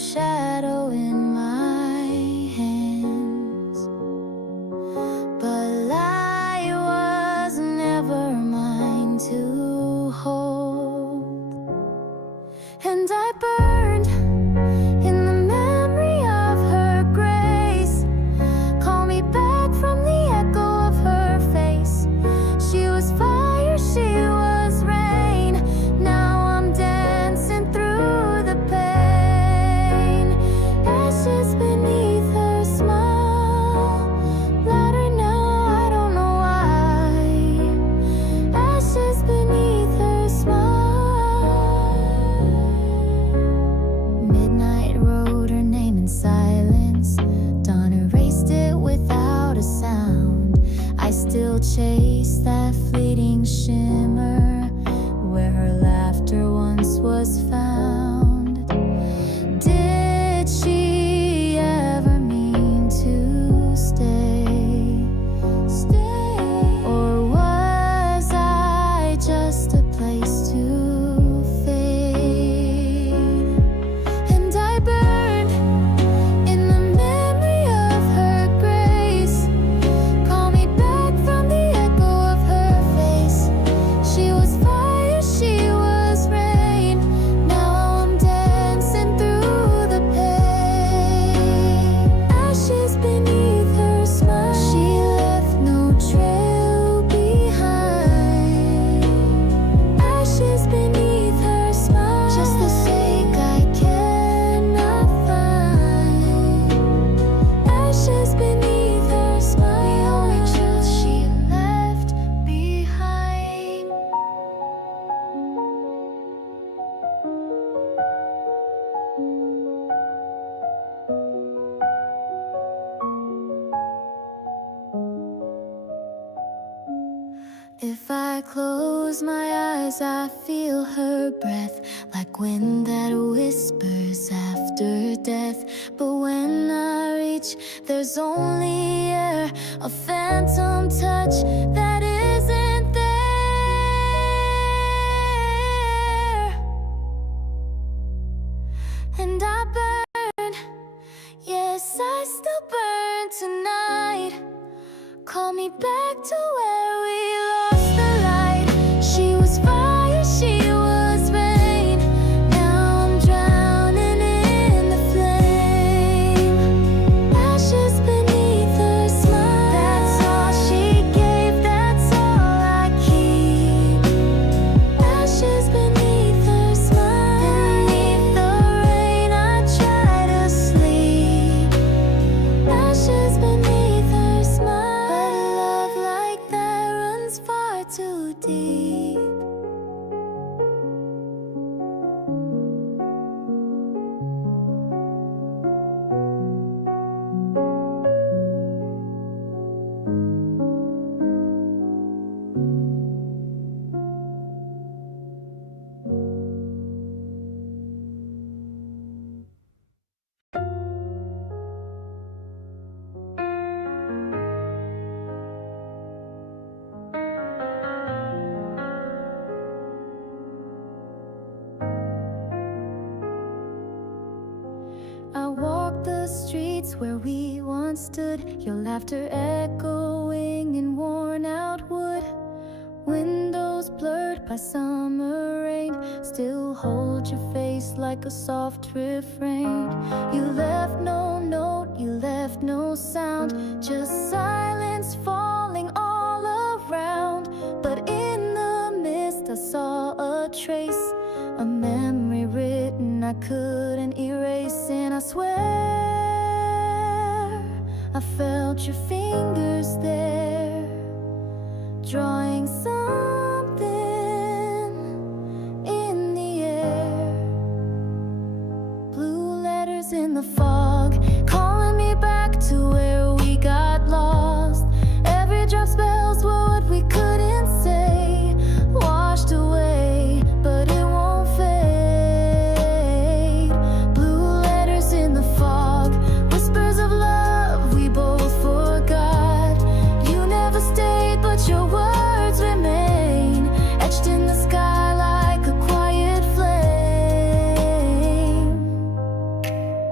shadow in my hands, but I was never mine to hold, and I burned in the memory of her grace. Call me back from the echo of her face. She was fire, she was rain. Now I'm dancing through the pain. Ashes beneath her smile, louder now, I don't know why. Ashes beneath her smile. Midnight wrote her name in silence. Dawn erased it without a sound. I still chase that fleeting shimmer where her laughter once was found. Did she ever mean to stay? Or was I just a place to fade? And I burned in the memory of her grace. Call me back from the echo of her face. She was fire, she was rain. Now I'm dancing through the pain. Ashes beneath her smile. She left no trail behind. Ashes beneath her smile. Just the sake I cannot find. Ashes beneath her smile. The only truth she left behind. If I close my eyes, I feel her breath, like wind that whispers after death. But when I reach, there's only air, a phantom touch that isn't there. And I burn, yes, I still burn tonight. Call me back to where we lost the light. She was fire, she was rain. Now I'm drowning in the flame. Ashes beneath her smile. That's all she gave, that's all I keep. Ashes beneath her smile. Beneath the rain, I try to sleep. Ashes beneath her smile. But a love like that runs far too deep. I walk the streets where we once stood, your laughter echoing in worn out wood. Windows blurred by summer rain still hold your face like a soft refrain. You left no note, you left no sound, just silence falling all around. But in the mist I saw a trace, a memory written I couldn't erase. And I swear I felt your fingers there, drawing something in the air. Blue letters in the fog, calling me back to where we got lost. Every drop spells what we couldn't say, washed away, but it won't fade. Blue letters in the fog, whispers of love we both forgot. You never stayed, but your words remain, etched in the sky like a quiet flame.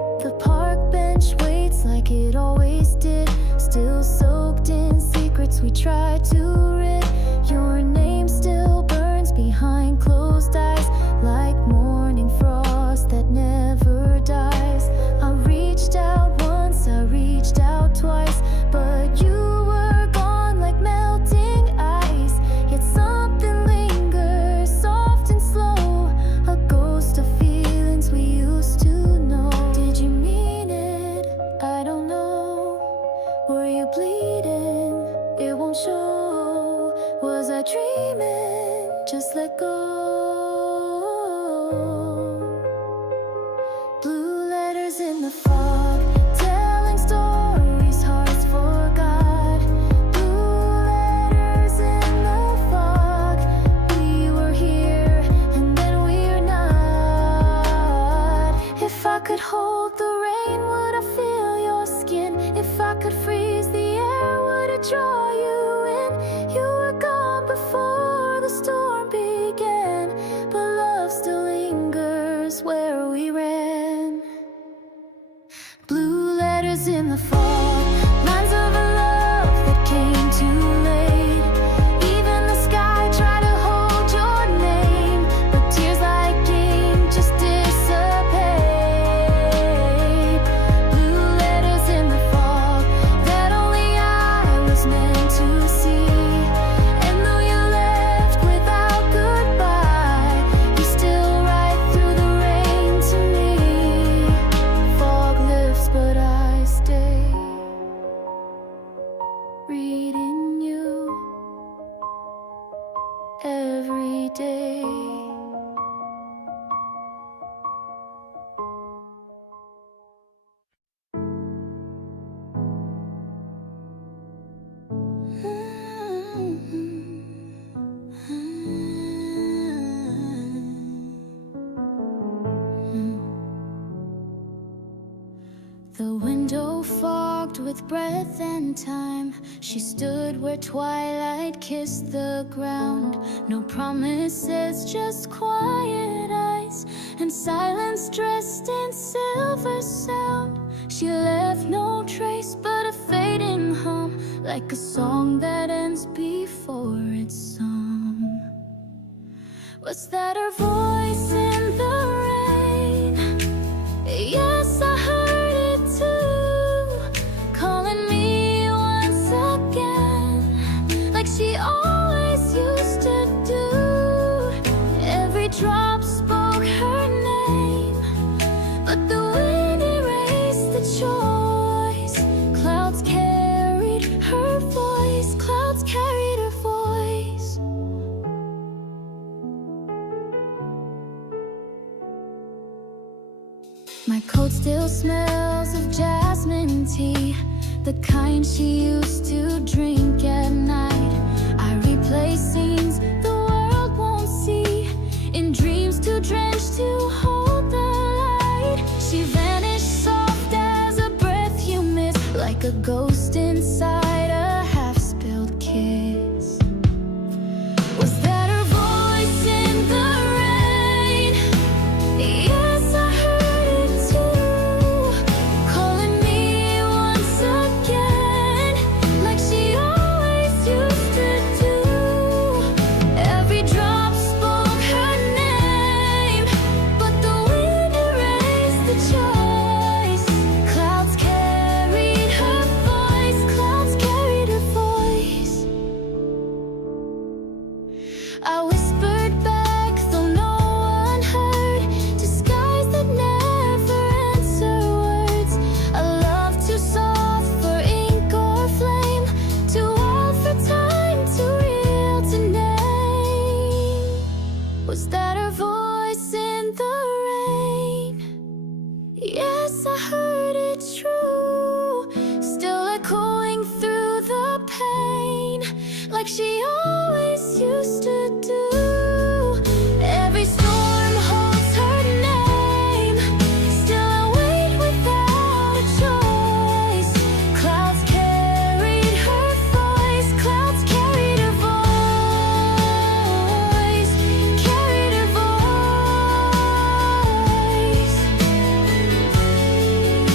The park bench waits like it always did, still soaked in secrets we tried to rid. Your name still burns behind closed eyes, like morning frost that never dies. I reached out once, I reached out twice, but you were gone like melting ice. Yet something lingers, soft and slow, a ghost of feelings we used to know. Did you mean it? I don't know. Were you bleeding? It won't show. Was I dreaming? Just let go. Blue letters in the fog, telling stories hearts forgot. Blue letters in the fog. We were here and then we're not. If I could hold the rain, would I feel your skin? If I could freeze the air, would it draw you in? You were gone before the storm began, but love still lingers where we ran. Blue letters in the fall, lines of a love that came too late. Even the sky tried to hold your name, but tears like ink just dissipate. Blue letters in the fog that only I was meant to see. And though you left without goodbye, you still write through the rain to me. Fog lifts, but I stay, reading you every day. The window fogged with breath and time. She stood where twilight kissed the ground. No promises, just quiet eyes and silence dressed in silver sound. She left no trace but a fading hum, like a song that ends before it's sung. Was that her voice in the rain? Yes, I heard it too, calling me once again, like she always used to do. Every drop spoke her name, but the wind erased the choice. Clouds carried her voice, clouds carried her voice. My coat still smells of jasmine tea, the kind she used to drink at night. I replay scenes the world won't see, in dreams too drenched to hold the light. She vanished soft as a breath you miss, like a ghost inside a half-spilled kiss. Was that her voice in the rain? Yes, I heard it too, calling me once again, like she always used to do. Every drop spoke her name, but the wind erased the choice. Clouds carried her voice, clouds carried her voice. I whispered back, though no one heard, to skies that never answer words. A love too soft for ink or flame, too old for time, too real to name. Was that her voice in the rain? Yes, I heard it true, still echoing through the pain, like she always used to do. Every storm holds her name, still I wait without a choice. Clouds carried her voice, clouds carried her voice, carried her voice.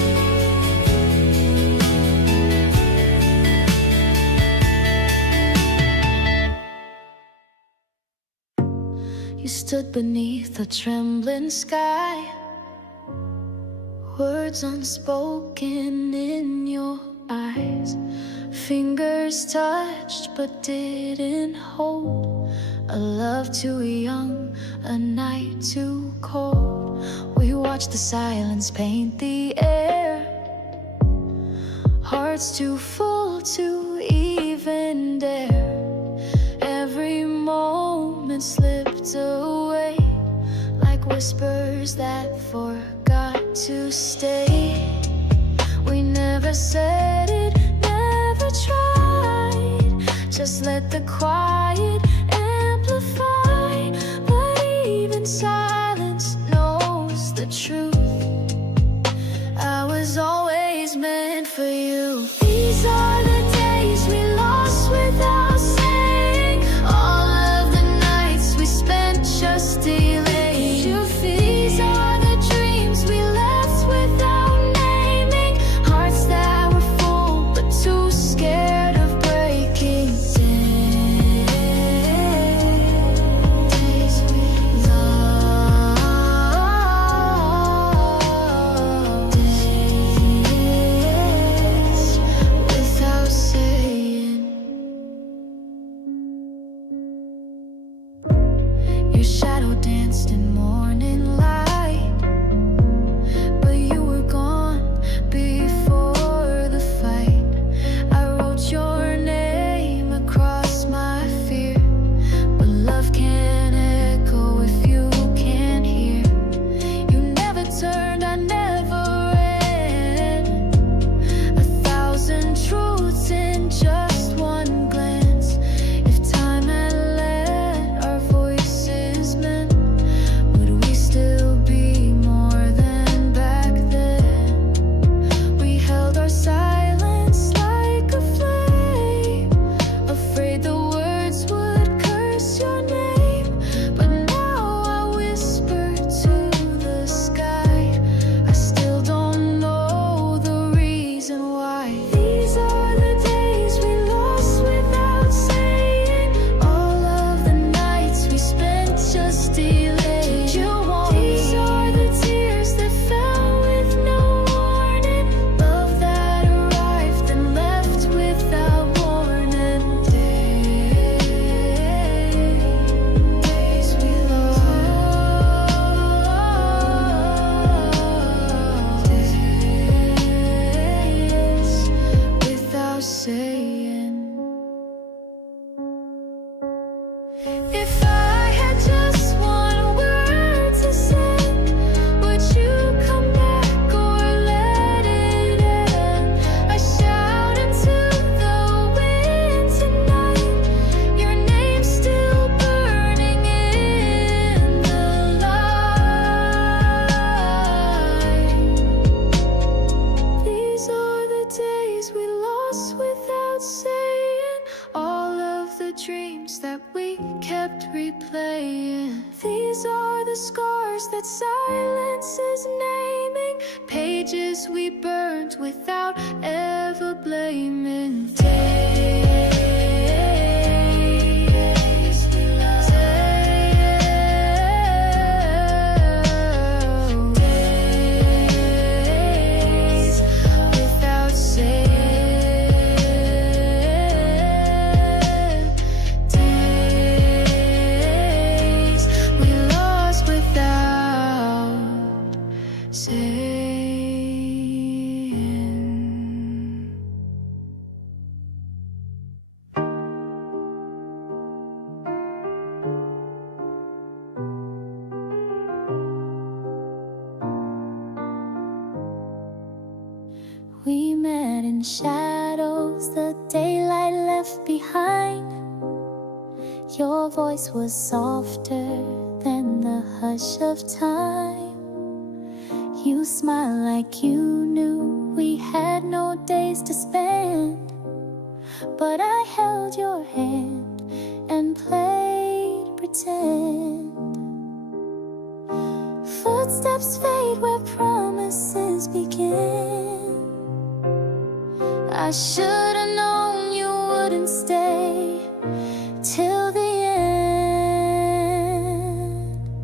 stood beneath a trembling sky, words unspoken in your eyes. Fingers touched but didn't hold. A love too young, a night too cold. We watched the silence paint the air, hearts too full to even dare. Every moment slipped away like whispers that forgot to stay. We never said it, never tried, just let the quiet amplify. But even silence knows the truth. I was always meant for you. These are the days we lost without saying, all of the nights we spent just delaying. These are the dreams we left without naming, hearts that were full but too scared of breaking. Days we love, days without saying. Your shadow danced in morning light, but you were gone before the fight. I wrote your name across my fear, but love can't echo if you can't hear. You never turned, I never ran. 1,000 truths in just one glance. If time had let our voices mend, would we still be more than back then? We held our silence like a flame, afraid the words would curse your name. But now I whisper to the sky, I still don't know the reason why. These are the days we lost without saying, all of the nights we spent just delaying. These are the tears that fell with no warning, love that arrived and left without warning. Days we love, days without saying. If I had just one word to send, would you come back or let it end? I shout into the wind tonight, your name's still burning in the light. These are the days we lost without saying, all of the dreams that we kept replaying. These are the scars that silence is naming, pages we burned without ever blaming. Days we love, days without saying. Days we lost without saying. We met in shadows, the daylight left behind. Your voice was softer than the hush of time. You smiled like you knew we had no days to spend, but I held your hand and played pretend. Footsteps fade where promises begin. I should've known you wouldn't stay till the end.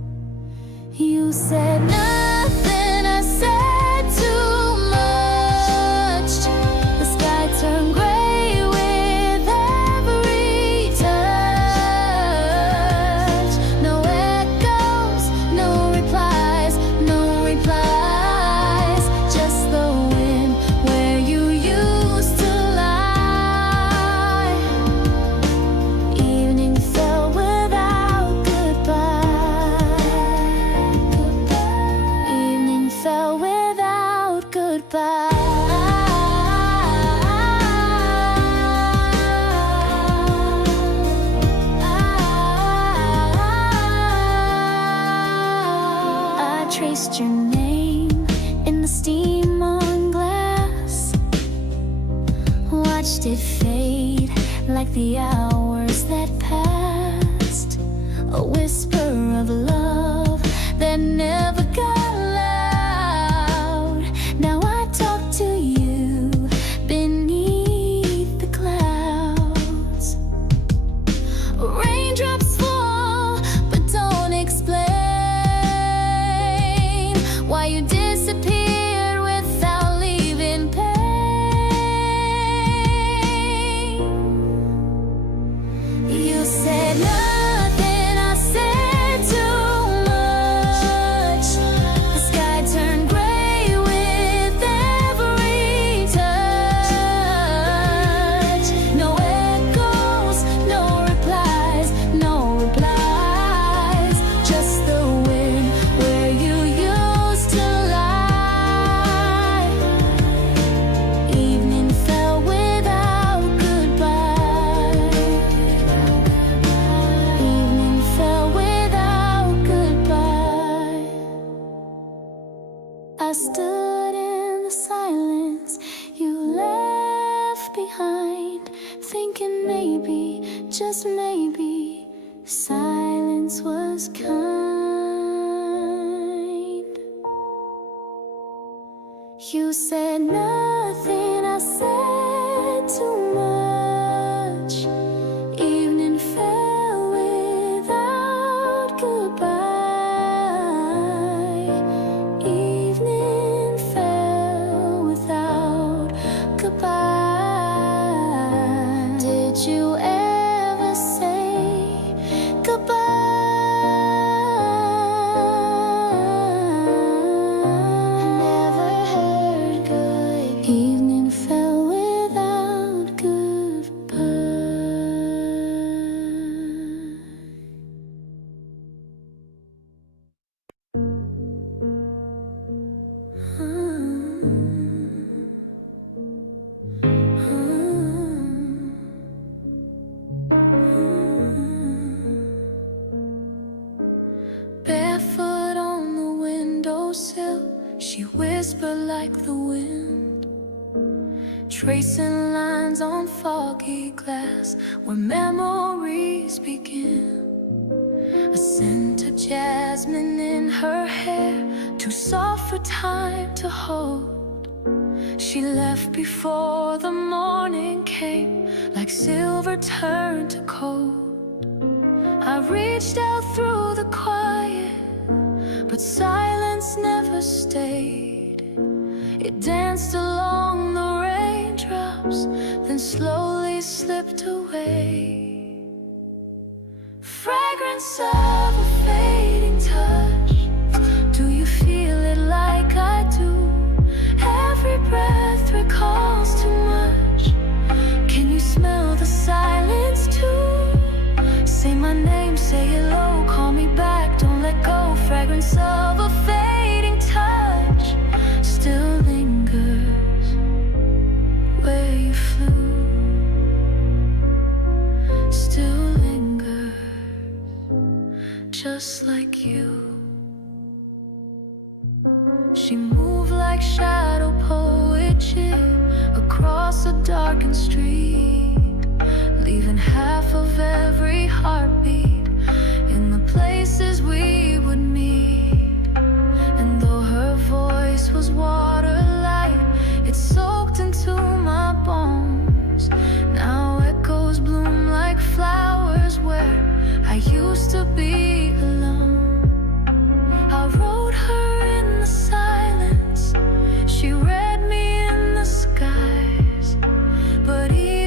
goodbye. I traced your name in the steam on glass, watched it fade like the hours that passed, a whisper of love that never got loud. Now I talk to you beneath the clouds. Raindrops fall but don't explain why you disappeared without leaving pain. You said nothing, I said too much. The sky turned gray with every touch. No echoes, no replies, no replies. Just the wind where you used to lie. Evening fell without goodbye. Evening fell without goodbye. I stood in the silence you left behind, thinking maybe, just maybe, silence was kind. You said nothing, I said too much. Evening fell without goodbye. Evening fell without goodbye. Did you ever say goodbye? Never heard good. Evening fell without goodbye. Barefoot on the windowsill, she whispered like the wind, tracing lines on foggy glass where memories begin. A scent of jasmine in her hair, too soft for time to hold. She left before the morning came, like silver turned to gold. I reached out through the quiet, but silence never stayed. It danced along the raindrops, then slowly slipped away. Fragrance of a fading touch. Do you feel it like I do? Every breath recalls too much. Can you smell the silence too? Say my name, say hello, call me back, don't let go. Fragrance of a fading touch still lingers where you flew. Still lingers, just like you. She moved like shadow poetry across a darkened street, leaving half of every heartbeat in the places we would meet. And though her voice was water light, it soaked into my bones. Now echoes bloom like flowers where I used to be alone. I wrote her in the silence, she read me in the skies, but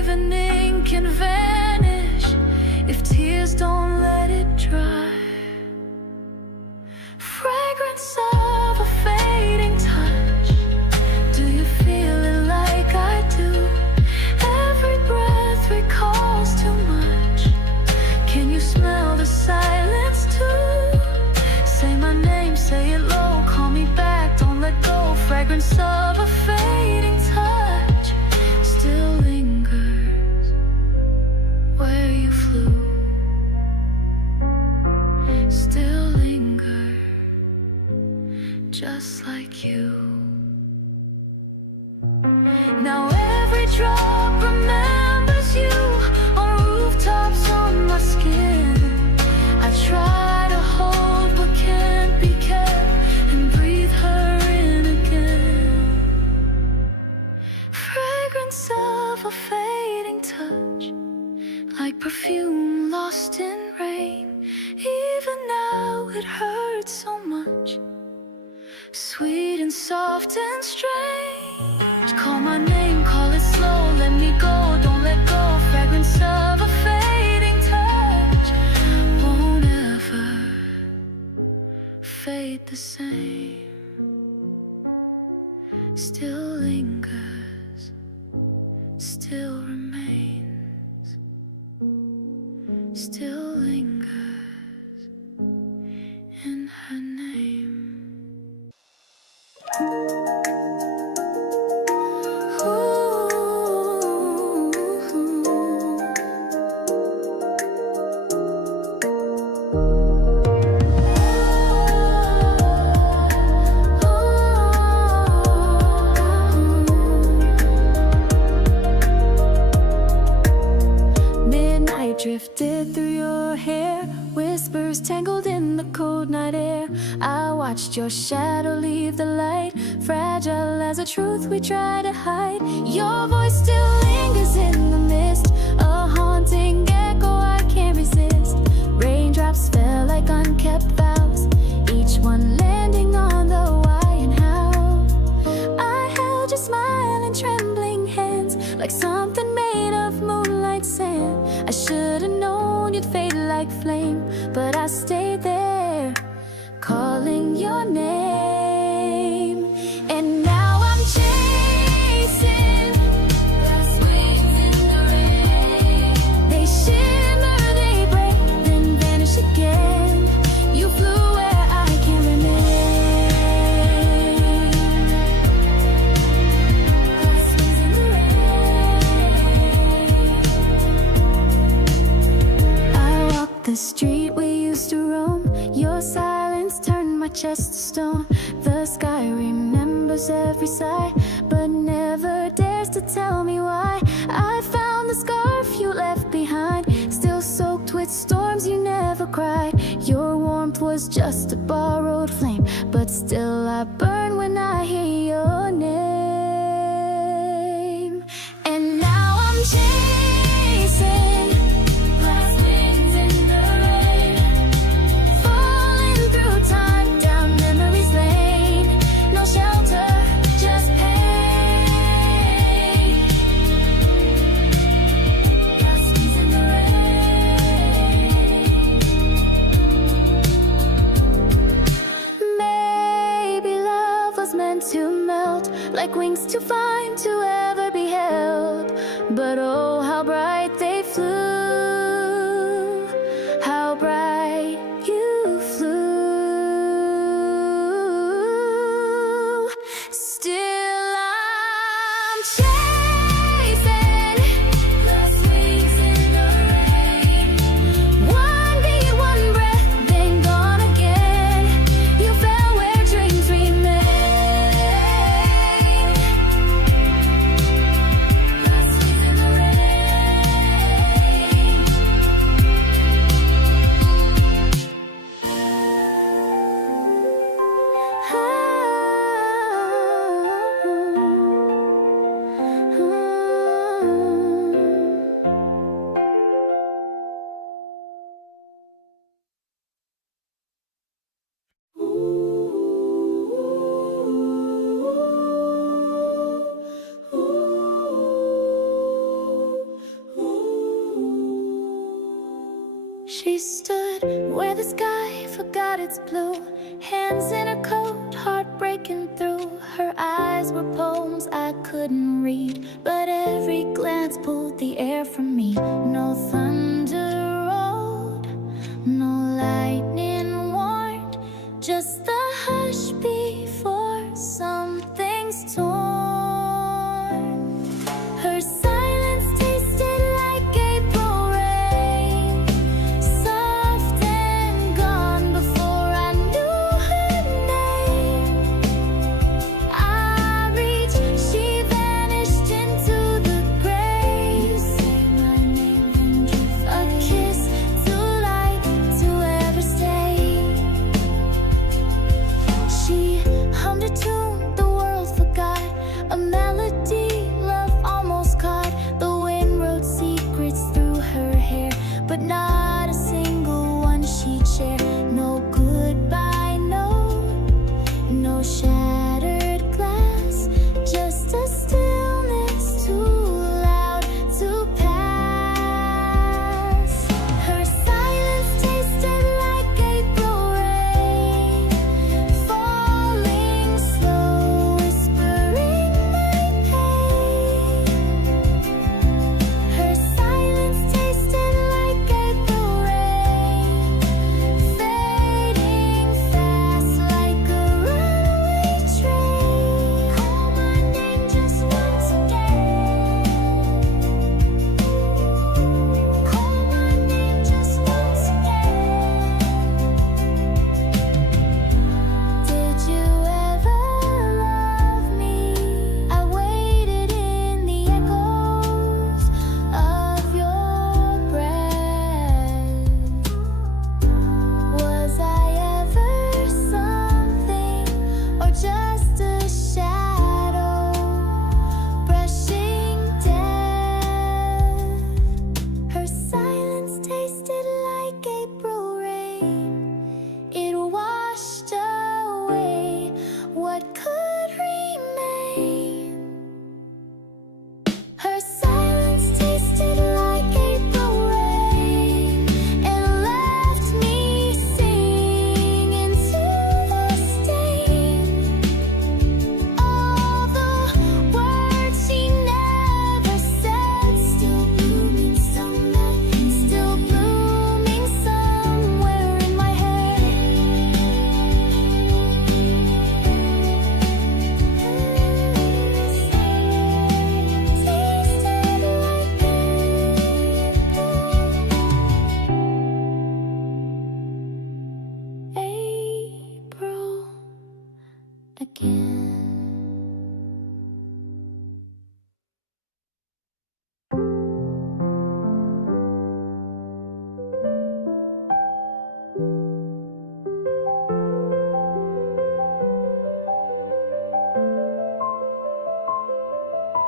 fragrance of a fading touch still lingers where you flew. Still linger, just like you. Now every drop remembers you on rooftops on my skin. I try to hold but can't be kept and breathe her in again. Fragrance of a fading touch, like perfume lost in rain. Even now it hurts so much, sweet and soft and strange. Call my name, call it slow, let me go, don't let go. Fragrance of a fading touch won't ever fade the same. Still lingers, still remains, still lingers in her name. Midnight drifted through your hair, whispers tangled in the cold night air. I watched your shadow leave the light, fragile as a truth we try to hide. Your voice still lingers in the mist, a haunting echo I can't resist. Raindrops fell like unkept vows, each one landing on the why and how. I held your smile in trembling hands, like something made of moonlight sand. I should've known you'd fade like flame, but I stayed there, calling your name. And now I'm chasing glass wings in the rain. They shimmer, they break, then vanish again. You flew where I can't remain. Glass wings in the rain. I walk the street we used to roam, your silence turned my chest to stone. The sky remembers every sigh, but never dares to tell me why. I found the scarf you left behind, still soaked with storms, you never cried. Your warmth was just a borrowed flame, but still I burn when I hear your name. And now I'm chasing glass wings in the rain, falling through time down memories lane. No shelter, just pain. Glass wings in the rain. Maybe love was meant to melt, like wings too fine to ever be held. But oh, how bright they flew, how bright you flew. Still I'm chasing glass wings in the rain. One beat, one breath, then gone again. You fell where dreams remain. Glass wings in the rain. She stood where the sky forgot its blue, hands in her coat, heart breaking through. Her eyes were poems I couldn't read, but every glance pulled the air from me. No thunder rolled, no lightning warned, just the hush before something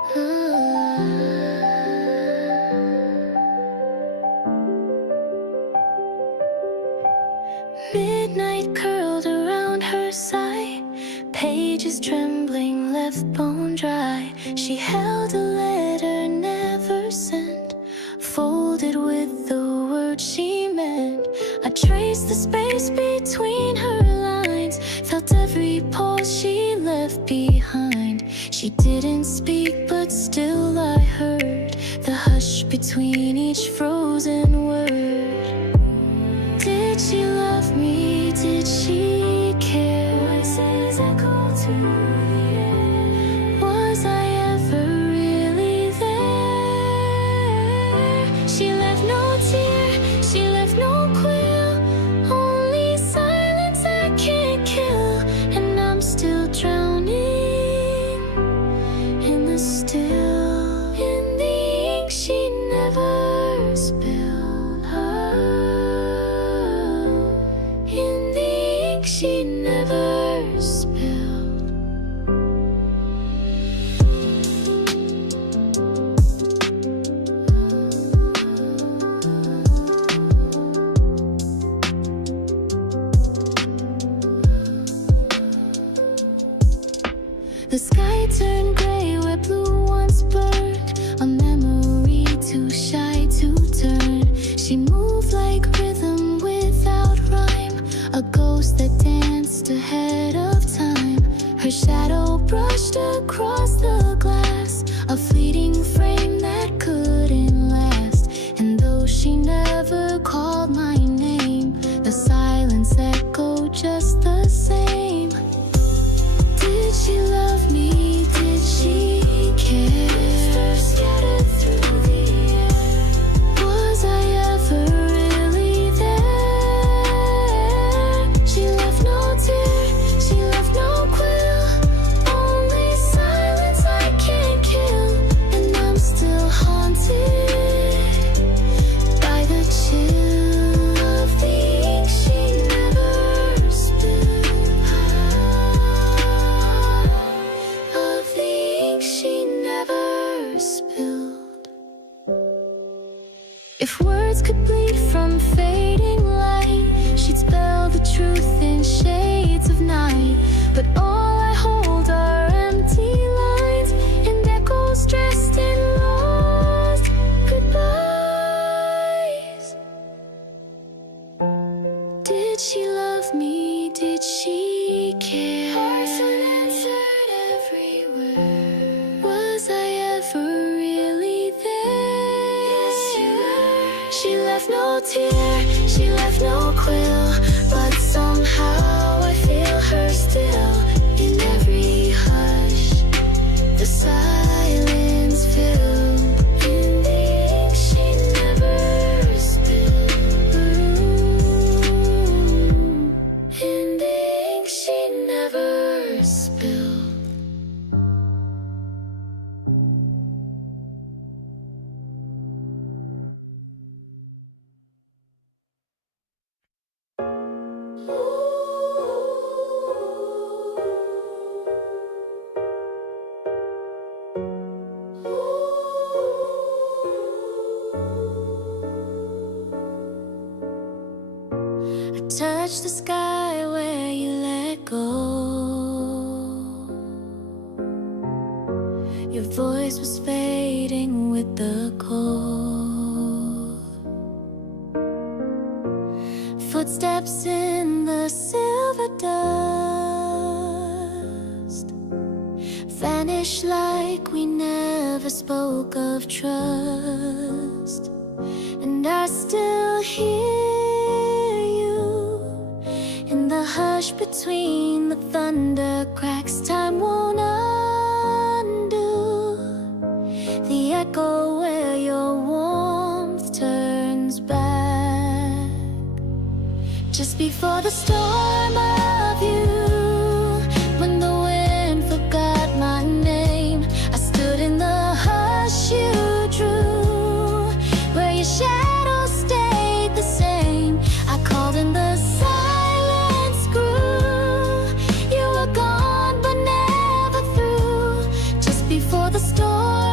Midnight curled around her side, pages trembling, left bone dry. She held a letter never sent, folded with the words she meant. I traced the space between her lines, felt every pause she left behind. She didn't speak, but still I heard the hush between each frozen word. Did she love me? Did she care? Voices echo through the air. Was I ever really there? She left no tear, she left no quill, only silence I can't kill. And I'm still drowning in the still, in the ink she never spilled. In the ink she never spilled. The sky turned gray where blue once burned, a memory too shy to turn. She moved like rhythm without rhyme, a ghost that danced ahead of time. Her shadow brushed across the glass, a fleeting frame that couldn't last. And though she never called my name, the silence echoed just the same. Did she love me? Did she care? Scattered through the air. Was I ever really there? She left no tear, she left no quill, only silence I can't kill. And I'm still haunted by the chill of the ink she never spilled. Of the ink she never spilled. If words could bleed from fading light, she'd spell the truth in shades of night. But all I hold are empty lines and echoes dressed in lost goodbyes. Did she love me? Did she care? Hearts unanswered everywhere. Was I ever really there? Yes, you were. She left no tear, she left no quill, but somehow I feel her still. In every hush, the silence filled. In the ink she never spilled. In the ink she never spilled. I touched the sky where you let go. Your voice was fading with the cold. Footsteps in the silver dust vanish like we never spoke of trust. And I still hear you in the hush between the thunder cracks. Time won't undo the echo where your warmth turns back. Just before the storm of you, when the wind forgot my name, I stood in the hush you drew, where your shadow stayed the same. I called and the silence grew. You were gone but never through. Just before the storm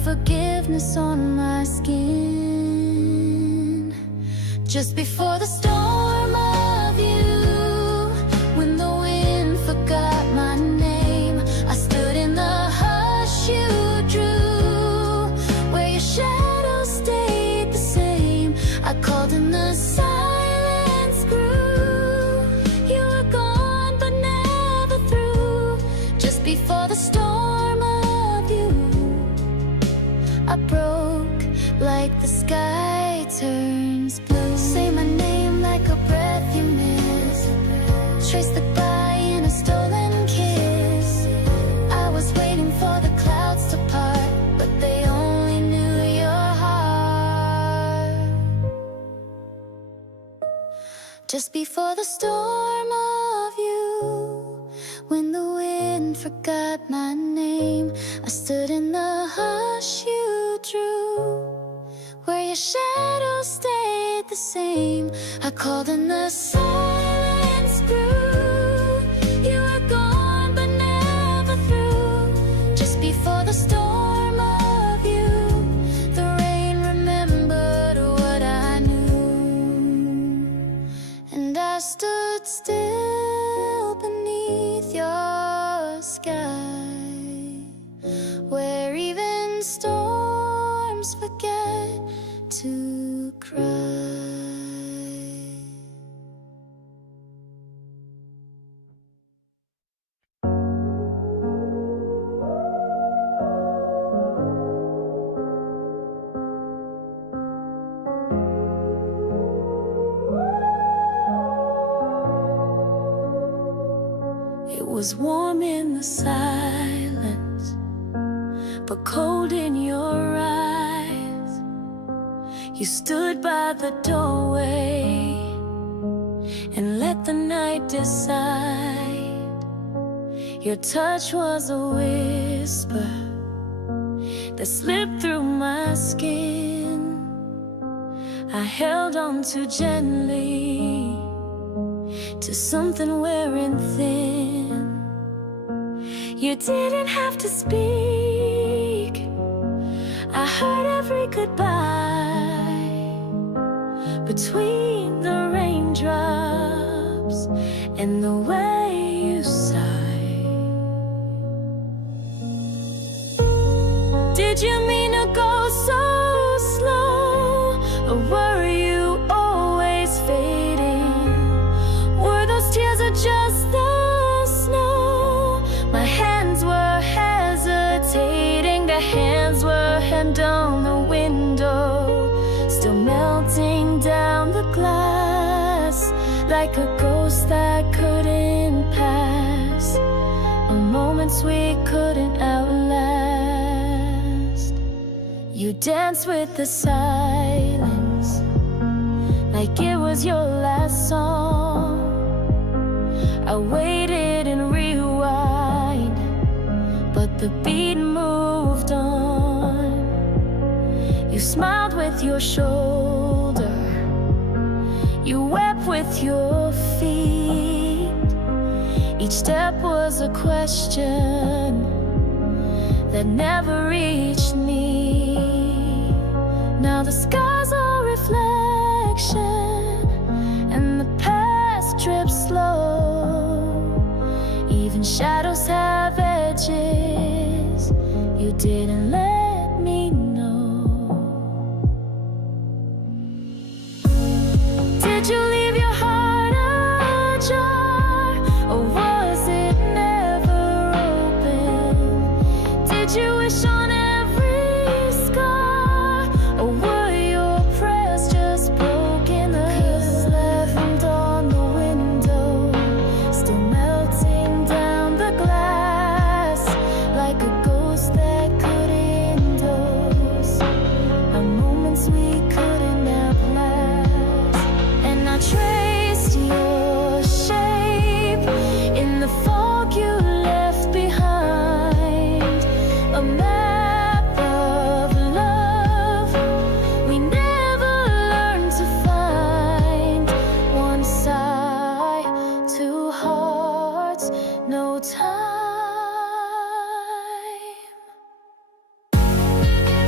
forgiveness on my skin. Just before the storm of you, when the wind forgot my name, I stood in the hush you drew, where your shadow stayed the same. I called and the silence grew. You were gone but never through. Just before the storm of you, I broke like the sky turns blue. Say my name like a breath you miss. Trace the goodbye in a stolen kiss. I was waiting for the clouds to part, but they only knew your heart. Just before the storm of you, when the wind forgot my name, I stood in the hush you drew, where your shadow stayed the same. I called and the silence grew. You were gone but never through. Just before the storm of you, the rain remembered what I knew, and I stood still beneath your sky, where even storms forget to cry. It was warm in the silence, but cold in your eyes. You stood by the doorway and let the night decide. Your touch was a whisper that slipped through my skin. I held on too gently to something wearing thin. You didn't have to speak, I heard every goodbye between the raindrops and the way you sighed. Did you mean to go so slow, or were you always fading? Were those tears or just the snow? My hands were hesitating, the hands were hand on the window, still melting down the glass like a ghost that couldn't pass, or moments we couldn't outlast. You danced with the silence like it was your last song. I waited and rewind, but the beat moved on. You smiled with your shoulder, you wept with your feet. Each step was a question that never reached me. Now the skies are reflection and the past drips slow. Even shadows have edges, you didn't let me know. Did you leave your heart ajar, or was it never open? Did you wish on every scar, or were your prayers just broken? The kiss left on the window, still melting down the glass like a ghost that couldn't dose, our moments we couldn't outlast. And I traced your shape in the fog you left behind, a map of love we never learned to find. One sigh, two hearts, no time.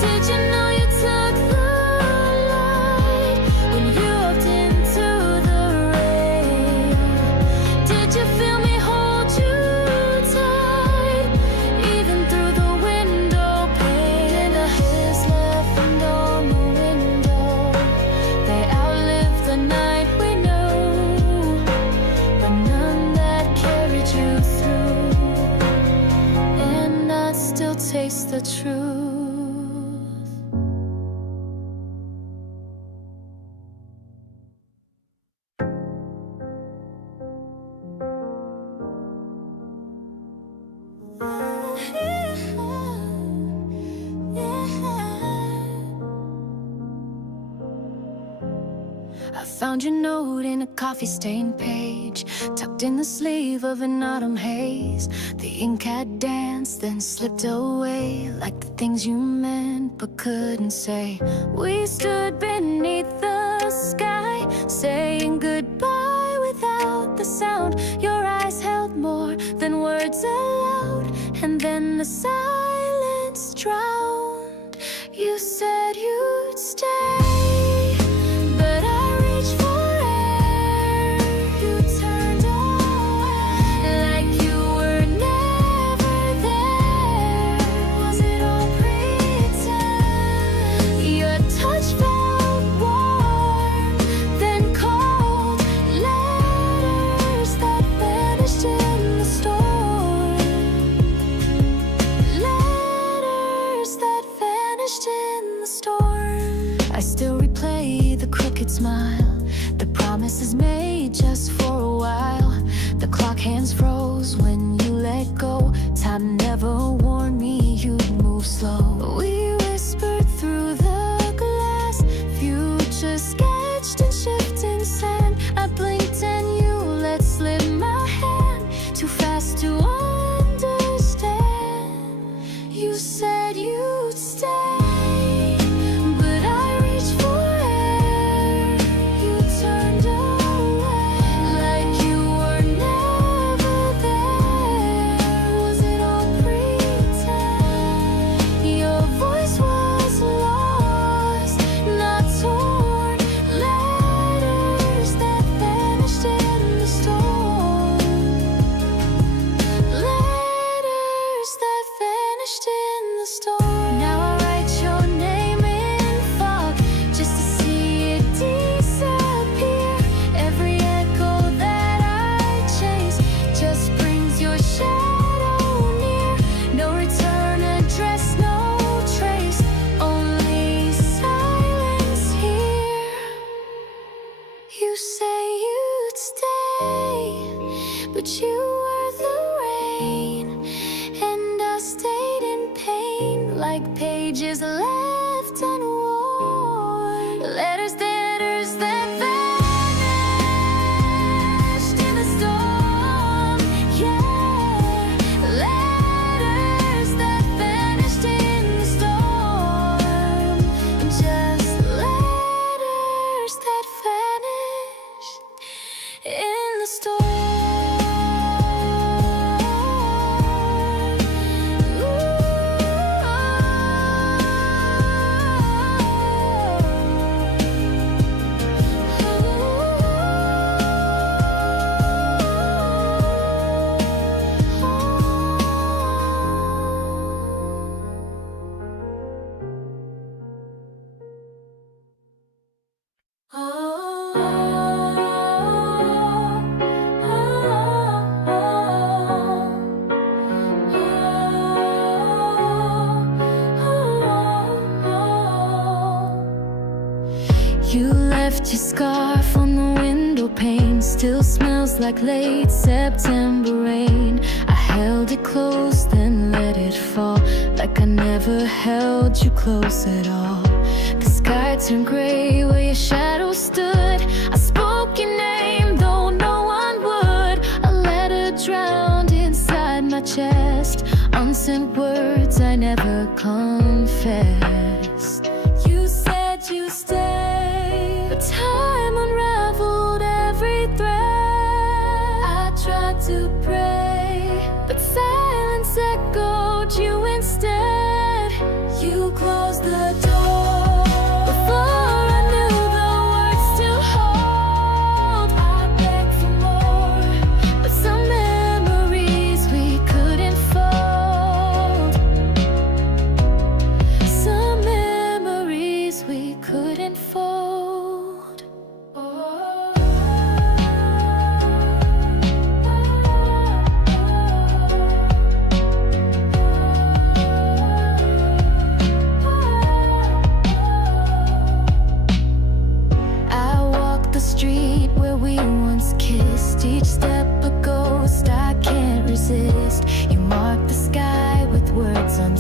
taste the truth. I found your note in a coffee-stained page, tucked in the sleeve of an autumn haze. The ink had danced, then slipped away, like the things you meant but couldn't say. We stood beneath the sky, saying goodbye without the sound. Your eyes held more than words allowed, and then the silence drowned. You said you'd stay. Smile, the promises made just for a while. The clock hands froze when you let go. Time never warned me you'd move slow. We whispered through the glass, future sketched in shifting sand. I blinked and you let slip my hand, too fast to understand. You said you'd stay. You left your scarf on the window pane, still smells like late September rain. I held it close, then let it fall, like I never held you close at all. The sky turned gray where your shadow stood. I spoke your name, though no one would. A letter drowned inside my chest, unsent words I never confessed. You said you'd stay, but time unraveled every thread. I tried to pray, but silence echoed you instead. You closed the door before I knew the words to hold. I begged for more, but some memories we couldn't fold. Some memories we couldn't fold.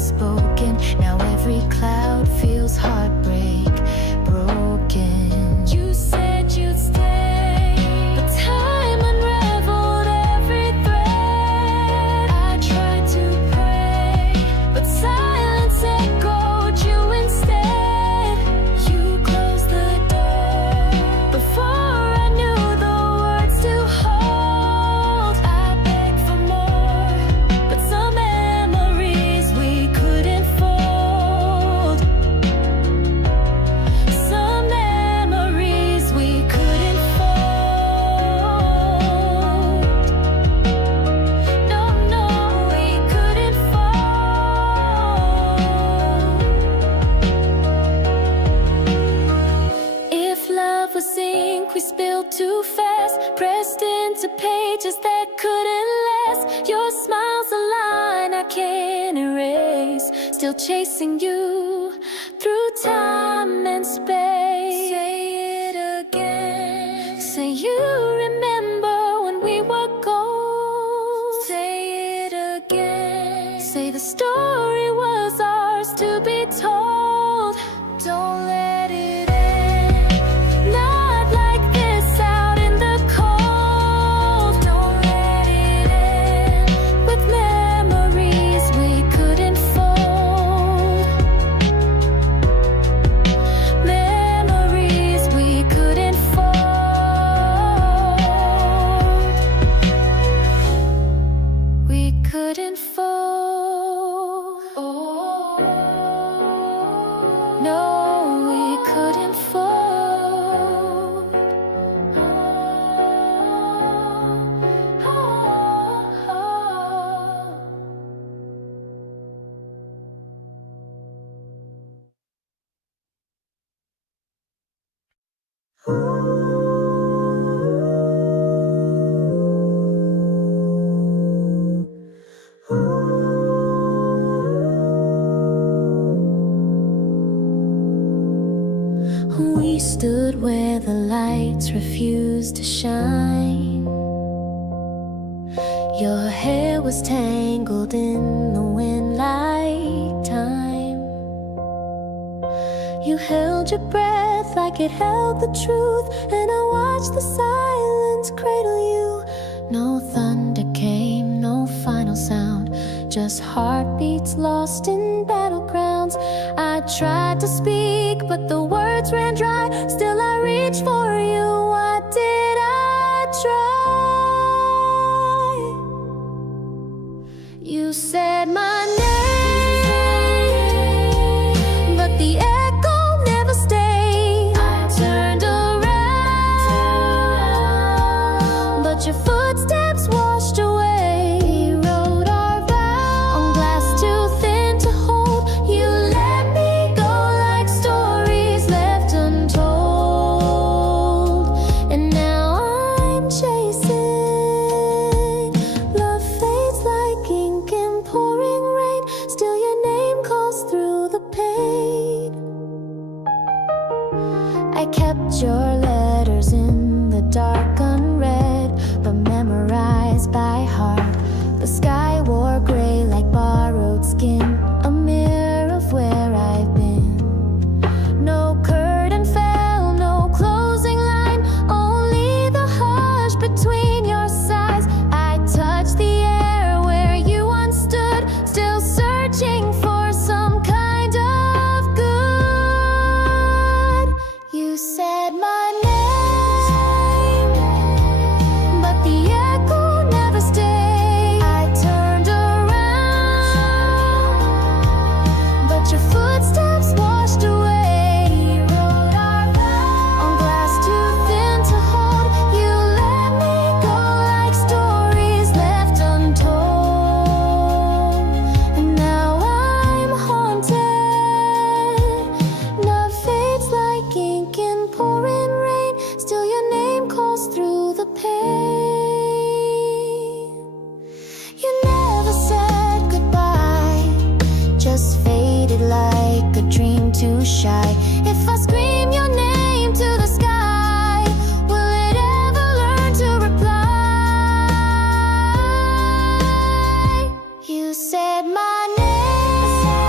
unspoken. Now every cloud feels heartbreak broken. You said you'd stay, but time unraveled every thread. I tried to pray, but silence echoed you instead. You closed the door before I knew the words to hold. I begged for more, but some memories we couldn't fold. Some memories we couldn't fold. No, no, we couldn't fold. If love was ink we spilled too fast, pressed into pages that couldn't last. Your smile's a line I can't erase, still chasing you through time and space. Say it again. Say you remember when we were gold. Say it again. Say the story was ours to be told. Don't let it end. Not like this out in the cold. Don't let it end with memories we couldn't fold. Memories we couldn't fold. We couldn't fold. No, we couldn't fold. We stood where the lights refused to shine. Your hair was tangled in the wind like time. You held your breath like it held the truth, and I watched the silence cradle you. No thunder came, no final sound, just heartbeats lost in battlegrounds. I tried to speak, but the words ran dry. Still I reached for you. What did I try? You said my name, but the echo never stayed. I turned around, but your footsteps washed away. We wrote our vows on glass too thin to hold. You let me go like stories left untold. And now I'm chasing. Love fades like ink in pouring rain. Still your name calls through the pain. I kept your letters in the dark unread, but memorized by heart. The sky wore gray like borrowed skin, a mirror of where I've been. No curtain fell, no closing line, only the hush between your sighs. I touched the air where you once stood, still searching for some kind of good. You said my name, but the echo never stayed. I turned around, but your footsteps washed away. We wrote our vows on glass too thin to hold. You let me go like stories left untold. And now I'm haunted. Love fades like ink in pouring rain. Still your name calls through the pain. You never said goodbye, just faded like a dream too shy. If I scream your name to the sky, will it ever learn to reply? You said my name,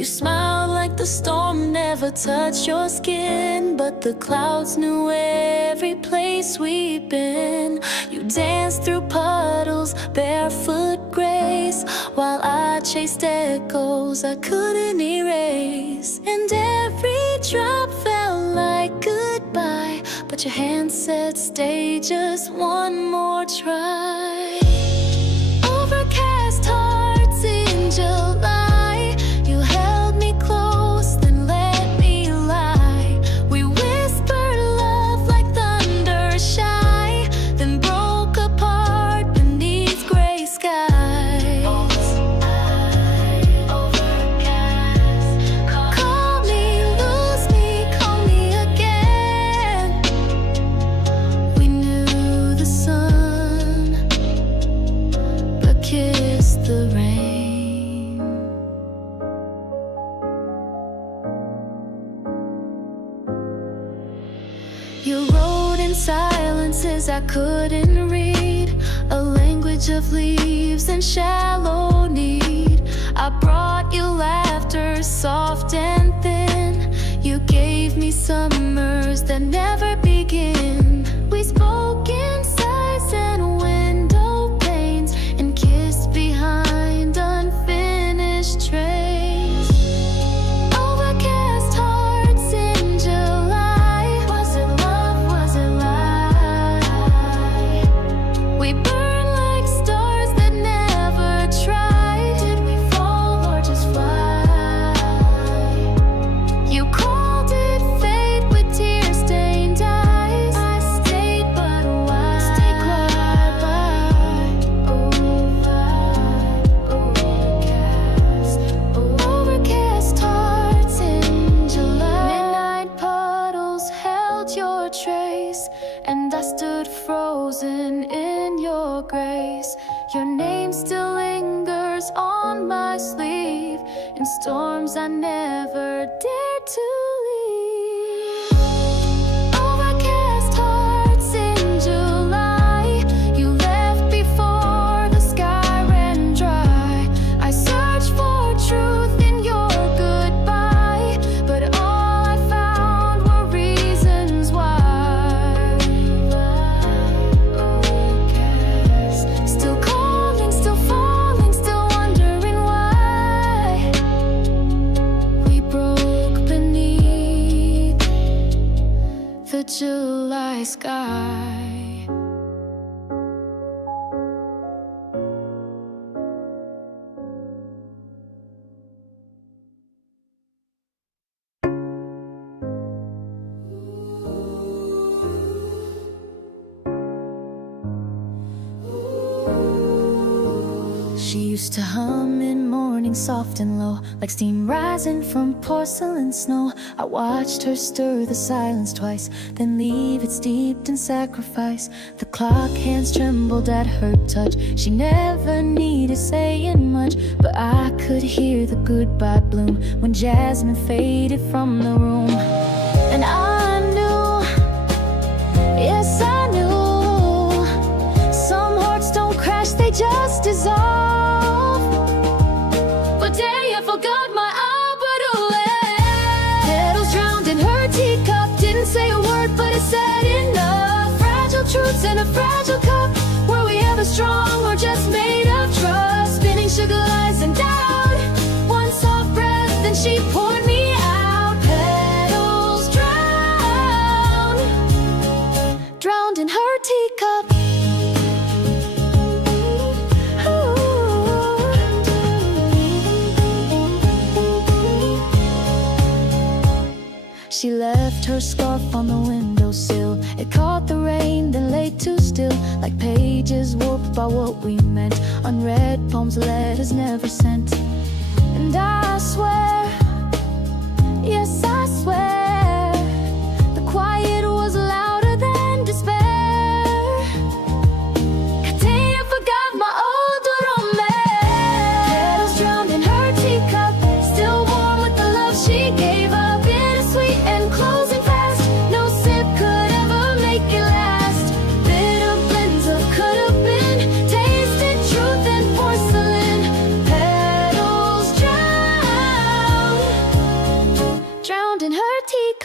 You smile like the storm never touched your skin, but the clouds knew every place we've been. You danced through puddles, barefoot grace, while I chased echoes I couldn't erase. And every drop felt like goodbye, but your hand said stay just one more try. Overcast hearts in July, you held me close, then let me lie. We whispered love like thunder shy, then broke apart beneath gray skies. Call me, lose me, call me again. We knew the sun, but kissed the rain. You wrote in silences I couldn't read, a language of leaves and shallow need. I brought you laughter, soft and thin. You gave me summers that never begin. We spoke in sighs and window panes, and kissed behind unfinished trains. Overcast hearts in July, was it love, was it lie? We burned like stars that never tried. Did we fall or just fly? You called it fate with tear-stained eyes. I stayed, but why? Stay quiet by overcast hearts in July. Midnight puddles held your trace, and I stood frozen in your grace. Your name still lingers on my sleeve, in storms I never dared to leave. Overcast hearts in July, you left before the sky ran dry. I searched for truth in your goodbye, but all I found were reasons why. Overcast, still calling, still falling, still wondering why. We broke beneath the July sky. She used to hum in morning soft and low, like steam rising from porcelain snow. I watched her stir the silence twice, then leave it steeped in sacrifice. The clock hands trembled at her touch. She never needed saying much, but I could hear the goodbye bloom when jasmine faded from the room. And I knew, yes I knew, some hearts don't crash, they just dissolve. But day I forgot my petals drowned in her teacup. Didn't say a word, but it said enough. Fragile truths in a fragile cup. Were we ever strong or just made of trust? Spinning sugar lies and doubt. One soft breath, then she poured me out. Petals drowned in her teacup. She left her scarf on the windowsill. It caught the rain, then lay too still, like pages warped by what we meant. Unread poems, letters never sent. And I swear, yes I swear, the quiet was louder than despair. Today I forgot my old romance. Petals drowned in her teacup, still warm with the love she gave up. Bittersweet and closing fast, no sip could ever make it last. Bitter blends of could have been, tasted truth and porcelain. Petals drowned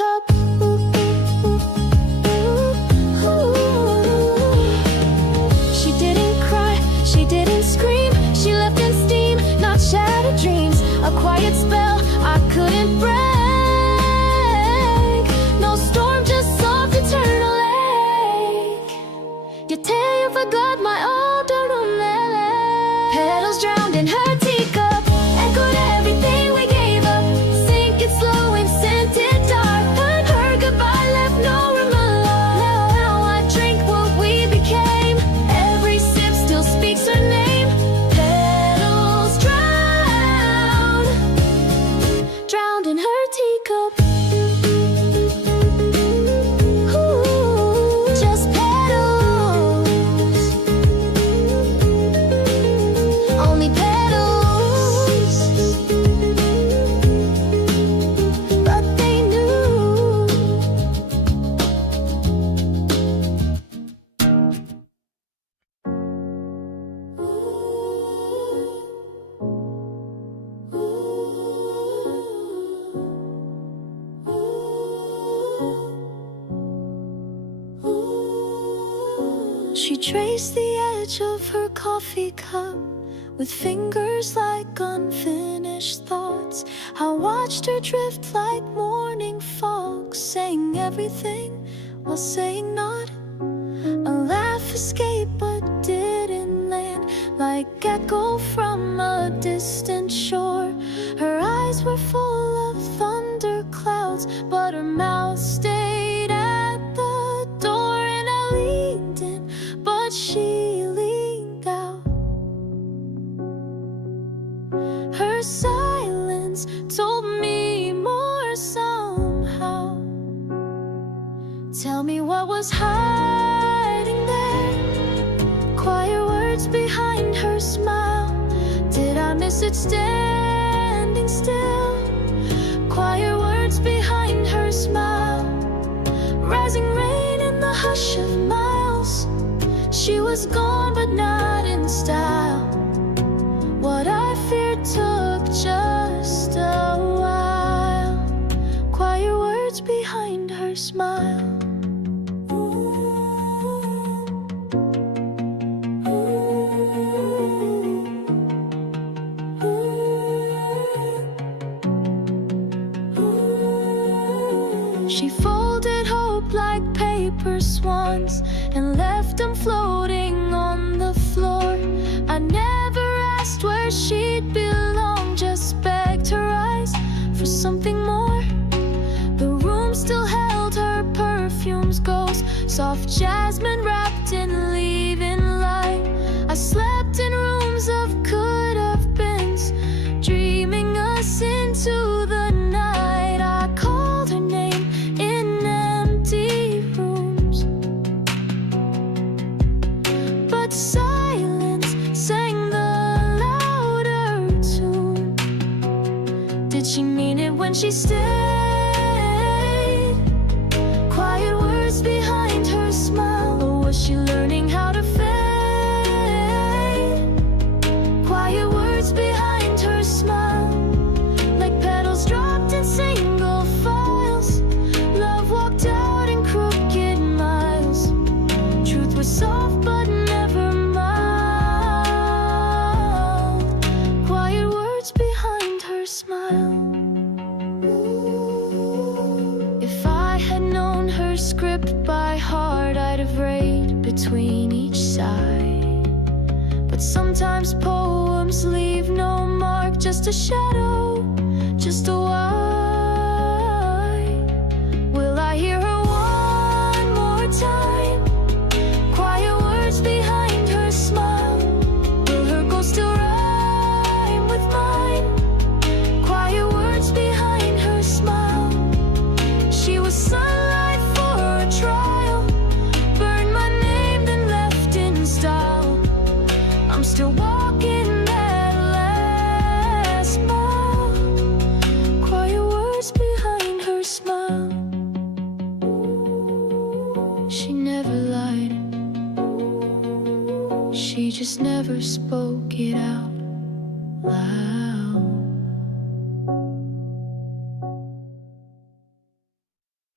teacup. Ooh, ooh, ooh, ooh. She didn't cry, she didn't scream. She left in steam, not shattered dreams. A quiet spell I couldn't break. No storm, just soft eternal ache. You tell you forgot my old ukulele. Petals drowned in her teacup, echoed everything we gave up. Sink it slow and sent it dark. Heard her goodbye, left no room alone. Now I drink what we became. Every sip still speaks her name. Petals drowned, drowned in her teacup. Ooh, just petals, only petals. But they knew. She traced the edge of her coffee cup with fingers like unfinished thoughts. I watched her drift like morning fog, saying everything while saying not. A laugh escaped but didn't land, like echo from a distant shore. Her eyes were full of thunder clouds, but her mouth stayed at the door. And I leaned in, but she leaned out. Her silence told me more somehow. Tell me what was hiding there. Quiet words behind her smile. Did I miss it standing still? Quiet words behind her smile. Rising rain in the hush of miles. She was gone but not in style. What I feared took just a while. Quiet words behind her smile. She folded hope like paper swans and left them floating on the floor. I never asked where she'd belong, just begged her eyes for something more. The room still held her perfume's ghost, soft jasmine wrapped in leaving light. I slept in rooms of could-have-beens, dreaming us into the night. I called her name in empty rooms, but silence sang the louder tune. Did she mean it when she stayed? Quiet words behind her smile, or was she learning how to fade? Quiet words behind her smile, like petals dropped in single files. Love walked out in crooked miles. Truth was soft but never mild. Quiet words behind her smile. If I had known her script by heart, I'd have read between each side. But sometimes poems leave no mark, just a shadow, just a white. Will I hear her one more time? Quiet words behind her smile. Will her ghost still rhyme with mine? Quiet words behind her smile. She was sunlight for a trial, burned my name then left in style. I'm still walking that last mile. Quiet words behind her smile. She never lied, she just never spoke it out loud.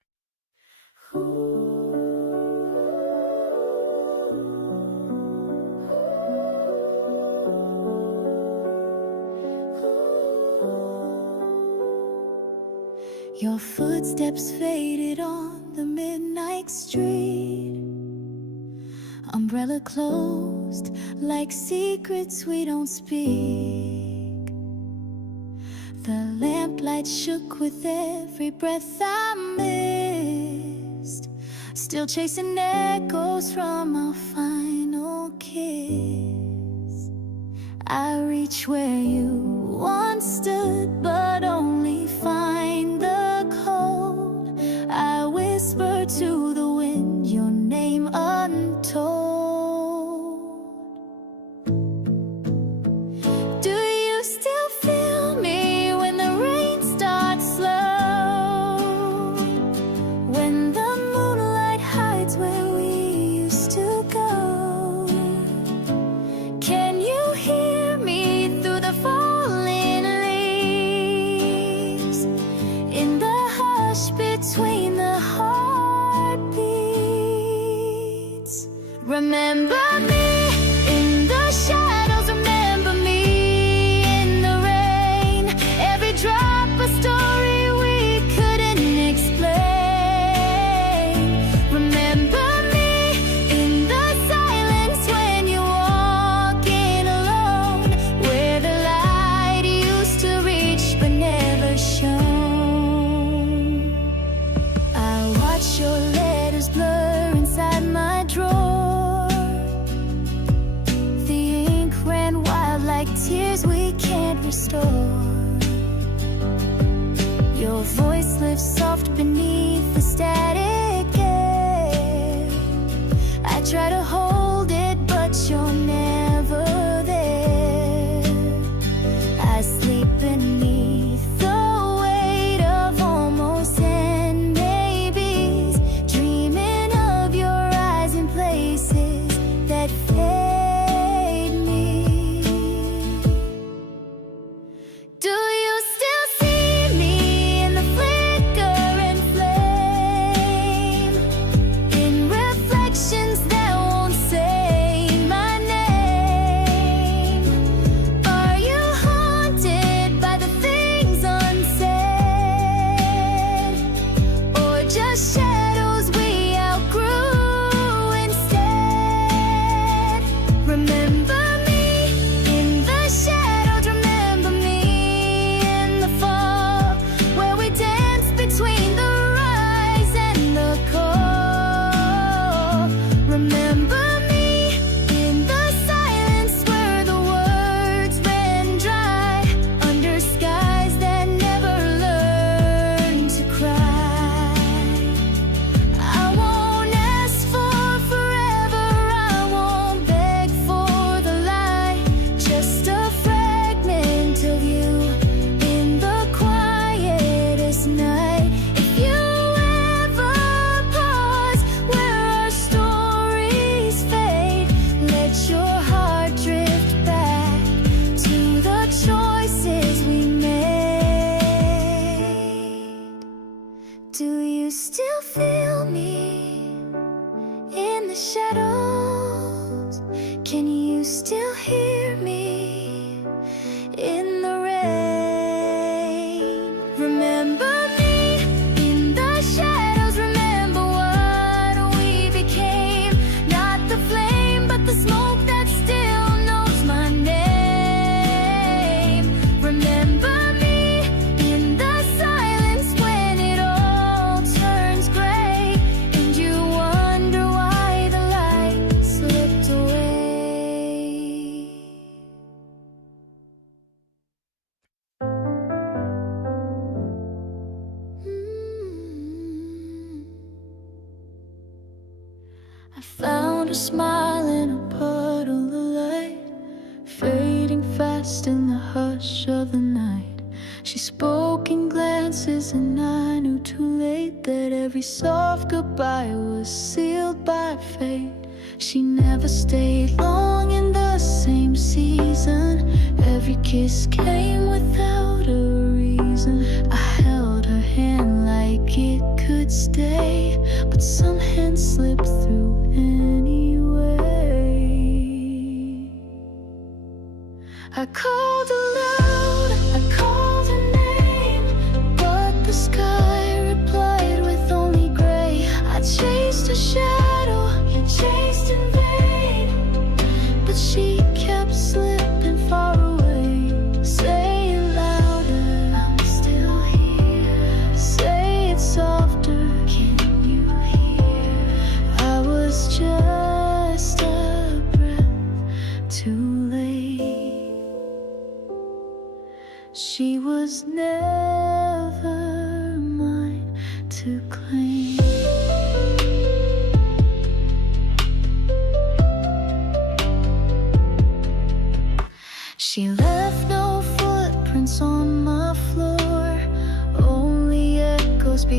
footsteps faded on the midnight street. Umbrella closed like secrets we don't speak. The lamplight shook with every breath I missed, still chasing echoes from our final kiss. I reach where you once stood, but only find the cold. I whisper to the wind your name untold. Do you still feel me when the rain starts slow? When the moonlight hides where we used to go? Can you hear me through the falling leaves? In the hush between the heartbeats. Remember me in the shadows, remember me in the rain. Every drop a story we couldn't explain. Remember me in the silence when you're walking alone, where the light used to reach but never shone. I watch your letters blur inside my drawer. The ink ran wild like tears we can't restore. Your voice lives soft beneath the static air. I try to hold it, but you're never there. I sleep beneath the weight of almost and maybes, dreaming of your eyes in places that fade me. Do you still see me in the flicker and flame? In reflections that won't say my name? Are you haunted by the things unsaid? Or just shadows we outgrew instead? Remember me in the shadows, remember me in the fall, where we danced between the rise and the call. Remember me in the silence where the words ran dry, under skies that never learned to cry. I won't ask for forever, I won't beg for the light, just a fragment of you in the quietest night. If you ever pause where our stories fade, let your heart drift back to the choices we made. Do you still feel me in the shadows? Can you still hear me in the rain? Remember me in the shadows, remember what we became. Not the flame, but the smoke that still knows my name. Remember me in the silence when it all turns gray, and you wonder why the light slipped away. I found a smile in a puddle of light, fading fast in the hush of the night. She spoke in glances and I knew too late that every soft goodbye was sealed by fate. She never stayed long in the same season. Every kiss came without a reason. I held her hand like it could stay, but some hands slipped through anyway. I called aloud, I called her name, but the sky replied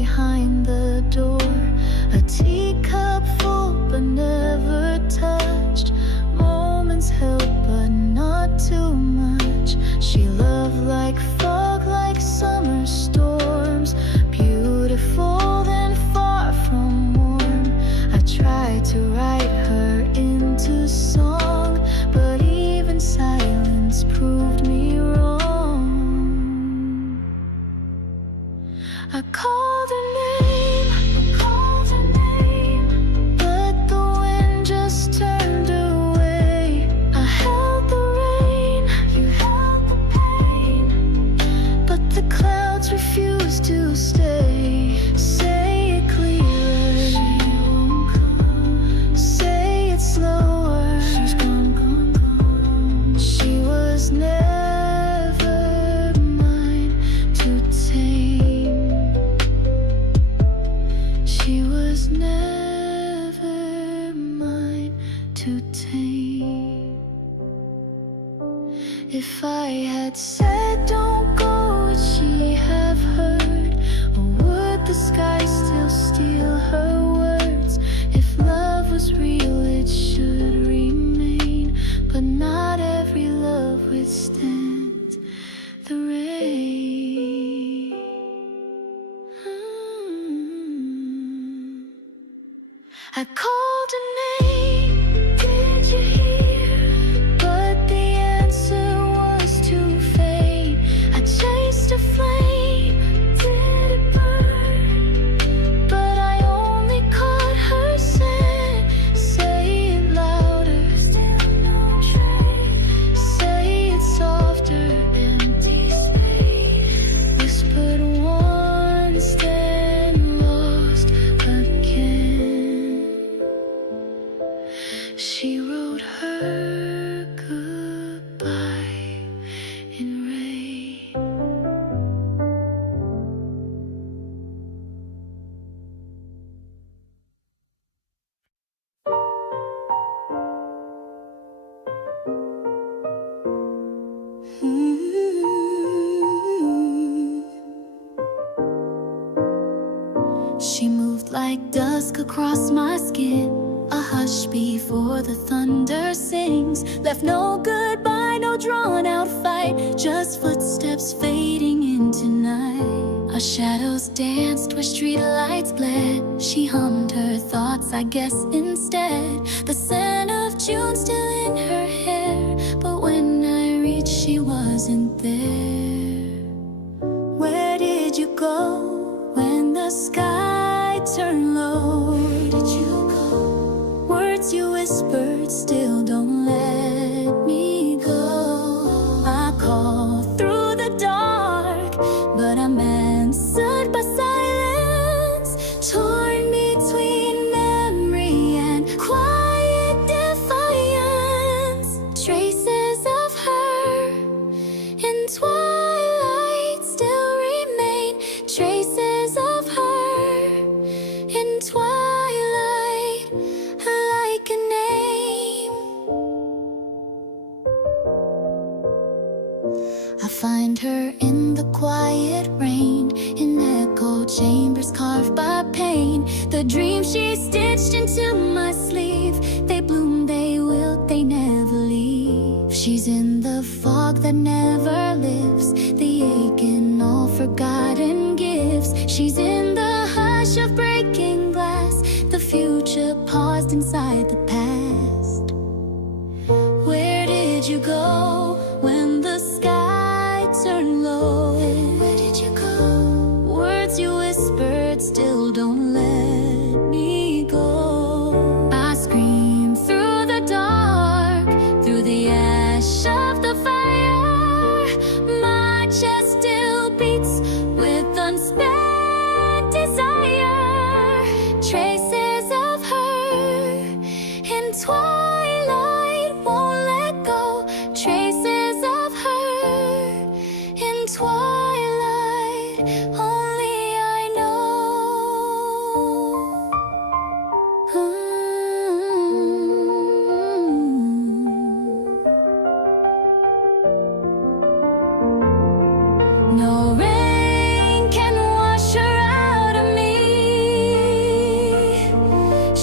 behind the door. A teacup full but never touched. Moments help but not too much. She loved like fog, like summer storms. Beautiful then far from warm. I tried to write her into song, but even silence proved me wrong. I called her name, but the wind just turned away. I held the rain, you held the pain, but the clouds refused to stay. Say it clearer, she won't come. Say it slower, she's gone, gone, gone. She was never mine to tame. She was never mine to tame. If I had said don't go, would she have heard? Or would the sky still steal her words? If love was real, it should remain. But not every love withstands the rain. I called her name, did you hear? But the answer was too faint. I chased a flame, did it burn? But I only caught her scent. Say it louder, still no trace. Say it softer, empty space. Whispered once, then lost again. She wrote her goodbye in rain. She moved like dusk across my skin. A hush before the thunder sings. Left no goodbye, no drawn out fight. Just footsteps fading into night. Our shadows danced where street lights bled. She hummed her thoughts, I guess, instead. The scent of June still in her hair. But when I reached, she wasn't there. Where did you go when the sky turned low? Where did you go? Words you whispered still don't let me go. I called through the dark, but I'm answered by silence. Torn between memory and quiet defiance. Traces of her in twilight still remain. Traces of her in twilight, like a name. I find her in the quiet rain, in echo chambers carved by pain. The dreams she stitched into my sleeve, they bloom, they wilt, they never leave. She's in the fog that never lives, the ache in all forgotten gifts. She's in the hush of breaking glass, the future paused inside the past. Where did you go when the sky turned low? Where did you go? Words you whispered still don't let me go. I scream through the dark, through the ash of the fire. My chest still beats with unspent desire. Traces of her in twilight won't let go. Traces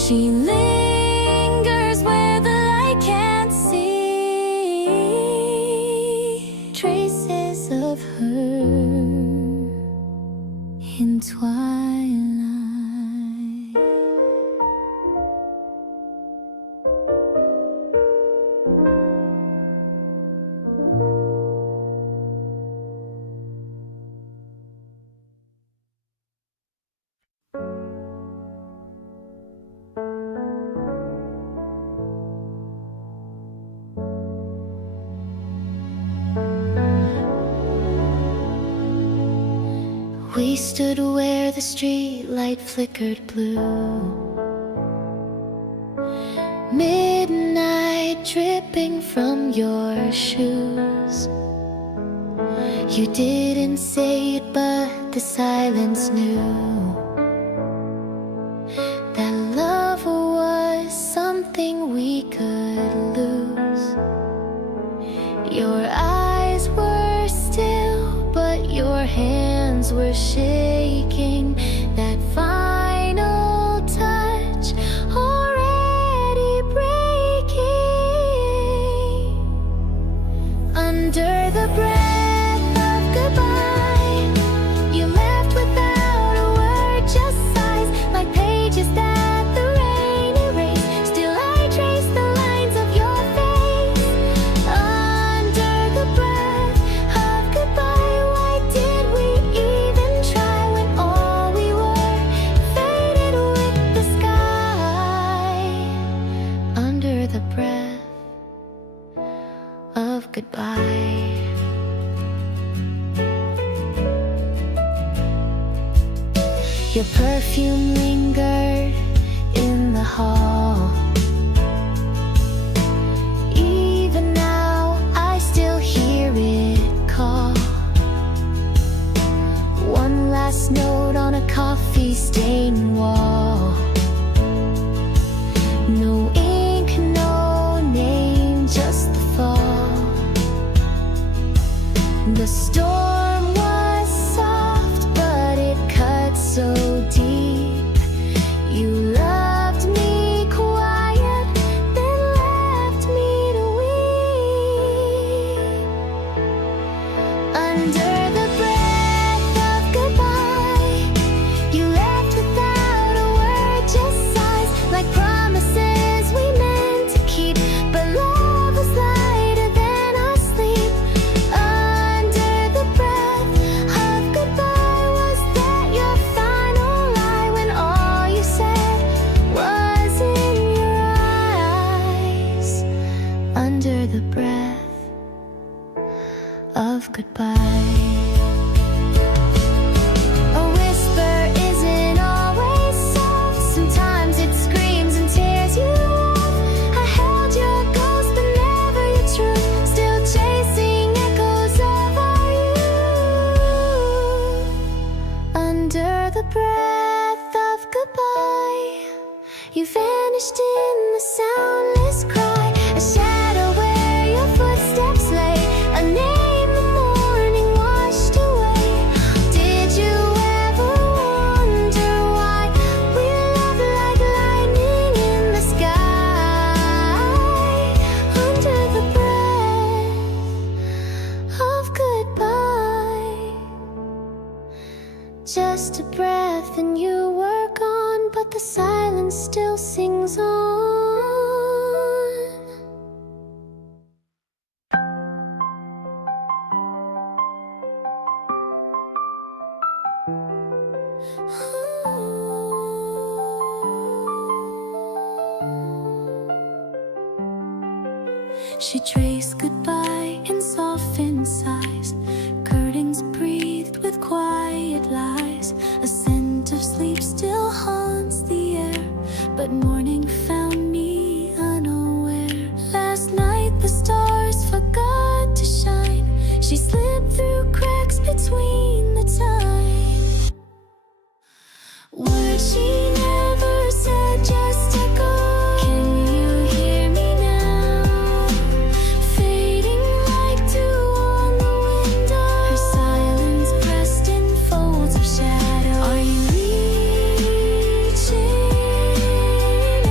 She lingers where the light can't see. Traces of her in twilight. We stood where the street light flickered blue. Midnight dripping from your shoes. You didn't say it, but the silence knew that love was something we could lose. Your eyes were still, but your hands were shaking. That final touch already breaking. Under the breath of goodbye, you left without a word, just sighs like pages that the rain erased. Still I trace the lines of your face. Under the breath of goodbye, why did we even try when all we were faded with the sky? Under the breath of goodbye. Your perfume lingered in the hall. Even now I still hear it call. One last note on a coffee-stained wall. No ink, no name, just the fall. The storm was soft, but it cut so deep. You loved me quiet, then left me to weep. Under the breath of goodbye, you left without a word, just sighs like promises we meant to keep. But love was lighter than our sleep. Under the breath of goodbye, was that your final lie when all you said was in your eyes? Under the breath of goodbye. A whisper isn't always soft. Sometimes it screams and tears you off. I held your ghost but never your truth. Still chasing echoes of our youth. Under the breath of goodbye, you vanished in the soundless cry. A shadow where your footsteps lay. A name the morning washed away. Did you ever wonder why we love like lightning in the sky? Under the breath of goodbye. Just a breath and you were gone, but the silence still sings on. She traced goodbye in softened sighs. Curtains breathed with quiet lies. A scent of sleep still haunts the air, but morning found me unaware. Last night the stars forgot to shine. She slipped through cracks between the time. Words she never said, just echo. Can you hear me now? Fading like dew on the window. Her silence pressed in folds of shadow. Are you reaching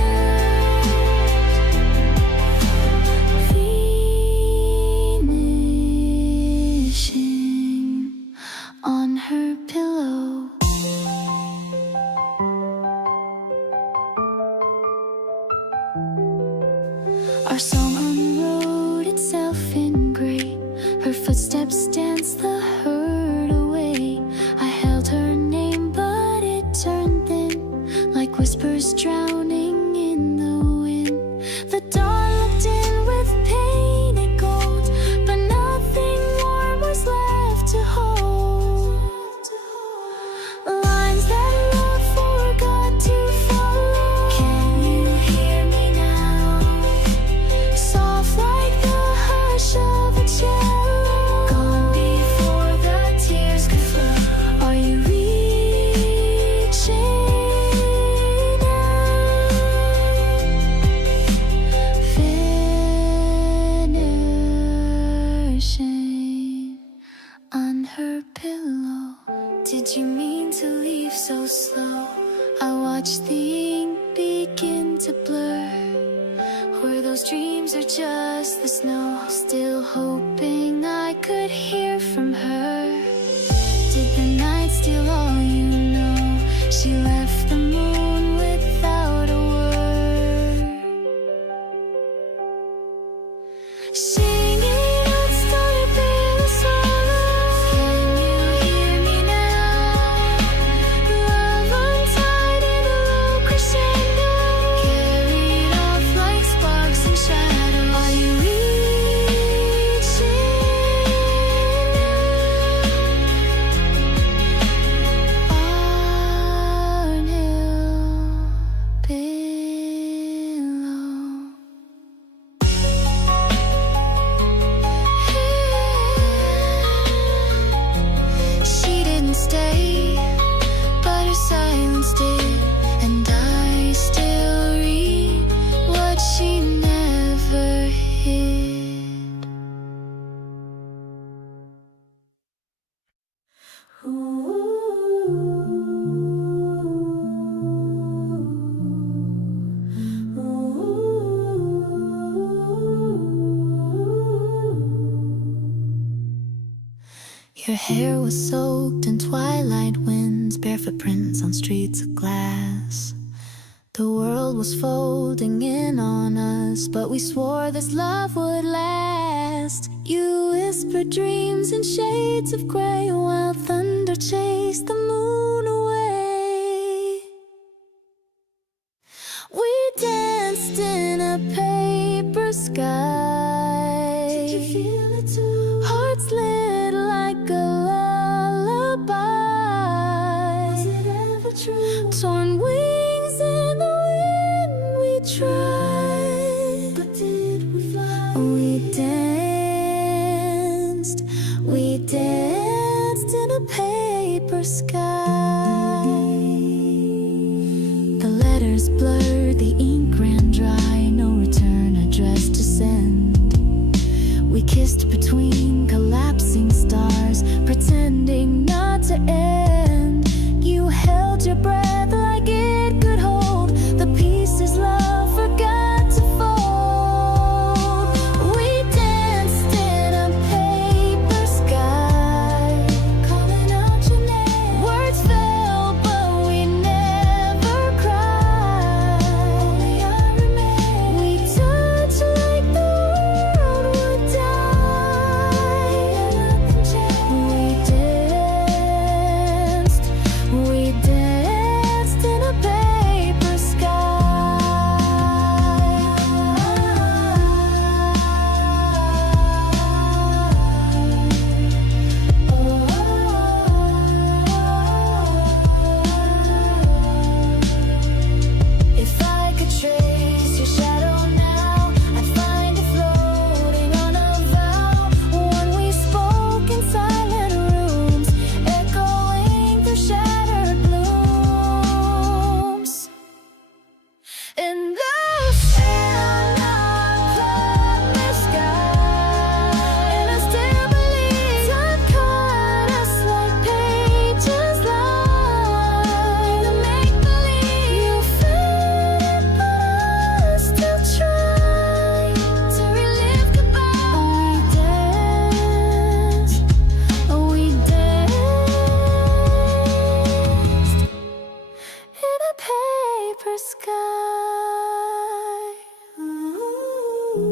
Our song unrolled itself in gray. Her footsteps danced the hurt away. I held her name, but it turned thin, like whispers drowning in the wind. The dawn looked in with painted gold, but nothing warm was left to hold. Lines that love forgot to follow. Can you hear me now? Soft like the hush of a cello, gone before the tears could flow. Are you reaching out? Finishing on her pillow. Did you mean to leave so slow? I watched the ink begin to blur. Were those dreams or just the snow? Still hoping I could hear from her. Did the night steal all you know? She left the moon without a word. Singing out started bitter sorrow. Can you hear me now? Love untied in a low crescendo, carried off like sparks and shadows. Are you reaching out? Our new pillow. She didn't stay, but her silence did, and I still read what she never hid. Your hair was soaked in twilight winds, barefoot prints on streets of glass. The world was folding in on us, but we swore this love would last. You whispered dreams in shades of gray, while thunder chased the moon away. We danced in a paper sky. Did you feel it too? Hearts lit like a lullaby. Was it ever true? Torn wings in the wind, we tried. But did we fly? We danced in a paper sky. The letters blurred, the ink ran dry, no return address to send. We kissed between collapsing stars, pretending not to end. You held your breath like it could hold the pieces love forgot to fold. We danced in a paper sky, calling out your name. Words fell, but we never cried. Only I remain. We touched like the world would die, and nothing changed. We danced in a paper sky. If I could trace your shadow now, I'd find it floating on a vow. One we spoke in silent rooms, echoing through shattered blooms. And those stand on the sky, and I still believe time cut us like pages line. The make-believe you fed, but I still try to relive goodbye. We danced in a paper sky. Ooh.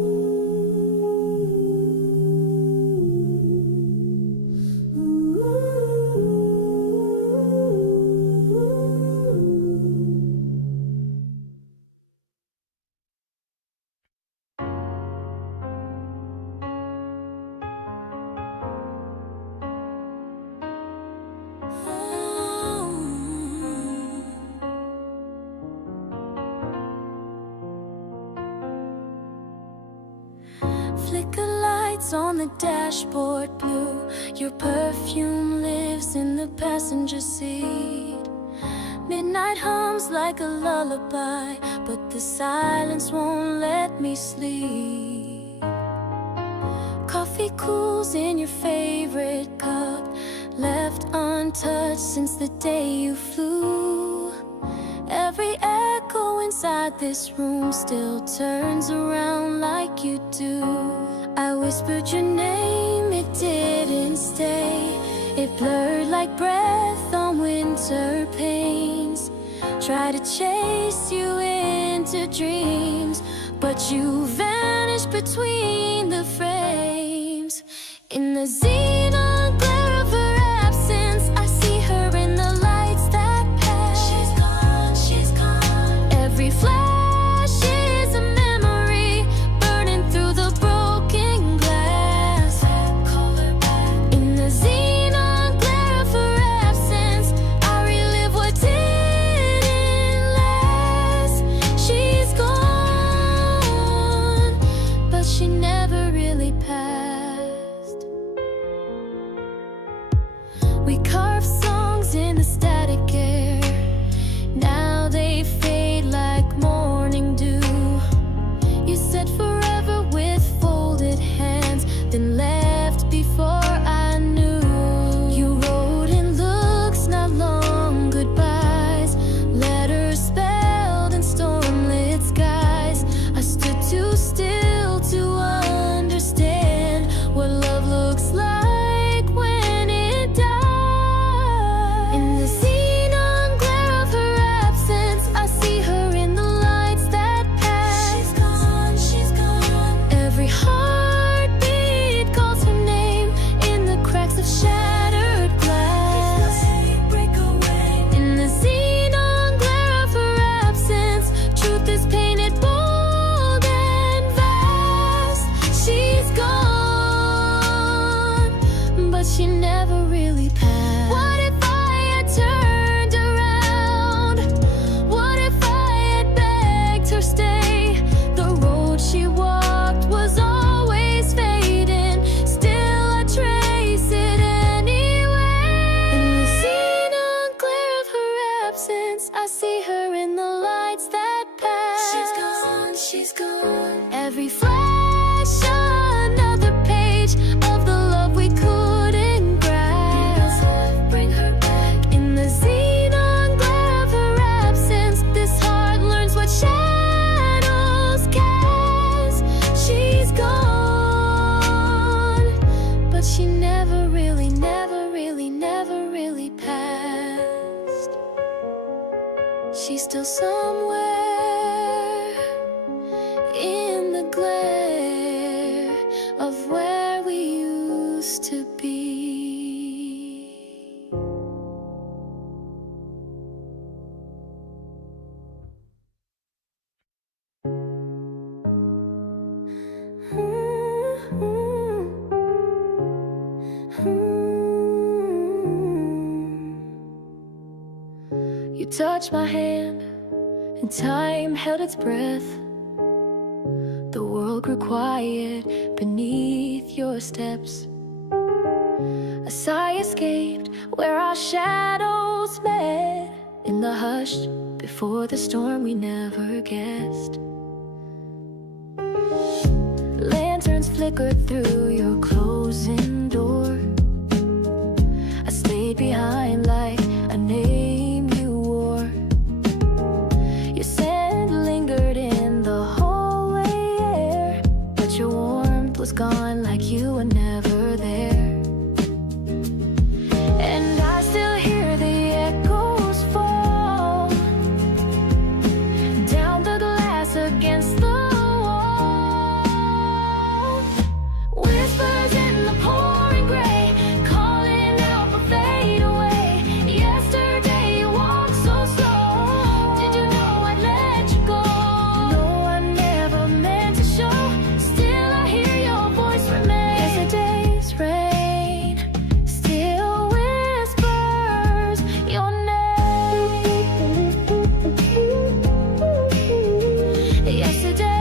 lights on the dashboard blue. Your perfume lives in the passenger seat. Midnight hums like a lullaby, but the silence won't let me sleep. Coffee cools in your favorite cup, left untouched since the day you flew. Every echo inside this room still turns around like you do. I whispered your name, it didn't stay. It blurred like breath on winter pains. Try to chase you into dreams, but you vanished between the frames. In the xenon glare of her absence, I see her in the lights that pass. She's gone. Every flash is a memory burning through the broken glass. Call her back. In the xenon glare of her absence, I relive what didn't last. She's gone, but she never really passed. We carve songs in the static air. Now they fade like morning dew. You said forever with folded hands, then left before I knew. You wrote in looks, not long goodbyes. Letters spelled in stormlit skies. I stood too still to understand what love looks like when it dies. In the xenon glare of her absence, I see her in the lights that pass. She's gone. Every heartbeat calls her name in the cracks of shattered glass. Break away. In the xenon glare of her absence, truth is painted bold and vast. She's gone, but she never really passed. What if I had turned around? What if I had begged her stay? The road she walked was always fading. Still I trace it anyway. In the xenon glare of her absence, I see her in the lights that pass. She's gone. Every flash, another page of the love we couldn't grasp. Bring her back. In the xenon glare of her absence, this heart learns what shadows cast. She's gone, but she never really, never really, never really passed. She's still somewhere in the glare of where we used to be. You touched my hand, and time held its breath. The world grew quiet beneath your steps. A sigh escaped where our shadows met. In the hush before the storm we never guessed. Lanterns flickered through your closing door. I stayed behind like a name you wore. Your scent lingered in the hallway air, but your warmth was gone like you were never there. And I still hear the echoes fall down the glass against the wall. Whispers in the pouring gray, calling out but fade away. Yesterday you walked so slow. Did you know I'd let you go? No, I never meant to show. Still I hear your voice remain. Yesterday's rain still whispers your name. Yesterday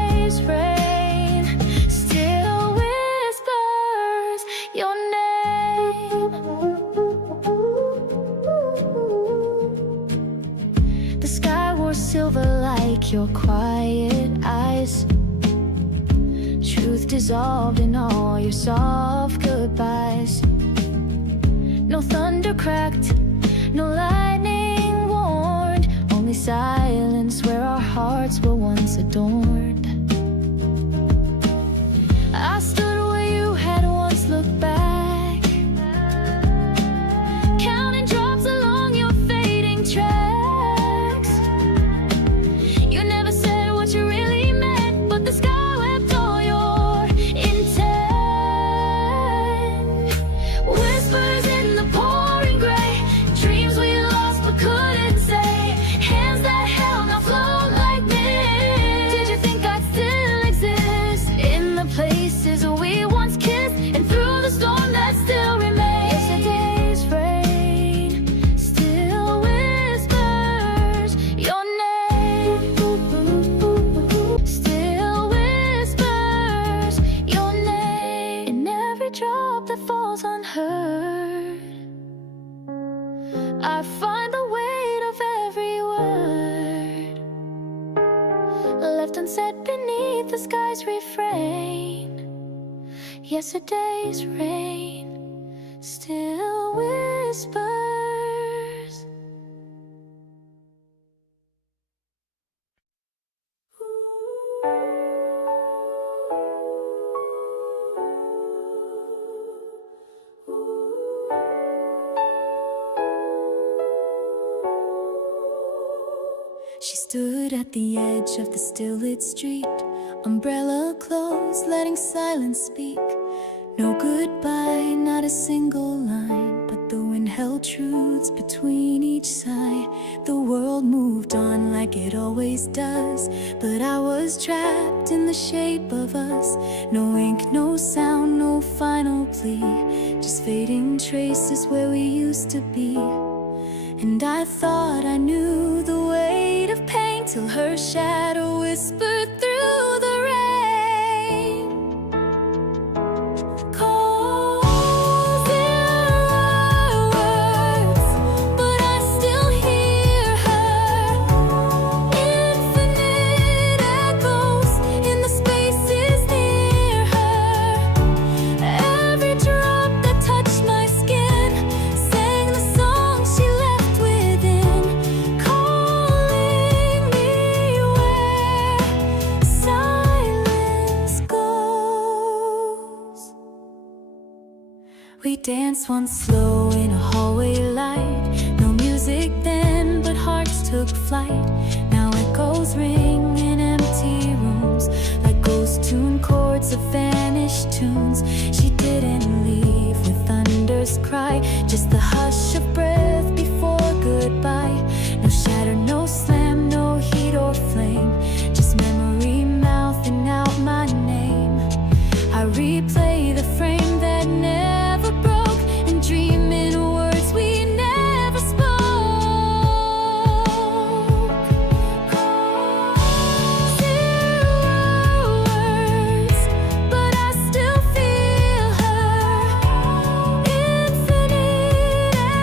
your quiet eyes. Truth dissolved in all your soft goodbyes. No thunder cracked, no lightning warned, only silence where our hearts were once adorned. I stood where you had once looked back, counting drops along your fading tracks. You never said what you really meant, but the sky wept all your intent. Whispers in the pouring gray, dreams we lost but couldn't say, hands that held now float like mist. Did you think I'd still exist in the places we once kissed, and through the storm that still remains? Yesterday's rain still whispers your name. Still whispers your name in every drop that falls unheard. I find the weight of every word left unsaid beneath the sky's refrain. Yesterday's rain still whispers. She stood at the edge of the still-lit street, umbrella closed, letting silence speak. No goodbye, not a single line, but the wind held truths between each sigh. The world moved on like it always does, but I was trapped in the shape of us. No ink, no sound, no final plea, just fading traces where we used to be. And I thought I knew the weight of pain till her shadow whispered through the rain. Calls in her words, but I still hear her. Infinite echoes in the spaces near her. Every drop that touched my skin sang the song she left within, calling me where silence goes. We danced once slow in a hallway light, no music then, but hearts took flight. Now echoes ring in empty rooms, like ghost tune chords of vanished tunes. She didn't leave with thunder's cry, just the hush of breath before goodbye. No shatter, no slam, no heat or flame, just memory mouthing out my name. I replay the frame that never broke and dream in words we never spoke. Zero words, but I still feel her. Infinite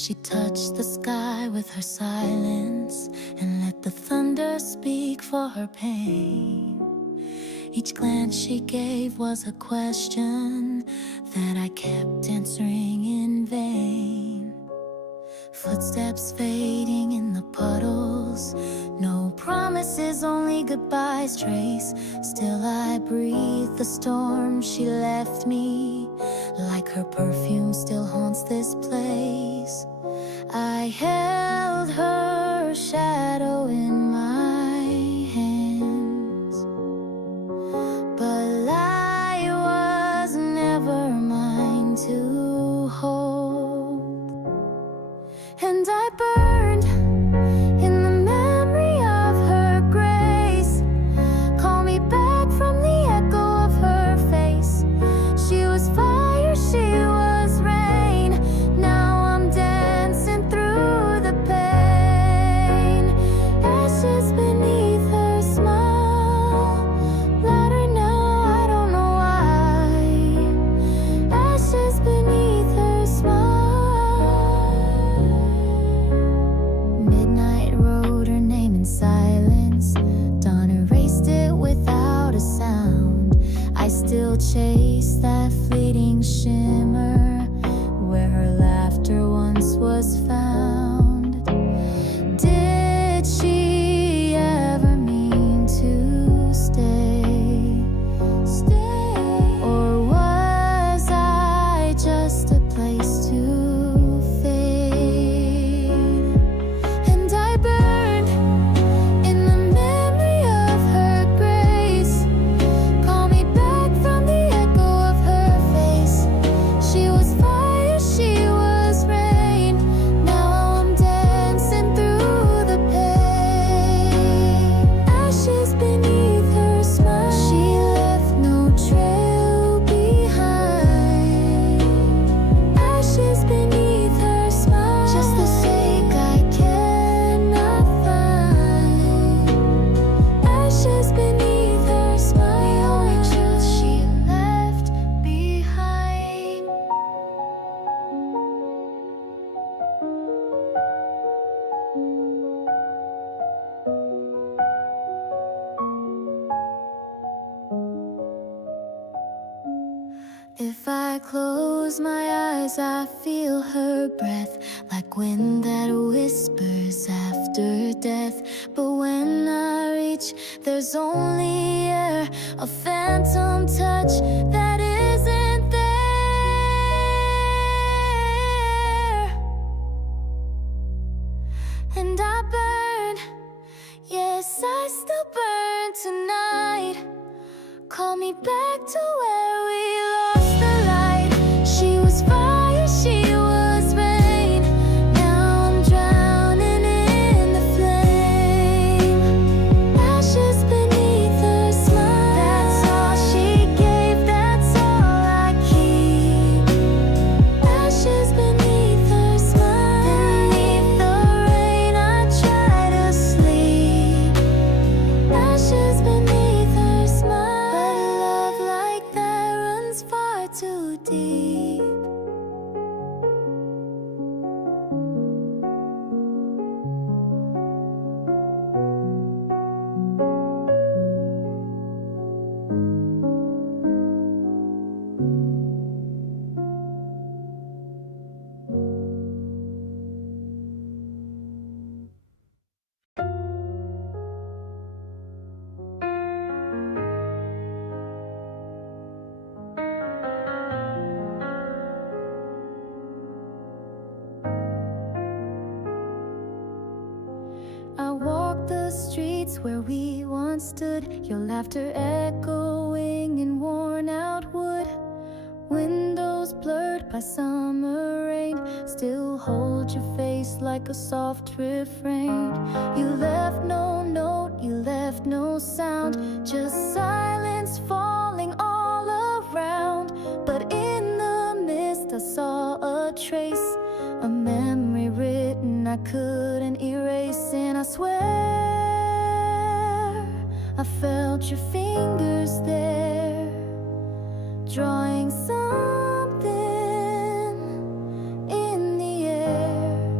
She touched the sky with her silence and let the thunder speak for her pain. Each glance she gave was a question that I kept answering in vain. Footsteps fading in the puddles, no promises, only goodbyes trace. Still I breathe the storm she left me, like her perfume still haunts this place. I held her shadow in my hands, but light was never mine to hold. And I burned in the memory of her grace. Call me back from the echo of her face. She was fire, she was rain. Now I'm dancing through the pain. Ashes beneath her smile. Louder now, I don't know why. Ashes beneath her smile. Midnight wrote her name in silence. Dawn erased it without a sound. I still chase that fleeting shimmer where her laughter once was found. Did she ever mean to stay? Or was I just a place to fade? And I burned in the memory of her grace. Call me back from the echo of her face. She was fire, she was rain. Now I'm dancing through the pain. Ashes beneath her smile. She left no trail behind. Ashes beneath her smile. Just the sake I cannot find. Ashes beneath her smile. The only truth she left behind. If I close my eyes, I feel her breath, like wind that whispers after death. But when I reach, there's only air, a phantom touch that isn't there. And I burn, yes, I still burn tonight. Call me back to where we lost the light. She was fire, she was rain. Now I'm drowning in the flame. Ashes beneath her smile. That's all she gave, that's all I keep. Ashes beneath her smile. Beneath the rain, I try to sleep. Ashes beneath her smile. But a love like that runs far too deep. I walk the streets where we once stood, your laughter echoing in worn out wood. Windows blurred by summer rain still hold your face like a soft refrain. You left no note, you left no sound, just silence falling all around. But in the mist I saw a trace, a memory written I couldn't erase. And I swear I felt your fingers there, drawing something in the air.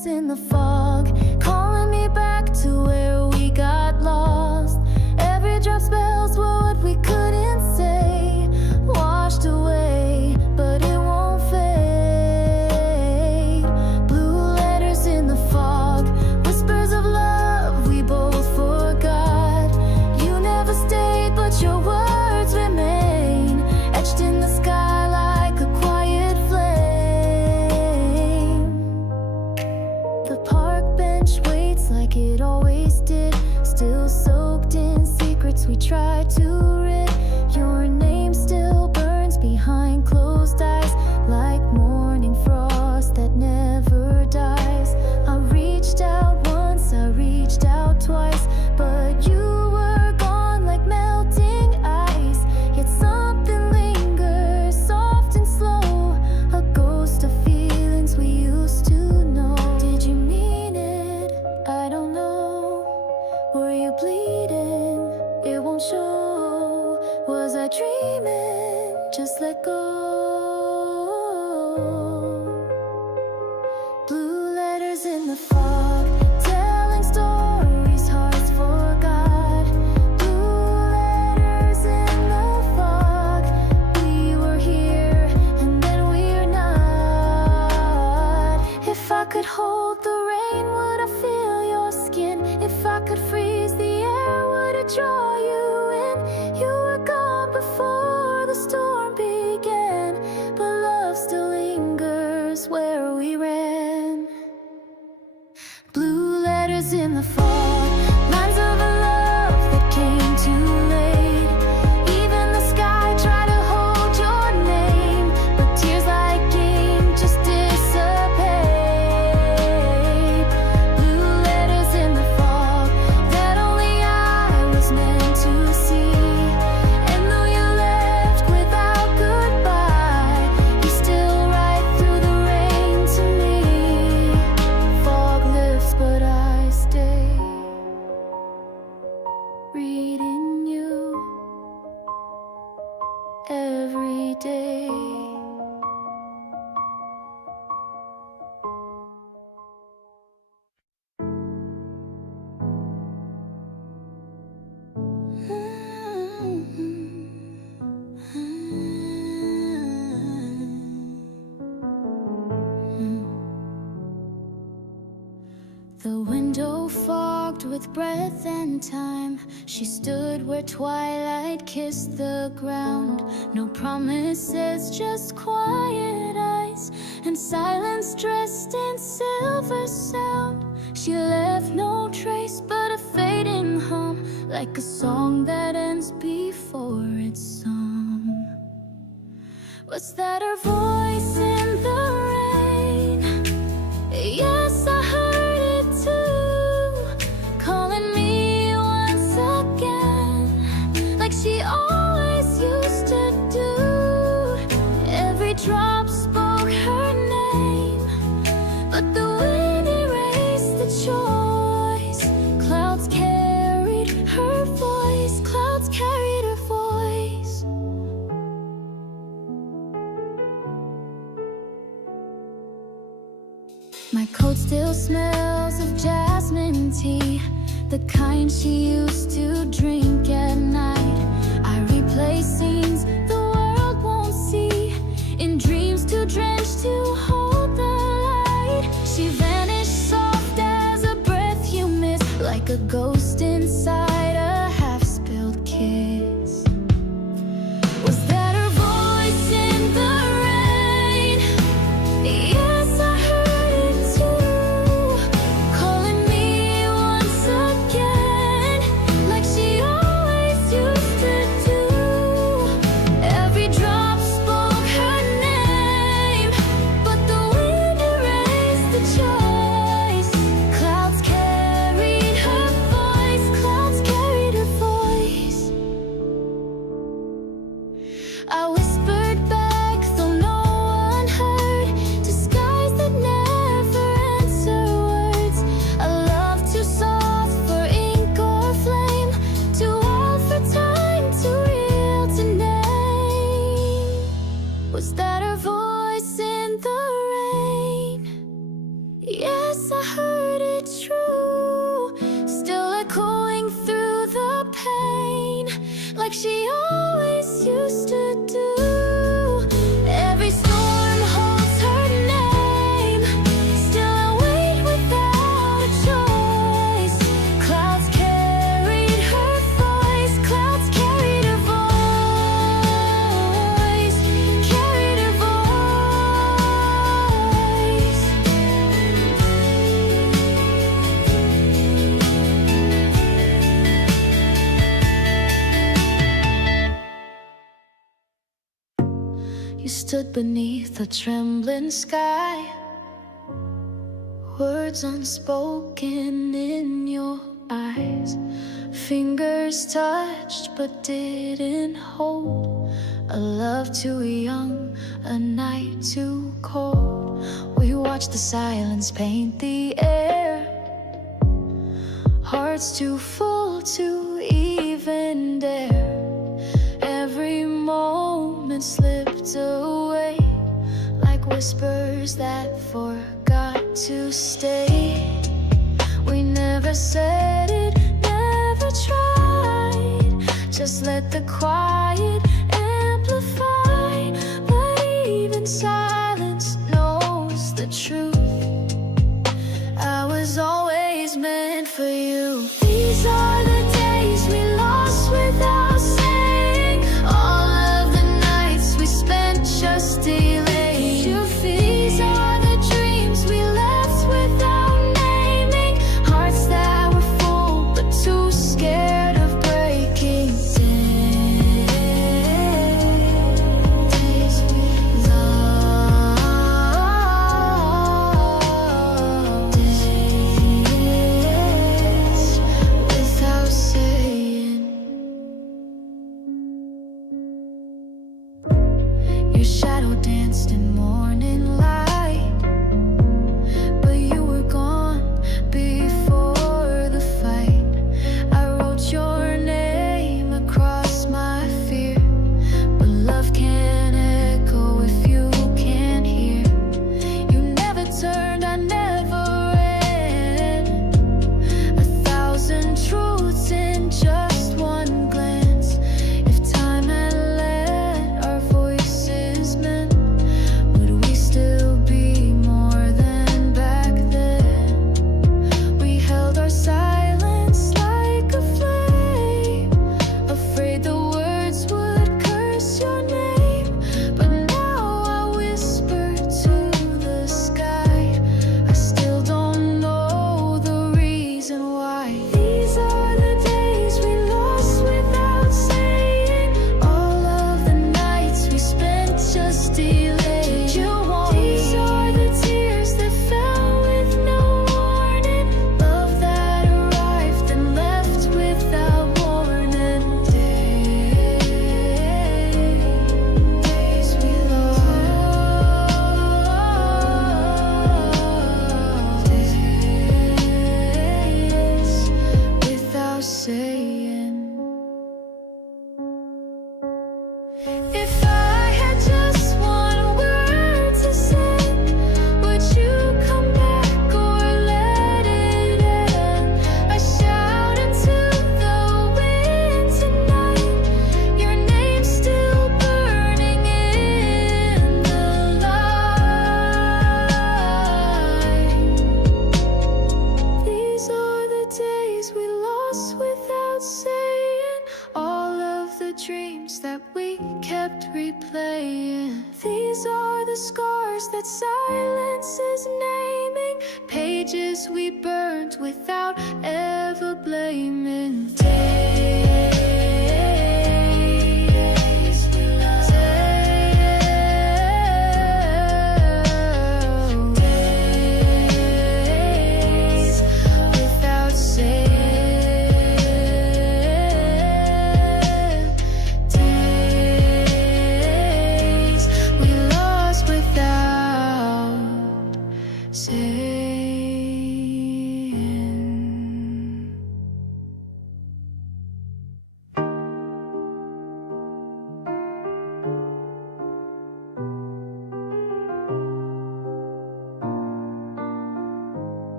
letters in the fog, calling me back to where we got lost. Every drop spells what we couldn't say, washed away, but it won't fade. Blue letters in the fog, whispers of love we both forgot. You never stayed, but your words remain, etched in the sky like a quiet flame. The park bench waits like it always did, still soaked in secrets we tried to rid. Your name still burns behind closed eyes, like morning frost that never dies. I reached out once, I reached out twice, but you were gone like melting ice. Yet something lingers, soft and slow, a ghost of feelings we used to know. Did you mean it? I don't know. Were you bleeding? It won't show. Was I dreaming? Just let go. Blue letters in the fog, telling stories hearts forgot. Blue letters in the fog, we were here and then we're not. If I could hold the rain, would I feel your skin? If I could freeze the air, would it draw you in? You were gone before the storm began, but love still lingers where we ran. Blue letters in the fog, lines of a love that came too late. Even the sky tried to hold your name, but tears like ink just dissipate. Blue letters in the fog that only I was meant to see. And though you left without goodbye, you still write through the rain to me. Fog lifts, but I stay, reading you every day. The window fogged with breath and time, she stood where twilight kissed the ground. No promises, just quiet eyes and silence dressed in silver sound. She left no trace but a fading hum, like a song that ends before it's sung. Was that her voice in the rain? Yes, I heard it too, calling me once again, like she always used to do. Every drop spoke her name, but the wind erased the choice. Clouds carried her voice, clouds carried her voice. My coat still smells of jasmine tea, the kind she used to drink at night. I replay scenes the world won't see, in dreams too drenched to hold the light. She vanished soft as a breath you miss, like a ghost inside a half-spilled kiss. Was that her voice in the rain? Yes, I heard it too, calling me once again, like she always used to do. Every drop spoke her name, but the wind erased the choice. Clouds carried her voice, clouds carried her voice. I whispered back, though no one heard, to skies that never answer words. A love too soft for ink or flame, too old for time, too real to name. Was that her voice in the rain? Yeah. Yes, I heard it true, still echoing through the pain, like she always used to do. Every storm holds her name, still I wait without a choice. Clouds carried her voice, clouds carried her voice, carried her voice. You stood beneath a trembling sky, words unspoken in your eyes. Fingers touched but didn't hold. A love too young, a night too cold. We watched the silence paint the air, hearts too full to even dare. Every moment slipped away, like whispers that forgot to stay. We never said it, never tried, just let the quiet amplify. But even silence knows the truth. I was always meant for you. These are the days we lost without saying, all of the nights we spent just delaying. These are the dreams we left without naming, hearts that were full but too scared of breaking. Days we love, days without saying. Your shadow danced in morning light, but you were gone before the fight. I wrote your name across my fear, but love can't echo if you can't hear. You never turned, I never ran. 1,000 truths in just one glance. If time had let our voices mend, would we still be more than back then? We held our silence like a flame, afraid the words would curse your name. But now I whisper to the sky, I still don't know the reason why. These are the days we lost without saying, all of the nights we spent just delaying. Did you want me? These are the tears that fell with no warning, love that arrived and left without warning. Days we love, days without saying. If I had just one word to say, would you come back or let it end? I shout into the wind tonight, your name's still burning in the light. These are the days we lost without saying, all of the dreams that we kept replaying. These are the scars that silence is naming, pages we burned without ever blaming. Days we love, days without saying, days we lost without saying.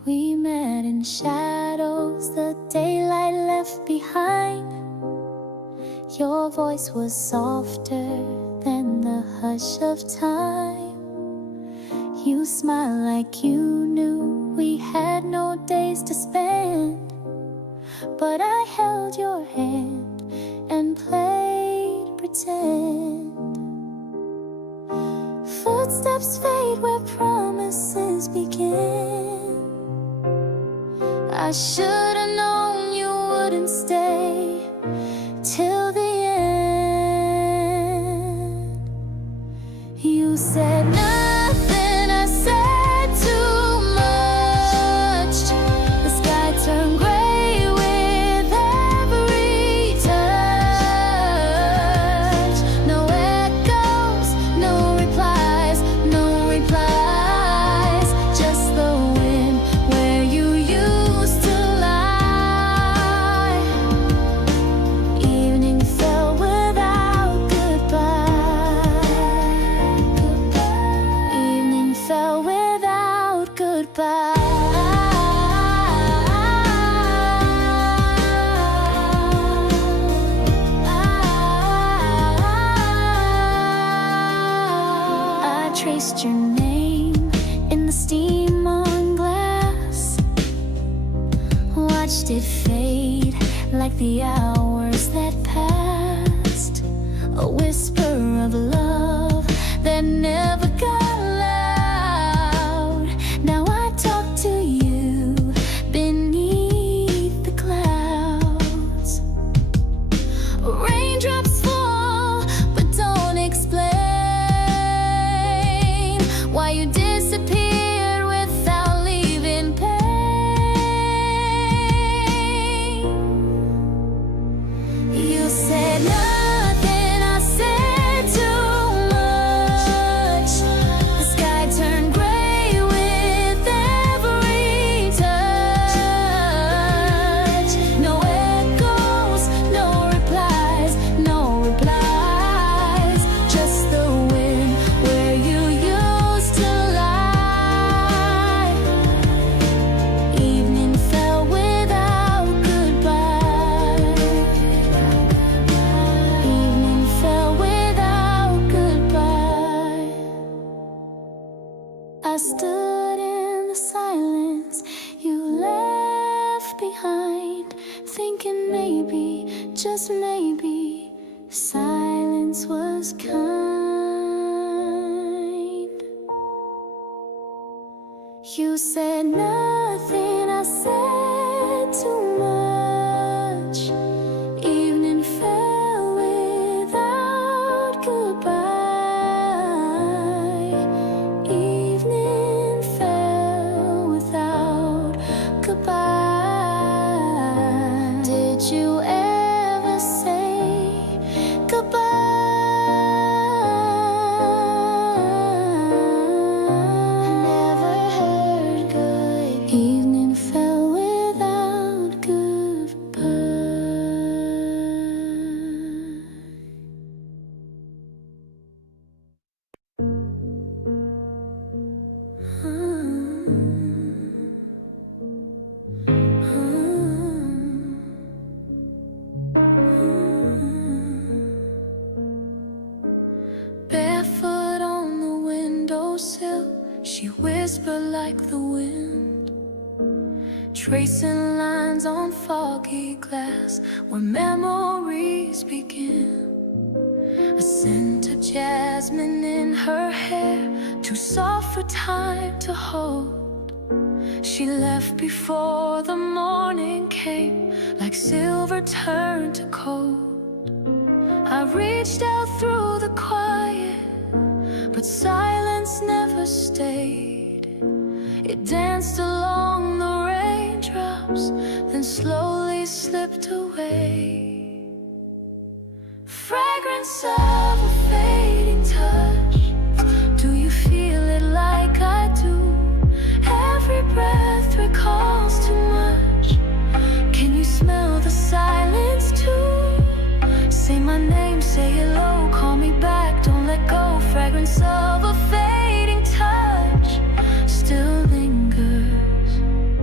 We met in shadows the daylight left behind. Your voice was softer than the hush of time. You smiled like you knew we had no days to spend. But I held your hand and played pretend. Footsteps fade where promises begin. I should've known you wouldn't stay till the end. You said nothing, I said too much. The sky turned gray with every touch. No echoes, no replies, no replies. Just the wind where you used to lie. Evening fell without goodbye. Evening fell without goodbye. I traced your name in the steam on glass. Watched it fade like the hours that passed. A whisper of love that never got loud. Now I talk to you beneath the clouds. Raindrops fall but don't explain why you disappeared without leaving pain. You said nothing, I said too much. The sky turned gray with every touch. No echoes, no replies, no replies. Just the wind where you used to lie. Evening fell without goodbye. Evening fell without goodbye. I stood in the silence you left behind, thinking maybe, just maybe, silence was kind. You said nothing, I said too much. Evening fell without goodbye. Evening fell without goodbye. Did you ever say goodbye? Never heard good. Evening fell without goodbye. Barefoot on the windowsill, she whispered like the wind, tracing lines on foggy glass where memories begin. A scent of jasmine in her hair, too soft for time to hold. She left before the morning came, like silver turned to gold. I reached out through the quiet, but silence never stayed. It danced along the raindrops, then slowly slipped away. Fragrance of a fading touch. Do you feel it like I do? Every breath recalls too much. Can you smell the silence too? Say my name, say hello, call me back, don't let go. Fragrance of a fading touch still lingers.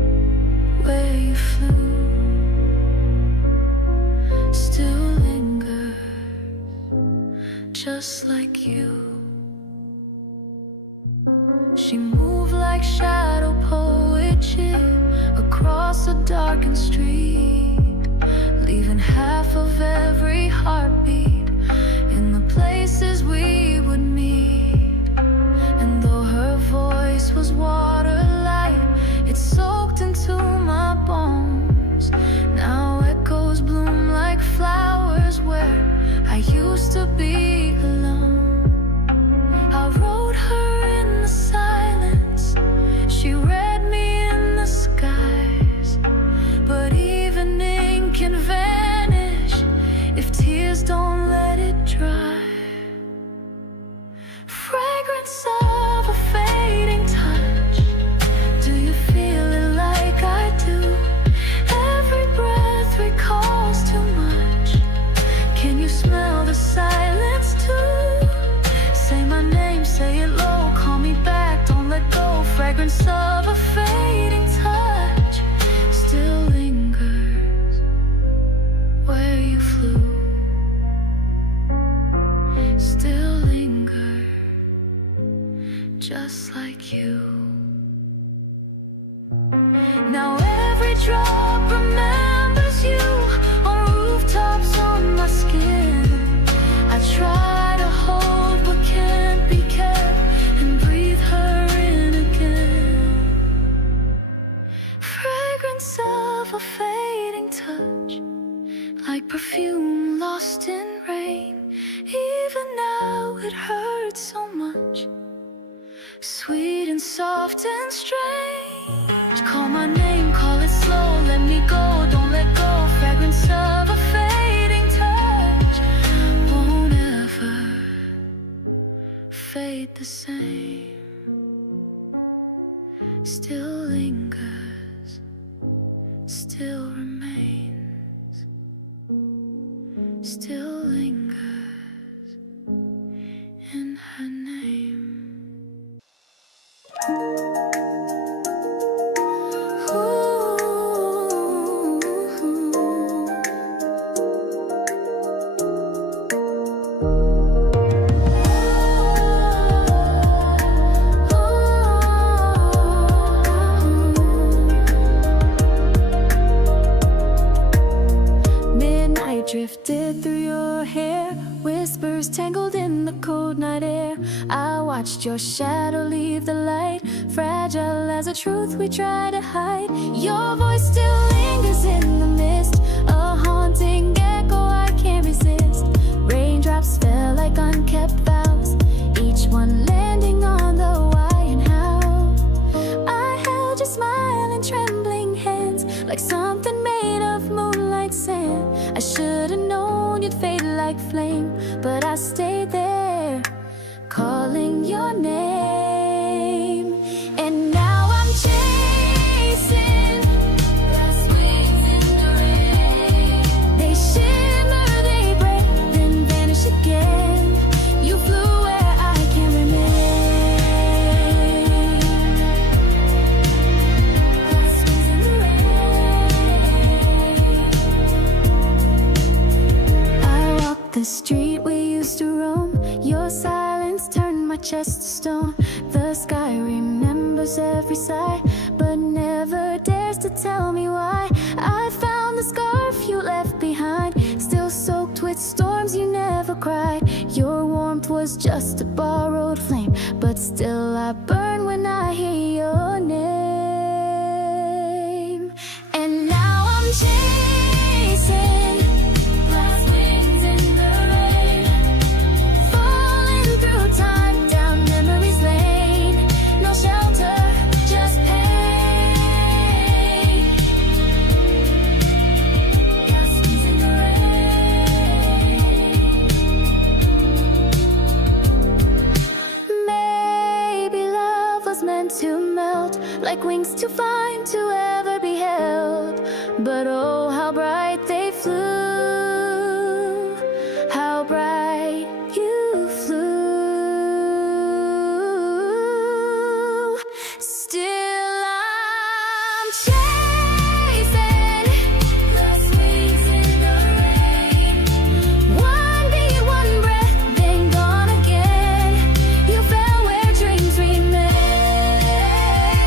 like shadow poetry across a darkened street, leaving half of every heartbeat in the places we would meet. And though her voice was water light, it soaked into my bones. Now echoes bloom like flowers where I used to be alone. I wrote her in the silence, she read me in the skies. But evening can vanish if tears don't let it dry. Fragrance of a fading touch, do you feel it like I do? Every breath recalls too much. Can you smell the silence too? Say my name, say it low, call me back, don't let go. Fragrance of a fading touch still lingers where you flew. Still linger, just like you. Now every drop remembers you on rooftops, on my skin. I try to hold but can't be kept and breathe her in again. Fragrance of a fading touch, like perfume lost in rain. Even now it hurts so much, sweet and soft and strange. Call my name, call it slow, let me go, don't let go. Fragrance of a fading touch won't ever fade the same. Still lingers, still remains, still lingers in her name. Drifted through your hair, whispers tangled in the cold night air. I watched your shadow leave the light, fragile as a truth we try to hide. Your voice still lingers in the mist, a haunting echo I can't resist. Raindrops fell like unkept vows, each one landing on the why and how. I held your smiling trembling hands like something made of moonlight sand. I should've known you'd fade like flame, but I stayed there, calling your name. And now I'm chasing glass wings in the rain. They shimmer, they break, then vanish again. You flew where I can't remain. Glass wings in the rain. I walked the street we used to roam. Your silence turned my chest to stone. The sky remembers every sigh, but never dares to tell me why. I found the scarf you left behind, still soaked with storms, you never cried. Your warmth was just a borrowed flame, but still I burn when I hear your name. And now I'm chasing glass wings in the rain, falling through time down memories lane. No shelter, just pain. Glass wings in the rain. Maybe love was meant to melt like wings too fine to ever be held. But oh, how bright they flew, how bright you flew. Still I'm chasing glass wings in the rain. One beat, one breath, then gone again. You fell where dreams remain.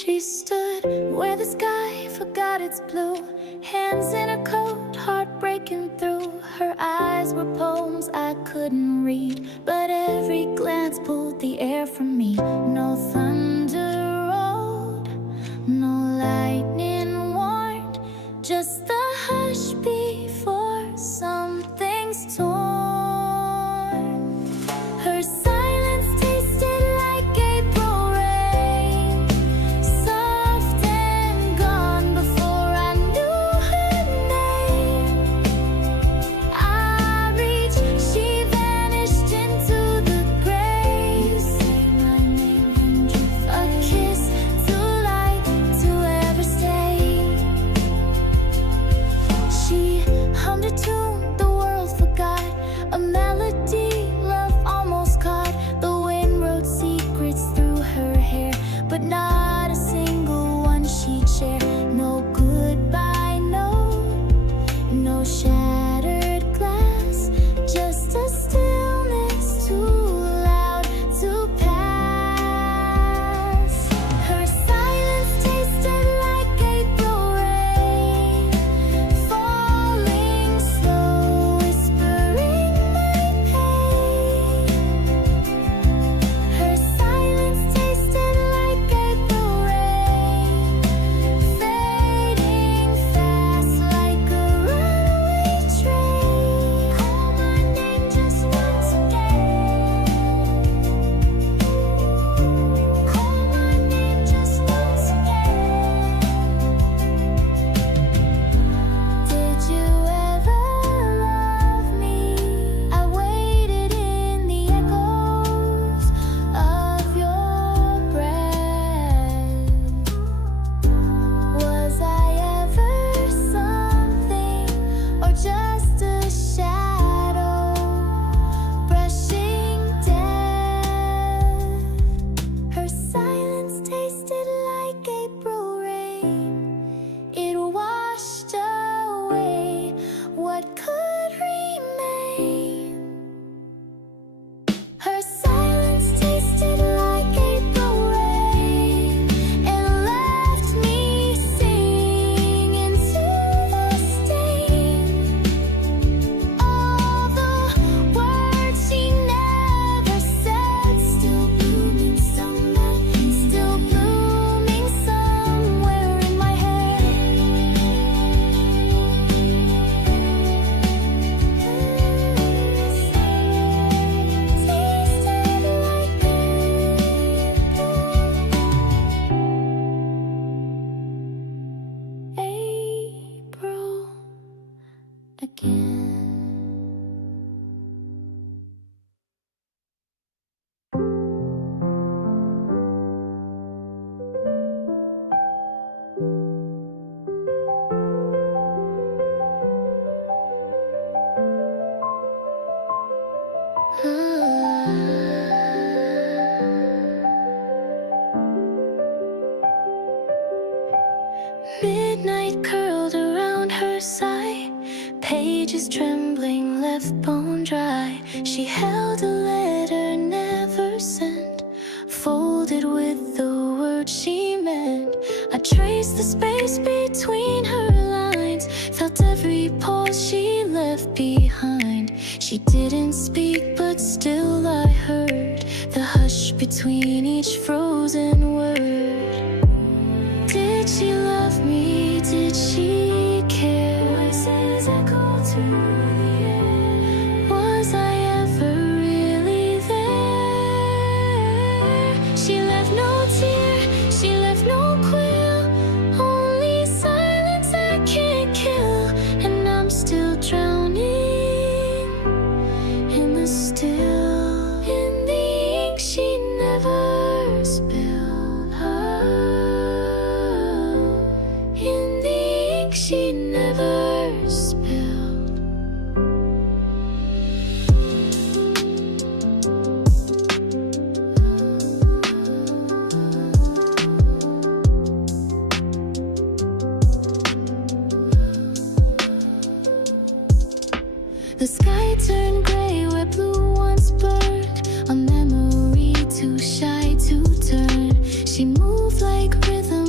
She stood where the sky forgot its blue, hands in her coat, heart breaking through. Her eyes were poems I couldn't read, but every glance pulled the air from me. No thunder rolled, no lightning warned, just the hush before something's torn. Her silence tasted like April rain, soft and gone before I knew her name. I reached, she vanished into the graves. Say my name and drift, a kiss too light to ever stay. She hummed a tune the world forgot, a melody love almost caught. The wind wrote secrets through her hair, but not a single one she'd share. No goodbye note, no shattered glass, just a stillness too loud to pass. Her silence tasted like April rain, falling slow, whispering my pain. Her silence tasted like April rain, fading fast like a runaway train. Call my name just once again. Call my name just once again. Did you ever love me? I waited in the echoes of your breath. Was I ever something or just a shadow brushing death? Her silence tasted like April rain. It washed away what could remain. Her silence tasted like April rain and left me singing to the stain. All the words she never said, still blooming somewhere, still blooming somewhere in my head. Tasted like April again. Midnight curled around her side, pages trembling, left bone dry. She held a letter never sent, folded with the words she meant. I traced the space between her lines, felt every pause she left behind. She didn't speak, but still I heard the hush between each frozen word. Did she love me? Did she care? Voices echo through the air. Was I ever really there? She left no tear, she left no quill, only silence I can't kill. And I'm still drowning in the still, in the ink she never spilled. In the ink she never spilled. The sky turned gray where blue once burned, a memory too shy to turn. She moved like rhythm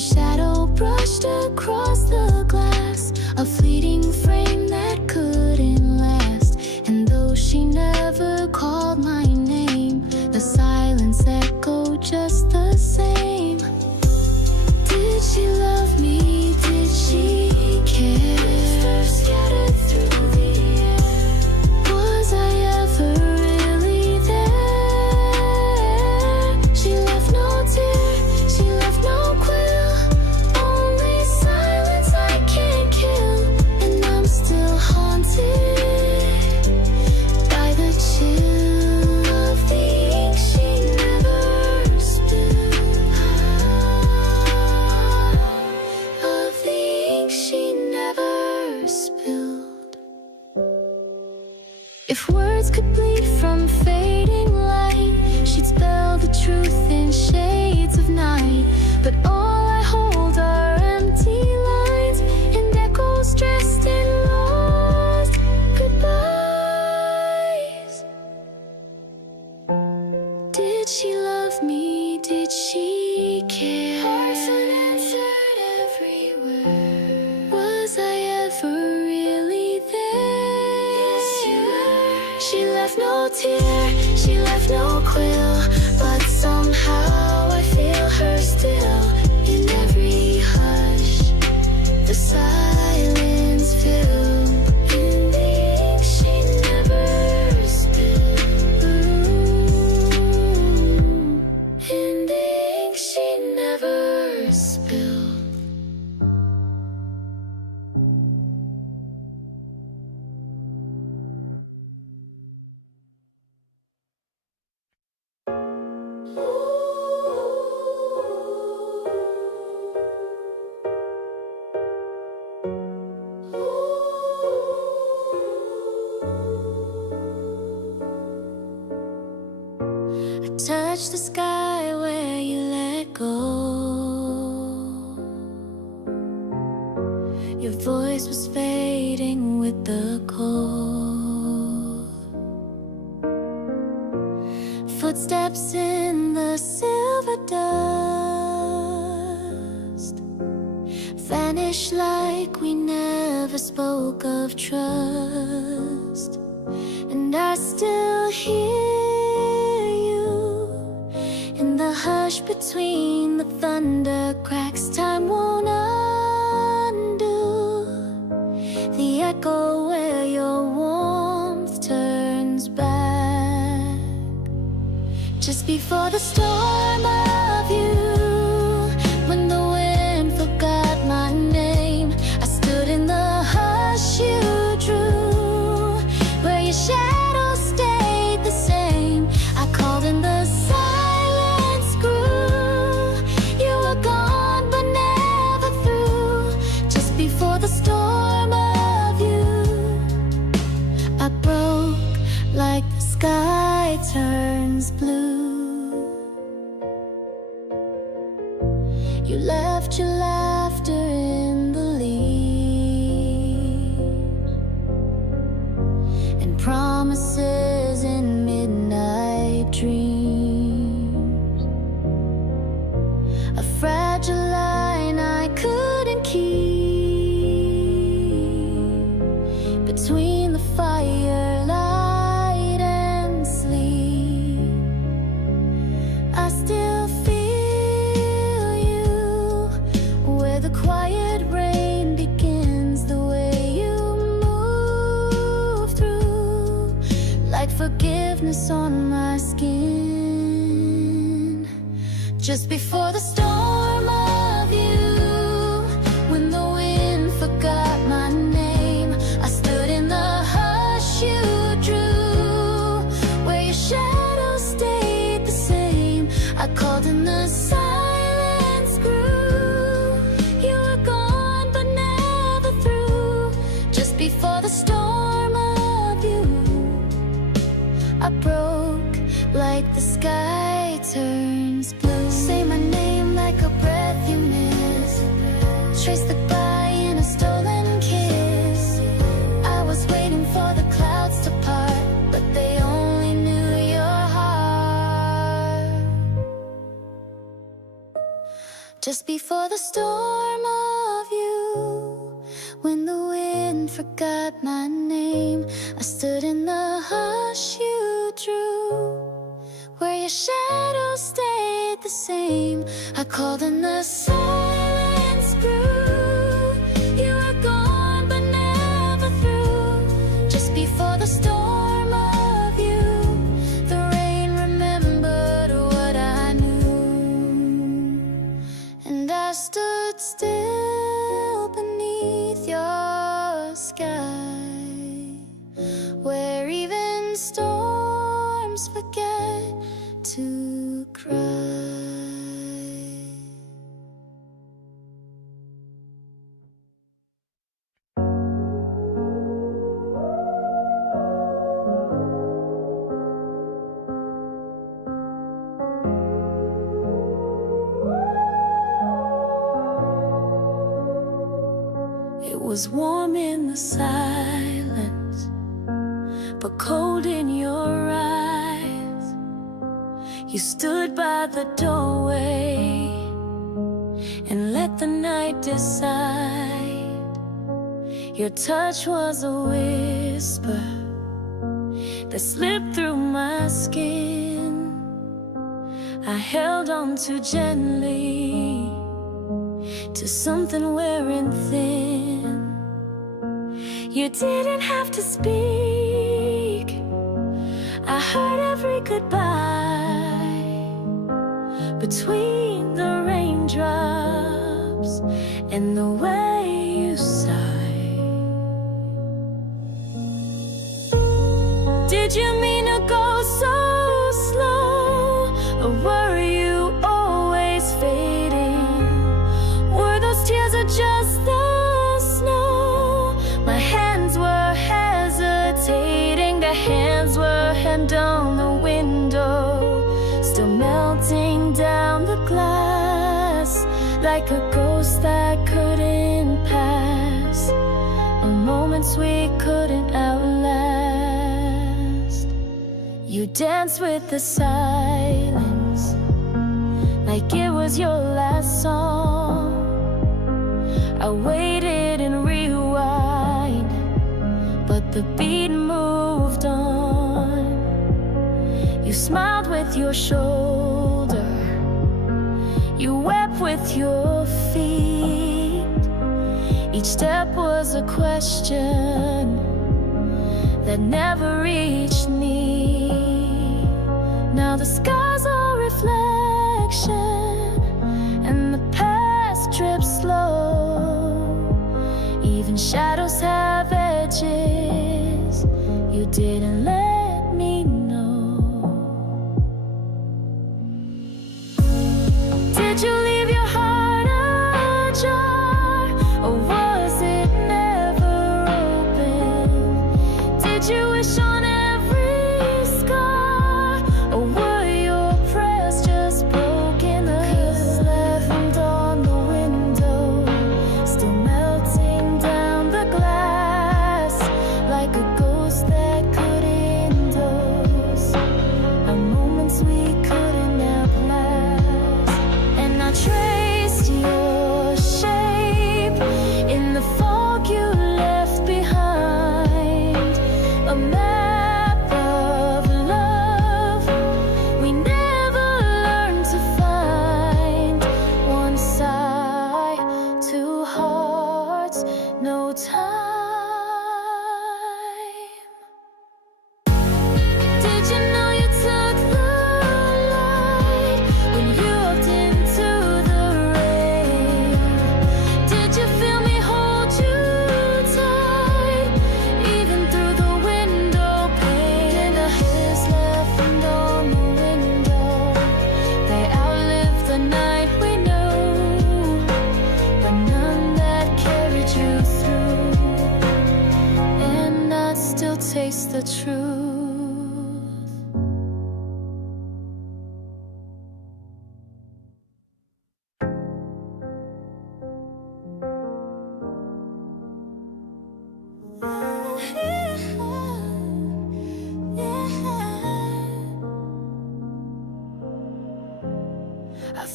shadow brushed across the glass, a fleeting frame that couldn't last. And though she never called my name, the silence echoed just the same. Did she love me? Did she care? Stars scattered through the air. Was I ever really there? She left no tear, she left no quill, only silence I can't kill. And I'm still haunted by the chill of the ink she never spilled. Of the ink she never spilled. If words could bleed from fading light, she'd spell the truth in shades of night. But all I hold are empty lines and echoes dressed in lost goodbyes. Did she love me? Did she care? Hearts unanswered everywhere. Was I ever really there? Yes, you were. She left no tear, she left no quill, but somehow I feel her still. In every hush, the silence filled. In the ink she never spilled. In the ink she never spilled. I touched the sky where you let go. Your voice was fading with the cold. Footsteps in the silver dust vanish like we never spoke of trust. And I still hear you in the hush between the thunder cracks. Time won't undo the echo where your warmth turns back. Just before the storm of you, when the wind forgot my name, I stood in the hush you drew, where your shadow stayed the same. I called and the silence grew. You were gone but never through. Just before the storm of you, I broke like the sky turns blue. You left your laughter in the leaves and promises in midnight dreams. A fragile line I couldn't keep between the firelight and sleep. I still feel you where the quiet rain begins, the way you move through, like forgiveness on my skin. Just before the storm of you, when the wind forgot my name, I stood in the hush you drew, where your shadow stayed the same. I called and the silence grew. You were gone but never through. Just before the storm of you, I broke like the sky turns blue. Say my name like a breath you miss. Trace the goodbye in a stolen kiss. I was waiting for the clouds to part, but they only knew your heart. just before the storm of you. When the wind forgot my name, I stood in the hush you drew, where your shadow stayed the same. I called and the silence grew. You were gone but never through. Just before the storm of you, the rain remembered what I knew. And I stood still beneath your sky, where even storms forget to cry. It was warm in the silence, but cold in your eyes. You stood by the doorway and let the night decide. Your touch was a whisper that slipped through my skin. I held on too gently to something wearing thin. You didn't have to speak, I heard every goodbye between the raindrops and the way you sighed. Did you mean to go so slow, or were you always fading? Were those tears or just the snow? My hands were hesitating, the hands were hand on the window, still melting down the glass like a ghost that couldn't pass, or moments we couldn't outlast. You danced with the silence like it was your last song. I waited and rewind, but the beat moved on. You smiled with your shoulder, you wept with your feet. Each step was a question that never reached me. Now the skies are reflection and the past drips slow. Even shadows have edges, you didn't let me know. Did you leave your heart ajar, or was it never open? Did you wish on every scar, or were your prayers just broken? The kiss left on the window, still melting down the glass like a ghost that couldn't dose, our moments we couldn't outlast. And I traced your shape in the fog you left behind, a map of love we never learned to find. One sigh, two hearts, no time. Did you know you took the light when you walked into the rain? Did you feel me hold you tight, even through the window pane? And the hairs left on the window, they outlived the night we know, but none that carried you through. And I'd still taste the truth. I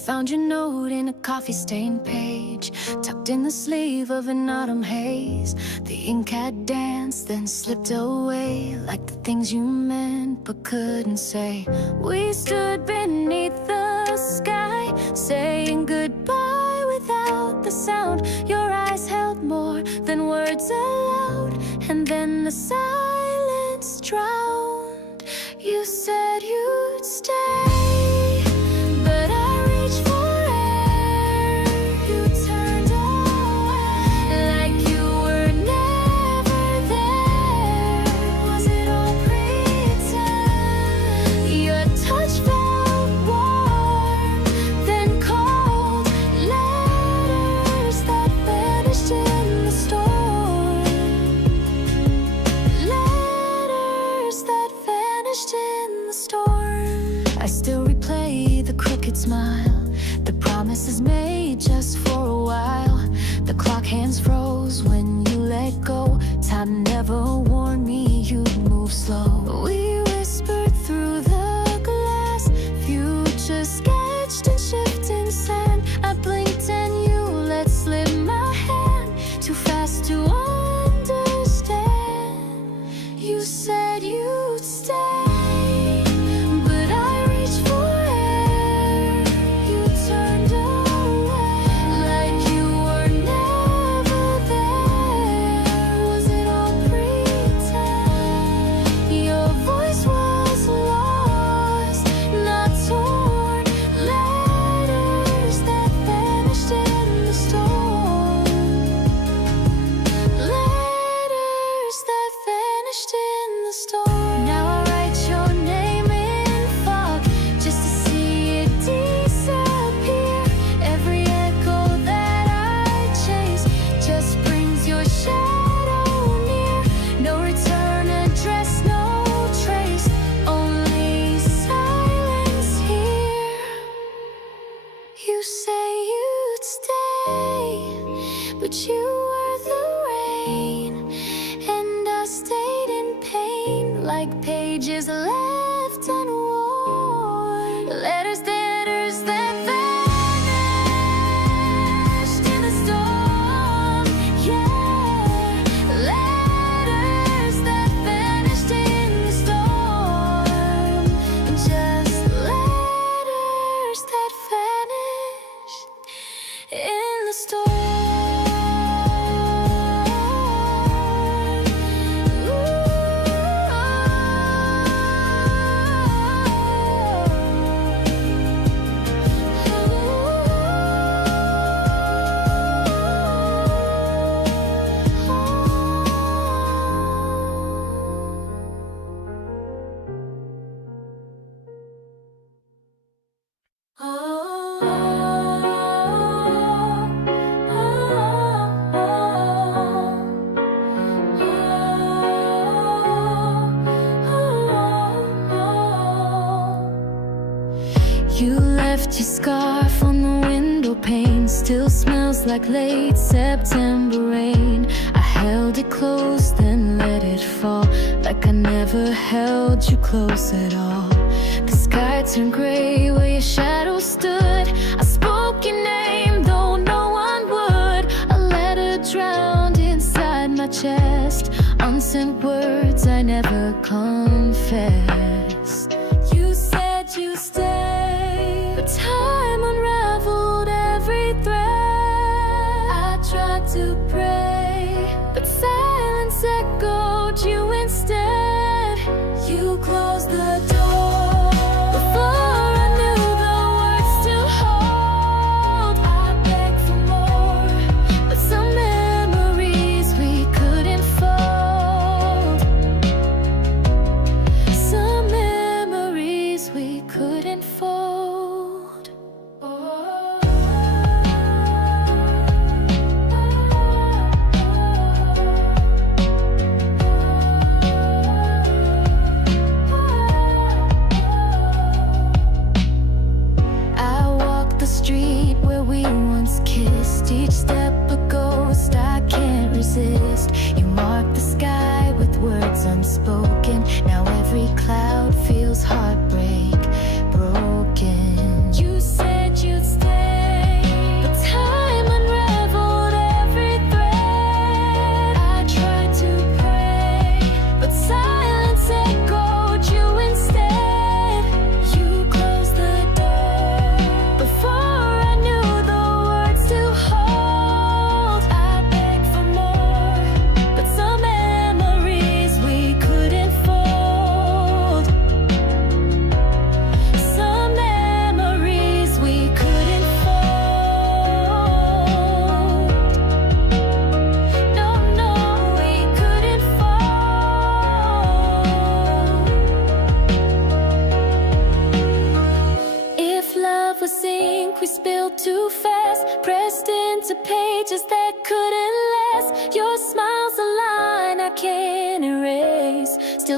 found your note in a coffee-stained page, tucked in the sleeve of an autumn haze. The ink had danced, then slipped away, like the things you meant but couldn't say. We stood beneath the sky, saying goodbye without the sound. Your eyes held more than words allowed, and then the silence drowned. You said you'd stay, but I reached for air. You turned away, like you were never there. Was it all pretend? Your touch felt warm, then cold. Letters that vanished in the storm. Letters that vanished in the storm. I still replay the crooked smile, the promises made just for a while. The clock hands froze when you let go. Time never warned me you'd move slow. We whispered through the glass, future sketched in shifting sand. I blinked and you let slip my hand, too fast to understand. You said you'd stay, but I reached for air. You turned away, like you were never there. Was it all pretend? Your voice was lost, not torn. Letters that vanished in the storm. Letters that vanished in the storm. Now I write your name in fog, just to see it disappear. Every echo that I chase just brings your shadow near. No return address, no trace, only silence here. You say you'd stay, but you were the rain, and I stayed in pain, like pages left unworn. Letters that vanished in the storm. Yeah, letters that vanished in the storm. Just letters that vanished in the storm. You left your scarf on the window pane, still smells like late September rain. I held it close, then let it fall, like I never held you close at all. The sky turned gray where your shadow stood. I spoke your name, though no one would. A letter drowned inside my chest, unsent words I never confessed. You said you'd stay, but time unraveled every thread. I tried to pray, but silence echoed you instead. You closed the door before I knew the words to hold. I begged for more, but some memories we couldn't fold. Some memories we couldn't fold.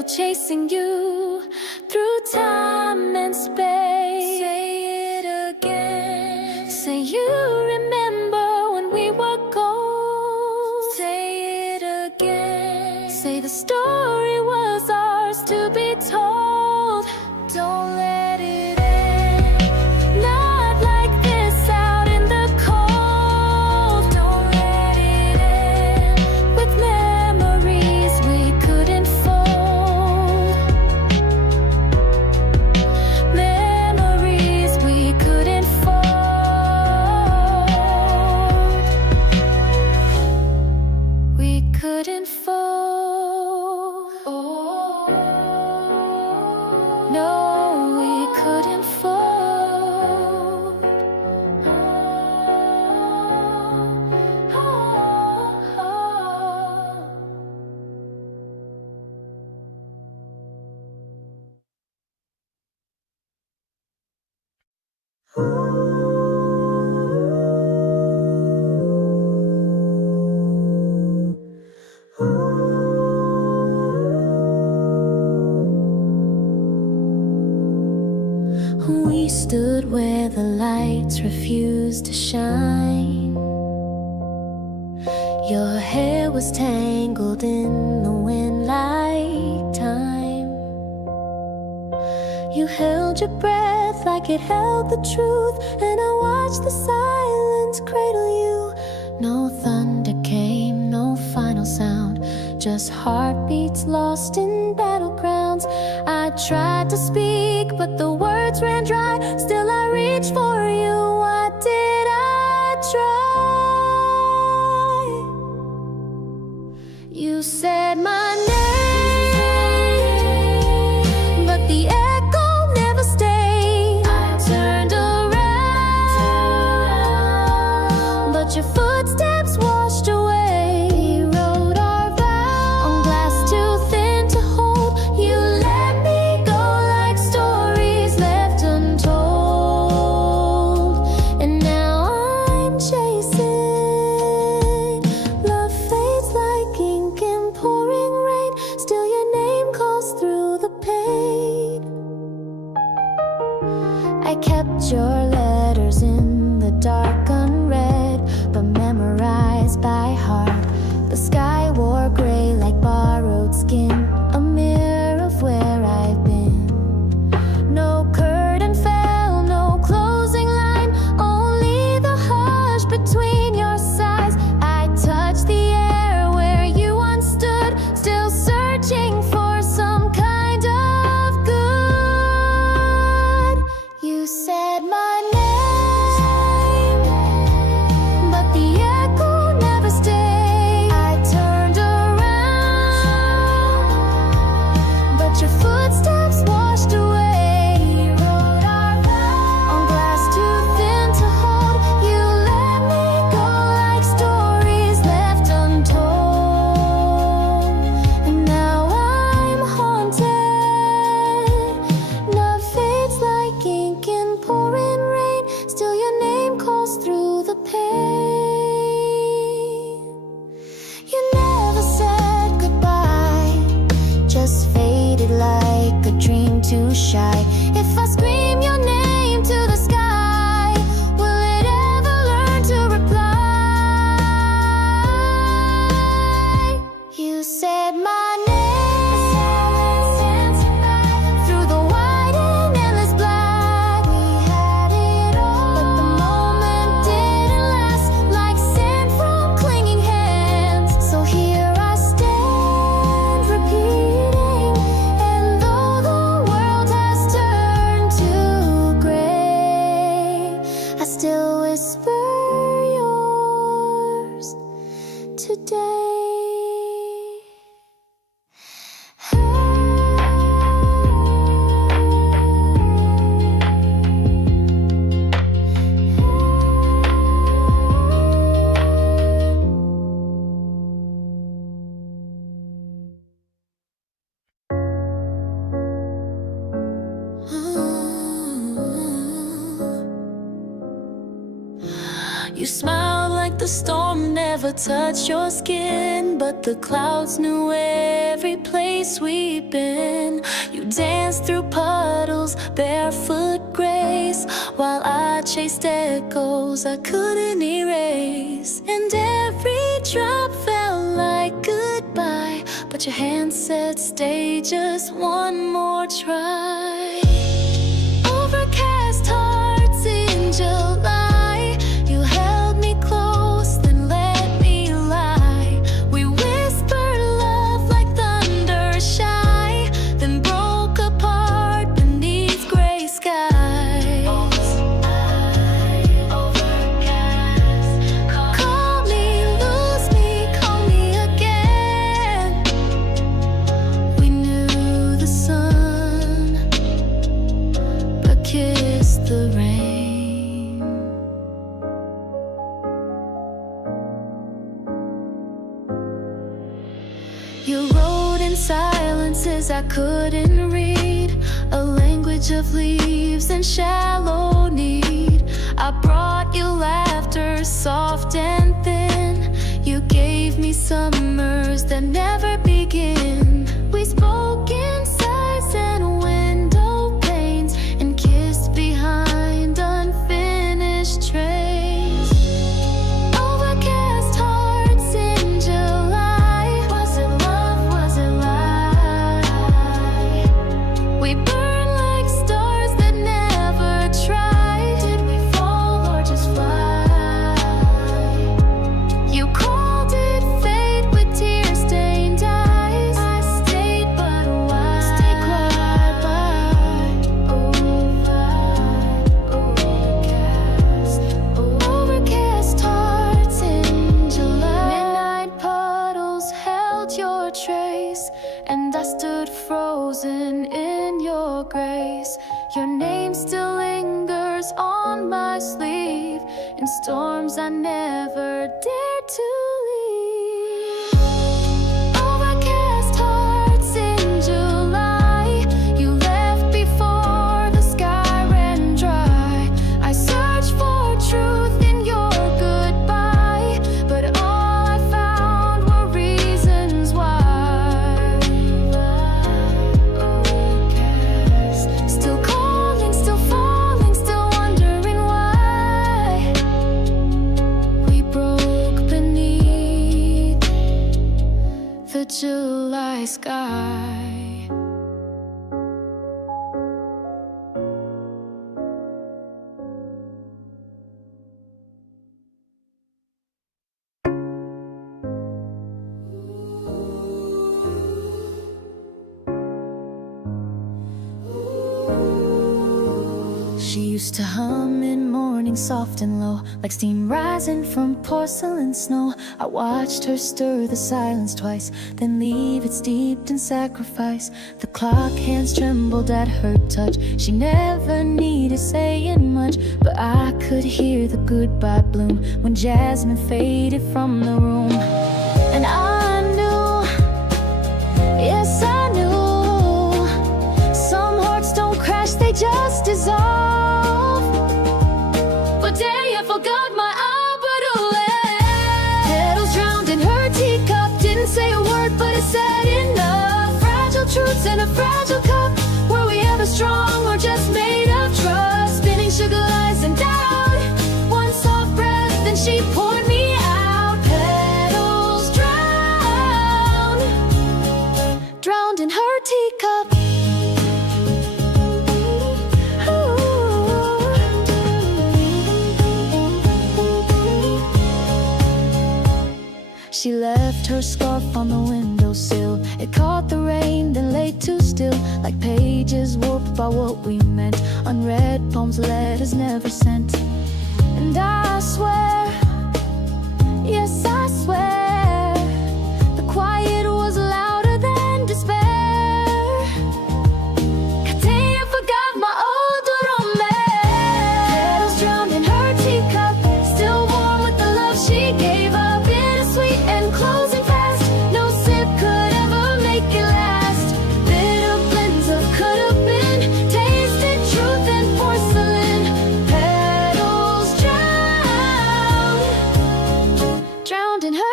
chasing you through time and space. Say it again. Say you remember when we were gold. Say it again. Say the story was ours to be told. Don't let it end. Not like this out in the cold. Don't let it end with memories we couldn't fold. Memories we couldn't fold. We couldn't fold. No, we couldn't fold. We stood where the lights refused to shine. Your hair was tangled in the wind like time. You held your breath like it held the truth, and I watched the silence cradle you. No thunder came, no final sound, just heartbeats lost in battlegrounds. I tried to speak, but the words ran dry. Still I reached for you. What did I try? You said my name, but the echo never stayed. I turned around, but your footsteps washed away. We wrote our vows on glass too thin to hold. You let me go like stories left untold. And now I'm chasing. Love fades like ink in pouring rain. Still your name calls through the pain. I kept your letters in the dark unread, but memorized by heart. The sky wore gray like borrowed skin, a mirror of where I've been. No curtain fell, no closing line, only the hush between your sighs. I touched the air where you once stood, still searching for some kind of good. You said my name, but the echo never stayed. I turned around, but your footsteps washed away. We wrote our vows on glass too thin to hold. You let me go like stories left untold. And now I'm haunted. Love fades like ink in pouring rain. Still your name calls through the pain. You never said goodbye, just faded like a dream too shy. If I scream your name to the sky, will it ever learn to reply? You said my name through the white and endless black. We had it all, but the moment didn't last. Like sand from clinging hands, so here I stand repeating. And though the world has turned to gray, I still whisper yours today. You smiled like the storm never touched your skin, but the clouds knew every place we've been. You danced through puddles, barefoot grace, while I chased echoes I couldn't erase. And every drop felt like goodbye, but your hand said stay just one more try. Overcast hearts in July, you held me close, then let me lie. We whispered love like thunder shy, then broke apart beneath gray skies. Overcast, call me, lose me, call me again. We knew the sun, but kissed the rain. You wrote in silences I couldn't read, a language of leaves and shallow need. I brought you laughter, soft and thin. You gave me summers that never begin. We spoke in sighs and window panes, and kissed behind unfinished trains. Overcast hearts in July, was it love, was it lie? We burned like stars that never tried. Did we fall or just fly? You called it fate with tear-stained eyes. I stayed, but why? Stay quiet by overcast hearts in July. Midnight puddles held your trace, and I stood frozen in your grace. Your name still lingers on my sleeve, in storms I never dared to leave. Overcast hearts in July, you left before the sky ran dry. I searched for truth in your goodbye, but all I found were reasons why. Overcast, still calling, still falling, still wondering why. We broke beneath the July sky. She used to hum in morning soft and low, like steam rising from porcelain snow. I watched her stir the silence twice, then leave it steeped in sacrifice. The clock hands trembled at her touch. She never needed saying much, but I could hear the goodbye bloom when jasmine faded from the room. And I knew, yes I knew, some hearts don't crash, they just dissolve. But day I forgot my arbor-lay. Petals drowned in her teacup, didn't say a word but it said enough. Fragile truths in a fragile cup, were we ever strong or just made of trust? Spinning sugar lies and doubt, one soft breath then she poured me out. Petals drowned in her teacup. She left her scarf on the windowsill. It caught the rain, then lay too still, like pages warped by what we meant. Unread poems, letters never sent. And I swear, yes I swear, the quiet was louder than despair. Today I forgot my old romance. Petals drowned in her teacup, still warm with the love she gave up. Bittersweet and closing fast, no sip could ever make it last. Bitter blends of could have been, tasted truth and porcelain. Petals drowned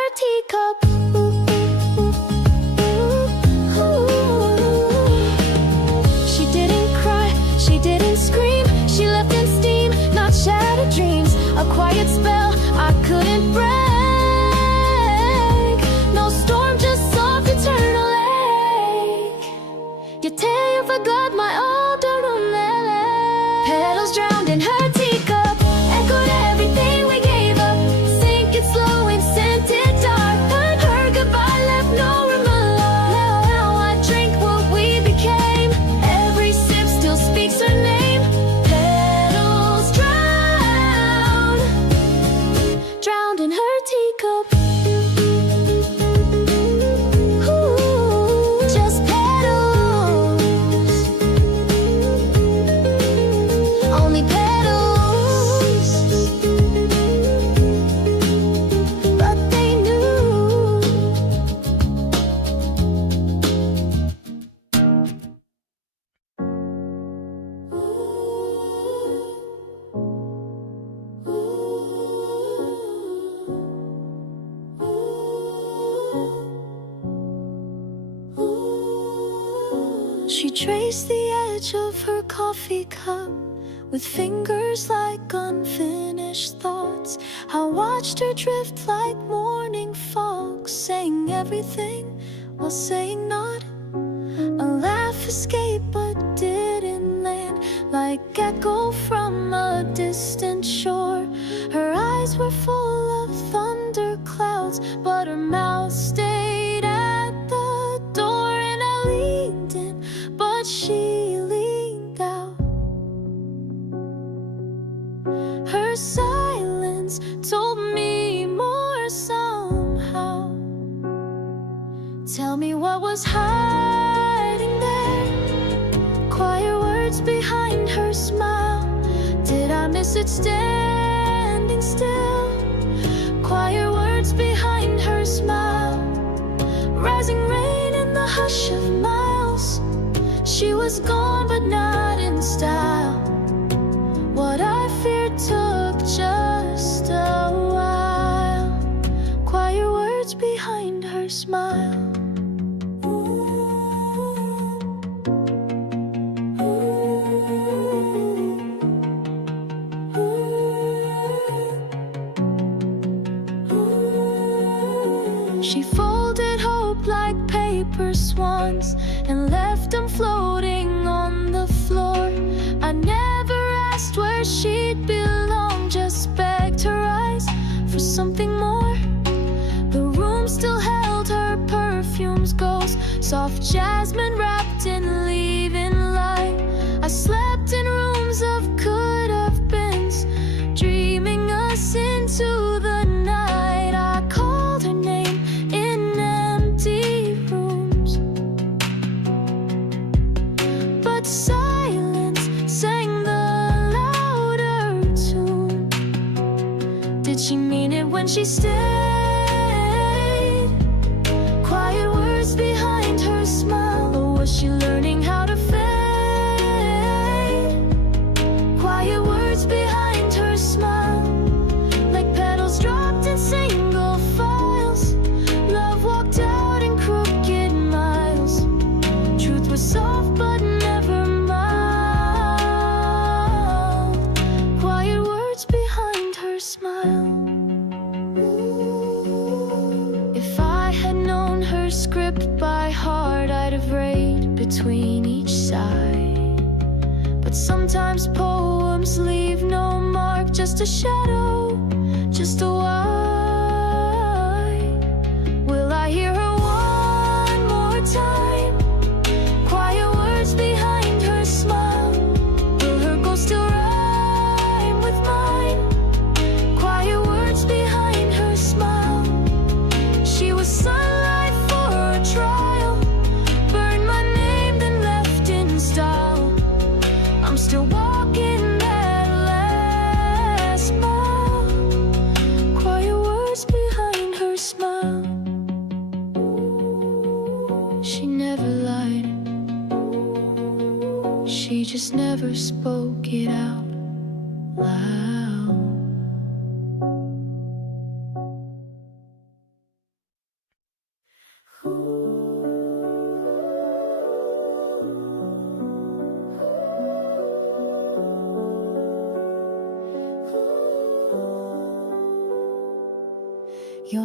her teacup. She didn't cry, she didn't scream. She left in steam, not shattered dreams. A quiet spell I couldn't break. No storm, just soft eternal ache. You tell you forgot my older room. Petals drowned in her teacup, echoed everything we gave up. Sinking slow and scented dark. Heard her goodbye, left no room alone. Now I drink what we became. Every sip still speaks her name. Petals drowned, drowned in her teacup. Ooh, just petals, only petals. But they knew. She traced the edge of her coffee cup with fingers like unfinished thoughts. I watched her drift like morning fog, saying everything while saying not. A laugh escaped but didn't land, like echo from a distant shore. Her eyes were full of thunder clouds, but her mouth stayed at the door. And I leaned in, but she leaned out. Her silence told me more somehow. Tell me what was hiding there. Quiet words behind her smile. Did I miss it standing still? Quiet words behind her smile. Rising rain in the hush of miles. She was gone but not in style. What I feared took just a while. Quiet words behind her smile. She folded hope like paper swans and left them floating on the floor. I never asked where she'd belong, just begged her eyes for something more. The room still held her perfume's ghost, soft jasmine wrapped in leaving light. I slept in rooms of could-have-beens, dreaming us into the night. I called her name in empty rooms, but silence sang the louder tune. Did she mean it when she stayed? Quiet words behind her smile, or was she learning how to fade? Quiet words behind her smile, like petals dropped in single files. Love walked out in crooked miles. Truth was soft but never mild. Quiet words behind her smile. If I had known her script by heart, I'd have read between each side. But sometimes poems leave no mark, just a shadow, just a white. Will I hear her one more time? Quiet words behind her smile. Will her ghost still rhyme with mine? Quiet words behind her smile. She was sunlight for a trial, burned my name then left in style. I'm still walking that last mile. Quiet words behind her smile. She never lied, she just never spoke it out loud.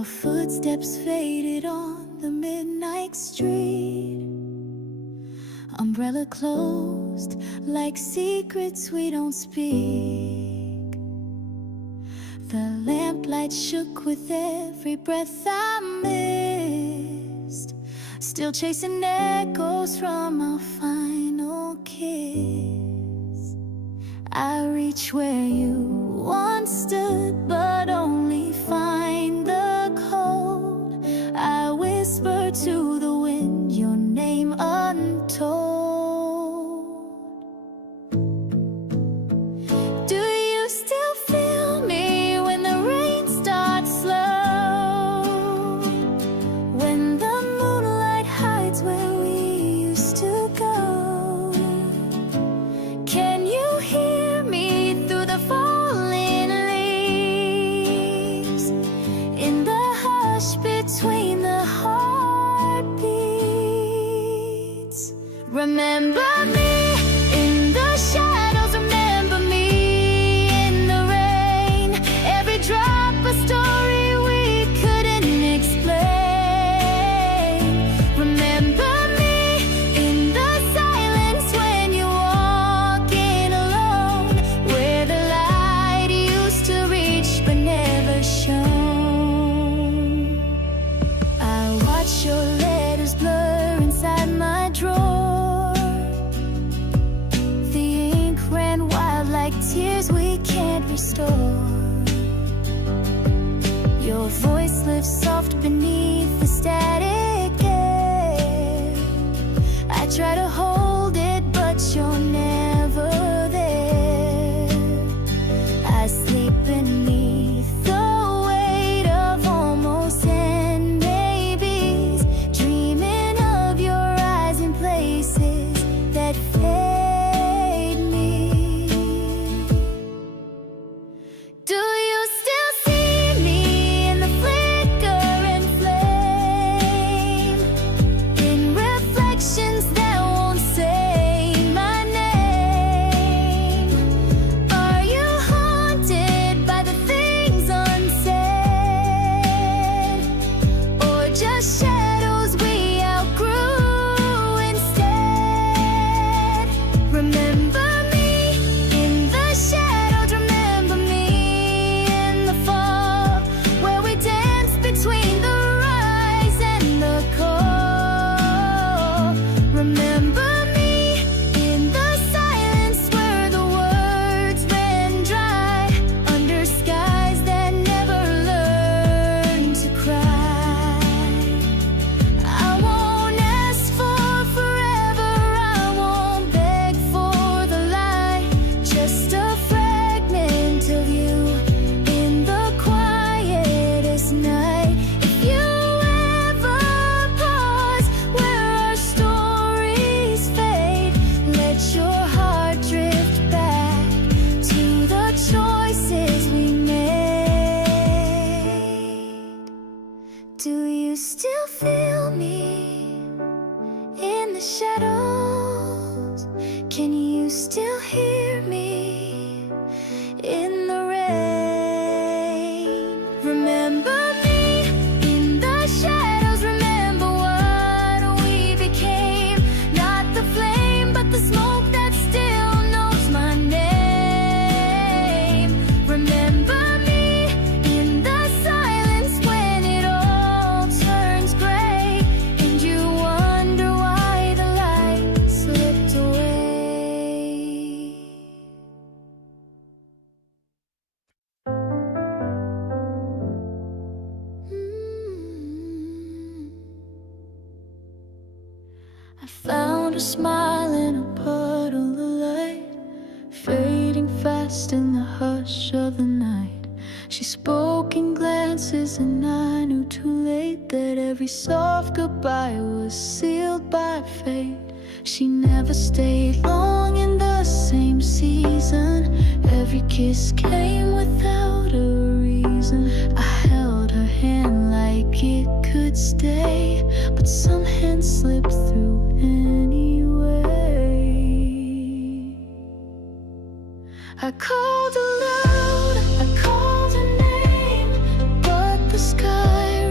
Our footsteps faded on the midnight street. Umbrella closed like secrets we don't speak. The lamplight shook with every breath I missed, still chasing echoes from our final kiss. I reach where you once stood, but only find the cold. I whisper to the wind your name untold. Do you still feel me when the rain starts slow? When the moonlight hides where we used to go? Can you hear me through the falling leaves? In the hush between the heartbeats. Remember me in the shadows, remember me in the rain. Every drop a story we couldn't explain. Remember me in the silence when you're walking alone, where the light used to reach but never shone. I watch your letters blur inside my drawer. The ink ran wild like tears we can't restore. Your voice lives soft beneath the static air. I try to hold it, but you're never there. I sleep beneath the weight of almost and maybes, dreaming of your eyes in places that fade me. Do you still see me in the flicker and flame? In reflections that won't say my name? Are you haunted by the things unsaid? Or just shadows we outgrew instead? Remember me in the shadows, remember me in the fall, where we danced between the rise and the call. Remember me in the silence where the words ran dry, under skies that never learned to cry. I won't ask for forever, I won't beg for the light, just a fragment of you in the quietest night. If you ever pause where our stories fade, let your heart drift back to the choices we made. Do you still feel me in the shadows? Can you still hear me in the rain? Remember me in the shadows, remember what we became. Not the flame, but the smoke that still knows my name. Remember me in the silence when it all turns gray, and you wonder why the light slipped away. I found a smile in a puddle of light, fading fast in the hush of the night. She spoke in glances and I knew too late that every soft goodbye was sealed by fate. She never stayed long in the same season. Every kiss came without a reason. I held her hand like it could stay, but some hands slipped through anyway. I called aloud, I called her name, but the sky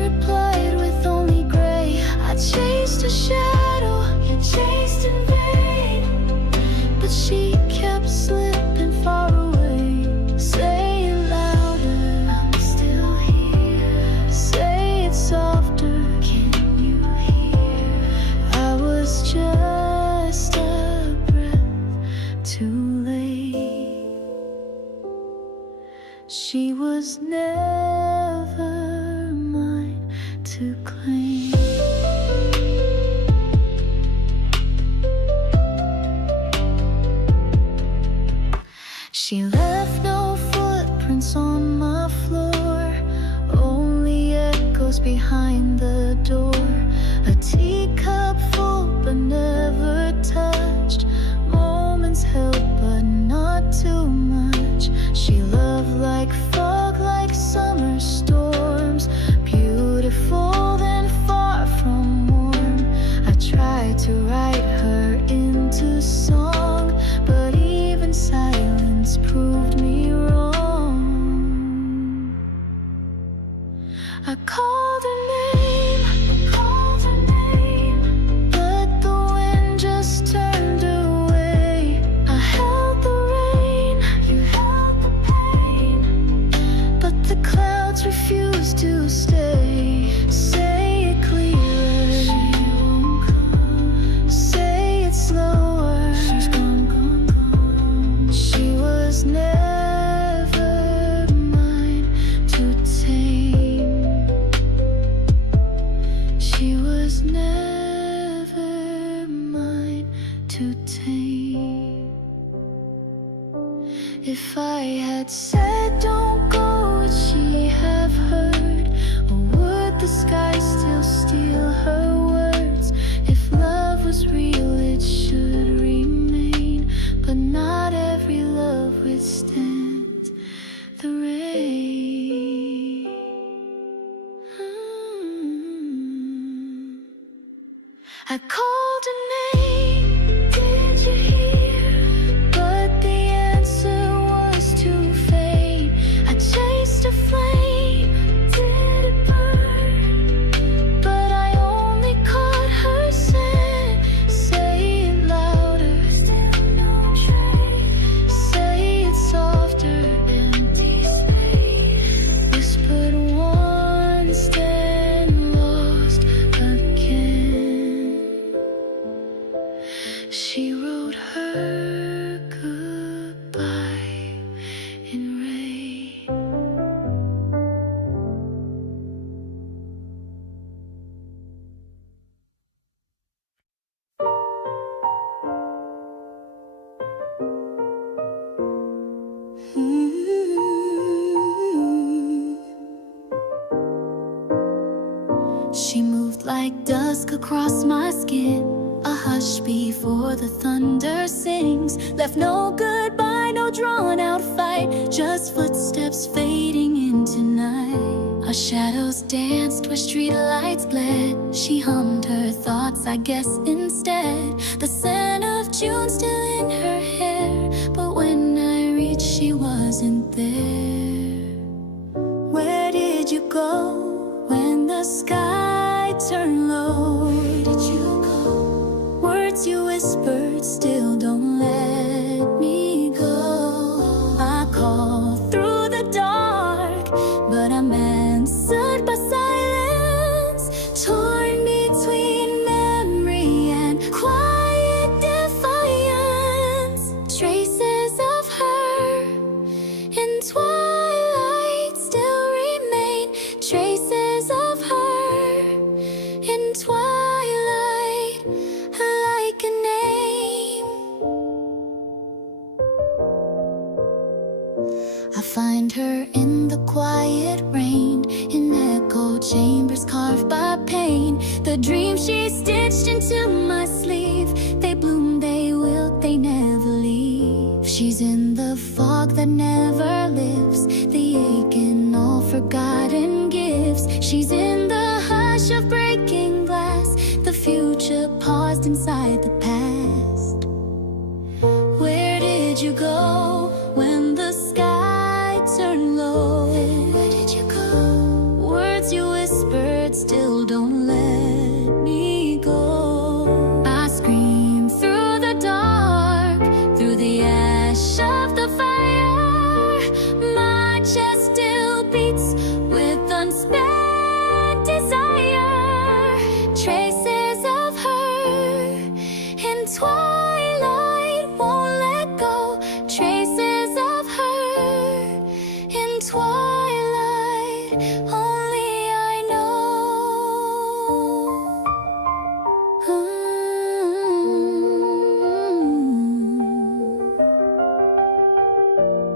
She left no footprints on my floor, only echoes behind the door. A teacup full but never touched, moments held but not too much. She loved like fog, like summer storms, beautiful then far from warm. I tried to write her into song, but even silence proved me wrong. I called her name, but the wind just turned away. I held the rain, you held the pain, but the clouds refused to stay. Say it clearer, she won't come. Say it slower, she's gone, gone, gone. She was never mine to tame. She was never mine to tame. If I had said don't go, would she have heard? Or would the sky still steal her words? If love was real, it should remain, but not every love withstands the rain. I called her name, did you hear? But the answer was too faint. I chased a flame, did it burn? But I only caught her scent. Say it louder, still no trace. Say it softer, empty space. Whispered once, then lost again. She wrote her goodbye in rain. She moved like dusk across my skin, a hush before the thunder sings. Left no goodbye, no drawn out fight, just footsteps fading into night. Our shadows danced where street lights bled. She hummed her thoughts, I guess, instead. The scent of June still in her hair, but when I reached, she wasn't there. Where did you go when the sky turned low? Where did you go? Words you whispered still don't let me go. I called through the dark, but I'm answered by silence, torn between memory and quiet defiance. Traces of her in twilight still remain. Traces of her in twilight, like a name. I find her in the quiet rain, in echo chambers carved by pain. The dreams she stitched into my sleeve, they bloom, they wilt, they never leave. She's in the fog that never lives, the ache in all forgotten gifts. She's in the hush of breaking glass, the future paused inside the past. Where did you go when the sky turned low? Where did you go? Words you whispered still don't let me go. I scream through the dark, through the ash of the fire. My chest still beats with unspent desire. Traces of her in twilight won't let go. Traces of her in twilight, only I know.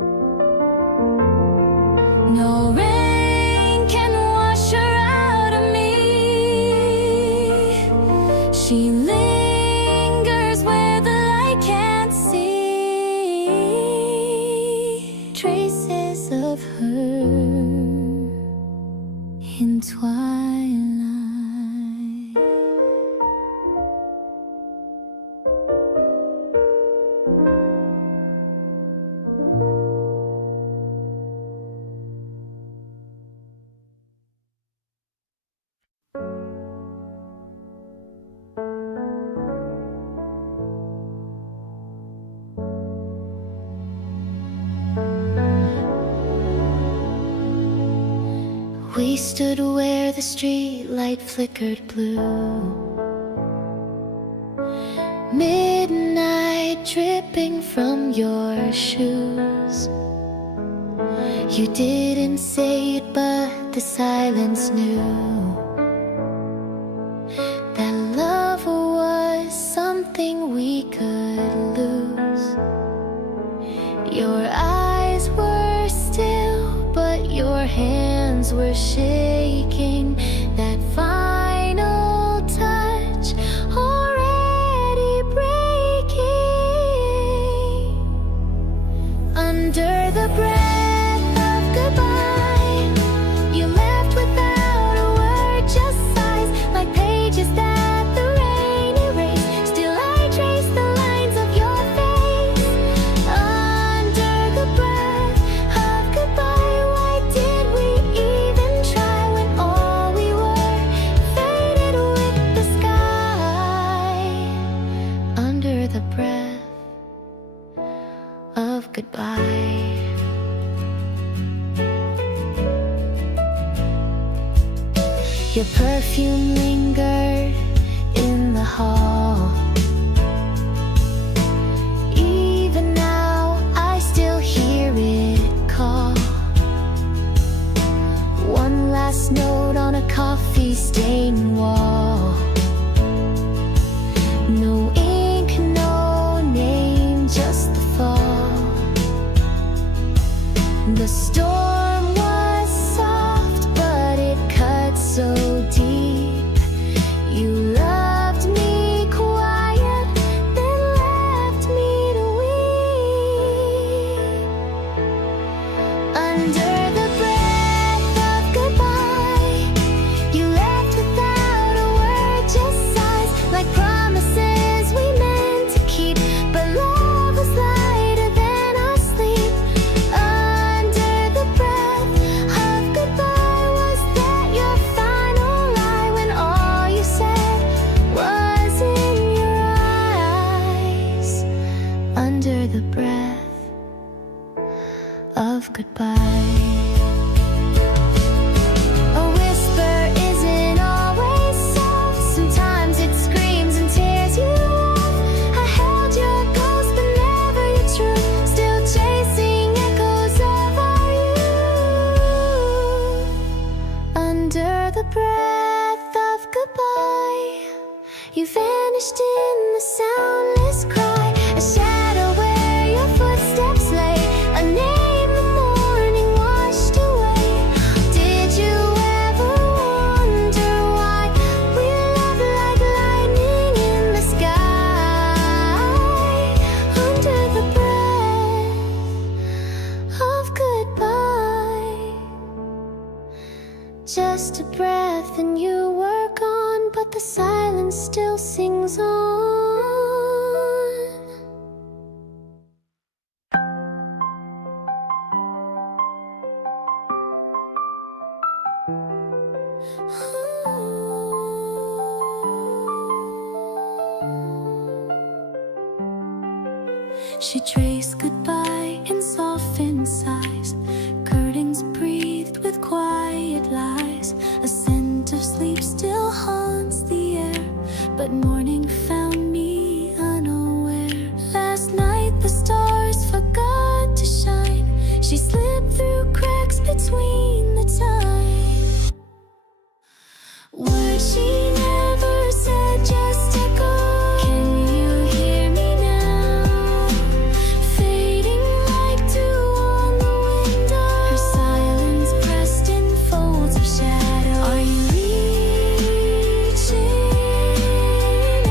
She lingers where the light can't see. Traces of her in twilight. We stood where the street light flickered blue. Midnight dripping from your shoes. You didn't say it, but the silence knew that love was something we could lose. Your eyes were still, but your hands were shaking. That final touch already breaking. Under the breath of goodbye, you left without a word, just sighs like pages that the rain erased. Still I trace the lines of your face. Under the breath of goodbye, why did we even try when all we were faded with the sky? Under the breath of goodbye. Your perfume lingered in the hall. Even now I still hear it call. One last note on a coffee-stained wall. No ink, no name, just the fall. The storm was soft, but it cut so deep. You loved me quiet, then left me to weep. Under the breath of goodbye, you left without a word, just sighs like promises we meant to keep. But love was lighter than our sleep. Under the breath of goodbye, was that your final lie when all you said was in your eyes? Under the breath of goodbye. A whisper isn't always soft. Sometimes it screams and tears you off. I held your ghost but never your truth. Still chasing echoes of our youth. Under the breath of goodbye, you vanished in the soundless cry. A shadow where your footsteps lay. A name the morning washed away. Did you ever wonder why we love like lightning in the sky? Under the breath of goodbye. Just a breath and you were gone, but the silence still sings on. She traced goodbye in softened sighs. Curtains breathed with quiet lies. A scent of sleep still haunts the air, but morning found me unaware. Last night the stars forgot to shine. She slipped through cracks between the time. Words she never said, just echo. Can you hear me now? Fading like dew on the window. Her silence pressed in folds of shadow. Are you reaching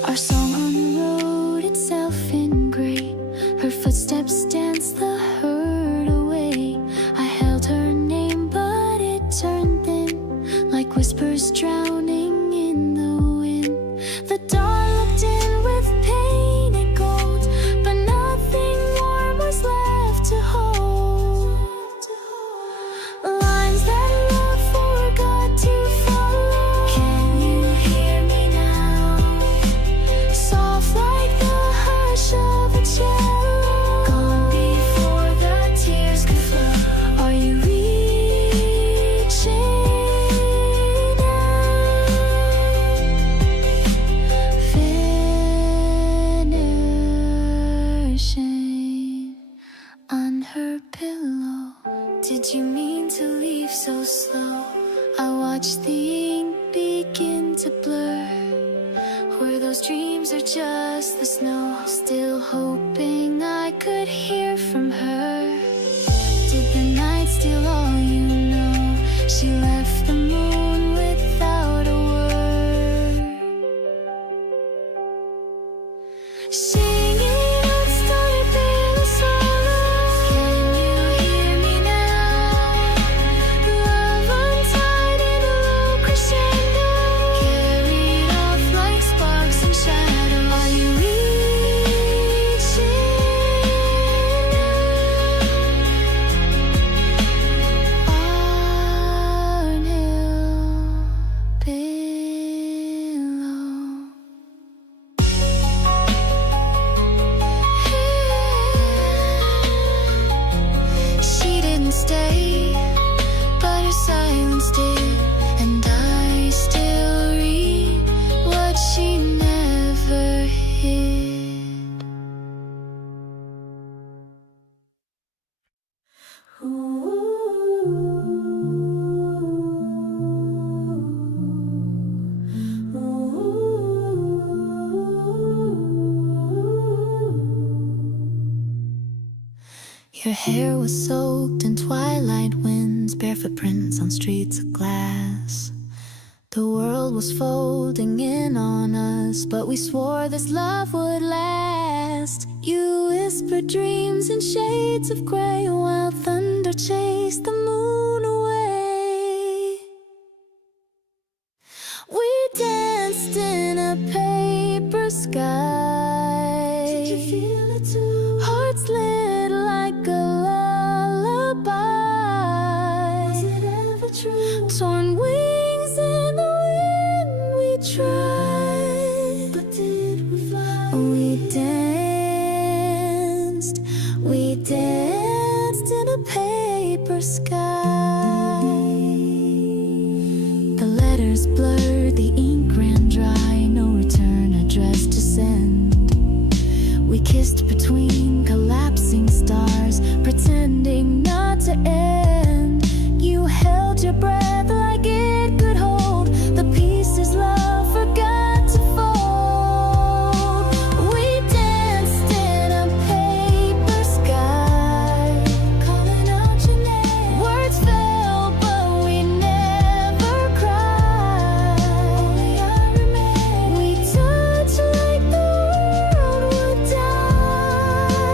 Our song on the road itself in gray. Her footsteps dance the hurt away. I held her name but it turned thin, like whispers drowning in the wind. The dawn looked in with painted gold, but nothing warm was left to hold. Lines that love forgot to follow. Can you hear me now? Soft like the hush of a cello, gone before the tears could flow. Are you reaching finishing on her pillow? Did you mean to leave so slow? I watched the ink begin to blur. Were those dreams or just the snow? Still hoping I could hear from her. Did the night steal all you know? She left the moon without a word. Singing unstarted bitter sorrow. Can you hear me now? Love untied in a low crescendo, carried off like sparks and shadows. Are you reaching on hill below? She didn't stay, but her silence did, and I still read what she never hid. Your hair was soaked in twilight winds, barefoot prints on streets of glass. The world was folding in on us, but we swore this love would last. You whispered dreams in shades of gray, while thunder chased the moon away. We danced in a paper sky. Did you feel it too? Hearts lit like a lullaby. Was it ever true? Torn wings in the wind, we tried. But did we fly? We danced in a paper sky. The letters blurred, the ink ran dry, no return address to send. We kissed between collapsing stars, pretending not to end. You held your breath like it could hold the pieces love forgot to fold. We danced in a paper sky, calling out your name. Words fell, but we never cried. Only I remain. We touched like the world would die.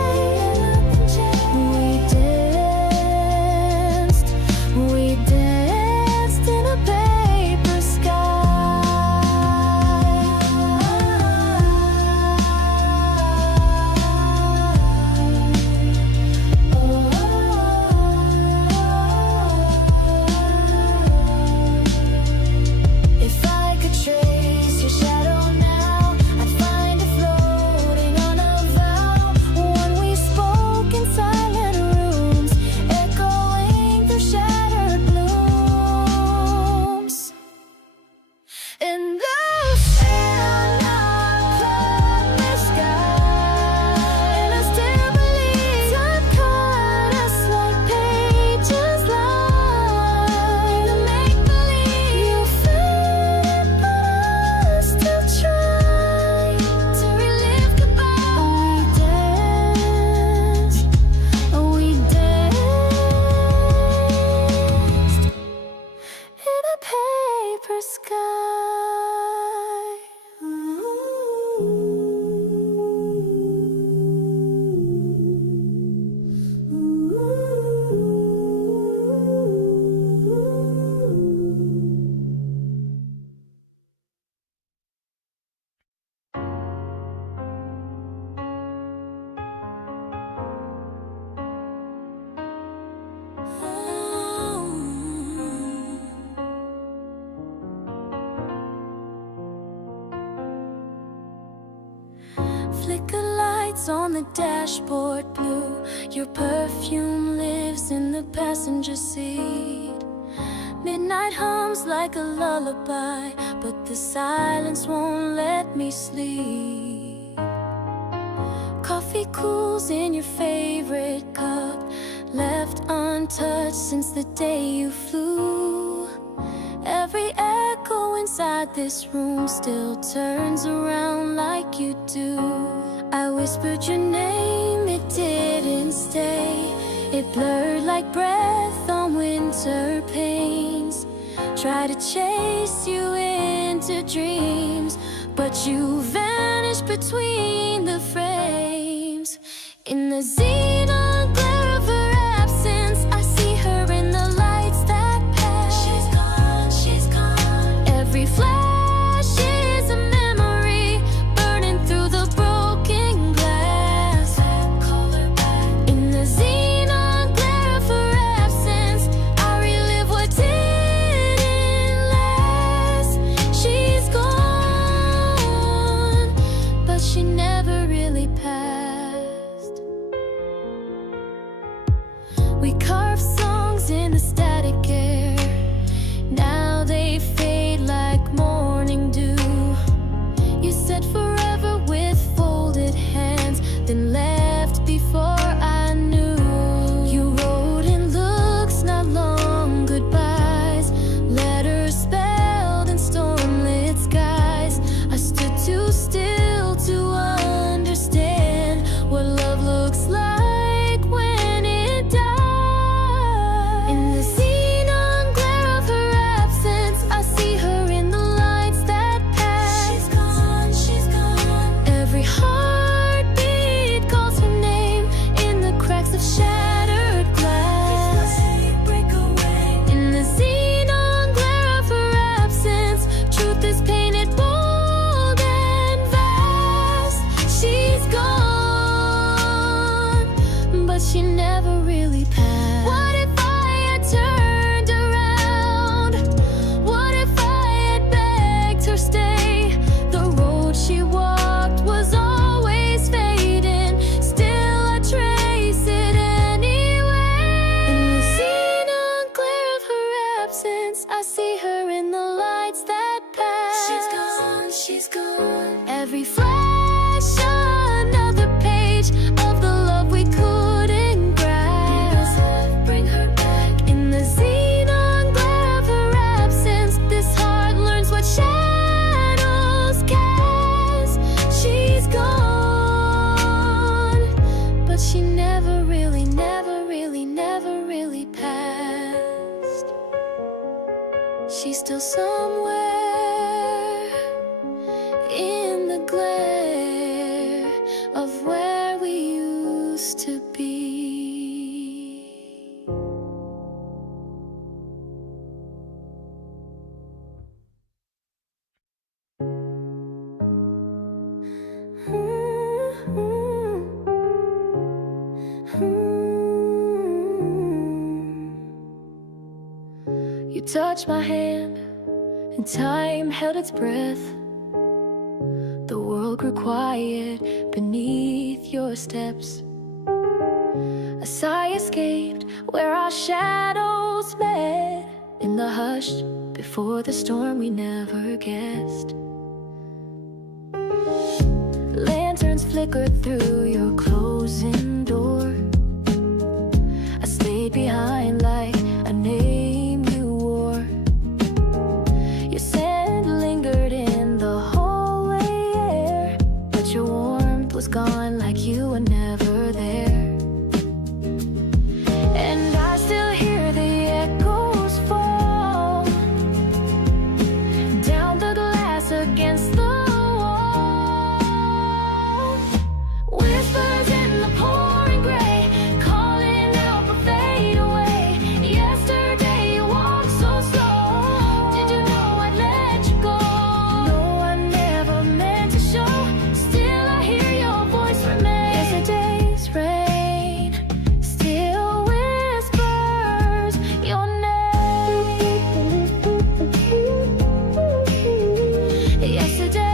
lights on the dashboard blue. Your perfume lives in the passenger seat. Midnight hums like a lullaby, but the silence won't let me sleep. Coffee cools in your favorite cup, left untouched since the day you flew. Every echo inside this room still turns around like you do. I whispered your name, it didn't stay. It blurred like breath on winter pains. Try to chase you into dreams, but you vanished between the frames. In the xenon glare of her absence, I see her in the lights that pass. She's gone, she's gone. Every flash is a memory burning through the broken glass. Call her back. In the xenon glare of her absence, I relive what didn't last. She's gone, but she never really passed. We carve songs in the static air. Now they fade like morning dew. You said forever with folded hands, then left before I knew. You wrote in looks, not long goodbyes, letters spelled in stormlit skies. I stood too still to understand what love looks like when it dies. In the xenon glare of her absence, I see her in the lights that pass. She's gone, she's gone. Every heartbeat calls her name in the cracks of shattered glass. Break away. In the xenon glare of her absence, truth is painted bold and vast. She's gone, but she never really passed. What if I had turned around? What if I had begged her stay? The road she walked was always fading, still I trace it anyway. In the xenon glare of her absence, I see her in the lights that pass. She's gone, she's gone. Every flash, another page of the love we couldn't grasp. Bring her back. In the xenon glare of her absence, this heart learns what shadows cast. She's gone, but she never really, never really, never really passed. She's still somewhere in the glare of where we used to be. You touched my hand, and time held its breath. The world grew quiet beneath your steps. A sigh escaped where our shadows met. In the hush before the storm we never guessed. Lanterns flickered through your closing door. I stayed behind like a name you wore. Your scent lingered in the hallway air, but your warmth was gone like you were never there. And I still hear the echoes fall down the glass against the wall. Whispers in the pouring gray, calling out but fade away. Yesterday you walked so slow. Did you know I'd let you go? No, I never meant to show. Still I hear your voice remain. Yesterday's rain still whispers your name. Yesterday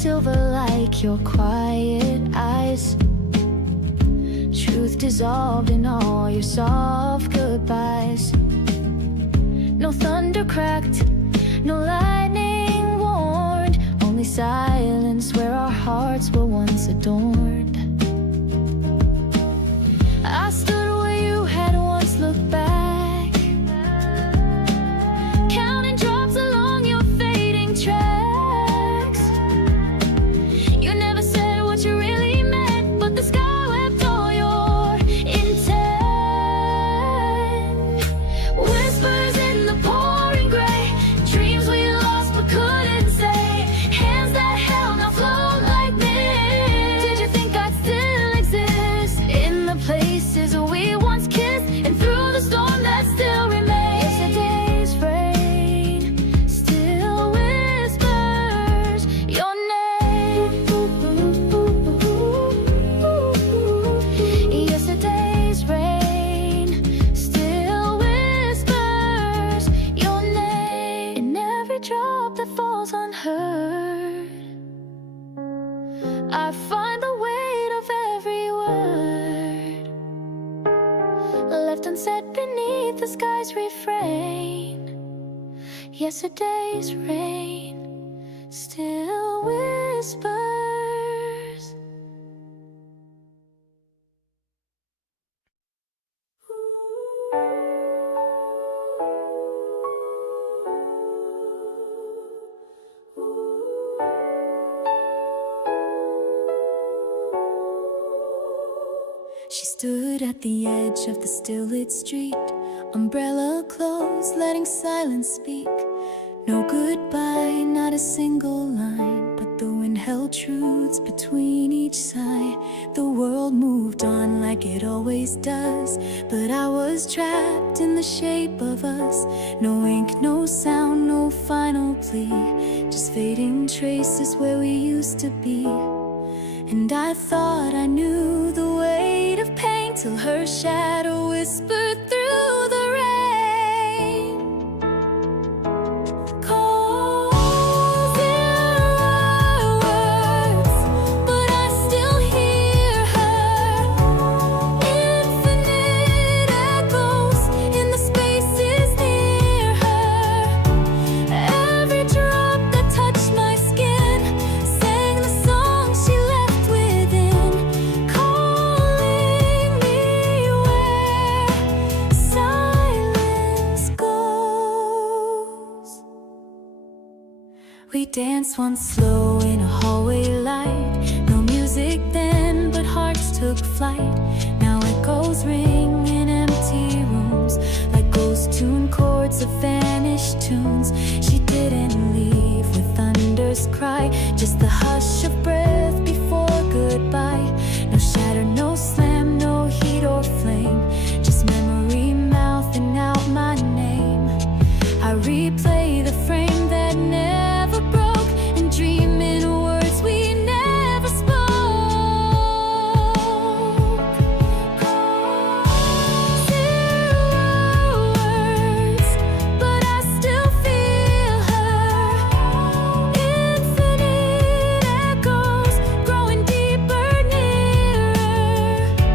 silver like your quiet eyes. Truth dissolved in all your soft goodbyes. No thunder cracked, no lightning warned, only silence where our hearts were once adorned. I stood where you had once looked back, counting drops along your fading tracks. You never said what you really meant, but the sky wept all your intent. Whispers in the pouring gray, dreams we lost but couldn't say, hands that held now float like mist. Did you think I'd still exist in the places we once kissed, and through the storm that still remains? Yesterday's rain still whispers your name. Yesterday's rain still whispers your name. In every drop that falls unheard, I find the weight of every word left unsaid beneath the sky's refrain. Yesterday's rain still whispers. She stood at the edge of the still-lit street, umbrella closed, letting silence speak. No goodbye, not a single line, but the wind held truths between each sigh. The world moved on like it always does, but I was trapped in the shape of us. No ink, no sound, no final plea, just fading traces where we used to be. And I thought I knew the weight of pain till her shadow whispered through the rain. Calls in our words, but I still hear her. Infinite echoes in the spaces near her. Every drop that touched my skin sang the song she left within, calling me where silence goes. We danced once slow in a hallway light, no music then, but hearts took flight. Now echoes ring in empty rooms, like ghost tune chords of vanished tunes. She didn't leave with thunder's cry, just the hush of breath before goodbye. No shatter, no slam, no heat or flame, just memory mouthing out my name. I replay the frame that never broke and dream in words we never spoke. Zero words, but I still feel her. Infinite echoes growing deeper nearer.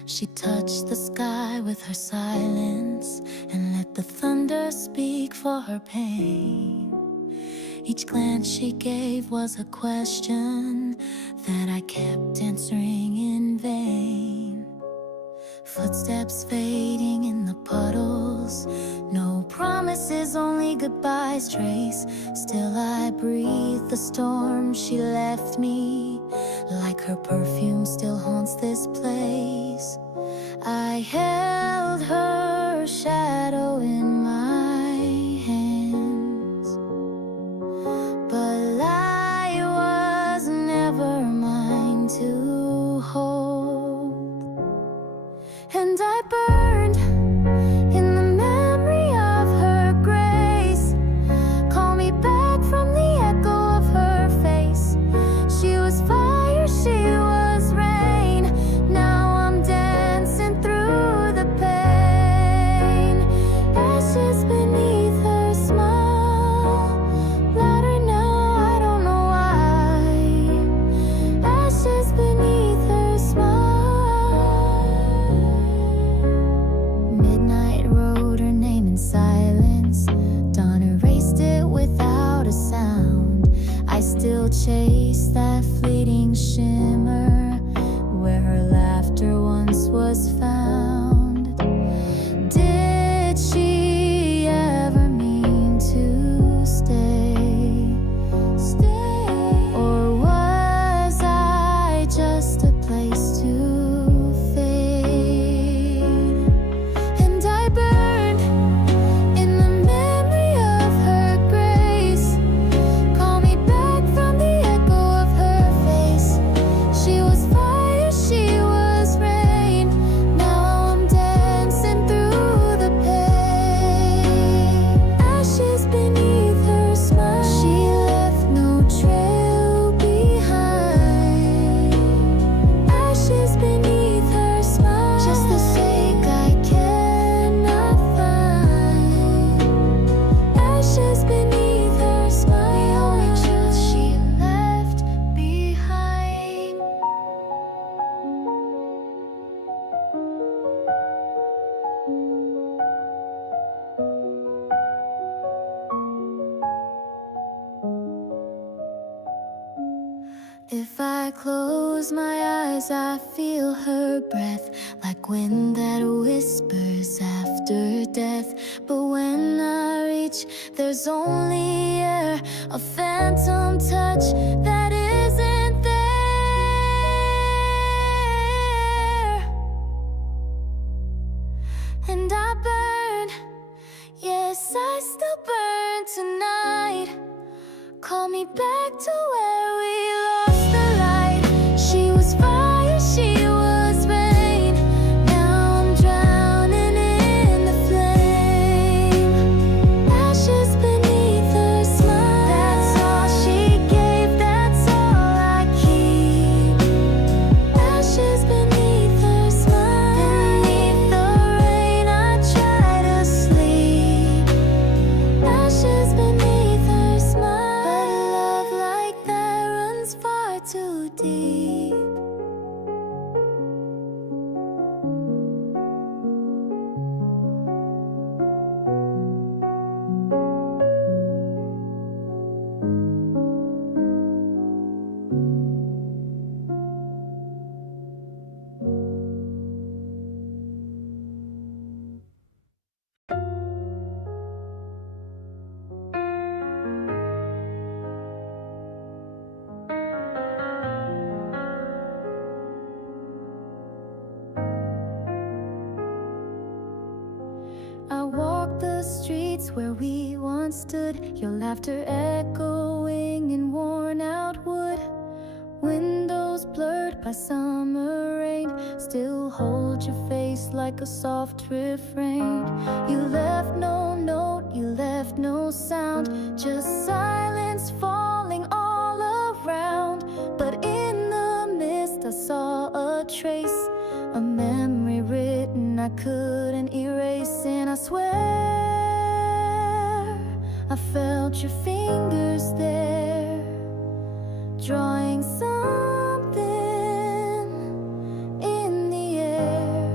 She touched the sky with her silence and let the thunder speak for her pain. Each glance she gave was a question that I kept answering in vain. Footsteps fading in the puddles, no promises, only goodbyes trace. Still I breathe the storm she left me, like her perfume still haunts this place. I held her shadow in my hands, but I was never mine to hold. And I burned in the memory of her grace. Call me back from the echo of her face. She was fire, she was rain. Now I'm dancing through the pain. Ashes beneath her smile, louder now, I don't know why. Ashes beneath her smile. Midnight wrote her name in silence. Dawn erased it without a sound. I still chase that fleeting shimmer where her laughter once was found. Did she ever mean to stay? Or was I just a place to fade? And I burned in the memory of her grace. Call me back from the echo of her face. She was fire, she was rain. Now I'm dancing through the pain. Ashes beneath her smile. She left no trail behind. Ashes beneath her smile. Just the sake I cannot find. Ashes beneath her smile. The only truth she left behind. If I close my eyes, I feel her breath, like wind that whispers after death. But when I reach, there's only air, a phantom touch that isn't there. And I burn, yes, I still burn tonight. Call me back to where we lost the light. She was fire, she was rain. Now I'm drowning in the flame. Ashes beneath her smile. That's all she gave, that's all I keep. Ashes beneath her smile. Beneath the rain, I try to sleep. Ashes beneath her smile. But a love like that runs far too deep. I walk the streets where we once stood, your laughter echoing in worn out wood. Windows blurred by summer rain still hold your face like a soft refrain. You left no note, you left no sound, just silence falling all around. But in the mist I saw a trace, a memory written I couldn't erase. And I swear I felt your fingers there, drawing something in the air.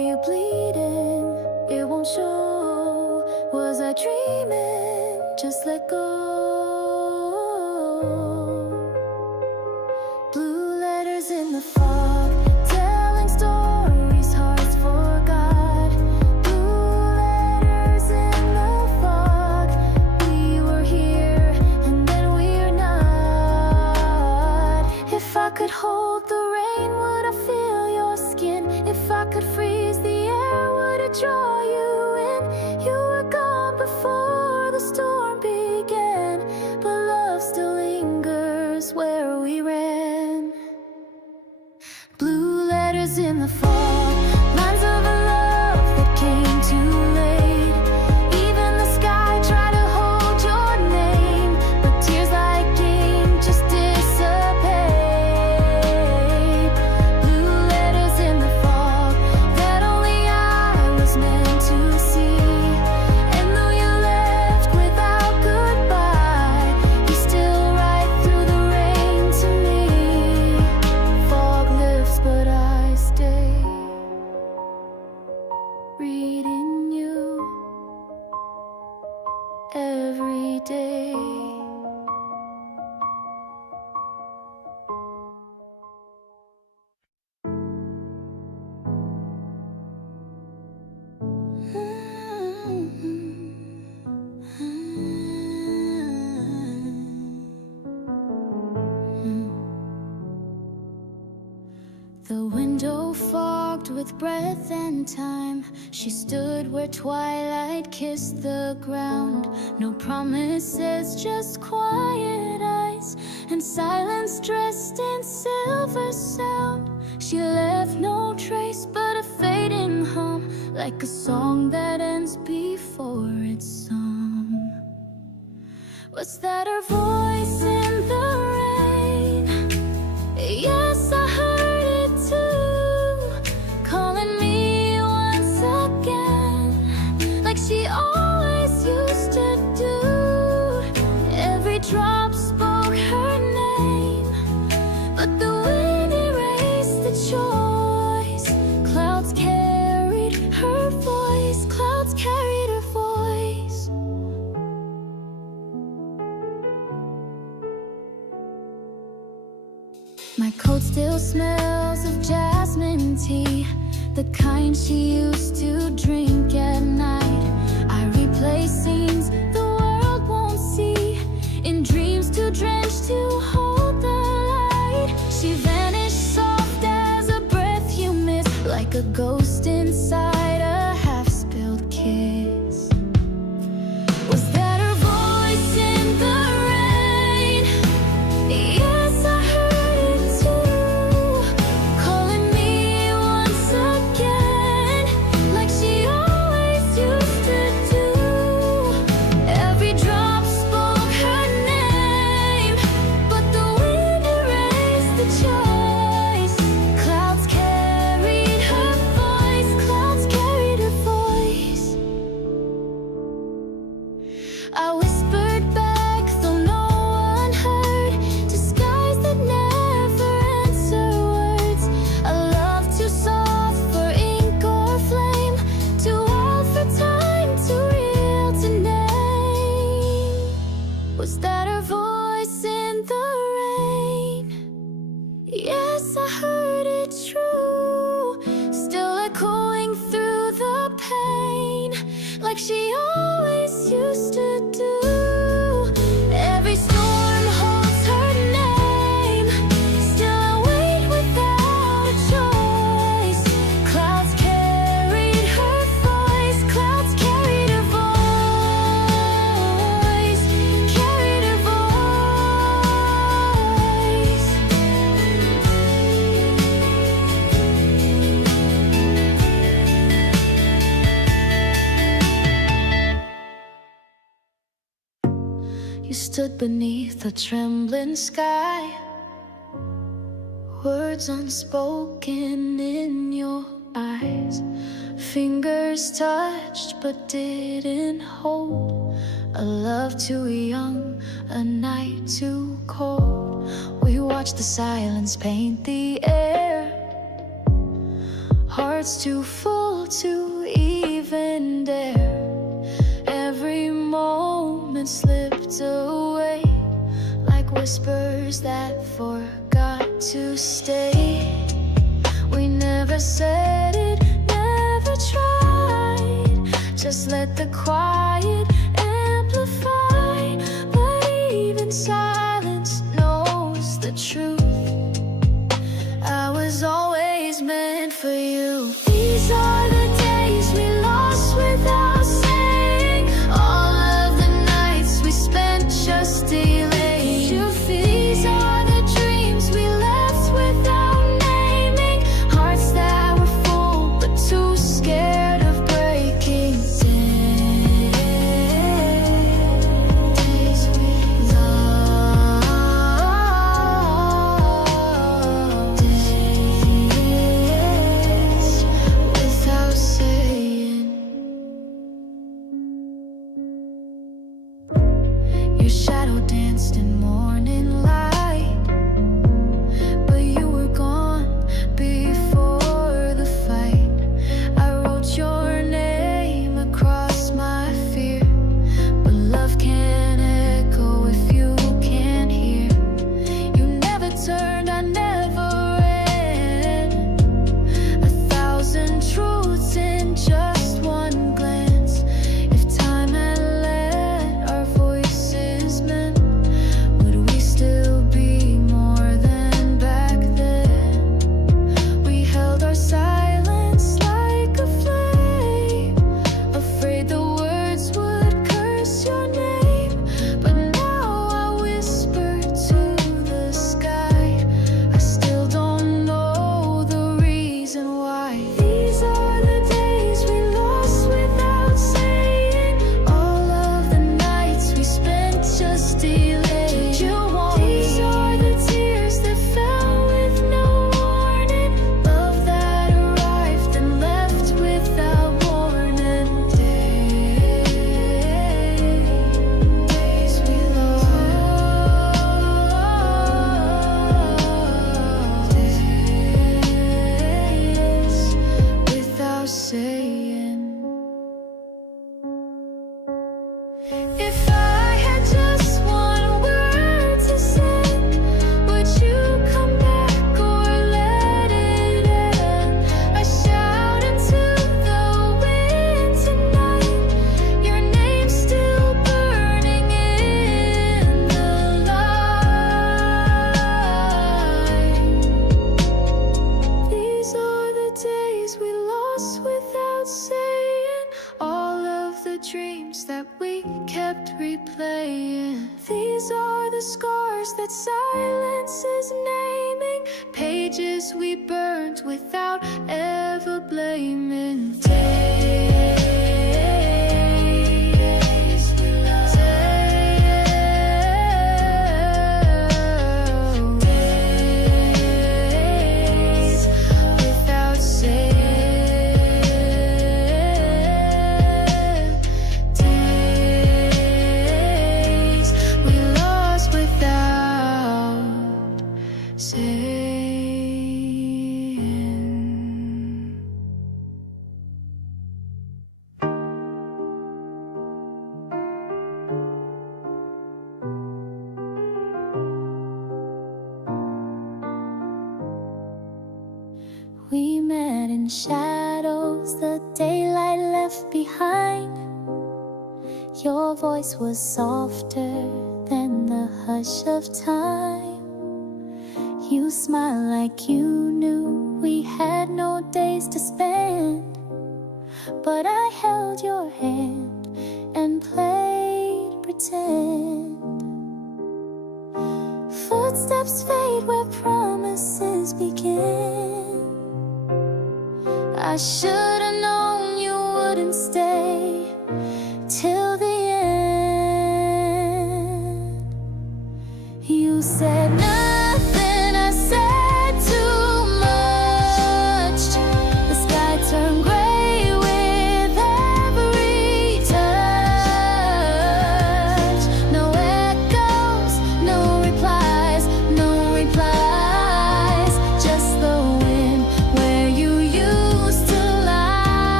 just let go. Blue letters in the fog, telling stories hearts forgot. Blue letters in the fog, we were here and then we're not. If I could hold the rain, would I feel your skin? If I could freeze the air, would it draw you in? You were gone before the storm began, but love still lingers where we ran. Blue letters in the fog, lines of a love that came too late. Even the sky tried to hold your name, but tears like ink just dissipate. Blue letters in the fog that only I was meant to see. And though you left without goodbye, you still write through the rain to me. Fog lifts, but I stay, reading you every day. The window fogged with breath and time. She stood where twilight kissed the ground. No promises, just quiet eyes and silence dressed in silver sound. She left no trace but a fading hum, like a song that ends before it's sung. Was that her voice in the rain? Yes, I heard it too, calling me once again, like she always used to do. Every drop spoke her name, but the wind erased the choice. Clouds carried her voice, clouds carried her voice. My coat still smells of jasmine tea, the kind she used to drink at night. I replay scenes the world won't see, in dreams too drenched to hold the light. She vanished soft as a breath you miss, like a ghost inside a half-spilled kiss. Was that her voice in the rain? Yes, I heard it too, calling me once again, like she always used to do. Every drop spoke her name, but the wind erased the choice. Clouds carried her voice, clouds carried her voice. I whispered back, though no one heard, to skies that never answer words. A love too soft for ink or flame, too old for time, too real to name. Was that her voice in the rain? Yes, I heard it true, still echoing through the pain, like she always used to do. Every storm holds her name, still I wait without a choice. Clouds carried her voice, clouds carried her voice, carried her voice. You stood beneath a trembling sky, words unspoken in your eyes. Fingers touched but didn't hold. A love too young, a night too cold. We watched the silence paint the air, hearts too full to even dare. Every moment moment slipped away, like whispers that forgot to stay. We never said it, never tried, just let the quiet amplify. But even silence knows the truth. I was always meant for you. These are the days we lost without saying, all of the nights we spent just delaying. You feel these are the dreams we left without naming, hearts that were full but too scared of breaking. Days we love, days without saying. Your shadow danced in morning light, but you were gone before the fight. I wrote your name across my fear, but love can't echo if you can't hear. You never turned, I never ran. 1,000 truths in just one glance. If time had let our voices mend, would we still be more than back then? We held our silence like a flame, afraid the words would curse your name. But now I whisper to the sky, I still don't know the reason why. These are the days we lost without saying, all of the nights we spent just delaying. Did you want me? These are the tears that fell with no warning, love that arrived and left without warning. Days we love, days without saying. If I had just one word to say, would you come back or let it end? I shout into the wind tonight, your name's still burning in the light. These are the days we lost without saying, all of the dreams that we kept replaying. These are the scars that silence is naming, pages we burned without ever blaming. Days we love, days without saying. Days we lost without saying. We met in shadows the daylight left behind. Your voice was softer than the hush of time. You smiled like you knew we had no days to spend, but I held your hand and played pretend. Footsteps fade where promises begin. I should've known you wouldn't stay till the end. You said nothing, I said too much. The sky turned gray with every touch. No echoes, no replies, no replies. Just the wind where you used to lie.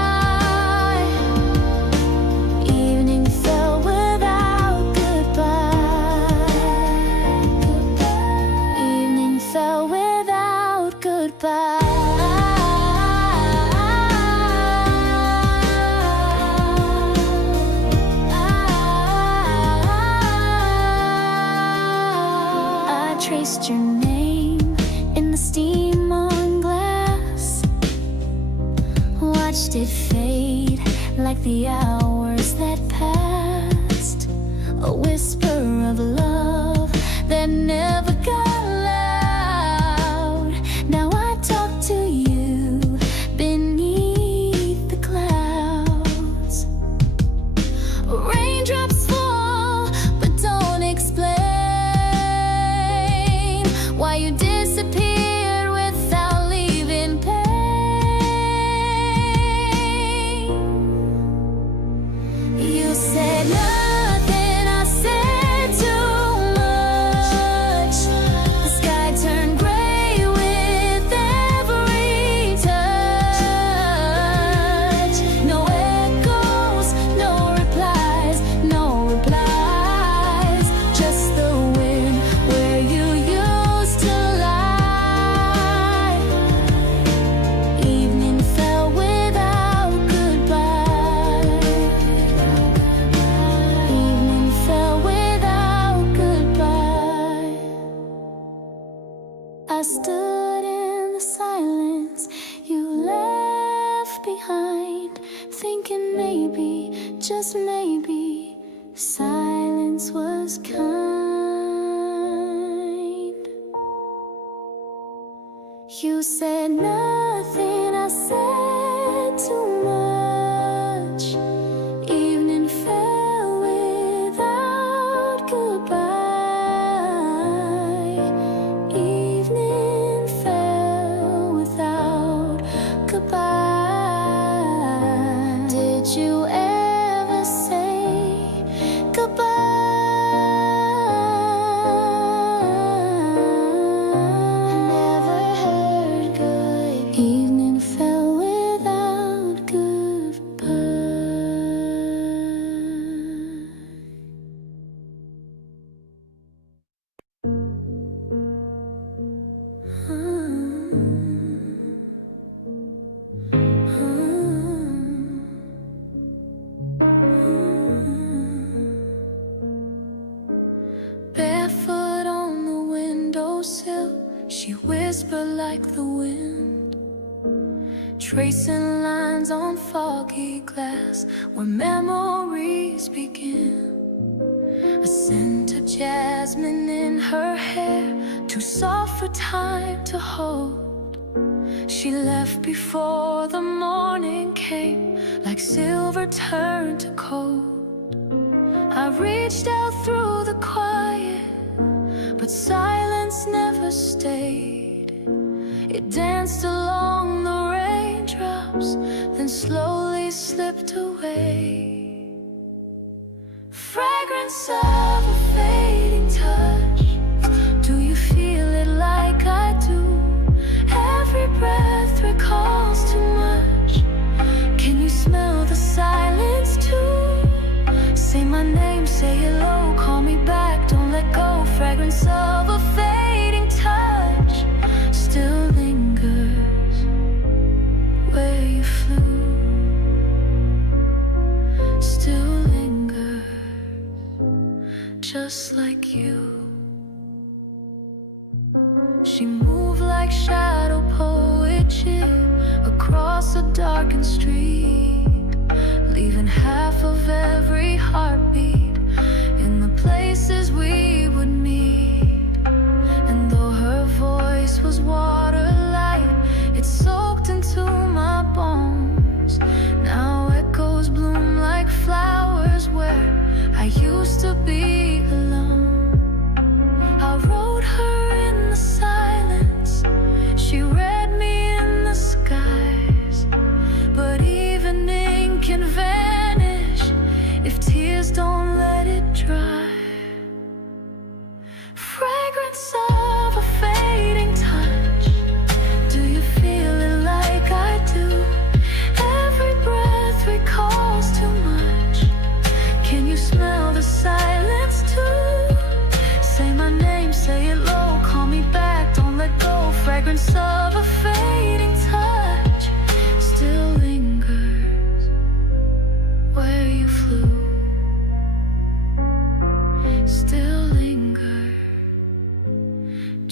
traced your name in the steam on glass. Watched it fade like the hours that passed. A whisper of love that never got loud. Now I talk to you beneath the clouds. Raindrops fall but don't explain why you disappeared without leaving pain. You said nothing, I said too much. The sky turned gray with every touch. No echoes, no replies, no replies. Just the wind where you used to lie. Evening fell without goodbye. Evening fell without goodbye. I stood in the silence you left behind, thinking maybe, just maybe, silence was kind. You said nothing, I said too much. Evening fell without goodbye. Evening fell without goodbye. Did you ever say goodbye? Never heard good. Evening fell without goodbye. Barefoot on the windowsill, she whispered like the wind, tracing lines on foggy glass where memories begin. A scent of jasmine in her hair, too soft for time to hold. She left before the morning came, like silver turned to gold. I reached out through the quiet, but silence never stayed. It danced along the raindrops, then slowly slipped away. Fragrance of a fading touch. Do you feel it like I do? Every breath recalls too much. Can you smell the silence too? Say my name, say hello, call me back, don't let go. Fragrance of a fading touch still lingers where you flew. Still lingers, just like you. She moved like shadow poetry across a darkened street, leaving half of every heartbeat in the places we would meet. And though her voice was water light, it soaked into my bones. Now echoes bloom like flowers where I used to be alone. I wrote her in the silence, she read me in the skies. But evening can vanish if tears don't let it dry. Fragrance of a fading touch. Do you feel it like I do? Every breath recalls too much. Can you smell the silence too? Say my name, say it low, call me back, don't let go. Fragrance of a fading touch still lingers where you flew. Still lingers,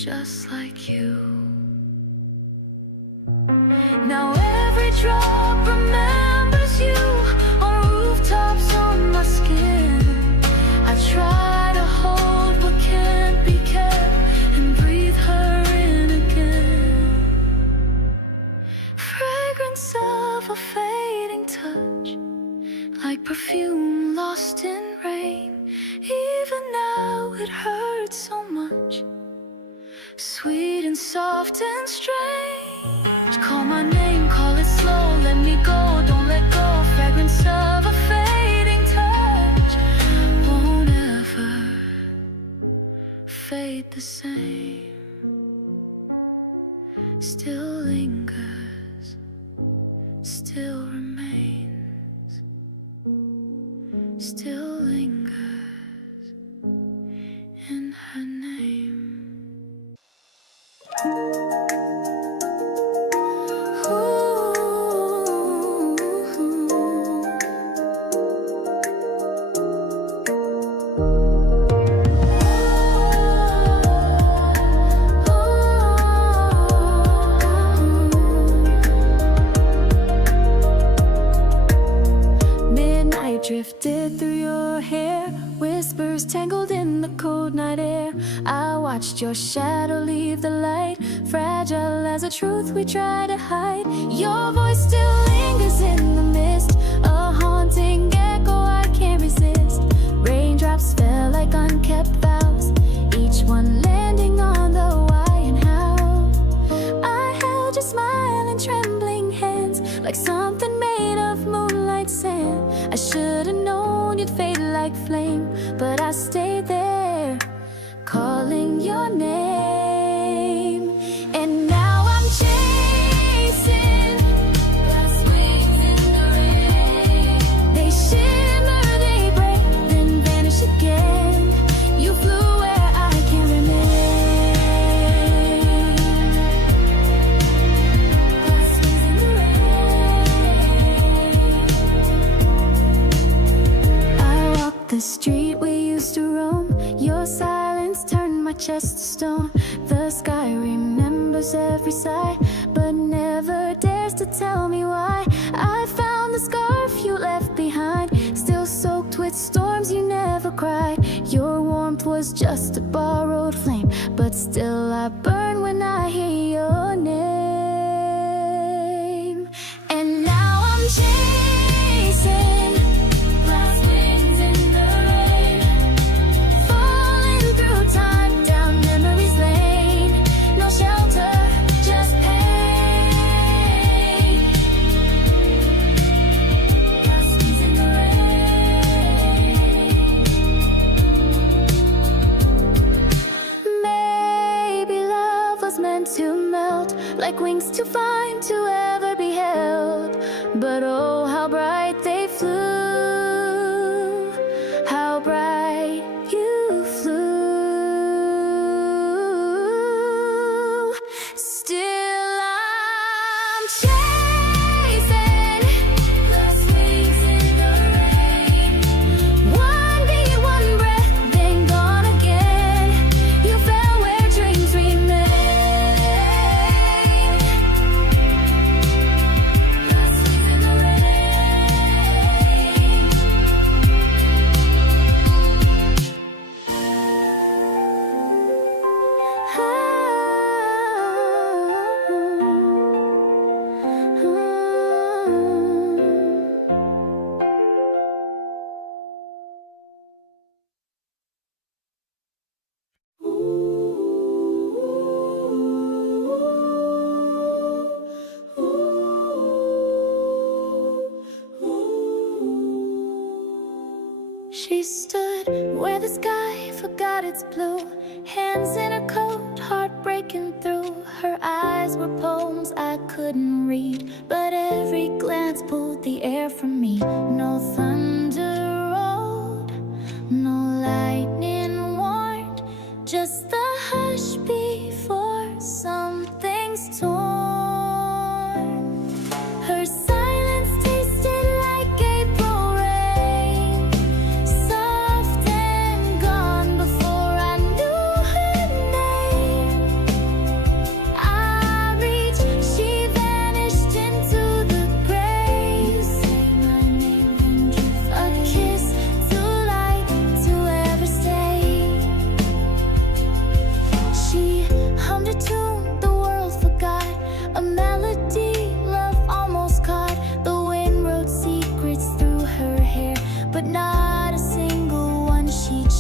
just like you. Now every drop remembers you on rooftops on my skin. I try to hold but can't be kept and breathe her in again. Fragrance of a fading touch, like perfume lost in rain. Even now it hurts so much, sweet and soft and strange. Call my name, call it slow, let me go, don't let go. Fragrance of a fading touch won't ever fade the same. Still lingers, still remains, still lingers in her name. Drifted through your hair, whispers tangled in the cold night air. I watched your shadow leave the light, fragile as a truth we try to hide. Your voice still lingers in the mist, a haunting echo I can't resist. Raindrops fell like unkept vows, each one landing on the why and how. I held your smiling trembling hands like something made of moonlight sand. I should've known you'd fade like flame, but I stayed there, calling your name. And now I'm chasing glass wings in the rain. They shimmer, they break, then vanish again. You flew where I can't remain. Glass wings in the rain. I walk the street we used to roam. Your silence turned my chest to stone. The sky remembers every sigh, but never dares to tell me why. I found the scarf you left behind, still soaked with storms, you never cried. Your warmth was just a borrowed flame, but still I burn when I hear your name. And now I'm chasing glass wings in the rain, falling through time down memories lane. No shelter, just pain. Glass wings in the rain. Maybe love was meant to melt, like wings too fine to ever be held. But oh, how bright they flew, how bright you flew. Still I'm chasing glass wings in the rain. One beat, one breath, then gone again. You fell where dreams remain. Glass wings in the rain. She stood where the sky forgot its blue, hands in her coat, heart breaking through. Her eyes were poems I couldn't read, but every glance pulled the air from me. No thunder rolled, no lightning warned, just the hush before something's torn. Her silence tasted like April rain, soft and gone before I knew her name.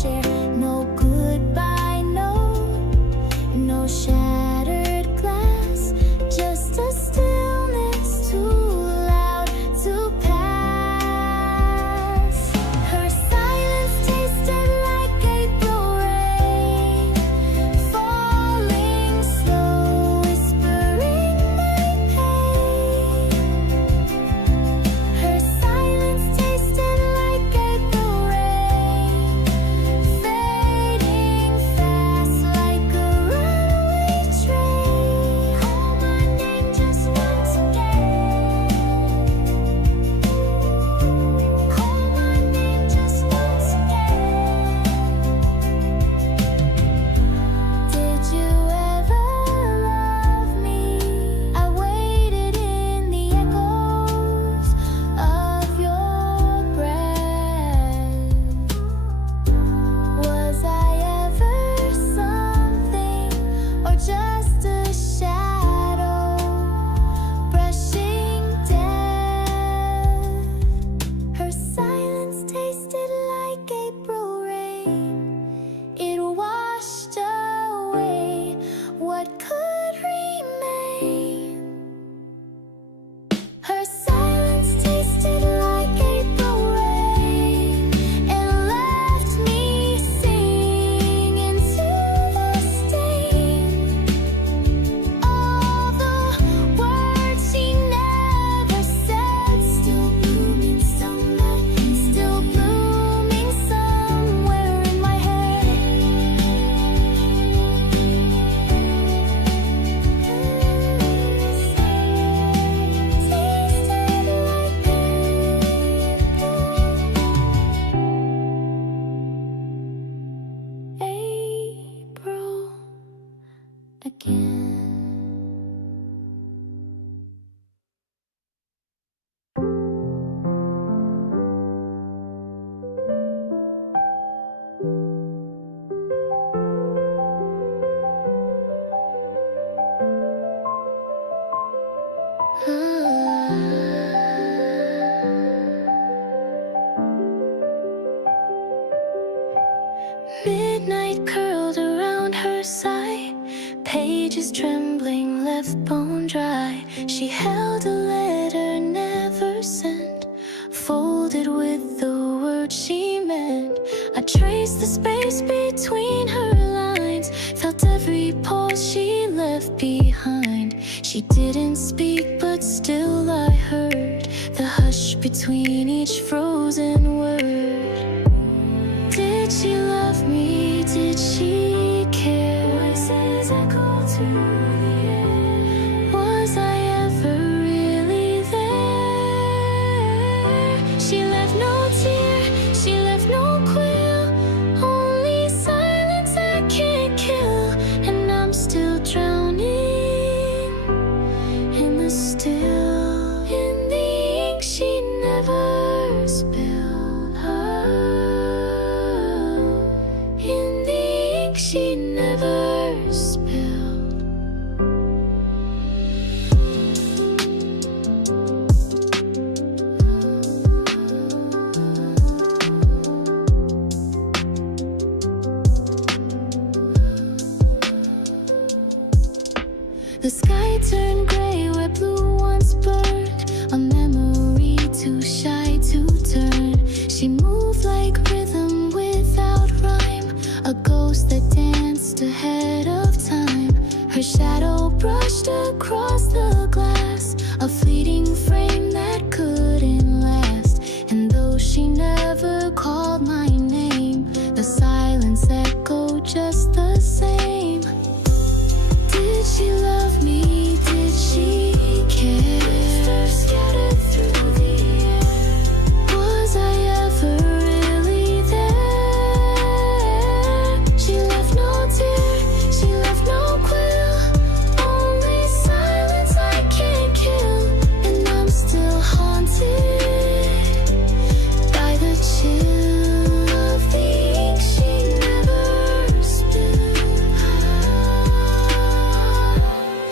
share. No goodbye, no shattered glass, just a stillness too loud to pass. Her silence tasted like April rain, falling slow, whispering my pain. Her silence tasted like April rain, fading fast like a runaway train. Call my name just once again. Call my name just once again. Did you ever love me? I waited in the echoes of your breath. Was I ever something or just a shadow brushing death? Her silence tasted like April rain. It washed away what could remain. Her silence tasted like April rain and left me singing to the stain. All the words she never said, still blooming somewhere in my head. Tasted like April again. Midnight curled around her side, pages trembling, left bone dry. She held a letter never sent, folded with the words she meant. I traced the space between her lines, felt every pause she left behind. She didn't speak, but still I heard the hush between each frozen word. Did she love me? Did she care? Voices echo through the air. Was I ever really there? She left no tear, she left no quill, only silence I can't kill. And I'm still drowning in the still, in the ink she never spilled. In the ink she never spilled. The sky turned gray where blue once burned, a memory too shy to turn. She moved like rhythm without rhyme, a ghost that danced ahead of time. Her shadow brushed across the glass, a fleeting frame that couldn't last. And though she never called my name, the silence echoed just the same. Did she love me? Did she care? Whispers scattered through the air. Was I ever really there? She left no tear, she left no quill, only silence I can't kill. And I'm still haunted by the chill of the ink she never spilled.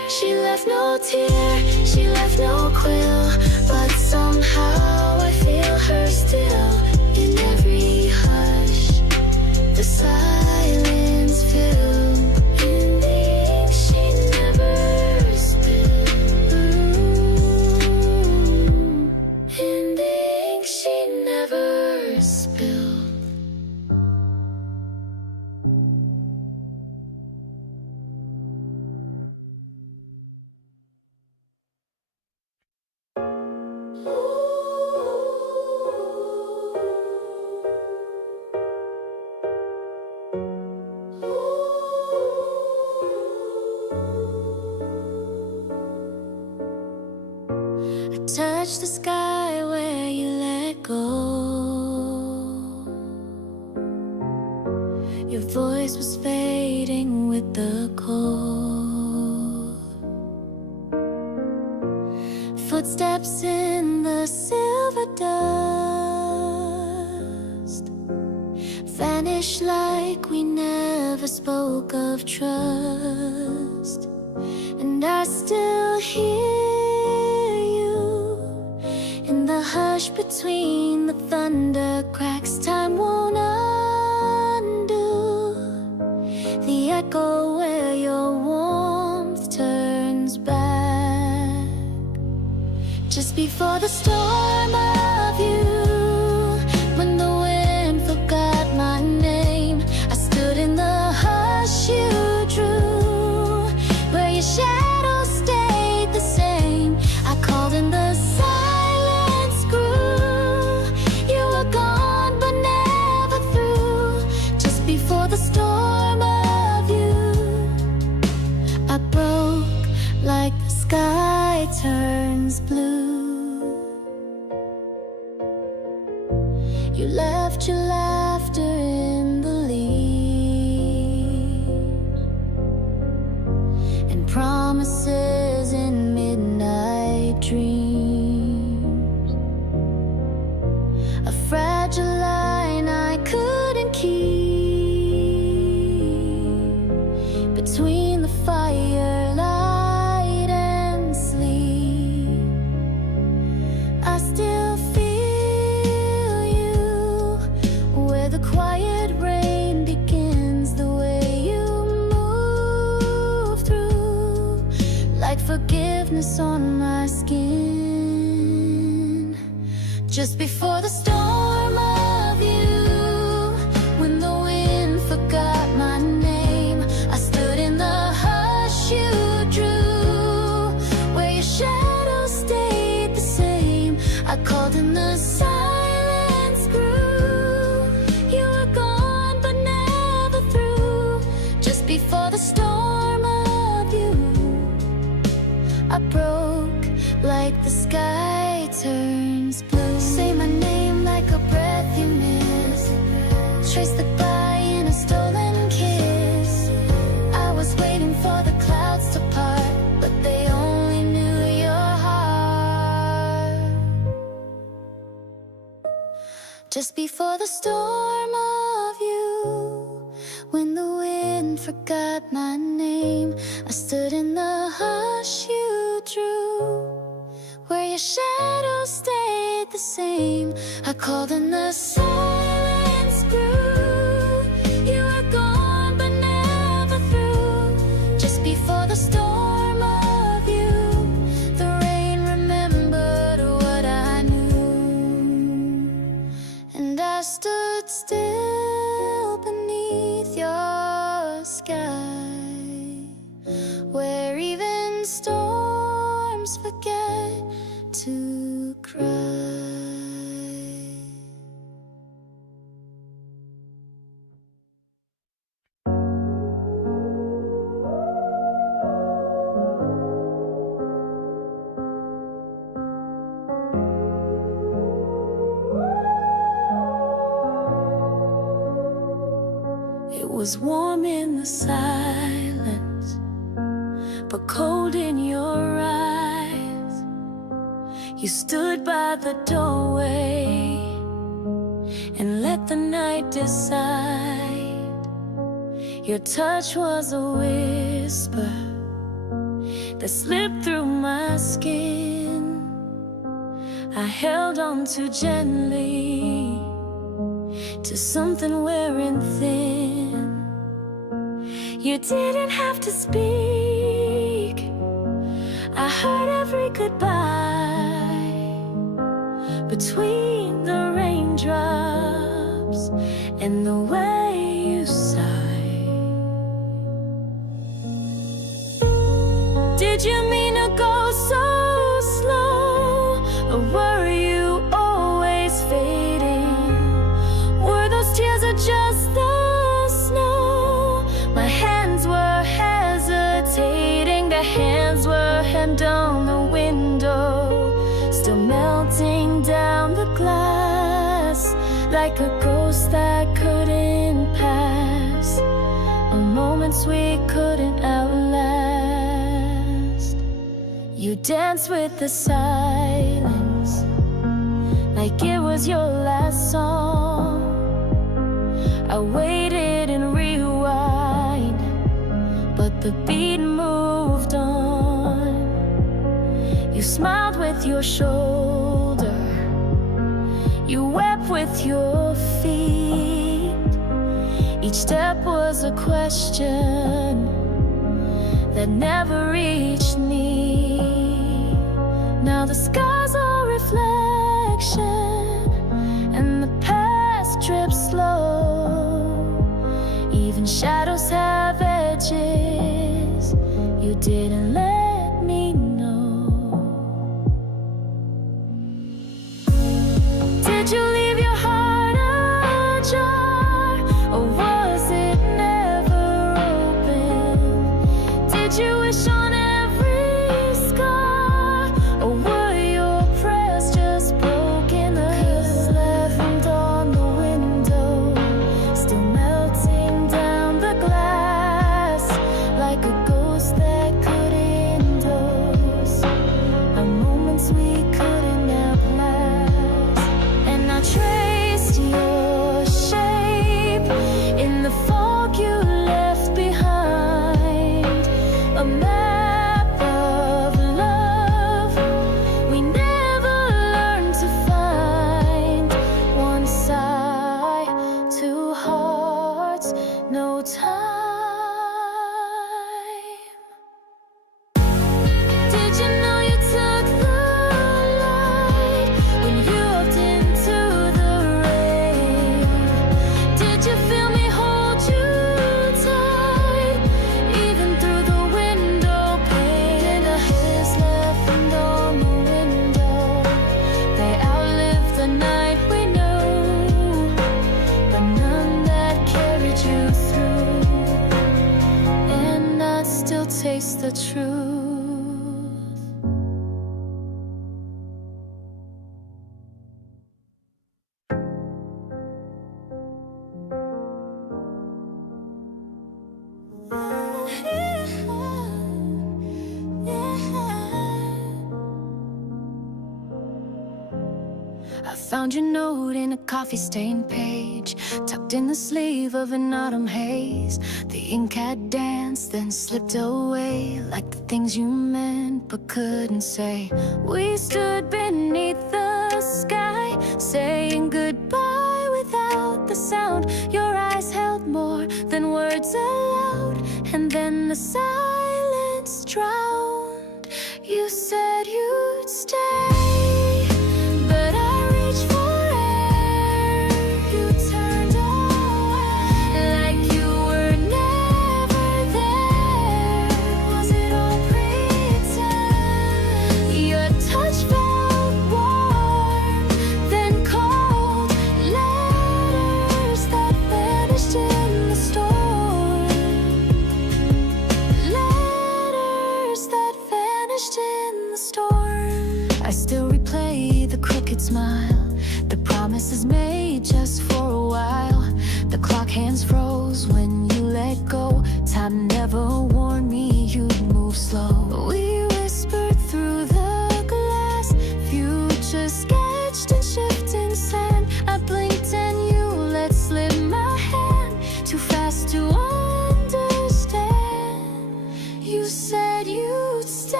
tear, she left no quill, but somehow I feel her still. In every hush, the silence filled. In the ink she never spilled. In the ink she never spilled. Touch the sky where you let go. Your voice was fading with the cold. Footsteps in the silver dust vanish like we never spoke of trust. And I still hear the hush between the thunder cracks. Time won't undo the echo where your warmth turns back. Just before the storm of you, when the wind forgot my name, I stood in the hush you drew, where your shadow stayed the same. I called in the the storm of you. I broke like the sky turns blue. You left your laughter in the leaves and promises in midnight dreams. A fragile line I couldn't keep between the firelight and sleep. I still feel you where the quiet rain begins, the way you move through, like forgiveness on my skin. Just before the storm of you, when the wind forgot my name, I stood in the hush you drew, where your shadow stayed the same. I called and the silence grew. You were gone but never through. Just before the storm of you, I broke like the sky turns blue. Say my name like a breath you miss. Trace the goodbye in a stolen kiss. I was waiting for the clouds to part, but they only knew your heart. Just before the storm of you, when the wind forgot my name, I stood in the hush you drew, where your shadow stayed the same. I called and the silence grew. You were gone but never through. Just before the storm of you, the rain remembered what I knew. And I stood still beneath your sky, where even storms forget to cry. It was warm in the silence, but cold in your eyes. You stood by the doorway and let the night decide. Your touch was a whisper that slipped through my skin. I held on too gently to something wearing thin. You didn't have to speak. I heard every goodbye between the raindrops and the way you sigh. Did you mean to go so slow, or were you always fading? Were those tears or just the snow? My hands were hesitating, the hands were hemmed on the window, still melting down the glass like a ghost that couldn't pass, or moments we couldn't outlast. You danced with the silence like it was your last song. I waited and rewind, but the beat moved on. You smiled with your shoulder, you wept with your feet. Each step was a question that never reached me. Now the sky's a reflection and the past drips slow. Even shadows have edges. You didn't let me know. Did you leave your heart ajar, or was it never open? Did you wish on every scar, or were your prayers just broken? The kiss left on the window, still melting down the glass like a ghost that couldn't endorse, our moments we couldn't outlast. And I traced your shape in the fog you left behind, a map of love we never learned to find. One sigh, two hearts, no time. Did you know you took the light when you walked into the rain? Did you feel me hold you tight, even through the window pane? The hairs left on the window, they outlived the night we knew, but none that carried you through. And I still taste the truth. I found your note in a coffee-stained page, tucked in the sleeve of an autumn haze. The ink had danced, then slipped away, like the things you meant but couldn't say. We stood beneath the sky, saying goodbye without the sound. Your eyes held more than words aloud, and then the silence drowned. You said you'd stay, but I reached for air. You turned away like you were never there. Was it all pretend? Your touch felt warm, then cold. Letters that vanished in the storm. Letters that vanished in the storm. I still replay the crooked smile, the promises made just for a while. The clock hands froze when you let go. Time never warned me you'd move slow. We whispered through the glass, future sketched in shifting sand. I blinked and you let slip my hand, too fast to understand. You said you'd stay,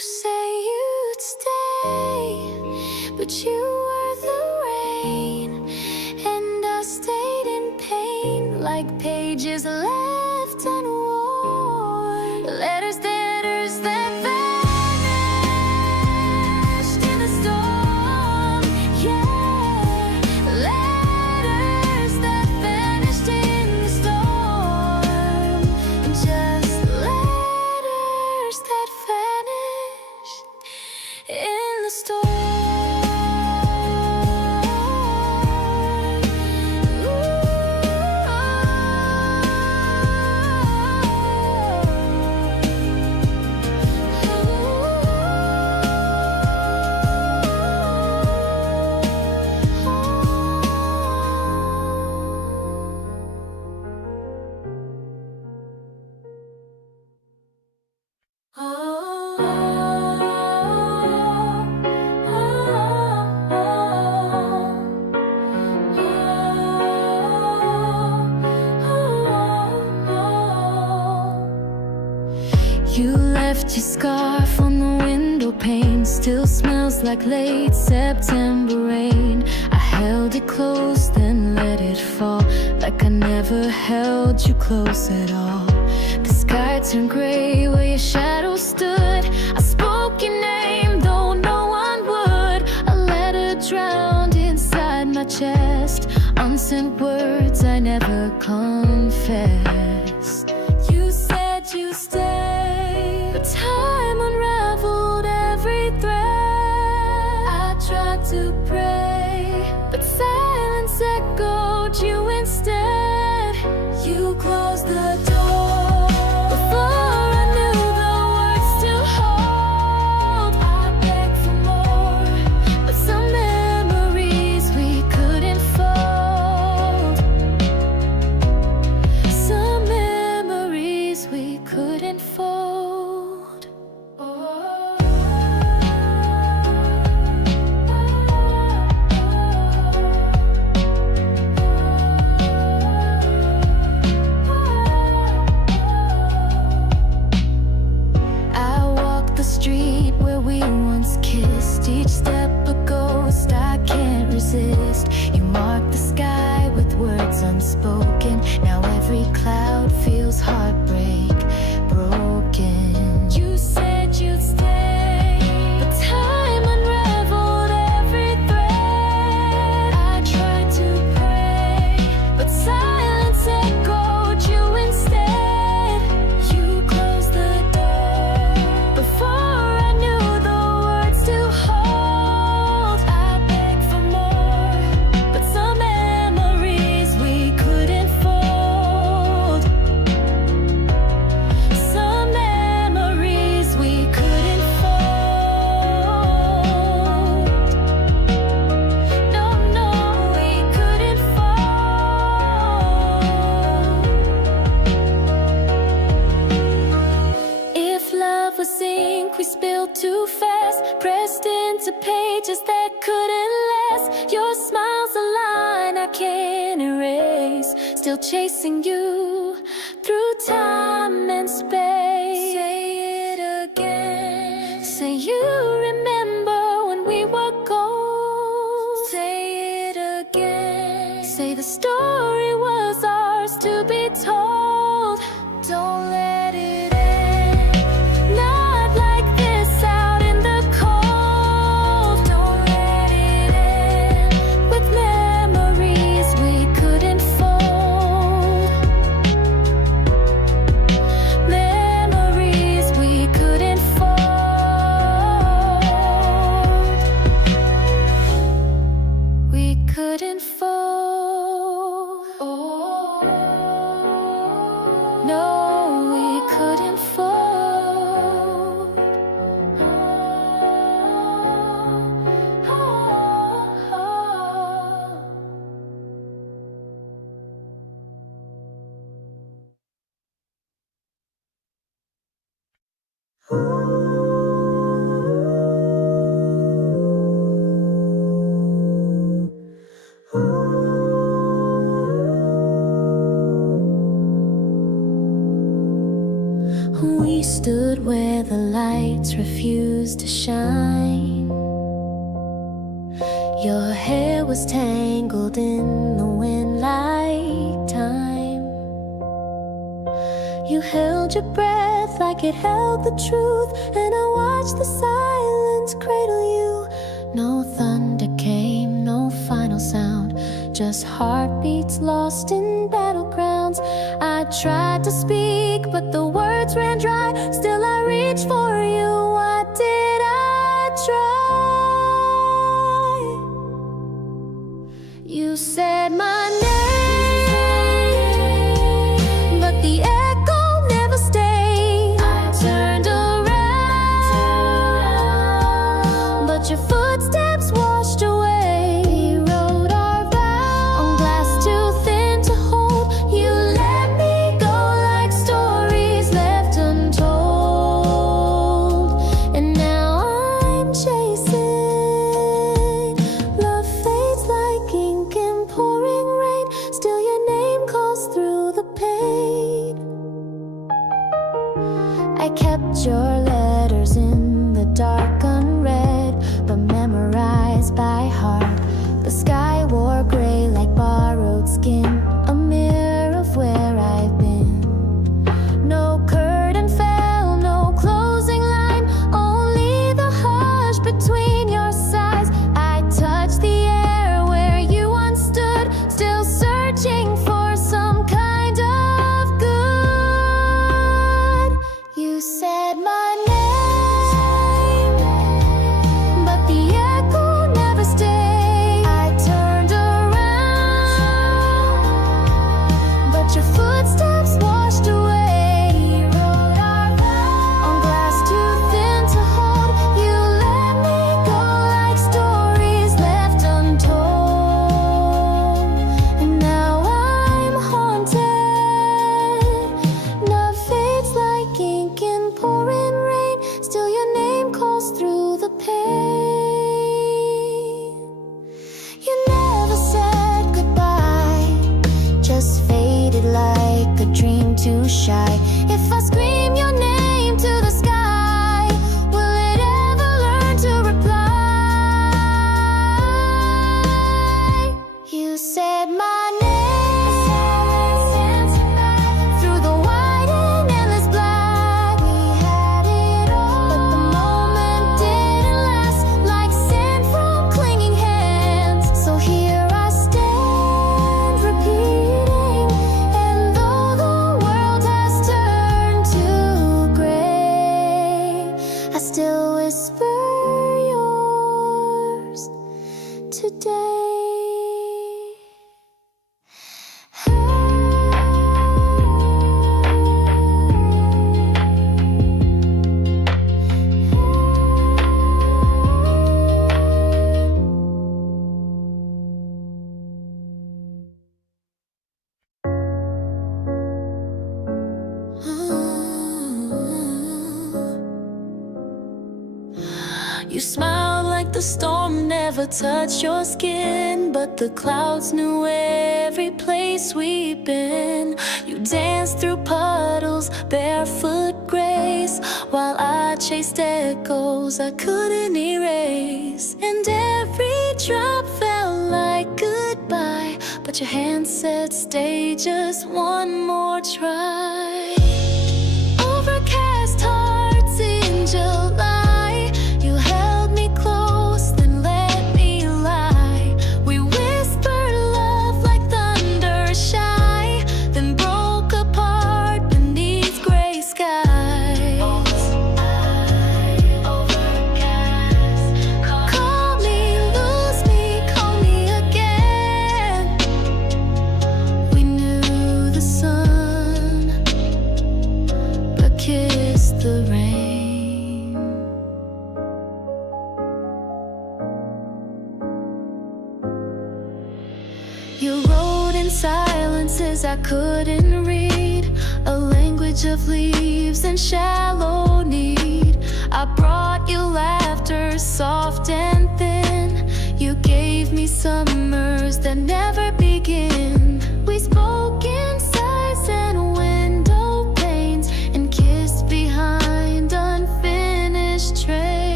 say you'd stay, but you were the rain, and I stayed in pain like pages left unworn. Letters that vanished in the storm. Yeah, letters that vanished in the storm. Just letters that vanished in the storm. You left your scarf on the window pane, still smells like late September rain. I held it close, then let it fall, like I never held you close at all. The sky turned gray where your shadow stood. I spoke your name, though no one would. A letter drowned inside my chest, unsent words I never confessed. You said you'd stay, but time unraveled every thread. I tried to pray, but silence echoed you instead. You closed the door before I knew the words to hold. I begged for more, but some memories we couldn't fold. Some memories we couldn't fold. I walked the street where we once kissed. Each step a ghost I can't resist. You marked the sky with words unspoken. Now every cloud feels heartbreak broken. You said you'd stay, but time unraveled every thread. I tried to pray, but silence echoed you instead. You closed the door before I knew the words to hold. I begged for more, but some memories we couldn't fold. Some memories we couldn't fold. No, no, we couldn't fold. If love was ink we spilled too fast, pressed into pages that couldn't last. Your smile's a line I can't erase, still chasing you through time and space. Say it again. Say you remember when we were gold. Say it again. Say the story was ours to be told. Don't let it end, not like this out in the cold. Don't let it end with memories we couldn't fold. Memories we couldn't fold. We couldn't fold. No, we couldn't fold. We stood where where the lights refuse to shine. Your hair was tangled in the wind like time. You held your breath like it held the truth, and I watched the silence cradle you. No thunder came, no final sound, just heartbeats lost in battlegrounds. I tried to speak, but the words ran dry. Still I reached for you. Why did I try? You said my name, but the echo never stayed. I turned around, but your footsteps washed away. We wrote our vows on glass too thin to hold. You let me go like stories left untold. And now I'm chasing. Love fades like ink in pouring rain. Still your name calls through the pain. I kept your letters in the dark unread, but memorized by heart. The sky wore gray like borrowed skin, a mirror of where I've been. No curtain fell, no closing line, only the hush between your sighs. I touched the air where you once stood, still searching for some kind of good. You said my name, but the echo never stayed. I turned around, but your footsteps washed away. We wrote our vows on glass too thin to hold. You let me go like stories left untold. And now I'm haunted. Love fades like ink in pouring rain. Still your name calls through the pain. You never said goodbye, just faded like a dream too shy. If I scream your name to the sky, will it ever learn to reply? You said my name through the white and endless black. We had it all, but the moment didn't last. Like sand from clinging hands, so here I stand repeating. And though the world has turned to gray, I still whisper yours today. You smiled like the storm never touched your skin, but the clouds knew every place we've been. You danced through puddles, barefoot grace, while I chased echoes I couldn't erase. And every drop felt like goodbye, but your hand said stay just one more try. Overcast hearts in July, you held me close, then let me lie. We whispered love like thunder shy, then broke apart beneath gray skies. Overcast, call me, lose me, call me again. We knew the sun, but kissed the rain. You wrote in silences I couldn't read, a language of leaves and shallow need. I brought you laughter, soft and thin. You gave me summers that never begin. We spoke in sighs and window panes, and kissed behind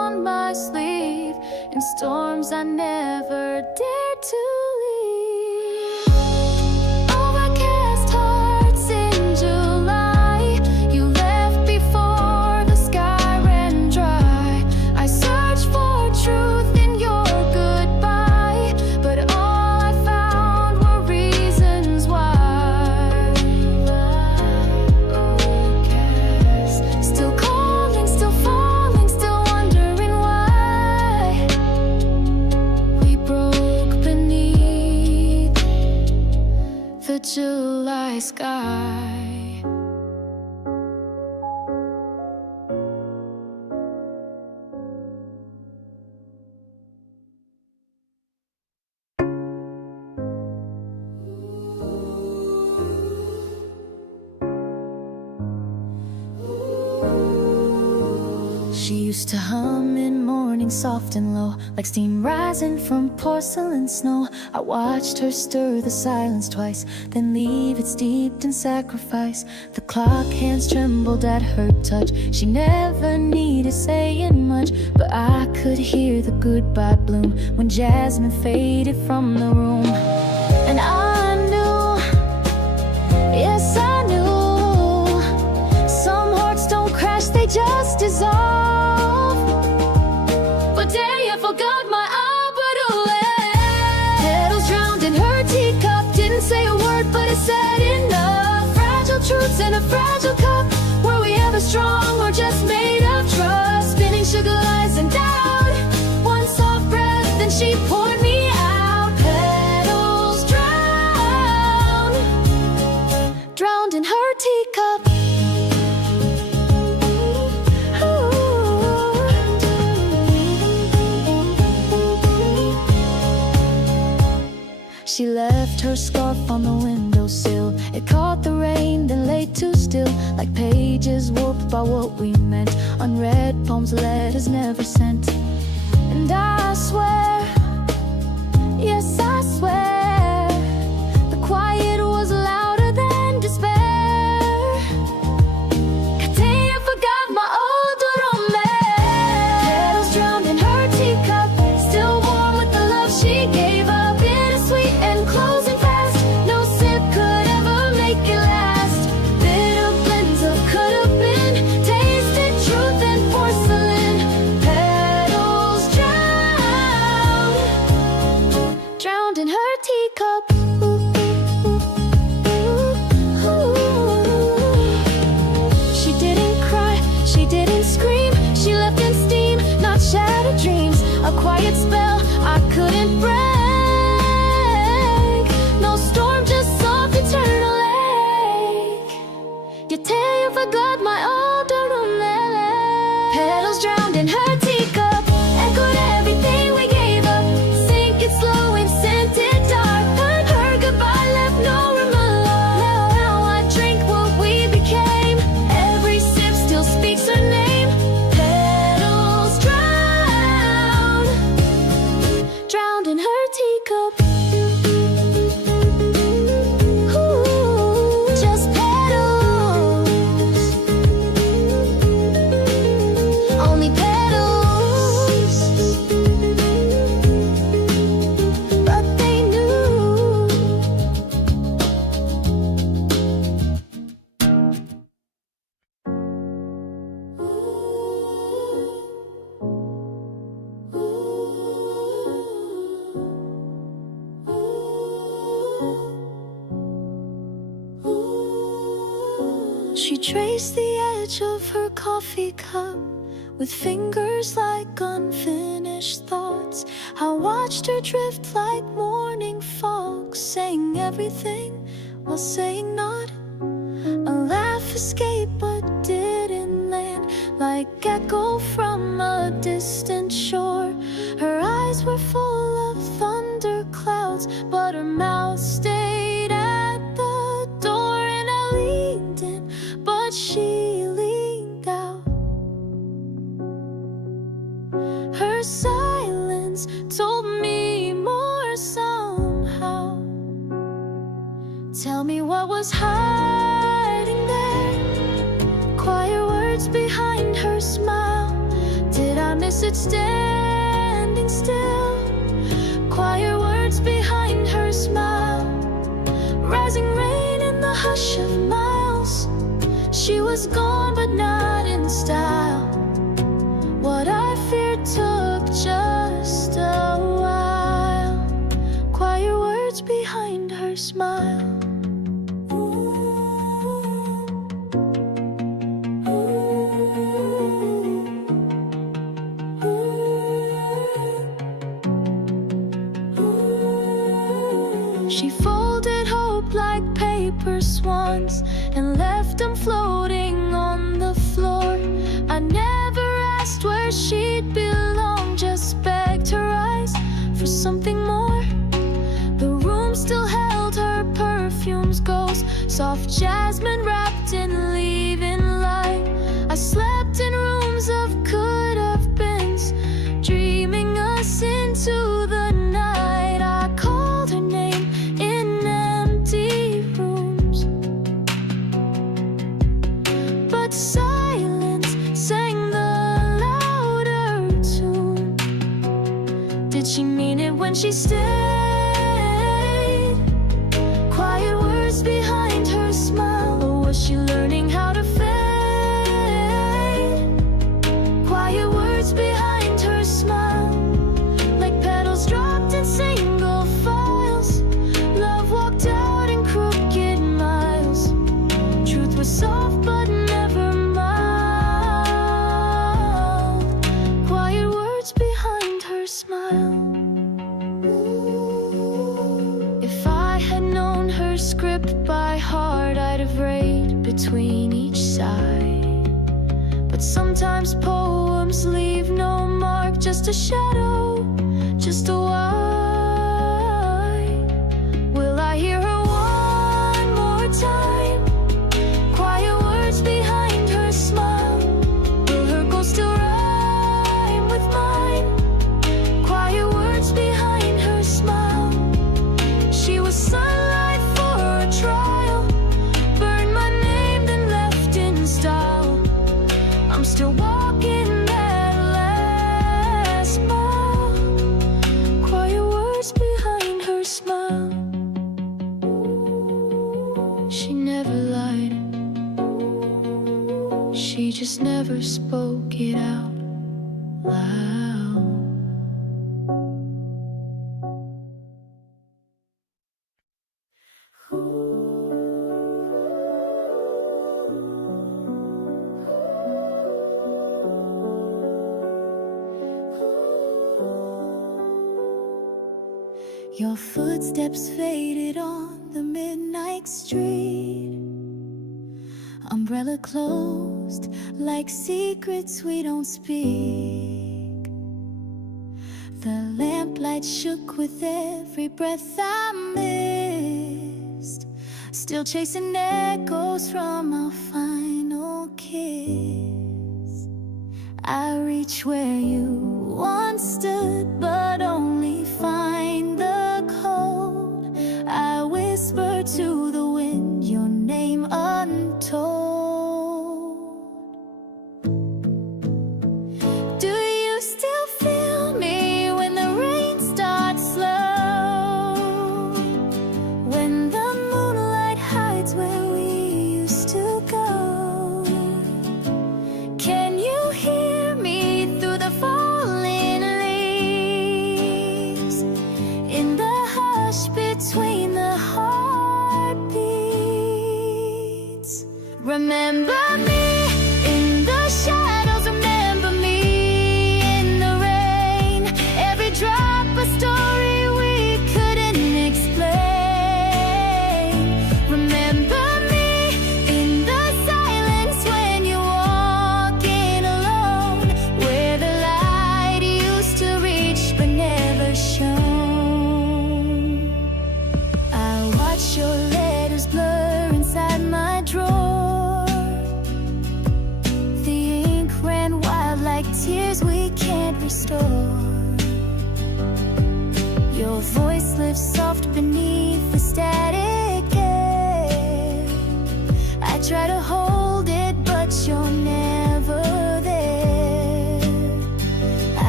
on my sleeve. In storms I never dared to leave. Overcast hearts in July. You left before the sky ran dry. I searched for truth in your goodbye, but all I found were reasons why. Overcast, still calling, still falling, still wondering why we broke beneath the July sky. She used to hum in morning soft and low, like steam rising from porcelain snow. I watched her stir the silence twice, then leave it steeped in sacrifice. The clock hands trembled at her touch. She never needed saying much, but I could hear the goodbye bloom when jasmine faded from the room. And I knew, yes I knew, some hearts don't crash, they just dissolve. But day I forgot my abadule. Petals drowned in her teacup, didn't say a word but it said enough. Fragile truths in a fragile cup. Were we ever strong or just made of trust? Spinning sugar lies and doubt. One soft breath, then she poured me out. Petals drowned, drowned in her teacup. She left her scarf on the windowsill. It caught the rain, then lay too still, like pages warped by what we meant. Unread poems, letters never sent. And I swear, yes I swear, the quiet was louder than despair. Today I forgot my old romance. Petals drowned in her teacup, still warm with the love she gave up. Bittersweet and closing fast, no sip could ever make it last. Bitter blends of could have been, tasted truth and porcelain. Petals drowned, drowned in her teacup. She didn't cry, she didn't scream, she left in steam, not shattered dreams. A quiet spell I couldn't break. No storm, just soft eternal ache. You tell you forgot my older romance. Petals drowned in her teacup, echoed everything we gave up. Sink it slow and scented dark. Heard her goodbye, left no room alone. Now I drink what we became. Every sip still speaks her name. Petals drowned, drowned in her teacup. Ooh, just petals, only petals. But they knew. She traced the edge of her coffee cup with fingers like unfinished thoughts. I watched her drift like morning fog, saying everything while saying not. A laugh escaped but didn't land, like echo from a distant shore. Her eyes were full of thunder clouds, but her mouth stayed at the door. And I leaned in, but she leaned out. Her silence told me more somehow. Tell me what was hiding there, quiet words behind her smile. Did I miss sit standing still. Quiet words behind her smile. Rising rain in the hush of miles. She was gone but not in style. What I feared took just a while. Quiet words behind her smile. She folded hope like paper swans and left them floating on the floor. I never asked where she'd belong, just begged her eyes for something more. The room still held her perfume's ghost, soft jasmine wrapped in leaving light. I slept in rooms of could-have-beens, dreaming us into the night. I called her name in empty rooms, but silence sang the louder tune. Did she mean it when she stayed? Quiet words behind her smile, or was she learning how to fade? Quiet words behind her smile, like petals dropped in single files. Love walked out in crooked miles. Truth was soft but never mild. Quiet words behind her smile. If I had known her script by heart, I'd have read between each side. But sometimes poems leave no mark, just a shadow, just a white. Will I hear her one more time? Quiet words behind her smile. Will her ghost still rhyme with mine? Quiet words behind her smile. She was sunlight for a trial, burned my name then left in style. I'm still walking that last mile. Quiet words behind her smile. She never lied, she just never spoke it out loud. Your footsteps faded on the midnight street. Umbrella closed like secrets we don't speak. The lamplight shook with every breath I missed, still chasing echoes from our final kiss. I reach where you once stood, but only find the cold. I whisper to the wind your name untold. Do you still feel me when the rain starts slow? When the moonlight hides where we used to go? Can you hear me through the falling leaves? In the hush between the heartbeats. Remember me in the shadows, remember me in the rain. Every drop a story we couldn't explain. Remember me in the silence when you're walking alone, where the light used to reach but never shone. I watch your letters blur inside my drawer. The ink ran wild like tears we can't restore. Your voice lives soft beneath the static air. I try to hold it, but you're never there.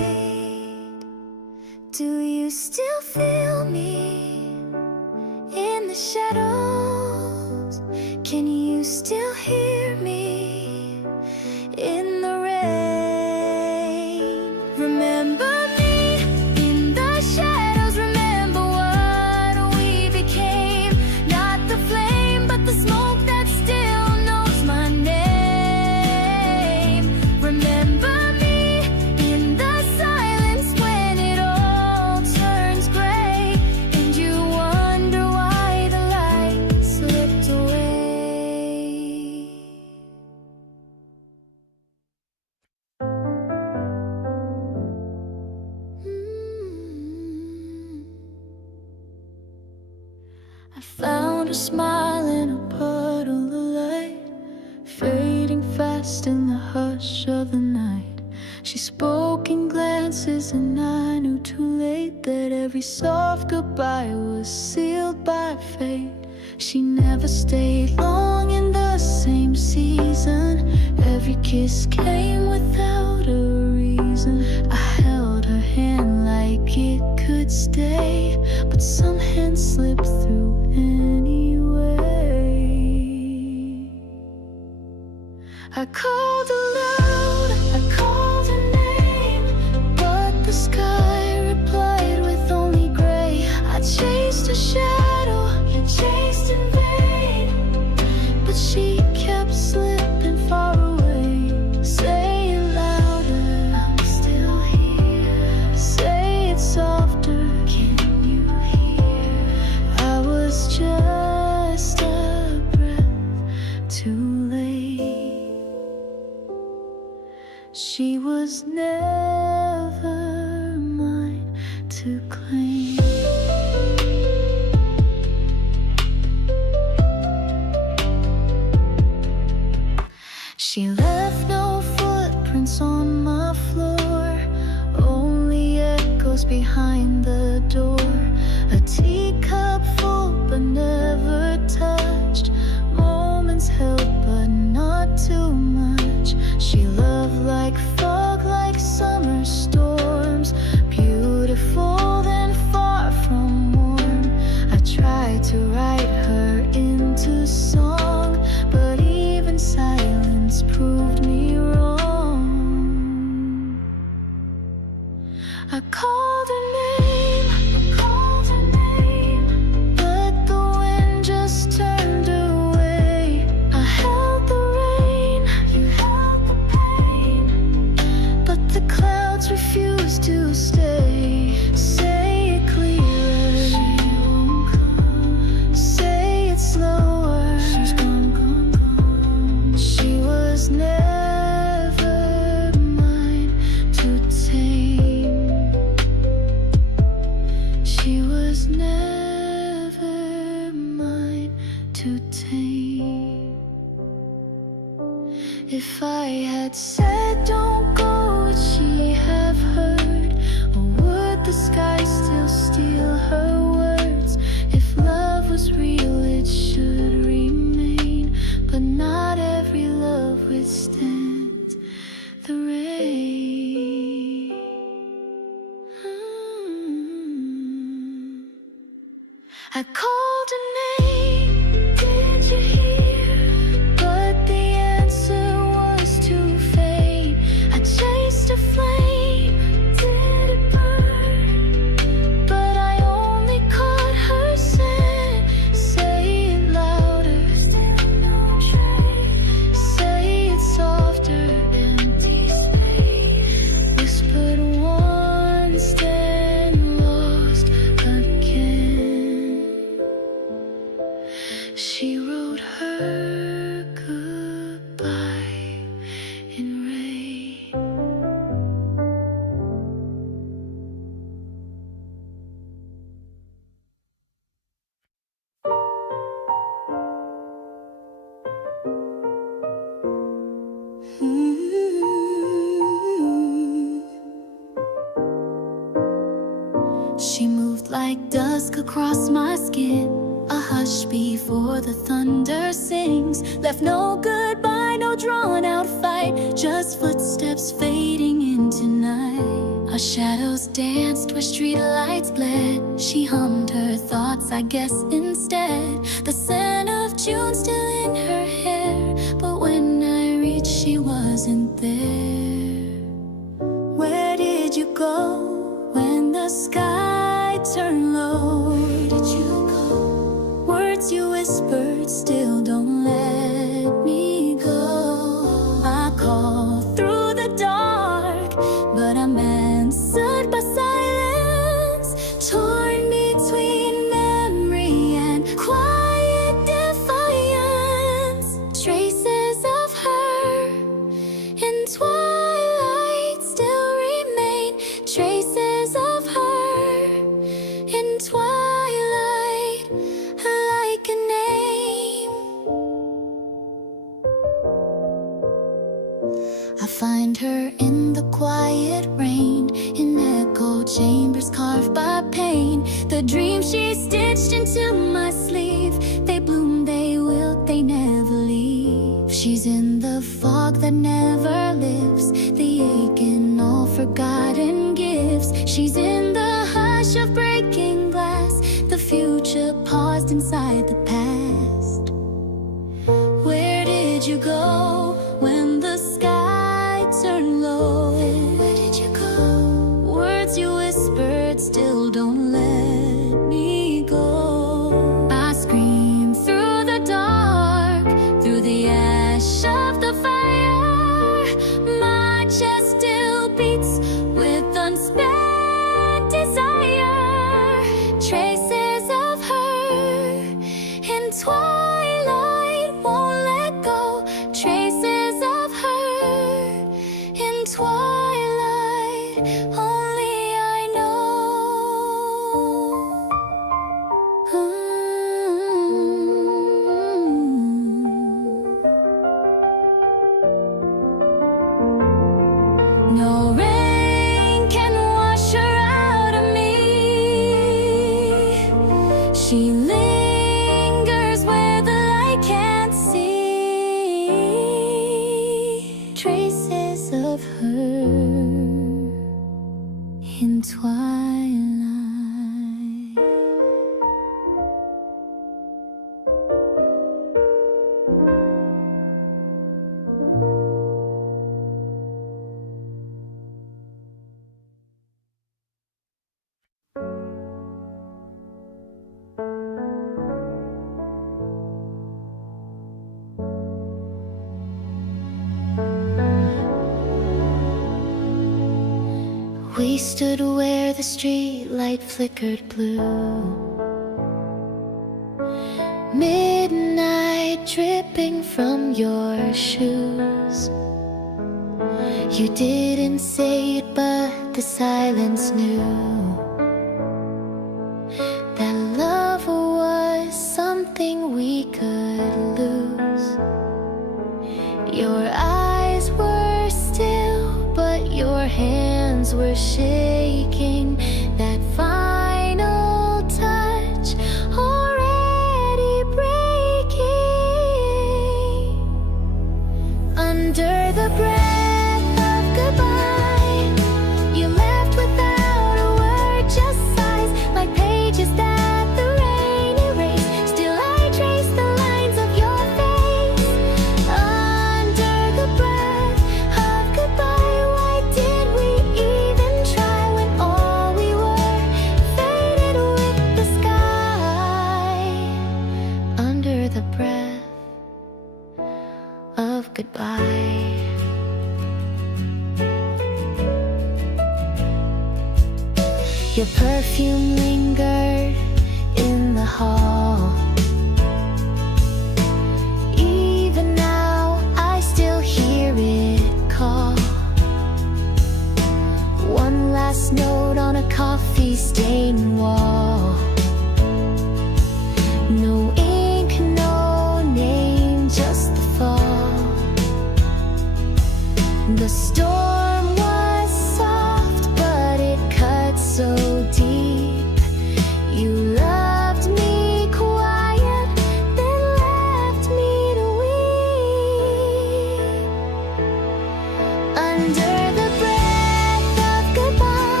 shadows, can you still hear me in the rain? Remember me in the shadows, remember what we became. Not the flame, but the smoke that still knows my name. Remember me in the silence when it all turns gray, and you wonder why the light slipped away. I found a smile in a puddle of light, fading fast in the hush of the night. She spoke in glances and I knew too late that every soft goodbye was sealed by fate. She never stayed long in the same season. Every kiss came without a reason. I held her hand like it could stay, but some hands slipped through anyway. I called aloud, I called her name, but the sky replied with only gray. I chased a shadow, you chased in vain, but she kept slipping far away. Say it louder, I'm still here. Say it softer, can you hear? I was just a breath too late. She was never mine to claim. She left no footprints on my floor, only echoes behind the door. A teacup full but never touched, moments held but not too much. She loved like fog, like summer storms, beautiful then far from warm. I tried to write her into song, but even silence proved me wrong. I called her name, but the wind just turned away. I held the rain, you held the pain, but the clouds refused to stay. Say it clearer, she won't come. Say it slower, she's gone, gone, gone. She was never mine to tame. She was never mine to tame. If I had said don't go, would she have heard? Or would the sky still steal her words? If love was real, it should remain, but not every love withstands the rain. I called her name, did you hear? But the answer was too faint. I chased a flame, did it burn? But I only caught her scent. Say it louder, still no trace. Say it softer, empty space. Whispered once, then lost again. She wrote her goodbye in rain. She moved like dusk across my skin, a hush before the thunder sings. Left no goodbye, no drawn out fight, just footsteps fading into night. Our shadows danced where street lights bled. She hummed her thoughts, I guess, instead. The scent of June still in her hair, but when I reached, she wasn't there. Where did you go when the sky turned low? Where did you go? Words you whispered still don't let me go. I called through the dark, but I'm answered by silence, torn between memory and quiet defiance. Traces of her in twilight still remain. Traces of her in twilight, like a name. I find her in the quiet rain, in echo chambers carved by pain. The dreams she stitched into my sleeve, they bloom, they wilt, they never leave. She's in the fog that never lives, the ache in all forgotten gifts. She's in the hush of breaking glass, the future paused inside the past. Where did you go when the sky turned low? Where did you go? Words you whispered still don't let me go. I scream through the dark, through the ash of the fire. My chest still beats with unspent desire. Traces of her in twilight won't let go. Traces of her in twilight, only I know. No rain can wash her out of me. She lingers where the light can't see. Traces of her in twilight. We stood where the street light flickered blue. Midnight dripping from your shoes. You didn't say it, but the silence knew that love was something we could lose. Your eyes were still, but your hands were shaking. That final touch already breaking. Under the breath of goodbye, you left without a word, just sighs, like pages that the rain erased. Still I trace the lines of your face. Under the breath of goodbye, why did we even try when all we were faded with the sky? Under the breath of goodbye. Your perfume lingered in the hall. Even now I still hear it call. One last note on a coffee-stained wall. No ink, no name, just the fall. The storm was soft, but it cut so deep. You loved me quiet, then left me to weep. Under the breath of goodbye,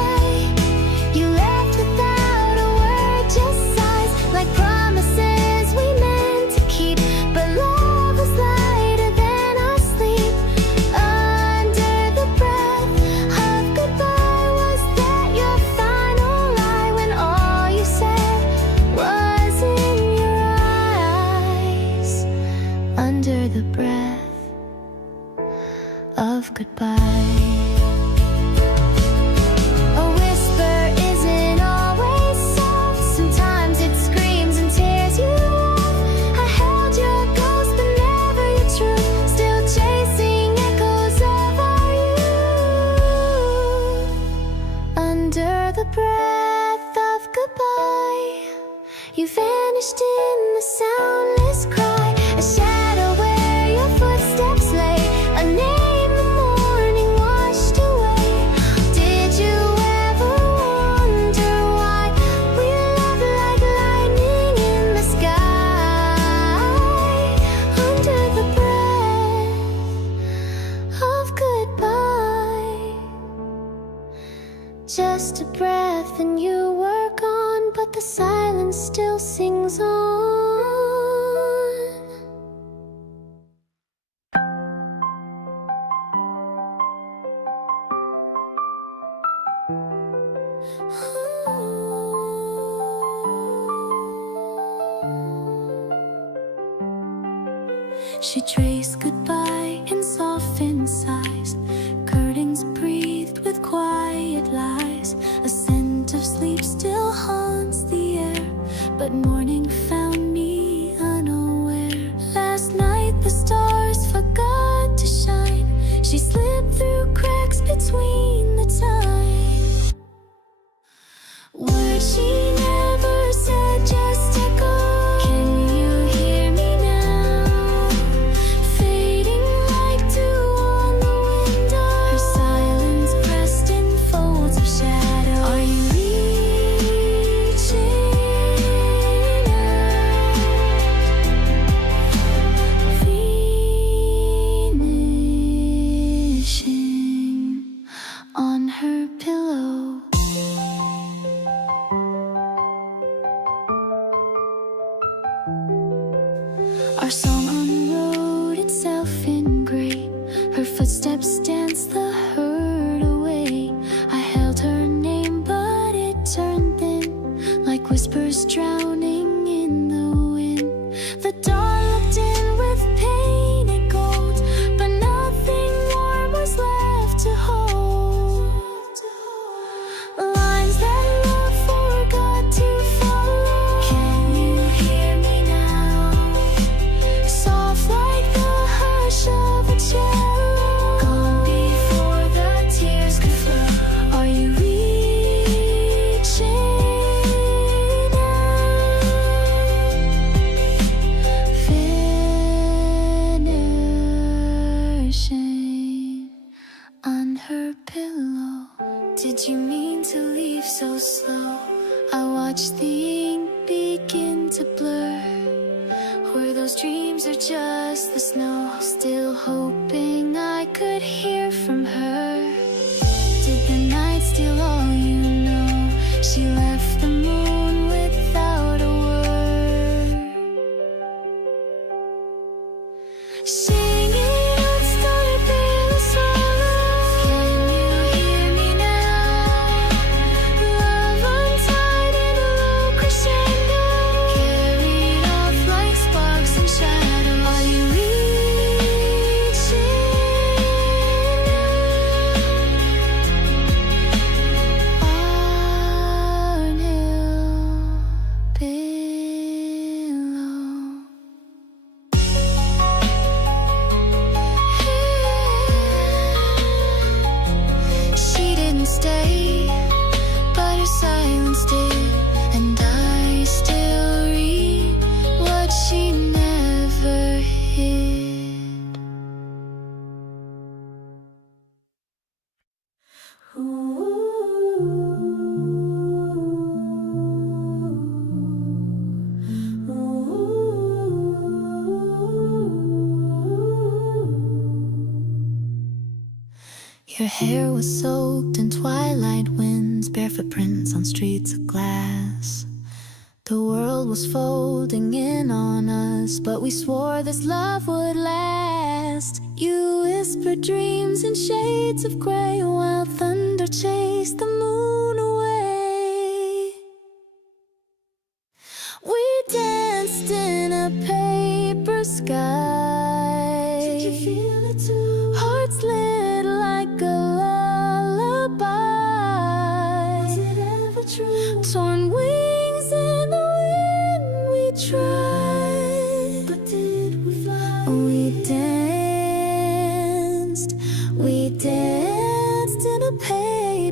A whisper isn't always soft. Sometimes it screams and tears you off. I held your ghost but never your truth. Still chasing echoes of our youth. Under the breath of goodbye, you vanished in the soundless cry. A shadow where your footsteps lay, a name the morning washed away. Did you ever wonder why we love like lightning in the sky? Under the breath of goodbye, just a breath and you were gone, but the silence still sings on. She traced goodbye in softened sighs. Curtains breathed with quiet lies. A scent of sleep still haunts the air, but morning found me unaware. Last night the stars forgot to shine. She slipped through cracks between the time. Words she never said just echo. Can you hear me now? Fading like dew on the window. Her silence pressed in folds of shadow. Are you reaching out? Vanishing on her pillow. Our song unwrote itself in gray. Her footsteps danced the hurt away. I held her name but it turned thin, like whispers drowning in the wind. The dawn looked in with painted gold, but nothing warm was left to hold. Lines that love forgot to follow. Can you hear me now? Soft like the hush of a cello, gone before the tears could flow. Are you reaching out? Vanishing on her pillow. Did you mean to leave so slow? I watched the ink begin to blur. Were those dreams or just the snow? Still hoping I could hear from her. Did the night steal all you know? She left the moon without a word. Singing unstarted fearless sorrow. Can you hear me now? Love untied in a low crescendo, carried off like sparks and shadows. Are you reaching out? Our new pillow. She didn't stay, but her silence did, and I still read what she never hid. Your hair was soaked in twilight winds, barefoot prints on streets of glass. The world was folding in on us, but we swore this love would last. You whispered dreams in shades of gray, while thunder chased the moon away. We danced in a paper sky. Did you feel it too? Hearts lit like a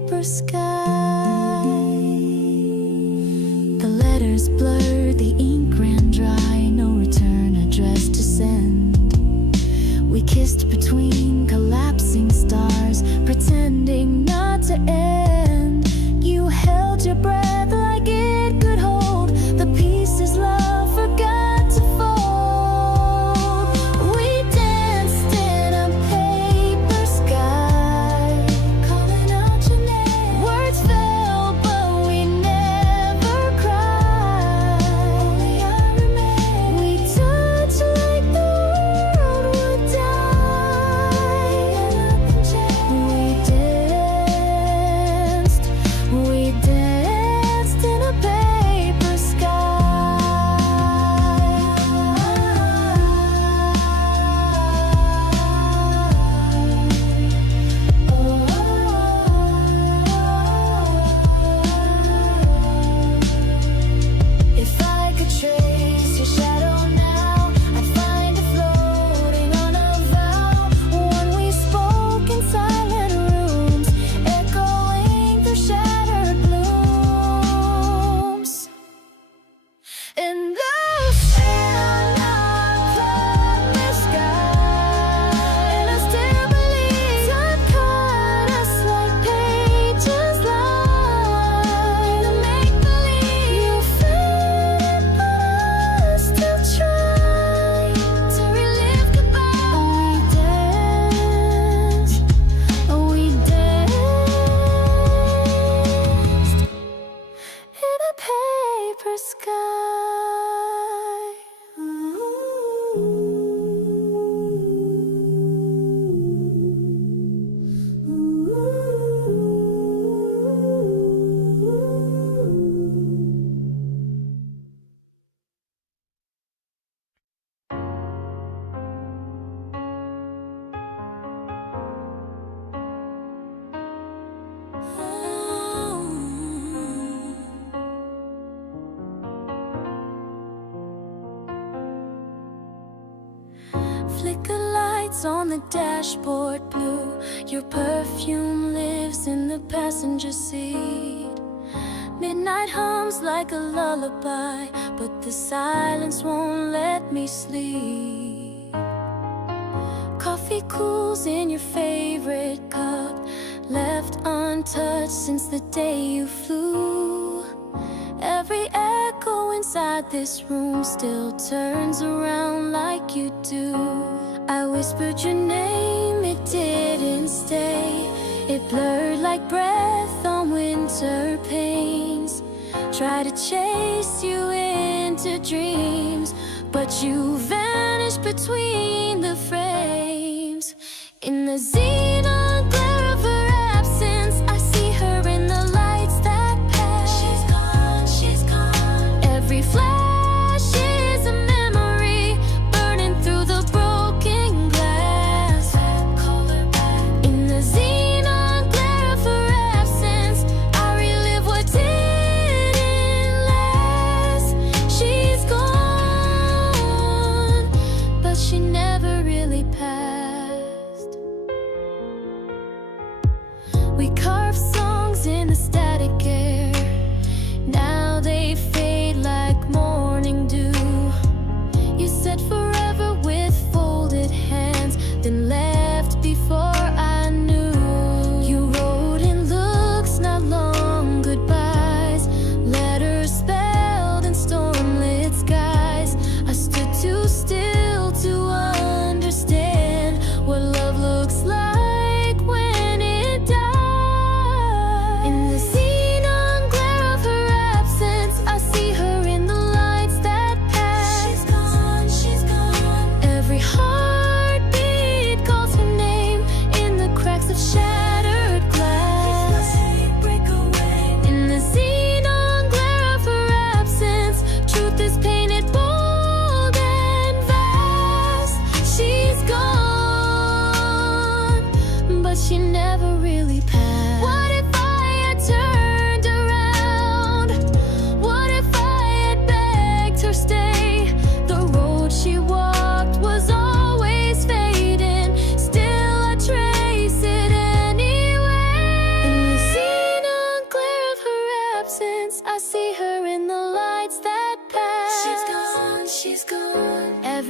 paper sky. The letters blurred, the ink ran dry, no return address to send. We kissed between collapsing stars, pretending not to end. You held your breath like it could hold the pieces love forgot to fold. We danced in a paper sky, calling out your name. Words fell, but we never cried. Only I remain. We touched like the world would die, and nothing changed. We danced in a paper sky. If I could trace your shadow now, I'd find it floating on a vow, one we spoke in silent rooms, echoing through shattered blooms. And those shall not flood the sky, and I still believe time cut us like pages lined to make believe. You fed, but I still try to relive goodbye. We danced in a paper sky. Flicker lights on the dashboard blue. Your perfume lives in the passenger seat. Midnight hums like a lullaby, but the silence won't let me sleep. Coffee cools in your favorite cup, left untouched since the day you flew. Every echo inside this room still turns around like you do. I whispered your name, it didn't stay. It blurred like breath on winter pains. Try to chase you into dreams, but you vanished between the frames. In the xenon glare of her absence, I see her in the lights that pass. She's gone. Every flash is a memory burning through the broken glass. Call her back. In the xenon glare of her absence, I relive what didn't last. She's gone, but she never really passed. We carved songs in the static air. Now they fade like morning dew. You said forever with folded hands, then left before I knew. You wrote in looks, not long goodbyes, letters spelled in stormlit skies. I stood too still to understand what love looks like when it dies. In the sea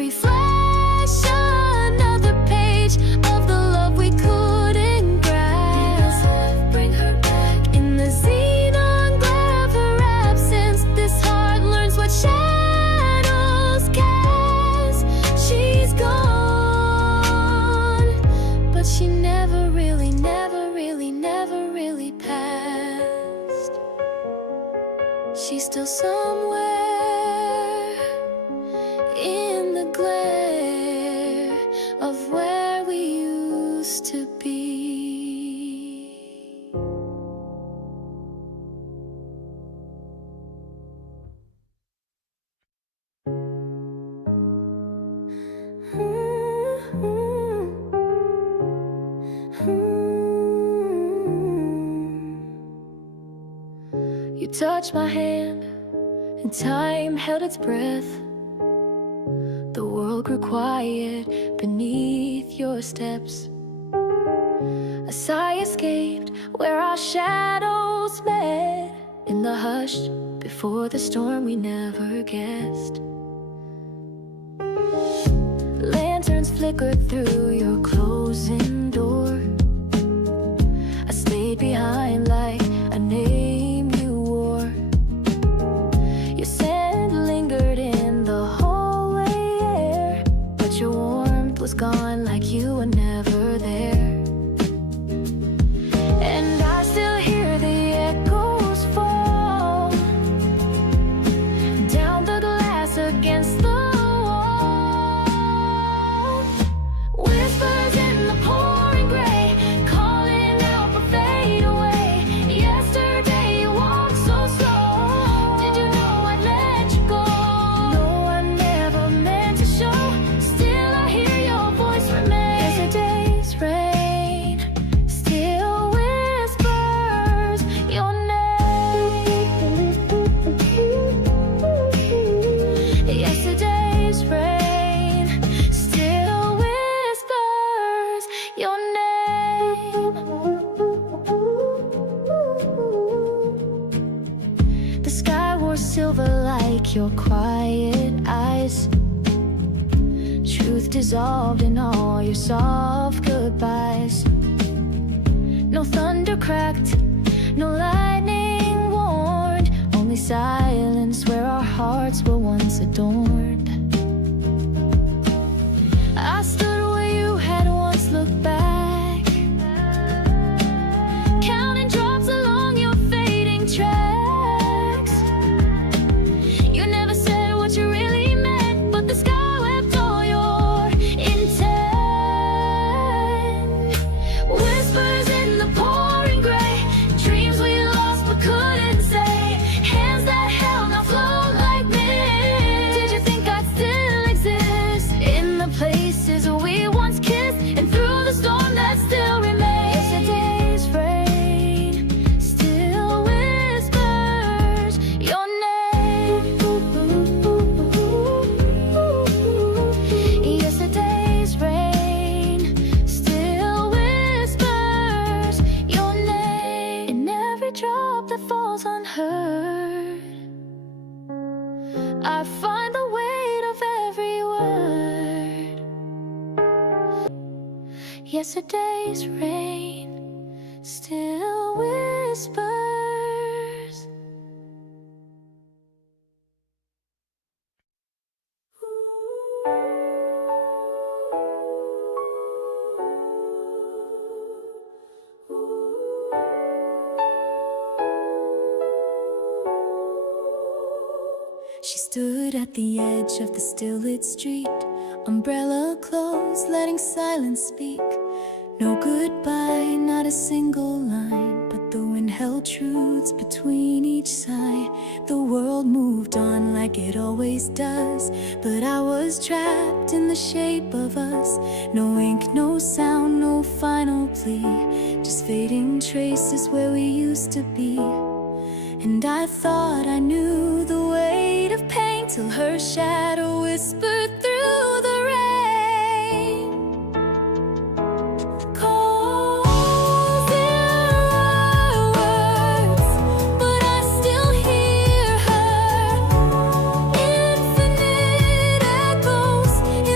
every flash, another page of the love we couldn't grasp. Bring her back in the xenon glare of her absence. This heart learns what shadows cast. She's gone, but she never really passed. She's still somewhere in the glare of where we used to be. You touched my hand, and time held its breath. The world grew quiet beneath your steps. A sigh escaped where our shadows met. In the hush before the storm we never guessed. Lanterns flickered through your closing door. I stayed behind like a name you wore. Your scent lingered in the hallway air, but your warmth was gone like you were never there. And I still hear the echoes fall down the glass against the wall. Whispers in the pouring gray, calling out but fade away. Yesterday you walked so slow. Did you know I'd let you go? No, I never meant to show. Still I hear your voice remain. Yesterday's rain still whispers your name. Yesterday's rain still whispers your name. The sky wore silver like your quiet eyes. Truth dissolved in all your soft goodbyes. No thunder cracked, no lightning warned, only silence where our hearts were once adorned. I stood where you had once looked back, counting drops along your fading tracks. You never said what you really meant, but the sky wept all your intent. Whispers in the pouring gray, dreams we lost but couldn't say. Hands that held now float like mist. Did you think I'd still exist in the places we once kissed, and through the storm that still remains? Yesterday's rain still whispers your name. Yesterday's rain still whispers your name. In every drop that falls unheard, I find the weight of every word. Yesterday's rain still whispers. She stood at the edge of the still-lit street, umbrella closed, letting silence speak. No goodbye, not a single line, but the wind held truths between each sigh. The world moved on like it always does, but I was trapped in the shape of us. No ink, no sound, no final plea, just fading traces where we used to be. And I thought I knew the weight of pain till her shadow whispered through the rain. Calls in our words, but I still hear her. Infinite echoes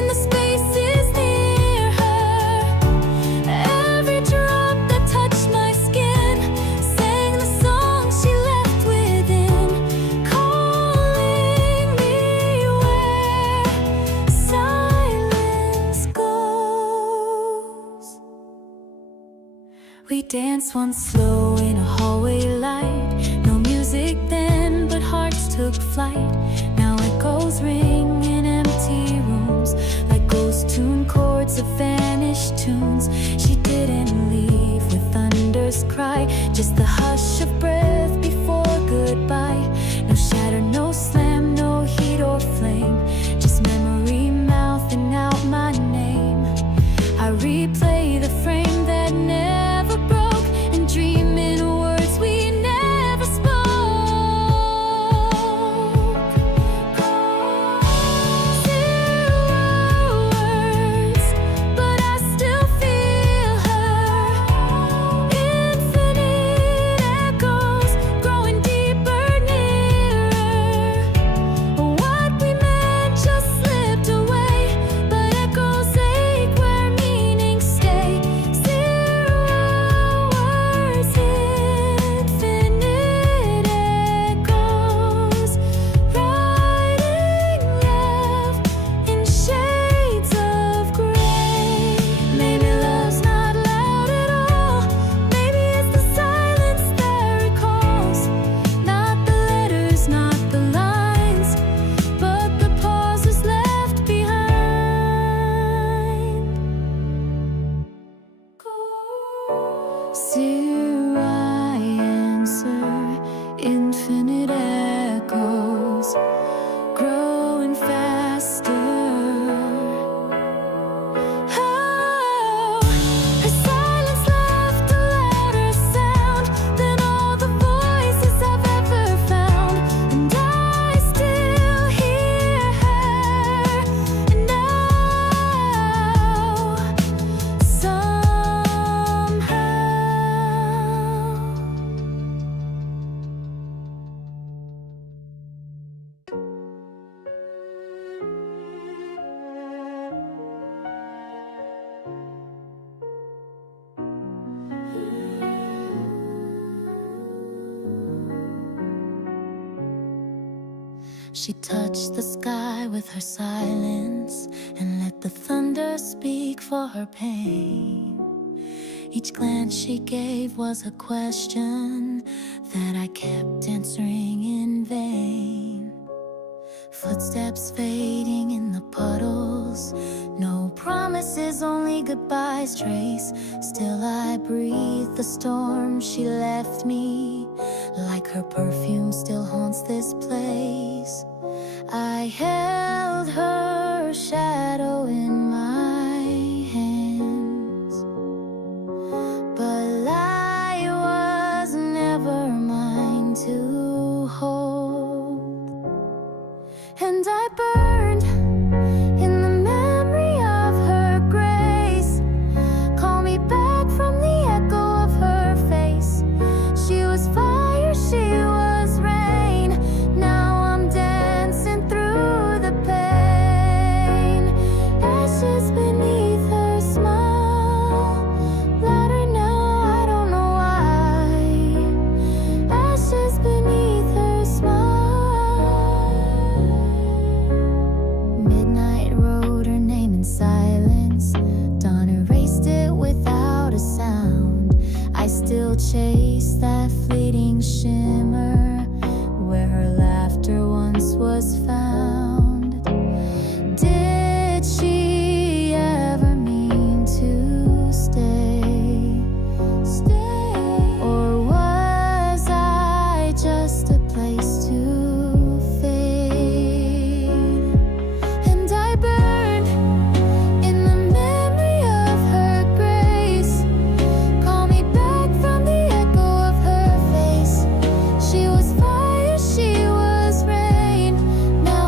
danced once slow in a hallway light. No music then, but hearts took flight. Now echoes ring in empty rooms, like ghost tune chords of vanished tunes. She didn't leave with thunder's cry, just the hush of breath before goodbye. No shatter, no slam, no heat or flame, just memory mouthing out my name. I replay the frame that never broke and dream in words we never spoke. Zero words, but I still feel her. Infinite echoes growing deeper, nearer. What we meant just slipped away, but echoes ache where meanings stay. Zero words, infinite echoes, writing left in shades of gray. Maybe love's not loud at all. Maybe it's the silence that recalls. Not the letters, not the lines, but the pauses left behind. Zero, I answer, infinite echoes, growing faster. Oh, her silence left a louder sound than all the voices I've ever found. And I still hear her now, somehow. She touched the sky with her silence and let the thunder speak for her pain. Each glance she gave was a question that I kept answering in vain. Footsteps fading in the puddles, no promises, only goodbyes trace. Still I breathe the storm she left me, like her perfume still haunts this place. I held her shadow in my hands, but I was never mine to hold. And I burned in the memory of her grace. Call me back from the echo of her face. She was fire, she was rain. Now I'm dancing through the pain. Ashes beneath her smile, louder now, I don't know why. Ashes beneath her smile. Midnight wrote her name in silence. Dawn erased it without a sound. I still chase that fleeting shimmer where her laughter once was found. Did she ever mean to stay? Or was I just a place to fade? And I burned in the memory of her grace. Call me back from the echo of her face. She was fire, she was rain. Now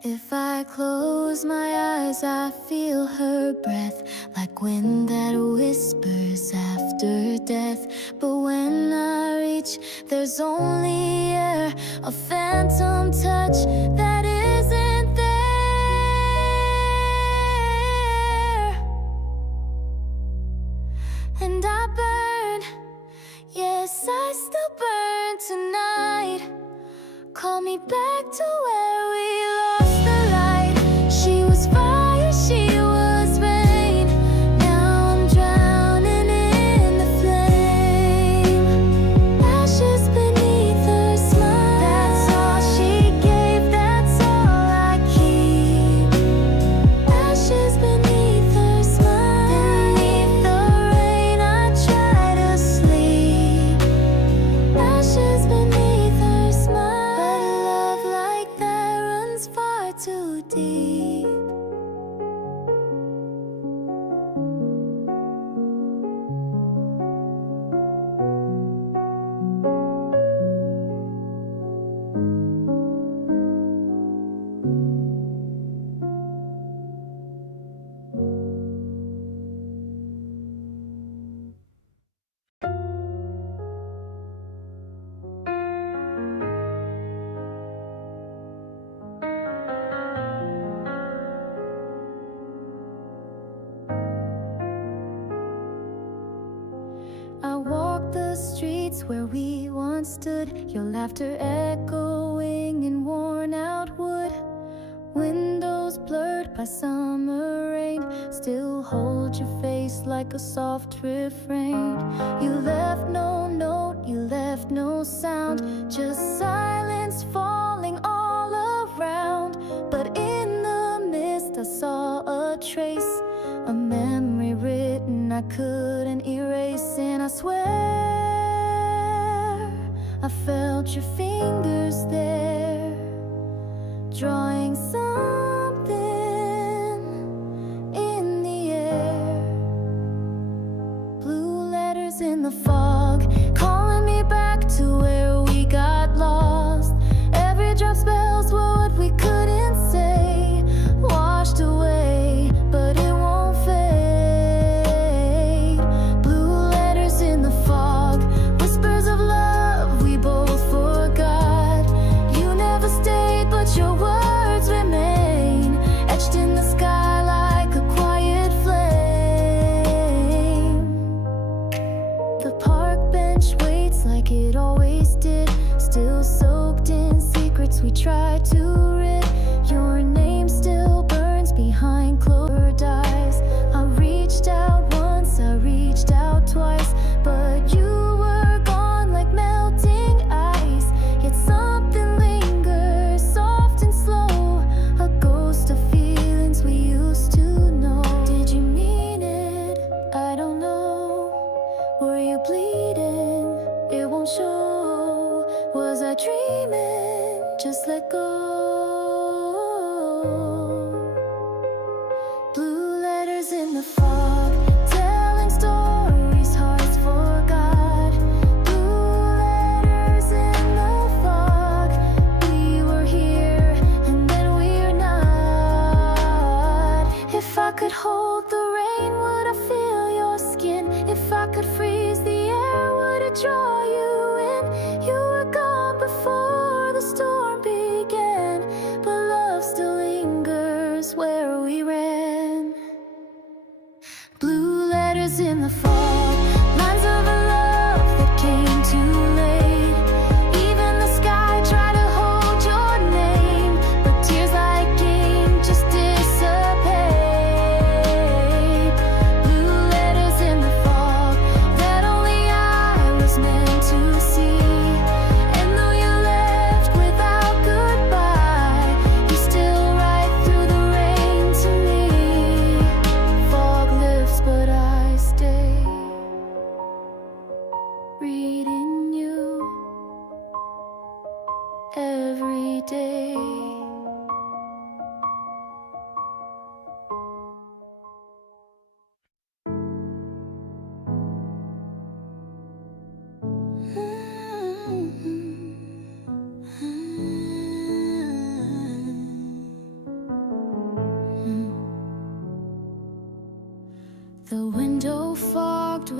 If I close my eyes, I feel her breath, like wind that whispers after death. But when I reach, there's only air, a phantom touch that isn't there. And I burn, yes, I still burn tonight. Call me back to where we lost the light. She was fire, she was rain. Now I'm drowning in the flame. Ashes beneath her smile. That's all she gave, that's all I keep. Ashes beneath her smile. Beneath the rain I try to sleep. Ashes beneath her smile. Far too deep. I walk the streets where we once stood, your laughter echoing in worn-out wood. Windows blurred by summer rain still hold your face like a soft refrain. You left no note, you left no sound, just silence falling all around. But in the mist I saw a trace, a memory written I couldn't erase. And I swear I felt your fingers there, drawing something in the air. Blue letters in the fog, calling me back to where we got lost. Every drop spells what we couldn't say, washed away, but it won't fade. Blue letters in the fog, whispers of love we both forgot. You never stayed, but your words remain, etched in the sky like a quiet flame. The park bench waits like it always did, still soaked in secrets we tried to rid. Your name still burns behind closed eyes. I reached out once, I reached out twice, but you were gone like melting ice. Yet something lingers, soft and slow, a ghost of feelings we used to know. Did you mean it? I don't know. Were you bleeding? It won't show. Was I dreaming? Just let go. Blue letters in the fog, telling stories hearts forgot. Blue letters in the fog, we were here and then we're not. If I could hold the rain, would I feel your skin? If I could freeze the air, would it draw you in? You were gone before the storm began, but love still lingers where we ran. Blue letters in the fog, lines of a love that came too late. Even the sky tried to hold your name, but tears like ink just dissipate.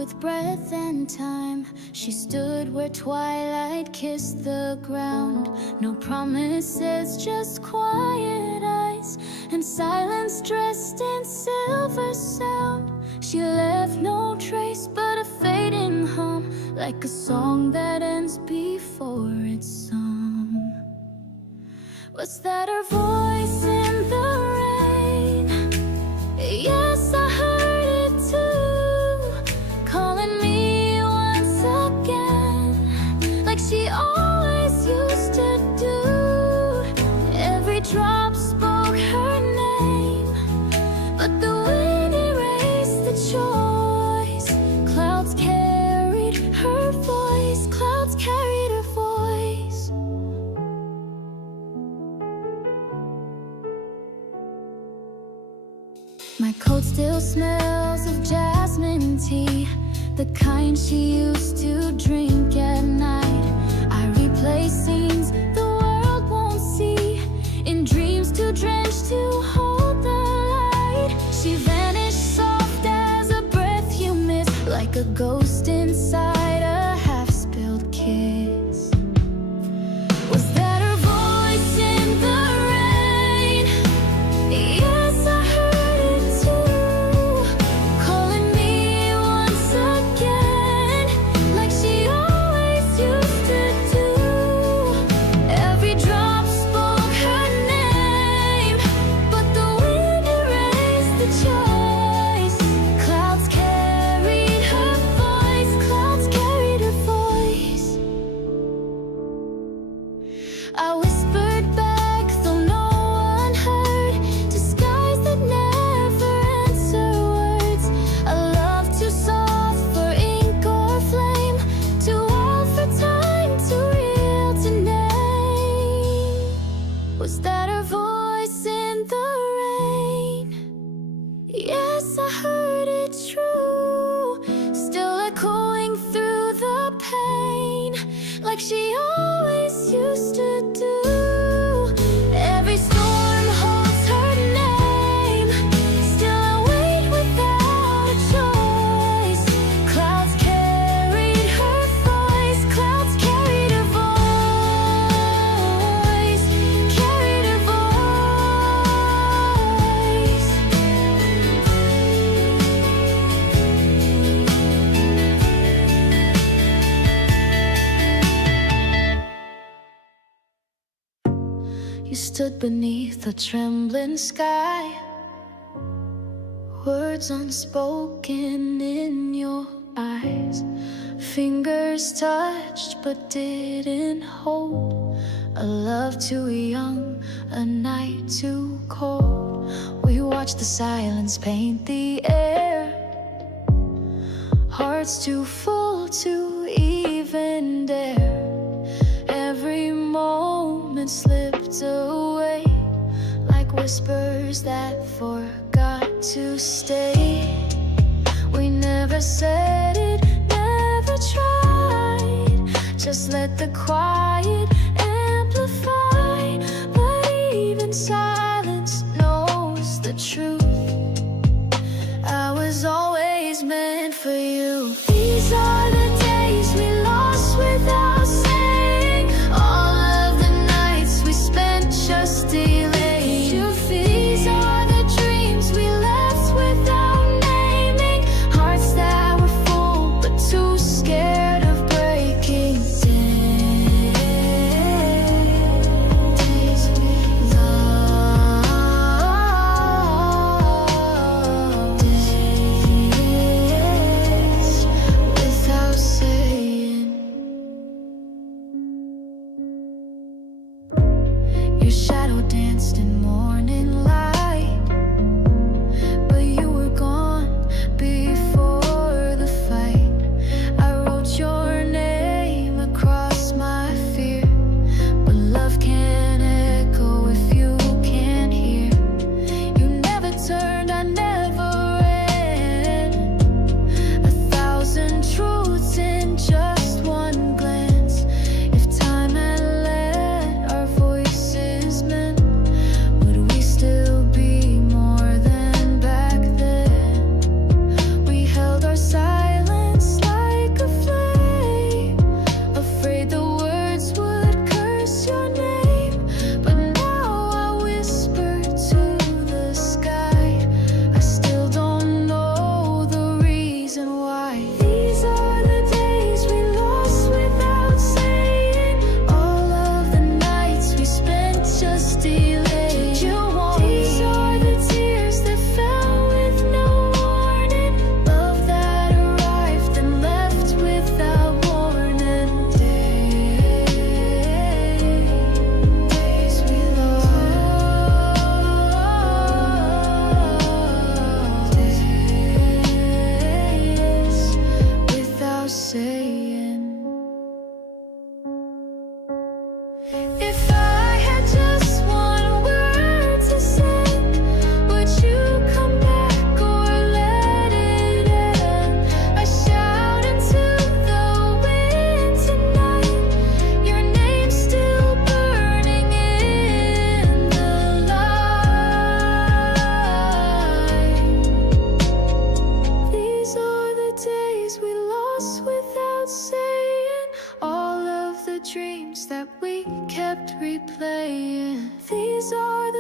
with breath and time. She stood where twilight kissed the ground. No promises, just quiet eyes and silence dressed in silver sound. She left no trace but a fading hum, like a song that ends before it's sung. Was that her voice in the rain? Yes, I heard it too, calling me once again, like she always used to do. Every drop spoke her name, but the wind erased the choice. Clouds carried her voice, clouds carried her voice. My coat still smells of jasmine tea, the kind she used to drink at night. I replay scenes the world won't see, in dreams too drenched to hold the light. She vanished soft as a breath you miss, like a ghost inside a half-spilled kiss. Was that her voice in the rain? Yes, I heard it too, calling me once again, like she always used to do. Every drop spoke her name, but the wind erased the choice. Clouds carried her voice, clouds carried her voice. I whispered back, though no one heard, to skies that never answer words. A love too soft for ink or flame, too old for time, too real to name. Was that her voice in the rain? Yes, I heard it true, still echoing through the pain, like she always used to do. Every storm holds her name, still I wait without a choice. Clouds carried her voice, clouds carried her voice, carried her voice. You stood beneath a trembling sky, words unspoken in your eyes. Fingers touched but didn't hold. A love too young, a night too cold. We watched the silence paint the air, hearts too full to even dare. Every moment slipped away, like whispers that forgot to stay. We never said it, never tried, just let the quiet amplify. But even silence knows the truth. I was always meant for you. These are the days we lost without saying, all of the nights we spent just delaying. These are the dreams we left without naming, hearts that were full but too scared of breaking. Days we love, days without saying. Your shadow danced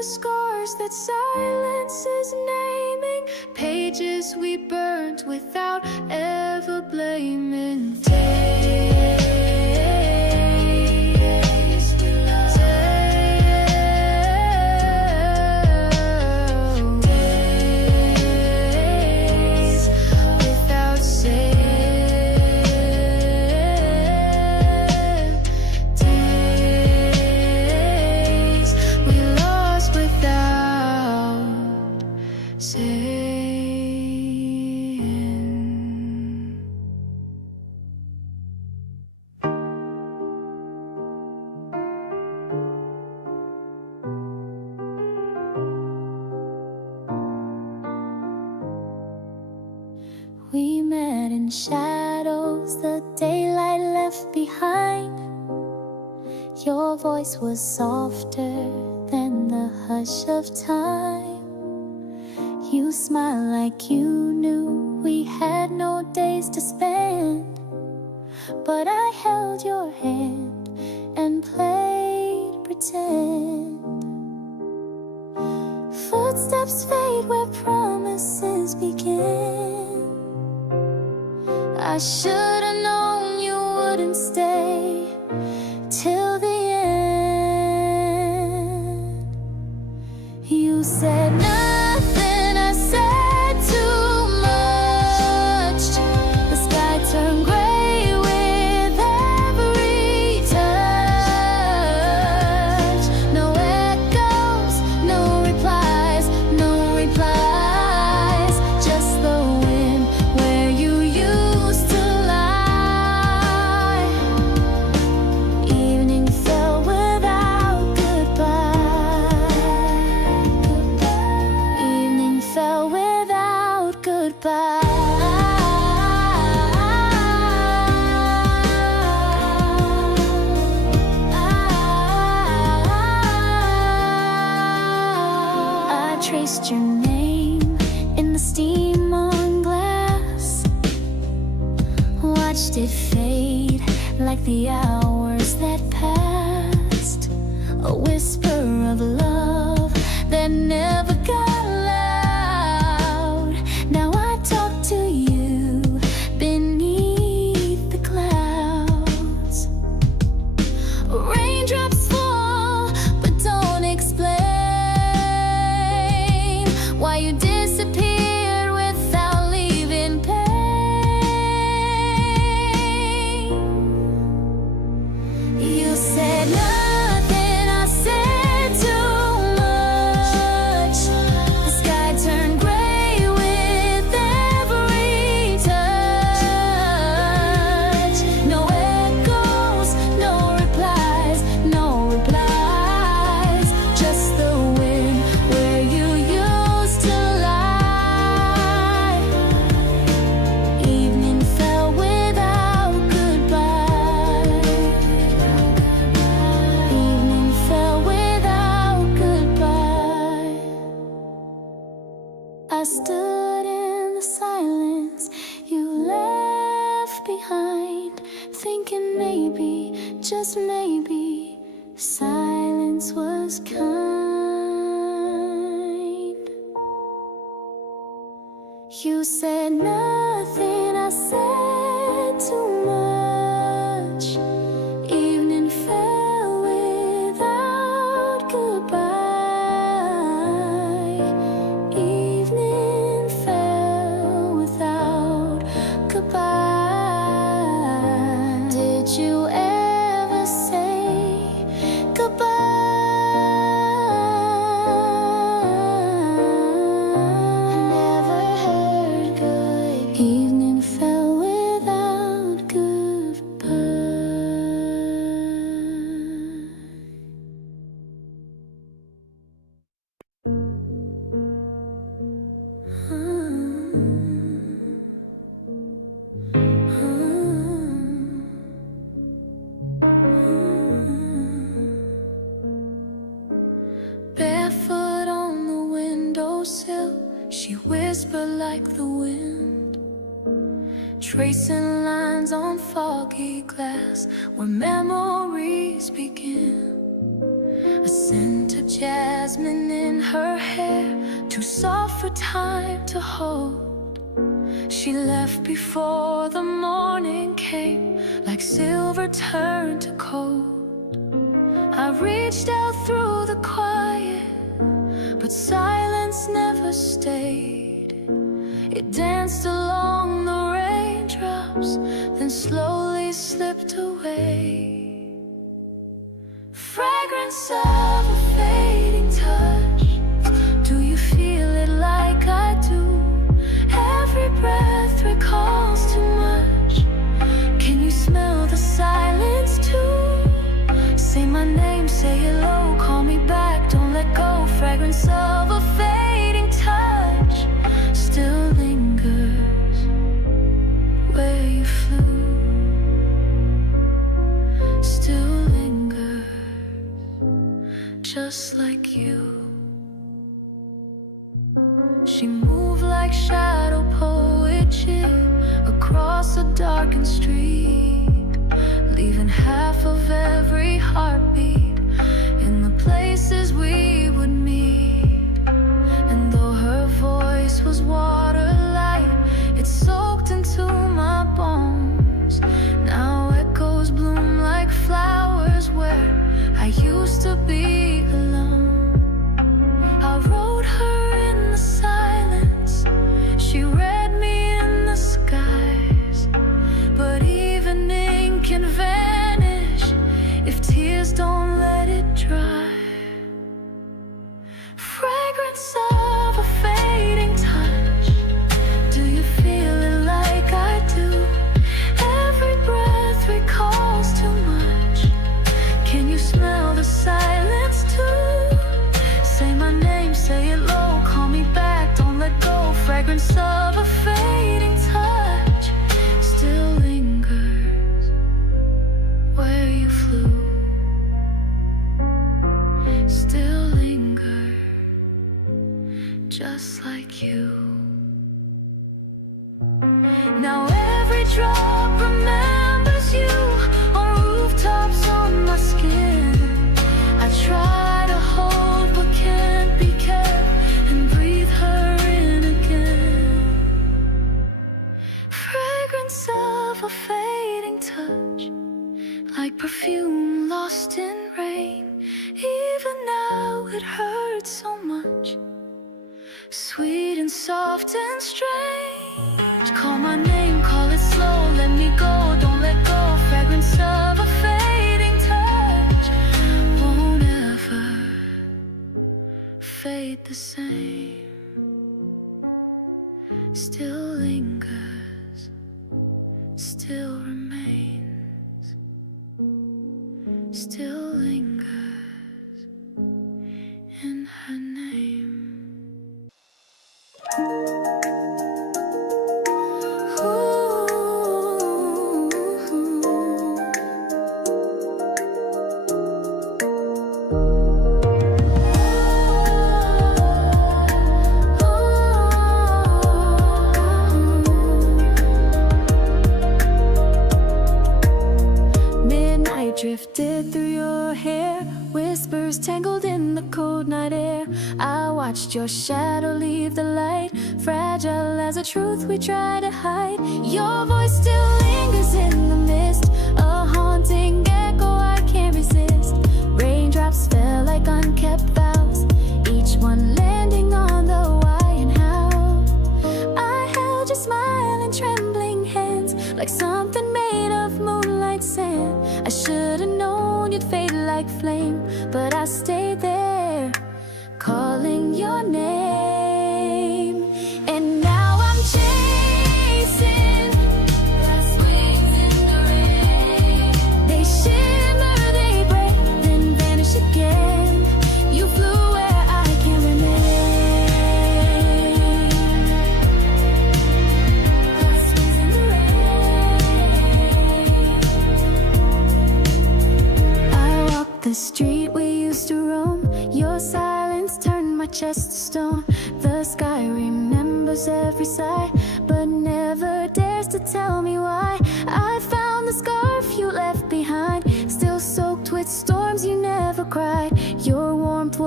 the scars that silence is naming, pages we burned without ever blaming. We met in shadows, the daylight left behind. Your voice was softer than the hush of time. You smiled like you knew we had no days to spend. But I held your hand and played pretend. Footsteps fade where promises begin. I should've known you wouldn't stay till the end. You said nothing, I said too much. The sky turned gray with every touch. No echoes, no replies, no replies. Just the wind where you used to lie. Evening fell without goodbye. Evening fell without goodbye. I traced your name in the steam on glass. Watched it fade like the hours that passed. A whisper of love that never got loud. Now I talk to you beneath the clouds. Raindrops fall but don't explain why you disappeared without leaving pain. You said nothing, I said too much. The sky turned gray with every touch. No echoes, no replies, no replies. Just the wind where you used to lie. Evening fell without goodbye. Evening fell without goodbye. I stood in the silence you left behind, thinking maybe, just maybe, silence was kind. You said nothing, I said too much. Evening fell without goodbye. Evening fell without goodbye. Did you ever say goodbye? Never heard good. Evening fell without goodbye. Barefoot on the windowsill, she whispered like the wind, tracing lines on foggy glass where memories begin. A scent of jasmine in her hair, too soft for time to hold. She left before the morning came, like silver turned to gold. I reached out through the quiet, but silence never stayed. It danced along the raindrops, then slowly slipped away. Fragrance of a fading touch, do you feel it like I do? Every breath recalls too much. Can you smell the silence too? Say my name, say hello, call me back, don't let go. Fragrance of a fading touch still lingers where you flew. Still lingers just like you. She moved like shadow poetry across a darkened street, leaving half of every heartbeat in the places we would meet. And though her voice was water light, it soaked into my bones. Now echoes bloom like flowers where I used to be alone. I wrote her in the silence, she read me in the skies. But evening can vanish if tears don't let it dry. Fragrance of a fading touch, do you feel it like I do? Every breath recalls too much. Can you smell the silence too? Say my name, say it low, call me back, don't let go. Fragrance of a fading touch still lingers where you flew. Still linger just like you. Now every drop remembers you on rooftops, on my skin. I try to hold but can't be kept and breathe her in again. Fragrance of a fading touch, like perfume lost in rain. Even now it hurts so much, sweet and soft and strange. Call my name, call it slow, let me go, don't let go. Fragrance of a fading touch won't ever fade the same. Still lingers, still remains, still lingers in her name. Midnight drifted through your hair, whispers tangled in the cold night air. I watched your shadow leave the light, fragile as a truth we try to hide. Your voice still lingers in the mist, a haunting echo I can't resist. Raindrops fell like unkept vows, each one landing on the why and how. I held your smiling trembling hands like something made of moonlight sand. I should've known you'd fade like flame, but I stayed there, calling your name. And now I'm chasing glass wings in the rain. They shimmer, they break, then vanish again. You flew where I can't remain. Glass wings in the rain. I walk the street we used to roam, your silence turned my chest to stone. The sky remembers every sigh, but never dares to tell me why. I found the scarf you left behind, still soaked with storms, you never cried. Your warmth was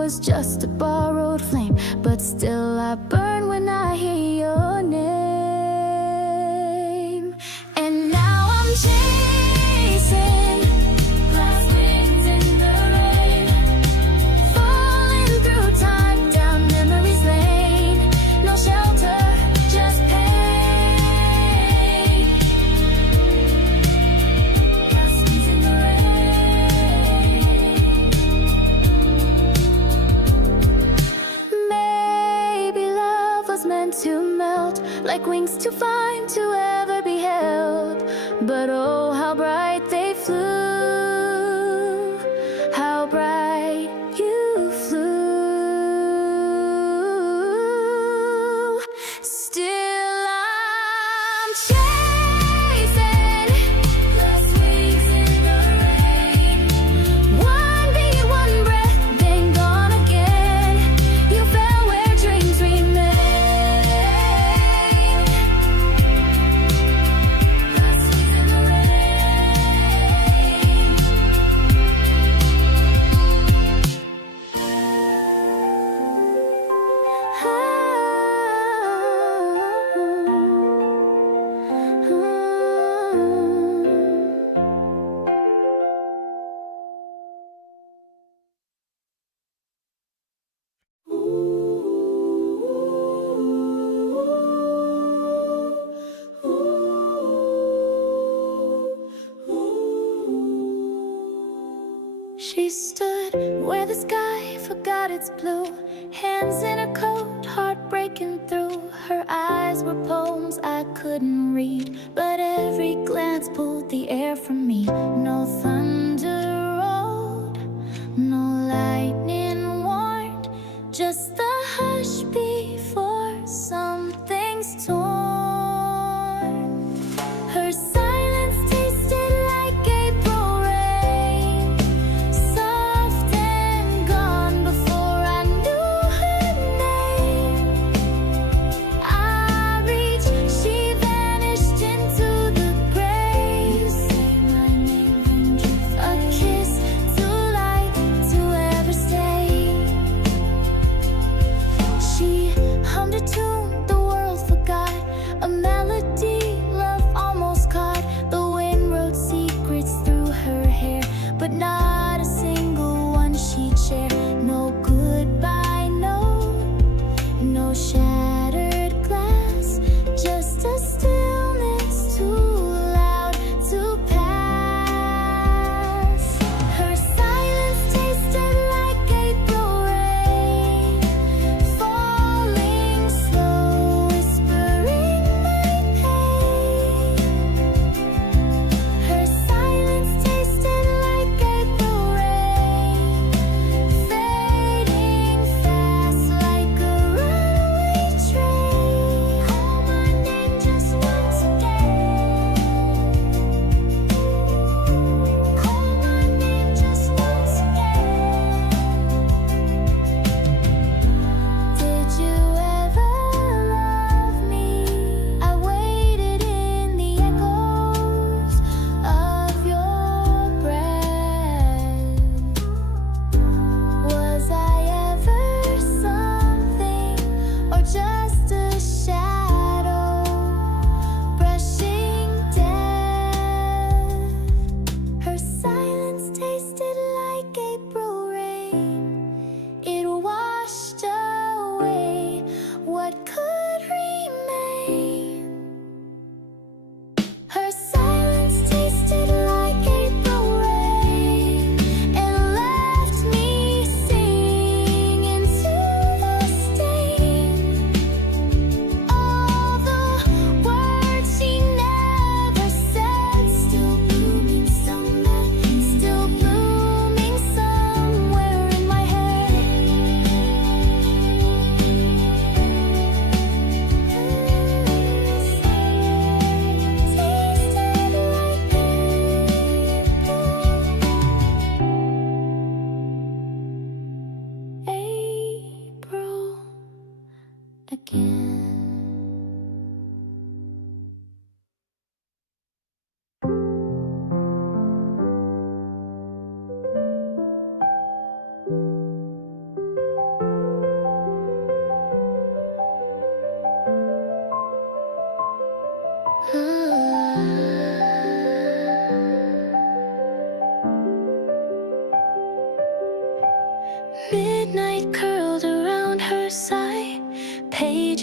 was just a borrowed flame, but still I burn when I hear your name. And now I'm chasing glass wings in the rain, falling through time down memories lane. No shelter, just pain. Glass wings in the rain. Maybe love was meant to melt, like wings too fine to ever be held. But oh, how bright they flew, how bright you flew. Still I'm chasing glass wings in the rain. One beat, one breath, then gone again. You fell where dreams remain. Glass wings in the rain. She stood where the sky forgot its blue, hands in her coat, heart breaking through. Her eyes were poems I couldn't read, but every glance pulled the air from me. No thunder rolled, no lightning warned, just the hush before something's torn. Her silence tasted like April rain, soft and gone before I knew her name. I reached, she vanished into the grave. You say my name and drift, a kiss too light to ever stay. She hummed a tune the world forgot, a melody love almost caught. The wind wrote secrets through her hair, but not a single one she'd share. No goodbye note, no shattered glass, just a stillness too loud to pass. Her silence tasted like April rain, falling slow, whispering my pain. Her silence tasted like April rain, fading fast like a runaway train. Call my name just once again. Call my name just once again. Did you ever love me? I waited in the echoes of your breath. Was I ever something or just a shadow brushing death? Her silence tasted like April rain. It washed away what could remain. Her silence tasted like April rain and left me singing to the stain. All the words she never said, still blooming somewhere, still blooming somewhere in my head.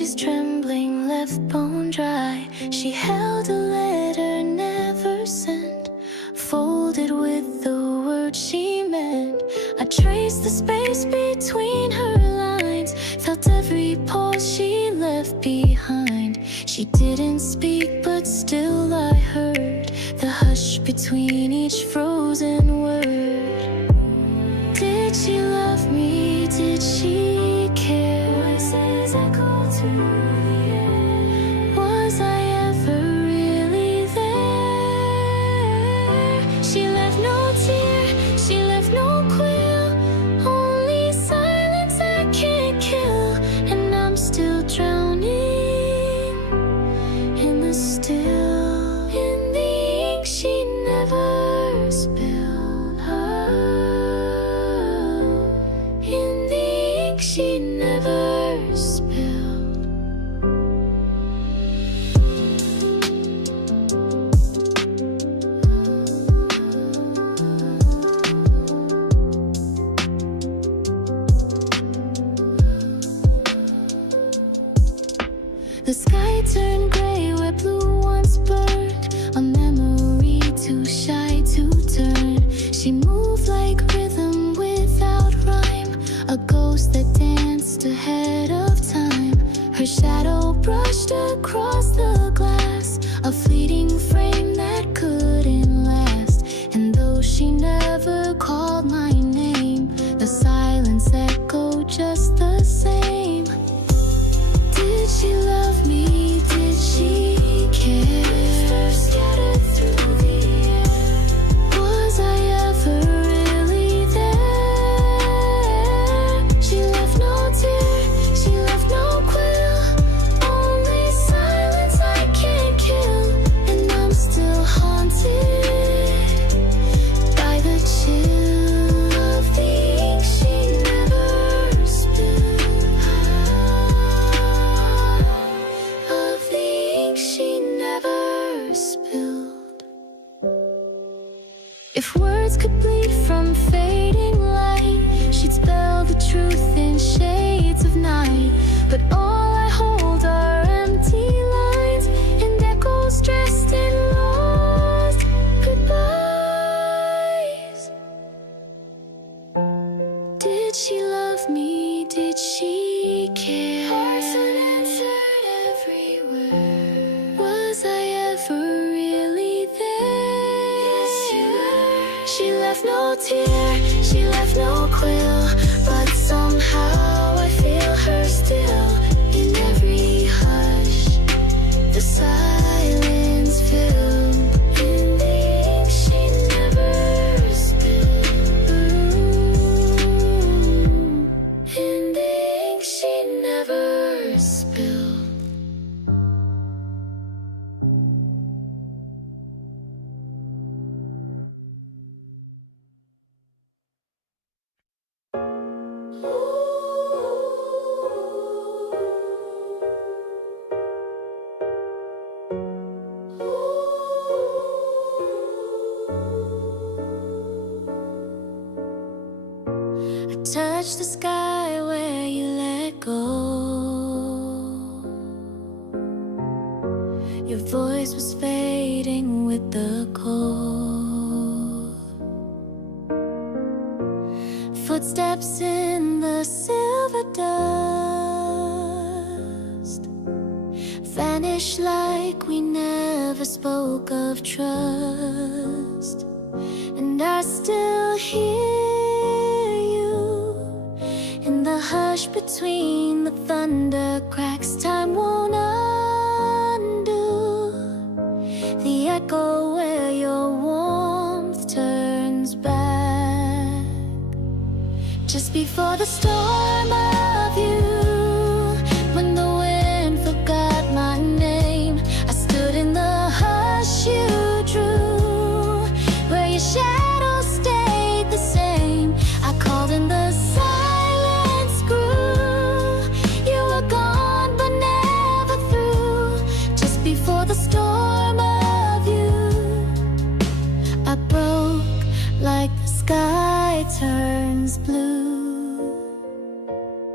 pages trembling, left bone dry. She held a letter never sent, folded with the words she meant. I traced the space between her lines, felt every pause she left behind. She didn't speak, but still I heard the hush between each frozen word. Did she love me? Did she care? Voices echo through the air. Was I ever really there? She left no tear, she left no quill, only silence I can't kill. And I'm still drowning in the still, in the ink she never spilled. In the ink she never spilled. The sky turned gray where blue once burned, a memory too shy to turn. She moved like rhythm without rhyme, a ghost that danced ahead of time. Her shadow brushed across the glass, a fleeting frame that couldn't last. And though she never called my name, the silence echoed just the same. Did she love me? Did she care? Stars scattered through the air. Was I ever really there? She left no tear, she left no quill, only silence I can't kill. And I'm still haunted by the chill of the ink she never spilled. Of the ink she never spilled. If words could bleed from fading light, she'd spell the truth in shades of night. But all I hold are empty lines and echoes dressed in lost goodbyes. Did she love me? Did she care? Hearts unanswered everywhere. Was I ever really there? Yes, you were. She left no tear, she left no quill, but somehow I feel her still. In every hush, the silence filled. In the ink she never spilled. In the ink she never spilled. I touched the sky where you let go. Your voice was fading with the cold. Footsteps in the silver dust vanish like we never spoke of trust. And I still hear you in the hush between the thunder cracks. Time won't undo the echo where your warmth turns back. Just before the storm of you, when the wind forgot my name, I stood in the hush you drew, where your shadow stayed the same. I called and the silence grew. You were gone but never through. Just before the storm of you, I broke like the sky turns blue.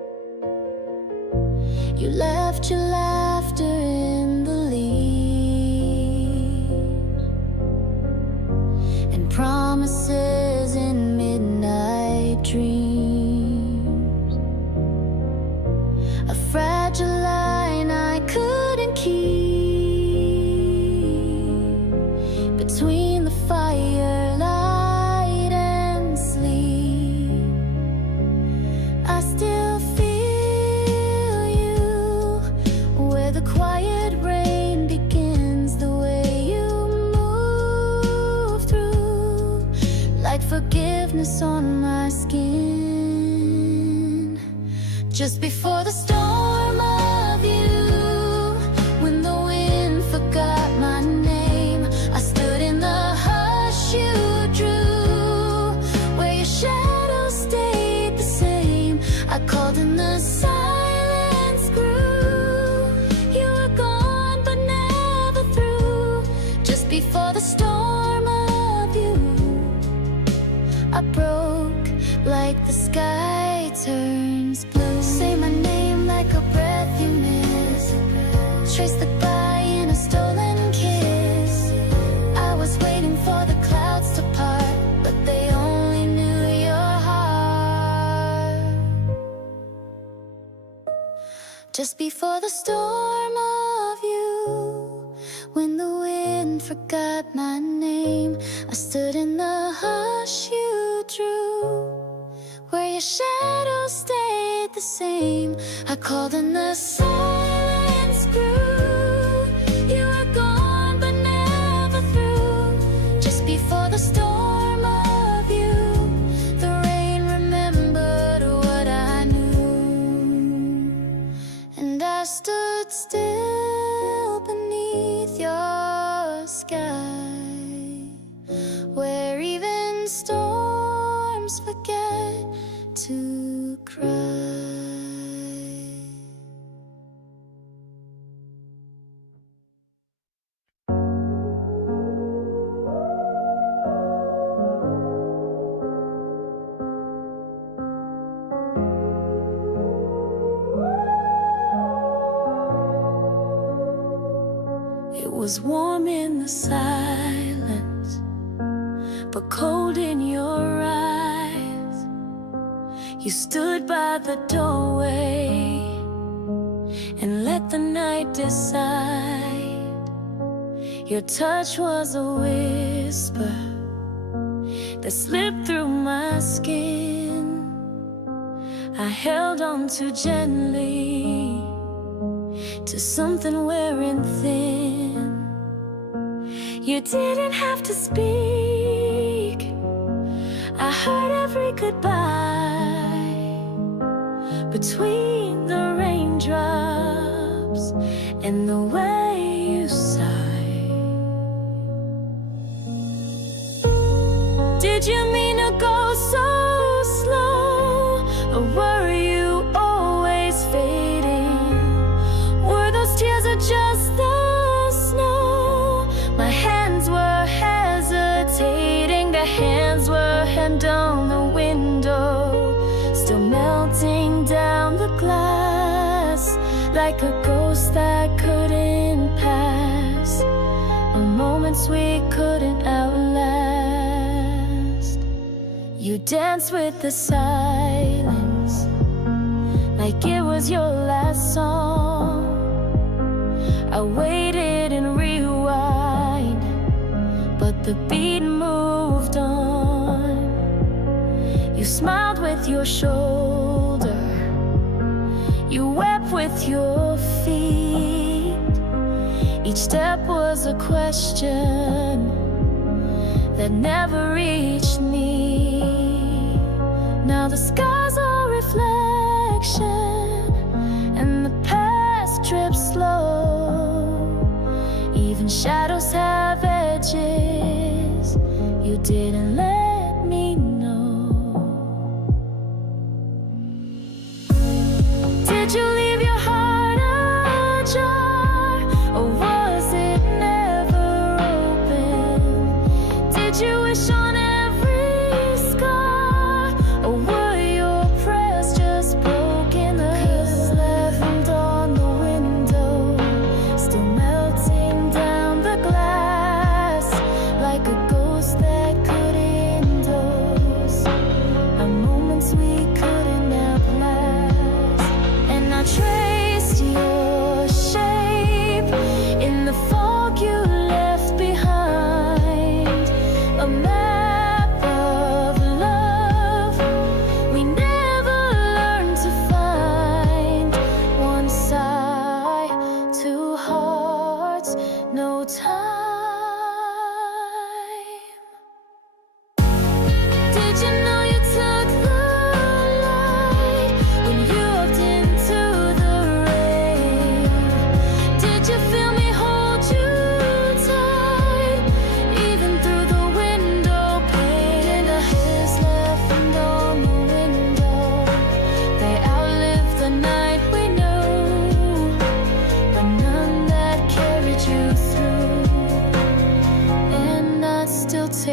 You left your laughter in the leaves and promises in midnight dreams. A fragile line I couldn't keep between the firelight and sleep. I still feel you where the quiet rain begins, the way you move through, like forgiveness on my skin. Just before the storm of you, when the wind forgot my name, I stood in the hush you drew, where your shadow stayed the same. I called and the silence grew. You were gone but never through. Just before the storm of you, I broke like the sky turns blue. Say my name like a breath you miss. Trace the goodbye in a stolen kiss. I was waiting for the clouds to part, but they only knew your heart. Just before the storm of you, when the wind forgot my name, I stood in the hush you drew, where your shadow stayed the same. I called and the silence grew. You were gone but never through. Just before the storm of you, the rain remembered what I knew, and I stood still beneath your sky, where even storms forget to cry. It was warm in the silence, but cold in your eyes. You stood by the doorway and let the night decide. Your touch was a whisper that slipped through my skin. I held on too gently to something wearing thin. You didn't have to speak, I heard every goodbye between the raindrops and the way you sighed. Did you mean to go so slow, or were you always fading? Were those tears or just the snow? My hands were hesitating, the hands were hand on the window, still melting down the glass like a ghost that couldn't pass, or moments we couldn't outlast. You danced with the silence like it was your last song. I waited and rewind, but the beat moved on. You smiled with your shoulder, you wept with your feet. Each step was a question that never reached me. Now the skies are reflection and the past drips slow. Even shadows have edges, you didn't let me know. Did you leave your heart ajar, or was it never open? Did you wish on every scar, or were your prayers just broken?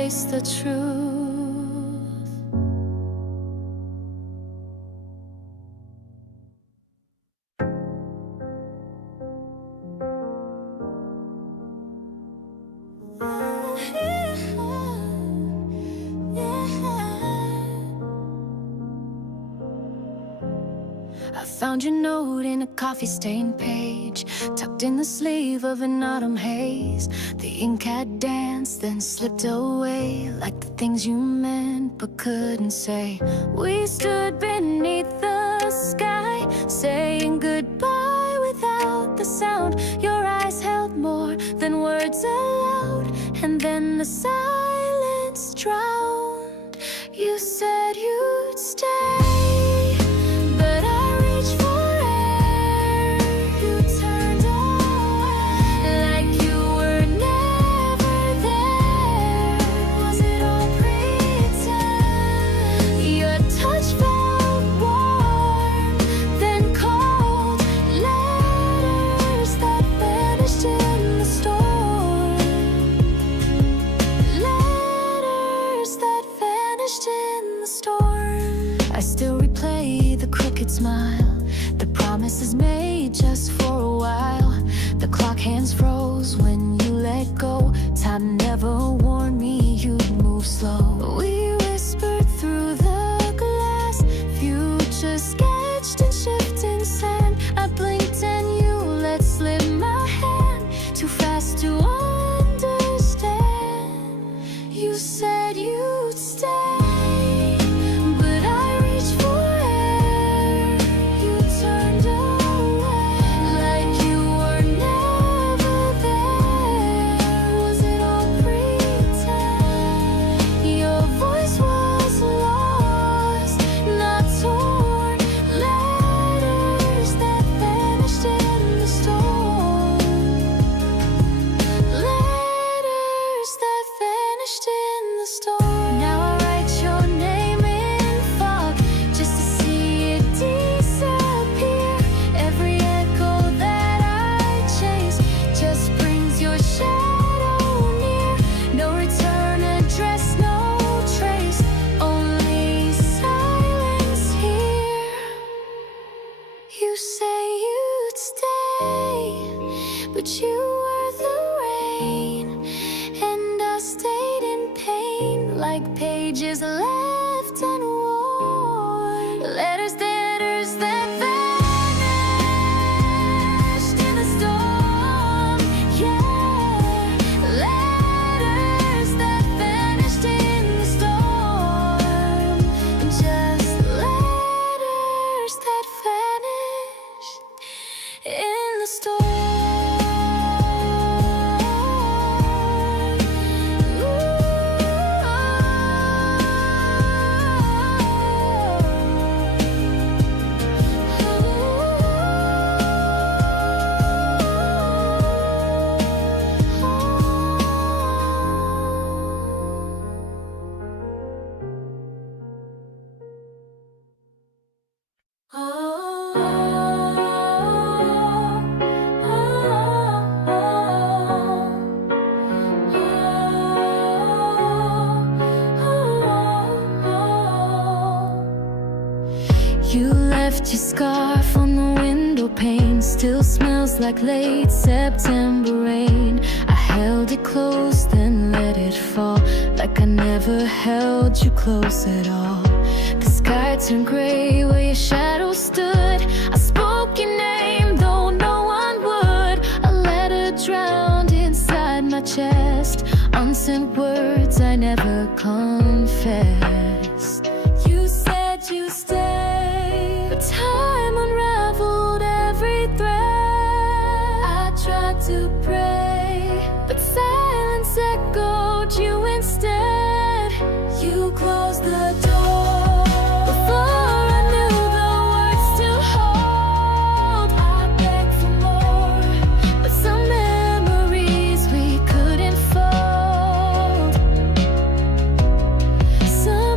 face the truth. I found your note in a coffee-stained page, tucked in the sleeve of an autumn haze. The ink had danced, then slipped away, like the things you meant but couldn't say. We stood beneath the sky, saying goodbye without the sound. Your eyes held more than words allowed, and then the silence drowned. You said you'd stay. Smile, the promise is made just for a while. The clock hands froze when you let go. Time never warned me you'd move slow. We whispered through the glass, future sketched in shifting sand. I blinked and you let slip my hand, too fast to understand. You said you'd stay. Your scarf on the window pane still smells like late September rain. I held it close, then let it fall, like I never held you close at all. The sky turned gray where your shadow stood. I spoke your name, though no one would. A letter drowned inside my chest, unsent words I never confessed. You said you'd stay, but time unraveled every thread. I tried to pray, but silence echoed you instead. You closed the door before I knew the words to hold. I begged for more, but some memories we couldn't fold. Some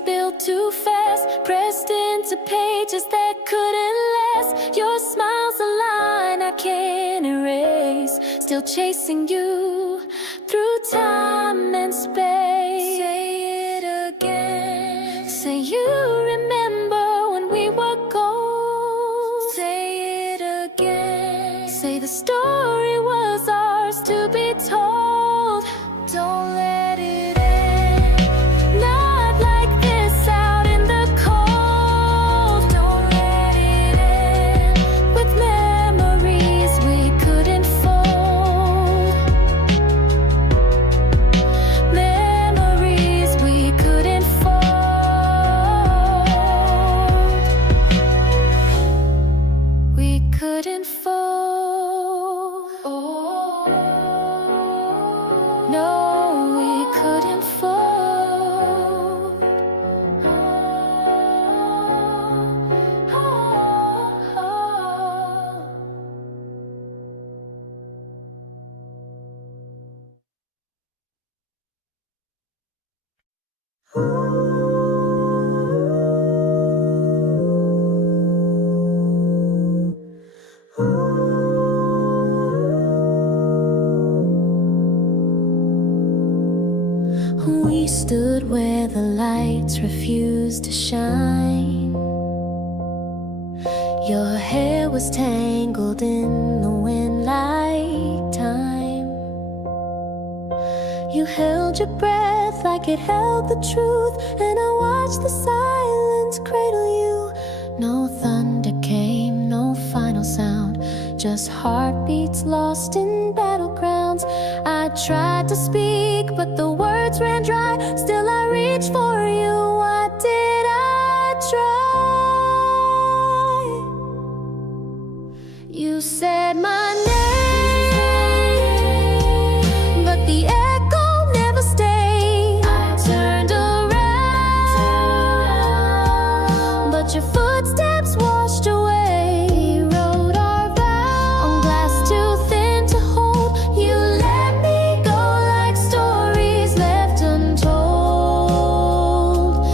built too fast, pressed into pages that couldn't last. Your smile's a line I can't erase, still chasing you through time and space. Say it again. Say you remember when we were gold. Say it again. Say the story was ours to be told. Don't let it end, not like this out in the cold. Don't let it end with memories we couldn't fold. Memories we couldn't fold. We couldn't fold. Oh, no, we couldn't fold. We stood where the lights refused to shine. Your hair was tangled in the wind like time. You held your breath like it held the truth, and I watched the silence cradle you. No thunder came, no final sound, just heartbeats lost in battlegrounds. I tried to speak, but the words ran dry. Still I reached for you. Why did I try? You said my name, but the echo never stayed. I turned around, but your footsteps washed away. We wrote our vows on glass too thin to hold. You let me go like stories left untold.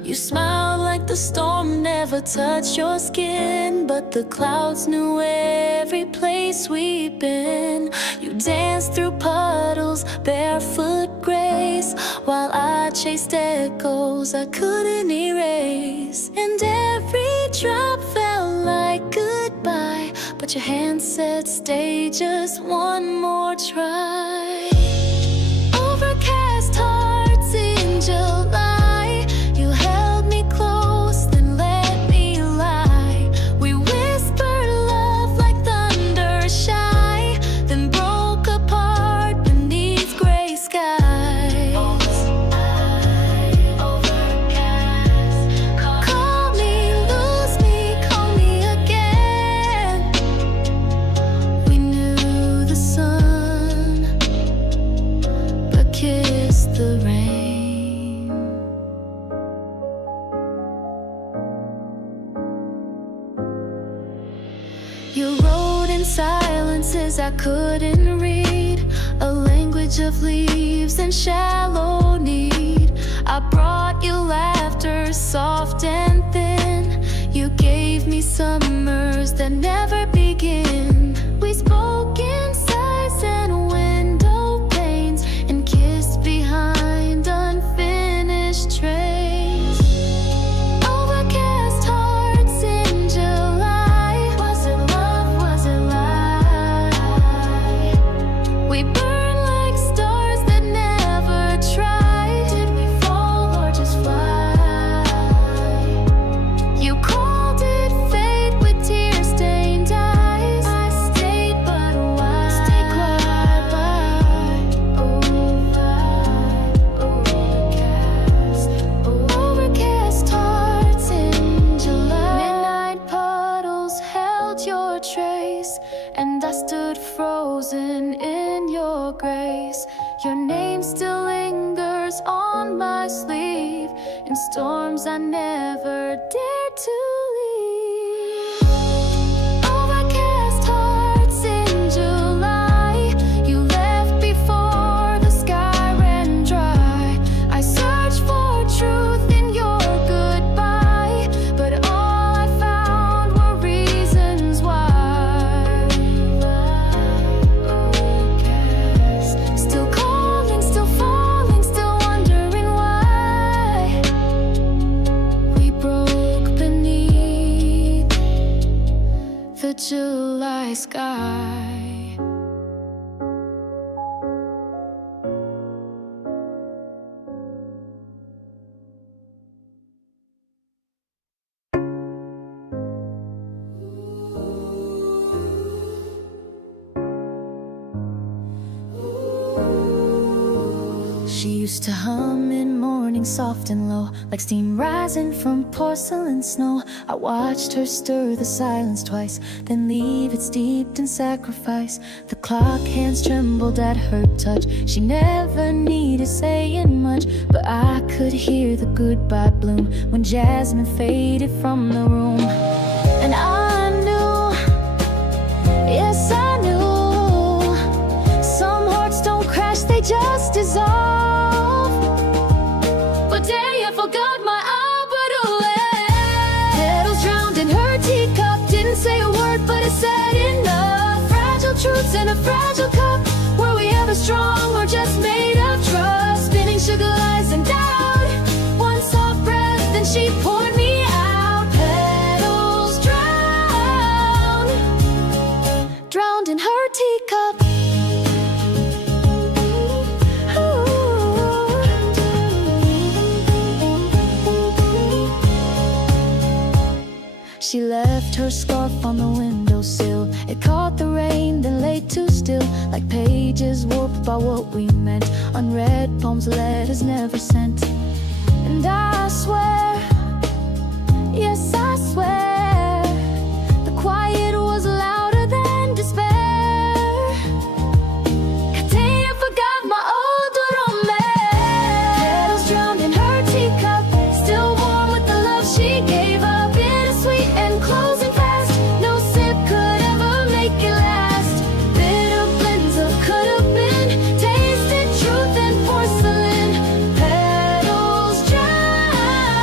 You smile like the storm never touched your skin, but the clouds knew every place we've been. You danced through puddles, barefoot grace, while I chased echoes I couldn't erase. And every drop felt like goodbye, but your hand said stay just one more try. Overcast hearts in July, you held me close, then let me lie. We whispered love like thunder shy, then broke apart beneath gray skies. Overcast, call me, lose me, call me again. We knew the sun, but kissed the rain. You wrote in silences I couldn't read, a language of leaves and shallow need. I brought you laughter, soft and thin. You gave me summers that never begin. We spoke in sighs and window panes, and kissed behind unfinished trains. Overcast hearts in July, was it love, was it lie? We burn like stars that never tried. Did we fall or just fly? You called it fate with tear-stained eyes. I stayed, but why? Stay quiet by overcast hearts in July. Midnight puddles held your trace, and I stood frozen in your grace. Your name still lingers on my sleeve, in storms I never dared to leave. Overcast hearts in July, you left before the sky ran dry. I searched for truth in your goodbye, but all I found were reasons why. Overcast, still calling, still falling, still wondering why. We broke beneath the July sky. She used to hum in morning soft and low, like steam rising from porcelain snow. I watched her stir the silence twice, then leave it steeped in sacrifice. The clock hands trembled at her touch. She never needed saying much, but I could hear the goodbye bloom when jasmine faded from the room. And I knew, yes I knew, some hearts don't crash, they just dissolve. But day I forgot my petals drowned in her teacup. Didn't say a word, but it said enough. Fragile truths in a fragile cup. Were we ever strong or just made of trust? Spinning sugar lies and doubt. One soft breath, then she poured me out. Petals drowned, drowned in her teacup. She left her scarf on the windowsill. It caught the rain, then lay too still, like pages warped by what we meant. Unread poems, letters never sent. And I swear, yes I swear, the quiet was louder than despair. Day I forgot my old romance. Petals drowned in her teacup, still warm with the love she gave up. Bittersweet and closing fast, no sip could ever make it last. Bitter blends of could have been, tasted truth and porcelain. Petals drowned.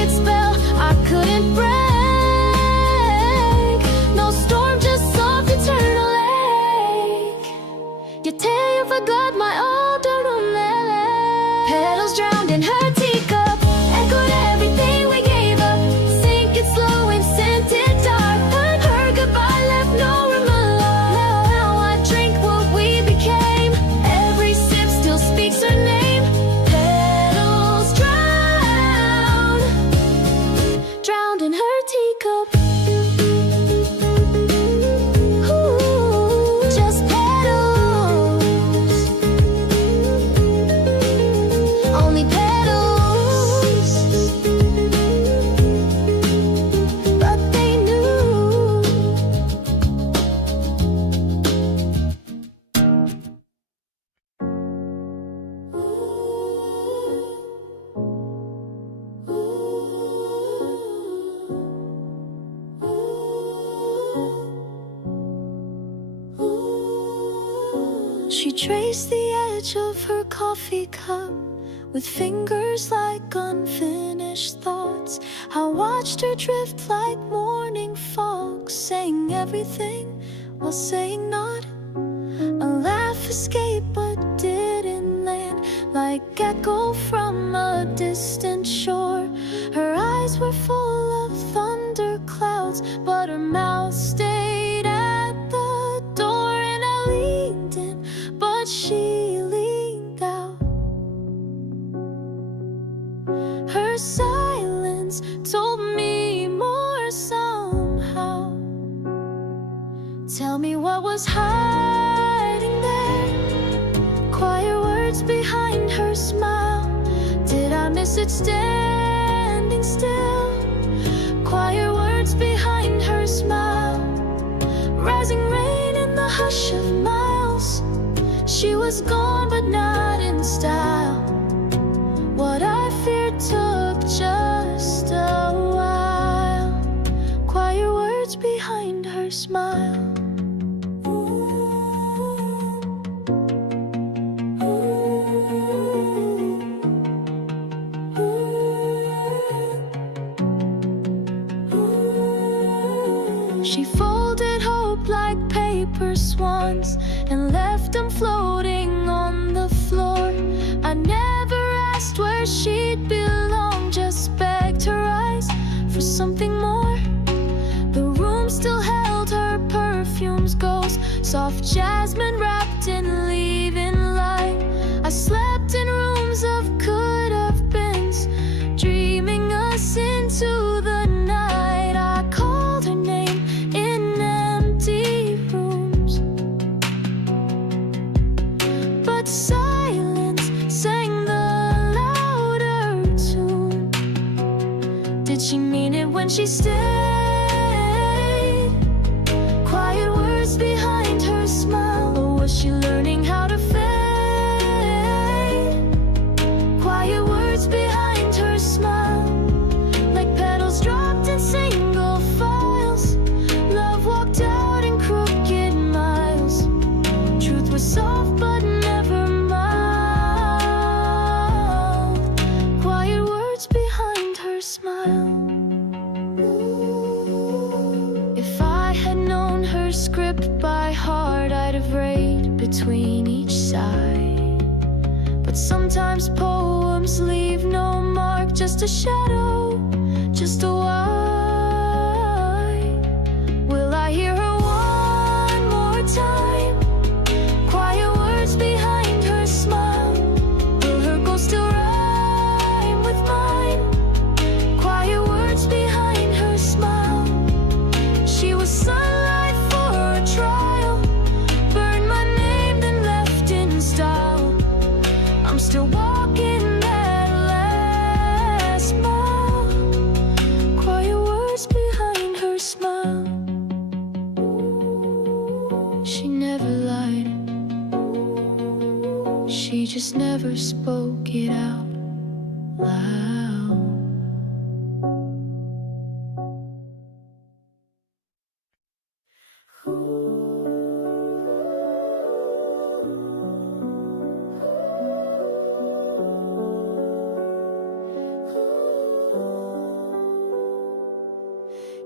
blanket spell I couldn't break. No storm, just soft eternal ache. You tell you forgot my old ukulele. Petals drowned in her teacup, echoed everything we gave up. Sink it slow and sent it dark. Heard her goodbye, left no room alone. Now I drink what we became. Every sip still speaks her name. Petals drowned, drowned in her teacup. Ooh, just petals, only petals. But they knew. She traced the edge of her coffee cup with fingers like unfinished thoughts. I watched her drift like morning fog, saying everything while saying not. A laugh escaped but didn't land, like echo from a distant shore. Her eyes were full of thunder clouds, but her mouth stayed at the door. And I leaned in, but she leaned out. Her silence told me more somehow. Tell me what was hiding there. Quiet words behind her smile. Did I miss it standing still? Quiet words behind her smile. Rising rain in the hush of miles. She was gone but not in style. What I feared took just a while. Quiet words behind her smile. She folded hope like paper swans and left them floating on the floor. I never asked where she'd belong, just begged her eyes for something more. The room still held her perfume's ghost, soft jasmine wrapped in leaving light. I slept in rooms of could have beens, dreaming us into the night. I called her name in empty rooms, but silence sang the louder tune. Did she mean it when she stayed? Quiet words behind her smile, or was she learning how to fade? Quiet words behind her smile, like petals dropped in single files. Love walked out in crooked miles. Truth was soft but never mild. Quiet words behind her smile. If I had known her script by heart, I'd have read between each side. But sometimes poems leave no mark, just a shadow, just a white. Will I hear her one more time? Quiet words behind her smile. Will her ghost still rhyme with mine? Quiet words behind her smile. She was sunlight for a trial, burned my name then left in style. I'm still walking that last mile. Quiet words behind her smile. She never lied, she just never spoke it out loud.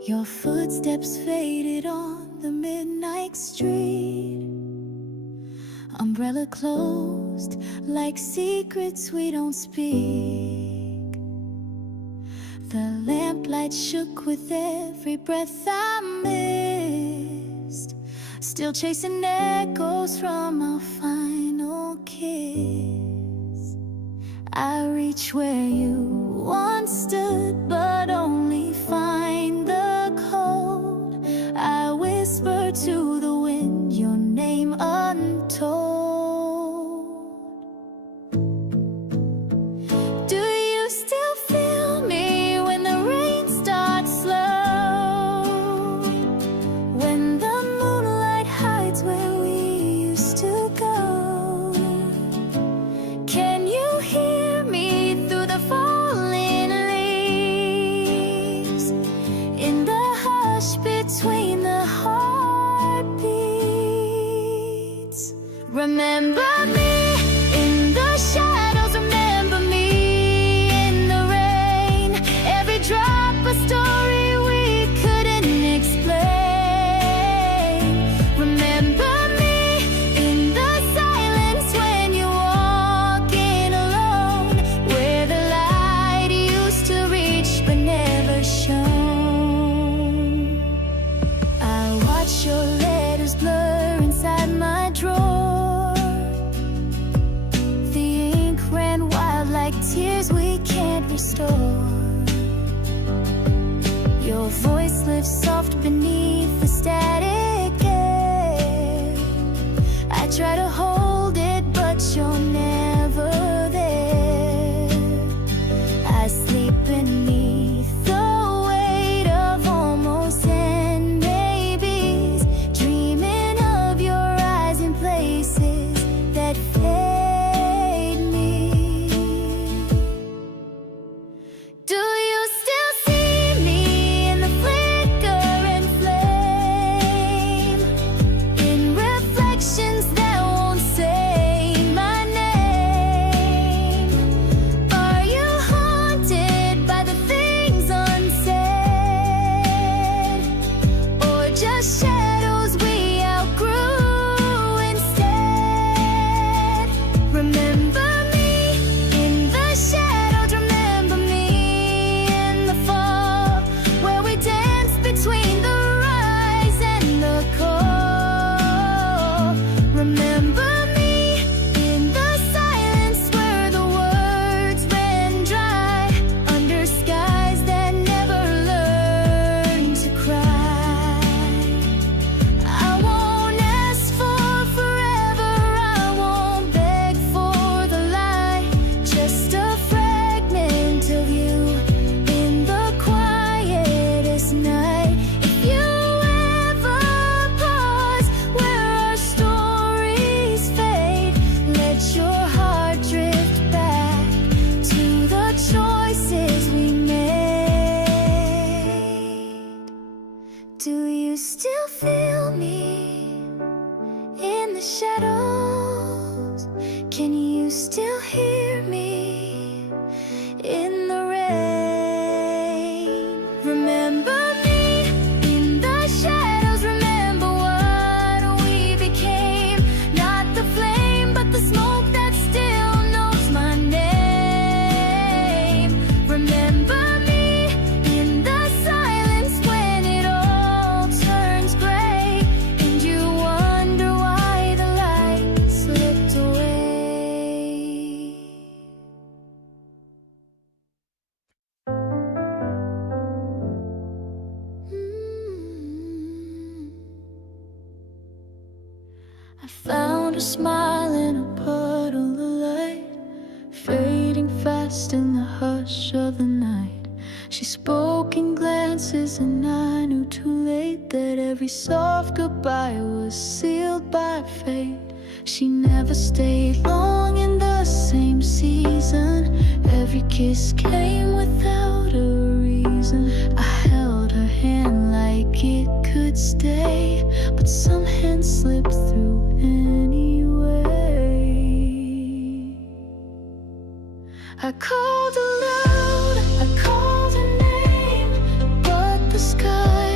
Your footsteps faded on the midnight street. Umbrella closed like secrets we don't speak. The lamplight shook with every breath I missed, still chasing echoes from our final kiss. I reach where you once stood, but only find the cold. I whisper to the wind your name untold. Do you still feel me when the rain starts slow? When the moonlight hides where we used to go? Can you hear me through the falling leaves? In the hush between the heartbeats. Remember me in the shadows, remember me in the rain. Every drop a story we couldn't explain. Remember me in the silence when you're walking alone, where the light used to reach but never shone. I watch your letters blur inside my drawer. The ink ran wild like tears we can't restore. Your voice lives soft beneath the static air. I try to hold it, but you're never there. I sleep beneath the weight of almost and maybes, dreaming of your eyes in places that fade me. Do you still see me in the flicker and flame? In reflections that won't say my name? Are you haunted by the things unsaid? Or just shadows we outgrew instead? Remember me in the shadows, remember me in the fall, where we danced between the rise and the call. Remember me in the silence where the words ran dry, under skies that never learned to cry. I won't ask for forever, I won't beg for the light, just a fragment of you in the quietest night. If you ever pause where our stories fade, let your heart drift back to the choices we made. Do you still feel me in the shadows? Can you still hear me in the rain? Remember me in the shadows, remember what we became. Not the flame, but the smoke that still knows my name. Remember me in the silence when it all turns gray, and you wonder why the light slipped away. I found a smile in a puddle of light, fading fast in the hush of the night. She spoke in glances and I knew too late that every soft goodbye was sealed by fate. She never stayed long in the same season. Every kiss came without a reason. I held her hand like it could stay, but some hands slipped through anyway. I called aloud, I called her name, but the sky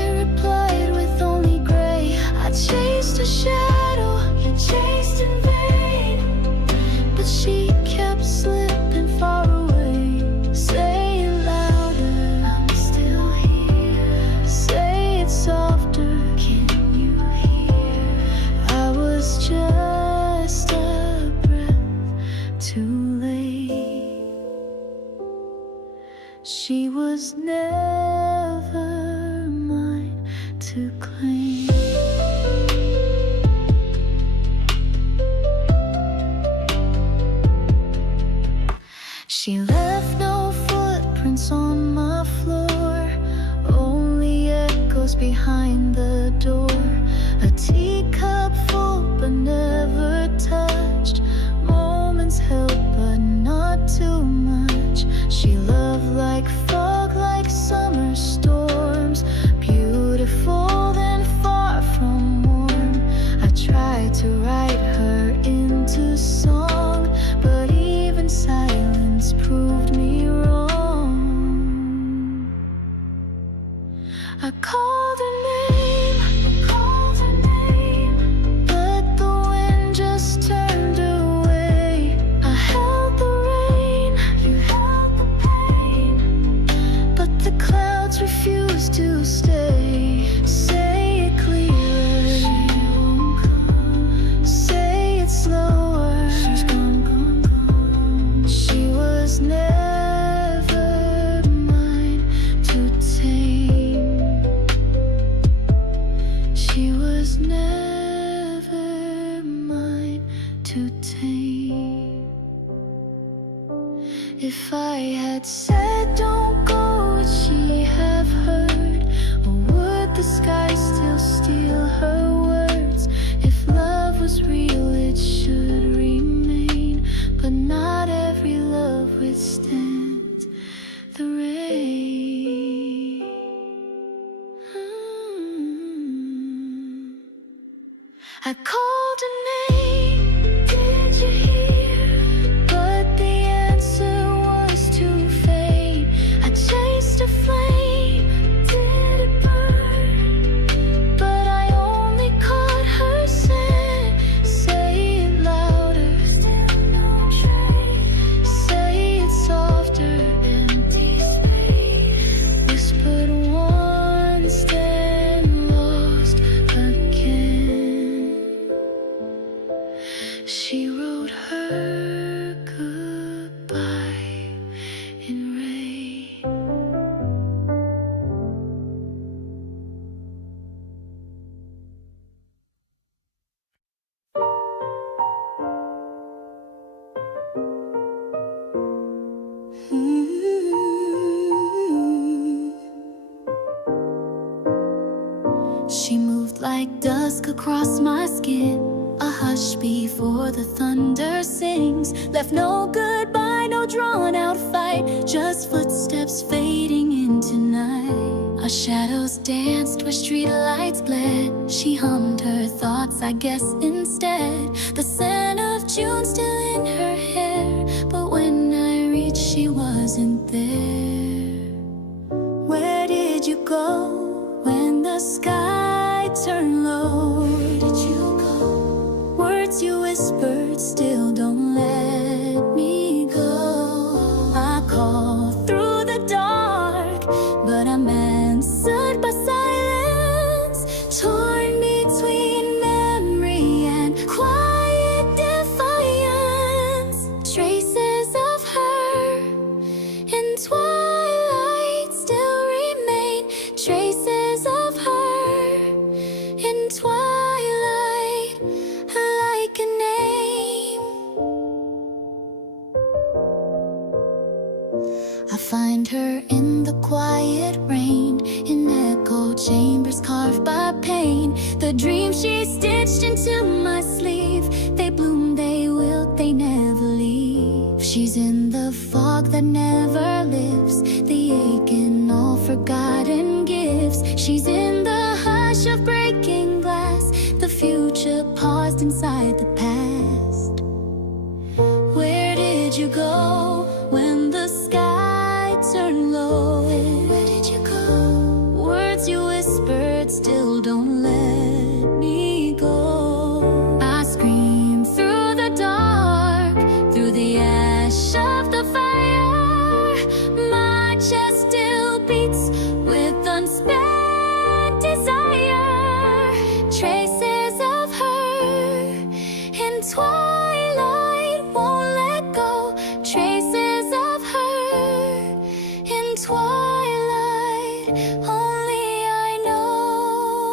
to claim. She left no footprints on my floor, only echoes behind the door. A teacup full but never touched, moments held but not too much. She loved like fog, like summer storms, beautiful then far from warm. I tried to write her into song, but even silence proved me wrong. I called her name, but the wind just turned away. I held the rain, you held the pain, but the clouds refused to stay. Say it clearer, she won't come. Say it slower, she's gone, gone, gone. She was never mine to tame. She was never mine to tame. If I had said don't go, would she have heard? Or would the sky still steal her words? If love was real, it should remain, but not every love withstands the rain. I called her name, did you hear? But the answer was too faint. I chased a flame, did it burn? But I only caught her scent. Say it louder, still no trace. Say it softer, empty space. Whispered once, then lost again. She wrote her goodbye in rain. She moved like dusk across my skin, a hush before the thunder sings. Left no goodbye, no drawn out fight, just footsteps fading into night. Our shadows danced where street lights bled. She hummed her thoughts, I guess, instead. The scent of June still in her hair, but when I reached, she wasn't there. Where did you go when the sky turned low? Where did you go? Words you whispered still don't let me go. I called through the dark, but I'm answered by silence, torn between memory and quiet defiance. Traces of her in twilight still remain. Traces of her in twilight, like a name. I find her in the quiet rain, in echo chambers carved by pain. The dreams she stitched into my sleeve, they bloom, they wilt, they never leave. She's in the fog that never lives, the ache in all forgotten gifts. She's in the hush of breaking glass, the future paused inside the past. Where did you go when the sky turned low? Where did you go? Words you whispered still don't let me go. I scream through the dark, through the ash of the fire. My chest still beats with unspent desire. Traces of her in twilight won't let go. Traces of her in twilight, only I know.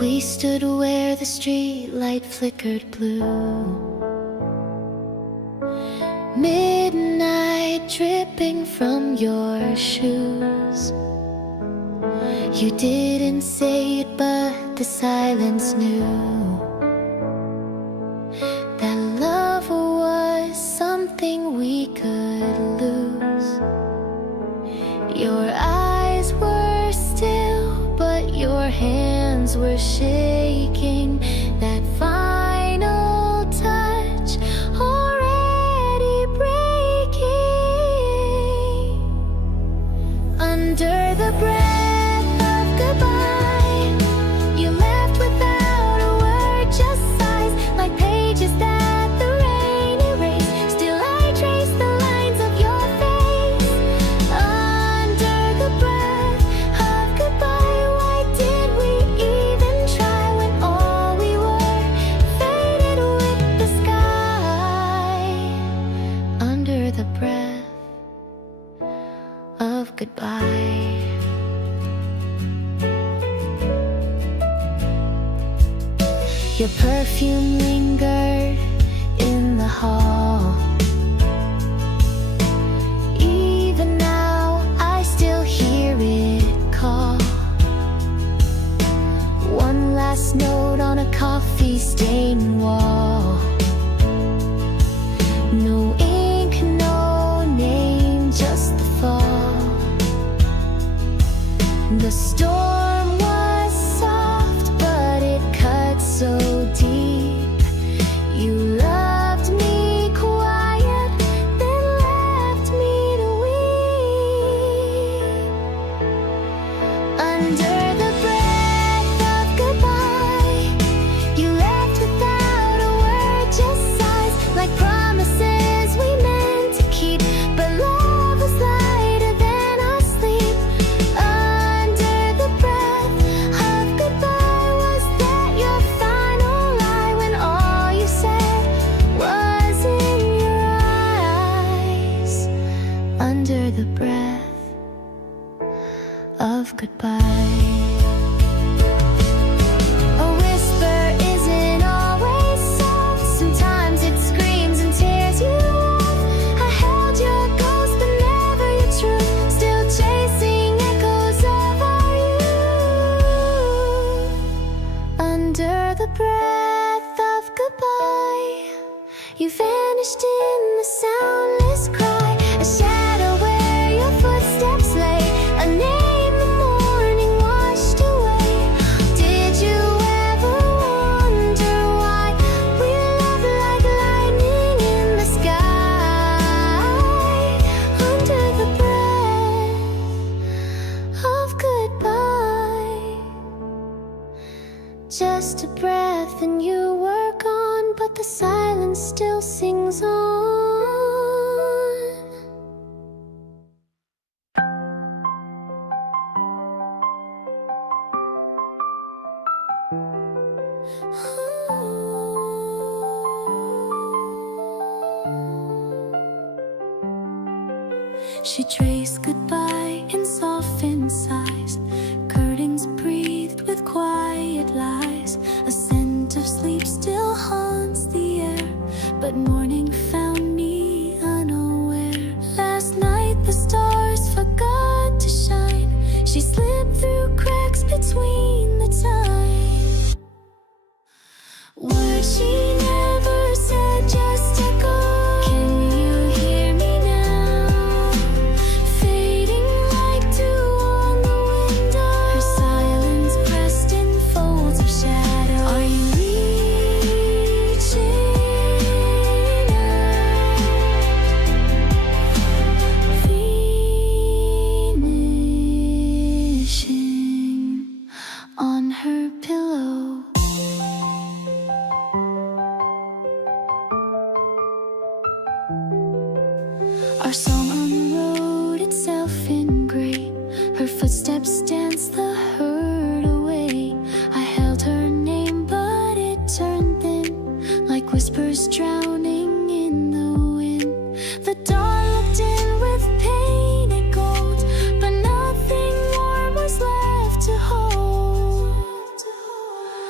We stood where the street light flickered blue. Midnight dripping from your shoes. You didn't say it, but the silence knew that love was something we could lose. Your eyes were still, but your hands were shaking. That final touch already breaking. Under the breath of goodbye, you left without a word, just sighs like pages that the rain erased. Still I trace the lines of your face. Under the breath of goodbye, why did we even try when all we were faded with the sky? Under the breath of goodbye. Your perfume lingered in the hall. Even now I still hear it call. One last note on a coffee-stained wall. No ink, no name, just the fall. The storm was soft, but it cut so deep. You loved me quiet, then left me to weep. Under the breath of goodbye, you left without a word, just sighs like promises we meant to keep. But love was lighter than our sleep. Under the breath of goodbye, was that your final lie when all you said was in your eyes? Under the breath of goodbye. A whisper isn't always soft. Sometimes it screams and tears you off. I held your ghost but never your truth. Still chasing echoes of our youth. Under the breath of goodbye, you vanished in the soundless cry. A shadow where your footsteps lay. A name the morning washed away. Did you ever wonder why we love like lightning in the sky? Under the breath of goodbye. Just a breath and you were gone, but the silence still sings on. She traced goodbye in softened sighs. Curtains breathed with quiet lies. A scent of sleep still haunts the air, but morning found me unaware. Last night the stars forgot to shine. She slipped through cracks between the time. Words she never said, just echo. Can you hear me now? Fading like dew on the window. Her silence pressed in folds of shadow. Are you reaching out? Vanishing on her pillow. Our song unwrote itself in gray. Her footsteps danced the hurt away. I held her name, but it turned thin, like whispers drowning in the wind. The dawn looked in with painted gold, but nothing warm was left to hold.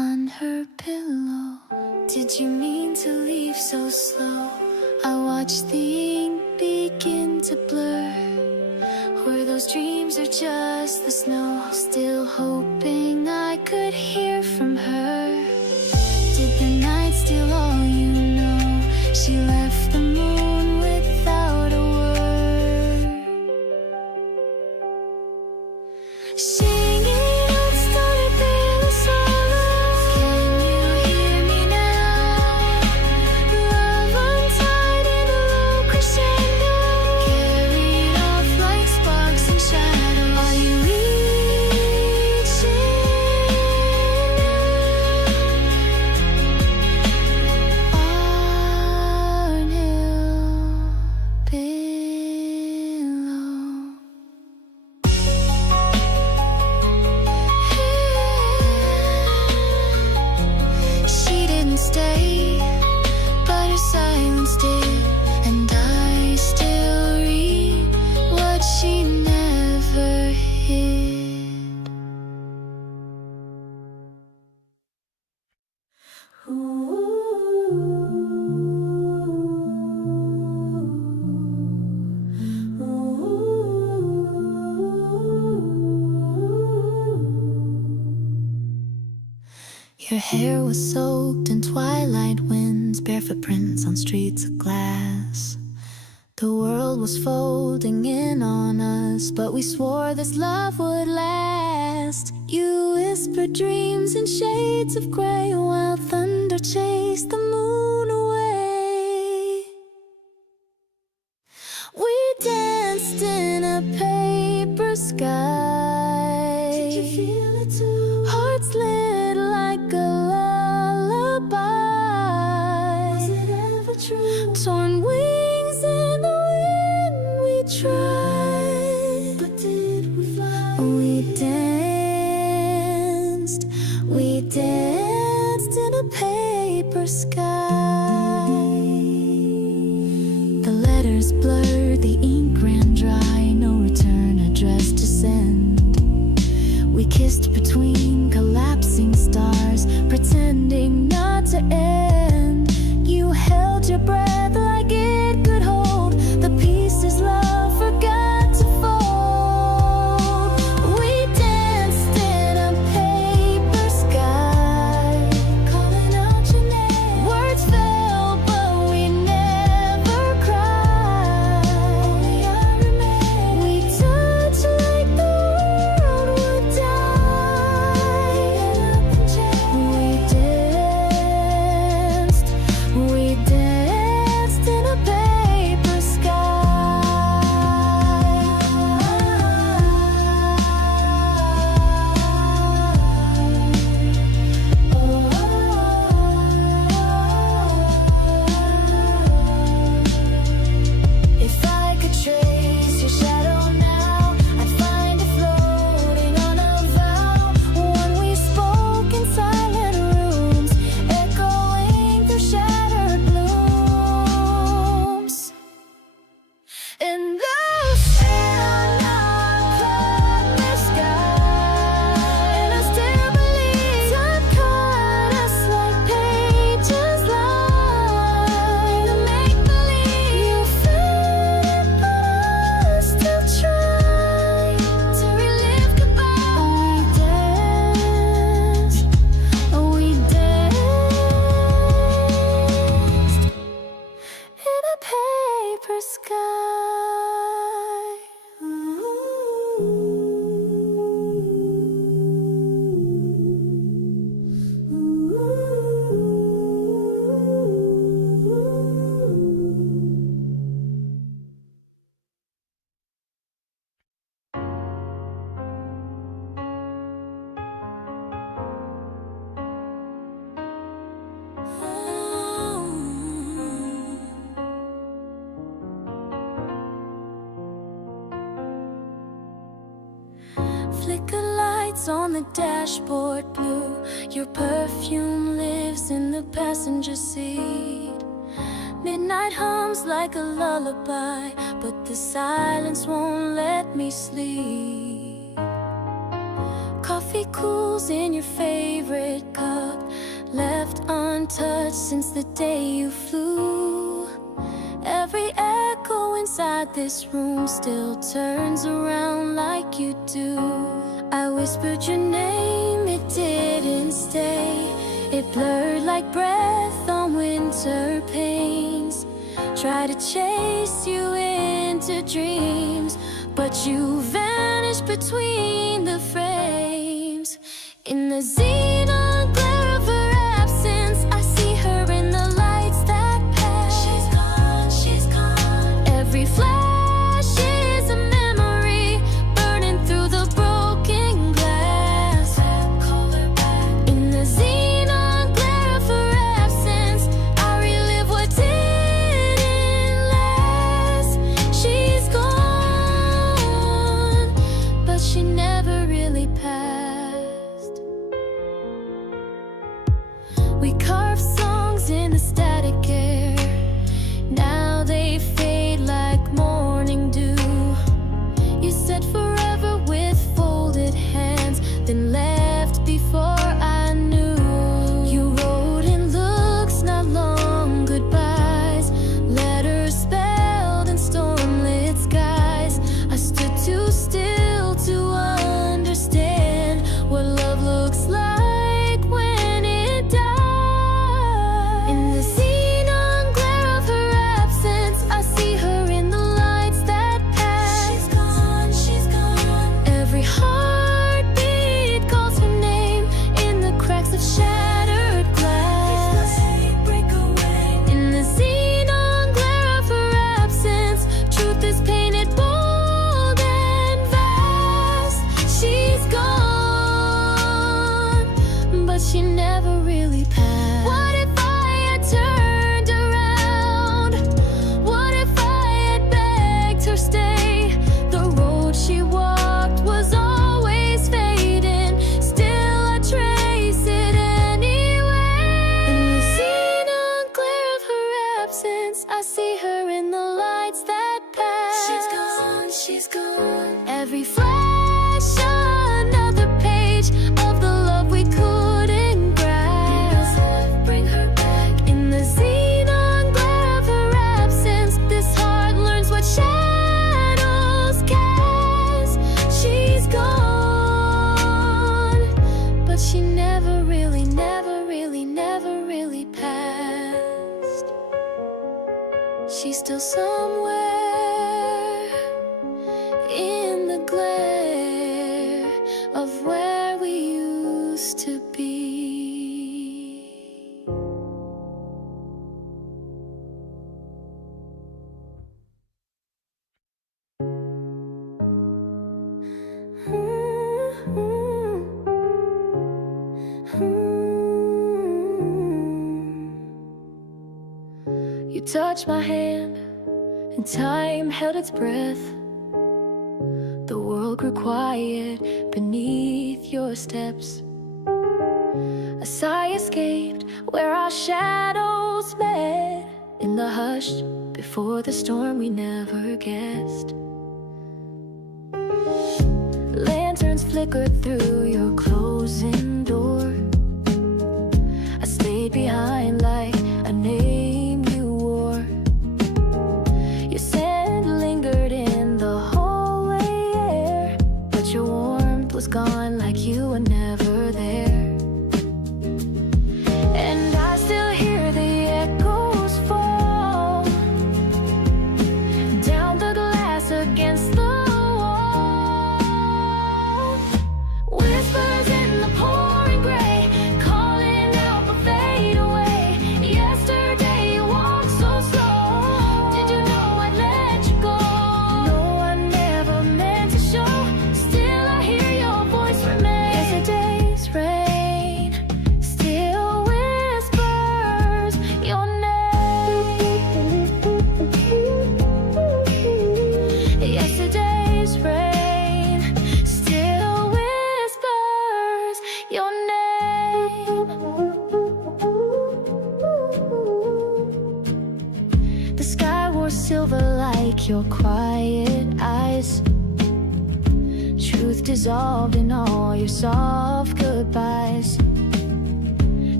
Did you mean to leave so slow? I watched the ink begin to blur. Were those dreams or just the snow? Still hoping I could hear from her. Did the night steal all you know? She left the moon without a word. Singing out started feeling sorrow. Can you hear me now? Love untied in a low crescendo, carried off like sparks and shadows. Are you reaching our new pillow? She didn't stay, but her silence did, and I still read what she never hid. Your hair was soaked in twilight winds, barefoot prints on streets of glass. The world was folding in on us, but we swore this love would last. You whispered dreams in shades of gray, while thunder chased the moon away. We danced in a paper sky. Did you feel it too? Hearts lit like a lullaby. Was it ever true? Torn wings in the wind, we tried. But did we fly? We danced in a paper sky. The letters blurred, the ink ran dry, no return address to send. We kissed between collapsing stars, pretending not to end. You held your breath like it could hold the pieces love forgot to fold. We danced in a paper sky, calling out your name. Words fell, but we never cried. Only I remain. We touched like the world would die. Nothing changed. We danced in a paper sky. If I could trace your shadow now, I'd find it floating on a vow. One we spoke in silent rooms, echoing through shattered blooms. And those cannot plug the sky. And I still believe time cut us like pages line. The make-believe you fed, but I still try to relive goodbye. We danced in a paper sky. Flicker lights on the dashboard blue. Your perfume lives in the passenger seat. Midnight hums like a lullaby, but the silence won't let me sleep. Coffee cools in your favorite cup, left untouched since the day you flew. Every echo inside this room still turns around like you do. I whispered your name, it didn't stay. It blurred like breath on winter pains. Try to chase you into dreams, but you vanished between the frames. In the xenon glare of her absence, I see her in the lights that pass. She's gone, she's gone. Every flash is a memory burning through the broken glass. Call her back. In the xenon glare of her absence, I relive what didn't last. She's gone, but she never really passed. We carved songs in the static air. Now they fade like morning dew. You said forever with folded hands, then left before I knew. You wrote in looks, not long goodbyes. Letters spelled in stormlit skies. I stood too still to understand what love looks like when it dies. In the xenon glare of her absence, I see her in the lights that pass. She's gone, she's gone. Every heartbeat calls her name in the cracks of shattered glass. Break away. In the xenon glare of her absence, truth is painted bold and vast. She's gone, but she never really passed. What if I had turned around? What if I had begged her stay? The road she walked was always fading. Still I trace it anyway. In the xenon glare of her absence, I see her in the lights that pass. She's gone, she's gone. Every flash, another page of the love we couldn't grasp. Bring her back. In the xenon glare of her absence, this heart learns what shadows cast. She's gone, but she never really, never really, never really passed. She's still somewhere in the glare of where we used to be. You touched my hand, and time held its breath. The world grew quiet beneath your steps. A sigh escaped where our shadows met. In the hush before the storm we never guessed. Lanterns flickered through your closing door. I stayed behind like a name you wore. Your scent lingered in the hallway air, but your warmth was gone like you were never there. And I still hear the echoes fall down the glass against the wall. Whispers in the pouring gray, calling out but fade away. Yesterday you walked so slow. Did you know I'd let you go? No, I never meant to show. Still I hear your voice remain. Yesterday's rain still whispers your name. Yesterday's rain still whispers your name. The sky wore silver like your quiet eyes. Truth dissolved in all your soft goodbyes.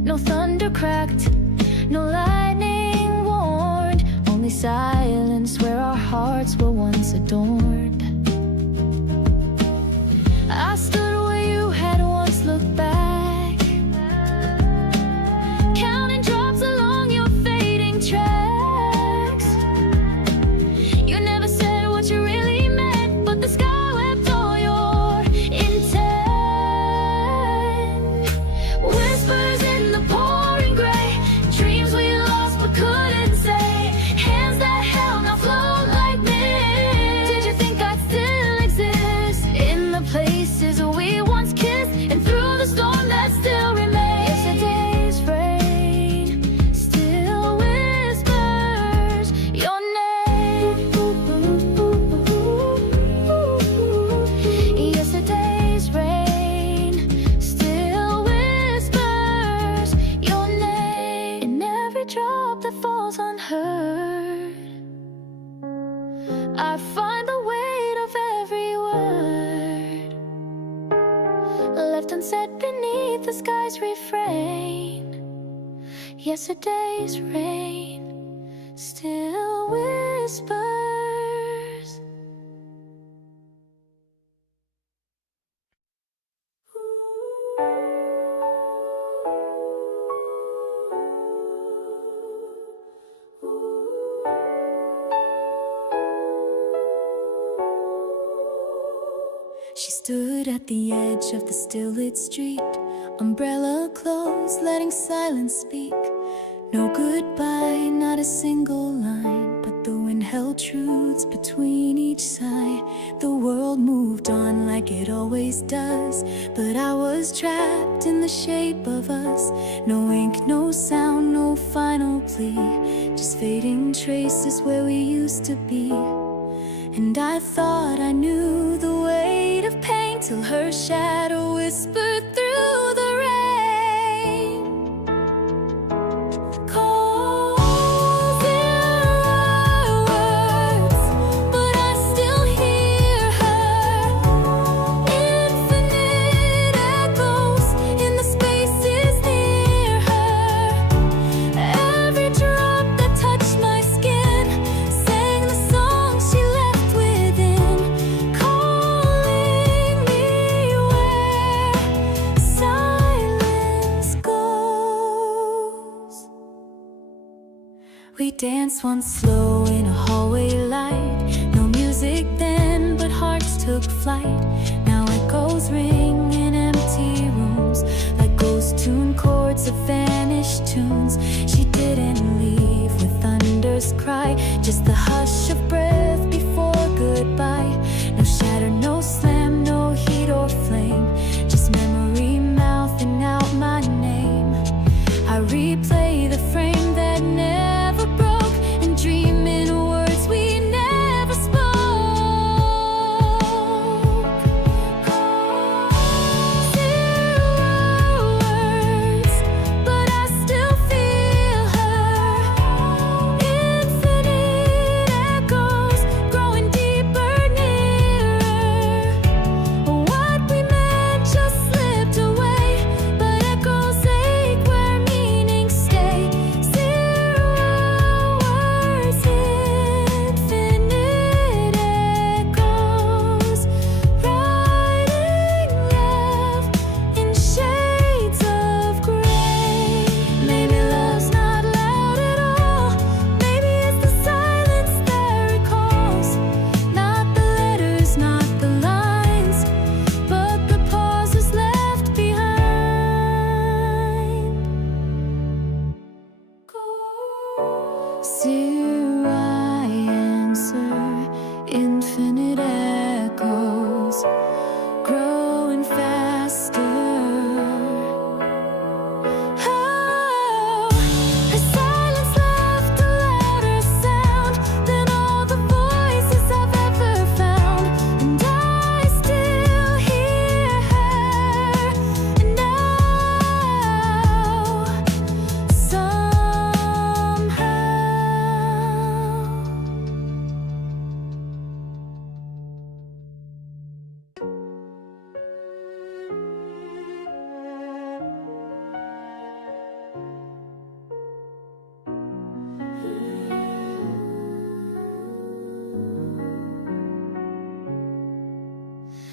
no thunder cracked, no lightning warned, only silence where our hearts were once adorned. I stood where you had once looked back, counting drops along your fading tracks. You never said what you really meant, but the sky wept all your intent. Whispers in the pouring gray, dreams we lost but couldn't say, hands that held now float like mist. Did you think I'd still exist in the places we once kissed, and through the storm that still remains? Yesterday's rain still whispers your name. Yesterday's rain still whispers your name. In every drop that falls unheard, I find the weight of every word left unsaid beneath the sky's refrain. Yesterday's rain still whispers. She stood at the edge of the still-lit street, umbrella closed, letting silence speak. No goodbye, not a single line, but the wind held truths between each sigh. The world moved on like it always does, but I was trapped in the shape of us. No ink, no sound, no final plea, just fading traces where we used to be. And I thought I knew the weight of pain till her shadow whispered through the rain. Calls in our words, but I still hear her. Infinite echoes in the spaces near her. Every drop that touched my skin sang the song she left within, calling me where silence goes. We danced once slow in a hallway light, no music then, but hearts took flight. Now echoes ring in empty rooms, like ghost tune chords of vanished tunes. She didn't leave with thunder's cry, just the hush of breath before goodbye. No shatter, no slam, no heat or flame, just memory mouthing out my name. I replay the frame that never broke and dream in words we never spoke. Zero words, but I still feel her. Infinite echoes growing deeper, nearer. What we meant just slipped away, but echoes ache where meanings stay. Zero words, infinite echoes, writing left in shades of gray. Maybe love's not loud at all, maybe it's the silence that recalls. Not the letters, not the lines, but the pauses left behind. Zero, I answer, infinite echoes, growing faster. Oh, her silence left a louder sound than all the voices I've ever found. And I still hear her now. Somehow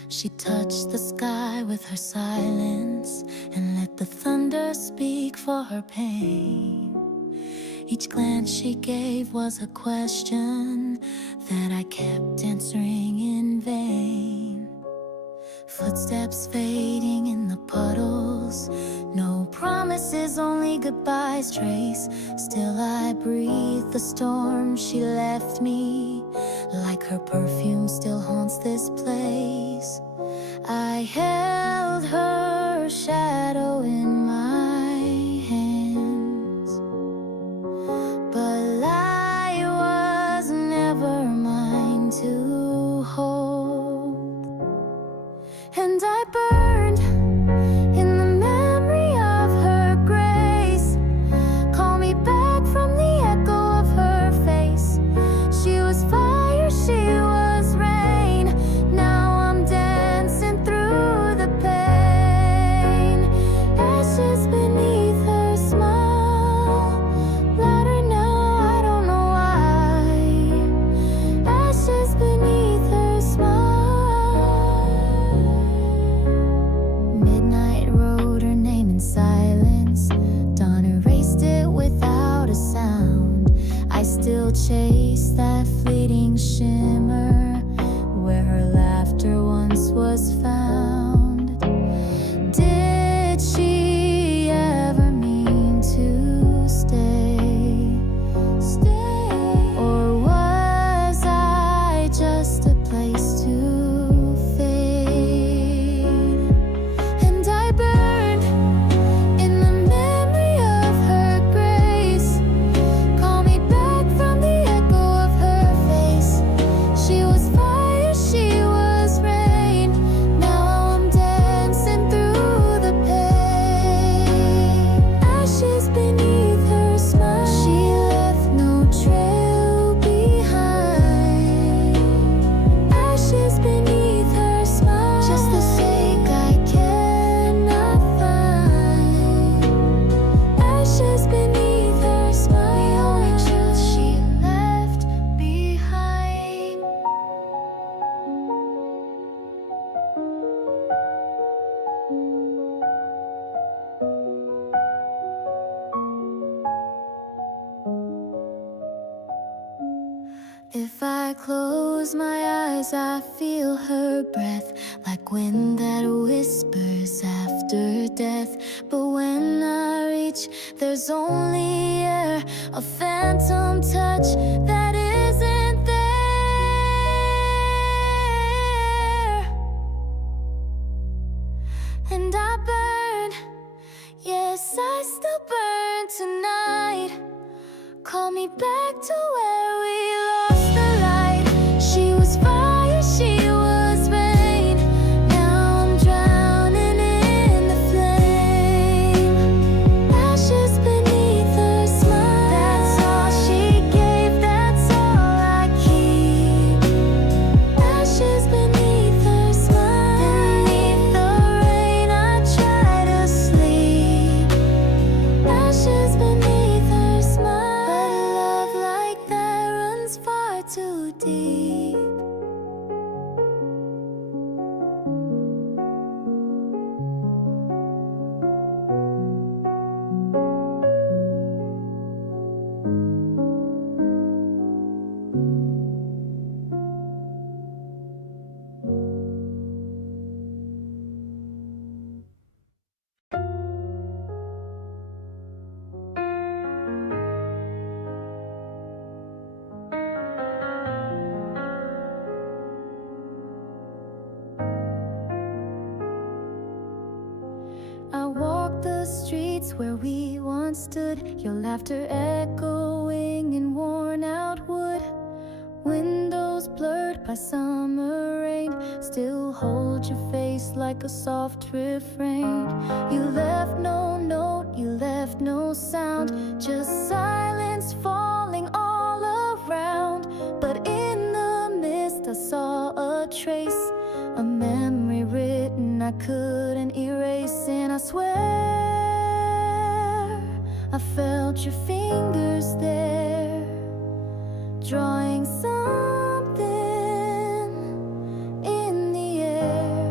She touched the sky with her silence and let the thunder speak for her pain. Each glance she gave was a question that I kept answering in vain. Footsteps fading in the puddles, no promises, only goodbyes trace. Still I breathe the storm she left me, like her perfume still haunts this place. I held her shadow in my hands, but light was never mine to hold. And I burned in the memory of her grace. Call me back from the echo of her face. She was fire, she was rain. Now I'm dancing through the pain. Ashes beneath her smile, louder now, I don't know why. Ashes beneath her smile. Midnight wrote her name in silence. Dawn erased it without a sound. I still chase that fleeting shimmer where her laughter once was found. Did she ever mean to stay? Or was I just a place to fade? And I burned in the memory of her grace. Call me back from the echo of her face. She was fire, she was rain. Now I'm dancing through the pain. Ashes beneath her smile. She left no trail behind. Ashes beneath her smile. Just the sake I cannot find. Ashes beneath her smile. The only truth she left behind. If I close my eyes, I feel her breath, like wind that whispers after death. But when I reach, there's only air, a phantom touch that isn't there. And I burn, yes, I still burn tonight. Call me back to where we lost the light. She was fire, she was rain. Now I'm drowning in the flame. Ashes beneath her smile. That's all she gave, that's all I keep. Ashes beneath her smile. Beneath the rain, I try to sleep. Ashes beneath her smile. But a love like that runs far too deep. I walk the streets where we once stood, your laughter echoing in worn out wood. Windows blurred by summer rain still hold your face like a soft refrain. You left no note, you left no sound, just silence falling all around. But in the mist I saw a trace, a memory written I couldn't erase. And I swear I felt your fingers there, drawing something in the air.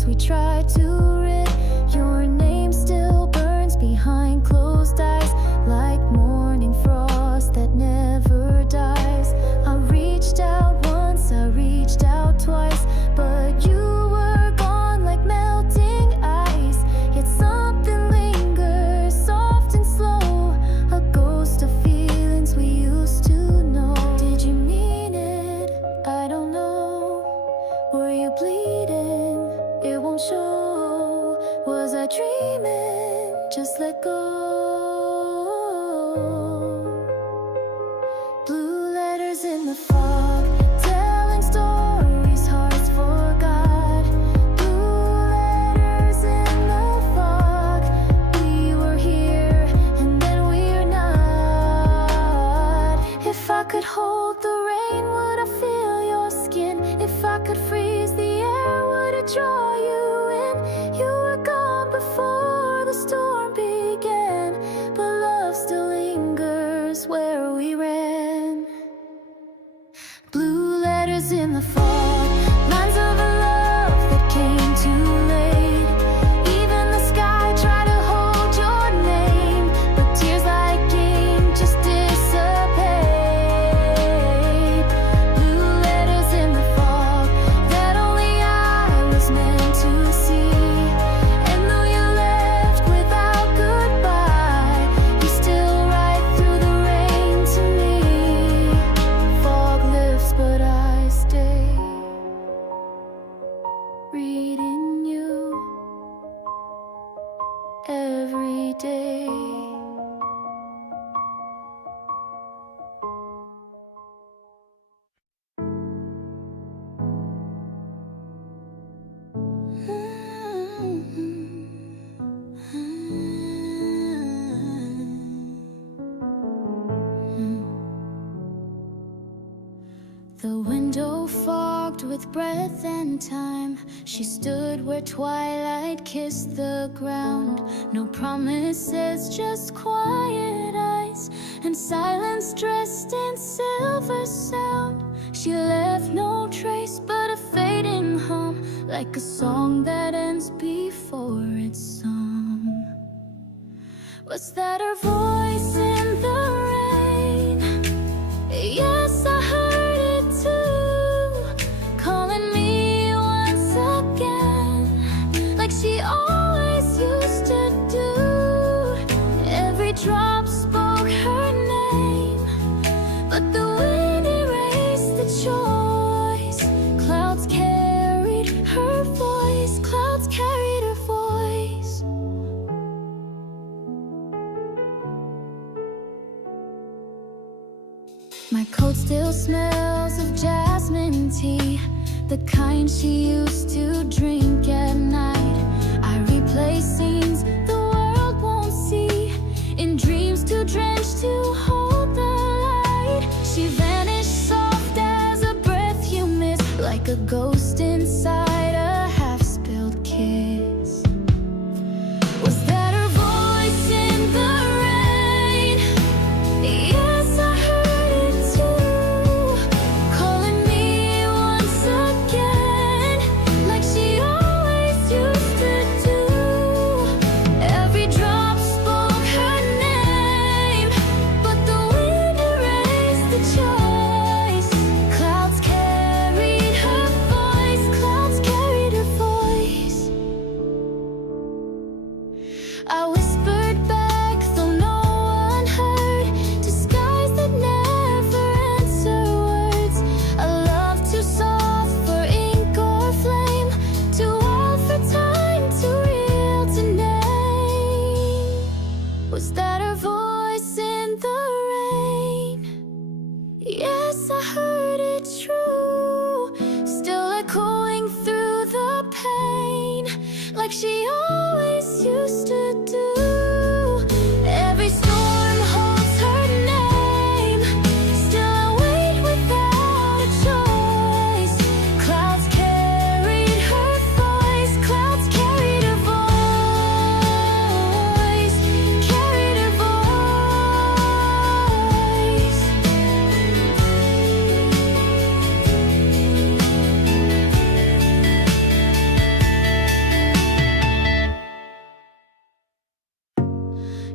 secrets we tried to rid. Your name still burns behind closed eyes, like morning frost that never dies. I reached out once, I reached out twice, but you were gone like melting ice. Yet something lingers, soft and slow, a ghost of feelings we used to know. Did you mean it? I don't know. Were you bleeding? It won't show. Was I dreaming? Just let go. Blue letters in the fog, telling stories hearts forgot. Blue letters in the fog. We were here and then we're not. If I could hold the rain, would I feel your skin? If I could freeze the air, would it draw you in? You were gone before the storm began, but love still lingers where we ran. Blue letters in the fog, lines of a love that came too late. Even the sky tried to hold your name, but tears like ink just dissipate. Blue letters in the fog that only I was meant to see. And though you left without goodbye, you still write through the rain to me. Fog lifts, but I stay, reading you every day. The window fogged with breath and time. She stood where twilight kissed the ground. No promises, just quiet eyes and silence dressed in silver sound. She left no trace but a fading hum, like a song that ends before its song. Was that her voice in the rain? Yes, I heard it too, calling me once again, like she always used to do. Every drop spoke her name, but the wind erased the choice. Clouds carried her voice, clouds carried her voice. My coat still smells of jasmine tea, the kind she used to drink at night. I replay scenes the world won't see, in dreams too drenched to hold the light. She vanished soft as a breath you miss, like a ghost inside a half-spilled kiss. Was that her voice in the rain? Yes, I heard it too, calling me once again, like she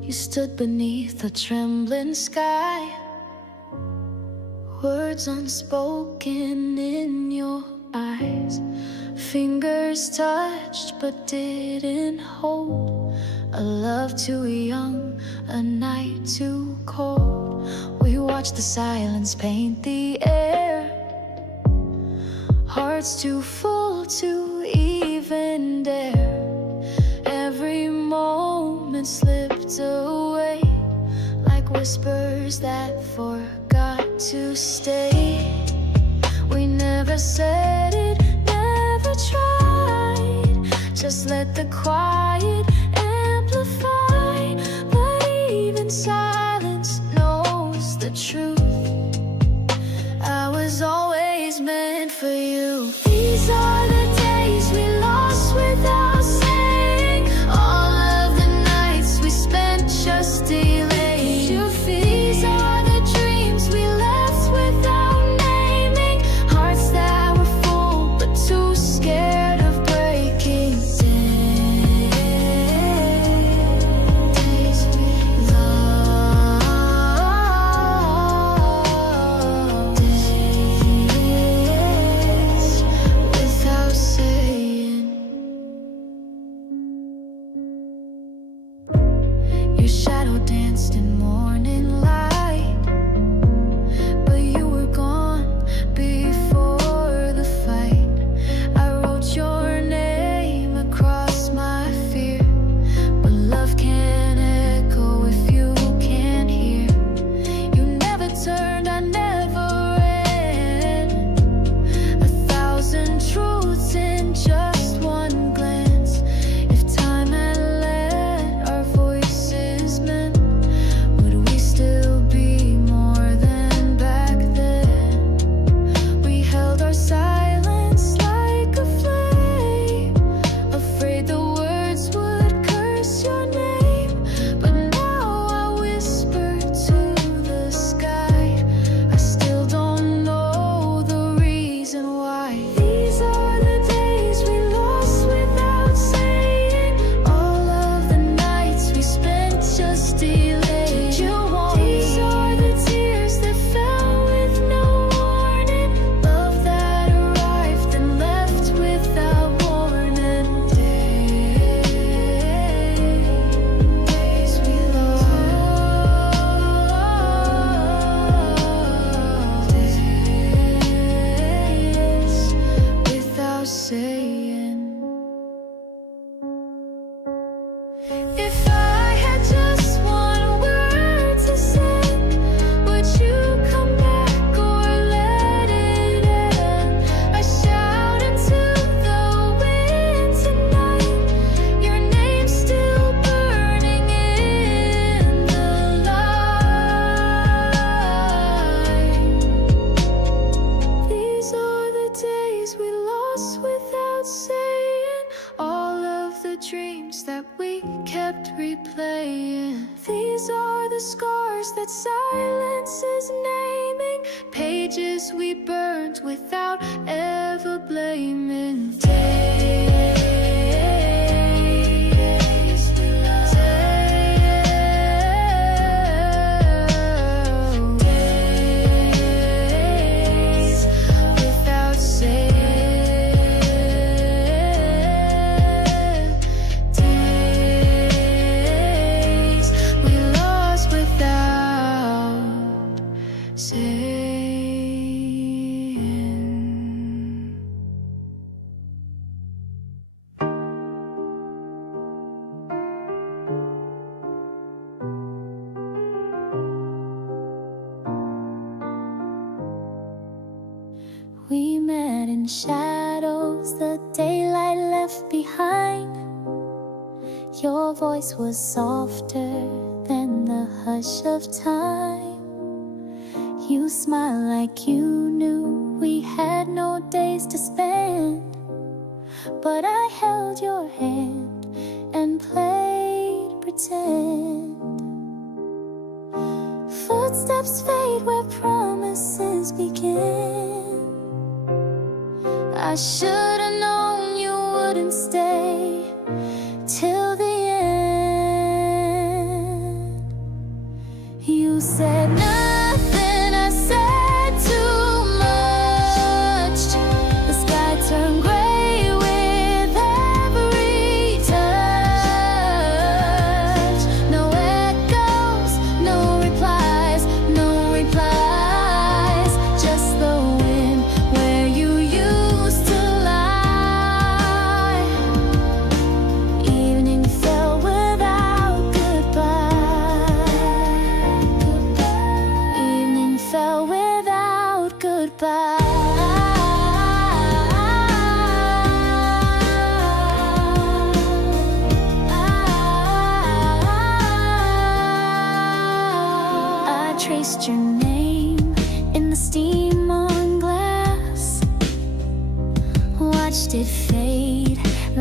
You stood beneath a trembling sky, words unspoken in your eyes. Fingers touched but didn't hold. A love too young, a night too cold. We watched the silence paint the air. Hearts too full to even dare. Every moment slipped away, like whispers that forgot to stay. We never said it, never tried. Just let the quiet amplify. But even silence knows the truth. I was always meant for you. These are the days we lost without saying. All of the nights we spent just delaying. You feel these are the dreams we left without naming. Hearts that were full but too scared of breaking. Days we love. Days without saying. Your shadow danced in morning light, but you were gone before the fight. I wrote your name across my fear, but love can't echo if you can't hear. You never turned, I never ran. 1,000 truths in just one glance. If time had let our voices mend, would we still be more than back then? We held our silence like a flame, afraid the words would curse your name. But now I whisper to the sky, I still don't know the reason why. These are the days we lost without saying. All of the nights we spent just delaying. Did you want me? These are the tears that fell with no warning. Love that arrived and left without warning. Days we love. Days without saying. If I had just one word to say, would you come back or let it end? I shout into the wind tonight, your name still burning in the light. These are the days we lost without saying. All of the dreams that we kept replaying. These are the scars that silence is naming. Pages we burned without ever blaming. Days we love. Days without saying. Days we lost without saying. We met in shadows, the daylight left behind. Your voice was softer than the hush of time. You smiled like you knew we had no days to spend. But I held your hand and played pretend. Footsteps fade where promises begin. I should've known you wouldn't stay till the end.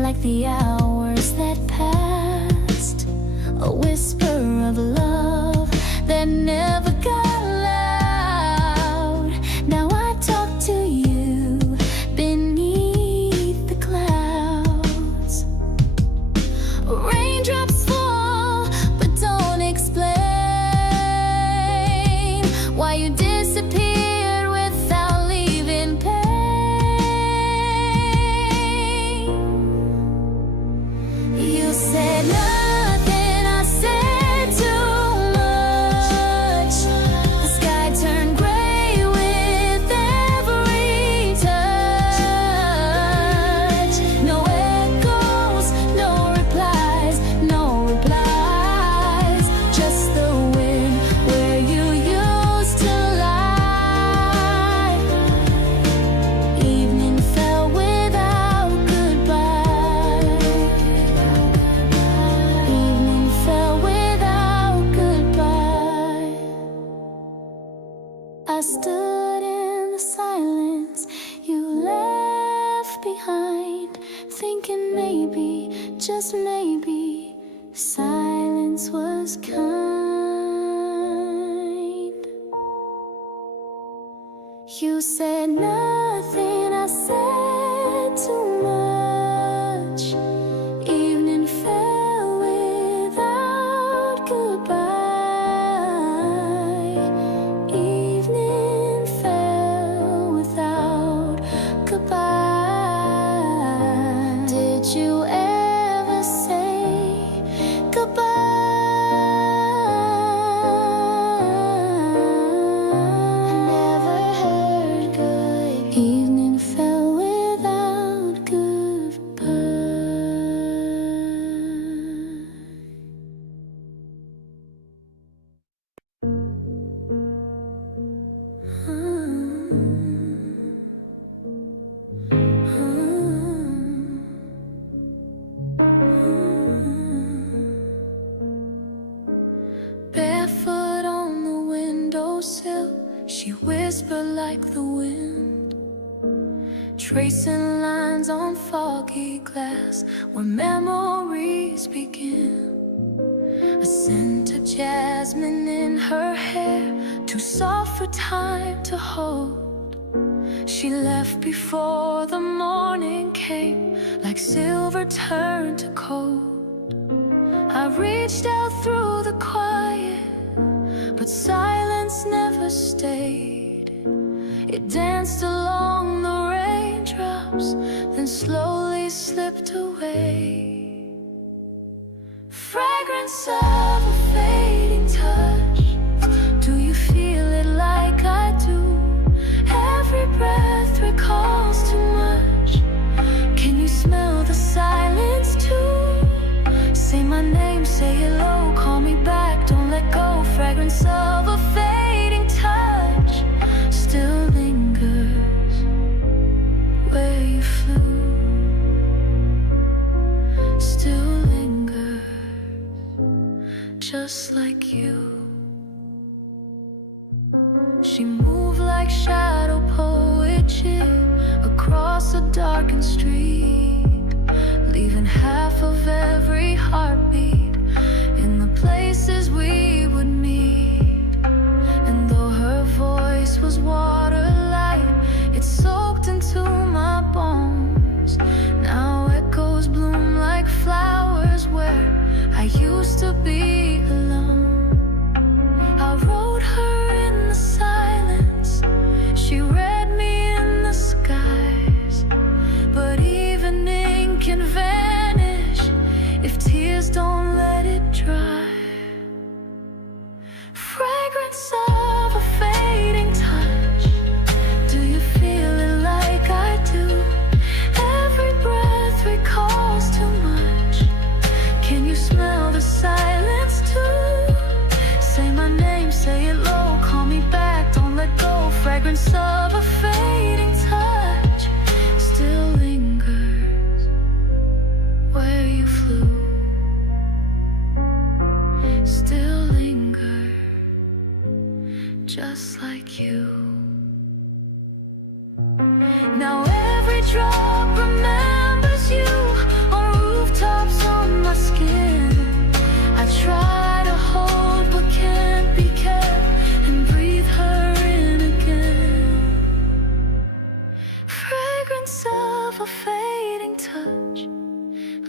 like the hours that passed, a whisper of love that never got loud. Now I talk to you beneath the clouds. Raindrops fall but don't explain why you disappeared without leaving pain. You said nothing, I said too much. The sky turned gray with every touch. No echoes, no replies, no replies. Just the wind where you used to lie. Evening fell without goodbye. Evening fell without goodbye. I stood in the silence you left behind, thinking maybe, just maybe, silence was kind. You said nothing, I said too much. Evening fell without goodbye. Evening fell without goodbye. Did you ever say goodbye? Never heard good. Evening fell without goodbye. Barefoot on the windowsill, she whispered like the wind, tracing lines on foggy glass where memories begin. A scent of jasmine in her hair, too soft for time to hold. She left before the morning came, like silver turned to gold. I reached out through the quiet, but silence never stayed. It danced along the raindrops, then slowly slipped away. Fragrance of a fading touch. Do you feel it like I do? Every breath recalls too much. Can you smell the silence too? Say my name, say hello, call me back, don't let go. Fragrance of a fading touch still lingers where you flew. Still lingers, just like you. She moved like shadow poetry across a darkened street, leaving half of every heartbeat in the places we would meet. And though her voice was water light, it soaked into my bones. Now echoes bloom like flowers where I used to be alone. I wrote her in the silence, she read me in the skies. But evening can vanish if tears don't let it dry. Fragrance of a fading touch. Do you feel it like I do? Every breath recalls too much. Can you smell the silence too? Say my name, say it low, call me back, don't let go. Fragrance of a fading touch still lingers where you flew. Still linger, just like you. Now every drop remembers you.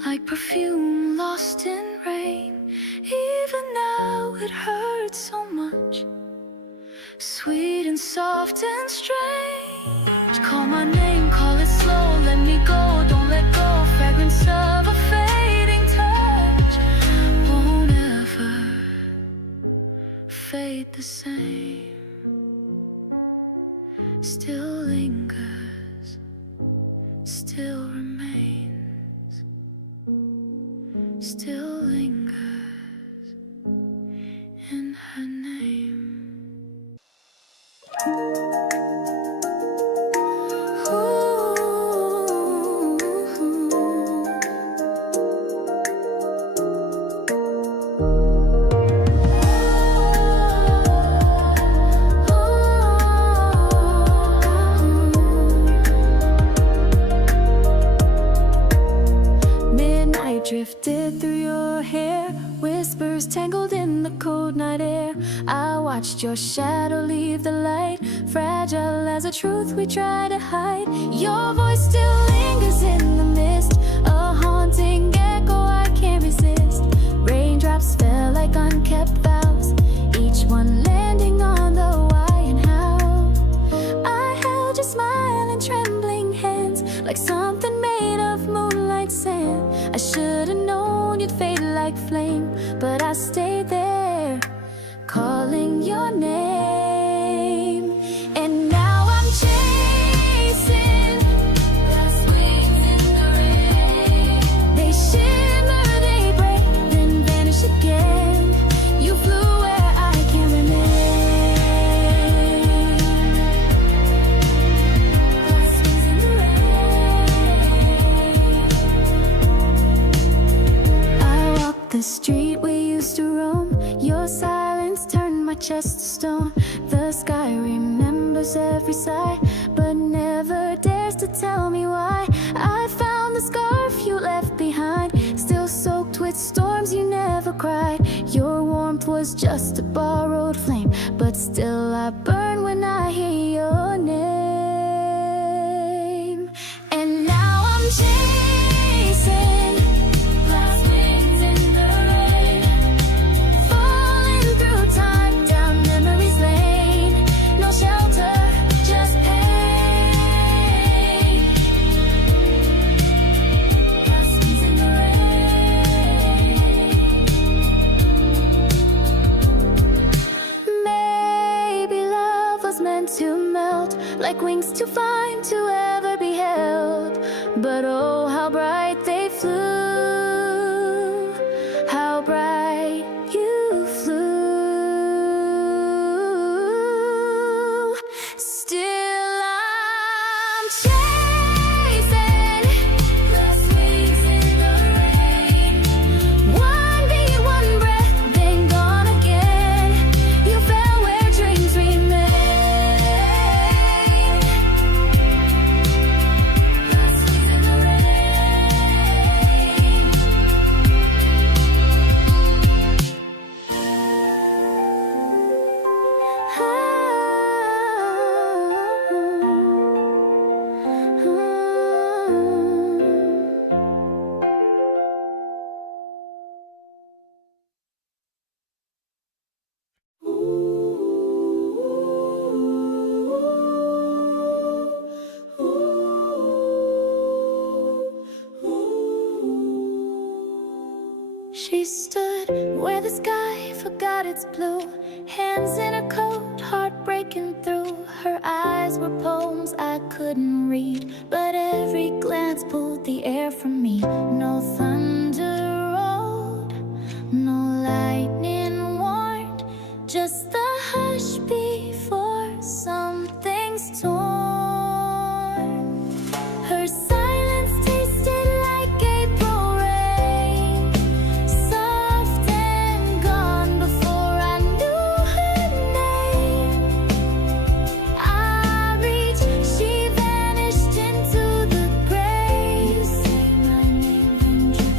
like perfume lost in rain. Even now it hurts so much, sweet and soft and strange. Call my name, call it slow, let me go, don't let go. Fragrance of a fading touch won't ever fade the same. Still lingers, still remains, still lingers in her name. Drifted through your hair, whispers tangled in the cold night air. I watched your shadow leave the light, fragile as a truth we try to hide. Your voice still lingers in the mist, a haunting echo I can't resist. Raindrops fell like unkept vows, each one landing on the why and how. I held your smile in trembling hands, like something made of moonlight sand. I should've known you'd fade like flame, but I stayed there, calling your name. And now I'm chasing glass wings in the rain. They shimmer, they break, then vanish again. You flew where I can't remain. Glass wings in the rain. I walk the street we used to roam. Your silence turned my chest to stone. The sky remembers every sigh, but never dares to tell me why. I found the scarf you left behind, still soaked with storms, you never cried. Your warmth was just a borrowed flame, but still I burn when I hear your name. And now I'm chasing glass wings in the rain, falling through time down memories lane. No shelter, just pain. Glass wings in the rain. Maybe love was meant to melt, like wings too fine to ever be held. But oh, how bright they flew, how bright you flew. Still I'm chasing glass wings in the rain. One beat, one breath, then gone again. You fell where dreams remain. Glass wings in the rain. She stood where the sky forgot its blue, hands in her coat, heart breaking through. Her eyes were poems I couldn't read, but every glance pulled the air from me. No thunder rolled, no lightning warned, just the hush before something's torn. Her silence tasted like April rain, soft and gone before I knew her name. I reached, she vanished into the grave. You say my name, then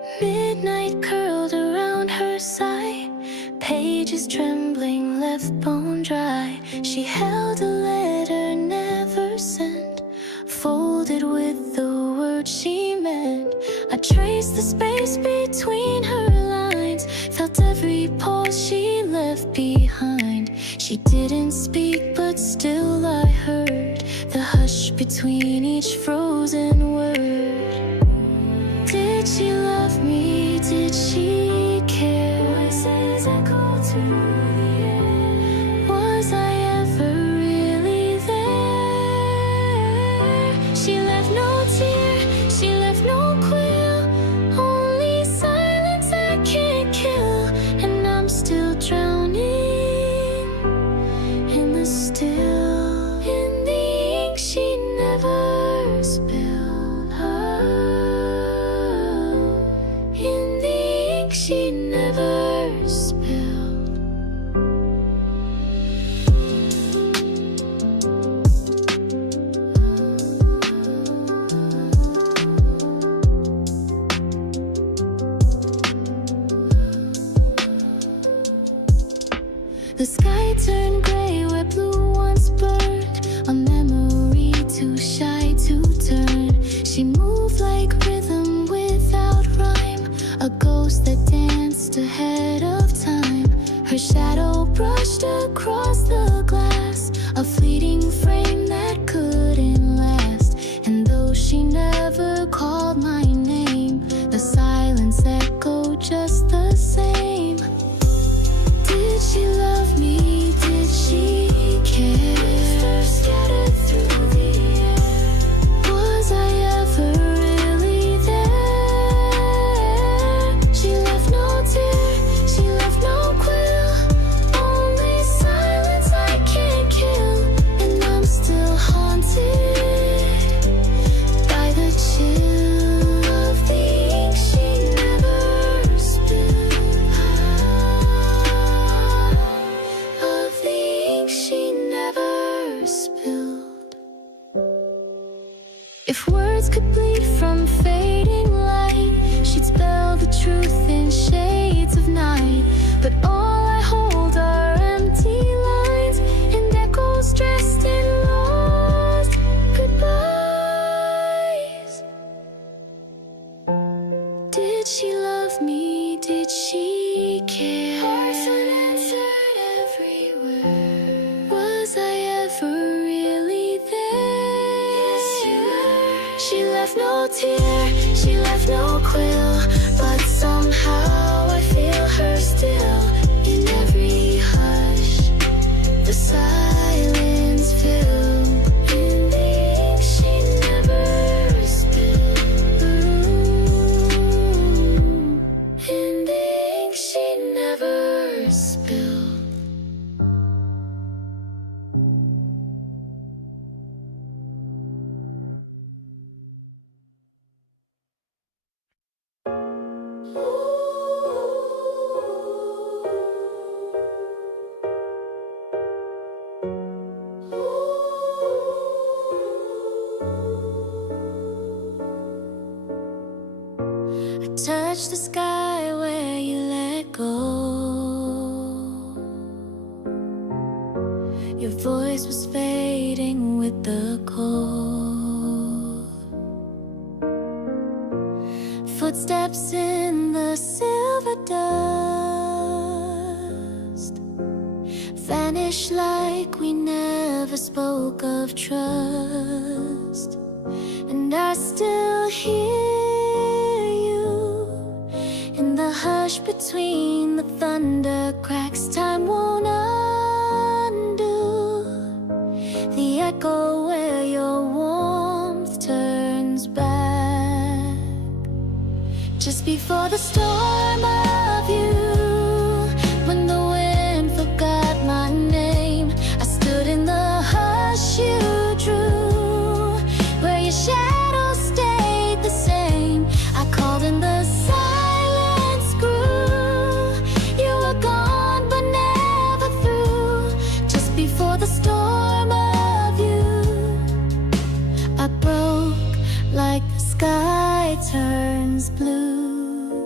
Midnight curled around her side, pages trembling, left bone dry. She held a letter never sent, folded with the words she meant. I traced the space between her lines, felt every pause she left behind. She didn't speak, but still I heard the hush between each frozen word. Did she love me? Did she care? Voices echo through the air. Was I ever really there? She left no tear, she left no quill, only silence that can't kill. And I'm still drowning in the still, in the ink she never spilled. In the ink she never spilled. The sky turned gray where blue once burned, a memory too shy to turn. She moved like rhythm without rhyme, a ghost that danced ahead of time. Her shadow brushed across the glass, a fleeting frame that couldn't last. And though she never called my name, the silence echoed just the same. Did she love me? Did she care? Stars scattered through the air. Was I ever really there? She left no tear, she left no quill, only silence I can't kill. And I'm still haunted by the chill of the ink she never spilled. Of the ink she never spilled. If words could bleed from fading light, she'd spell the truth in shades of night. But all I hold are empty lines and echoes dressed in lost goodbyes. Did she love me? Did she care? Hearts unanswered everywhere. Was I ever really there? She left no tear, she left no quill, but somehow I feel her still. In every hush, the silence filled. In the ink she never spilled. In the ink she never spilled. I touched the sky where you let go. Your voice was fading with the cold. Footsteps in the silver dust vanish like we never spoke of trust. And I still hear you in the hush between the thunder cracks. Time won't undo the echo where your warmth turns back. Just before the storm of you, when the wind forgot my name, I stood in the hush you drew, where your shadow stayed the same. I called and the silence grew. You were gone but never through. Just before the storm of you, I broke like the sky turns blue.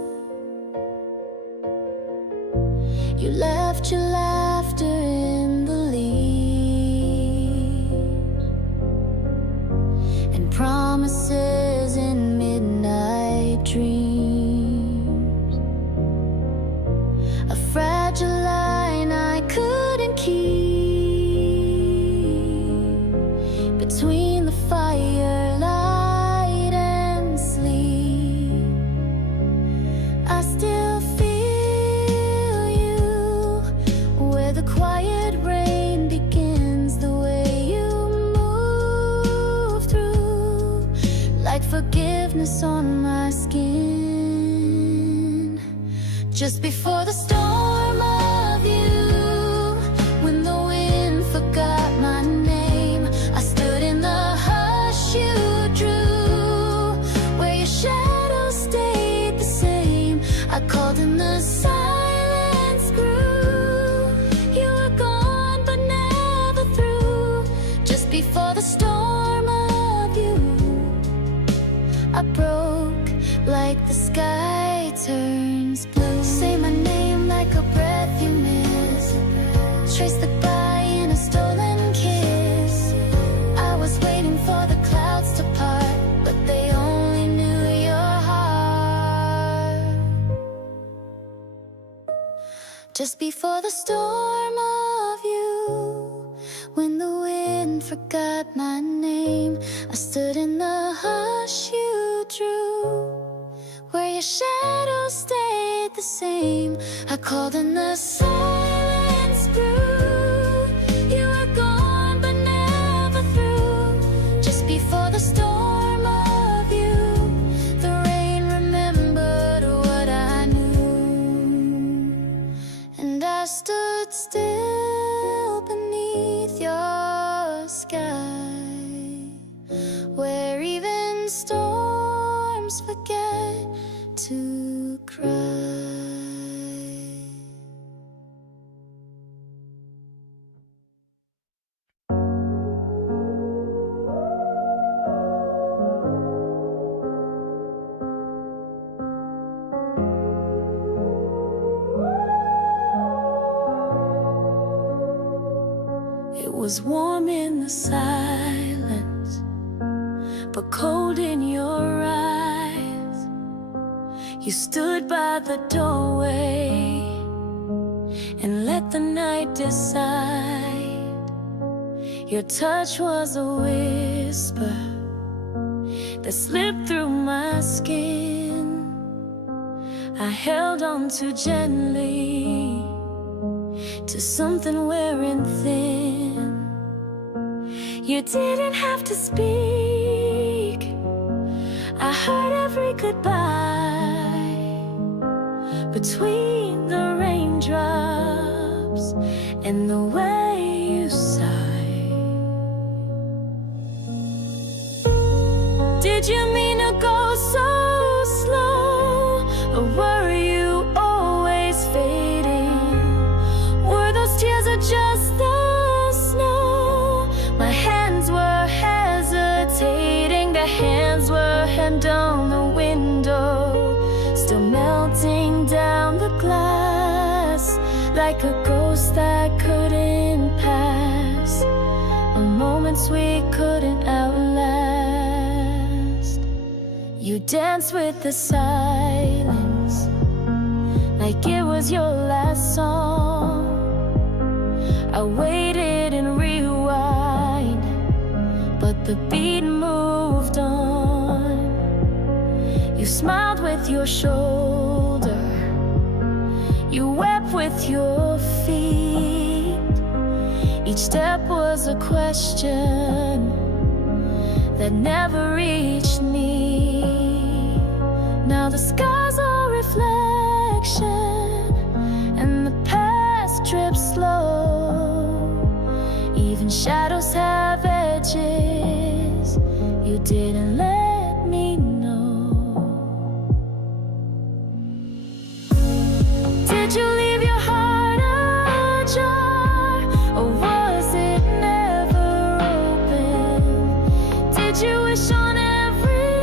promises in midnight dreams. A fragile line I couldn't keep between the firelight and sleep. I still feel you where the quiet rain begins, the way you move through, like forgiveness on my skin. Just before the storm of you, when the wind forgot my name, I stood in the hush you drew, where your shadow stayed the same. I called and the silence grew. You were gone but never through. Just before the storm of you, I broke like the sky turns blue. Say my name like a breath you miss. Trace the by in a stolen kiss. I was waiting for the clouds to part, but they only knew your heart. Just before the storm of you, when the wind forgot my name, I stood in the hush you drew, where your shadow stayed the same. I called and the silence grew. You were gone but never through. Just before the storm of you, the rain remembered what I knew. And I stood still beneath your sky, where even storms forget to cry. It was warm in the silence, but cold in your eyes. You stood by the doorway and let the night decide. Your touch was a whisper that slipped through my skin. I held on too gently to something wearing thin. You didn't have to speak, I heard every goodbye between the raindrops and the way you sigh. Did you mean to go so slow, or were you always fading? Were those tears or just the snow? My hands were hesitating, the hands were hand on the window, still melting down the glass like a ghost that couldn't pass, or moments we couldn't outlast. You danced with the silence like it was your last song. I waited and rewind, but the beat moved on. You smiled with your shoulder, you wept with your feet. Each step was a question that never reached me. Now the skies are reflection and the past drips slow. Even shadows have edges, you didn't let me know. Did you leave your heart ajar, or was it never open? Did you wish on every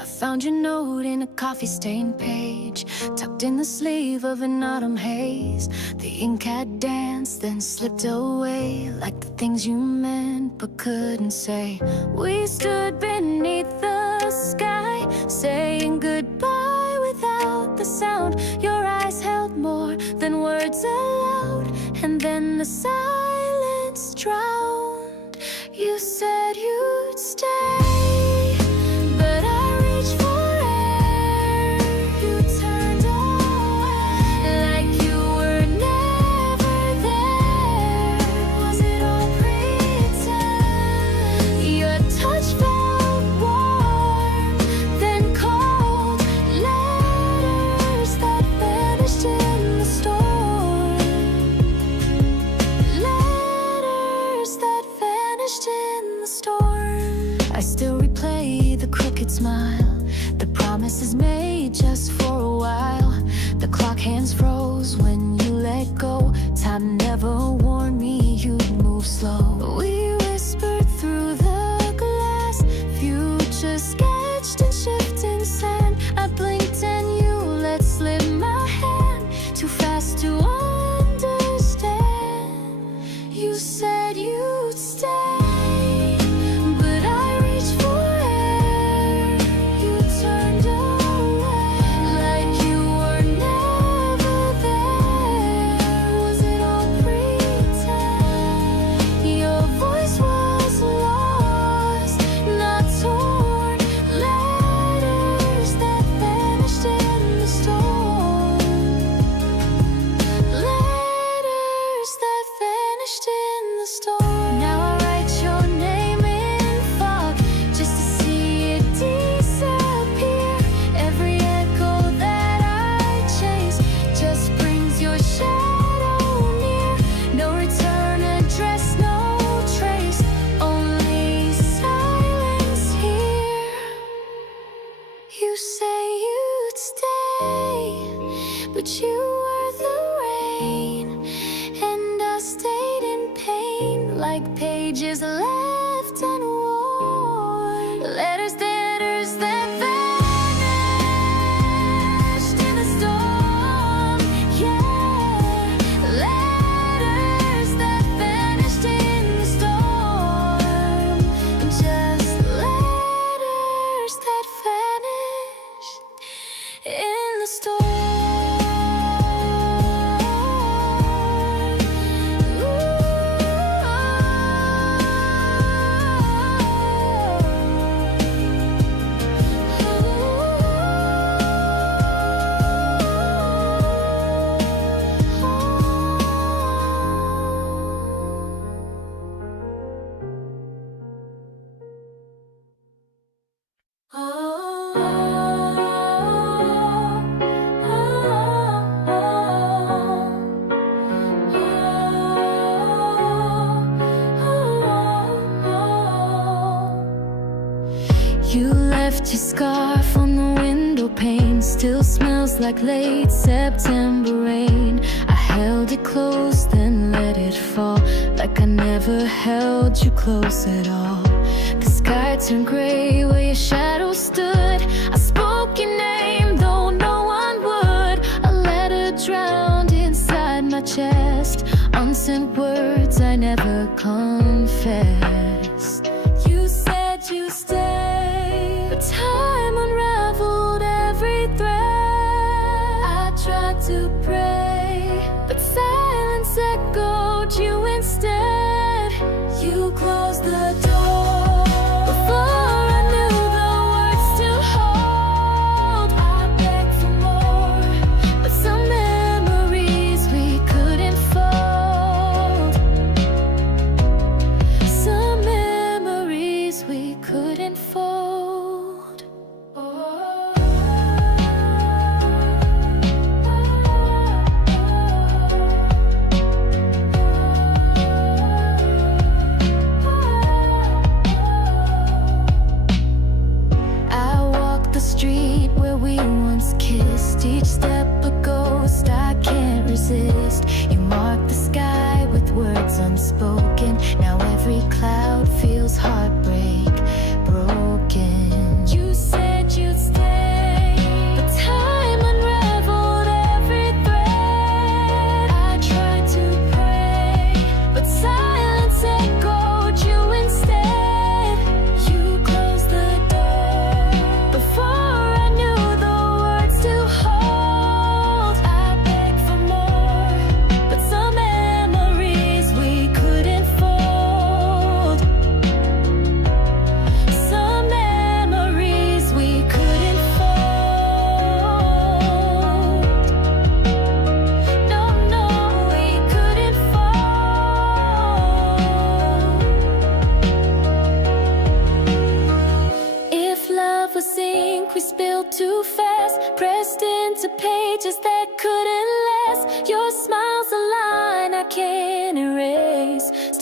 I found your note in a coffee-stained page, tucked in the sleeve of an autumn haze. The ink had danced, then slipped away, like the things you meant but couldn't say. We stood beneath the sky, saying goodbye without the sound. Your eyes held more than words allowed, and then the silence drowned. You said you'd stay, but I reached for air. You turned away like you were never there. Was it all pretend? Your touch felt warm, then cold. Letters that vanished in the storm. Letters that vanished in the storm. I still replay the crooked smile, the promises made just for a while. The clock hands froze when you let go. Time never warned me you'd move slow. We whispered through the glass, future sketched in shifting sand. I blinked and you let slip my hand, too fast to understand. You said you'd stay, but I reached for air. You turned away like you were never there. Was it all pretend? Your voice was lost, not torn. Letters that vanished in the storm. Letters that vanished in the storm. Now I write your name in fog, just to see it disappear. Every echo that I chase just brings your shadow near. No return address, no trace, only silence here. You say you'd stay, but you were the rain, and I stayed in pain, like pages left unworn. Letters that vanished in the storm. Yeah, letters that vanished in the storm. Just letters that vanished in the storm. You left your scarf on the window pane, still smells like late September rain. I held it close, then let it fall, like I never held you close at all. The sky turned gray where your shadow stood. I spoke your name, though no one would. A letter drowned inside my chest, unsent words I never confessed. You said you stay, but time unraveled every thread. I tried to pray, but silence echoed you instead. You closed the door before I knew the words to hold. I begged for more, but some memories we couldn't fold. Some memories we couldn't fold. I walked the street where we once kissed. Each step a ghost I can't resist. You marked the sky with words unspoken. Now every cloud feels heartbreak broken. You said you'd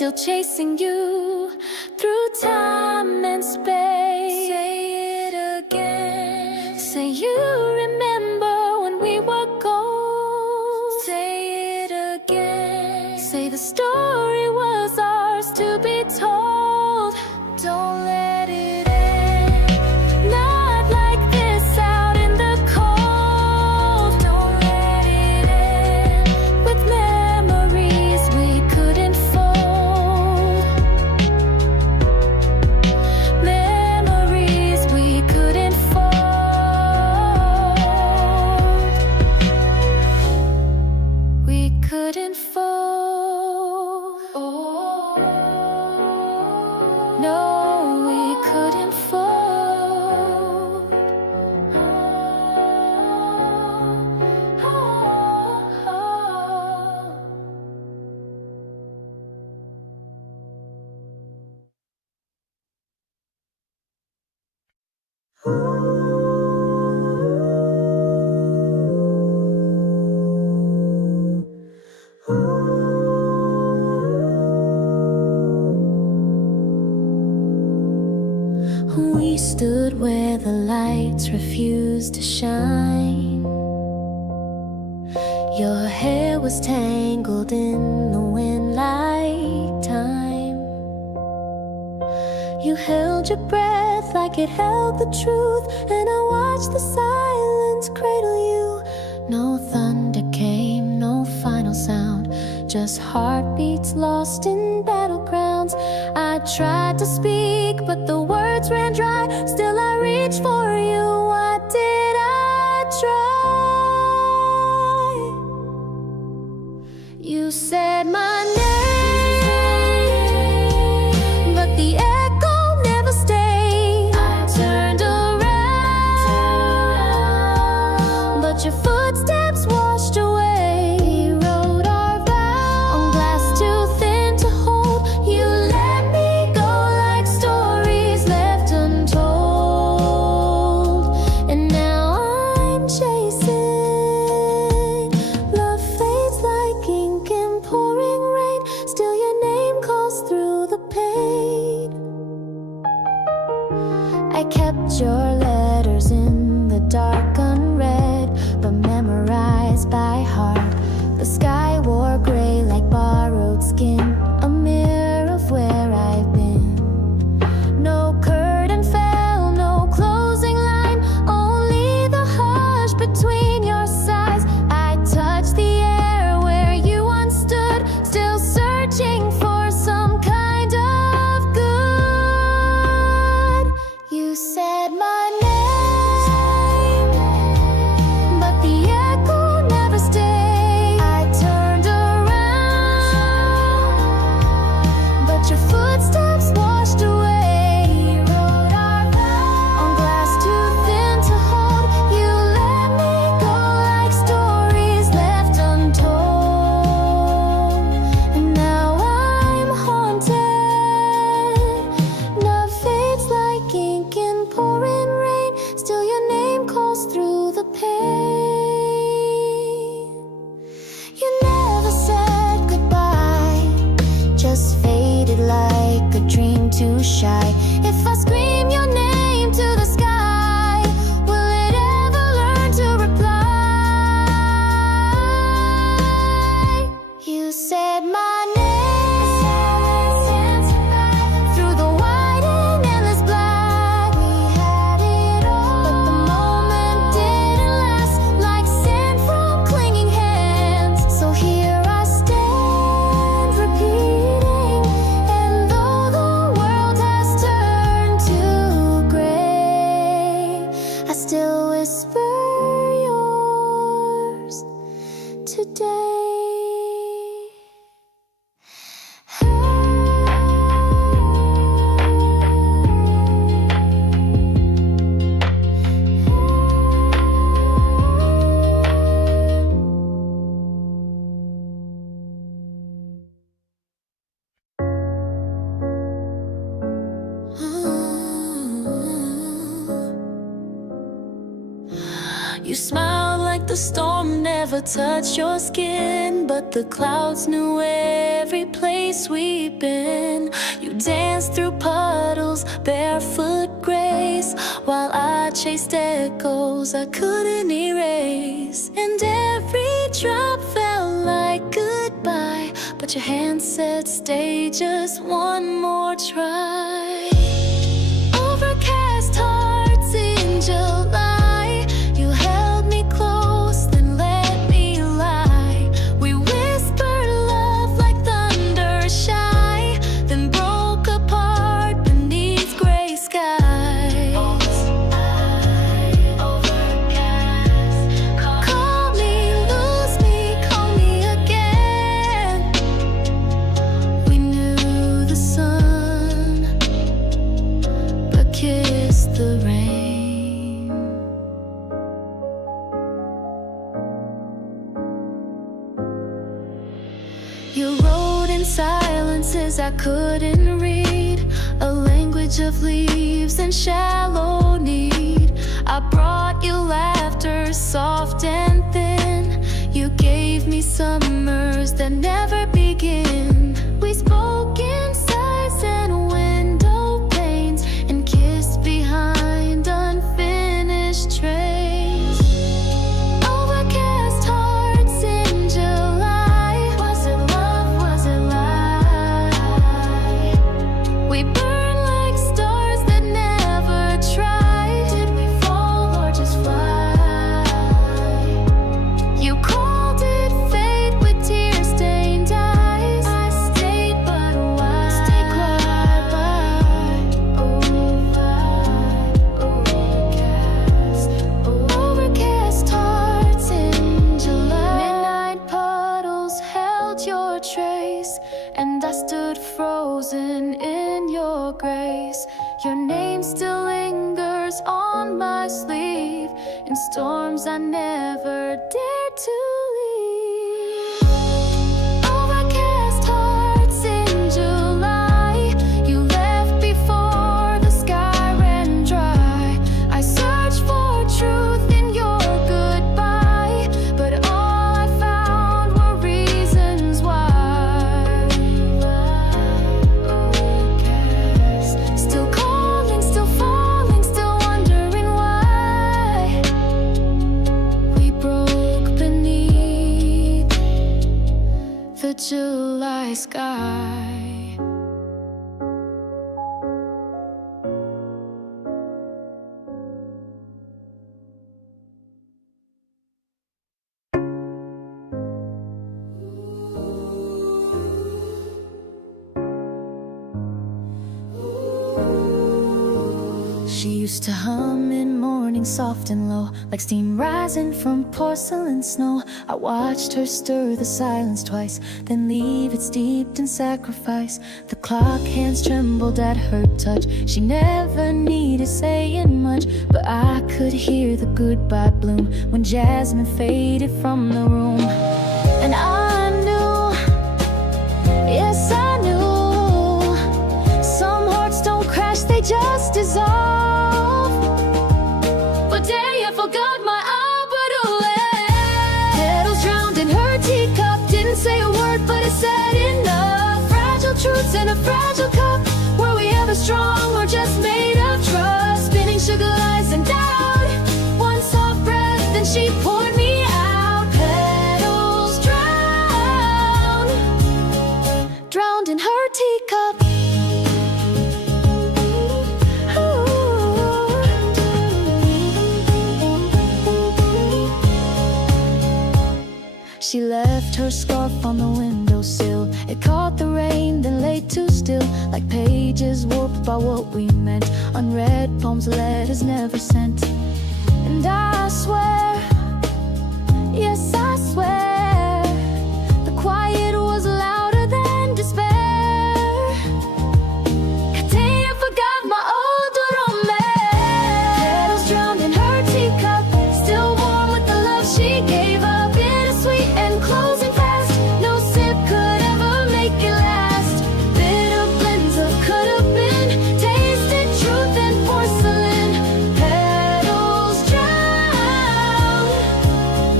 still chasing you through time and space. Say it again. Say you remember when we were gold. Say it again. Say the story was ours to be told. Don't let it end. Not like this out in the cold. Don't let it end with memories we couldn't fold. Memories we couldn't fold. We couldn't fold. Oh. No, we couldn't fold. We stood where the lights refused to shine. Your hair was tangled in the wind like time. You held your breath like it held the truth, and I watched the silence cradle you. No thunder came, no final sound, just heartbeats lost in battlegrounds. I tried to speak, but the words ran dry. Still I reached for you. Why did I try? You said my name, but the echo never stayed. I turned around, but your footsteps washed away. We wrote our vows on glass too thin to hold. You let me go like stories left untold. And now I'm chasing. Love fades like ink in pouring rain. Still your name calls through the pain. I kept your letters in the dark unread, but memorized by heart. The sky wore gray like borrowed skin, a mirror of where I've been. No curtain fell, no closing line, only the hush between your sighs. I touched the air where you once stood, still searching for some kind of good. You said my name, but the echo never stayed. I turned around, but your footsteps washed away. We wrote our vows on glass too thin to hold. You let me go like stories left untold. And now I'm haunted. Love fades like ink in pouring rain. Still your name calls through the pain. You never said goodbye, just faded like a dream too shy. If I scream your name to the sky, will it ever learn to reply? You said my name through the white and endless black. We had it all, but the moment didn't last. Like sand from clinging hands, so here I stand repeating. And though the world has turned to gray, I still whisper yours today. You smile like the storm never touched your skin, but the clouds knew every place we've been. You danced through puddles, barefoot grace, while I chased echoes I couldn't erase. And every drop felt like goodbye, but your hand said stay just one more try. Overcast hearts in July, you held me close, then let me lie. We whispered love like thunder shy, then broke apart beneath gray skies. Overcast, call me, lose me, call me again. We knew the sun, but kissed the rain. You wrote in silences I couldn't read, a language of leaves and shallow need. I brought you laughter, soft and thin. You gave me summers that never begin. We spoke in sighs and window panes, and kissed behind unfinished trains. Overcast hearts in July, was it love, was it lie? We burned like stars that never tried. Did we fall or just fly? You called it fate with tear-stained eyes. I stayed, but why? Stay quiet by overcast hearts in July. Midnight puddles held your trace, and I stood frozen in your grace. Your name still lingers on my sleeve, in storms I never dared to leave. Overcast hearts in July, you left before the sky ran dry. I searched for truth in your goodbye, but all I found were reasons why. Overcast, still calling, still falling, still wondering why. We broke beneath the July sky. She used to hum in morning soft and low, like steam rising from porcelain snow. I watched her stir the silence twice, then leave it steeped in sacrifice. The clock hands trembled at her touch. She never needed saying much, but I could hear the goodbye bloom when jasmine faded from the room. And I knew, yes I knew, some hearts don't crash, they just dissolve. But day I forgot my Albertolette. Petals drowned in her teacup, didn't say a word but it said enough. Fragile truths in a fragile cup, were we ever strong or just made of trust? Spinning sugar lies and doubt, one soft breath then she poured me out. Petals drowned in her teacup. She left her scarf on the windowsill. It caught the rain, then lay too still, like pages warped by what we meant. Unread poems, letters never sent. And I swear, yes I swear, the quiet was louder than despair. Day I forgot my old romance. Petals drowned in her teacup, still warm with the love she gave up. Bittersweet and closing fast, no sip could ever make it last. Bitter blends of could have been, tasted truth and porcelain. Petals drowned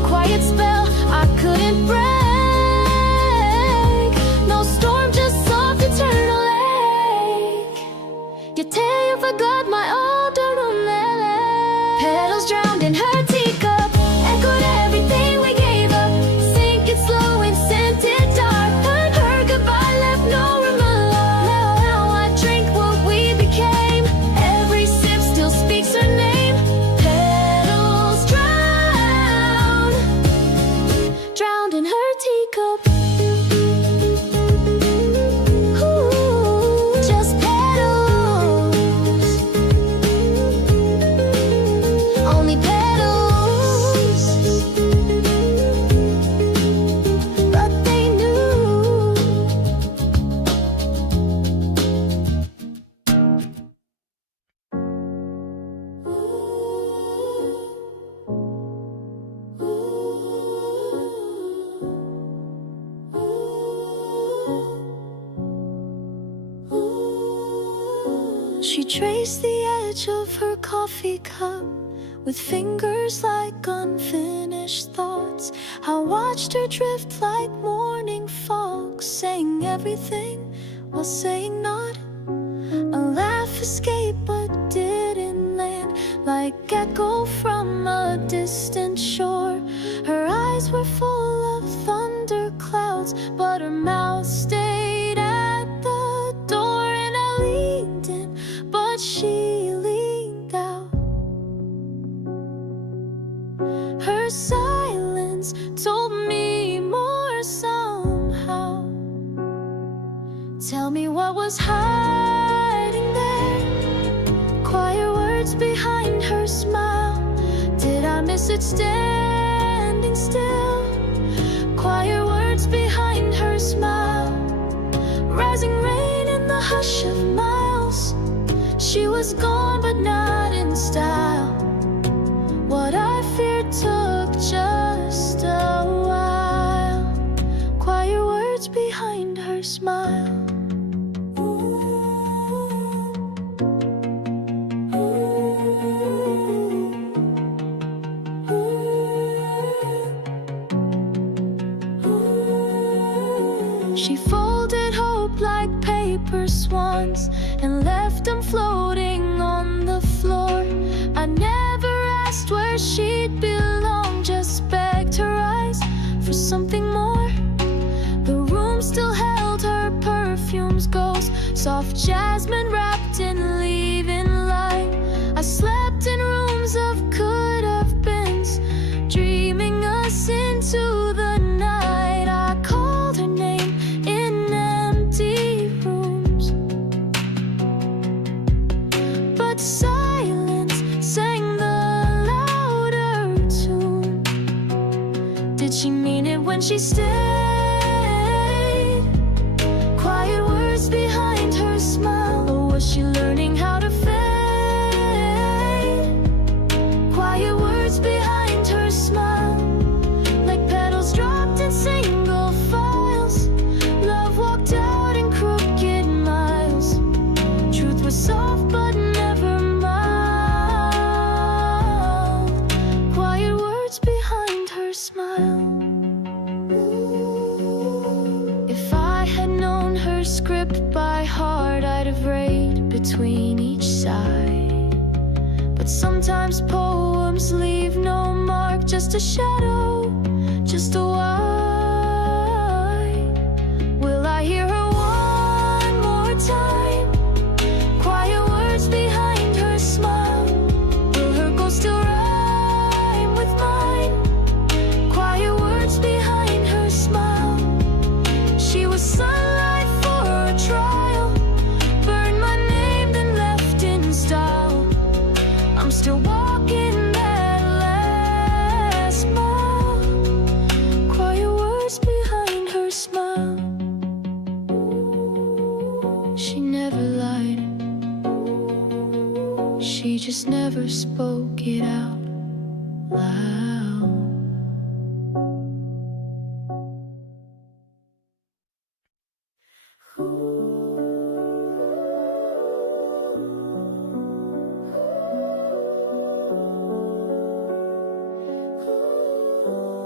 quiet spell I couldn't break. No storm, just soft eternal ache. You tell you forgot my old ukulele. Petals drowned in her teacup, echoed everything we gave up. Sink it slow and sent it dark. Heard her goodbye, left no room alone. Now I drink what we became. Every sip still speaks her name. Petals drowned, drowned in her teacup. Ooh, just petals, only petals. But they knew. She traced the edge of her coffee cup with fingers like unfinished thoughts. I watched her drift like morning fog, saying everything while saying not. A laugh escaped but didn't land, like echo from a distant shore. Her eyes were full of thunder clouds, but her mouth stayed at the door. And I leaned in, but she leaned out. Her silence told me more somehow. Tell me what was hiding there. Quiet words behind her smile. Did I miss it standing still? Quiet words behind her smile. Rising rain in the hush of miles. She was gone but not in style. What I feared took just a while. Quiet words behind her smile. She folded hope like paper swans and left them floating on the floor. I never asked where she'd belong, just begged her eyes for something more. The room still held her perfume's ghost, soft jasmine wrapped in leaving light. I slept in rooms of could-have-beens, dreaming us into the night. I called her name in empty rooms, but silence sang the louder tune. Did she mean it when she stayed? Quiet words behind her smile, or was she learning how to fade? Quiet words behind her smile, like petals dropped in single files. Love walked out in crooked miles. Truth was soft but never mild. Quiet words behind her smile. If I had known her script by heart, I'd have read between each side. But sometimes poems leave no mark, just a shadow, just a white. Will I hear her one more time? Quiet words behind her smile. Will her ghost still rhyme with mine? Quiet words behind her smile. She was sunlight for a trial, burned my name then left in style. I'm still walking that last mile. Quiet words behind her smile. She never lied, she just never spoke it out loud.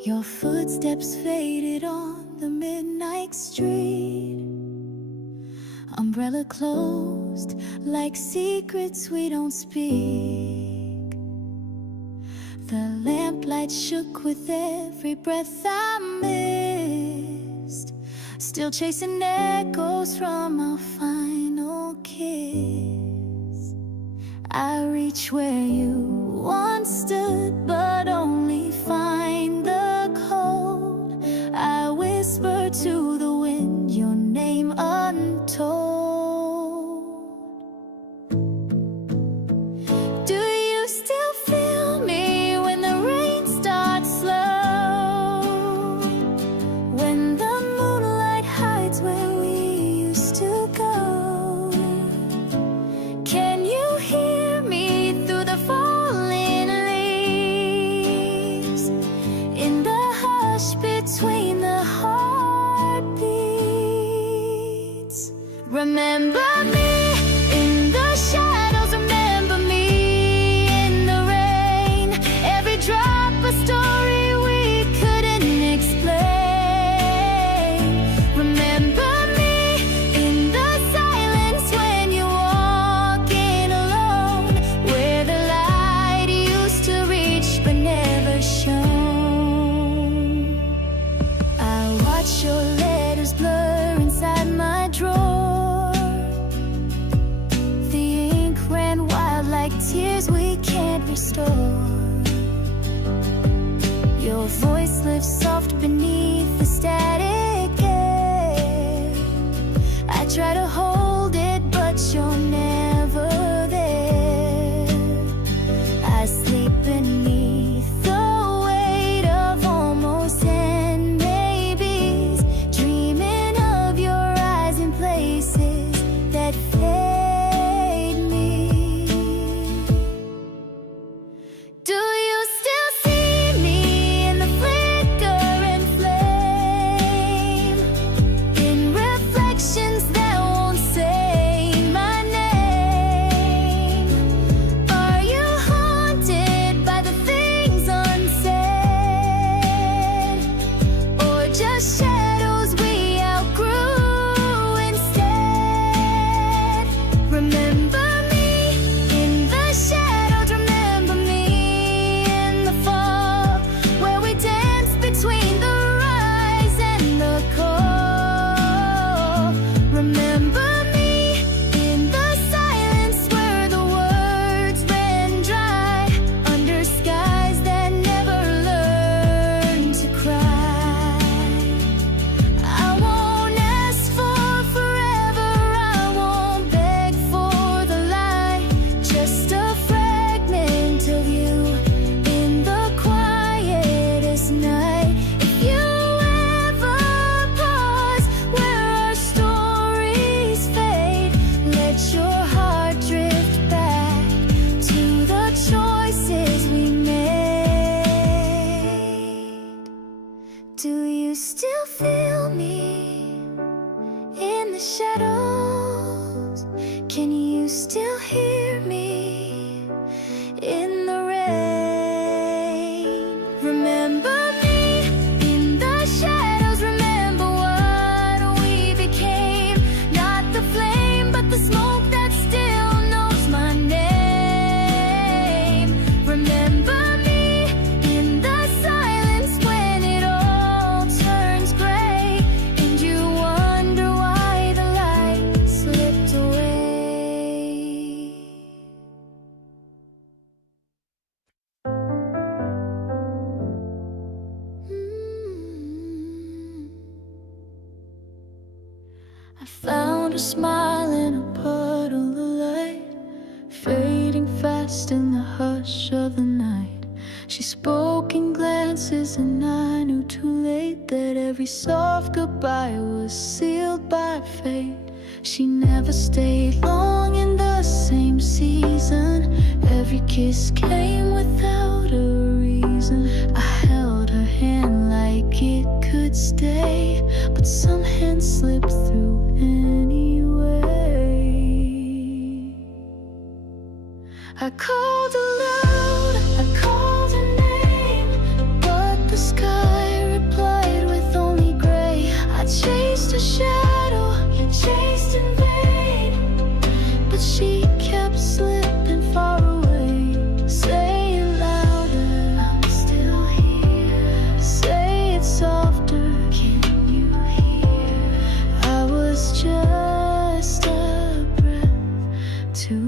Your footsteps faded on the midnight street. Umbrella closed like secrets we don't speak. The lamplight shook with every breath I missed, still chasing echoes from our final kiss. I reach where you once stood, but only find the cold. I whisper to the wind your name untold. Do you still feel me when the rain starts slow? When the moonlight hides where we used to go? Can you hear me through the falling leaves? In the hush between the heartbeats. Remember me in the shadows, remember me in the rain. Every drop a story we couldn't explain. Remember me in the silence when you're walking alone, where the light used to reach but never shone. I watch your letters blur inside my drawer. The ink ran wild like tears we can't restore. Your voice lives soft beneath the static air. I try to hold it, but you're never there. I sleep beneath the weight of almost and maybes, dreaming of your eyes in places that fade me. Do you still see me in the flicker and flame? In reflections that won't say my name? Are you haunted by the things unsaid? Or just shadows we outgrew instead? Remember me in the shadows, remember me in the fall, where we danced between the rise and the call. Remember me in the silence where the words ran dry, under skies that never learned to cry. I won't ask for forever, I won't beg for the light, just a fragment of you in the quietest night. If you ever pause where our stories fade, let your heart drift back to the choices we made. Do you still feel me in the shadows? Can you still hear me in the rain? Remember me in the shadows, remember what we became. Not the flame, but the smoke that still knows my name. Remember me in the silence when it all turns gray, and you wonder why the light slipped away. I found a smile in a puddle of light, fading fast in the hush of the night. She spoke in glances and I knew too late that every soft goodbye was sealed by fate. She never stayed long in the same season. Every kiss came without a reason. I held her hand like it could stay, but some hands slipped through anyway. I called aloud, I called her name, but the sky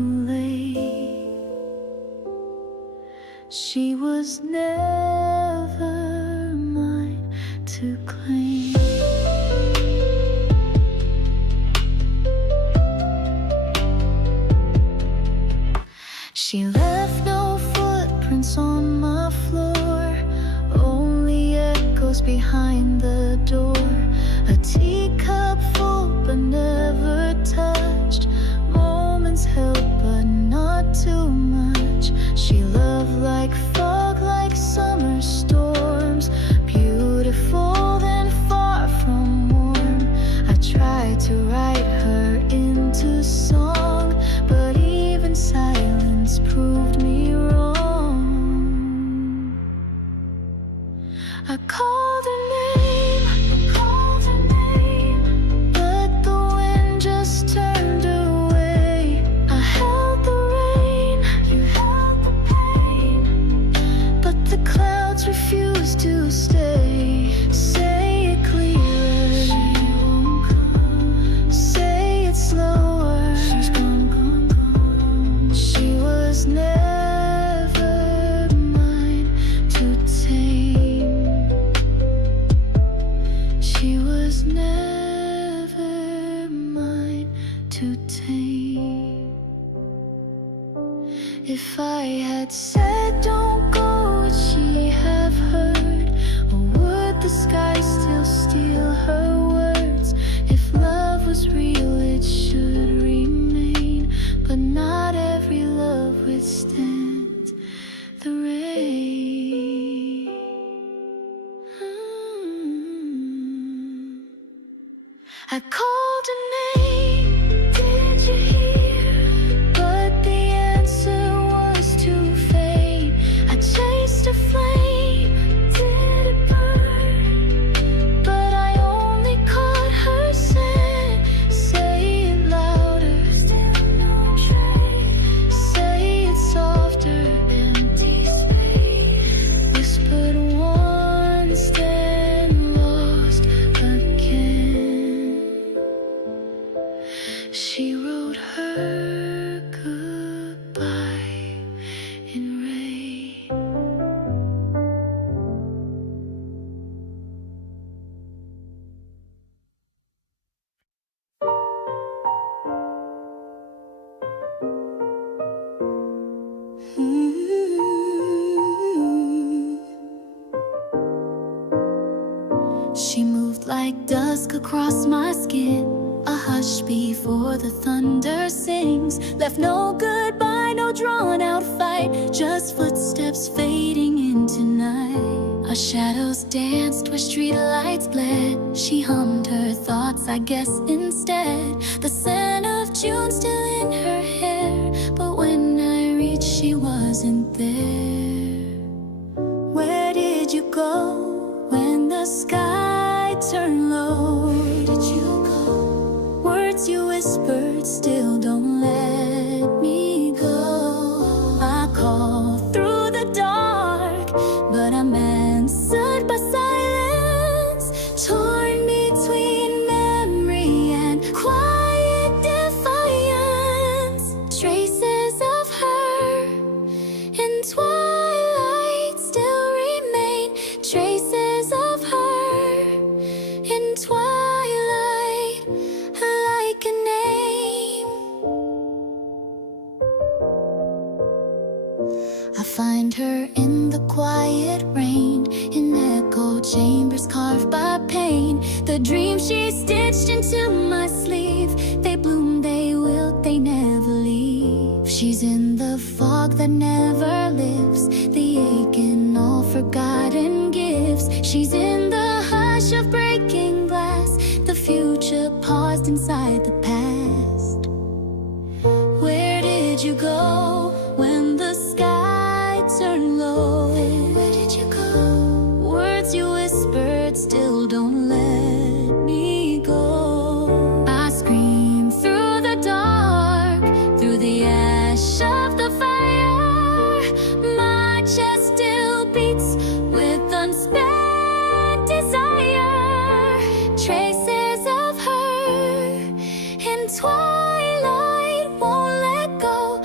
too late. She was never mine to claim. She left no footprints on my floor, only echoes behind the door. A teacup full but never touched, moments held but not too much. She loved like fog, like summer storms, beautiful then far from warm. I tried to write her into song, but even silence proved me wrong. I called her name, but the wind just turned away. I held the rain, you held the pain, but the clouds refused to stay. Say it clearer, she won't come. Say it slower, she's gone, gone, gone. She was never mine to tame. She was never mine to tame. If I had said don't go, would she have heard? Or would the sky still steal her words? If love was real, it should remain, but not every love withstands the rain. I called her name, did you hear? But the answer was too faint. I chased a flame, did it burn? But I only caught her scent. Say it louder, still no trace. Say it softer, empty space. Whispered once, then lost again. She wrote her goodbye in rain. She moved like dusk across my skin, a hush before the thunder sings. Left no goodbye, no drawn out fight, just footsteps fading into night. Our shadows danced where street lights bled. She hummed her thoughts, I guess, instead. The scent of June still in her hair, but when I reached, she wasn't there. Where did you go when the sky turned low? Where did you go? Words you whispered still don't let me go. I called through the dark, but I'm answered by silence, torn between memory and quiet defiance. Traces of her in twilight still remain. Traces of her in twilight, like a name. I find her in the quiet rain, in echo chambers carved by pain. The dreams she stitched into my sleeve, they bloom, they wilt, they never leave. She's in the fog that never lives, the ache in all forgotten gifts. She's in the hush of breaking glass, the future paused inside the past. Where did you go when the sky turned low? Where did you go? Words you whispered still don't let me go. I scream through the dark, through the ash of the fire. My chest still beats with unspent desire. Traces of her in twilight won't let go.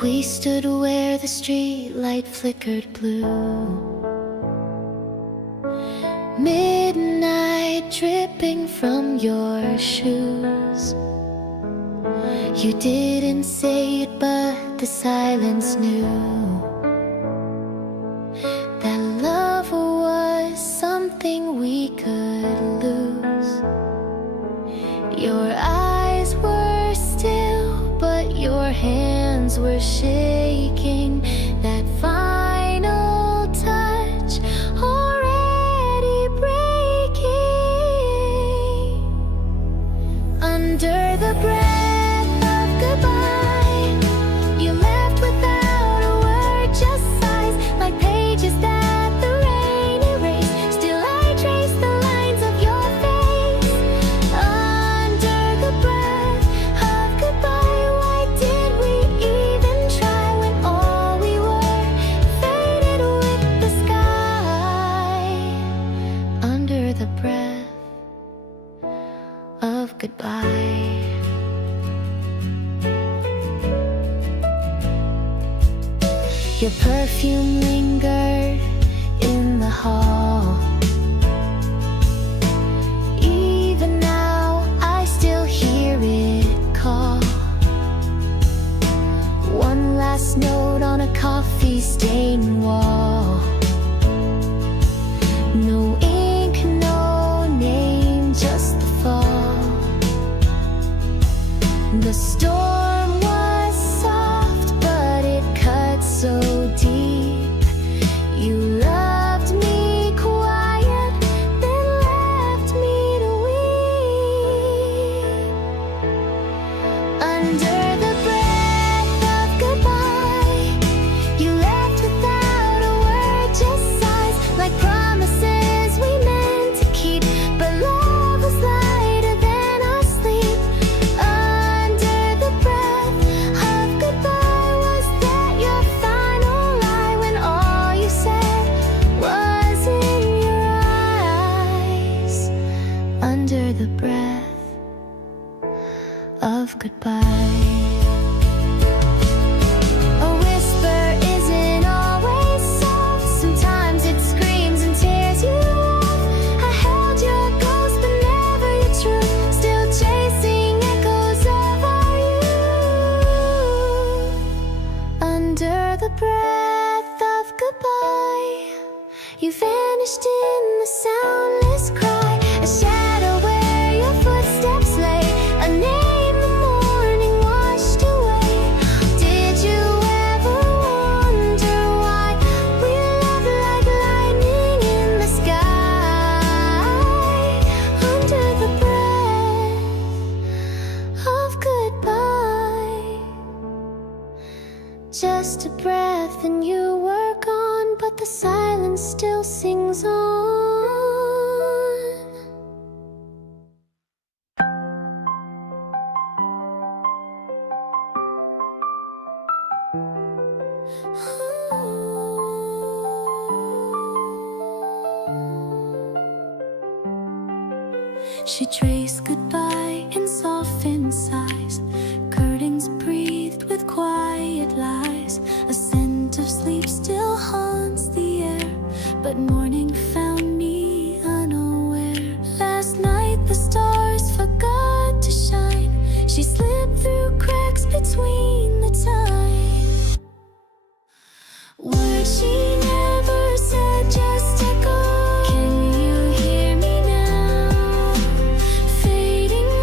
We stood where the street light flickered blue. Midnight dripping from your shoes. You didn't say it, but the silence knew that love was something we could lose. Your eyes were still, but your hands were shaking. That final touch already breaking. Under the breath of goodbye, you left without a word, just sighs like pages that the rain erased. Still I trace the lines of your face. Under the breath of goodbye, why did we even try when all we were faded with the sky? Under the breath of goodbye. Your perfume lingered in the hall. Even now I still hear it call. One last note on a coffee-stained wall. No ink, no name, just the fall. The storm was soft, but it cut so deep. You loved me quiet, then left me to weep. Under the breath of goodbye, you left without a word, just sighs like promises we meant to keep. But love was lighter than our sleep. Under the breath of goodbye, was that your final lie when all you said was in your eyes? Under the breath of goodbye. A whisper isn't always soft. Sometimes it screams and tears you off. I held your ghost but never your truth. Still chasing echoes of our youth. Under the breath of goodbye, you vanished in the soundless cry. A shadow where your footsteps lay. A name the morning washed away. Did you ever wonder why we love like lightning in the sky? Under the breath of goodbye. Just a breath and you were gone, but the silence still sings on. She traced goodbye in softened sighs. Curtains breathed with quiet lies. A scent of sleep still haunts the air, but morning found me unaware. Last night the stars forgot to shine. She slipped through cracks between the time. Words she never said, just echo. Can you hear me now? Fading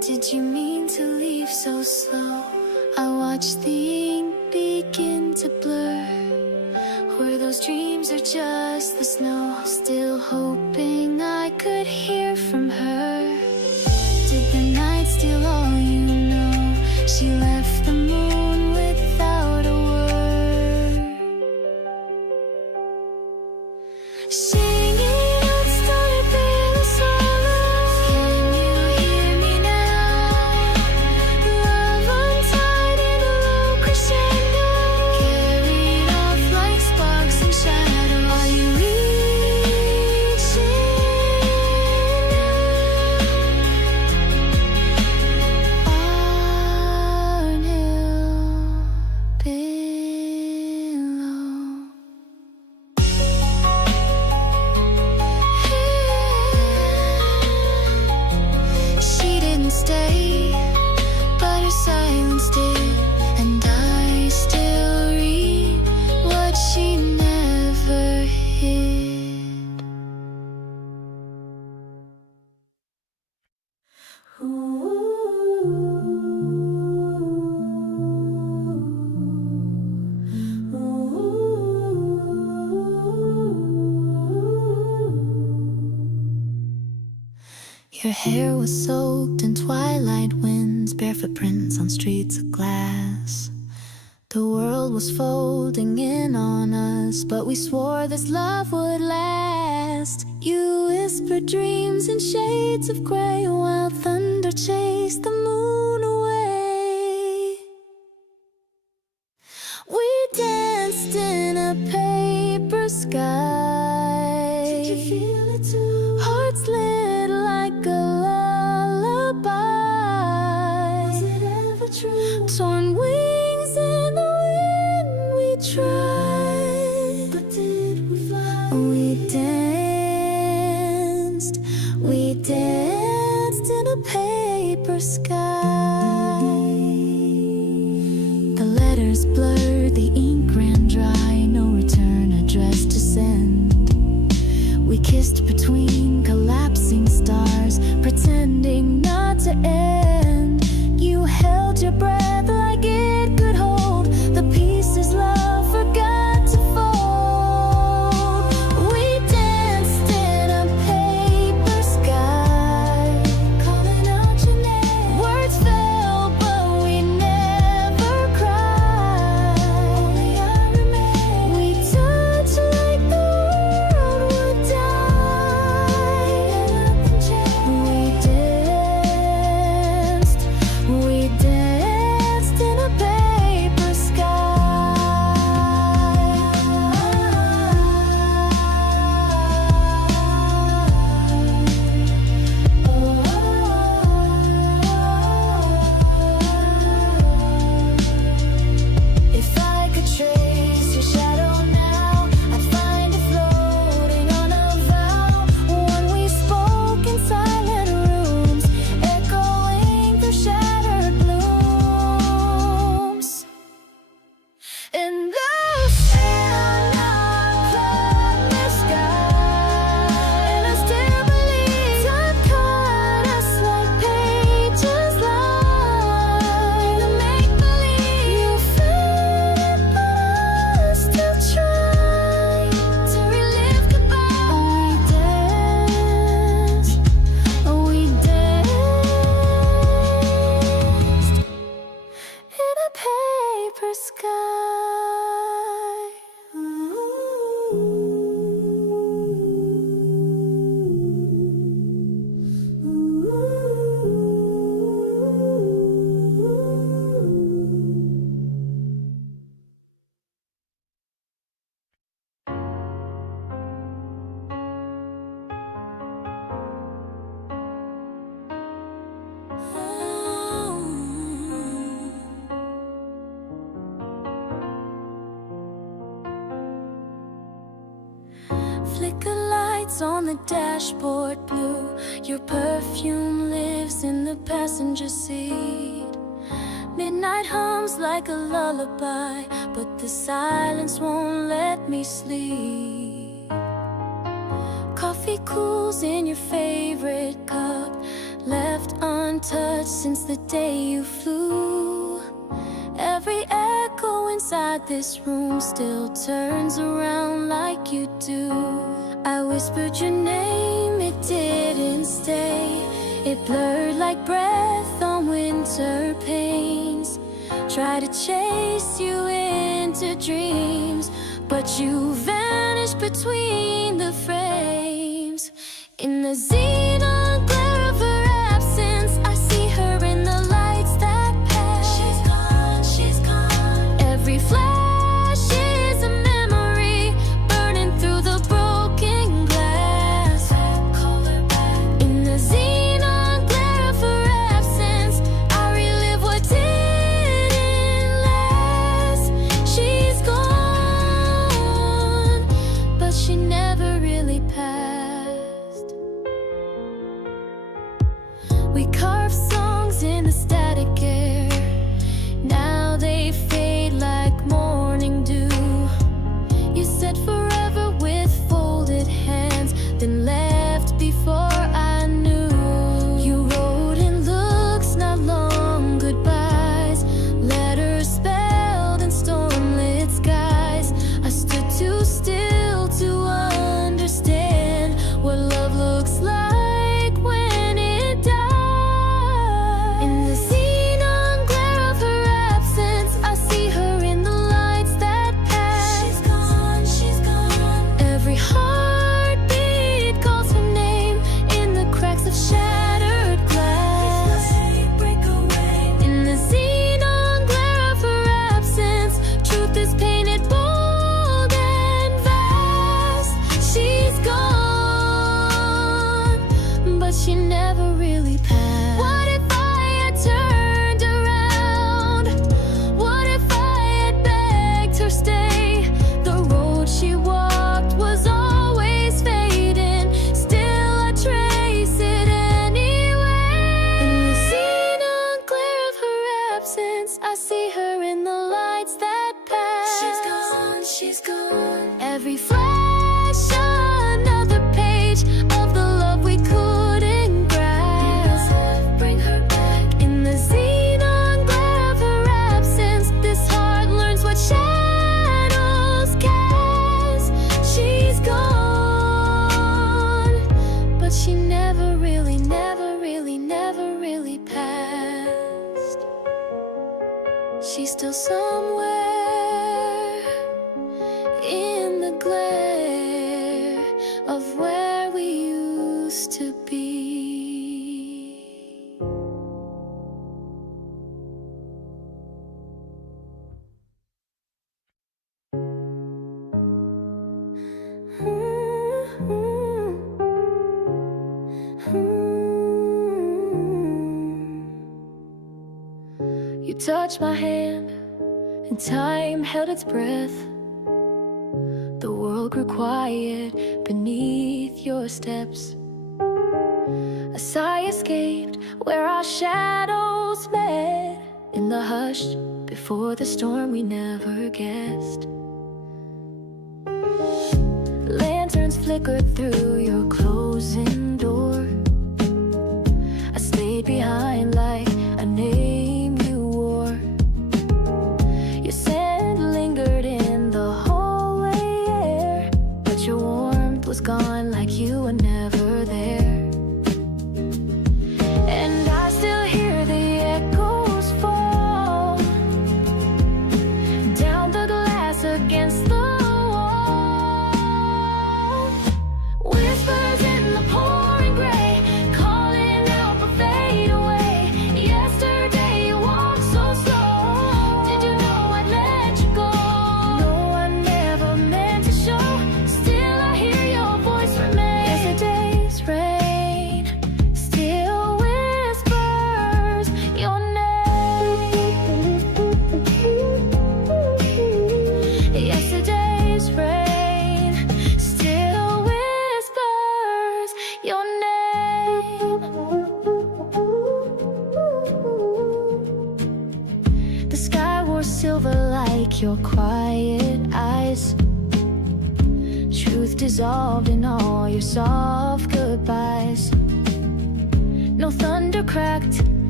Did you mean to leave so slow? I watched the ink begin to blur. Were those dreams or just the snow? Still hoping I could hear from her. Did the night steal all you know? She left the moon without a word. Singing out started feeling sorrow. Can you hear me now? Love untied in a low crescendo, carried off like sparks and shadows. Are you reaching our new pillow? She didn't stay, but her silence did, and I still read what she never hid. Your hair was soaked in twilight winds, barefoot prints on streets of glass. The world was folding in on us, but we swore this love would last. You whispered dreams in shades of gray while thunder chased the moon away. We danced in a paper sky. Did you feel it too? Hearts lit like a lullaby. Was it ever true? Torn wings in the wind, we tried. But did we fly? We danced in a paper sky. The letters blurred, the ink ran dry, no return address to send. We kissed between collapsing stars, pretending not to end. You held your breath like it could hold the pieces love forgot to fold. We danced in a paper sky, calling out your name. Words fell, but we never cried. Only I remain. We touched like the world would die, and nothing changed. We danced in a paper sky. If I could trace your shadow now, I'd find it floating on a vow. One we spoke in silent rooms, echoing through shattered blooms. And those stand up the sky, and I still believe time cut us like pages line. The make-believe you felt, but I still try to relive goodbye. We danced in a paper sky. Flicker lights on the dashboard blue. Your perfume lives in the passenger seat. Midnight hums like a lullaby, but the silence won't let me sleep. Coffee cools in your favorite cup, left untouched since the day you flew. Every echo inside this room still turns around like you do. I whispered your name, it didn't stay. It blurred like breath on winter pains. Try to chase you into dreams, but you vanished between the frames. In the xenon glare of her absence, I see her in the lights that pass. She's gone, she's gone. Every flash is a memory burning through the broken glass. Call her back. In the xenon glare of her absence, I relive what didn't last. She's gone, but she never really passed. We carved songs in the static air. Now they fade like morning dew. You said forever with folded hands, then left before I knew. You wrote in looks, not long goodbyes. Letters spelled in stormlit skies. I stood too still to understand what love looks like when it dies. In the xenon glare of her absence, I see her in the lights that pass. She's gone, she's gone. Every heartbeat calls her name in the cracks of shattered glass. Break away. In the xenon glare of her absence, truth is painted bold and vast. She's gone, but she never really passed. What if I had turned around? What if I had begged her stay? The road she walked was always fading. Still I trace it anyway. In the xenon glare of her absence, I see her in the lights that pass. She's gone, she's gone. Every flash, another page of the love we couldn't grasp. Bring her back. In the xenon glare of her absence, this heart learns what shadows cast. She's gone, but she never really, never really, never really passed. She's still somewhere in the glare of where we used to be. You touched my hand, and time held its breath. The world grew quiet beneath your steps. A sigh escaped where our shadows met. In the hush before the storm we never guessed. Lanterns flickered through your closing door. I stayed behind like a name you wore. Your scent lingered in the hallway air, but your warmth was gone like you were never there. And I still hear the echoes fall down the glass against the wall. Whispers in the pouring gray, calling out but fade away. Yesterday you walked so slow. Did you know I'd let you go? No, I never meant to show. Still I hear your voice remain. Yesterday's rain still whispers your name. Yesterday's rain still whispers your name. The sky wore silver like your quiet eyes. Truth dissolved in all your soft goodbyes. No thunder cracked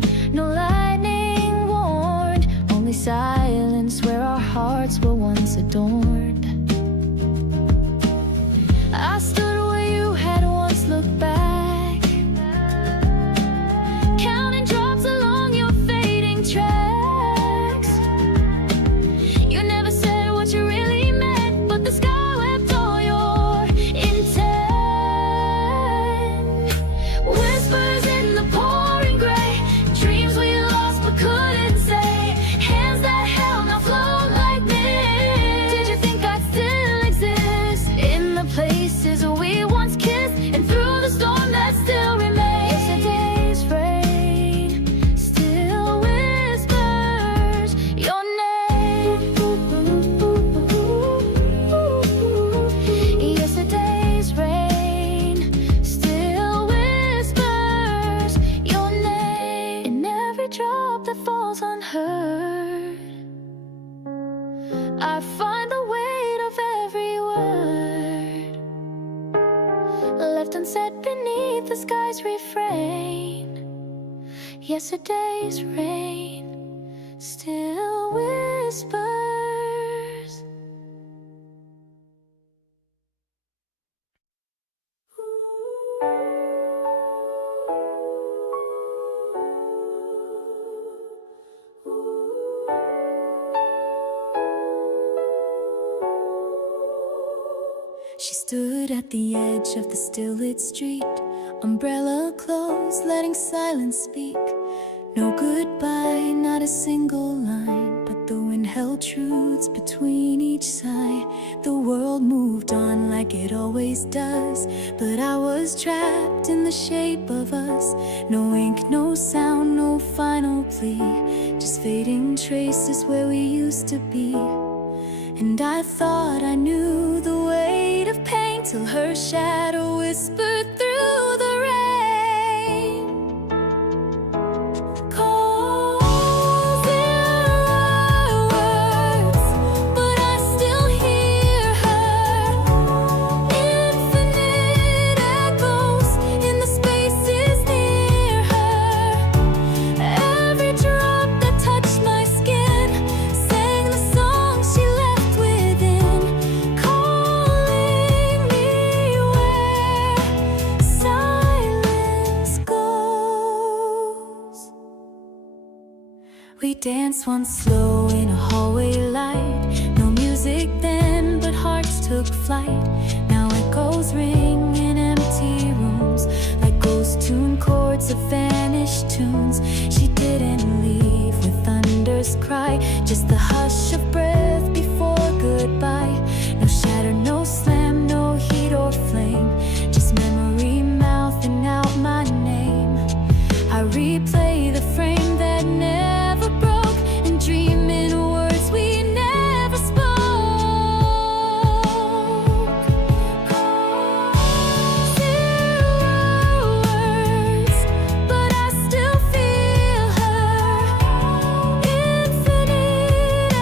no lightning warned, only silence where our hearts were once adorned. I stood where you had once looked back, counting drops along your fading tracks. You never said what you really meant, but the sky wept all your intent. Whispers in the pouring gray, dreams we lost but couldn't say, hands that held now flow like mist. Did you think I'd still exist in the places we once kissed, and through the storm that still remains? Yesterday's rain still whispers your name. Yesterday's rain still whispers your name. In every drop that falls unheard, I find the weight of every word left unsaid beneath the sky's refrain. Yesterday's rain still whispers. She stood at the edge of the still-lit street, umbrella closed, letting silence speak. No goodbye, not a single line, but the wind held truths between each sigh. The world moved on like it always does, but I was trapped in the shape of us. No ink, no sound, no final plea, just fading traces where we used to be. And I thought I knew the weight of pain till her shadow whispered through the rain. Calls in words, but I still hear her. Infinite echoes in the spaces near her. Every drop that touched my skin sang the song she left within, calling me where silence goes. We danced once slow in a hallway light, no music then, but hearts took flight. Now echoes ring in empty rooms, like ghost tune chords of vanished tunes. She didn't leave with thunder's cry, just the hush of breath before goodbye. No shatter, no slam, no heat or flame, just memory mouthing out my name. I replay the frame that never broke and dream in words we never spoke. Zero words, but I still feel her. Infinite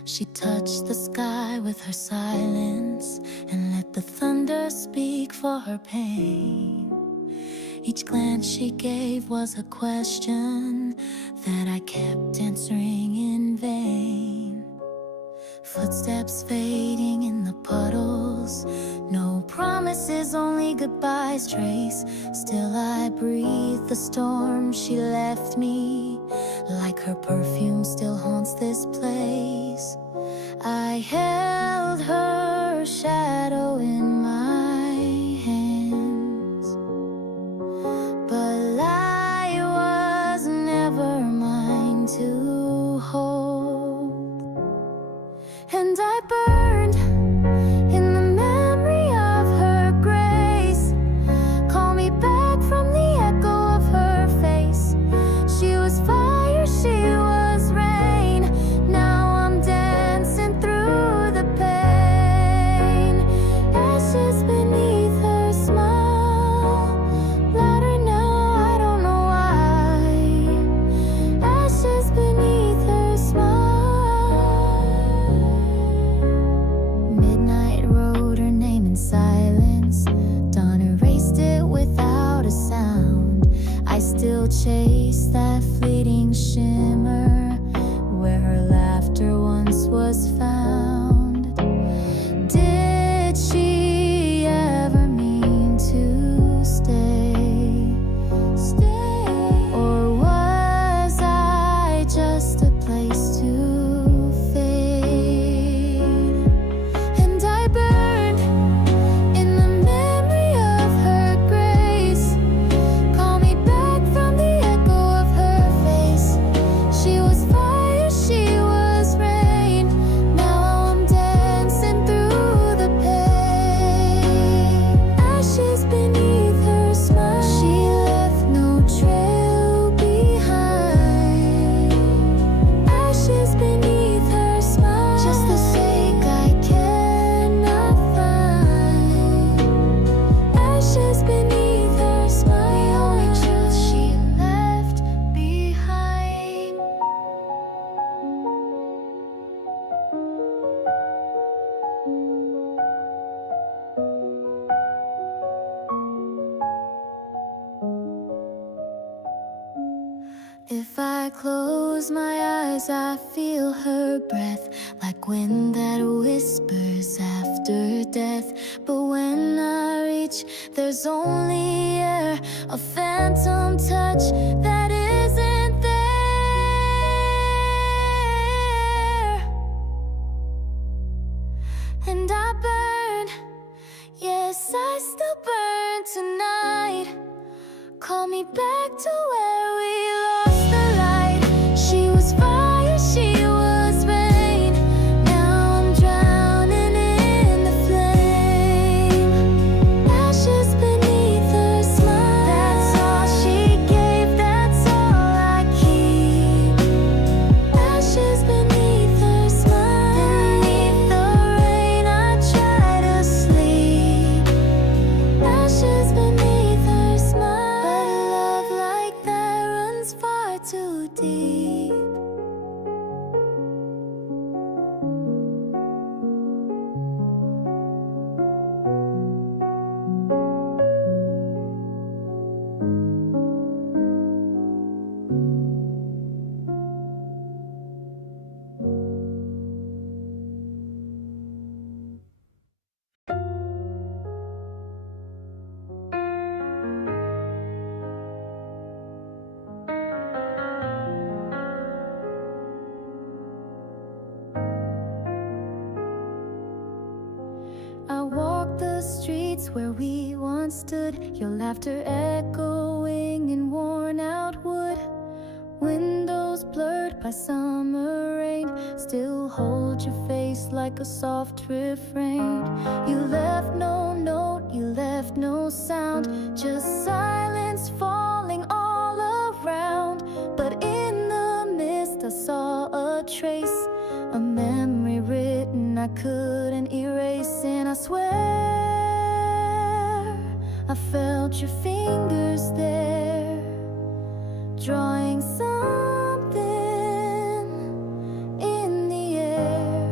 She touched the sky with her silence and let the thunder speak for her pain. Each glance she gave was a question that I kept answering in vain. Footsteps fading in the puddles, no promises, only goodbyes trace. Still I breathe the storm she left me, like her perfume still haunts this place. I held her shadow in my hands, but light was never mine to hold. And I burned in the memory of her grace. Call me back from the echo of her face. She was fire, she was rain. Now I'm dancing through the pain. Ashes beneath her smile, louder now, I don't know why. Ashes beneath her smile. Midnight wrote her name in silence. Dawn erased it without a sound. I still chase that fleeting shimmer where her laughter once was found. Did she ever mean to stay? Or was I just a place to fade? And I burned in the memory of her grace. Call me back from the echo of her face. She was fire, she was rain. Now I'm dancing through the pain. Ashes beneath her smile. She left no trail behind. Ashes beneath her smile. Just the sake I cannot find. Ashes beneath her smile. The only truth she left behind. If I close my eyes, I feel her breath, like wind that whispers after death. But when I reach, there's only air, a phantom touch that isn't there. And I burn, yes, I still burn tonight. Call me back to where we lost the light. She was fire, she was rain. Now I'm drowning in the flame. Ashes beneath her smile. That's all she gave, that's all I keep. Ashes beneath her smile. Beneath the rain, I try to sleep. Ashes beneath her smile. But a love like that runs far too deep. I walk the streets where we once stood, your laughter echoing in worn out wood. Windows blurred by summer rain still hold your face like a soft refrain. You left no note, you left no sound, just silence falling all around. But in the mist I saw a trace, a memory written I couldn't erase. And I swear I felt your fingers there, drawing something in the air.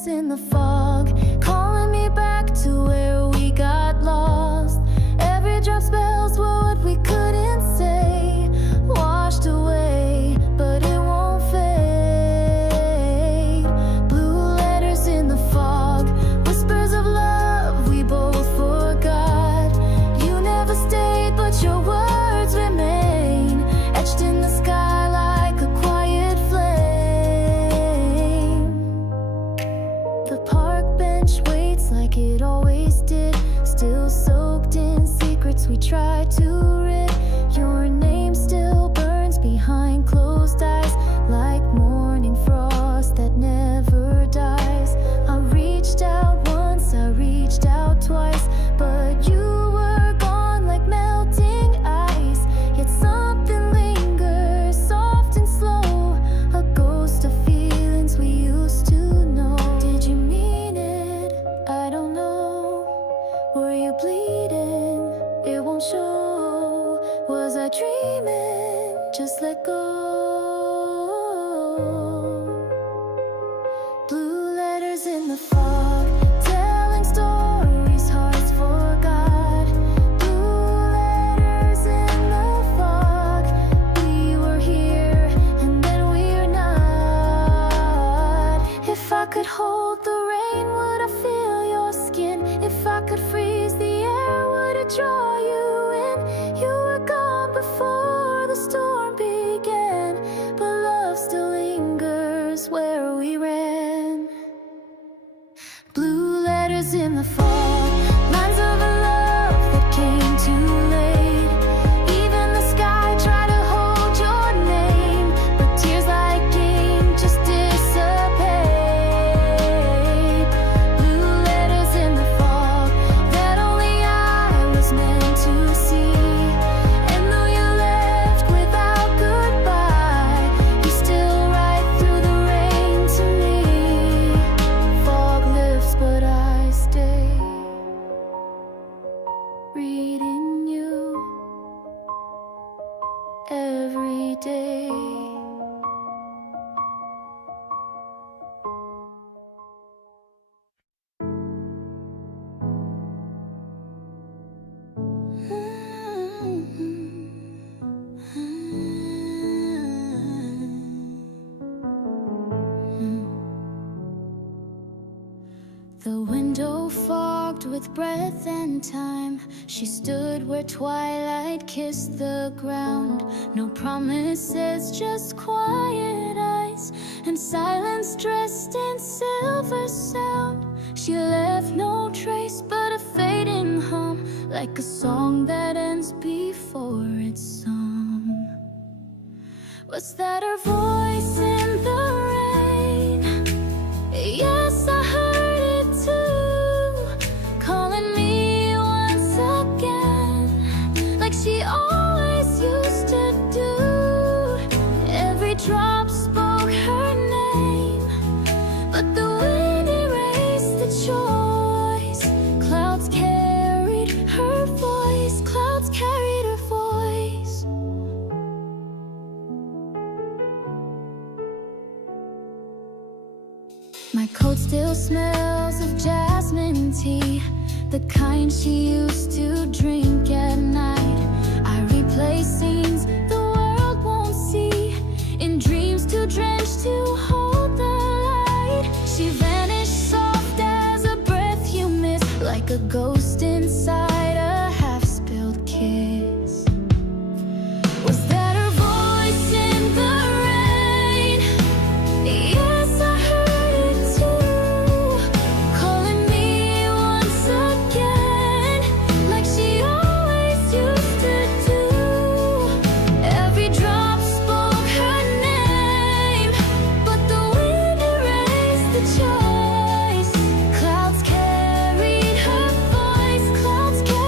letters in the fog, calling me back to where we got lost. Every drop spells what we couldn't say, washed away, but it won't fade. Blue letters in the fog, whispers of love we both forgot. You never stayed, but your words remain etched in the sky like a quiet flame. The park bench waits like it always did, still soaked in secrets we tried to rid. Your name still burns behind closed eyes, like morning frost that never dies. I reached out once, I reached out twice, but you were gone like melting ice. Yet something lingers, soft and slow, a ghost of feelings we used to know. Did you mean it? I don't know. Were you bleeding? It won't show. Was I dreaming? Just let go. Blue letters in the fog, telling stories hearts forgot. Blue letters in the fog, we were here and then we're not. If I could hold the rain, would I feel your skin? If I could freeze the air, would it draw you in? You were gone before the storm began, but love still lingers where we ran. Blue letters in the fog, lines of a love that came too late. Even the sky tried to hold your name, but tears like ink just dissipate. Blue letters in the fog that only I was meant to see. And though you left without goodbye, you still write through the rain to me. Fog lifts, but I stay, reading you every day. The window fogged with breath and time, she stood where twilight kissed the ground. No promises, just quiet eyes and silence dressed in silver sound. She left no trace but a fading hum, like a song that ends before it's sung. Was that her voice in the rain? Yes, I heard it too, calling me once again, like she always used to do. Every drop spoke her name, but the wind erased the choice. Clouds carried her voice, clouds carried her voice. My coat still smells of jasmine tea, the kind she used to drink at night. I replay scenes the world won't see, in dreams too drenched to hold the light. She vanished soft as a breath you miss, like a ghost inside a half-spilled kiss. Was that her voice in the rain? Yes, I heard it too, calling me once again, like she always used to do. Every drop spoke her name, but the wind erased the choice. Clouds carried her voice, clouds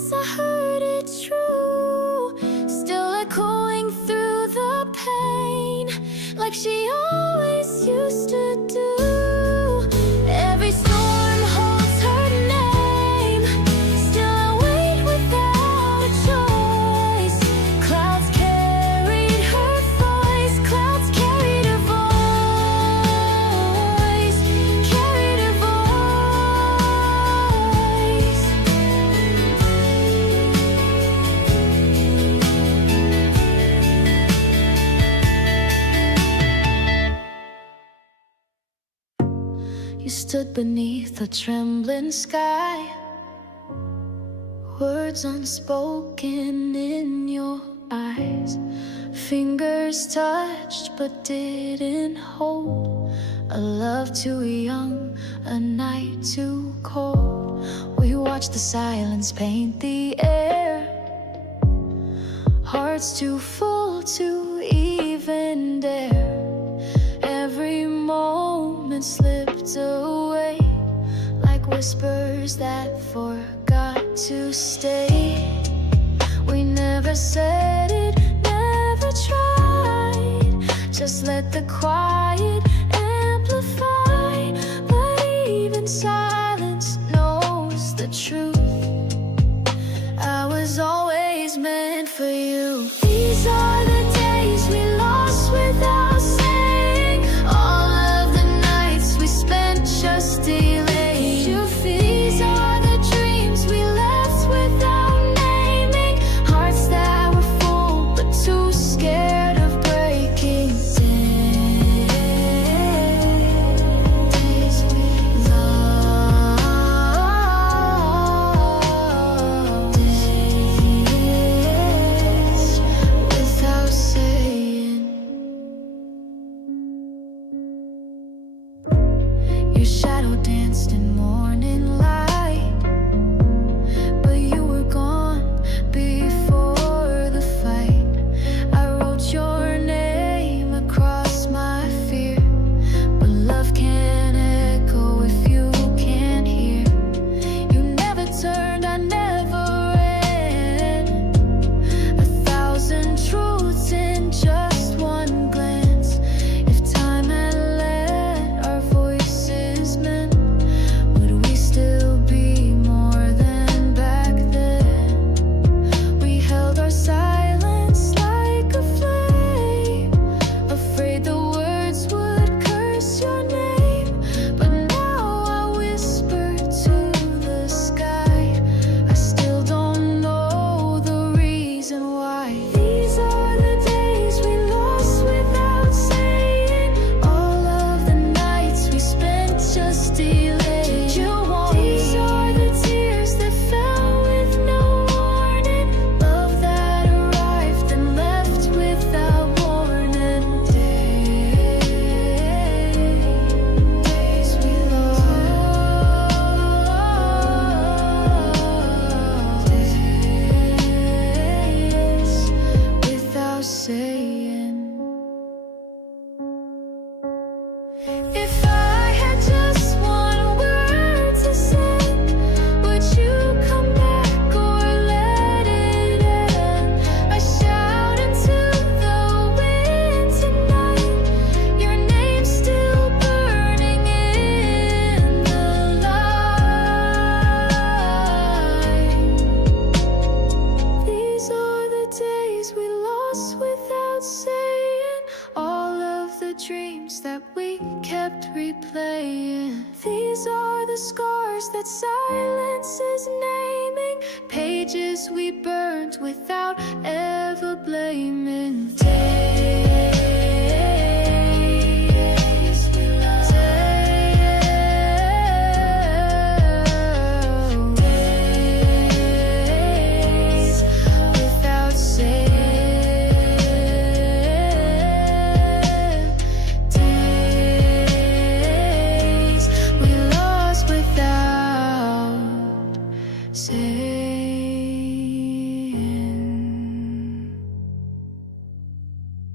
yes, I heard it true. Still echoing through the pain, like she always used to do. Every storm holds her name. Still I wait without a choice. Clouds carried her voice. Clouds carried her voice. Carried her voice. You stood beneath a trembling sky, words unspoken in your eyes. Fingers touched but didn't hold. A love too young, a night too cold. We watched the silence paint the air. Hearts too full to even dare. Every moment slipped away, like whispers that forgot to stay. We never said it, never tried. Just let the quiet amplify. But even silence knows the truth. I was always meant for you. These are the days we lost without saying. All of the nights we spent just delaying. These are the dreams we left without naming. Hearts that were full but too scared of breaking. Days we love. Days without saying. Your shadow danced in morning light, but you were gone before the fight. I wrote your name across my fear, but love can't echo if you can't hear. You never turned, I never ran. 1,000 truths in just one glance. If time had let our voices mend, would we still be more than back then? We held our silence like a flame, afraid the words would curse your name. But now I whisper to the sky. I still don't know the reason why. These are the days we lost without saying. All of the nights we spent just delaying. Did you want me? These are the tears that fell with no warning. Love that arrived and left without warning. Days we love. Days without saying. If I had just one word to say, would you come back or let it end? I shout into the wind tonight. Your name's still burning in the light. These are the days we lost without saying. All of the dreams that we kept replaying. These are the scars that silence is naming. Pages we burned without ever blaming. Days we love. Days without saying. Days we lost without saying.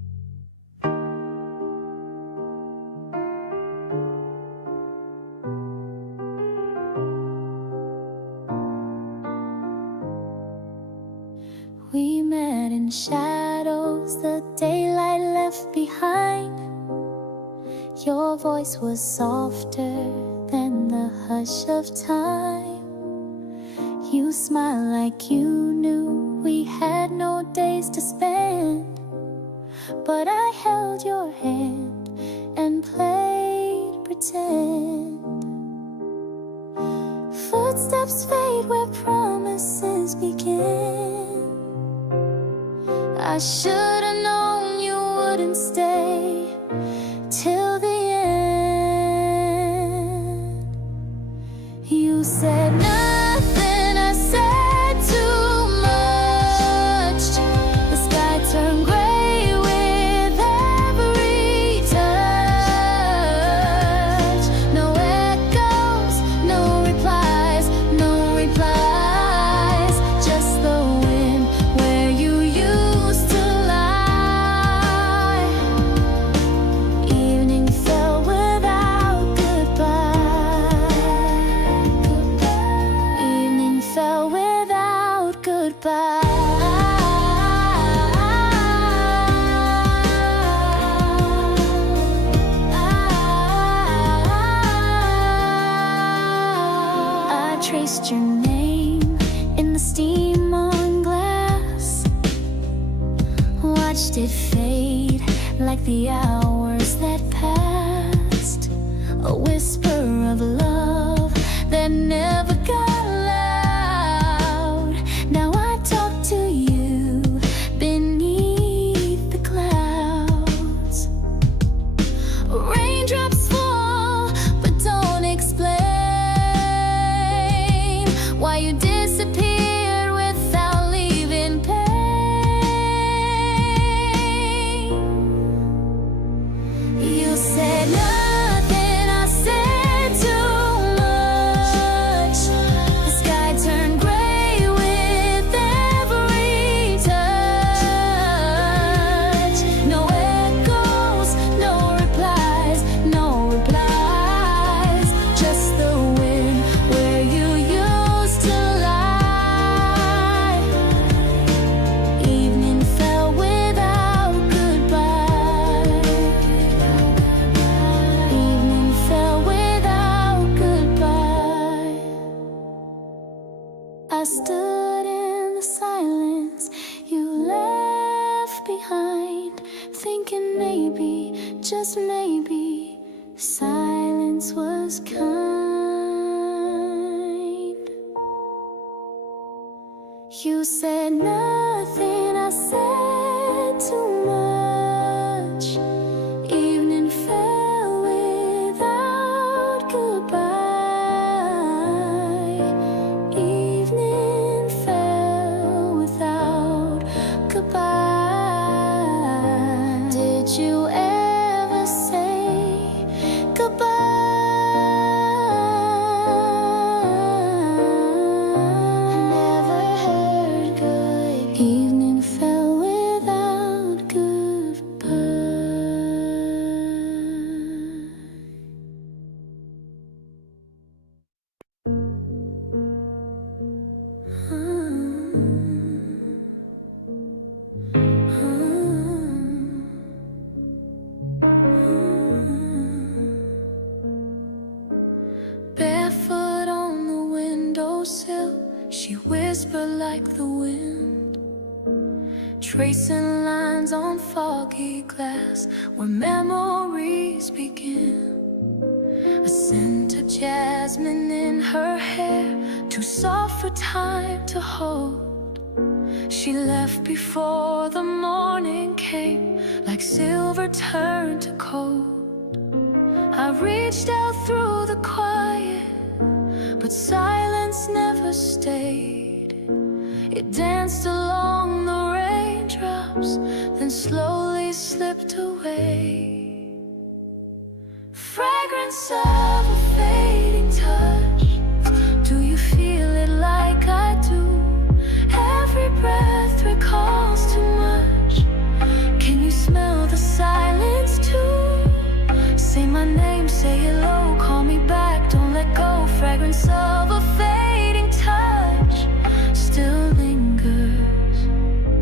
We met in shadows the daylight left behind. Your voice was softer than the hush of time. You smiled like you knew we had no days to spend. But I held your hand and played pretend. Footsteps fade where promises begin. I should've known you wouldn't stay till the end. You said nothing, I said too much. The sky turned gray with every touch. No echoes, no replies, no replies. Just the wind where you used to lie. Evening fell without goodbye. Evening fell without goodbye. I traced your name in the steam on glass. Watched it fade like the hours that passed. A whisper of love that never got loud. Now I talk to you beneath the clouds. Raindrops fall but don't explain why you disappeared without leaving pain. You said nothing, I said too much. The sky turned gray with every touch. No echoes, no replies, no replies. Just the wind where you used to lie. Evening fell without goodbye. Evening fell without goodbye. I stood in the silence you left behind, thinking maybe, just maybe, silence was kind. You said nothing, I said too much. Evening fell without goodbye. Evening fell without goodbye. Did you ever say goodbye? Never heard good. Evening fell without goodbye. Barefoot on the windowsill, she whispered like the wind, tracing lines on foggy glass where memories begin. A scent of jasmine in her hair, too soft for time to hold. She left before the morning came, like silver turned to gold. I reached out through the quiet, but silence never stayed. It danced along the raindrops, then slowly slipped away. Fragrance of a fading touch. Do you feel it like I do? Every breath recalls too much. Can you smell the silence too? Say my name, say hello, call me back, don't let go. Fragrance of a fading touch still lingers.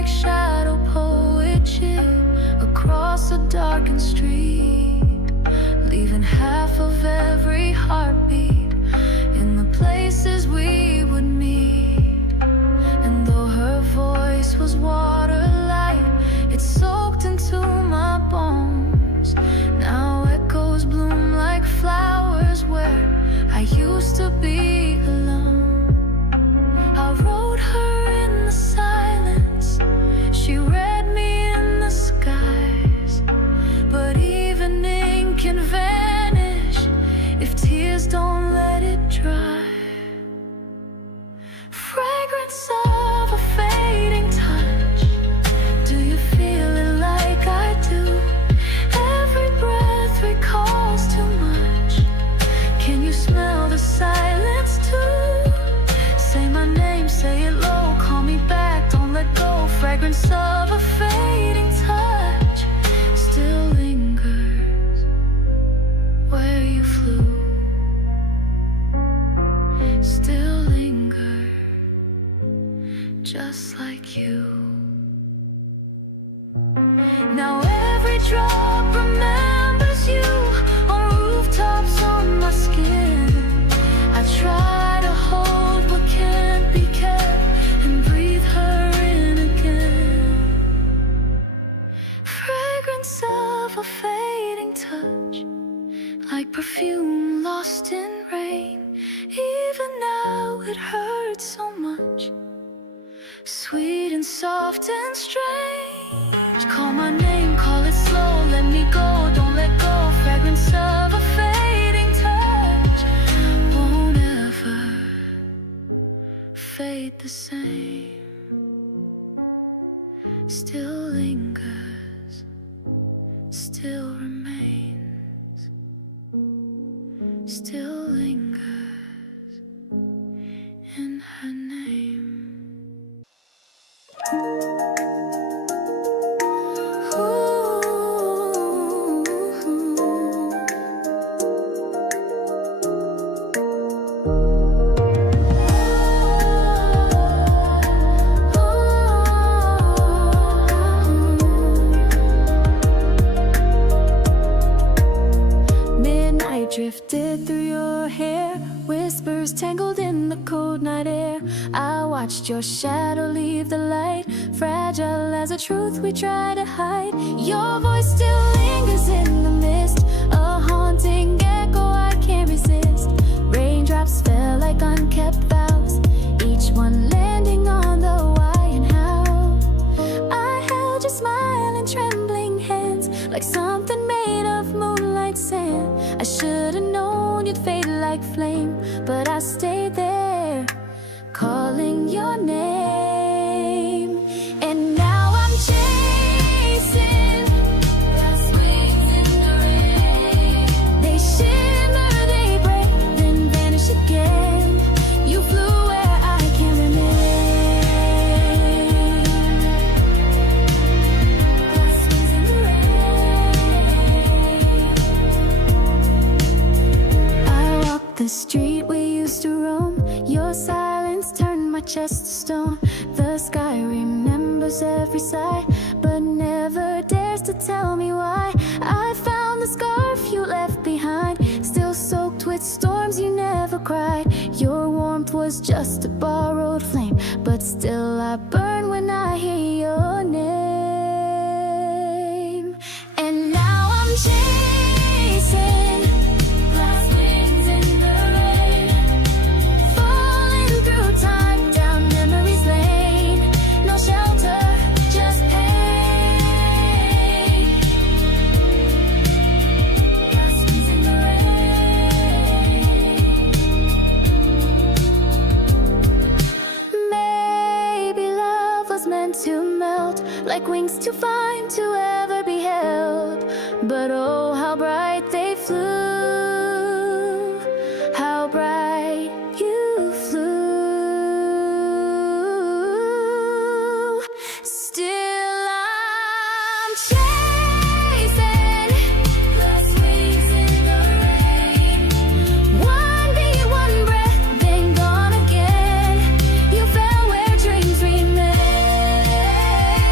like shadow poetry across a darkened street, leaving half of every heartbeat in the places we would meet. And though her voice was water light, it soaked into my bones. Now echoes bloom like flowers where I used to be alone. I wrote her in the silence, she read me in the skies. But evening can vanish if tears don't let it dry. Fragrance of a fading touch, do you feel it like I do? Every breath recalls too much. Can you smell the silence too? Say my name, say it low, call me back, don't let go. Fragrance of a fading touch still lingers where you flew. Still linger, just like you. Now every drop remembers you on rooftops, on my skin. I try to hold what can't be kept and breathe her in again. Fragrance of a fading touch, like perfume lost in rain. Even now it hurts so much, sweet and soft and strange. Call my name, call it slow, let me go, don't let go. Fragrance of a fading touch won't ever fade the same. Still lingers, still remains, still lingers in her name. Drifted through your hair, whispers tangled in the cold night air. I watched your shadow leave the light, fragile as a truth we try to hide. Your voice still lingers in the mist, a haunting echo I can't resist. Raindrops fell like unkept vows, each one landing on the why and how. I held your smiling trembling hands like something made of moonlight sand. I should've known you'd fade like flame, but I stayed there, calling your name. And now I'm chasing glass wings in the rain. They shimmer, they break, then vanish again. You flew where I can't remain. Glass wings in the rain. I walked the street we used to roam. Your silence turned my chest to stone. The sky remembers every sigh, but never dares to tell me why. I found the scarf you left behind, still soaked with storms, you never cried. Your warmth was just a borrowed flame, but still I burn when I hear your name. And now I'm chasing glass wings in the rain, falling through time down memories lane. No shelter, just pain. Glass wings in the rain. Maybe love was meant to melt like wings too fine to ever be held. But oh, how bright they flew, how bright you flew. Still I'm chasing glass wings in the rain. One beat, one breath, then gone again. You fell where dreams remain.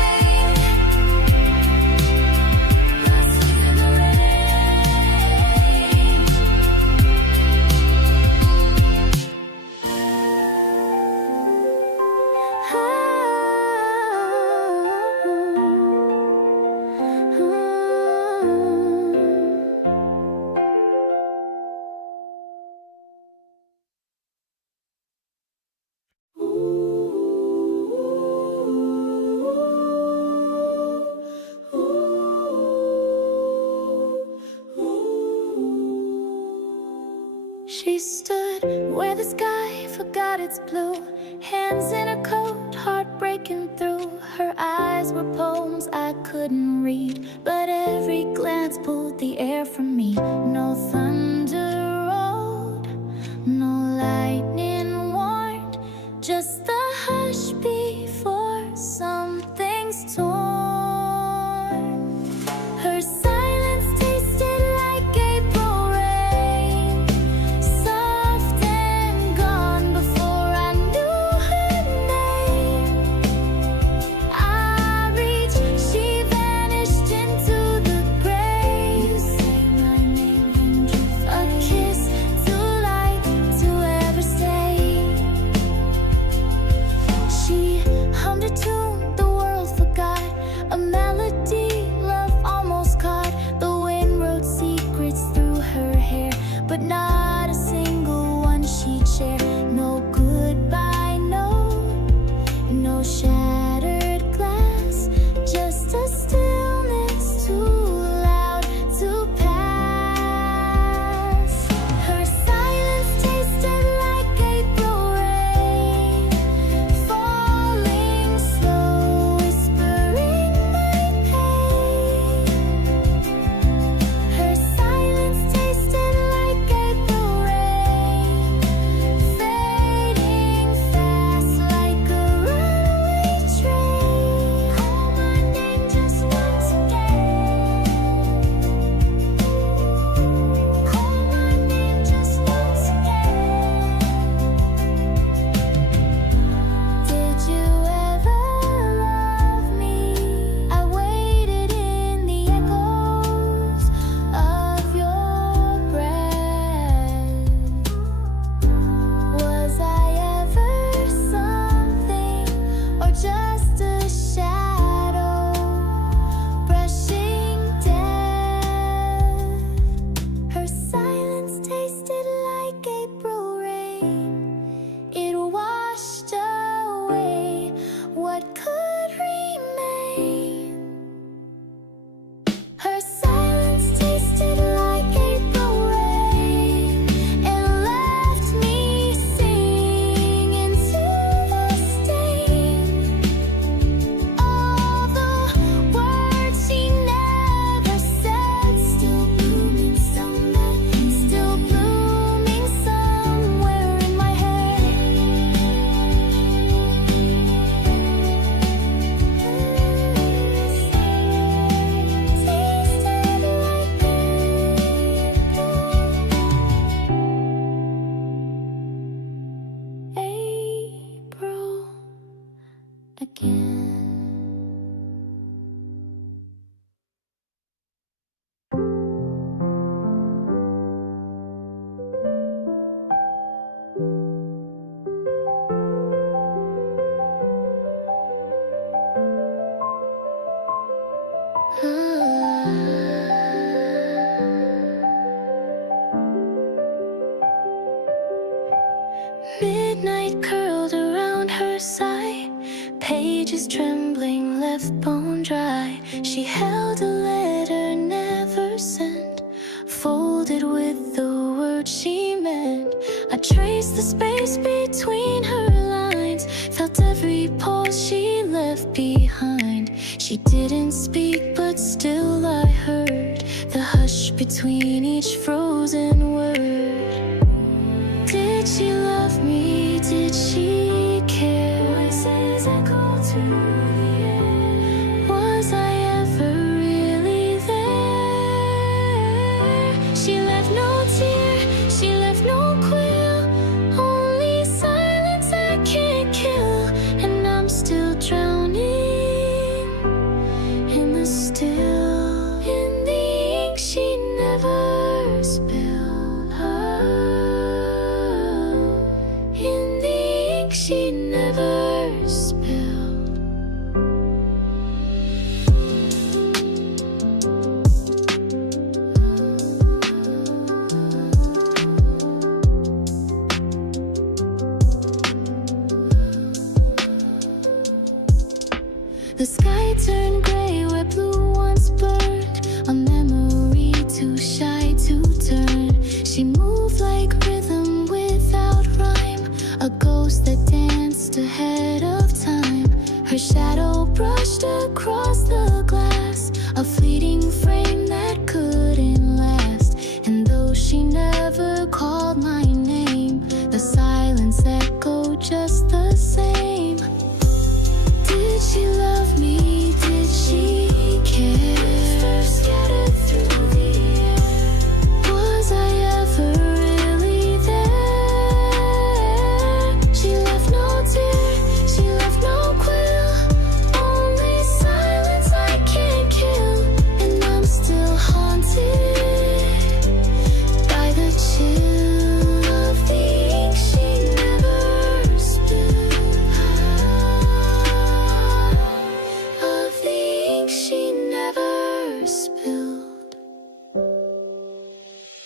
She stood where the sky forgot its blue, hands in her coat, heart breaking through. Her eyes were poems I couldn't read, but every glance pulled the air from me. No thunder rolled, no lightning warned, just the hush before something's torn. Her silence tasted like April rain, soft and gone before I knew her name. I reached, she vanished into the grave. You say my name in truth, a kiss too light to ever stay. She hummed a tune the world forgot, a melody love almost caught. The wind wrote secrets through her hair, but not a single one she'd share. No goodbye note, no shattered glass, just a stillness too loud to pass. Her silence tasted like April rain, falling slow, whispering my pain. Her silence tasted like April rain, fading fast like a runaway train. Call my name just once again. Call my name just once again. Did you ever love me? I waited in the echoes of your breath. Was I ever something or just a shadow brushing death? Her silence tasted like April rain. It washed away what could remain. Her silence tasted like April rain and left me singing to the stain. All the words she never said, still blooming somewhere, still blooming somewhere in my head. Tasted like April again. Midnight curled around her side, pages trembling, left bone dry. She held a letter never sent, folded with the words she meant. I traced the space between her lines, felt every pause she left behind. She didn't speak, but still I heard the hush between each frozen word. Did she love me? Did she care? Voices echo through the air. Was I ever really there? She left no tear, she left no quill, only silence I can't kill. And I'm still drowning in the still, in the ink she never spilled. In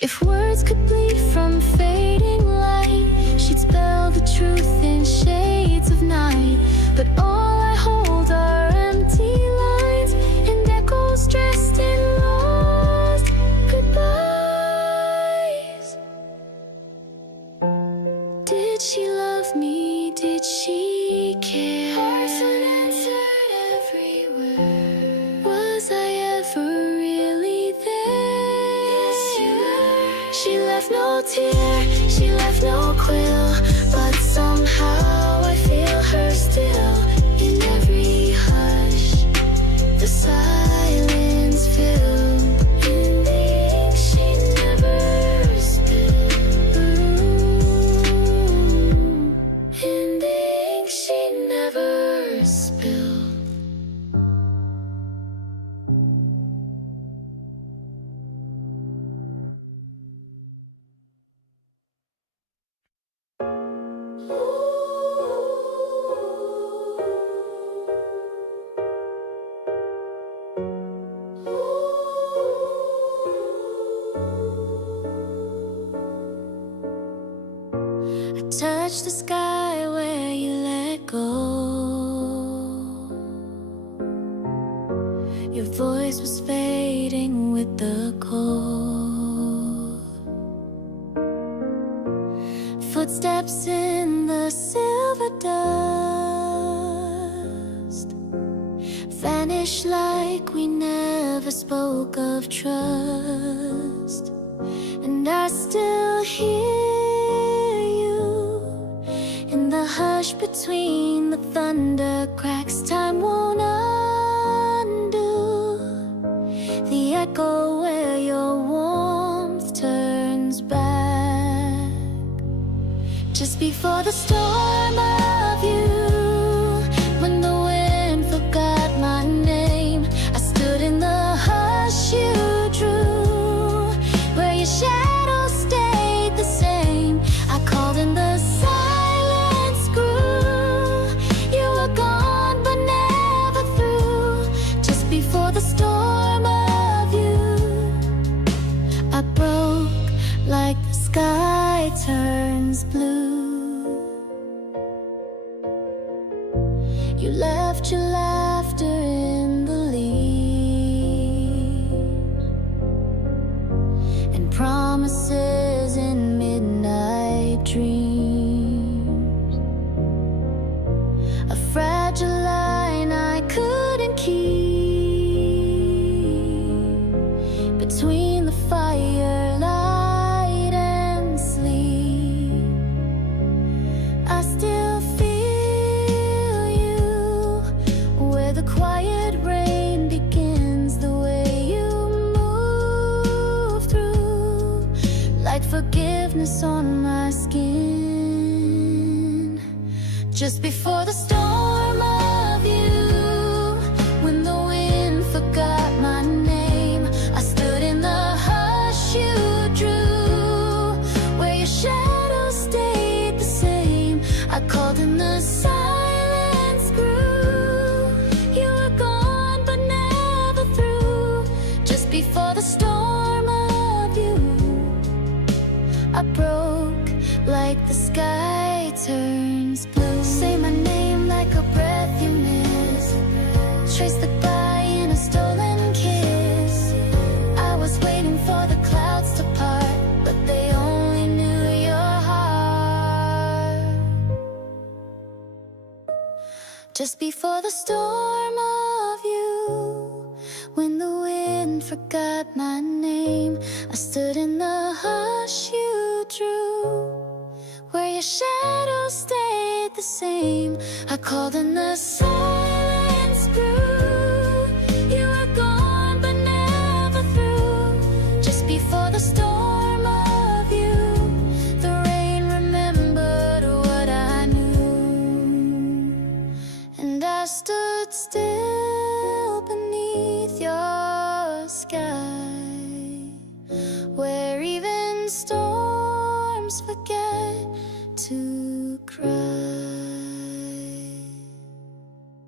If words could bleed from fading light, she'd spell the truth in shades of night. But all I hold are empty lines and echoes dressed in lost goodbyes. Did she love me? Did she care? Hearts unanswered everywhere. Was I ever really there? Yes, you were. She left no tear, she left no quill, but somehow I feel her still. In every hush, the silence filled. In the ink she never spilled. In the ink she never spilled. I touched the sky where you let go. Your voice was fading with the cold. Footsteps in the silver dust vanish like we never spoke of trust. And I still hear you in the hush between the thunder cracks. Time won't undo the echo where your warmth turns back. Just before the storm of you, when the wind forgot my name, I stood in the hush you drew, where your shadow stayed the same. I called and the silence grew. You were gone but never through. Just before the storm of you, I broke like the sky turns blue. You left your laughter in the leaves and promises in midnight dreams. A fragile line I couldn't keep between the firelight and sleep. I still feel you where the quiet rain begins, the way you move through, like forgiveness on my skin. Just before the storm of you, when the wind forgot my name, I stood in the hush you drew, where your shadow stayed the same. I called and the silence grew. You were gone but never through. Just before the storm of you, I broke like the sky turns blue. Say my name like a breath you miss. Trace the goodbye in a stolen kiss. I was waiting for the clouds to part, but they only knew your heart. Just before the storm of you, when the wind forgot my name, I stood in the hush you drew, where your shadow stayed the same. I called and the silence grew. You were gone but never through. Just before the storm of you, the rain remembered what I knew. And I stood still beneath your sky, where even storms forget to cry.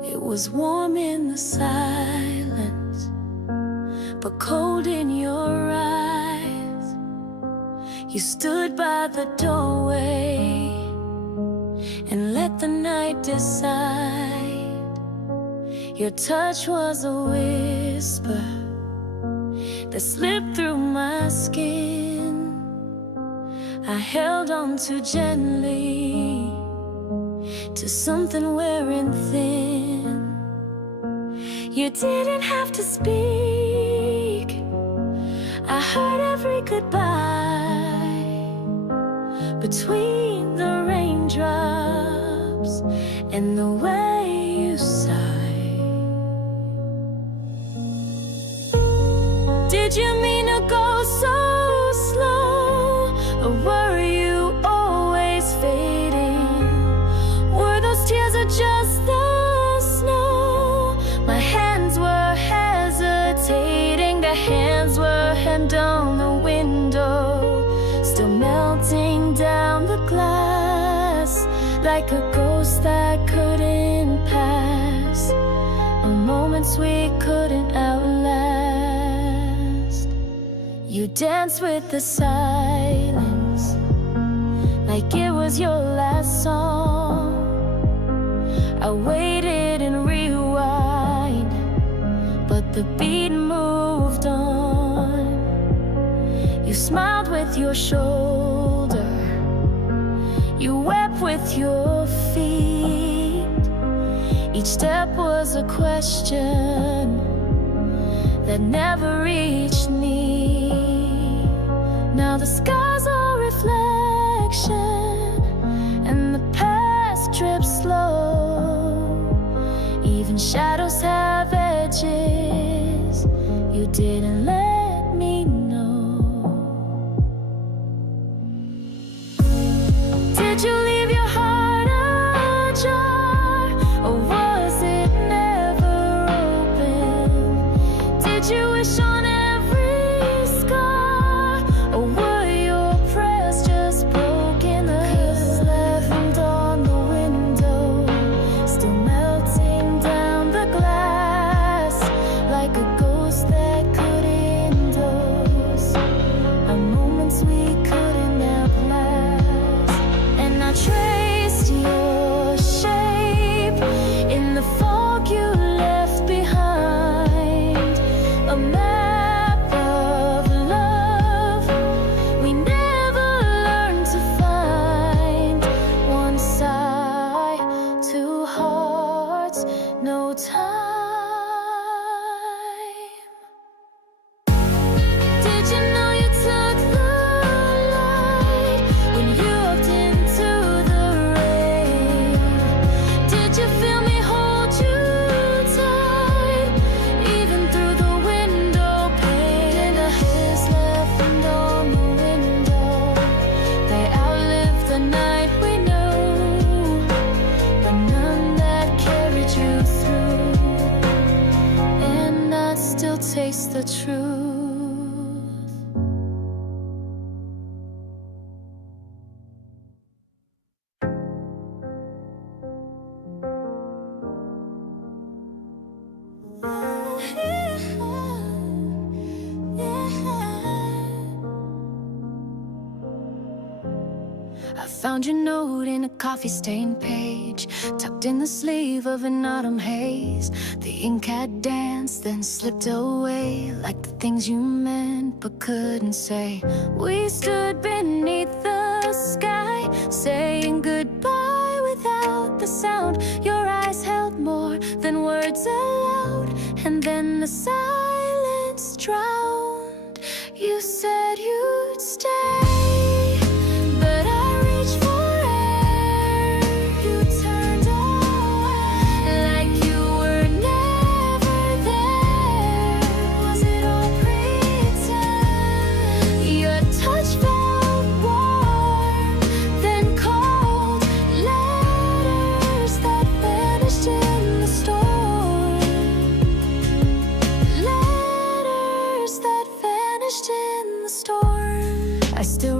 It was warm in the silence, but cold in your eyes. You stood by the doorway and let the night decide. Your touch was a whisper that slipped through my skin. I held on too gently to something wearing thin. You didn't have to speak, I heard every goodbye between the raindrops and the way you sighed. Did you mean to go so slow, or were you always fading? Were those tears or just the snow? My hands were hesitating, the hands were hand on the window, still melting down the glass like a ghost that couldn't pass, or moments we couldn't outlast. You danced with the silence like it was your last song. I waited and rewind, but the beat moved on. You smiled with your shoulder, you wept with your feet. Each step was a question that never reached me. Now the skies are reflection and the past drips slow. Even shadows have edges, you didn't let me know. Did you leave your heart ajar, or was it never open? Did you wish on every scar, or were your prayers just broken? The kiss left on the window, still melting down the glass like a ghost that couldn't dose, our moments we couldn't outlast. And I traced your shape in the fog you left behind, a map of love we never learned to find. One sigh, two hearts, no time. Did you know you took the light when you walked into the rain? Did you feel me hold you tight, even through the window pane? The hairs left on the window, they outlived the night we knew, but none that carried you through. And I still taste the truth. I found your note in a coffee-stained page, tucked in the sleeve of an autumn haze. The ink had danced, then slipped away, like the things you meant but couldn't say. We stood beneath the sky, saying goodbye without the sound. Your eyes held more than words aloud, and then the silence drowned. You said you'd stay, but I reached for air. You turned away like you were never there. Was it all pretend? Your touch felt warm, then cold. Letters that vanished in the storm. Letters that vanished in the storm. I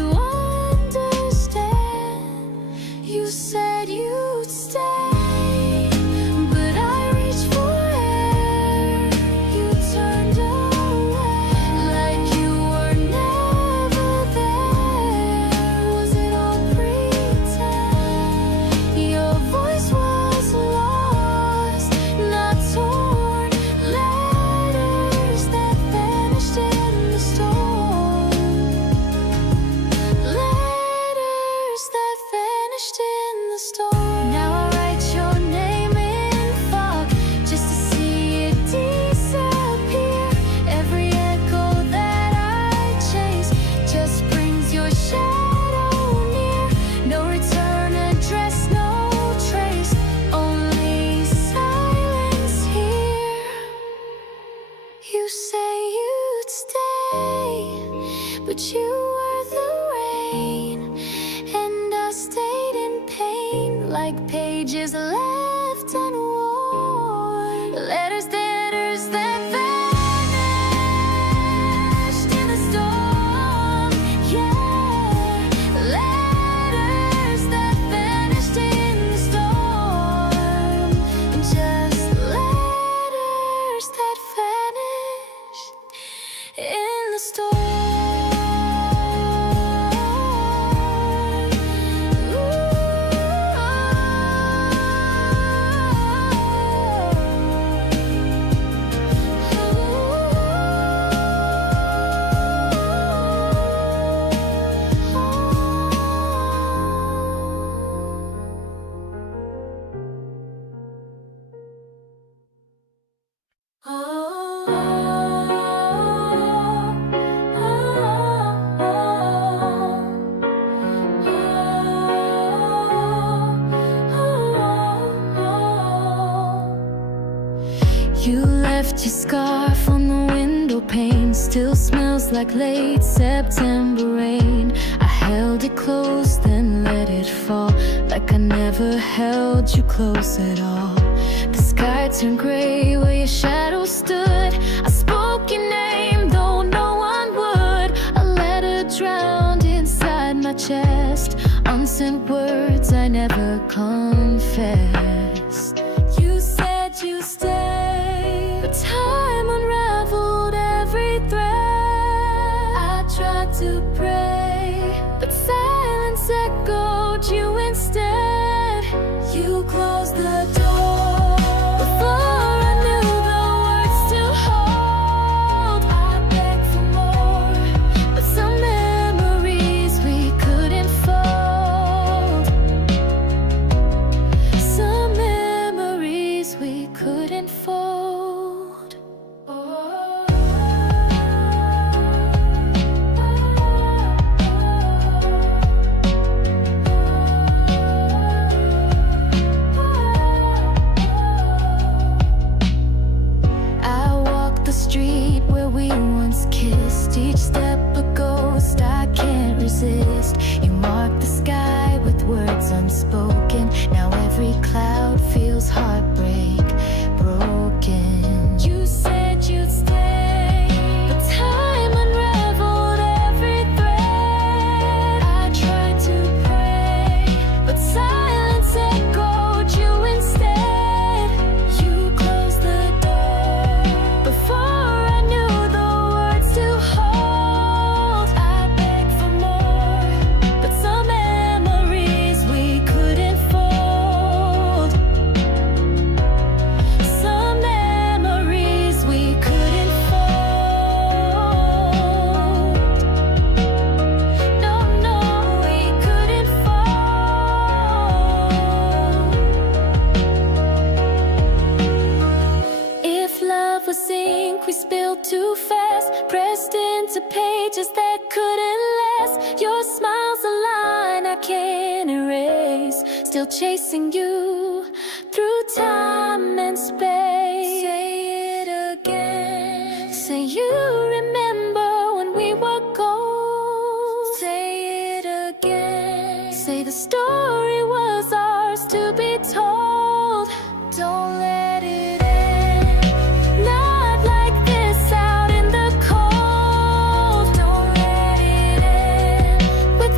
to understand. You said you'd stay, but I reached for air. You turned away like you were never there. Was it all pretend? Your voice was lost, not torn. Letters that vanished in the storm. Letters that vanished in the storm. Now I write your name in fog just to see it disappear. Every echo that I chase just brings your shadow near. No return address, no trace, only silence here. You say you'd stay, but you were the rain, and I stayed in pain like pages left unworn. Letters that vanished in the storm. Yeah, letters that vanished in the storm. Just letters that vanished in the storm. You left your scarf on the window pane, still smells like late September rain. I held it close, then let it fall, like I never held you close at all. The sky turned gray where your shadow stood. I spoke your name, though no one would. A letter drowned inside my chest, unsent words I never confessed. You said you'd stay, but time unraveled every thread. I tried to pray, but silence echoed you instead. You closed the door before I knew the words to hold. I begged for more, but some memories we couldn't fold. Some memories we couldn't fold. I walked the street where we once kissed. Each step a ghost I can't resist. You marked the sky with words unspoken. Now every cloud feels heartbreak broken. You said you'd stay, but time unraveled every thread. I tried to pray, but silence echoed you instead. You closed the door before I knew the words to hold. I begged for more, but some memories we couldn't fold. Some memories we couldn't fold. No, no, we couldn't fold. If love was ink we spilled too fast, pressed into pages that couldn't last. Your smile's a line I can't erase, still chasing you through time and space. Say it again. Say you remember when we were gold. Say it again. Say the story was ours to be told. Don't let it end, not like this out in the cold. Don't let it end,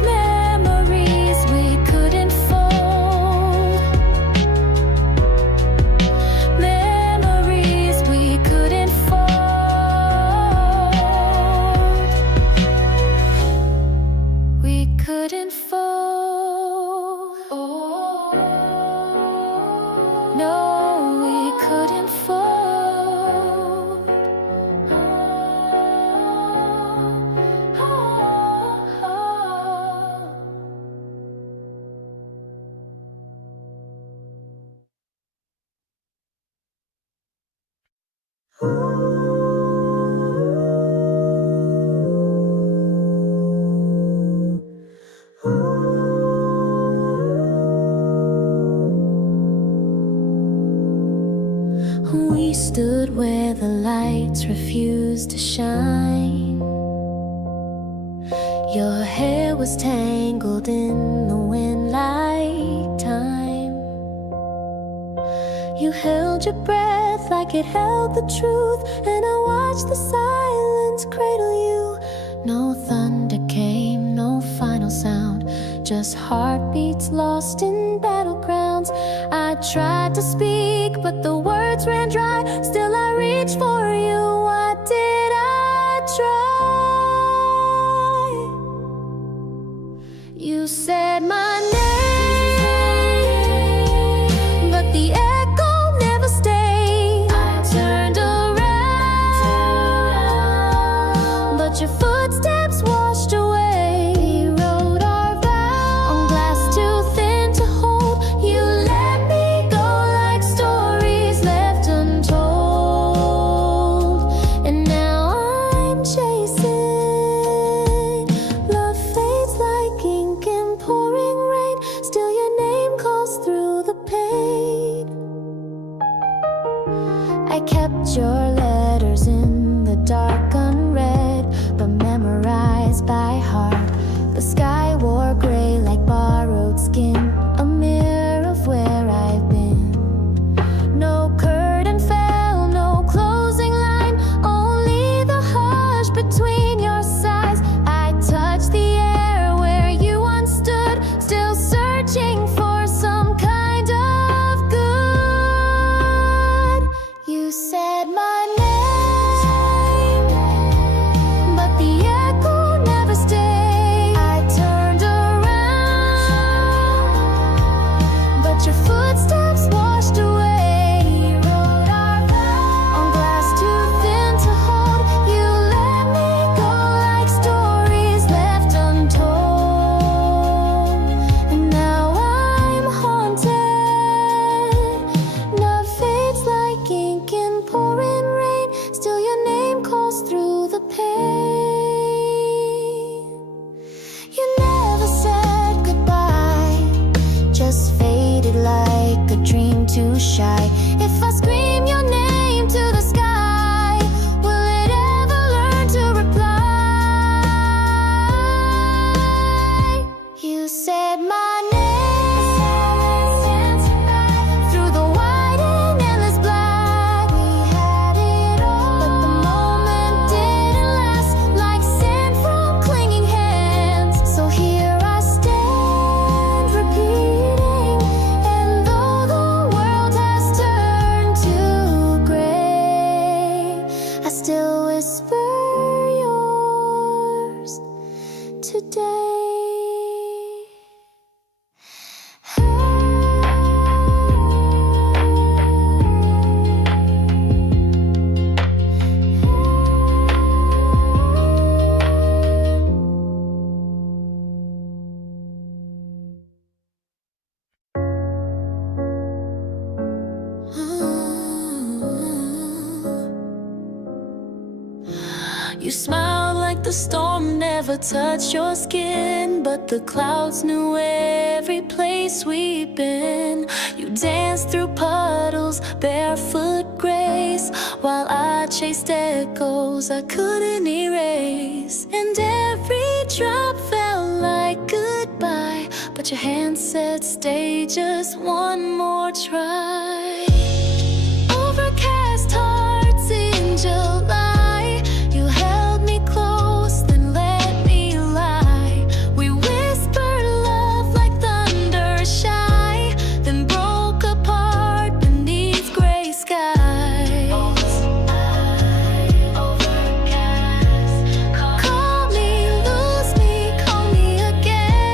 couldn't fall. No, we couldn't fall. We stood where the lights refused to shine. Your hair was tangled in the wind like time. You held your breath like it held the truth, and I watched the silence cradle you. No thunder came, no final sound, just heartbeats lost in battlegrounds. I tried to speak, but the words ran dry. Still I reached for you. Why did I try? You said my name, but the echo never stayed. I turned around, but your footsteps washed away. We wrote our vows on glass too thin to hold. You let me go like stories left untold. And now I'm chasing. Love fades like ink in pouring rain. Still your name calls through the pain. I kept your letters in the dark unread, but memorized by heart. The sky wore gray like borrowed skin, a mirror of where I've been. No curtain fell, no closing line, only the hush between your sighs. I touched the air where you once stood, still searching for some kind of good. You said my name, but the echo never stayed. I turned around, but your footsteps washed away. We wrote our vows on glass too thin to hold. You let me go like stories left untold. And now I'm haunted. Love fades like ink in pouring rain. Still your name calls through the pain. You never said goodbye, just faded like a dream too shy. If I scream your name to the sky, will it ever learn to reply? You said my name through the white and endless black. We had it all, but the moment didn't last. Like sand from clinging hands, so here I stand repeating. And though the world has turned to gray, I still whisper yours today. You smiled like the storm never touched your skin, but the clouds knew every place we've been. You danced through puddles, barefoot grace, while I chased echoes I couldn't erase. And every drop felt like goodbye, but your hand said stay just one more try. Overcast hearts in July, you held me close, then let me lie. We whispered love like thunder shy, then broke apart beneath gray skies. Overcast, call me, lose me, call me again.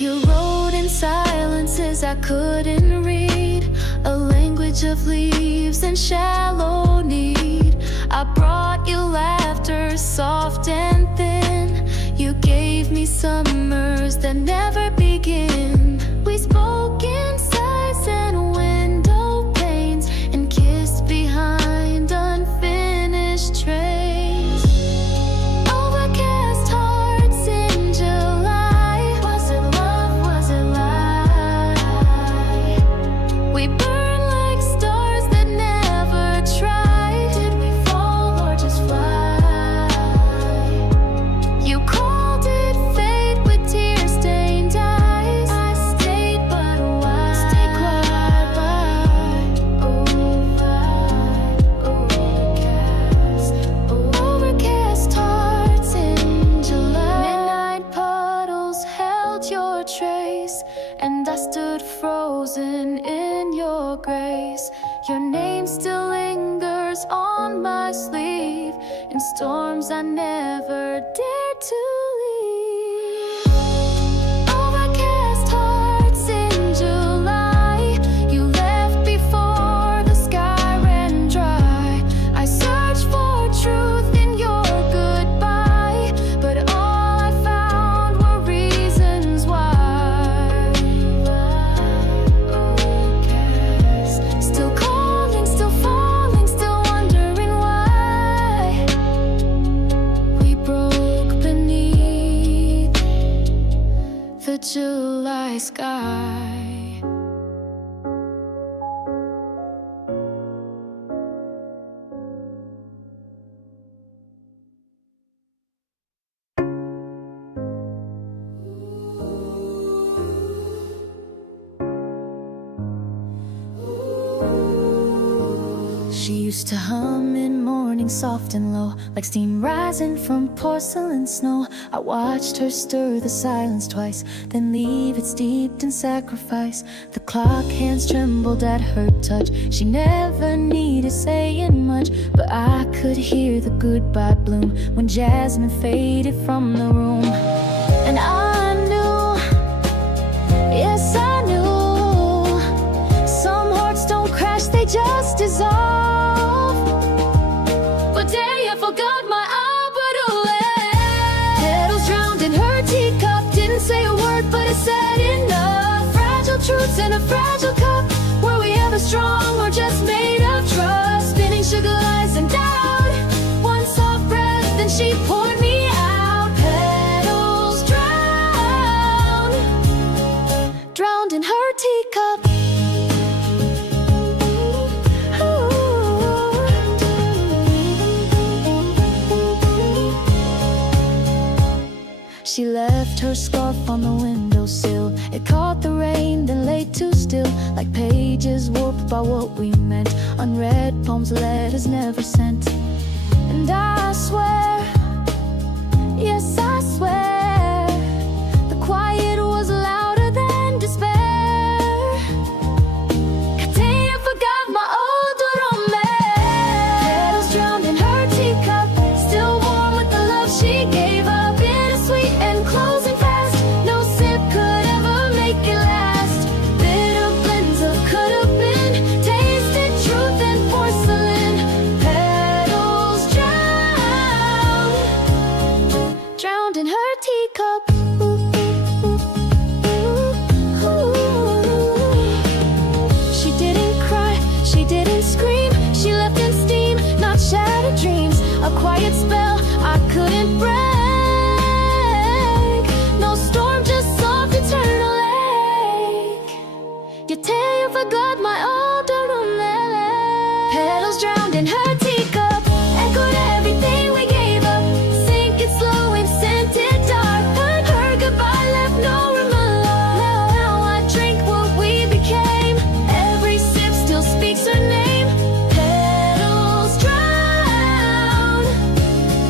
You wrote in silences I couldn't read, a language of leaves and shallow need. I brought you laughter, soft and thin. You gave me summers that never begin. We spoke in sighs and window panes, and kissed behind unfinished trains. Overcast hearts in July. Was it love? Was it lie? We burn like stars that never tried. Did we fall or just fly? You called it fate with tear-stained eyes. I stayed, but why? Stay quiet by overcast. Overcast hearts in July. Midnight puddles held your trace, and I stood frozen in your grace. Your name still lingers on my sleeve, in storms I never dared to leave. Overcast hearts in July. You left before the sky ran dry. I searched for truth in your goodbye, but all I found were reasons why. Overcast, still calling, still falling, still wondering why. We broke beneath the July sky. She used to hum in morning soft and low, like steam rising from porcelain snow. I watched her stir the silence twice, then leave it steeped in sacrifice. The clock hands trembled at her touch. She never needed saying much, but I could hear the goodbye bloom when jasmine faded from the room. And I knew, yes I knew, some hearts don't crash, they just dissolve. But day I forgot my abadule. Petals drowned in her teacup, didn't say a word but it said enough. Fragile truths in a fragile cup. Were we ever strong or just made of trust? Spinning sugar lies and doubt. One soft breath, then she poured me out. Petals drowned, drowned in her teacup. She left her scarf on the windowsill. It caught the rain, then lay too still, like pages warped by what we meant. Unread poems, letters never sent. And I swear, yes I swear, the quiet was louder than despair. Today I forgot my old romance. Petals drowned in her teacup, still warm with the love she gave up. Bittersweet and closing fast, no sip could ever make it last. Bitter blends of could have been, tasted truth and porcelain. Petals drowned, drowned in her teacup. She didn't cry, she didn't scream, she left in steam, not shattered dreams. A quiet spell I couldn't break. No storm, just soft eternal ache. You tell you forgot my older romance. Petals drowned in her teacup, echoed everything we gave up. Sink it slow and scented dark. Heard her goodbye, left no room alone. Now I drink what we became. Every sip still speaks her name. Petals drowned,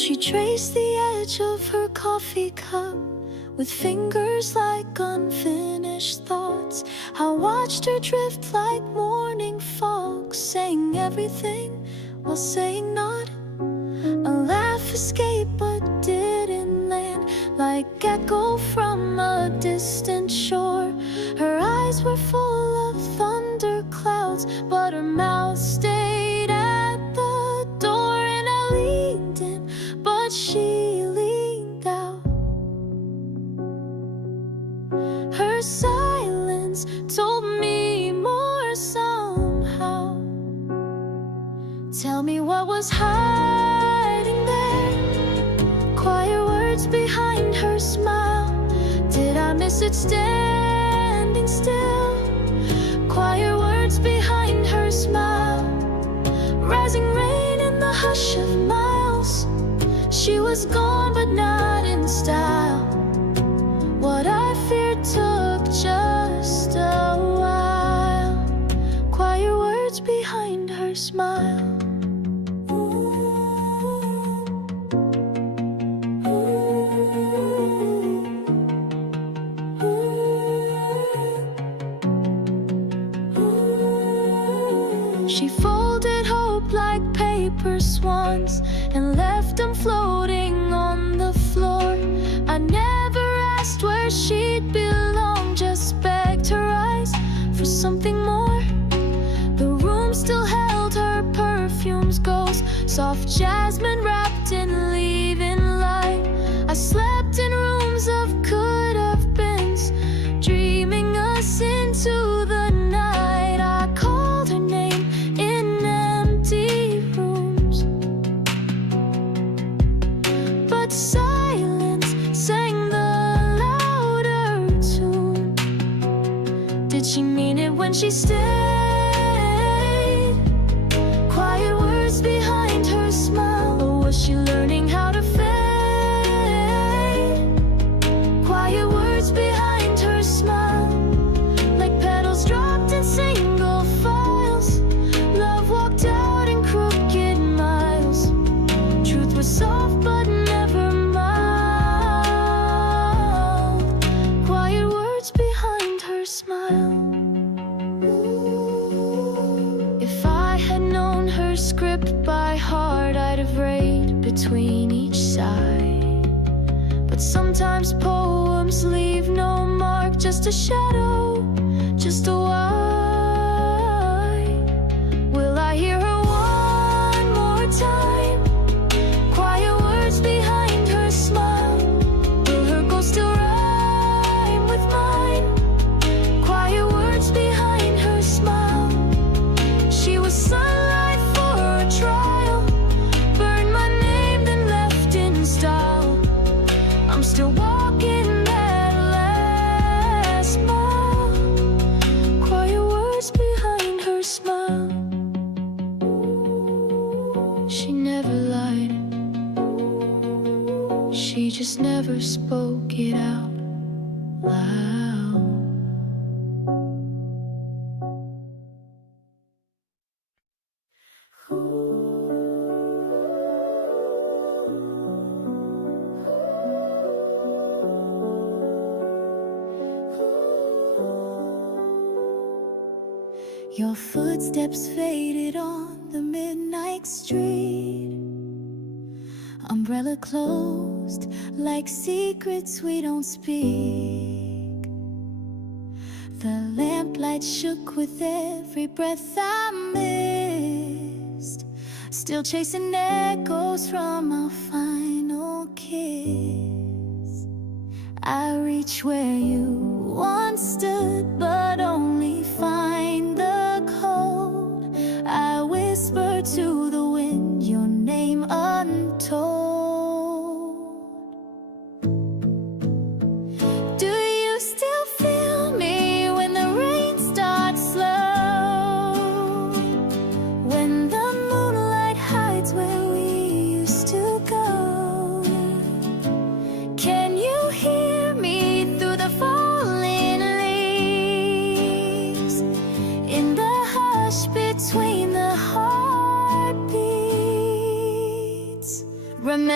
She traced the edge of her coffee cup with fingers like unfinished thoughts. I watched her drift like morning fog, saying everything while saying not. A laugh escaped but didn't land, like echo from a distant shore. Her eyes were full of thunder clouds, but her mouth stayed at the door. And I leaned in, but she leaned out. Her silence told me more somehow. Tell me what was hiding there, quiet words behind her smile. Did I miss it standing still? Quiet words behind her smile. Rising rain in the hush of miles. She was gone but not in style. What I feared took just a while. Quiet words behind her smile. She folded hope like paper swans and left them floating on the floor. I never asked where she'd belong, just begged her eyes for something more. The room still held her perfume's ghost, soft jasmine wrapped in leaving light. I slept in rooms of could-have beens, dreaming us into the night. I called her name in empty rooms, but silence sang the louder tune. Did she mean it when she stayed? Quiet words behind her smile, or was she learning how to fade? Quiet words behind her smile, like petals dropped in single files. Love walked out in crooked miles. Truth was soft but never mild. Quiet words behind her smile. If I had known her script by heart, I'd have read between each side. But sometimes poems leave no mark, just a shadow, just a why. Will I hear her one more time? Quiet words behind her smile. Will her ghost still rhyme with mine? Quiet words behind her smile. She was sunlight for a trial, burned my name then left in style. I'm still walking that last mile. Quiet words behind her smile. She never lied, she just never spoke it out loud. Your footsteps faded on the midnight street. Umbrella closed like secrets we don't speak. The lamplight shook with every breath I missed, still chasing echoes from our final kiss. I reach where you once stood, but only find the cold. I whisper to the wind your name untold. Do you still feel me when the rain starts slow? When the moonlight hides where we used to go? Can you hear me through the falling leaves? In the hush between the heartbeats,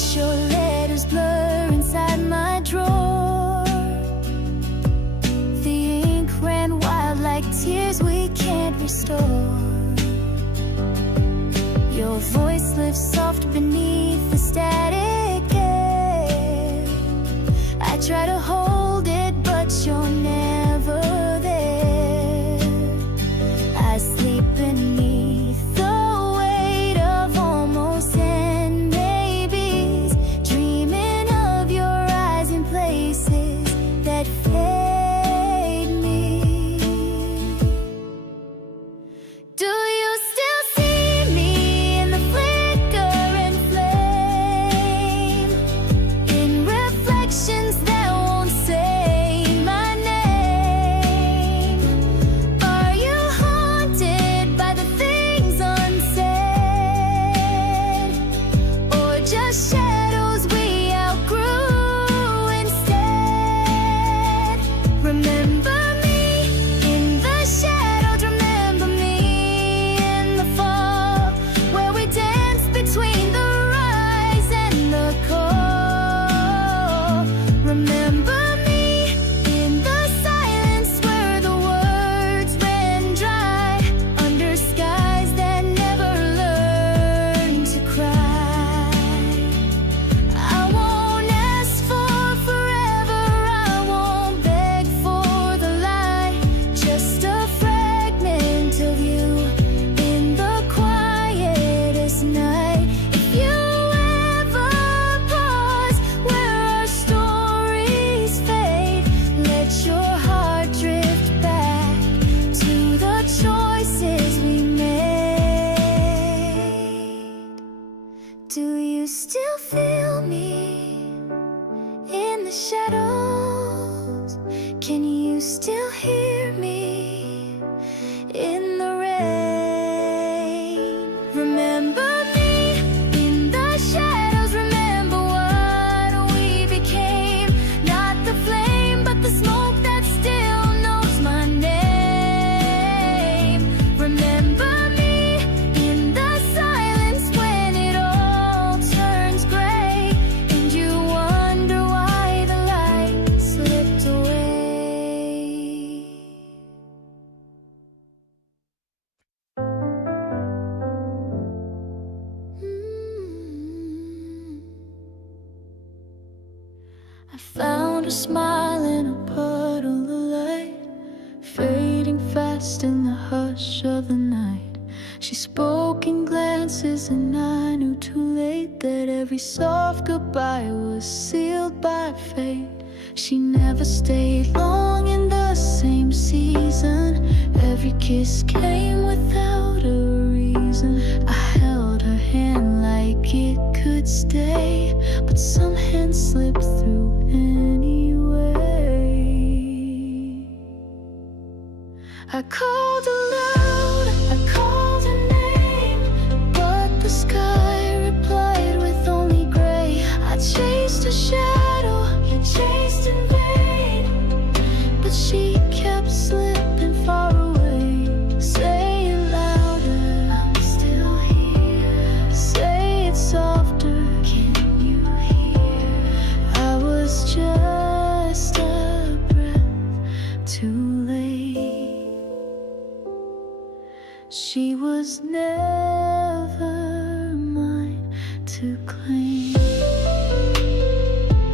watch your letters blur inside my drawer. The ink ran wild like tears we can't restore. Your voice lives soft beneath the static air. I try to hold it, but you're never there. I sleep beneath the weight of almost and maybes, dreaming of your eyes in places that fade me. Do you still see me in the flicker and flame, in reflections that won't say my name? Are you haunted by the things unsaid, or just shadows we outgrew instead? Remember me in the shadows, remember me in the fall, where we danced between the rise and the call. Remember me in the silence where the words ran dry, under skies that never learned to cry. I won't ask for forever, I won't beg for the light, just a fragment of you in the quietest night. If you ever pause where our stories fade, let your heart drift back to the choices we made. Do you still feel me in the shadows? Can you still hear me in the rain? Remember me in the shadows, remember what we became. Not the flame, but the smoke that still knows my name. Remember me in the silence when it all turns gray, and you wonder why the light slipped away. I found a smile in a puddle of light, fading fast in the hush of the night. She spoke in glances, and I knew too late that every soft goodbye was sealed by fate. She never stayed long in the same season. Every kiss came without a reason. I held her hand like it could stay, but some hands slipped through anyway. I called aloud, I called her name, but the sky replied with only gray. I chased a shadow, you chased in vain, but she kept slipping far away. Say it louder, I'm still here. Say it softer, can you hear? I was just a breath too late. She was never mine to claim.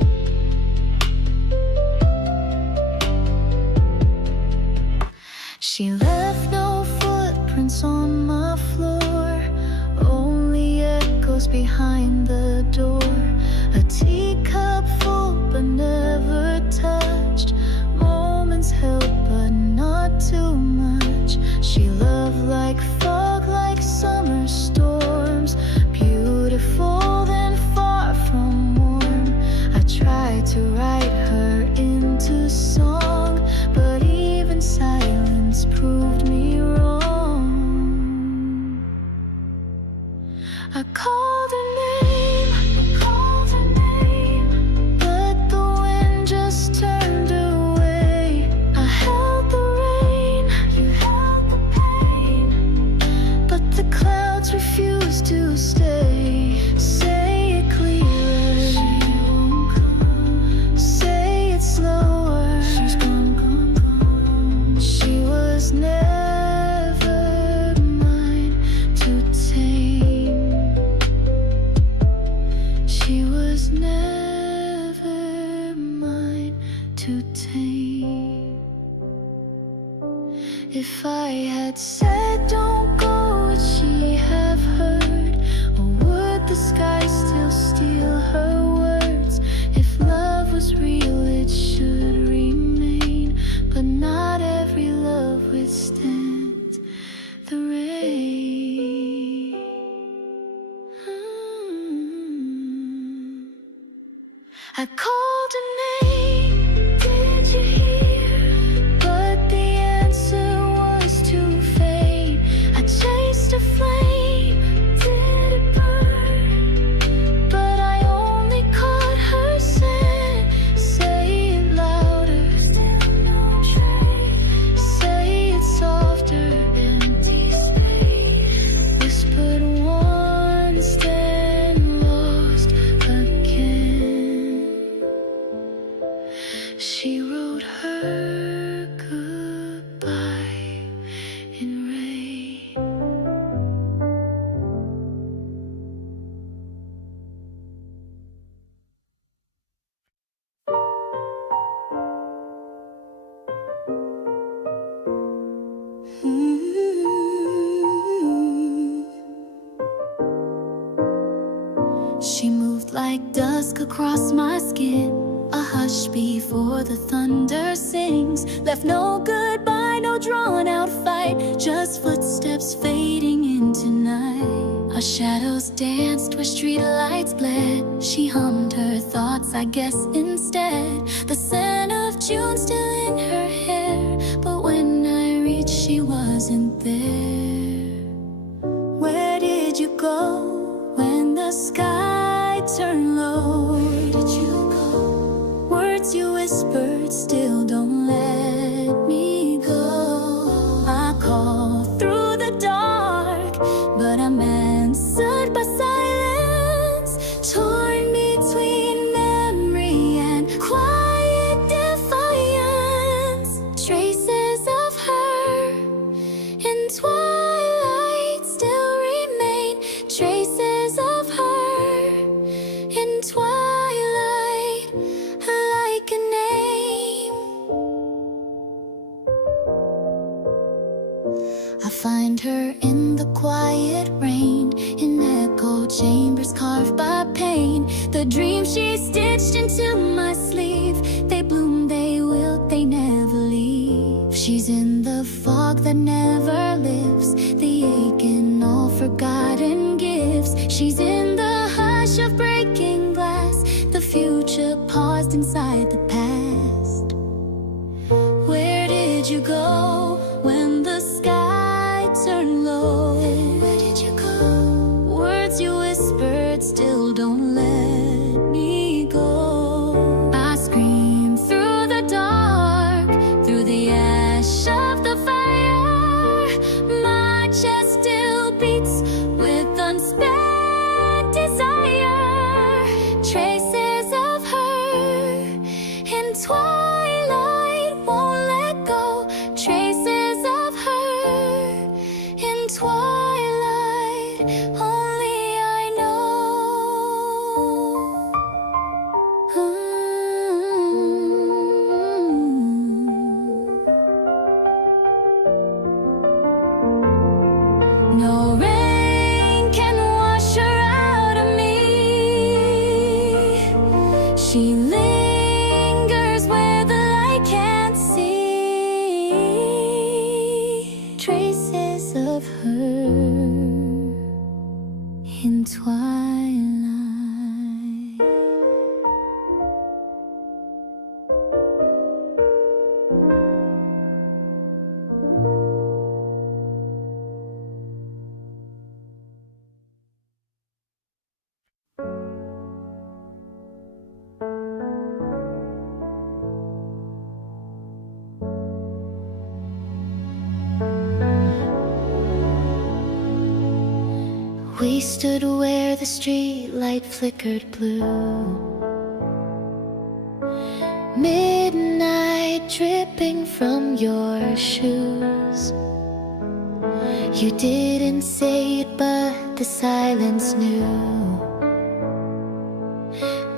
was never mine to tame. If I had said don't go, would she have heard? Or would the sky still steal her words? If love was real, it should remain, but not every love withstands the rain. I called her name, did you hear? But the answer was too faint. I chased a flame, did it burn? But I only caught her scent. Say it louder, still no trace. Say it softer, empty space. Whispered once, then lost again. She wrote her goodbye in rain. She moved like dusk across my skin, a hush before the thunder sings. Left no goodbye, no drawn out fight, just footsteps fading into night. Our shadows danced where street lights bled. She hummed her thoughts, I guess, instead. The scent of June still in her hair, but when I reached she wasn't there. Where did you go when the sky turned low? Where did you go? Words you whispered still don't let me go. I called through the dark, but I'm answered by silence, torn between memory and quiet defiance. Traces of her in twilight still remain. Traces of her in twilight, like a name. I find her in the quiet rain, in echo chambers carved by pain. The dreams she stitched into my sleeve, they bloom, they wilt, they never leave. She's in the fog that never lives, the ache in all forgotten gifts. She's in the hush of breaking glass, the future paused inside the past. Where did you go when the sky turned low? Where did you go? Words you whispered still don't let me go. I scream through the dark, through the ash of the fire. My chest still beats with unspent desire. Traces of her in twilight won't let go. Traces of her in twilight, only I know. No rain can wash her out of me. She lingers where the light can't see. Traces of her in twilight. We stood where the street light flickered blue. Midnight dripping from your shoes. You didn't say it, but the silence knew.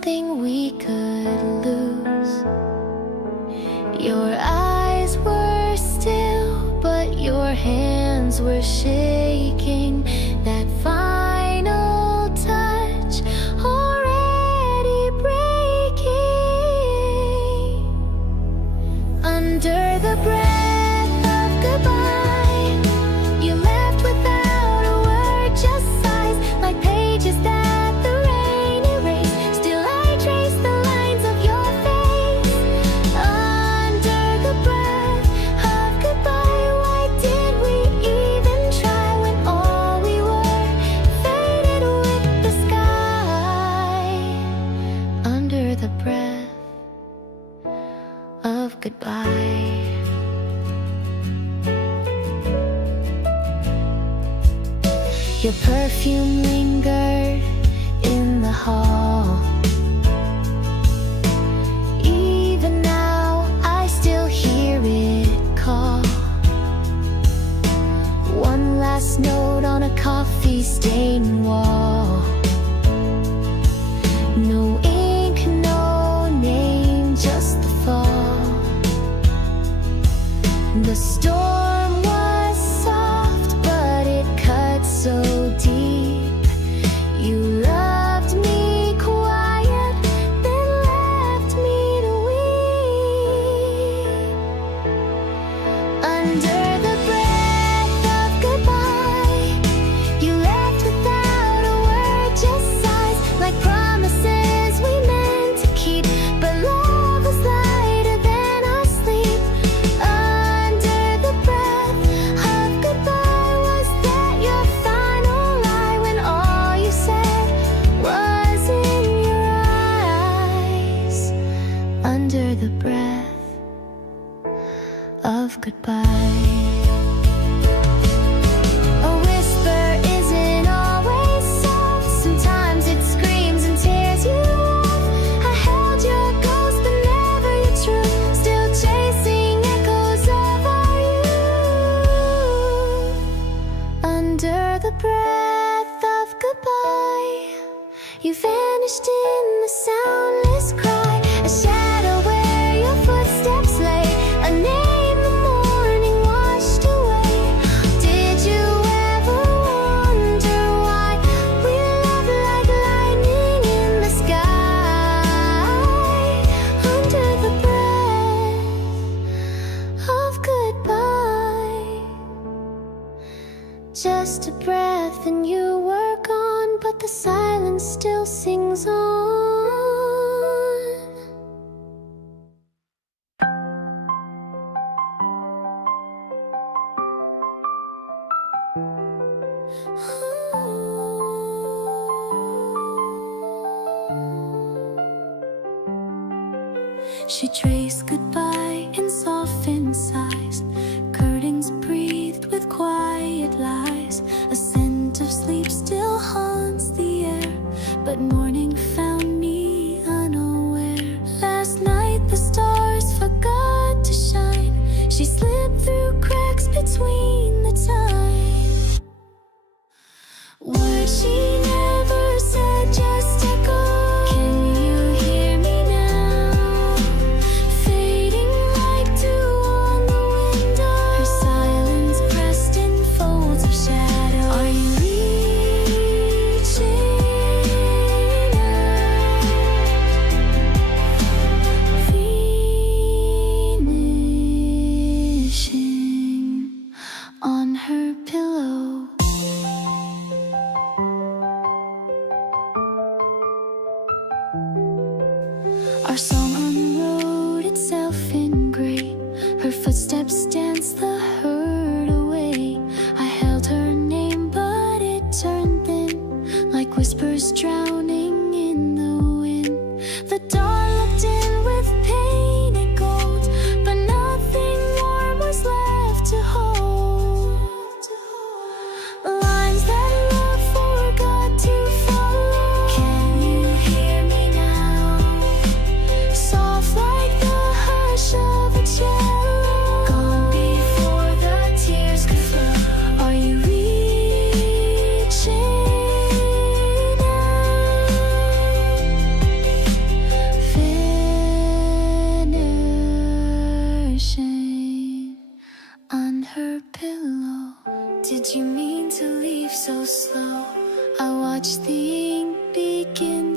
something we could lose. Your eyes were still, but your hands were shaking. That final touch already breaking. Under the breath of goodbye, you left without a word, just sighs like pages that the rain erased. Still I trace the lines of your face. Under the breath of goodbye, why did we even try when all we were faded with the sky? Under the breath of goodbye. Your perfume lingered in the hall. Even now I still hear it call. One last note on a coffee-stained wall. No ink, no name, just the fall. The storm was soft, but it cut so deep. You loved me quiet, then left me to weep. Under the breath of goodbye, you left without a word, just sighs like promises we meant to keep. But love was lighter than our sleep. Under the breath of goodbye, was that your final lie when all you said was in your eyes? Under the breath of goodbye. A whisper isn't always soft. Sometimes it screams and tears you off. I held your ghost but never your truth. Still chasing echoes of our youth. Under the breath of goodbye, you vanished in the soundless cry. A shadow where your footsteps lay. A name the morning washed away. Did you ever wonder why we love like lightning in the sky? Under the breath of goodbye. Just a breath and you were gone, but the silence still sings on. She traced goodbye in softened sighs. Curtains breathed with quiet lies. A scent of sleep still haunts the air, but morning found me unaware. Last night the stars forgot to shine. She slipped through cracks between the time. Words she never said, just echo. Can you hear me now? Fading like dew on the window. Her silence pressed in folds of shadow. Are you reaching out? Vanishing on her pillow. Our song unwrote itself in gray. Her footsteps danced the hurt away. I held her name, but it turned thin, like whispers drowning in the wind. The dawn looked in with painted gold, but nothing warm was left to hold. Lines that love forgot to follow. Can you hear me now? Soft like the hush of a cello. Gone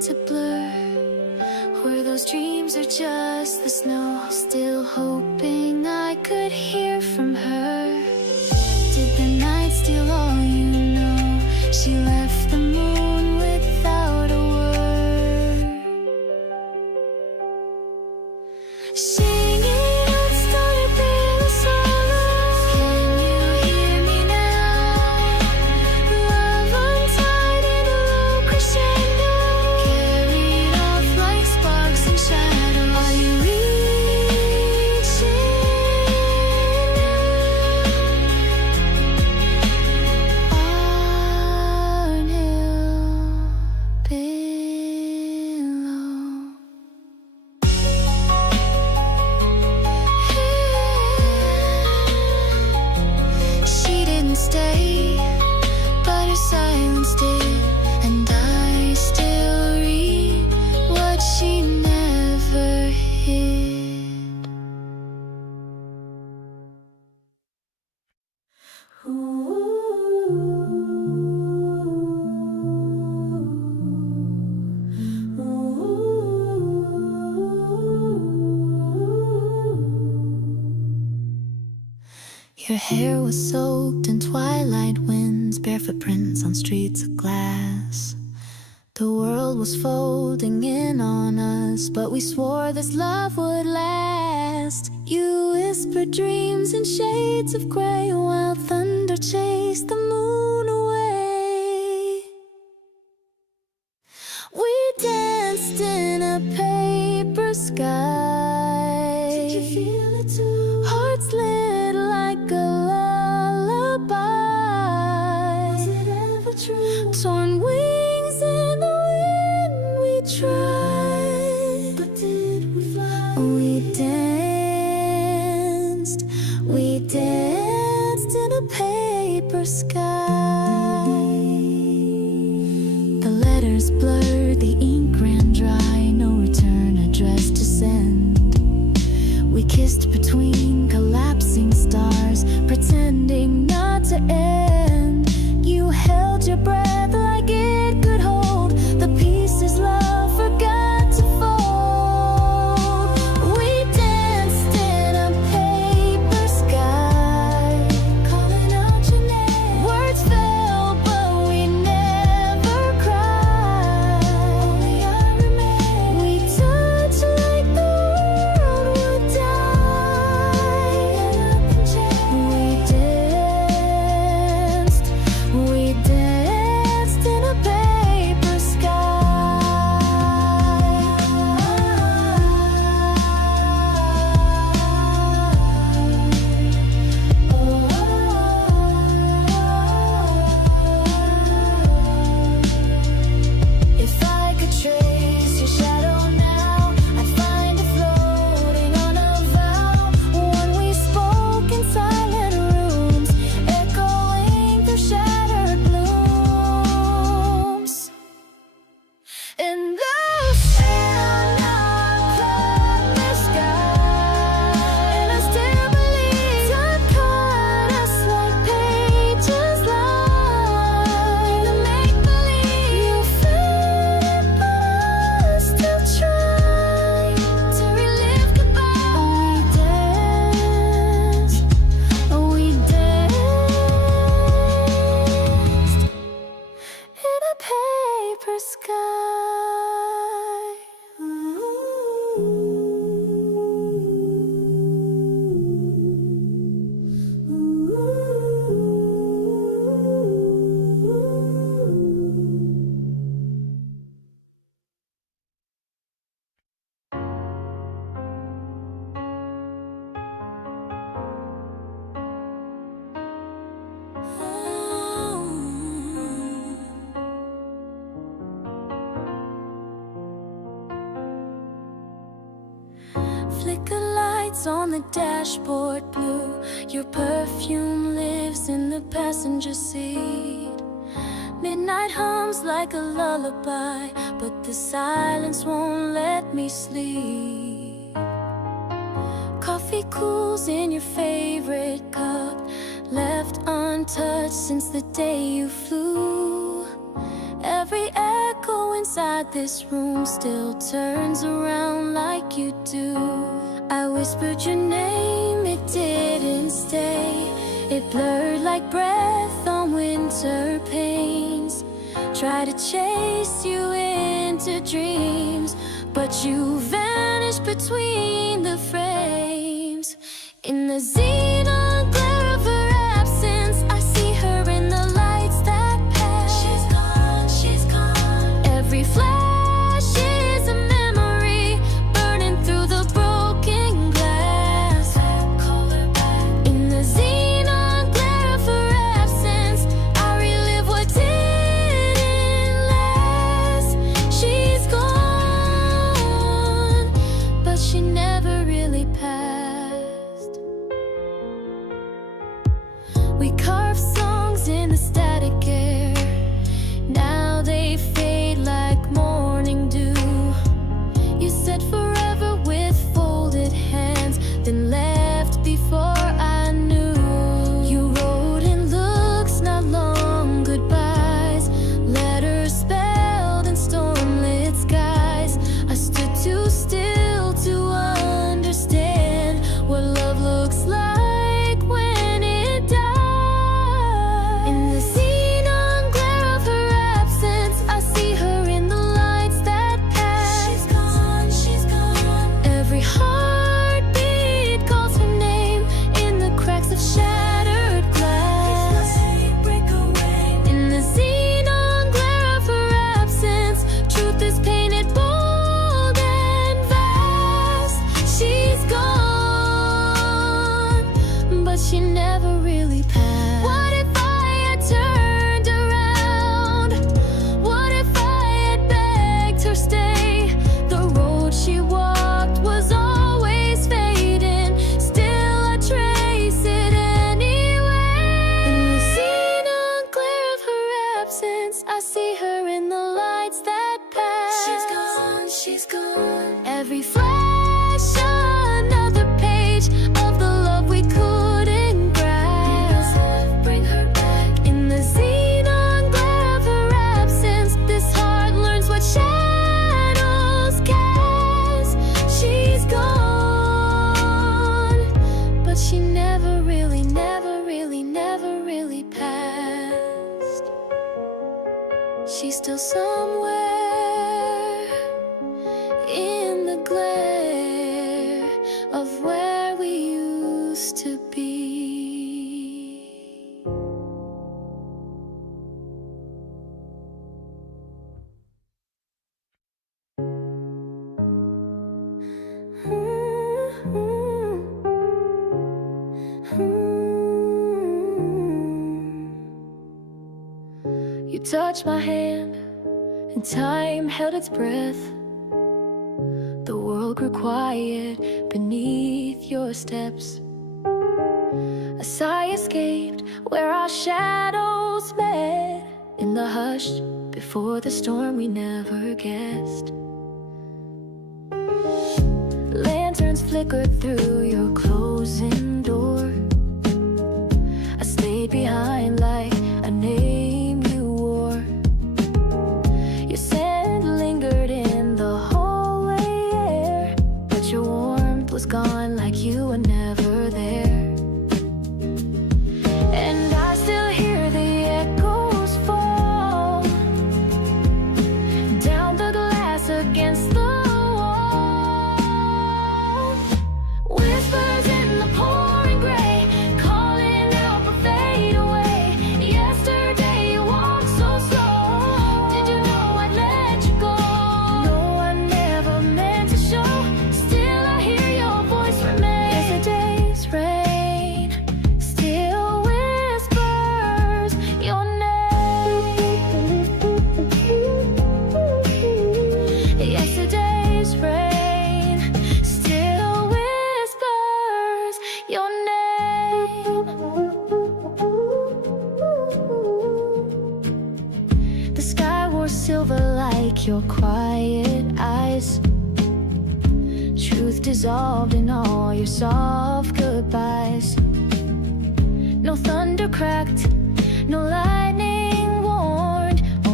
to blur, where those dreams are just the snow. Still hoping I could hear from her. Did the night steal all you know? She left the moon without a word. Singing out started being a solo. Can you hear me now? Love untied in a low crescendo, carried off like sparks and shadows. Are you reaching Barn Hill below? She didn't stay, but her silence did, and I still read what she never hid. Your hair was soaked in twilight winds, barefoot prints on streets of glass. The world was folding in on us, but we swore this love would last. You whispered dreams in shades of gray, while thunder chased the moon away. We danced in a paper sky. Did you feel it too? Hearts lit like a lullaby. Was it ever true? Torn wings in the wind, we tried. But did we fly? We danced in a paper sky. The letters blurred, the ink ran dry, no return address to send. We kissed between collapsing stars, pretending not to end. You held your breath like it could hold the pieces love forgot to fold. We danced in a paper sky, calling out your name. Words fell, but we never cried. Only I remain. We touched like the world would die, and nothing changed. We danced in a paper sky. If I could trace your shadow now, I'd find it floating on a vow, one we spoke in silent rooms, echoing through shattered blooms. And those stand up the sky, and I still believe time cut us like pages lined. The make-believe you felt it, but I still try to relive goodbye. We danced in a paper sky. Flicker lights on the dashboard blue. Your perfume lives in the passenger seat. Midnight hums like a lullaby, but the silence won't let me sleep. Coffee cools in your favorite cup, left untouched since the day you flew. Every echo inside inside this room still turns around like you do. I whispered your name, it didn't stay. It blurred like breath on winter pains. Try to chase you into dreams, but you vanished between the frames. In the xenon glare of her absence, I see her in the lights that pass. She's gone, she's gone. Every flash is a memory burning through the broken glass. Call her back. In the xenon glare of her absence, I relive what didn't last. She's gone, but she never really passed. We carve songs in the static air. Now they fade like morning dew. You said forever with folded hands, then left before I knew. You wrote in looks, not long goodbyes. Letters spelled in stormlit skies. I stood too still to understand what love looks like. She never really passed. What if I had turned around? What if I had begged her stay? The road she walked was always fading. Still I trace it anyway. In the xenon glare of her absence, I see her in the lights that pass. She's gone, she's gone. Every flash, another page of the love we could. She never really, never really, never really passed. She's still somewhere in the glare of where we used to be. You touched my hand, and time held its breath. The world grew quiet beneath your steps. A sigh escaped where our shadows met. In the hush before the storm we never guessed. Lanterns flickered through your closing door. I stayed behind like a name you wore. Your scent lingered in the hallway air, but your warmth was gone like you were never there. And I still hear the echoes fall down the glass against the wall. Whispers in the pouring gray, calling out but fade away. Yesterday you walked so slow. Did you know I'd let you go? No, I never meant to show. Still I hear your voice remain. Yesterday's rain still whispers your name. Yesterday's rain still whispers your name. The sky wore silver like your quiet eyes. Truth dissolved in all your soft goodbyes. No thunder cracked, no lightning warned, only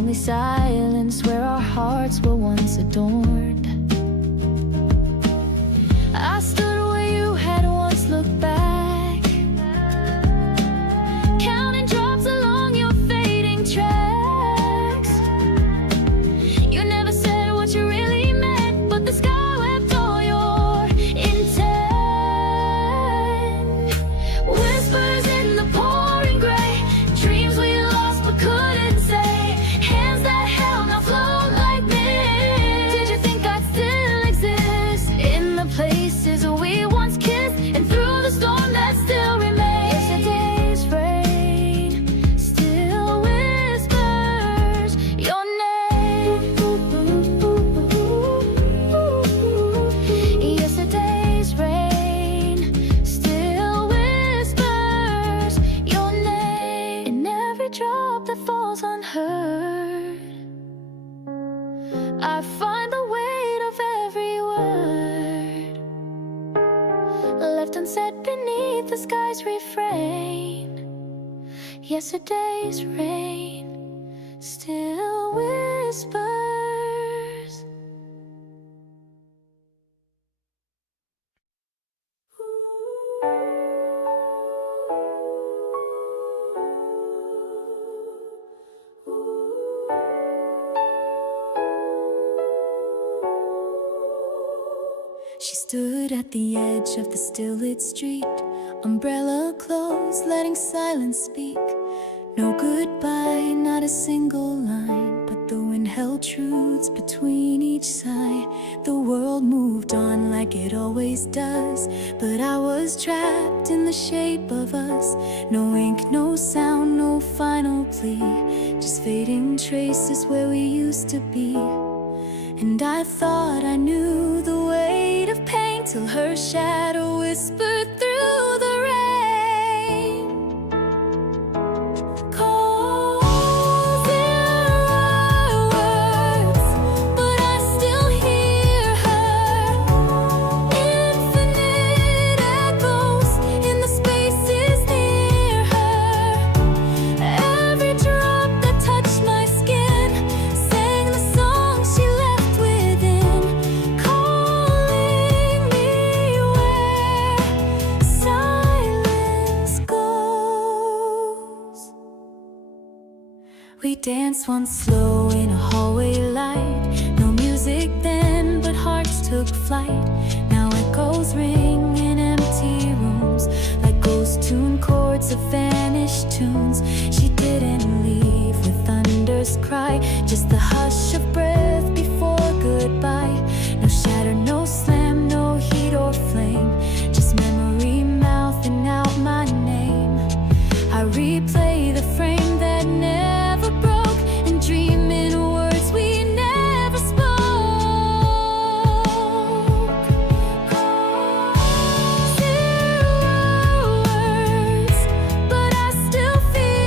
only silence where our hearts were once adorned. I stood where you had once looked back, counting drops along your fading tracks. You never said what you really meant, but the sky wept all your intent. Whispers in the pouring gray, dreams we lost but couldn't say, hands that held now float like mist. Did you think I'd still exist in the places we once kissed, and through the storm that still remains? Yesterday's rain still whispers your name. Yesterday's rain still whispers your name. In every drop that falls unheard, I find the weight of every word left unsaid beneath the sky's refrain. Yesterday's rain still whispers. She stood at the edge of the still-lit street, umbrella closed, letting silence speak. No goodbye, not a single line, but the wind held truths between each sigh. The world moved on like it always does, but I was trapped in the shape of us. No ink, no sound, no final plea, just fading traces where we used to be. And I thought I knew the weight of pain till her shadow whispered through the rain. Calls in her words, but I still hear her. Infinite echoes in the spaces near her. Every drop that touched my skin sang the song she left within, calling me where silence goes. We danced once slow in a hallway light, no music then, but hearts took flight. Now echoes ring in empty rooms, like ghost tune chords of vanished tunes. She didn't leave with thunder's cry, just the hush of breath before goodbye. No shatter, no slam, no heat or flame, just memory mouthing out my name. I replay the frame that never broke and dream in words we never spoke. Zero words, but I still feel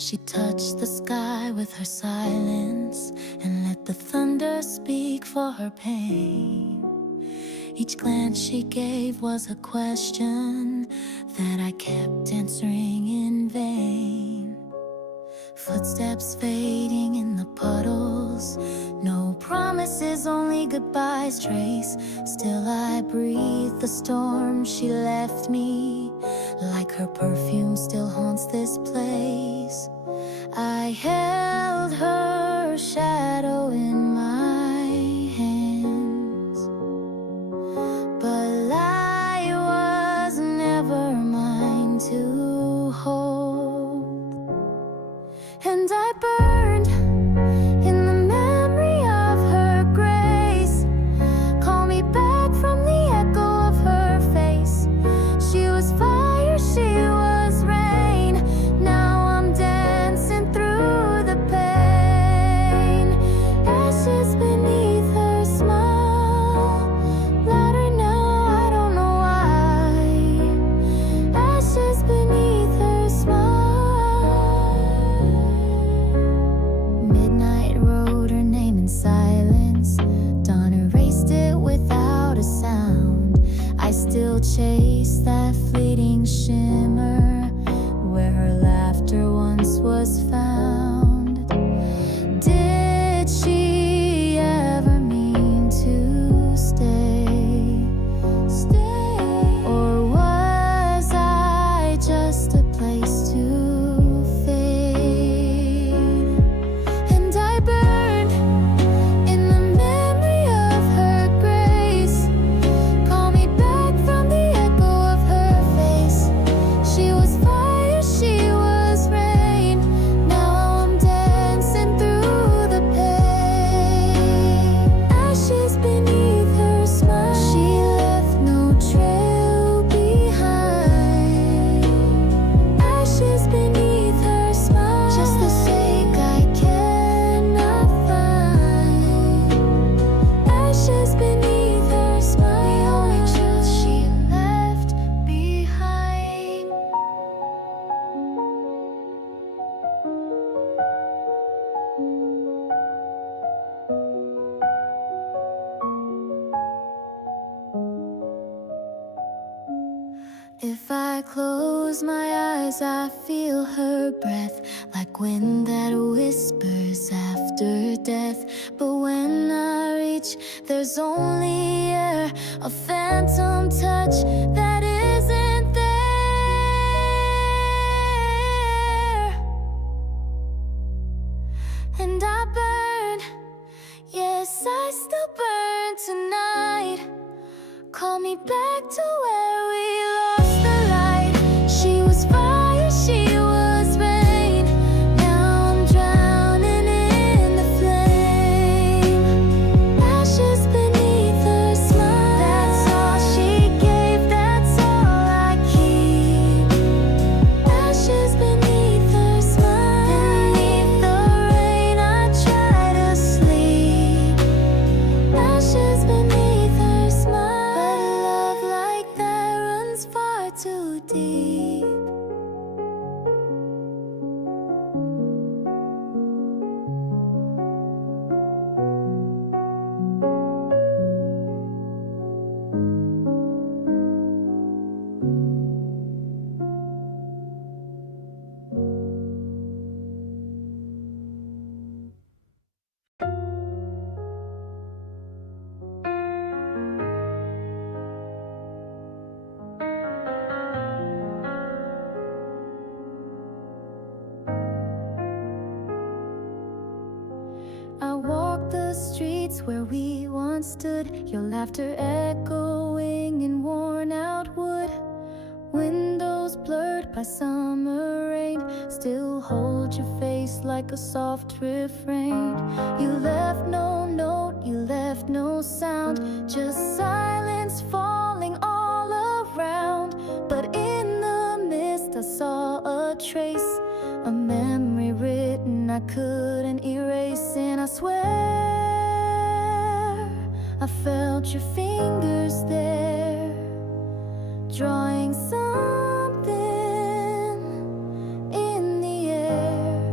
She touched the sky with her silence and let the thunder speak for her pain. Each glance she gave was a question that I kept answering in vain. Footsteps fading in the puddles, no promises, only goodbyes trace. Still I breathe the storm she left me, like her perfume still haunts this place. I held her shadow in my hands, but I was never mine to hold. And I burned in the memory of her grace. Call me back from the echo of her face. She was fire, she was rain. Now I'm dancing through the pain. Ashes beneath her smile, louder now, I don't know why. Ashes beneath her smile. Midnight wrote her name in silence. Dawn erased it without a sound. I still chase that fleeting shimmer where her laughter once was found. Did she ever mean to stay? Or was I just a place to fade? And I burned in the memory of her grace. Call me back from the echo of her face. She was fire, she was rain. Now I'm dancing through the pain. Ashes beneath her smile. She left no trail behind. Ashes beneath her smile. Just the sake I cannot find. Ashes beneath her smile. The only truth she left behind. If I close my eyes, I feel her breath, like wind that whispers after death. But when I reach, there's only air, a phantom touch that isn't there. And I burn, yes, I still burn tonight. Call me back to where we lost the light. She was fire, she was rain. Now I'm drowning in the flame. Ashes beneath her smile. That's all she gave, that's all I keep. Ashes beneath her smile. Beneath the rain, I try to sleep. Ashes beneath her smile. But love like that runs far too deep. I walk the streets where we once stood, your laughter echoing in worn out wood. Windows blurred by summer rain still hold your face like a soft refrain. You left no note, you left no sound, just silence falling all around. But in the mist I saw a trace, a memory written I couldn't erase. And I swear I felt your fingers there, drawing something in the air.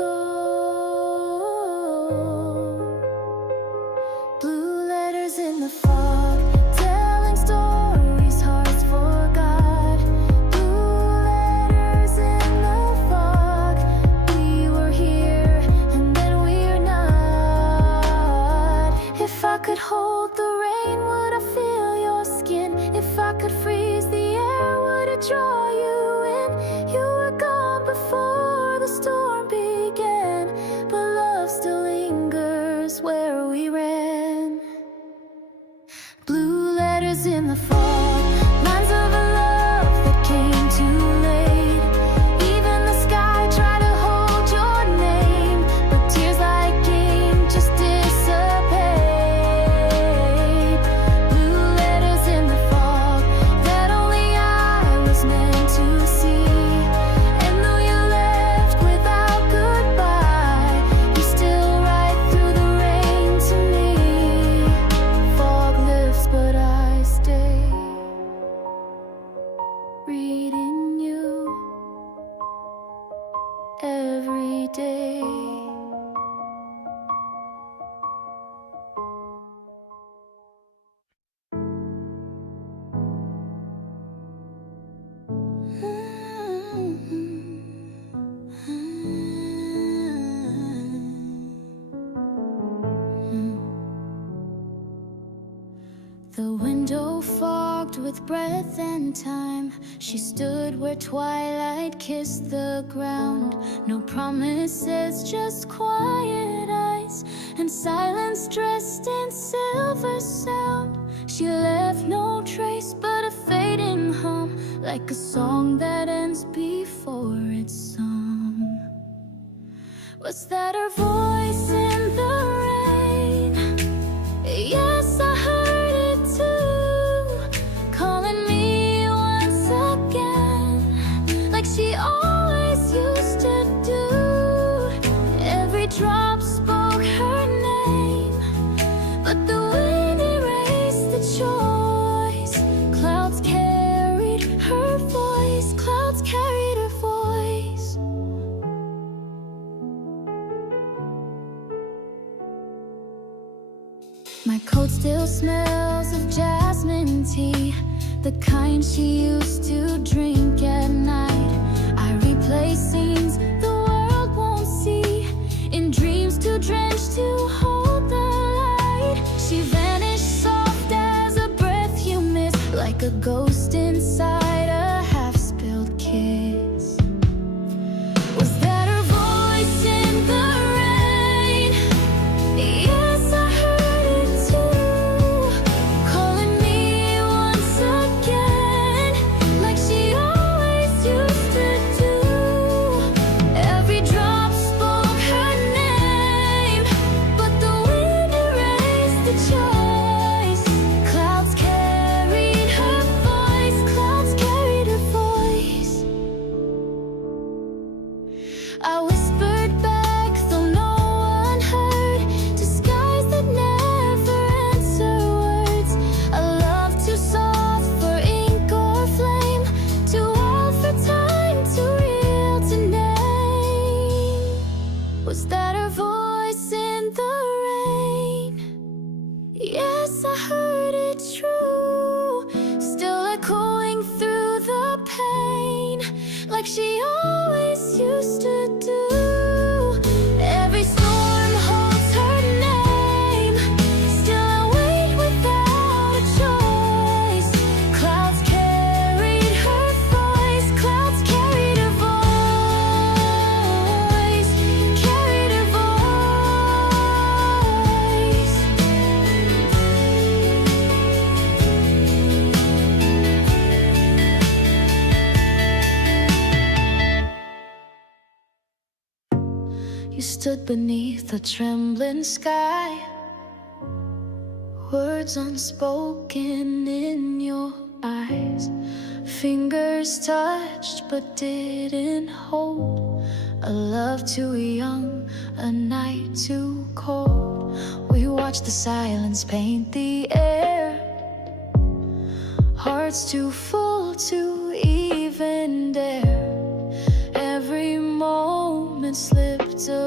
Blue letters in the fog, telling stories hearts forgot. Blue letters in the fog, we were here and then we're not. If I could hold the rain, would I feel your skin? If I could freeze the air, would it draw you in? You were gone before the storm began, but love still lingers where we ran. Blue letters in the fog, lines of a love that came too late. Even the sky tried to hold your name, but tears like ink just dissipate. Blue letters in the fog that only I was meant to see. And though you left without goodbye, you still write through the rain to me. Fog lifts, but I stay, reading you every day. The window fogged with breath and time. She stood where twilight kissed the ground. No promises, just quiet eyes and silence dressed in silver sound. She left no trace but a fading hum, like a song that ends before it's sung. Was that her voice in the rain? Yes, I heard it too, calling me once again, like she always used to do. Every drop spoke her name, but the wind erased the choice. Clouds carried her voice, clouds carried her voice. My coat still smells of jasmine tea, the kind she used to drink at night. I replay scenes the world won't see, in dreams too drenched to hold the light. She vanished soft as a breath you miss, like a ghost inside a half-spilled kiss. Was that her voice in the rain? Yes, I heard it too, calling me once again, like she always used to do. Every drop spoke her name, but the wind erased the choice. Clouds carried her voice, clouds carried her voice. I whispered back, though no one heard, to skies that never answer words. A love too soft for ink or flame, too old for time, too real to name. Was that her voice in the rain? Yes, I heard it true, still echoing through the pain, like she always used to do. Every storm holds her name, still I wait without a choice. Clouds carried her voice, clouds carried her voice, carried her voice. You stood beneath a trembling sky, words unspoken in your eyes. Fingers touched but didn't hold. A love too young, a night too cold. We watched the silence paint the air, hearts too full to even dare. Every moment slipped away.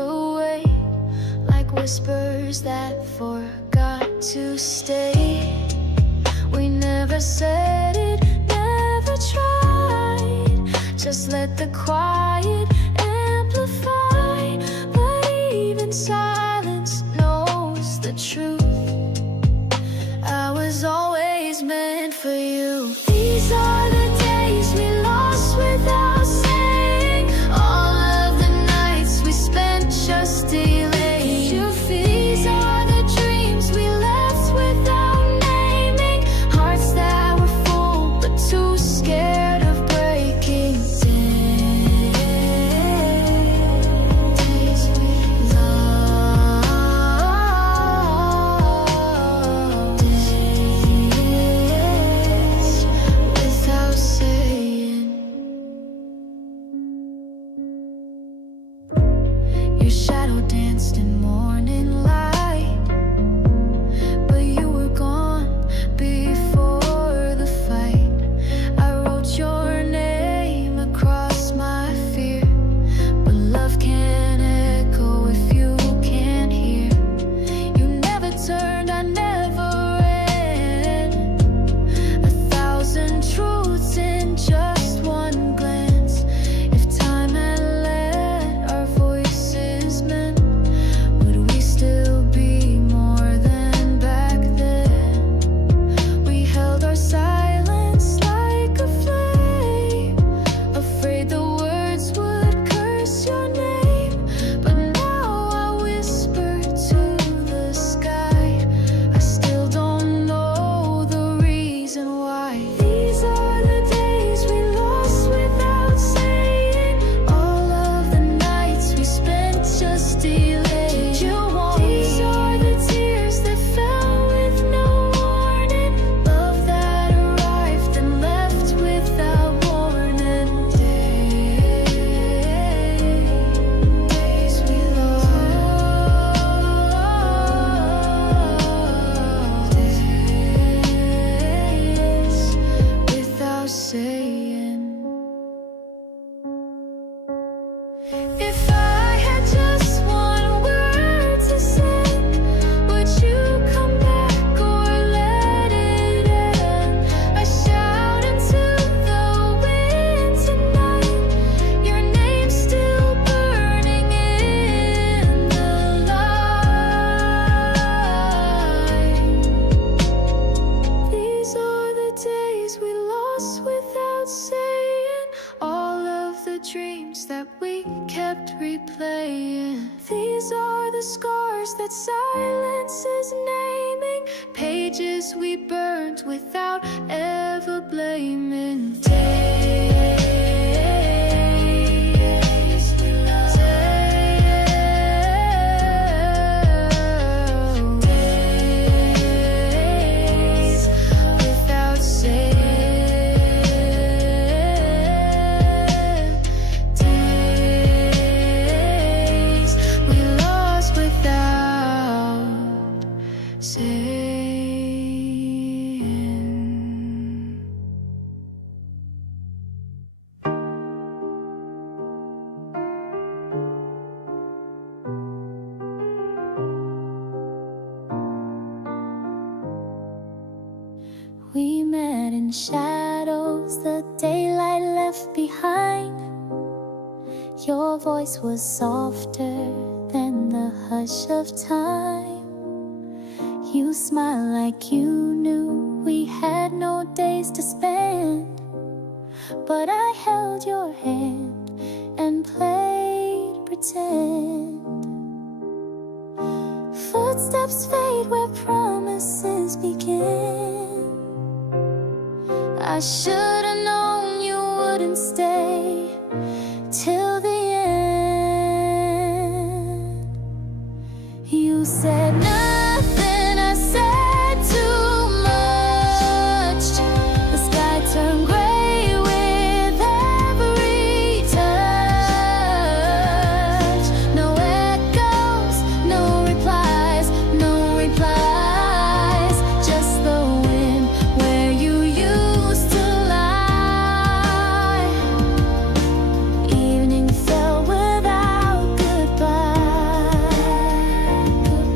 whispers that forgot to stay. We never said it, never tried. Just let the quiet amplify. But even silence knows the truth. I was always meant for you. These are the days we lost without saying. All of the nights we spent just delaying. These are the dreams we left without naming. Hearts that were full but too scared of breaking. Days we loved. Days without saying. Your shadow danced in morning light, but you were gone before the fight. I wrote your name across my fear, but love can't echo if you can't hear. You never turned, I never ran. 1,000 truths in just one glance. If time had let our voices mend, would we still be more than back then? We held our silence like a flame, afraid the words would curse your name. But now I whisper to the sky. I still don't know the reason why. These are the days we lost without saying. All of the nights we spent just delaying. These are the tears that fell with no warning. Love that arrived and left without warning. Days we loved. Days without saying. If I had just one word to say, would you come back or let it end? I shout into the wind tonight. Your name's still burning in the light. These are the days we lost without saying. All of the dreams that we kept replaying. These are the scars that silence is naming. Pages we burned without ever blaming. Days we loved. Days without saying. Days we lost without saying. We met in shadows, the daylight left behind. Your voice was softer than the hush of time. You smiled like you knew we had no days to spend. But I held your hand and played pretend. Footsteps fade where promises begin. I should've known you wouldn't stay till the end. You said nothing, I said too much. The sky turned gray with every touch. No echoes, no replies, no replies. Just the wind where you used to lie. Evening fell without goodbye.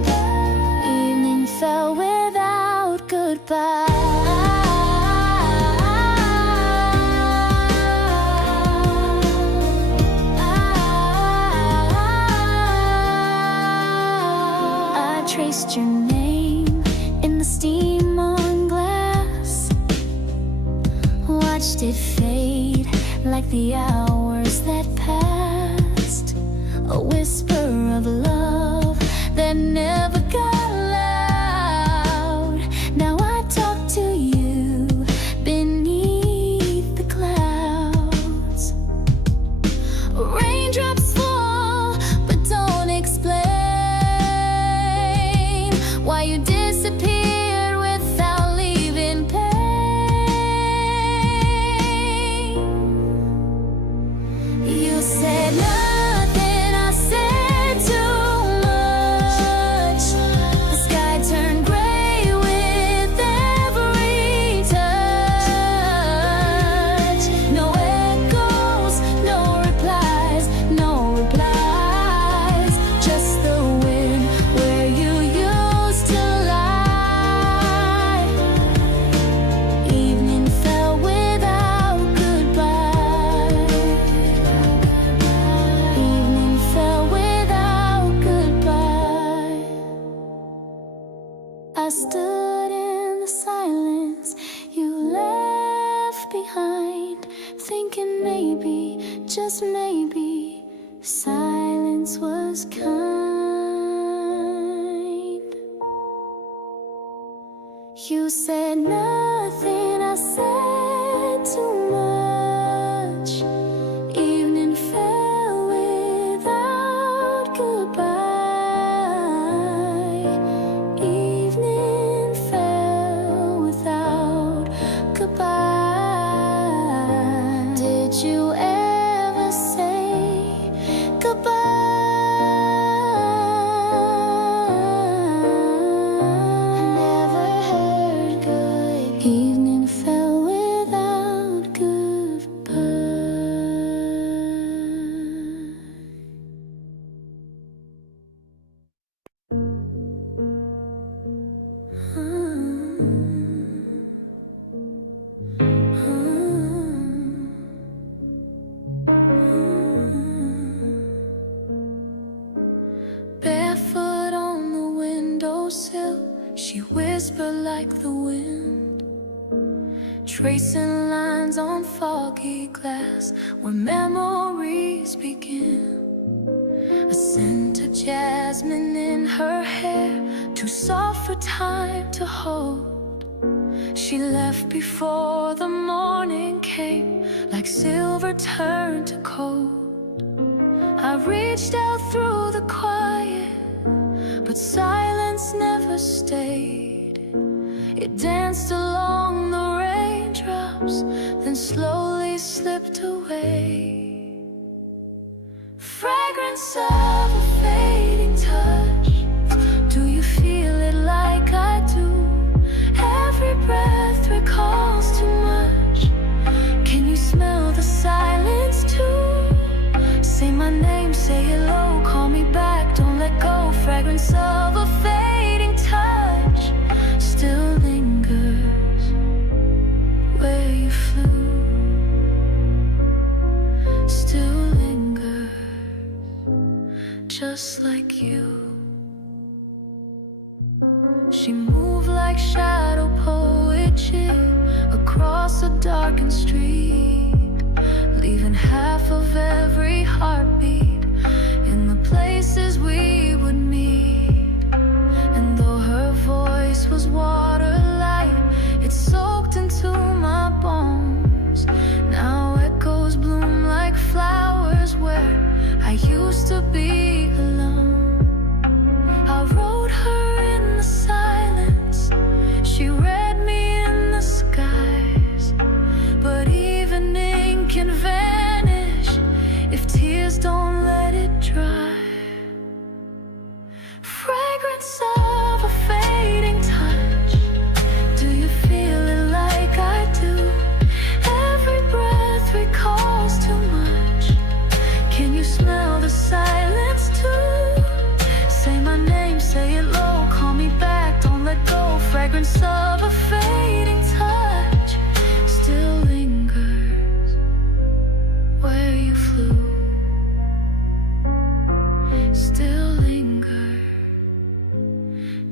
traced your name in the steam on glass. Watched it fade like the hours that passed. A whisper of love that never got loud. Now I talk to you beneath the clouds. Raindrops fall but don't explain why you disappeared without leaving pain. You said nothing, I said too much. The sky turned gray with every touch. No echoes, no replies, no replies. Just the wind where you used to lie. Evening fell without goodbye. Evening fell without goodbye. I stood in the silence you left behind, thinking maybe, just maybe, silence was kind. You said nothing, I said too much. Evening fell without goodbye. Evening fell without goodbye. Did you ever say goodbye? Never heard good. Evening fell without goodbye. Barefoot on the windowsill, she whispered like the wind, tracing lines on foggy glass where memories begin. A scent of jasmine in her hair, too soft for time to hold. She left before the morning came, like silver turned to gold. I reached out through the quiet, but silence never stayed. It danced along the raindrops, then slowly slipped away. Fragrance of a fading touch. Do you feel it like I do? Every breath recalls too much. Can you smell the silence too? Say my name, say hello, call me back, don't let go. Fragrance of a fading touch still lingers where you flew. Still lingers, just like you. She moved like shadow poetry across a darkened street, leaving half of every heartbeat in the places we would meet. And though her voice was water light, it soaked into my bones. Now echoes bloom like flowers where I used to be alone. I wrote her in the silence, she read me in the skies. But evening can vanish if tears don't let it dry. Fragrance of a fading touch. Do you feel it like I do? Every breath recalls too much. Can you smell the silence too? Say my name, say it low, call me back, don't let go. Fragrance of a fading touch still lingers where you flew. Still lingers,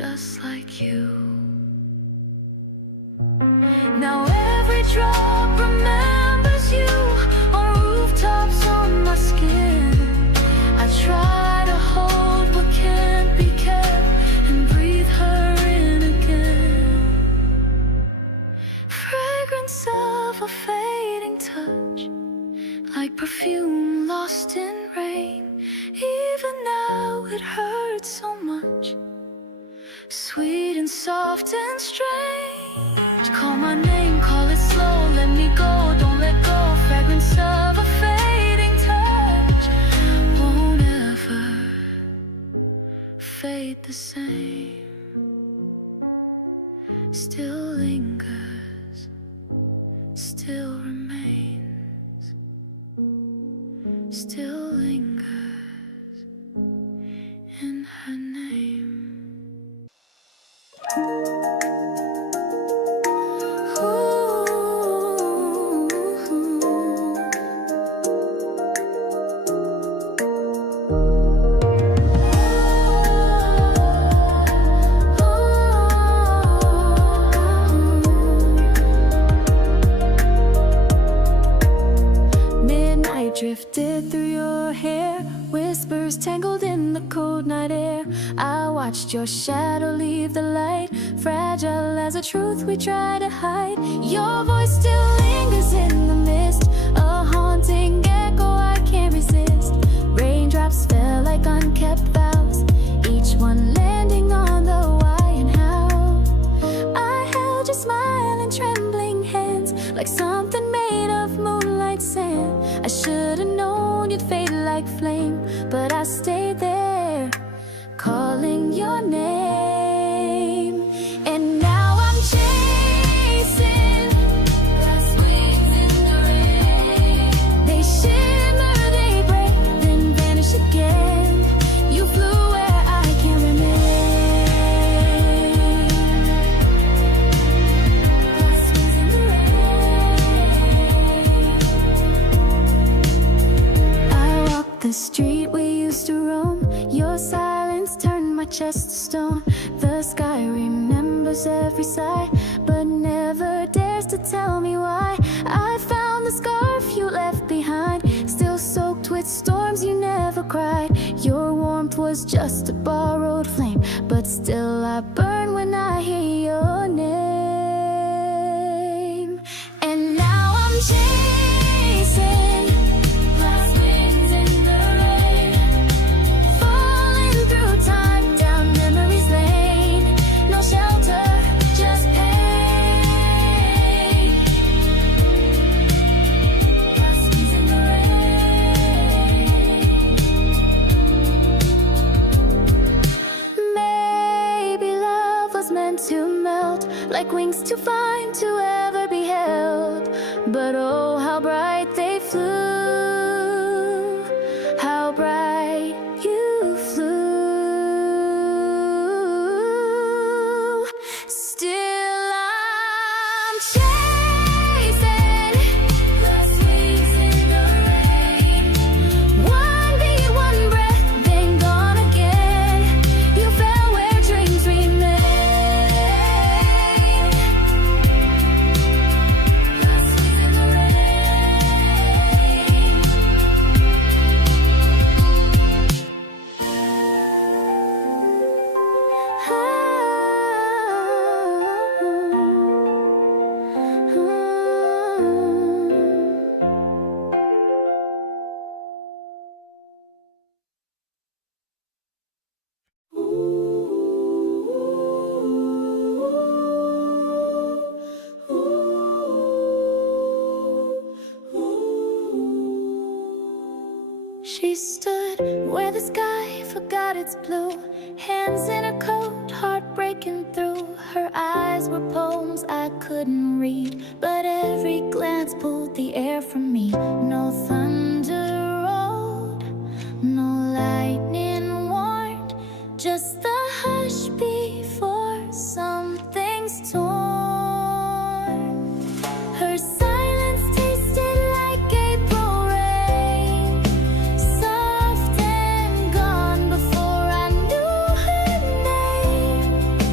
just like you. Now every drop remembers you on rooftops on my skin. I try to hold what can't be kept and breathe her in again. Fragrance of a fading touch, like perfume lost in rain. Even now it hurts so much, sweet and soft and strange. Call my name, call it slow, let me go, don't let go. Fragrance of a fading touch won't ever fade the same. Still lingers, still remains, still lingers in her name. Drifted through your hair, whispers tangled in the cold night air. I watched your shadow leave the light, fragile as a truth we try to hide. Your voice still lingers in the mist, a haunting echo I can't resist. Raindrops fell like unkept vows, each one landing on the why and how. I held your smile in trembling hands, like something made of moonlight sand. I should've known you'd fade like flame, but I stayed there, calling your name. And now I'm chasing glass wings in the rain. They shimmer, they break, then vanish again. You flew where I can't remain. Glass wings in the rain. I walk the street we used to roam. Your silence turned my chest to stone. The sky remembers every sigh, but never dares to tell me why. I found the scarf you left behind, still soaked with storms, you never cried. Your warmth was just a borrowed flame, but still I burn when I hear your name. And now I'm chasing glass wings in the rain, falling through time down memories lane. No shelter, just pain. Glass wings in the rain. Maybe love was meant to melt, like wings too fine to ever be held. But oh, how bright they flew, how bright you flew. Still I'm chasing glass wings in the rain. One beat, one breath, then gone again. You fell where dreams remain. Glass wings in the rain. She stood where the sky forgot its blue, hands in her coat, heart breaking through. Her eyes were poems I couldn't read, but every glance pulled the air from me. No thunder rolled, no lightning warned, just the hush before something's torn. Her silence tasted like April rain, soft and gone before I knew her name.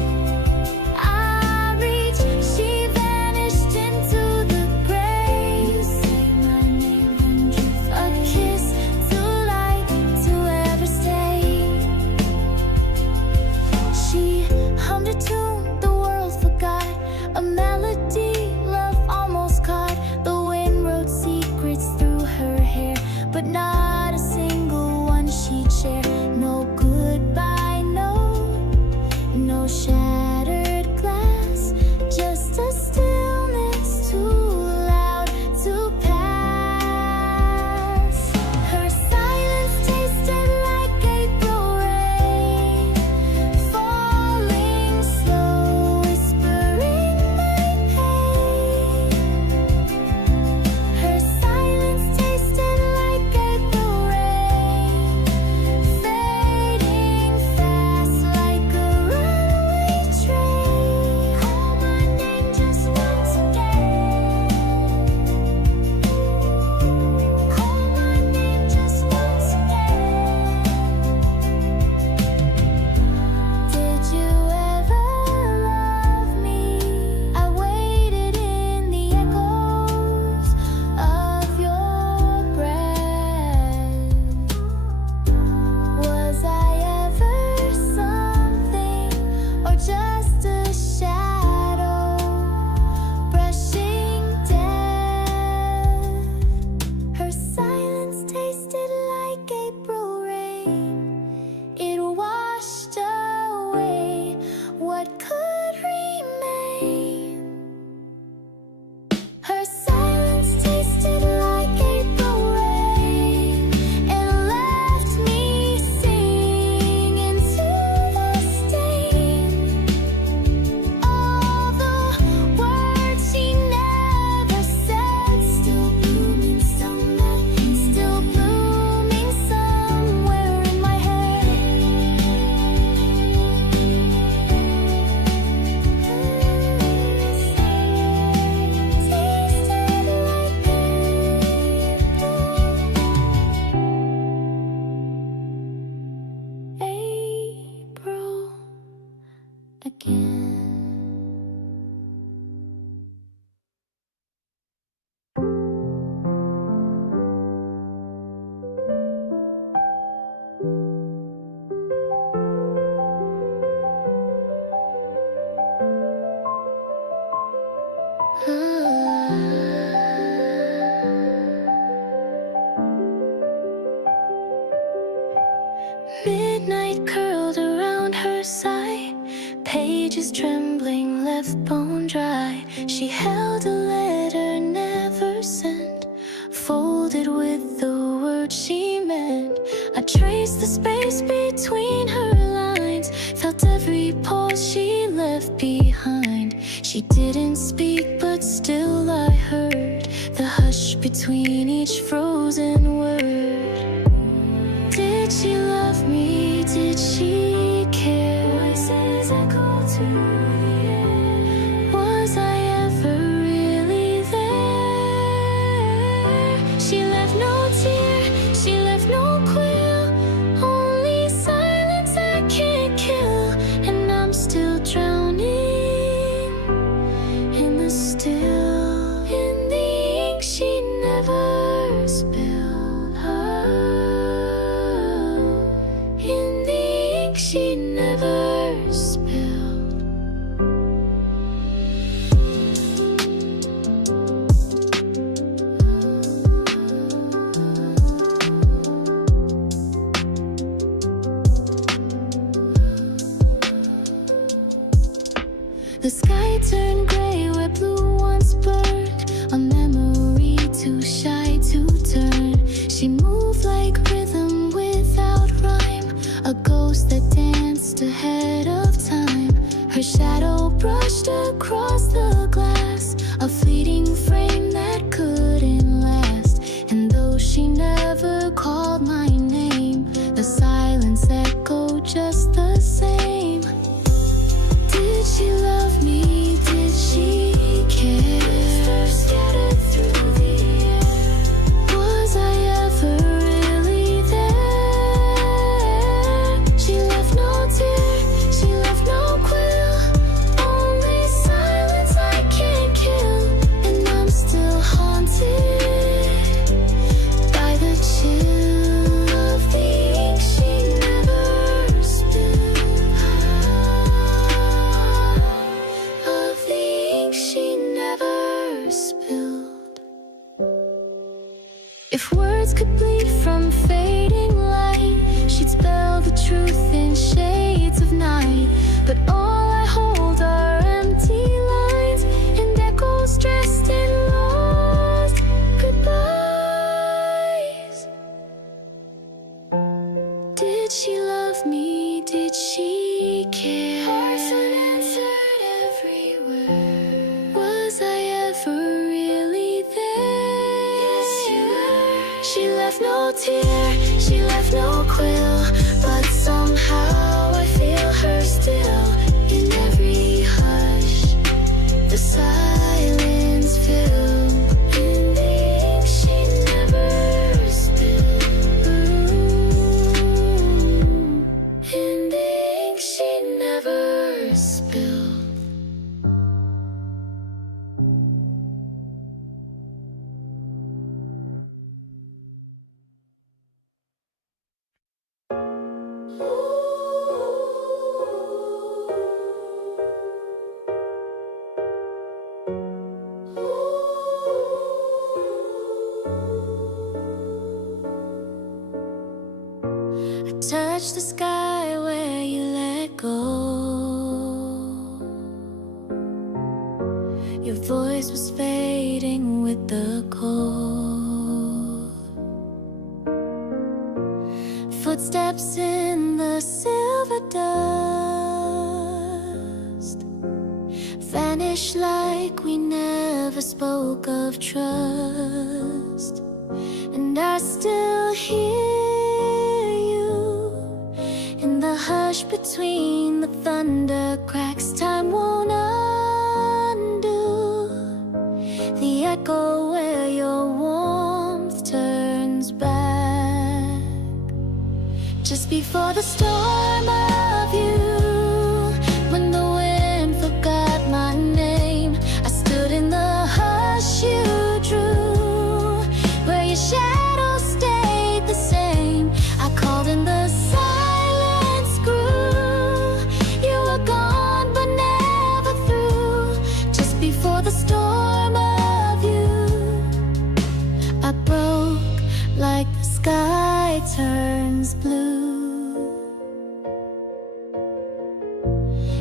again. Midnight curled around her side, pages trembling, left bone dry. She held a letter never sent, folded with the words she meant. I traced the space between her lines, felt every pause she left behind. She didn't speak, but still I heard the hush between each frozen word. Did she love me? Did she care? Voices echo through the air. Was I ever really there? She left no tear, she left no quill, only silence I can't kill. And I'm still drowning in the still, in the ink she never spilled. In the ink she never spilled. The sky turned gray where blue once burned, a memory too shy to turn. She moved like rhythm without rhyme, a ghost that danced ahead of time. Her shadow brushed across the glass, a fleeting frame that couldn't last. And though she never called my name, the silence echoed just the same. Did she love me? Did she care? Whispers scattered through the air. Was I ever really there? She left no tear, she left no quill, only silence I can't kill. And I'm still haunted by the chill of the ink she never spilled. Of the ink she never spilled. If words could bleed from fading light, she'd spell the truth in shades of night. But all I hold are empty lines and echoes dressed in lost goodbyes. Did she love me? Did she care? Hearts unanswered everywhere. Was I ever really there? Yes, you were. She left no tear, she left no quill, but somehow I feel her still. In every hush, the silence filled. In the ink she never spilled. In the ink she never spilled. I touched the sky where you let go. Your voice was fading with the cold. Footsteps in the silver dust vanish like we never spoke of trust. And I still hear you in the hush between the thunder cracks. Time won't undo the echo where your warmth turns back. Just before the storm of you, when the wind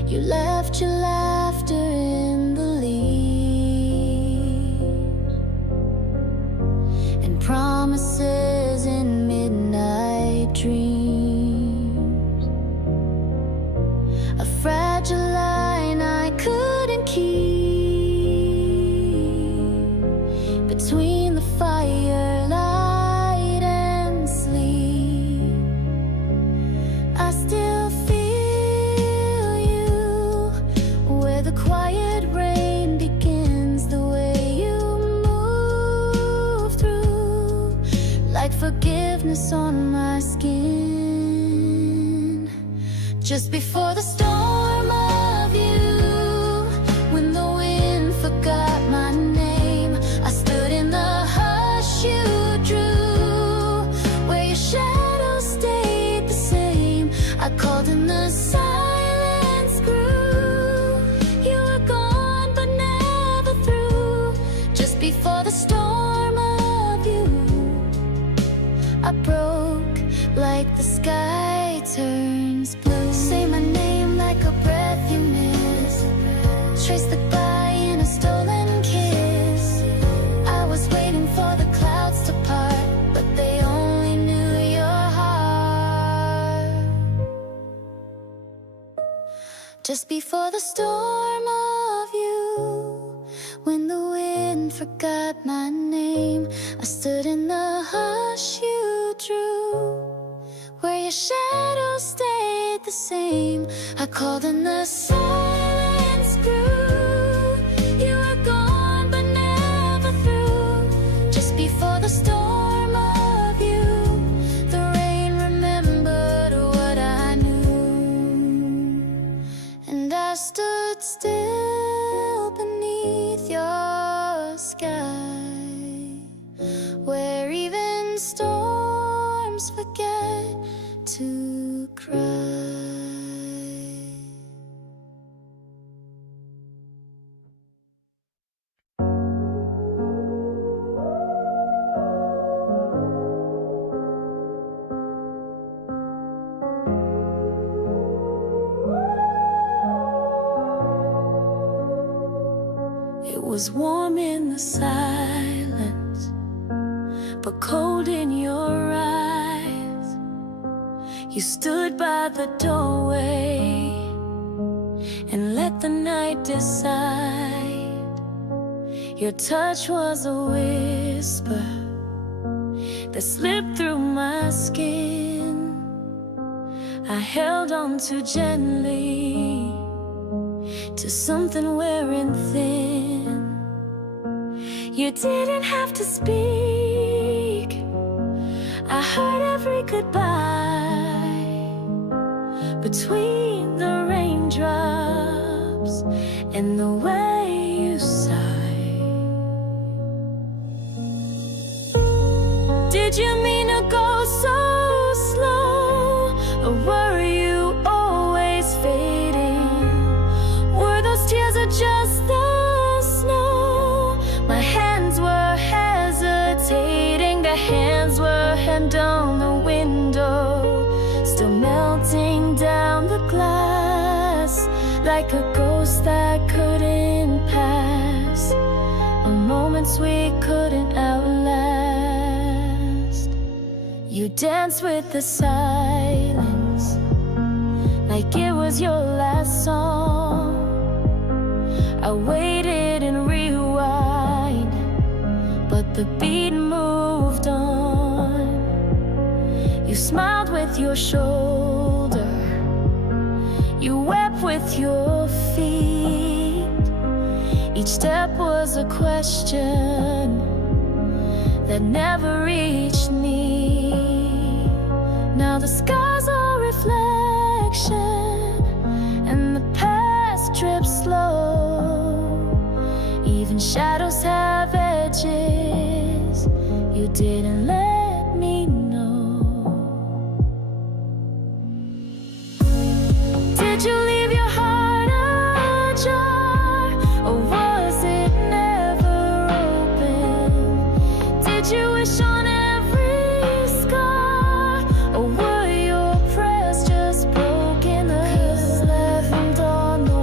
You left your laughter in the leaves and promises in midnight dreams. A fragile line I couldn't keep between the firelight and sleep. I still feel you where the quiet rain begins, the way you move through, like forgiveness on my skin. Just before the storm of you, when the wind forgot my name, I stood in the hush you drew, where your shadow stayed the same. I called and the silence grew. You were gone but never through. Just before the storm of you, I broke like the sky turns blue. Say my name like a breath you miss. Trace the goodbye in a stolen kiss. I was waiting for the clouds to part, but they only knew your heart. Just before the storm of you, when the wind forgot my name, I stood in the hush you drew, where your shadow stayed the same. I called and the silence grew. You were gone but never through. Just before the storm of you, the rain remembered what I knew, and I stood still beneath your sky, where even storms forget to cry. It was warm in the silence, but cold in your eyes. You stood by the doorway and let the night decide. Your touch was a whisper that slipped through my skin. I held on too gently to something wearing thin. You didn't have to speak, I heard every goodbye between the raindrops and the way you sighed. Did you mean to go so slow, or were you always fading? Were those tears or just the snow? My hands were hesitating, the hands were hand on the window, still melting down the glass like a ghost that couldn't pass, or moments we couldn't outlast. You danced with the silence like it was your last song. I waited and rewind, but the beat moved on. You smiled with your shoulder, you wept with your feet. Each step was a question that never reached me. Now the skies are reflection and the past drips slow. Even shadows have edges. You didn't let me know. Did you leave your heart ajar, or was it never open? Did you wish on every scar, or were your prayers just broken? The kiss left on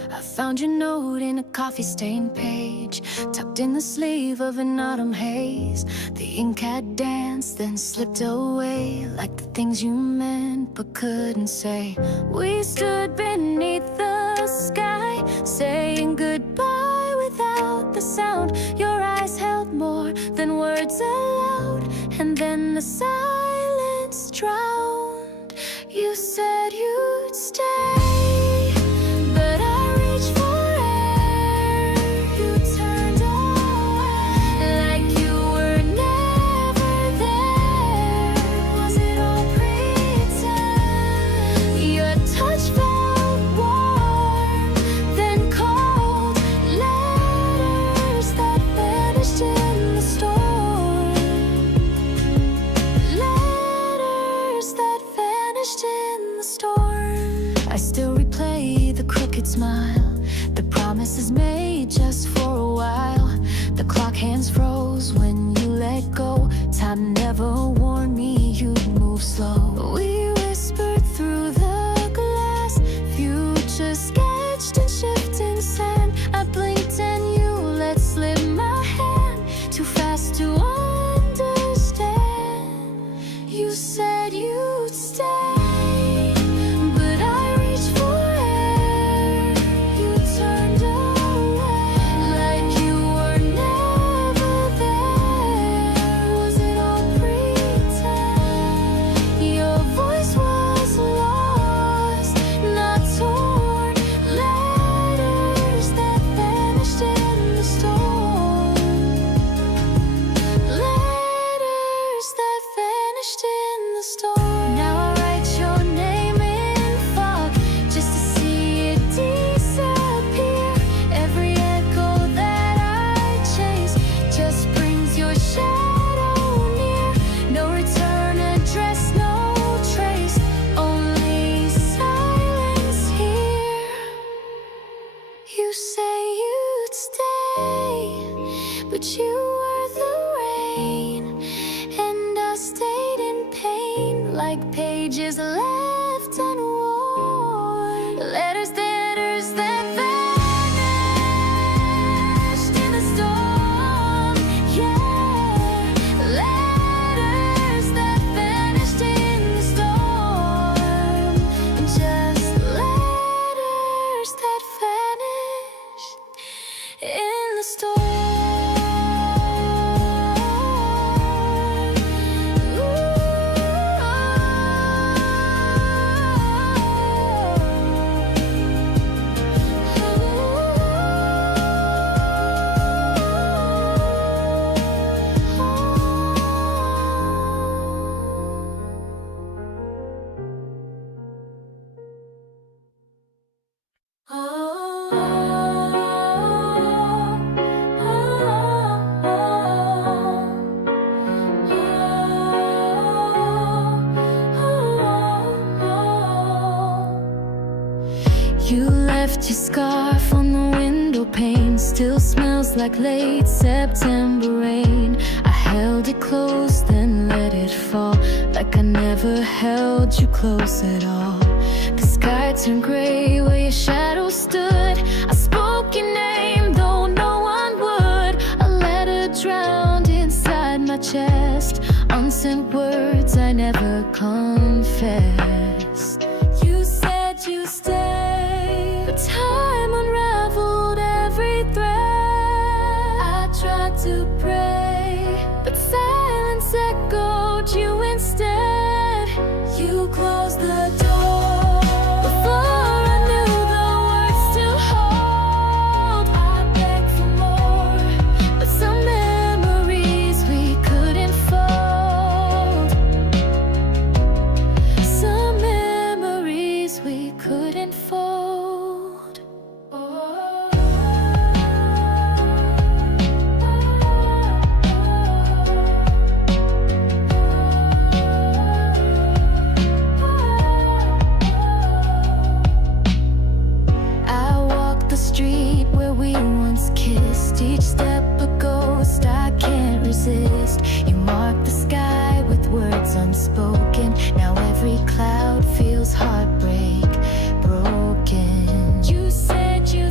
I found your note in a coffee-stained page, tucked in the sleeve of an autumn haze. The ink had danced, then slipped away, like the things you meant but couldn't say. We stood beneath the sky, saying goodbye without the sound. Your eyes held more than words allowed, and then the silence drowned. You said you'd stay, but I reached for air. You turned away, like you were never there. Was it all pretend? Your touch felt warm, then cold. Letters that vanished in the storm. Letters that vanished in the storm. I still replay the crooked smile, the promises made just for a while. The clock hands froze when you let go. Time never warned me you'd move slow. We whispered through the glass, future sketched in shifting sand. I blinked and you let slip my hand, too fast to understand. You said you'd stay, but I reached for air. You turned away, like you were never there. Was it all pretend? Your voice was lost, not torn. Letters that vanished in the storm. Letters that vanished in the storm. Now I write your name in fog, just to see it disappear. Every echo that I chase just brings your shadow near. No return address, no trace, only silence here. You say you'd stay, but you were the rain, and I stayed in pain, like pages left unworn. Letters that vanished in the storm. Yeah, letters that vanished in the storm. Just letters that vanished in the storm. You left your scarf on the window pane, still smells like late September rain. I held it close, then let it fall, like I never held you close at all. The sky turned gray where your shadow stood. I spoke your name, though no one would. A letter drowned inside my chest, unsent words I never confessed. You said you stay, but time unraveled every thread. I tried to pray, but silence echoed you instead. You closed the door before I knew the words to hold. I begged for more, but some memories we couldn't fold. Some memories we couldn't fold. I walked the street where we once kissed. Each step a ghost I can't resist. You marked the sky with words unspoken. Now every cloud feels heartbreak broken. You said you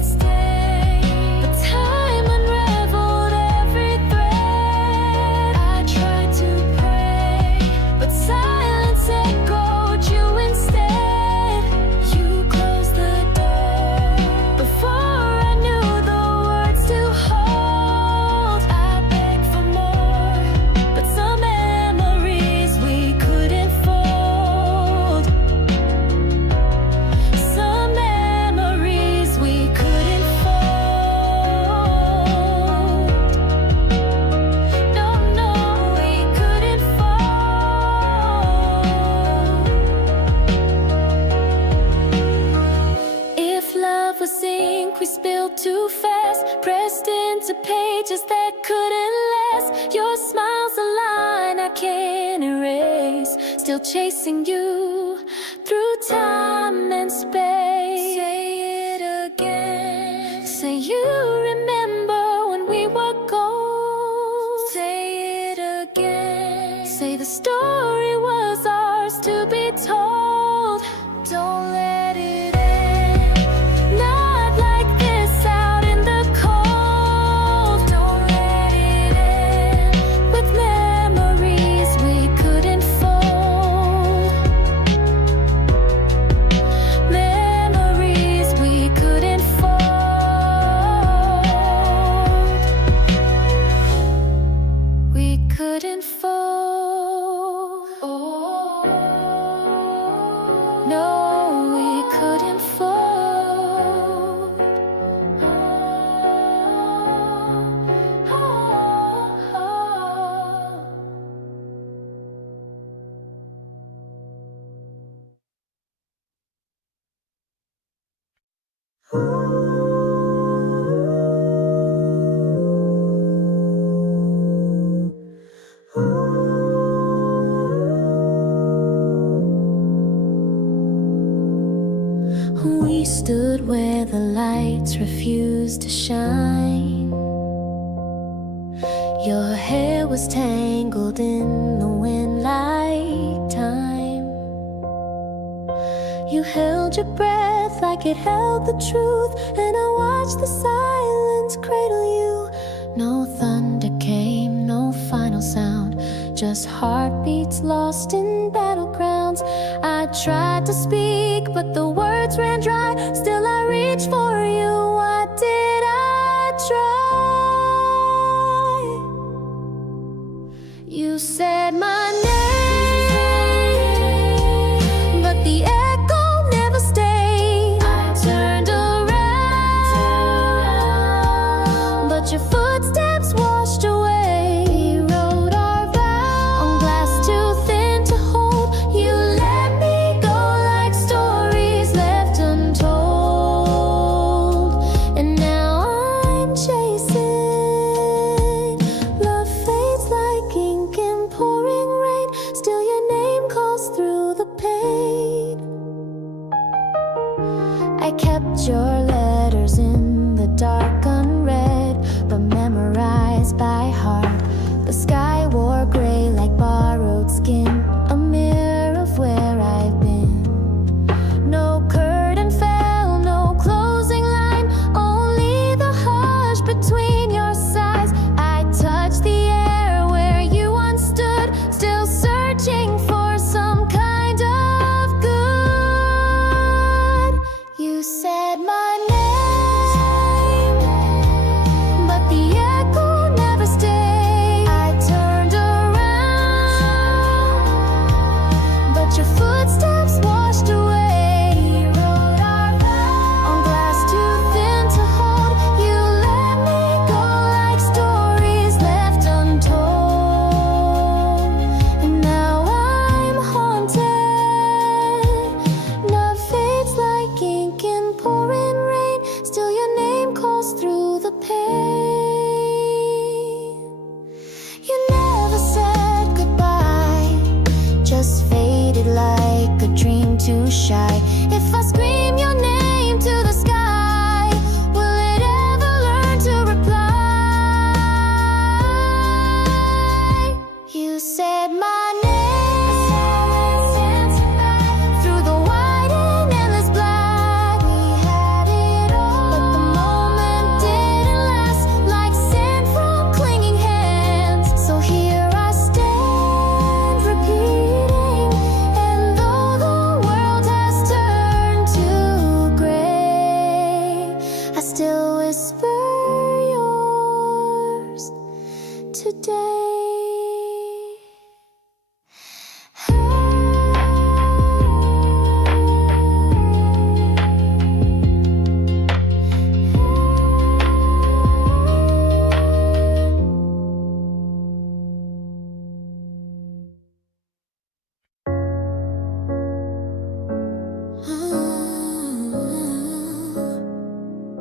ink we spilled too fast, pressed into pages that couldn't last. Your smile's a line I can't erase, still chasing you through time and space. Say it again. Say you remember when we were gold. Say it again. Say the story was ours to be told. Don't let it end, not like this out in the cold. Don't let it end with memories we couldn't fold. Memories we couldn't fold. We couldn't fold. Oh, no, we couldn't fold. We stood where the lights refused to shine. Your hair was tangled in the wind like time. You held your breath like it held the truth, and I watched the silence cradle you. No thunder came, no final sound, just heartbeats lost in battlegrounds. I tried to speak, but the words ran dry. Still I reached for you. Why did I try? You said my name, but the echo never stayed. I turned around, but your footsteps washed away. We wrote our vows on glass too thin to hold. You let me go like stories left untold. And now I'm chasing. Love fades like ink in pouring rain. Still your name calls through the pain. I kept your letters in the dark unread, but memorized by heart. The sky wore gray like borrowed skin, a mirror of where I've been. No curtain fell, no closing line, only the hush between your sighs. I touched the air where you once stood, still searching for some kind of good. You said my name, but the echo never stayed. I turned around, but your footsteps washed away. We wrote our vows on glass too thin to hold. You let me go like stories left untold. And now I'm haunted. Love fades like ink in pouring rain. Still your name calls through the pain. You never said goodbye, just faded like a dream too shy. If I scream your name to the sky, will it ever learn to reply? You said my name through the white and endless black. We had it all, but the moment didn't last, like sand from clinging hands. So here I stand, repeating, and though the world has turned to gray, I still whisper yours today.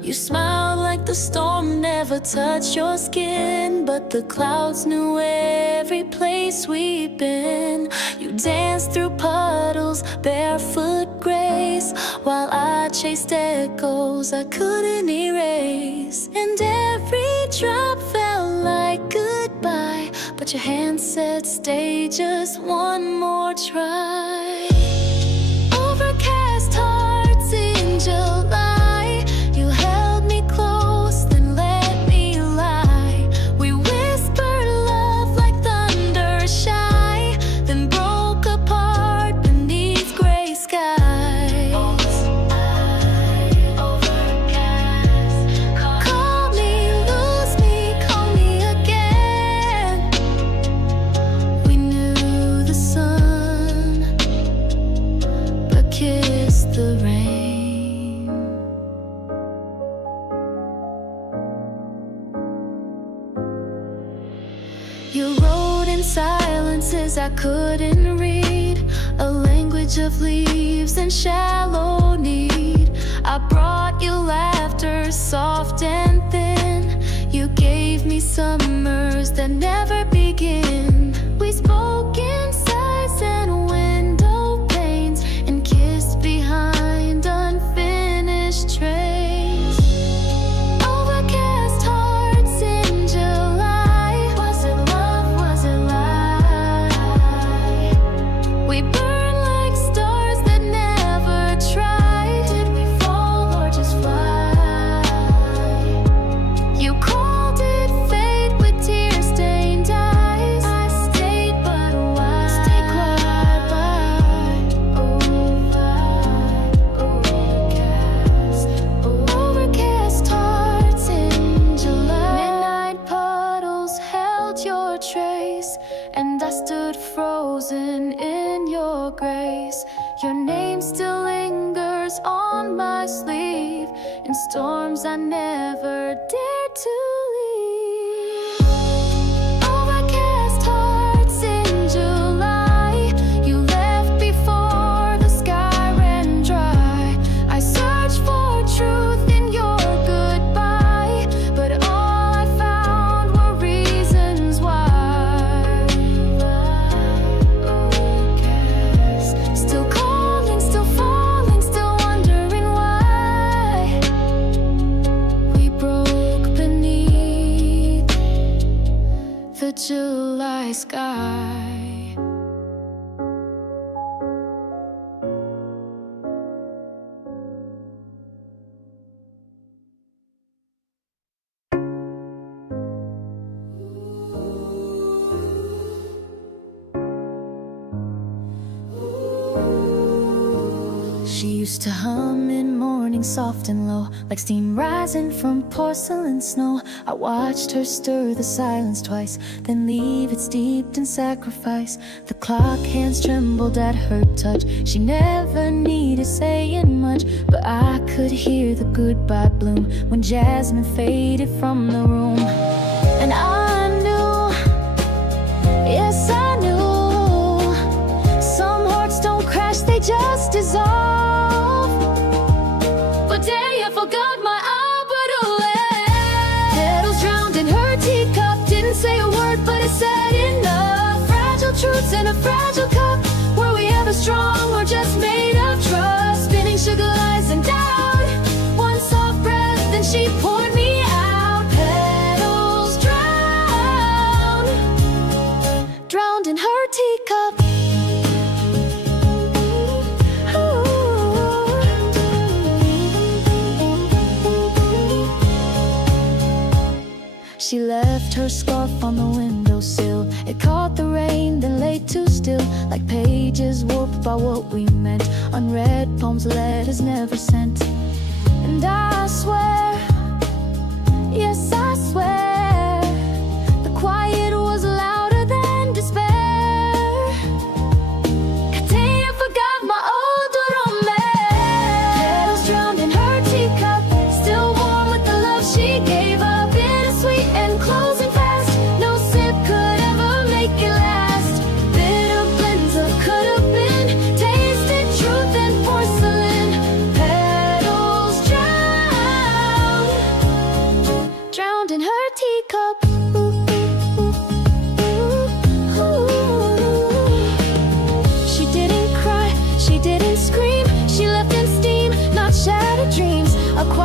You smiled like the storm never touched your skin, but the clouds knew every place we've been. You danced through puddles, barefoot grace, while I chased echoes I couldn't erase. And every drop felt like goodbye, but your hand said stay just one more try. Overcast hearts in July, you held me close, then let me lie. We whispered love like thunder shy, then broke apart beneath gray skies. Call me, lose me, call me again. We knew the sun, but kissed the rain. You wrote in silences I couldn't read, a language of leaves and shallow need. I brought you laughter, soft and thin. You gave me summers that never begin. We spoke in sighs and window panes, and kissed behind unfinished trains. Overcast hearts in July, was it love, was it lie? We burned like stars that never tried. Did we fall or just fly? You called it fate with tear-stained eyes. I stayed, but why? Stay quiet by overcast hearts in July. Midnight puddles held your trace, and I stood frozen in your grace. Your name still lingers on my sleeve, in storms I never dared to leave. Overcast hearts in July, you left before the sky ran dry. I searched for truth in your goodbye, but all I found were reasons why. Overcast, still calling, still falling, still wondering why. We broke beneath the July sky. She used to hum in morning soft and low, like steam rising from porcelain snow. I watched her stir the silence twice, then leave it steeped in sacrifice. The clock hands trembled at her touch. She never needed saying much, but I could hear the goodbye bloom when jasmine faded from the room. And I knew, yes I knew, some hearts don't crash, they just dissolve. But day I forgot my arbor. Petals drowned in her teacup, didn't say a word but it said enough. Fragile truths in a fragile cup, were we ever strong or just made of trust? Spinning sugar lies and doubt, one soft breath then she poured me out. Petals drowned in her teacup. She left her scarf on the windowsill. It caught the rain, then lay too still, like pages warped by what we meant. Unread poems, letters never sent. And I swear, yes I swear, the quiet was louder than despair. Day I forgot my old romance. Petals drowned in her teacup, still warm with the love she gave up. Bittersweet and closing fast, no sip could ever make it last. Bitter blends of could have been, tasted truth and porcelain. Petals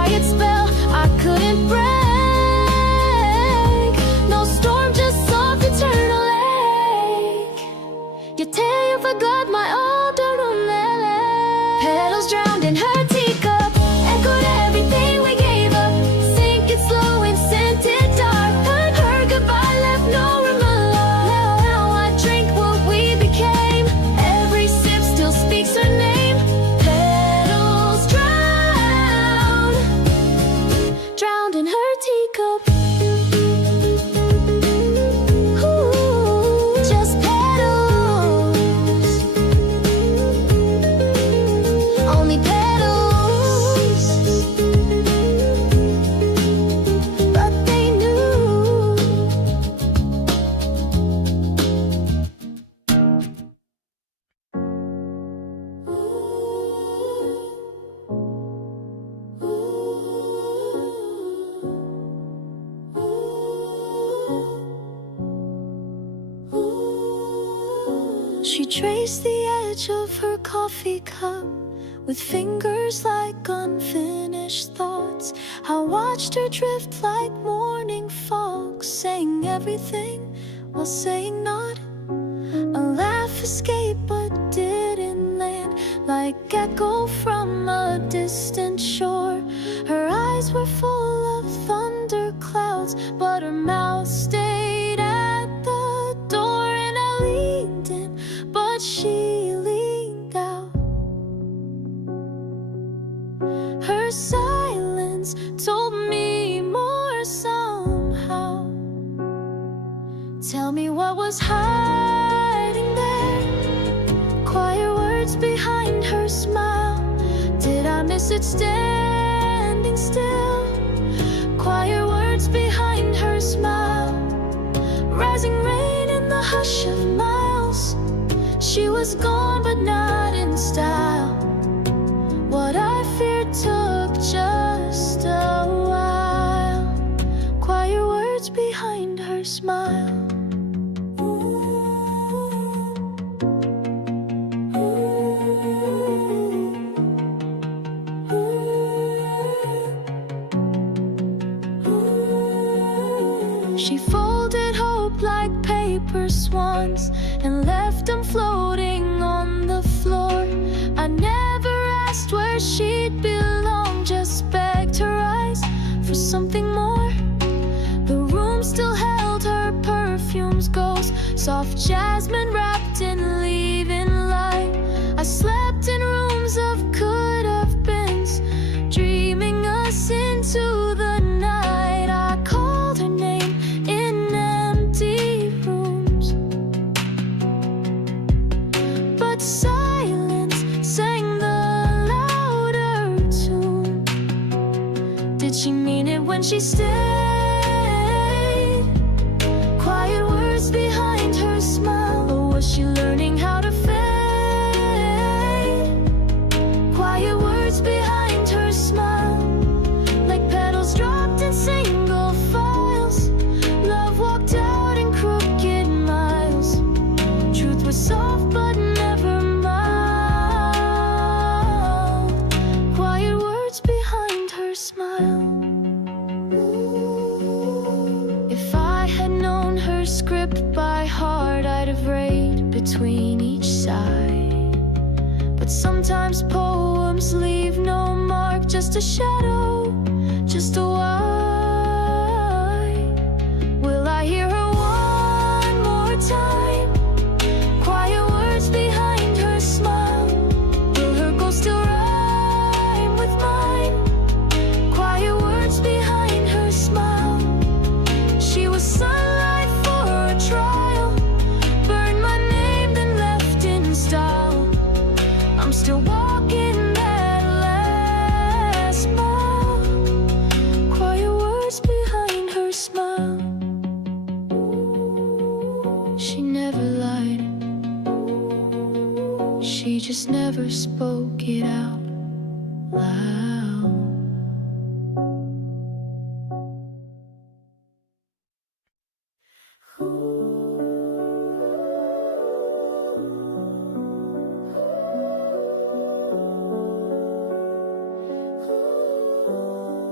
quiet spell I couldn't break. No storm, just soft eternal lake. You tell you forgot my older ukulele. Petals drowned in her teacup, echoed everything we gave up. Sinking slow and scented dark. Heard her goodbye, left no room alone. Now I drink what we became. Every sip still speaks her name. Petals drowned, drowned in her teacup. Ooh, just petals, only petals. But they knew. She traced the edge of her coffee cup with fingers like unfinished thoughts. I watched her drift like morning fog, saying everything while saying not. A laugh escaped but didn't land, like echo from a distant shore. Her eyes were full of thunder clouds, but her mouth stayed at the door. And I leaned in, but she leaned out. Her silence told me more somehow. Tell me what was hiding there. Quiet words behind her smile. Did I miss it standing still? Quiet words behind her smile. Rising rain in the hush of miles. She was gone but not in style. What I feared took just a while. Quiet words behind her smile. She folded hope like paper swans and left them floating on the floor. I never asked where she'd belong, just begged her eyes for something more. The room still held her perfume's ghost, soft jasmine wrapped in leaving light. I slept in rooms of could-have-beens, dreaming us into the night. I called her name in empty rooms, but silence sang the louder tune. Did she mean it when she stayed? Quiet words behind her smile, or was she learning how to fade? Quiet words behind her smile, like petals dropped in single files. Love walked out in crooked miles. Truth was soft but never mild. Quiet words behind her smile. If I had known her script by heart, I'd have read between each side. But sometimes poems leave no mark, just a shadow, just a why. Will I hear her one more time? Quiet words behind her smile. Will her ghost still rhyme with mine? Quiet words behind her smile. She was sunlight for a trial, burned my name then left in style. I'm still walking that last mile. Quiet words behind her smile. She never lied, she just never spoke it out loud.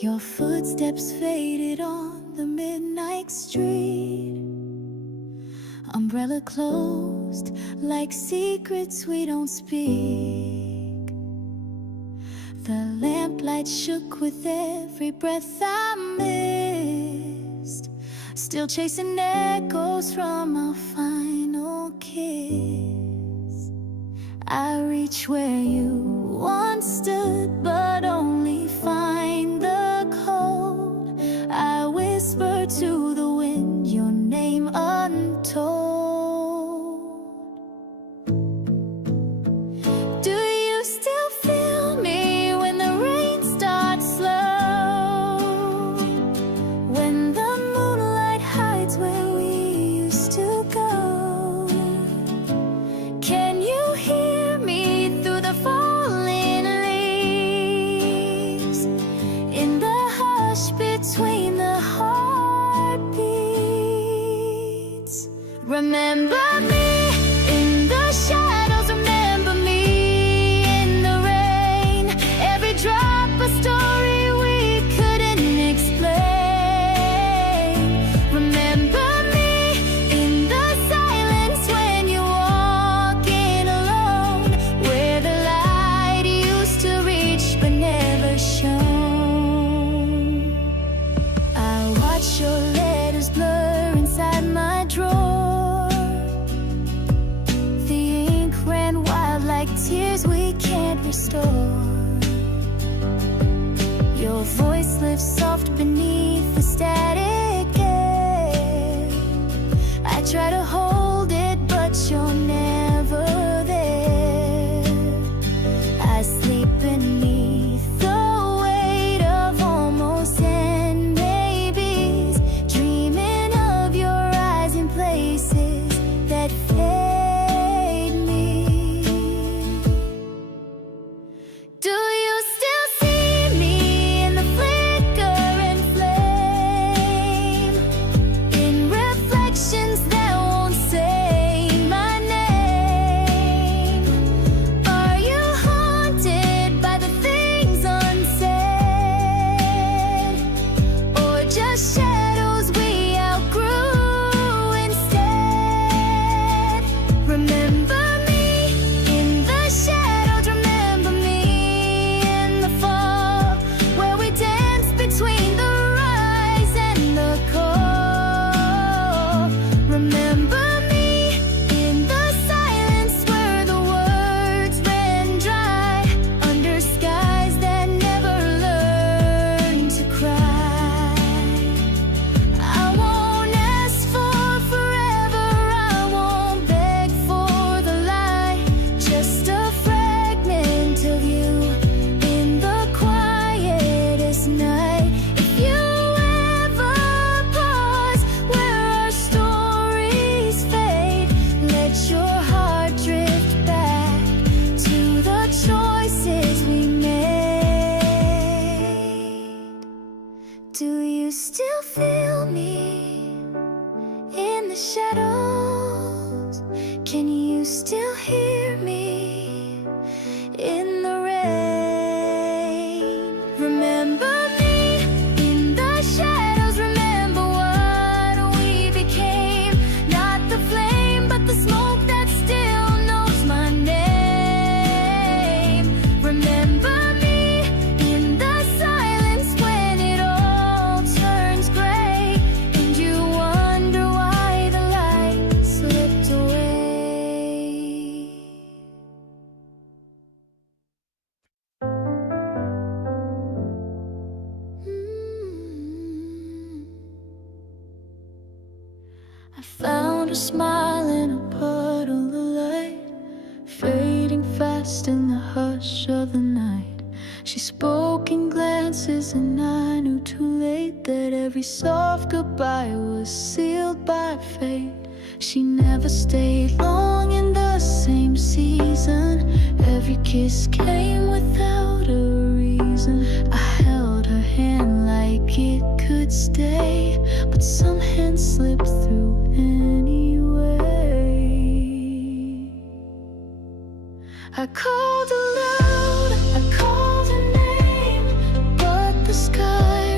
Your footsteps faded on the midnight street. Umbrella closed like secrets we don't speak. The lamplight shook with every breath I missed, still chasing echoes from our final kiss. I reach where you once stood, but only find the cold. I whisper to the wind your name untold. Do you still feel me when the rain starts slow? When the moonlight hides where we used to go? Can you hear me through the falling leaves? In the hush between the heartbeats. Remember me in the shadows, remember me in the rain. Every drop a story we couldn't explain. Remember me in the silence when you're walking alone, where the light used to reach but never shone. I watch your letters blur inside my drawer. The ink ran wild like tears we can't restore. Your voice lives soft beneath the static air. I try to hold it, but you're never there. I sleep beneath the weight of almost and maybes, dreaming of your eyes in places that fade me. Do you still see me in the flicker and flame? In reflections that won't say my name? Are you haunted by the things unsaid? Or just shadows we outgrew instead? Remember me in the shadows, remember me in the fall, where we dance between the rise and the call. Remember me in the silence where the words ran dry, under skies that never learned to cry. I won't ask for forever, I won't beg for the light, just a fragment of you in the quietest night. If you ever pause where our stories fade, let your heart drift back to the choices we made. Do you still feel me in the shadows? Can you still hear me in the rain? Remember me in the shadows, remember what we became. Not the flame, but the smoke that still knows my name. Remember me in the silence when it all turns gray, and you wonder why the light slipped away. I found a smile in a puddle of light, fading fast in the hush of the night. She spoke in glances and I knew too late that every soft goodbye was sealed by fate. She never stayed long in the same season. Every kiss came without a reason. I held her hand like it could stay, but some hands slipped through anyway. I called aloud, I called her name, but the sky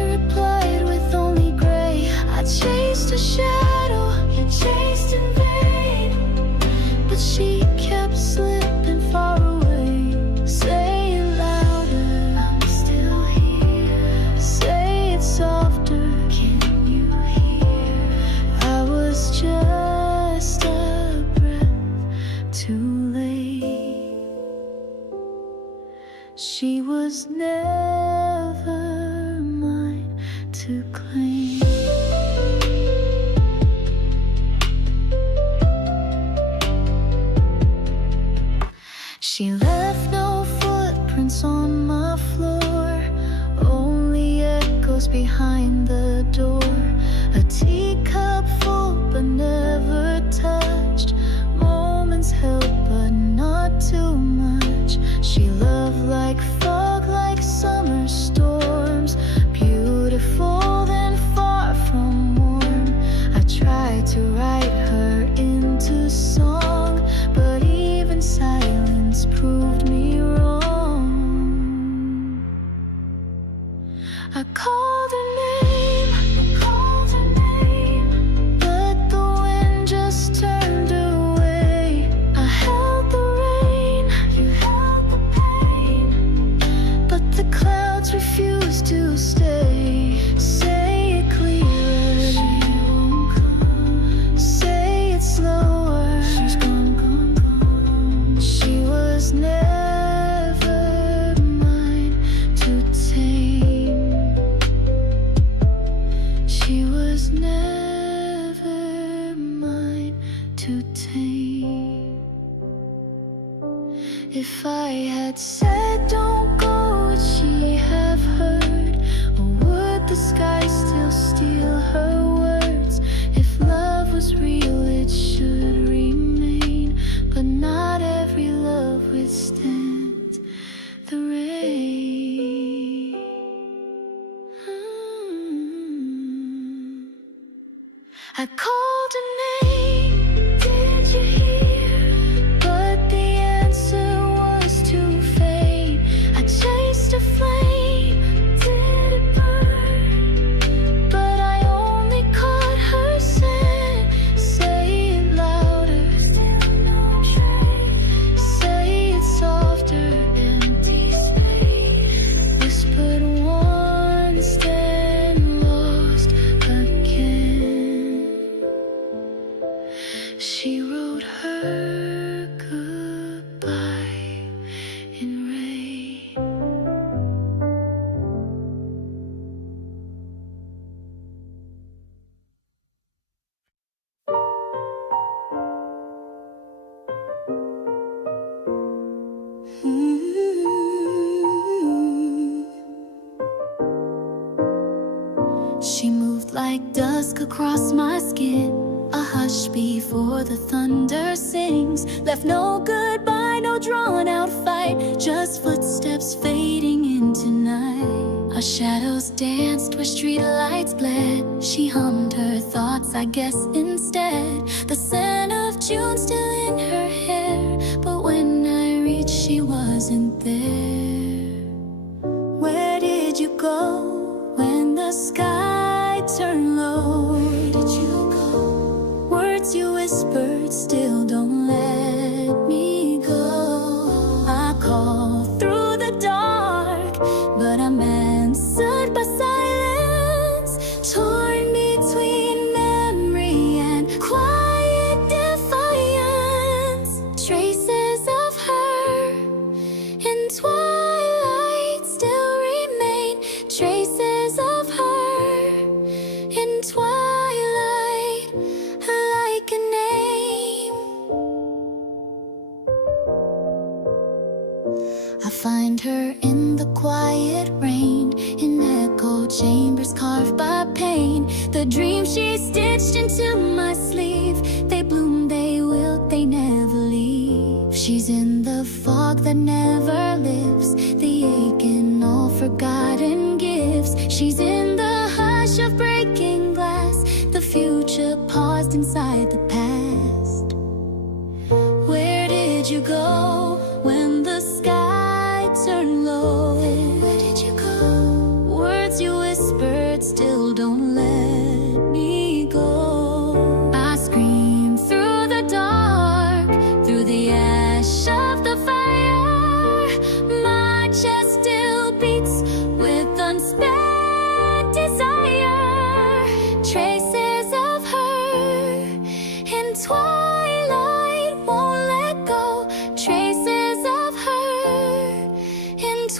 She was never mine to claim. She left no footprints on my floor, only echoes behind the door. A teacup full but never touched, moments held but not too much. She loved like fog, like summer storms, beautiful then far from warm. I tried to write her into song, but even silence proved me wrong. I called her name, but the wind just turned away. I held the rain, you held the pain, but the clouds refused to stay. Say it clearer, she won't come. Say it slower, she's gone, gone, gone. She was never mine to tame. She was never mine to tame. If I had said don't go, would she have heard? Or would the sky still steal her words? If love was real, it should remain, but not every love withstands the rain. I called her name, did you hear? But the answer was too faint. I chased a flame, did it burn? But I only caught her scent. Say it louder, still no trace. Say it softer, empty space. Whispered once, then lost again. She wrote her goodbye in rain. She moved like dusk across my skin, a hush before the thunder sings. Left no goodbye, no drawn out fight, just footsteps fading into night. Our shadows danced where street lights bled. She hummed her thoughts, I guess, instead. The scent of June still in her hair, but when I reached, she wasn't there. Where did you go when the sky turned low? Where did you go? Words you whispered still don't let me go. I called through the dark, but I'm answered by silence, torn between memory and quiet defiance. Traces of her in twilight still remain. Traces of her in twilight, like a name. I find her in the quiet rain, in echo chambers carved by pain. The dreams she stitched into my sleeve, they bloom, they wilt, they never leave. She's in the fog that never lives, the ache in all forgotten gifts. She's in the hush of breaking glass, the future paused inside the past. Where did you go when the sky turned low? Where did you go? Words you whispered still don't let me go. I scream through the dark, through the ash of the fire.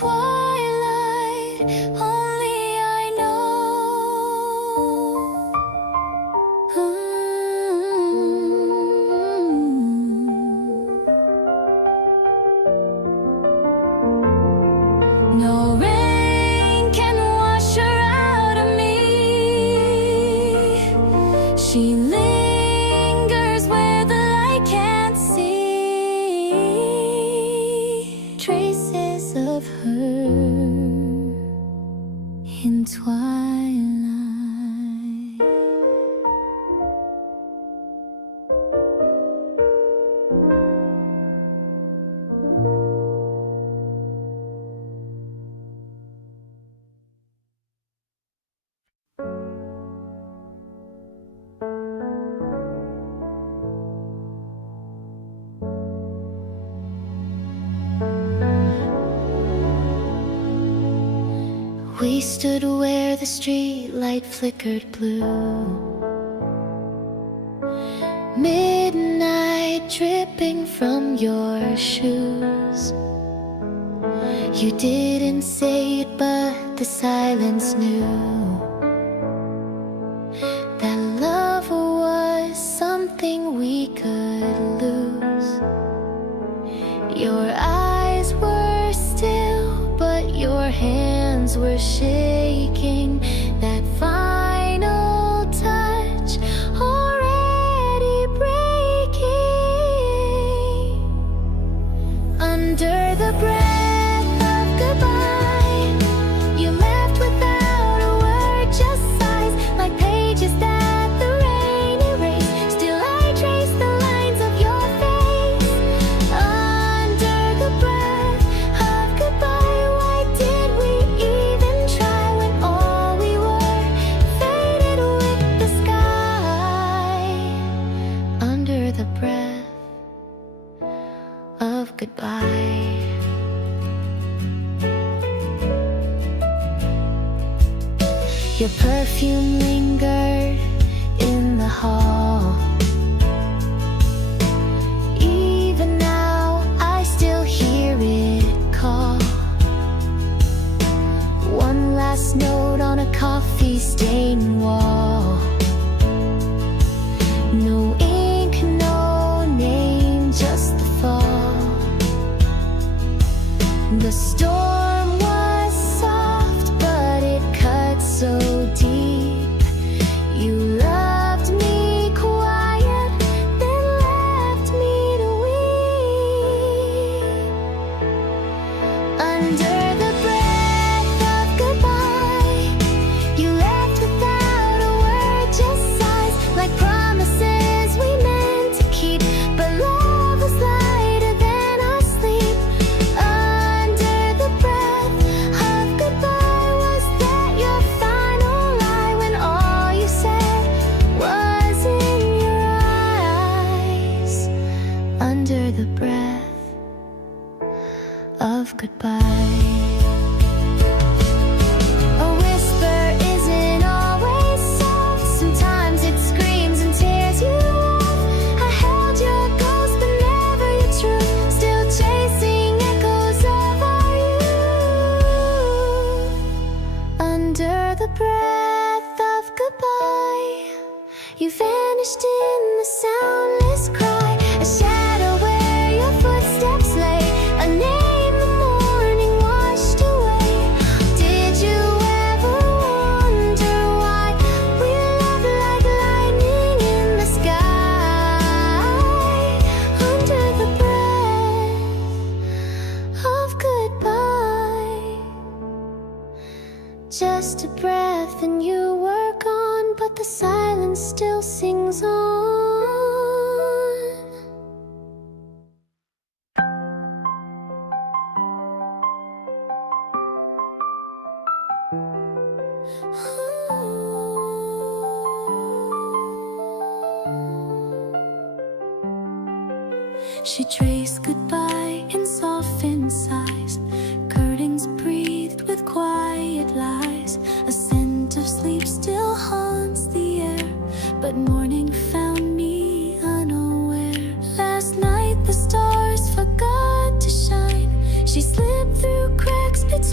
twilight, only I know. No rain can wash her out of me. She lingers where the light can't see. Traces of her in twilight. We stood where the street light flickered blue. Midnight dripping from your shoes. You didn't say it, but the silence knew that love was something we could lose. Your eyes were still, but your hands were shaking. That final touch already breaking. Under the breath of goodbye, you left without a word, just sighs like pages that the rain erased. Still I trace the lines of your face. Under the breath of goodbye, why did we even try when all we were faded with the sky? Under the breath of goodbye. Your perfume lingered in the hall. Even now I still hear it call. One last note on a coffee-stained wall. No ink, no name, just the fall. The storm was soft, but it cut so deep. You loved me quiet, then left me to weep. Under the breath of goodbye, you left without a word, just sighs like promises we meant to keep. But love was lighter than our sleep. Under the breath of goodbye, was that your final lie when all you said was in your eyes? Under the breath of goodbye. A whisper isn't always soft. Sometimes it screams and tears you off. I held your ghost but never your truth. Still chasing echoes of our youth. Under the breath of goodbye, you vanished in the soundless cry. A shadow where your footsteps lay. A name the morning washed away. Did you ever wonder why we love like lightning in the sky? Under the breath of goodbye. Just a breath and you were gone, but the silence still sings on. She traced goodbye in softened sighs. Curtains breathed with quiet lies. A scent of sleep still haunts the air, but morning found me unaware. Last night the stars forgot to shine. She slipped through cracks between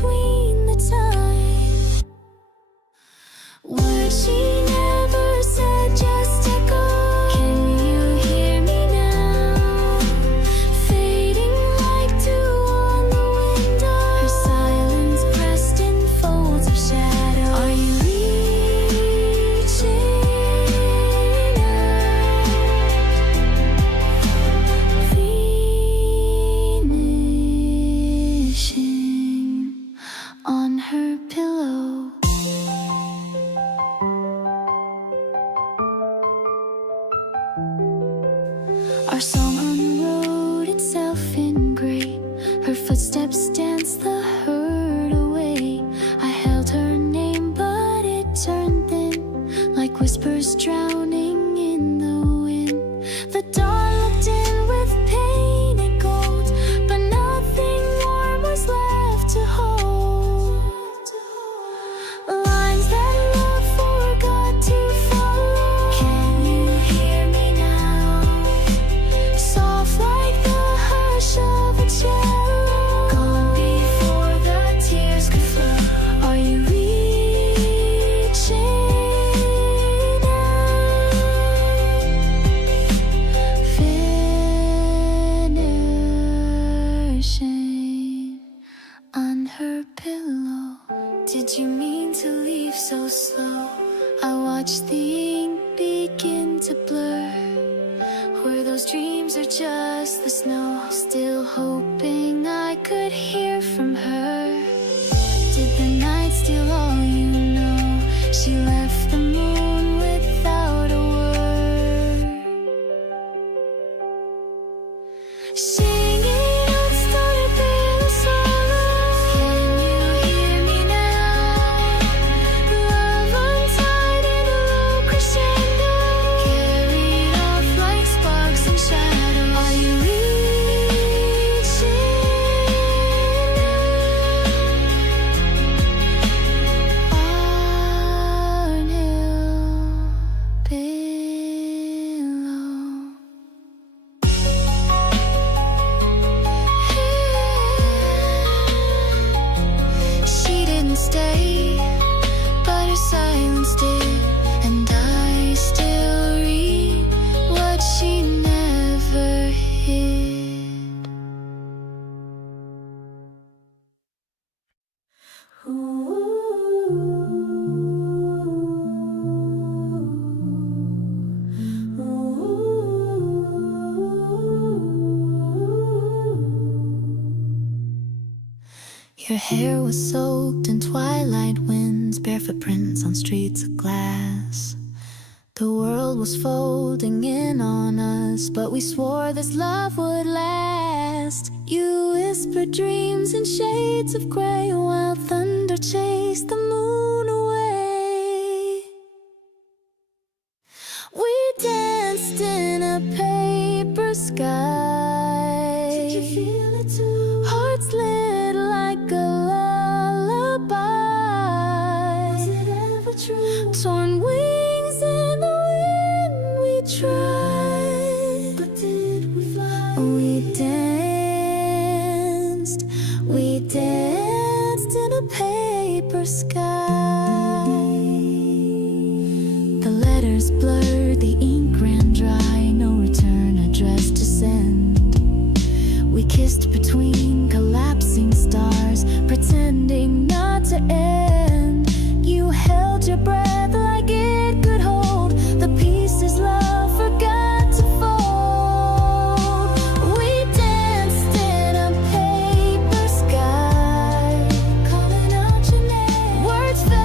Our song unwrote itself in gray. Her footsteps danced the hurt away. I held her name, but it turned thin, like whispers drowning in the wind. The dawn looked in with painted gold, but nothing warm was left to hold. Lines that love forgot to follow. Can you hear me now? Soft like the hush of a cello, gone before the tears could flow. Are you reaching out? Finishing on her pillow. Did you mean to leave so slow? I watched the ink begin to blur. Were those dreams or just the snow? Still hoping I could hear from her. Did the night steal all you know? She left the moon without a word. Singing out started Bella solo. Can you hear me now? Love untied in a low crescendo, carried off like sparks and shadows. Are you reaching out? Our new pillow. She didn't stay, but her silence did, and I still read what she never hid. Your hair was soaked in twilight winds, barefoot prints on streets of glass. The world was folding in on us, but we swore this love would last. You whispered dreams in shades of gray, while thunder chased the moon away. We danced in a paper sky. Did you feel it too? Hearts lit like a lullaby. Was it ever true? Torn wings in the wind, we tried. But did we fly? We danced in a paper sky. The letters blurred, the ink ran dry, no return address to send. We kissed between collapsing stars, pretending not to end. You held your breath like it could hold the pieces love forgot to fold. We danced in a paper sky, calling out your name. Words fell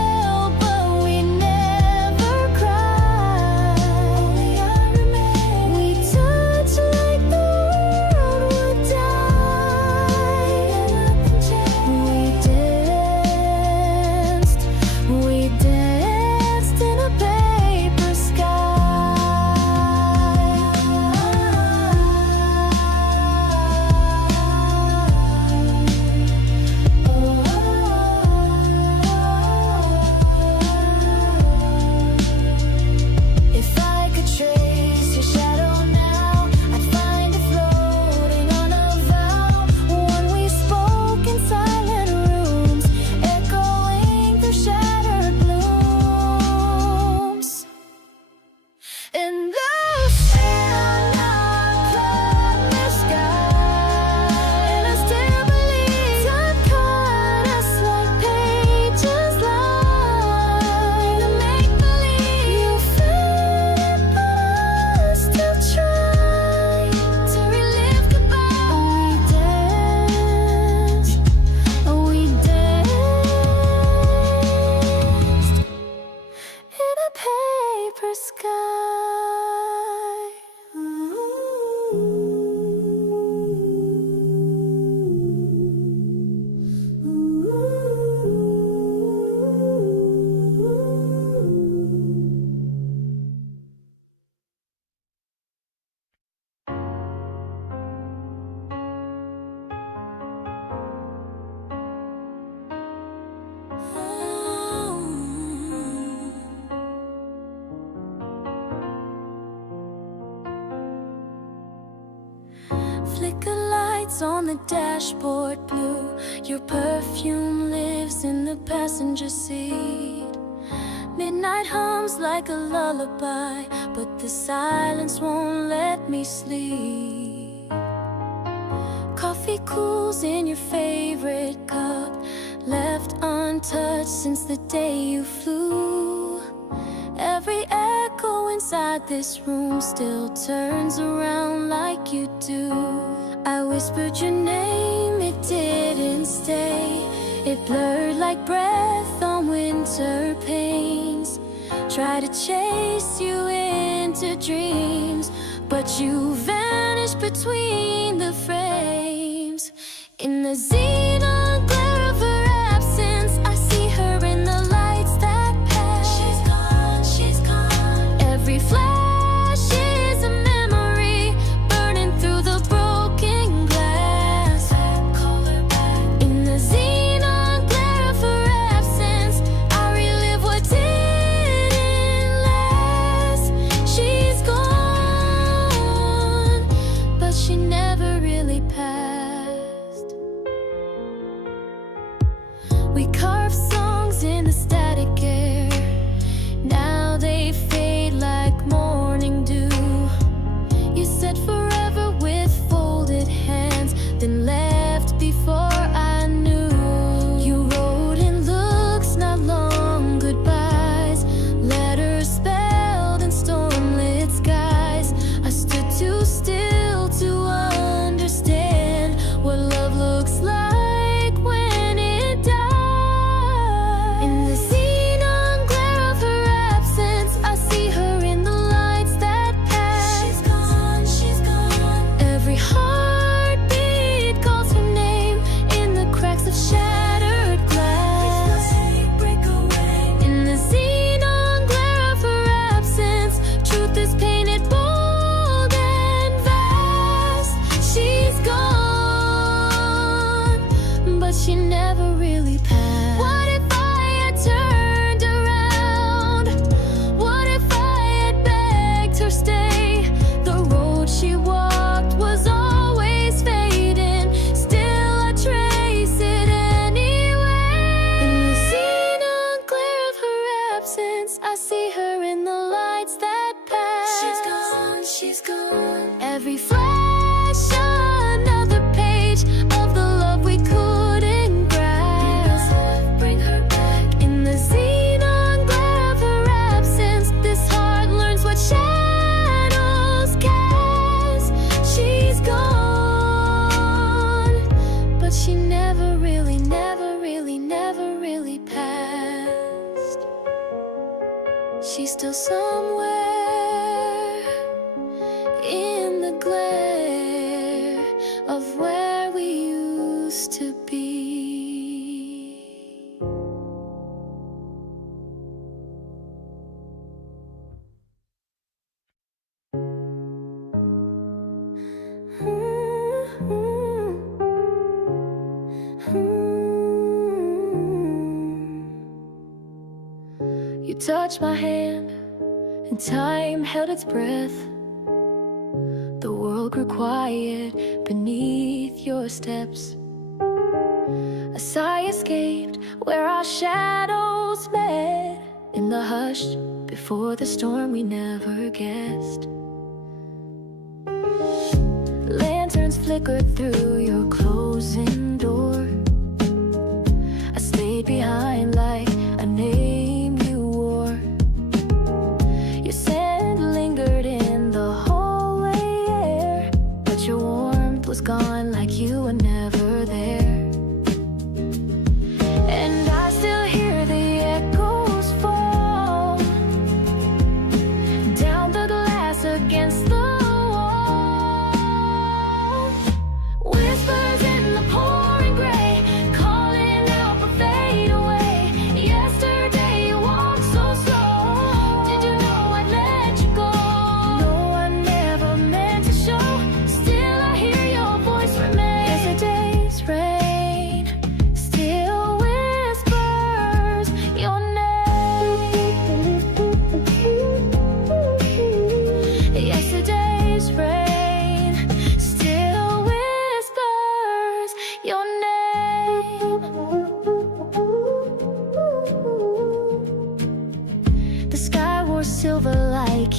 lights on the dashboard blue. Your perfume lives in the passenger seat. Midnight hums like a lullaby, but the silence won't let me sleep. Coffee cools in your favorite cup, left untouched since the day you flew. Every echo inside this room still turns around like you do. I whispered your name, it didn't stay. It blurred like breath on winter pains. Try to chase you into dreams, but you vanished between the frames. In the xenon glare of her absence, I see her in the lights that pass. She's gone, she's gone. Every flash is a memory burning through the broken glass. Call her back. In the xenon glare of her absence, I relive what didn't last. She's gone, but she never really passed. We carve songs in the static air. Now they fade like morning dew. You said forever with folded hands, then left before I knew. You wrote in looks, not long goodbyes. Letters spelled in stormlit skies. I stood too still to understand what love looks like when it dies. In the xenon glare of her absence, I see her in the lights that pass. She's gone, she's gone. Every heartbeat calls her name in the cracks of shattered glass. Break away. In the xenon glare of her absence, truth is painted bold and vast. She's gone, but she never really passed. What if I had turned around? What if I had begged her stay? The road she walked was always fading. Still I trace it anyway. In the xenon glare of her absence, I see her in the lights that pass. She's gone, she's gone. Every flash, another page of the love we couldn't grasp. Bring her back. In the xenon glare of her absence, this heart learns what shadows cast. She's gone, but she never really, never really, never really passed. She's still somewhere in the glare of where we used to be. You touched my hand, and time held its breath. The world grew quiet beneath your steps. A sigh escaped where our shadows met. In the hush before the storm we never guessed. Lanterns flickered through your closing door. I stayed behind like a name you wore. Your scent lingered in the hallway air, but your warmth was gone like you were never there. And I still hear the echoes fall down the glass against the wall. Whispers in the pouring gray, calling out but fade away.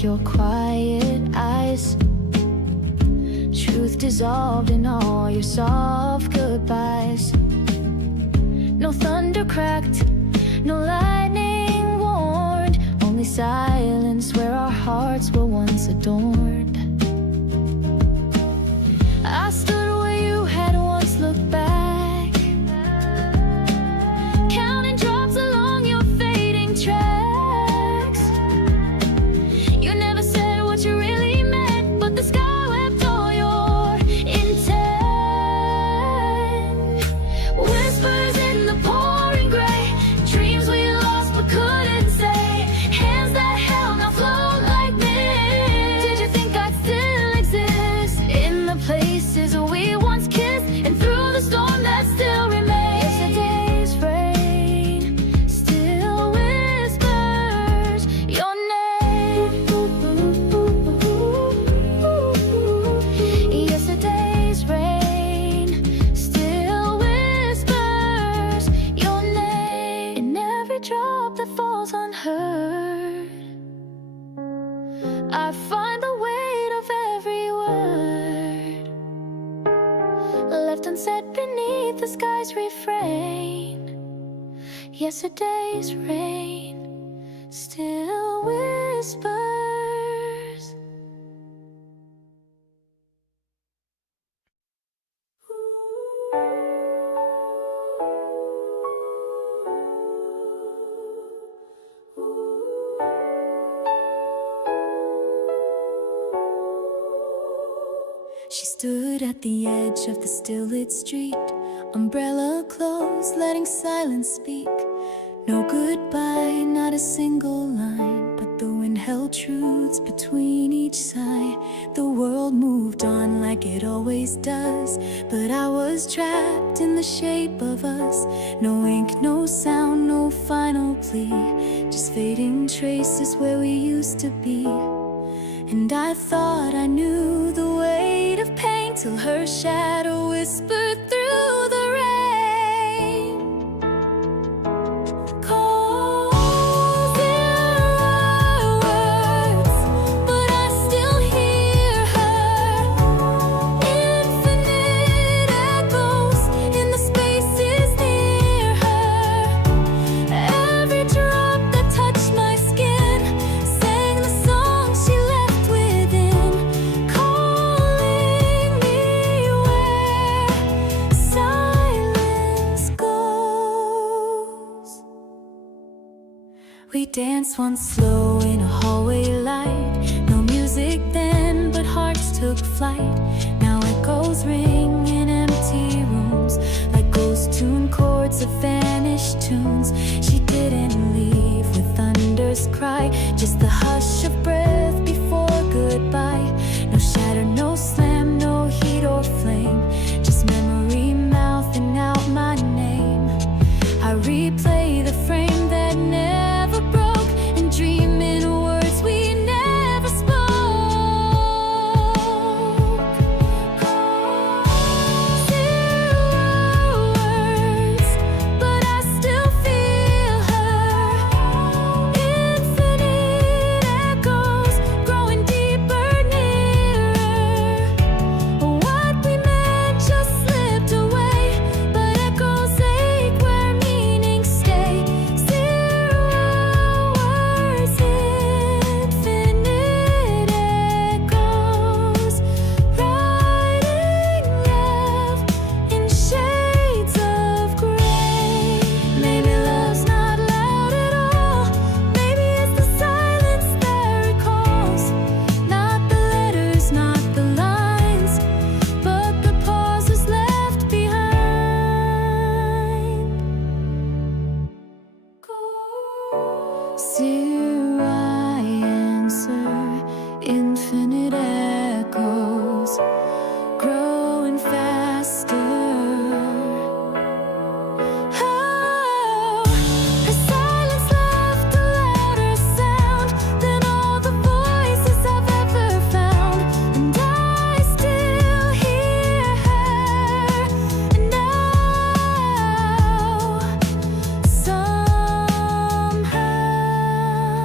your quiet eyes. Truth dissolved in all your soft goodbyes. No thunder cracked, no lightning warned, only silence where our hearts were once adorned. I stood where you had once looked back, counting drops along your fading tracks. You never said what you really meant, but the sky wept all your intent. Whispers in the pouring gray, dreams we lost but couldn't say, hands that held now float like mist. Did you think I'd still exist in the places we once kissed, and through the storm that still remains? Yesterday's rain still whispers your name. Yesterday's rain still whispers your name. In every drop that falls unheard, I find the weight of every word, left unsaid beneath the sky's refrain. Yesterday's rain still whispers. She stood at the edge of the still-lit street, umbrella closed, letting silence speak. No goodbye, not a single line, but the wind held truths between each sigh. The world moved on like it always does, but I was trapped in the shape of us. No ink, no sound, no final plea, just fading traces where we used to be. And I thought I knew the weight of pain, till her shadow whispered through the rain. Calls in words, but I still hear her. Infinite echoes in the spaces near her. Every drop that touched my skin sang the song she left within, calling me where silence goes. We danced once slow in a hallway light, no music then, but hearts took flight. Now echoes ring in empty rooms, like ghost tune chords of vanished tunes. She didn't leave with thunder's cry, just the hush of breath before goodbye. No shatter, no slam, no heat or flame, just memory mouthing out my name. I replay the frame that never broke, and dream in words we never spoke. Zero words, but I still feel her. Infinite echoes growing deeper, nearer. What we meant just slipped away, but echoes ache where meanings stay. Zero words, infinite echoes, writing left in shades of gray. Maybe love's not loud at all, maybe it's the silence that recalls. Not the letters, not the lines, but the pauses left behind. Zero, I answer, infinite echoes, growing faster. Oh, her silence left a louder sound than all the voices I've ever found. And I still hear her now, somehow.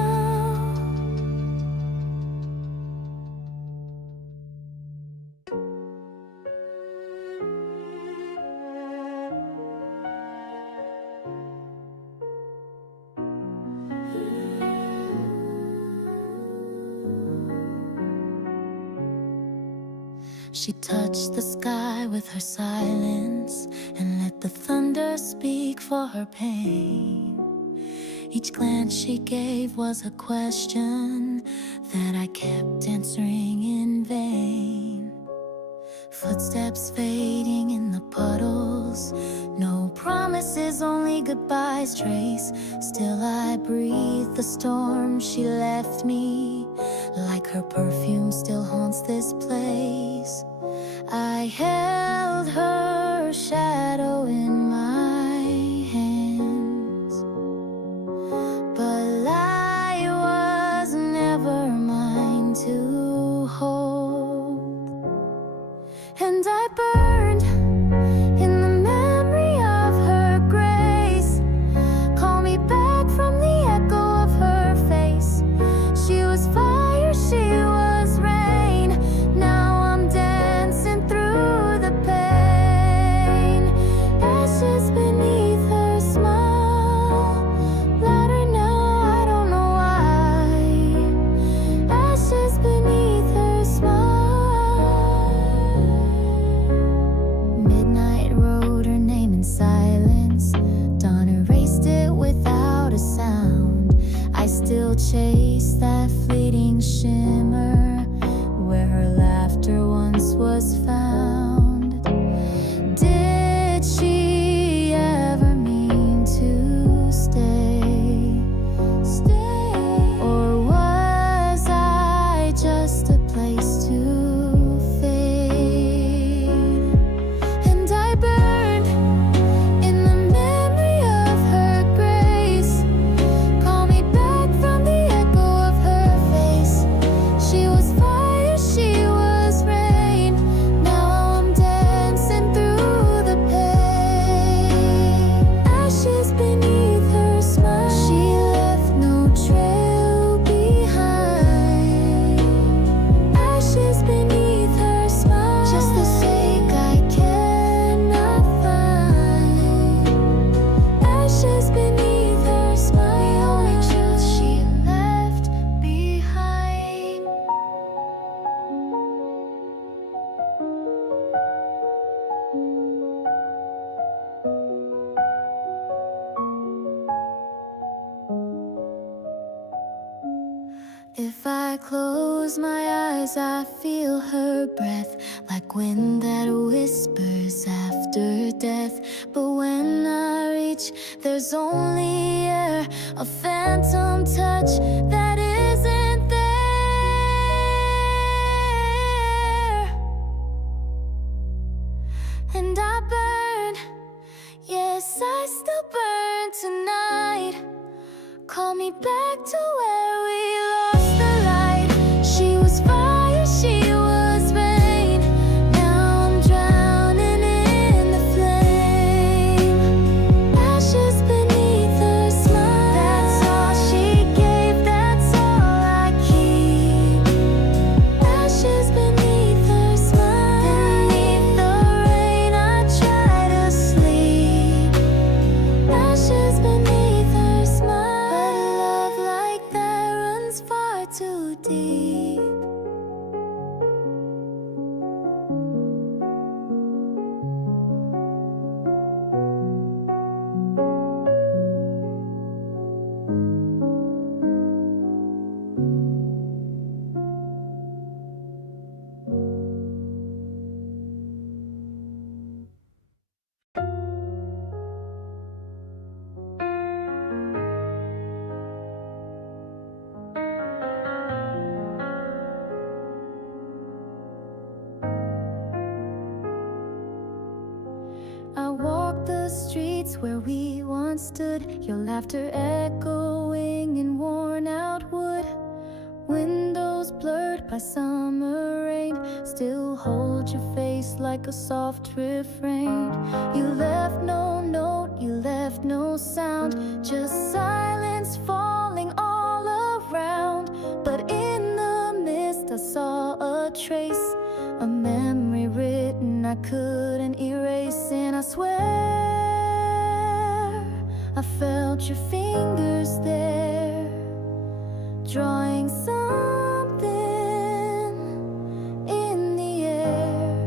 She touched the sky with her silence and let the thunder speak for her pain. Each glance she gave was a question that I kept answering in vain. Footsteps fading in the puddles, no promises, only goodbyes trace. Still I breathe the storm she left me, like her perfume still haunts this place. I held her shadow in my hands, but I was never mine to hold. And I burned in the memory of her grace. Call me back from the echo of her face. She was fire, she was rain. Now I'm dancing through the pain. Ashes beneath her smile. Louder now, I don't know why. Ashes beneath her smile. Midnight wrote her name in silence. Dawn erased it without a sound. I still chase that fleeting shimmer where her laughter once was found. Did she ever mean to stay? Or was I just a place to fade? And I burned in the memory of her grace. Call me back from the echo of her face. She was fire, she was rain. Now I'm dancing through the pain. Ashes beneath her smile. She left no trail behind. Ashes beneath her smile. Just the sake I cannot find. Ashes beneath her smile. The only truth she left behind. If I close my eyes, I feel her breath, like wind that whispers after death. But when I reach, there's only air, a phantom touch that isn't there. And I burn, yes, I still burn tonight. Call me back to where we lost the light. She was fire, she was rain. Now I'm drowning in the flame. Ashes beneath her smile. That's all she gave, that's all I keep. Ashes beneath her smile. Beneath the rain, I try to sleep. Ashes beneath her smile. But love like that runs far too deep. I walk the streets where we once stood, your laughter echoing in worn out wood. Windows blurred by summer rain still hold your face like a soft refrain. You left no note, you left no sound, just silence falling all around. But in the mist I saw a trace, a memory written I couldn't erase. And I swear I felt your fingers there, drawing something in the air.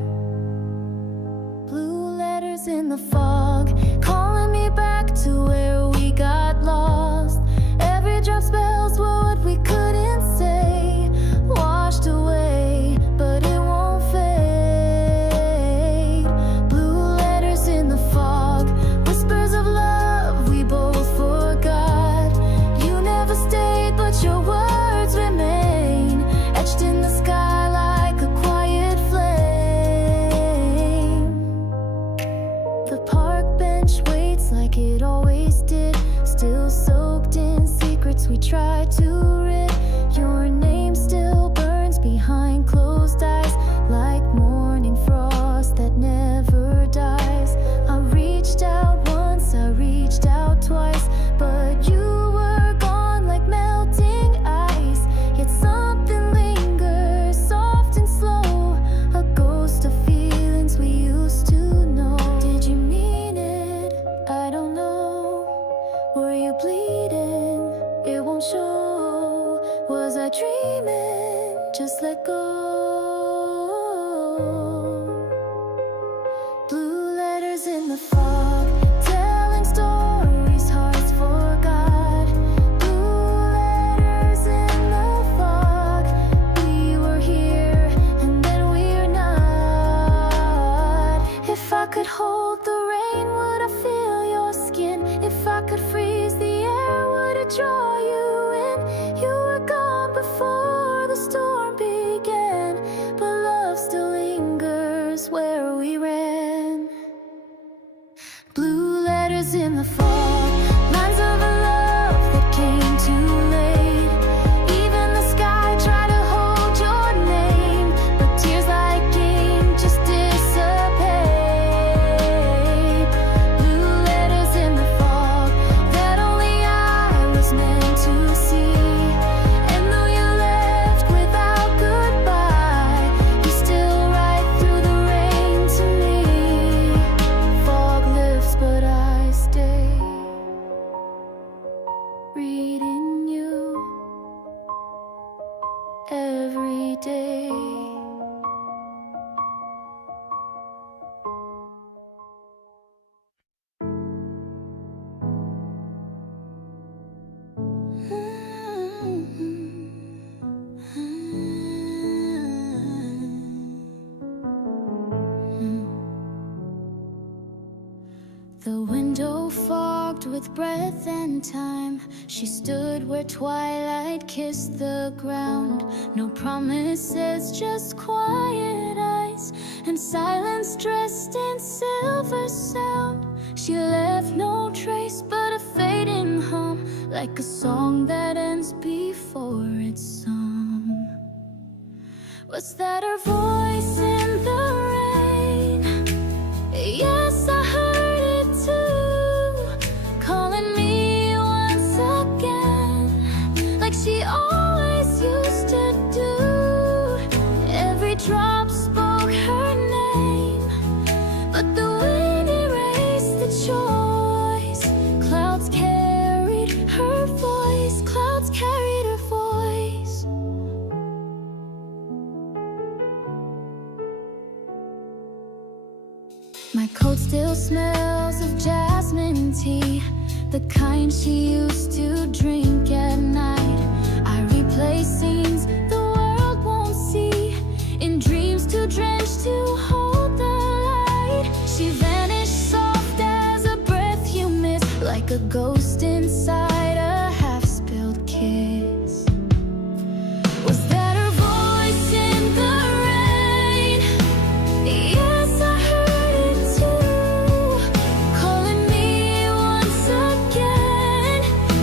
books we tried to read. Your name still burns behind closed eyes, like morning frost that never dies. I reached out once, I reached out twice, but you were gone like melting ice. Yet something lingers, soft and slow, a ghost of feelings we used to know. Did you mean it? I don't know. Were you bleeding? It won't show. Was I dreaming? Just let go. Blue letters in the fog, telling stories hearts forgot. Blue letters in the fog. We were here and then we're not. If I could hold the rain, would I feel your skin? If I could freeze the air, would it draw you in? You were gone before the storm began, but love still lingers where we ran. Blue letters in the fog, lines of a love that came too late. Even the sky tried to hold your name, but tears like ink just dissipate. Blue letters in the fog that only I was meant to see. And though you left without goodbye, you still write through the rain to me. Fog lifts, but I stay, reading you every day. The window fogged with breath and time. She stood where twilight kissed the ground. No promises, just quiet eyes and silence dressed in silver sound. She left no trace but a fading hum, like a song that ends before it's sung. Was that her voice in the rain? Yes, I heard it too, calling me once again, like she always used to do. Every drop spoke her name, but the wind erased the choice. Clouds carried her voice, clouds carried her voice. My coat still smells of jasmine tea, the kind she used to drink at night. I replay scenes the world won't see, in dreams too drenched to hold the light. She vanished soft as a breath you miss, like a ghost inside a half-spilled kiss. Was that her voice in the rain? Yes, I heard it too, calling me once again,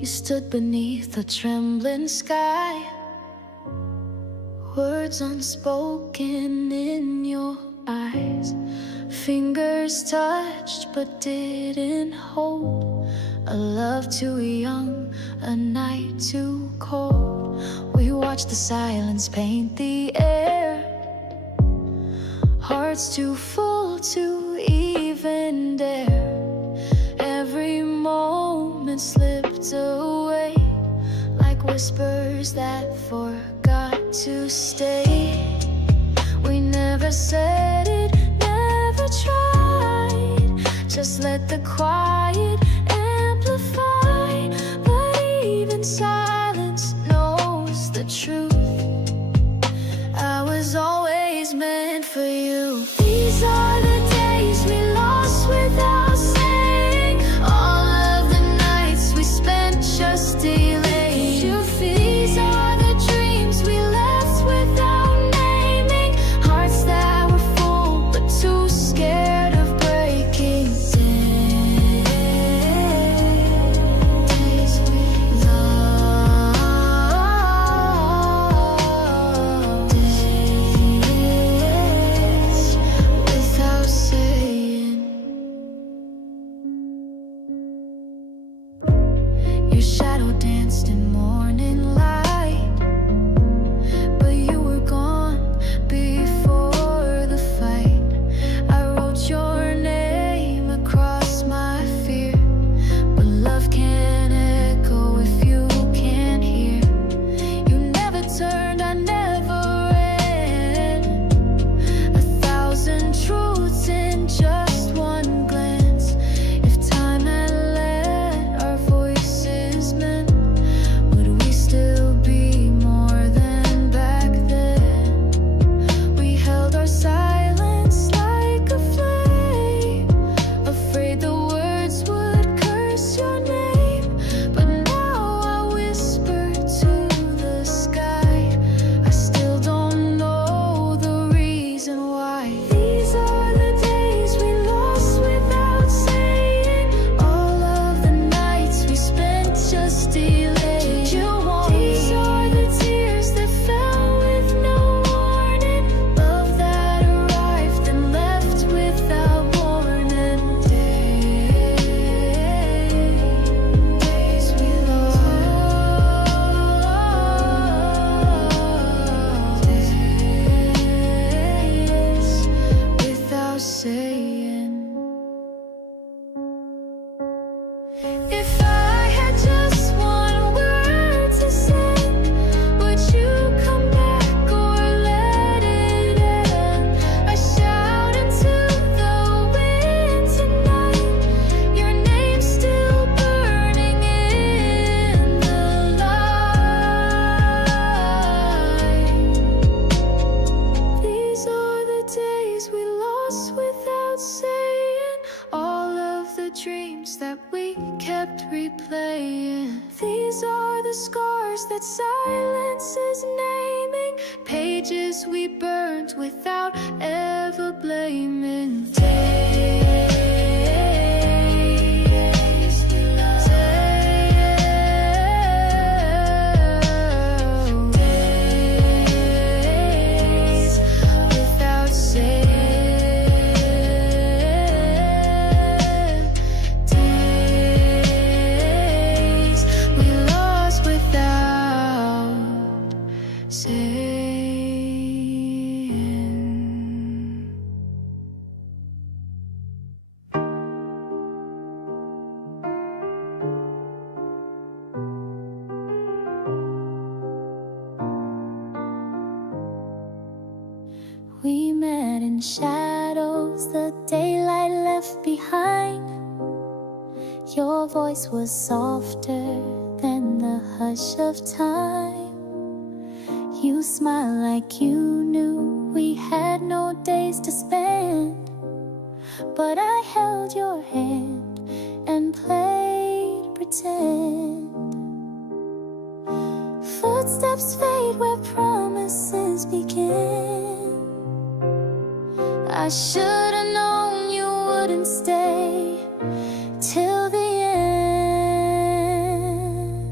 You stood beneath a trembling sky, words unspoken in your eyes. Fingers touched but didn't hold. A love too young, a night too cold. We watched the silence paint the air, hearts too full to even dare. Every moment slipped away like whispers that forgot to stay. We never said it, never tried, just let the quiet amplify. But even silence knows the truth. I was always meant for you. These are the days we lost without saying, all of the nights we spent just delaying. You feel these are the dreams we left without naming, hearts that were full but too scared of breaking. Days we love, days without saying. Your shadow danced in morning light, but you were gone before the fight. I wrote your name across my fear, but love can't echo if you can't hear. You never turned, I never ran. 1,000 truths in just one glance. If time had let our voices mend, would we still be more than back then? We held our silence like a flame, afraid the words would curse your name. But now I whisper to the sky, I still don't know the reason why. These are the days we lost without saying, all of the nights we spent just delaying. You want these are the tears that fell with no warning, love that arrived and left without warning. Days we love, days without saying. If I had just one word to say, would you come back or let it end? I shout into the wind tonight, your name's still burning in the light. These are the days we lost without saying, all of the dreams that we kept replaying. These are the scars that silence is naming, pages we burned without ever blaming. Days we love, days without saying. Days we lost without saying. We met in shadows, the daylight left behind. Your voice was softer than the hush of time. You smiled like you knew we had no days to spend, but I held your hand and played pretend. Footsteps fade where promises begin. I should've known you wouldn't stay till the end.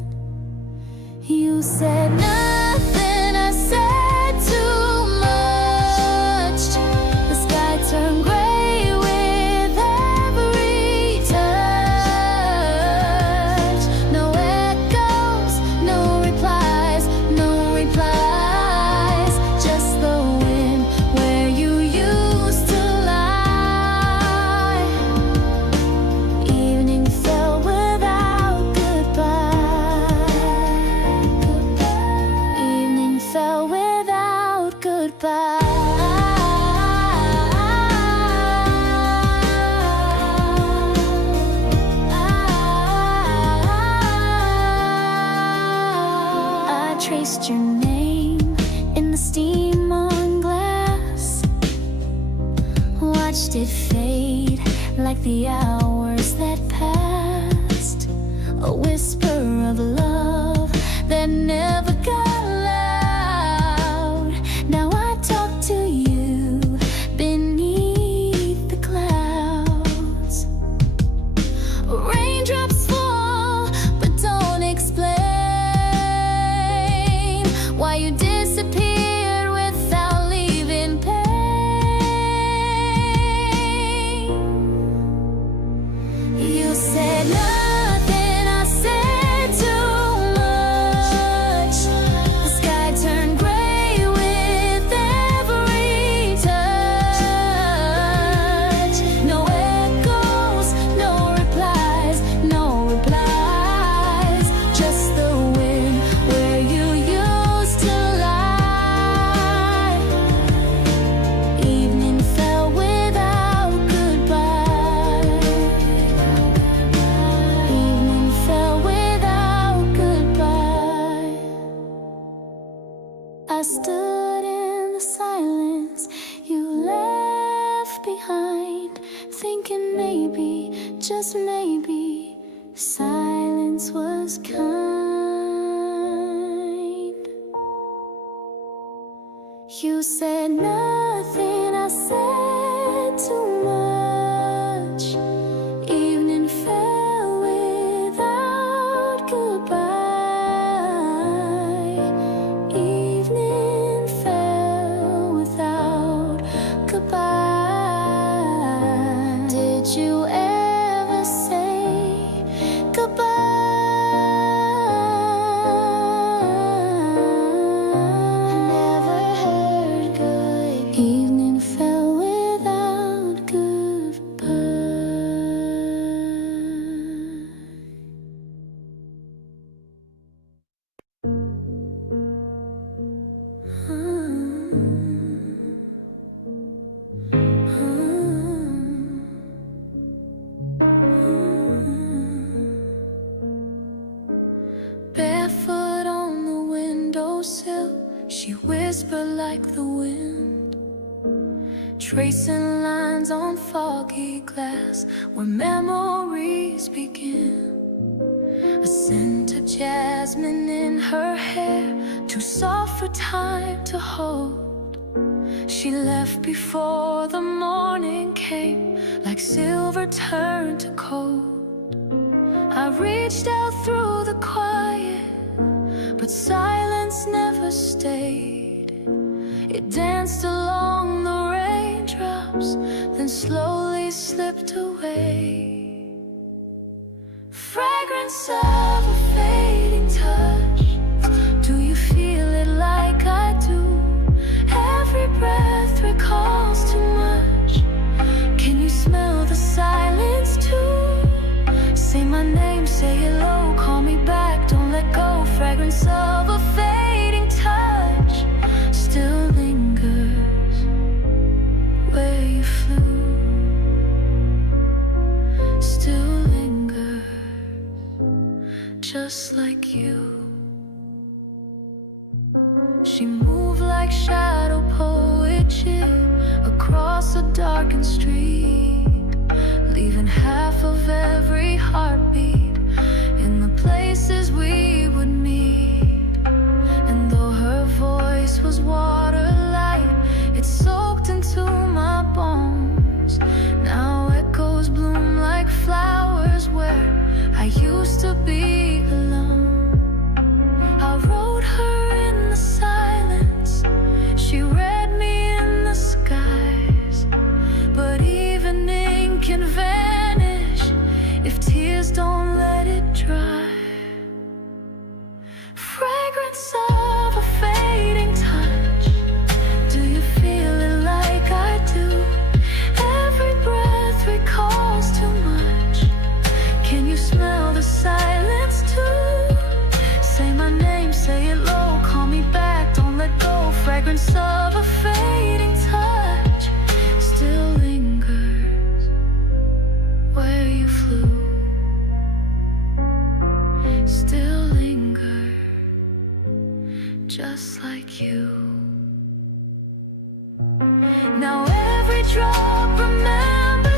fade like the hours that passed. A whisper of love that never got loud. Now I talk to you beneath the clouds. Raindrops fall but don't explain why you disappeared without leaving pain. You said nothing, I said too much. The sky turned gray with every touch. No echoes, no replies, no replies. Just the wind where you used to lie. Evening fell without goodbye. Evening fell without goodbye. I stood in the silence you left behind, thinking maybe, just maybe, silence was kind. You said nothing, I said too much. Evening fell without goodbye. Evening fell without goodbye. Did you ever say goodbye? Never heard good. Evening fell without goodbye. Barefoot on the windowsill, she whispered like the wind, tracing lines on foggy glass where memories begin. A scent of jasmine in her hair, too soft for time to hold. She left before the morning came, like silver turned to gold. I reached out through the quiet, but silence never stayed. It danced along the raindrops, then slowly slipped away. Fragrance of a fading touch. Do you feel it like I do? Every breath recalls too much. Can you smell the silence too? Say my name, say hello, call me back, don't let go. Fragrance of a fading touch still lingers where you flew. Still lingers, just like you. She moved like shadow poetry across a darkened street, leaving half of every heartbeat in the places we would meet. And though her voice was water light, it soaked into my bones. Now echoes bloom like flowers where I used to be alone. I wrote her in the silence, she read me in the skies. But evening can vanish if tears don't let it dry. Fragrance of a fading touch. Do you feel it like I do? Every breath recalls too much. Can you smell the silence too? Say my name, say it low, call me back, don't let go. Fragrance of a fading touch still lingers where you flew. Still lingers, just like you. Now every drop remembers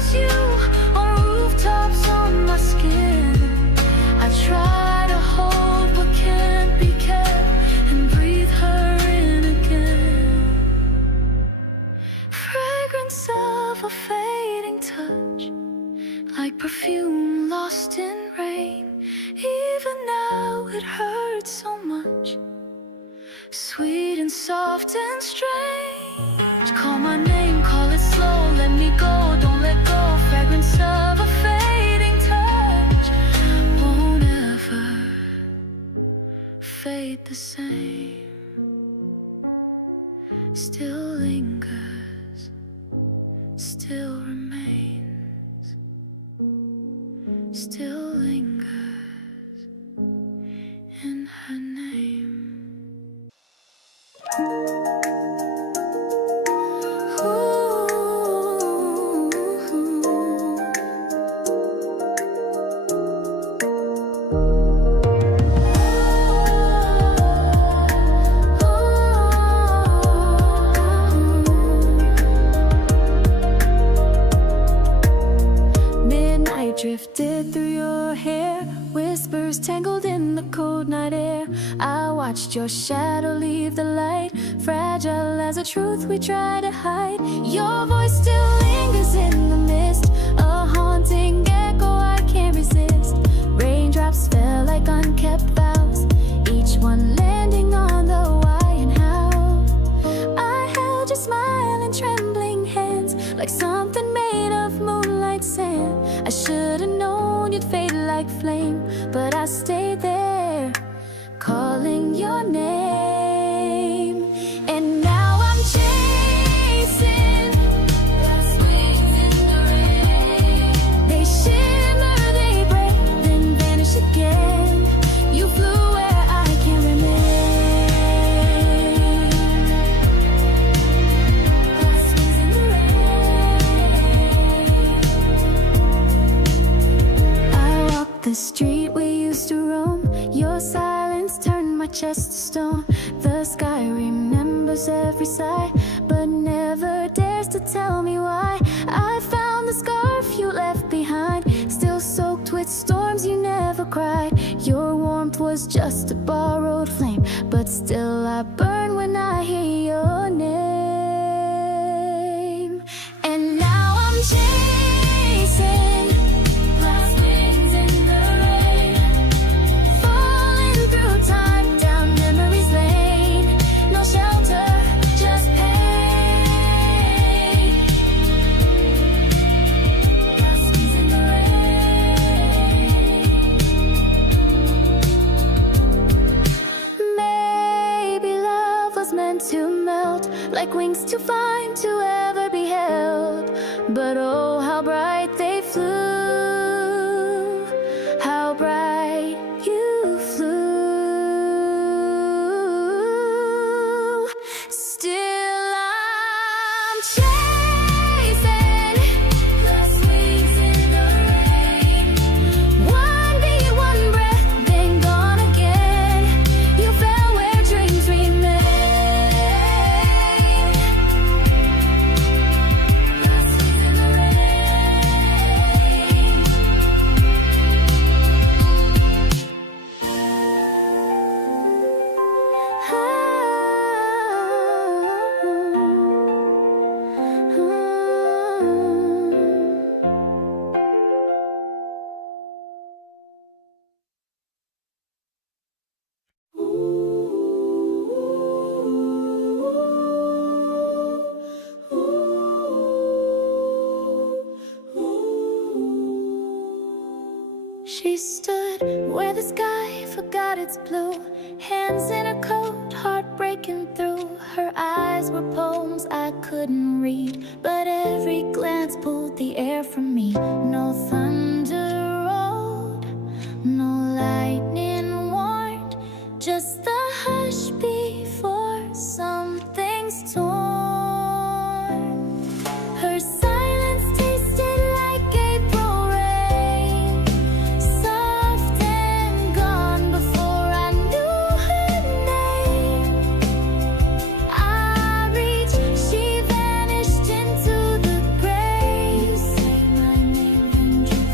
like perfume lost in rain. Even now it hurts so much, sweet and soft and strange. Call my name, call it slow, let me go, don't let go. Fragrance of a fading touch won't ever fade the same. Still lingers, still remains, still lingers in her name. Drifted through your hair, whispers tangled in the cold night air. I watched your shadow leave the light, fragile as a truth we try to hide. Your voice still lingers in the mist, a haunting echo I can't resist. Raindrops fell like unkept vows, each one landing on the why and how. I held your smile in trembling hands, like something made of moonlight sand. I should've known you'd fade like flame, but I stayed there, calling your name. And now I'm chasing last wings in the rain. They shimmer, they break, then vanish again. You flew where I can't remain. Last wings in the rain. I walk the street we used to roam. Your silence turned my chest to stone. The sky remembers every sigh, but never dares to tell me why. I found the scarf you left behind, still soaked with storms, you never cried. Your warmth was just a borrowed flame, but still I burn when I hear your name. And now I'm chasing last wings in the rain, falling through time down memories lane. No shelter, just pain. Last wings in the rain. Maybe love was meant to melt, like wings too fine to ever be held. But oh, how bright they flew, how bright you flew. Still I'm chasing last wings in the rain. One beat, one breath, then gone again. You fell where dreams remain. Last wings in the rain. She stood where the sky forgot its blue, hands in her coat, heart breaking through. Her eyes were poems I couldn't read, but every glance pulled the air from me. No thunder rolled, no lightning warned, just the hush before something's torn. Her silence tasted like April rain, soft and gone before I knew her name. I reached, she vanished into the grave. You say my name and drift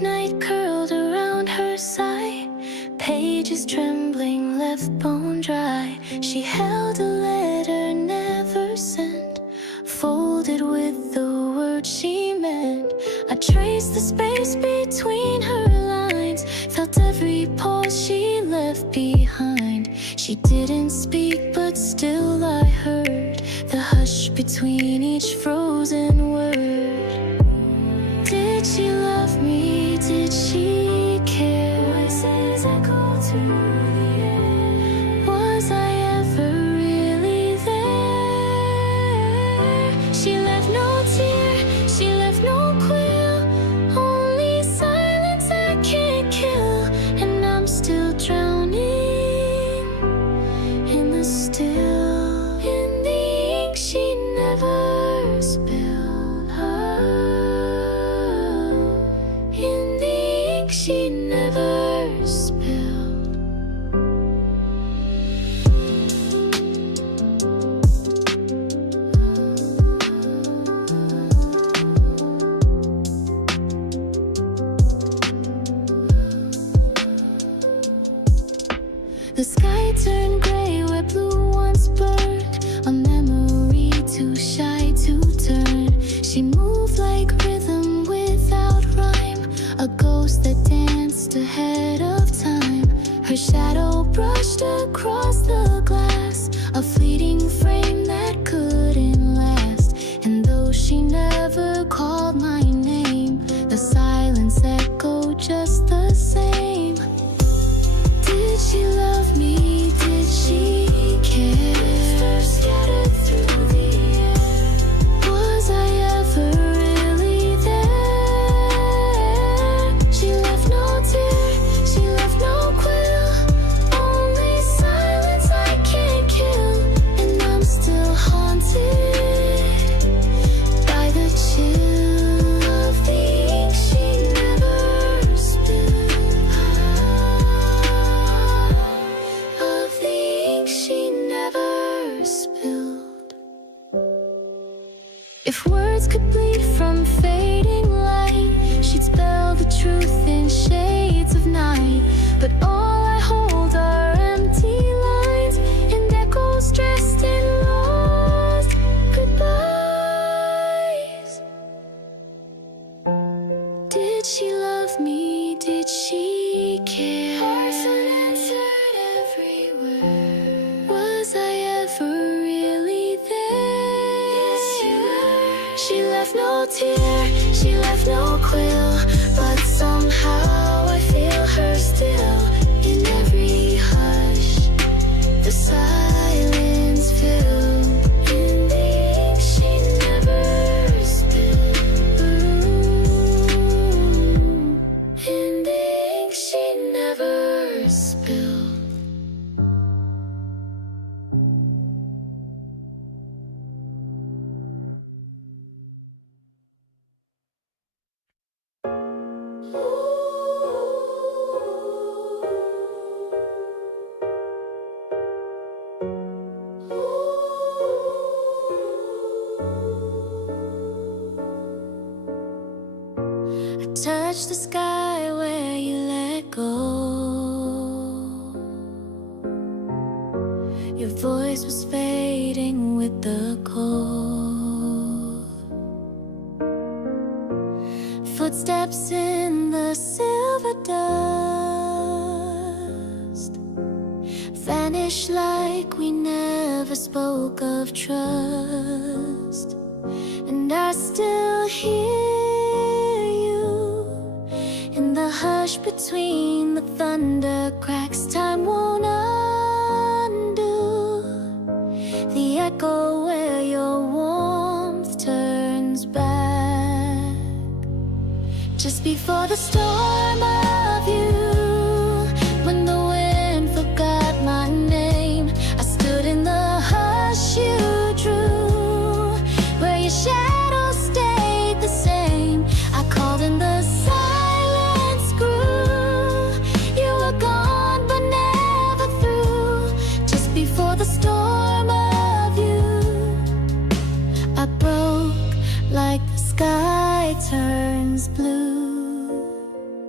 night curled around her side, pages trembling, left bone dry. She held a letter never sent, folded with the words she meant. I traced the space between her lines, felt every pause she left behind. She didn't speak, but still I heard the hush between each frozen word. Did she love me? Did she care? Voices echo through the air. Was I ever really there? She left no tear, she left no quill, only silence I can't kill. And I'm still drowning in the still, in the ink she never spilled. In the ink she never spilled. The sky turned gray where blue once burned, a memory too shy to turn. She moved like rhythm without rhyme, a ghost that danced ahead of time. Her shadow brushed across the glass, a fleeting frame that couldn't last. And though she never called my name, the silence echoed just the same. Did she love me? Did she care? Stars scattered through the air. Was I ever really there? She left no tear, she left no quill, only silence I can't kill. And I'm still haunted by the chill of the ink she never spilled. Of the ink she never spilled. If words could bleed from fading light, she'd spell the truth in shades of night. But all I hold are empty lines and echoes dressed in lost goodbyes. Did she love me? Did she care? Hearts unanswered everywhere. Was I ever really there? Yes, you were. She left no tear, she left no quill, but somehow I feel her still. In every hush, the silence filled. In the ink she never spilled. In the ink she never spilled. I touched the sky where you let go. Your voice was fading with the cold. Footsteps in the silver dust vanish like we never spoke of trust. And I still hear you in the hush between the thunder cracks. Time won't undo the echo where your warmth turns back. Just before the storm of you, when the wind forgot my name, I stood in the hush you drew, where your shadow stayed the same. I called and the silence grew. You were gone but never through. Just before the storm of you, I broke like the sky turns blue.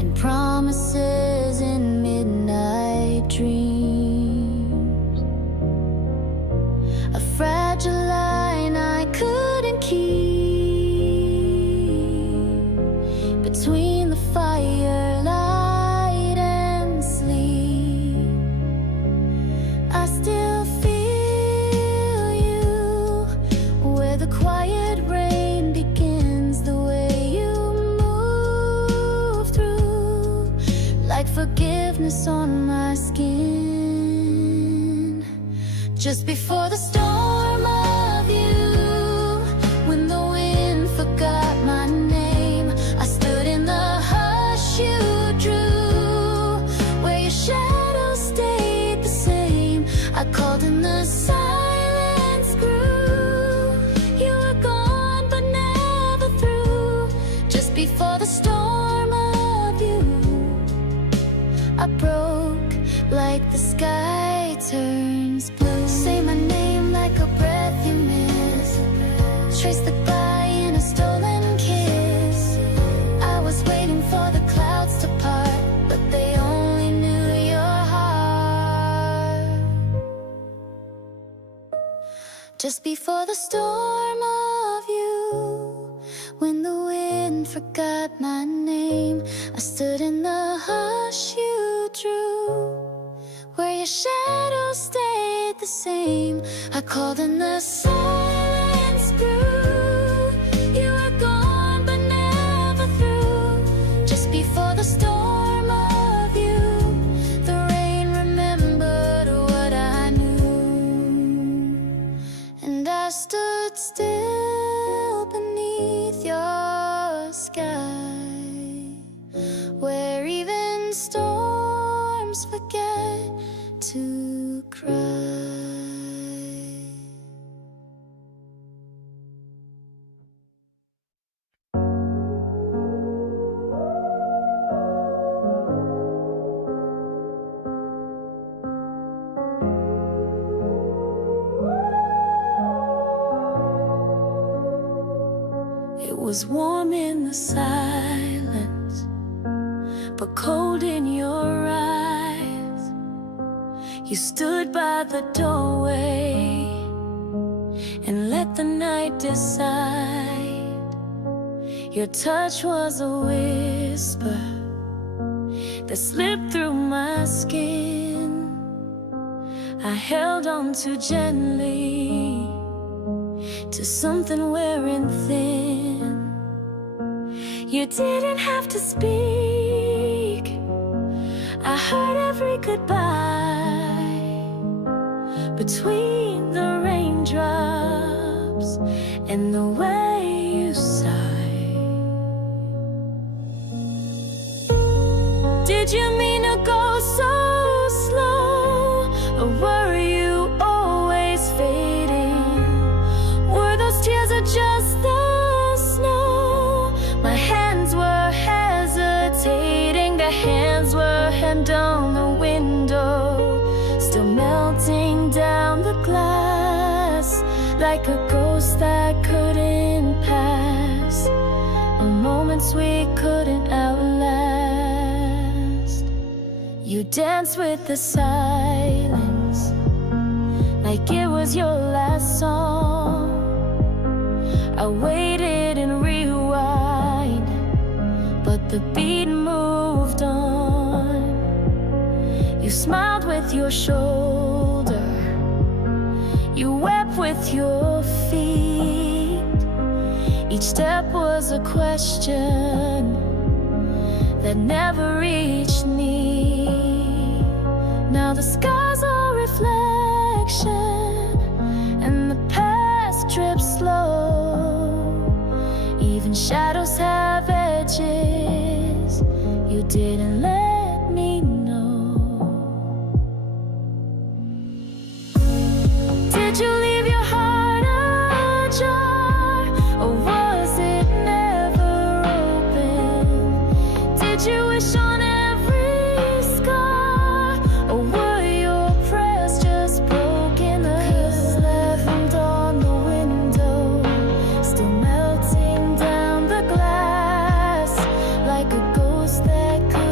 and promises in midnight dreams. A fragile line I couldn't keep between the firelight and sleep. I still feel you where the quiet rain begins, the way you move through, like forgiveness on my skin. Just before the storm of you, when the wind forgot my name, I stood in the hush you drew, where your shadow stayed the same. I called and the silence grew. You were gone but never through. Just before the storm of you, I broke like the sky turns blue. Say my name like a breath you miss. Trace the goodbye in a stolen kiss. I was waiting for the clouds to part, but they only knew your heart. Just before the storm of you, when the wind forgot my name, I stood in the hush you drew, where your shadow stayed the same. I called and the silence grew. You were gone but never through. Just before the storm of you, the rain remembered what I knew. And I stood still beneath your sky, where even storms forget to cry. It was warm in the silence, but cold in your eyes. You stood by the doorway and let the night decide. Your touch was a whisper that slipped through my skin. I held on too gently to something wearing thin. You didn't have to speak, I heard every goodbye between the raindrops and the way you sighed. Did you mean to go so slow, or were you always fading? Were those tears or just the snow? My hands were hesitating, the hands were hand on the window, still melting down the glass like a ghost that couldn't pass, or moments we couldn't outlast. You danced with the silence like it was your last song. I waited and rewind, but the beat moved on. You smiled with your shoulder, you wept with your feet. Each step was a question that never reached me. Now the skies are reflection and the past drips slow. Even shadows have edges. You didn't let me know. Did you leave your heart ajar, or was it never open? Did you wish on every scar, or were your prayers just broken? The kiss left on the window, still melting down the glass like a ghost that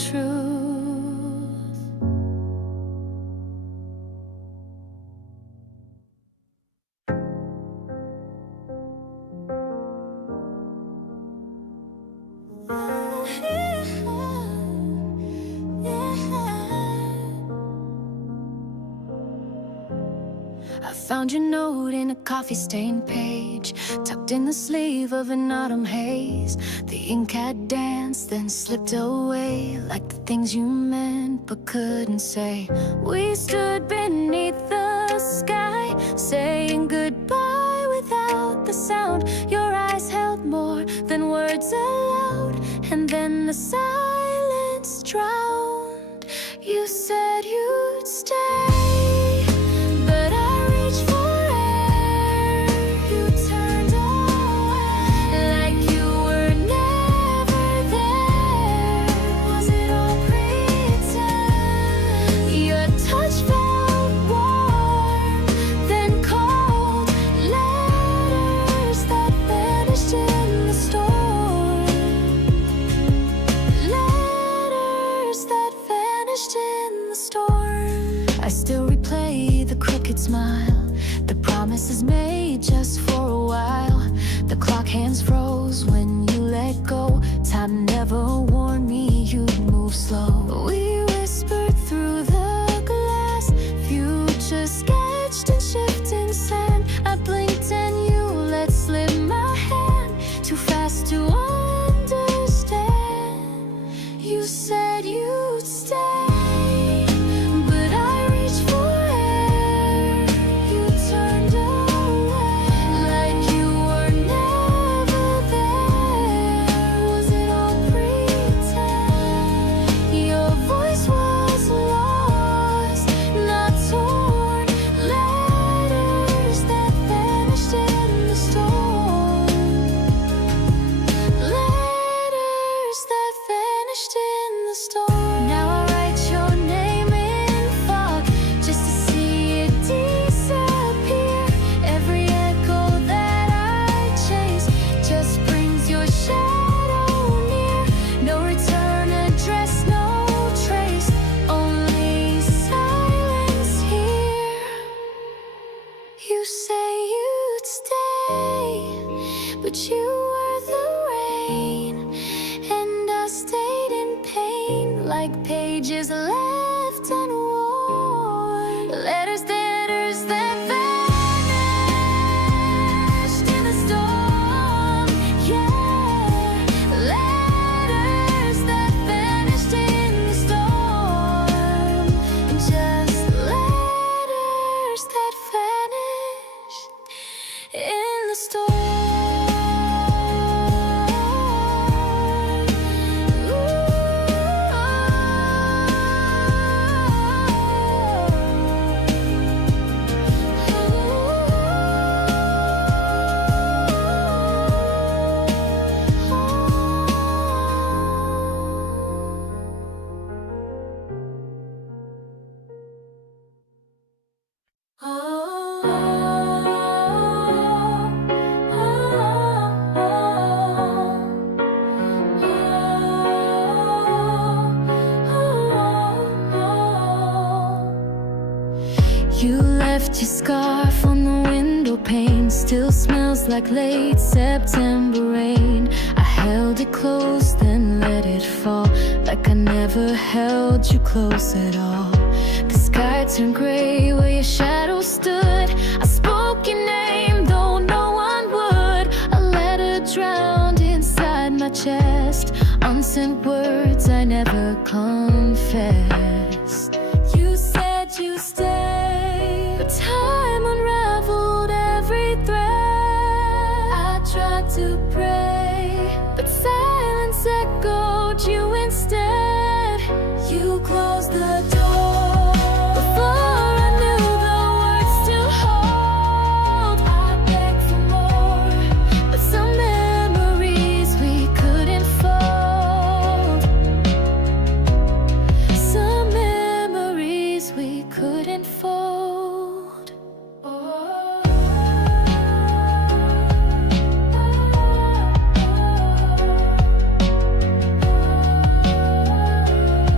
I found your note in a coffee-stained page, tucked in the sleeve of an autumn haze. The ink had danced, then slipped away, like the things you meant but couldn't say. We stood beneath the sky, saying goodbye without the sound. Your eyes held more than words allowed, and then the silence drowned. You said you'd stay, but I reached for air. You turned away, like you were never there. Was it all pretend? Your touch felt warm, then cold. Letters that vanished in the storm. Letters that vanished in the storm. I still replay the crooked smile, the promises made just for a while. The clock hands froze when you let go. Time never warned me you'd move slow. We whispered through the glass, future sketched in shifting sand. I blinked and you let slip my hand, too fast to understand. You said you'd stay, but I reached for air. You turned away, like you were never there. Was it all pretend? Your voice was lost, not torn. Letters that vanished in the storm. Letters that vanished in the storm. Now I write your name in fog, just to see it disappear. Every echo that I chase just brings your shadow near. No return address, no trace, only silence here. You say you'd stay, but you were the rain, and I stayed in pain, like pages left unworn. Letters that vanished in the storm. Yeah, letters that vanished in the storm. Just letters that vanished in the storm. You left your scarf on the window pane, still smells like late September rain. I held it close, then let it fall, like I never held you close at all. The sky turned gray where your shadow stood. I spoke your name, though no one would. A letter drowned inside my chest, unsent words I never confessed. You said you stay, but time unraveled every thread. I tried to pray, but silence echoed you instead. You closed the door before I knew the words to hold. I begged for more, but some memories we couldn't fold. Some memories we couldn't fold.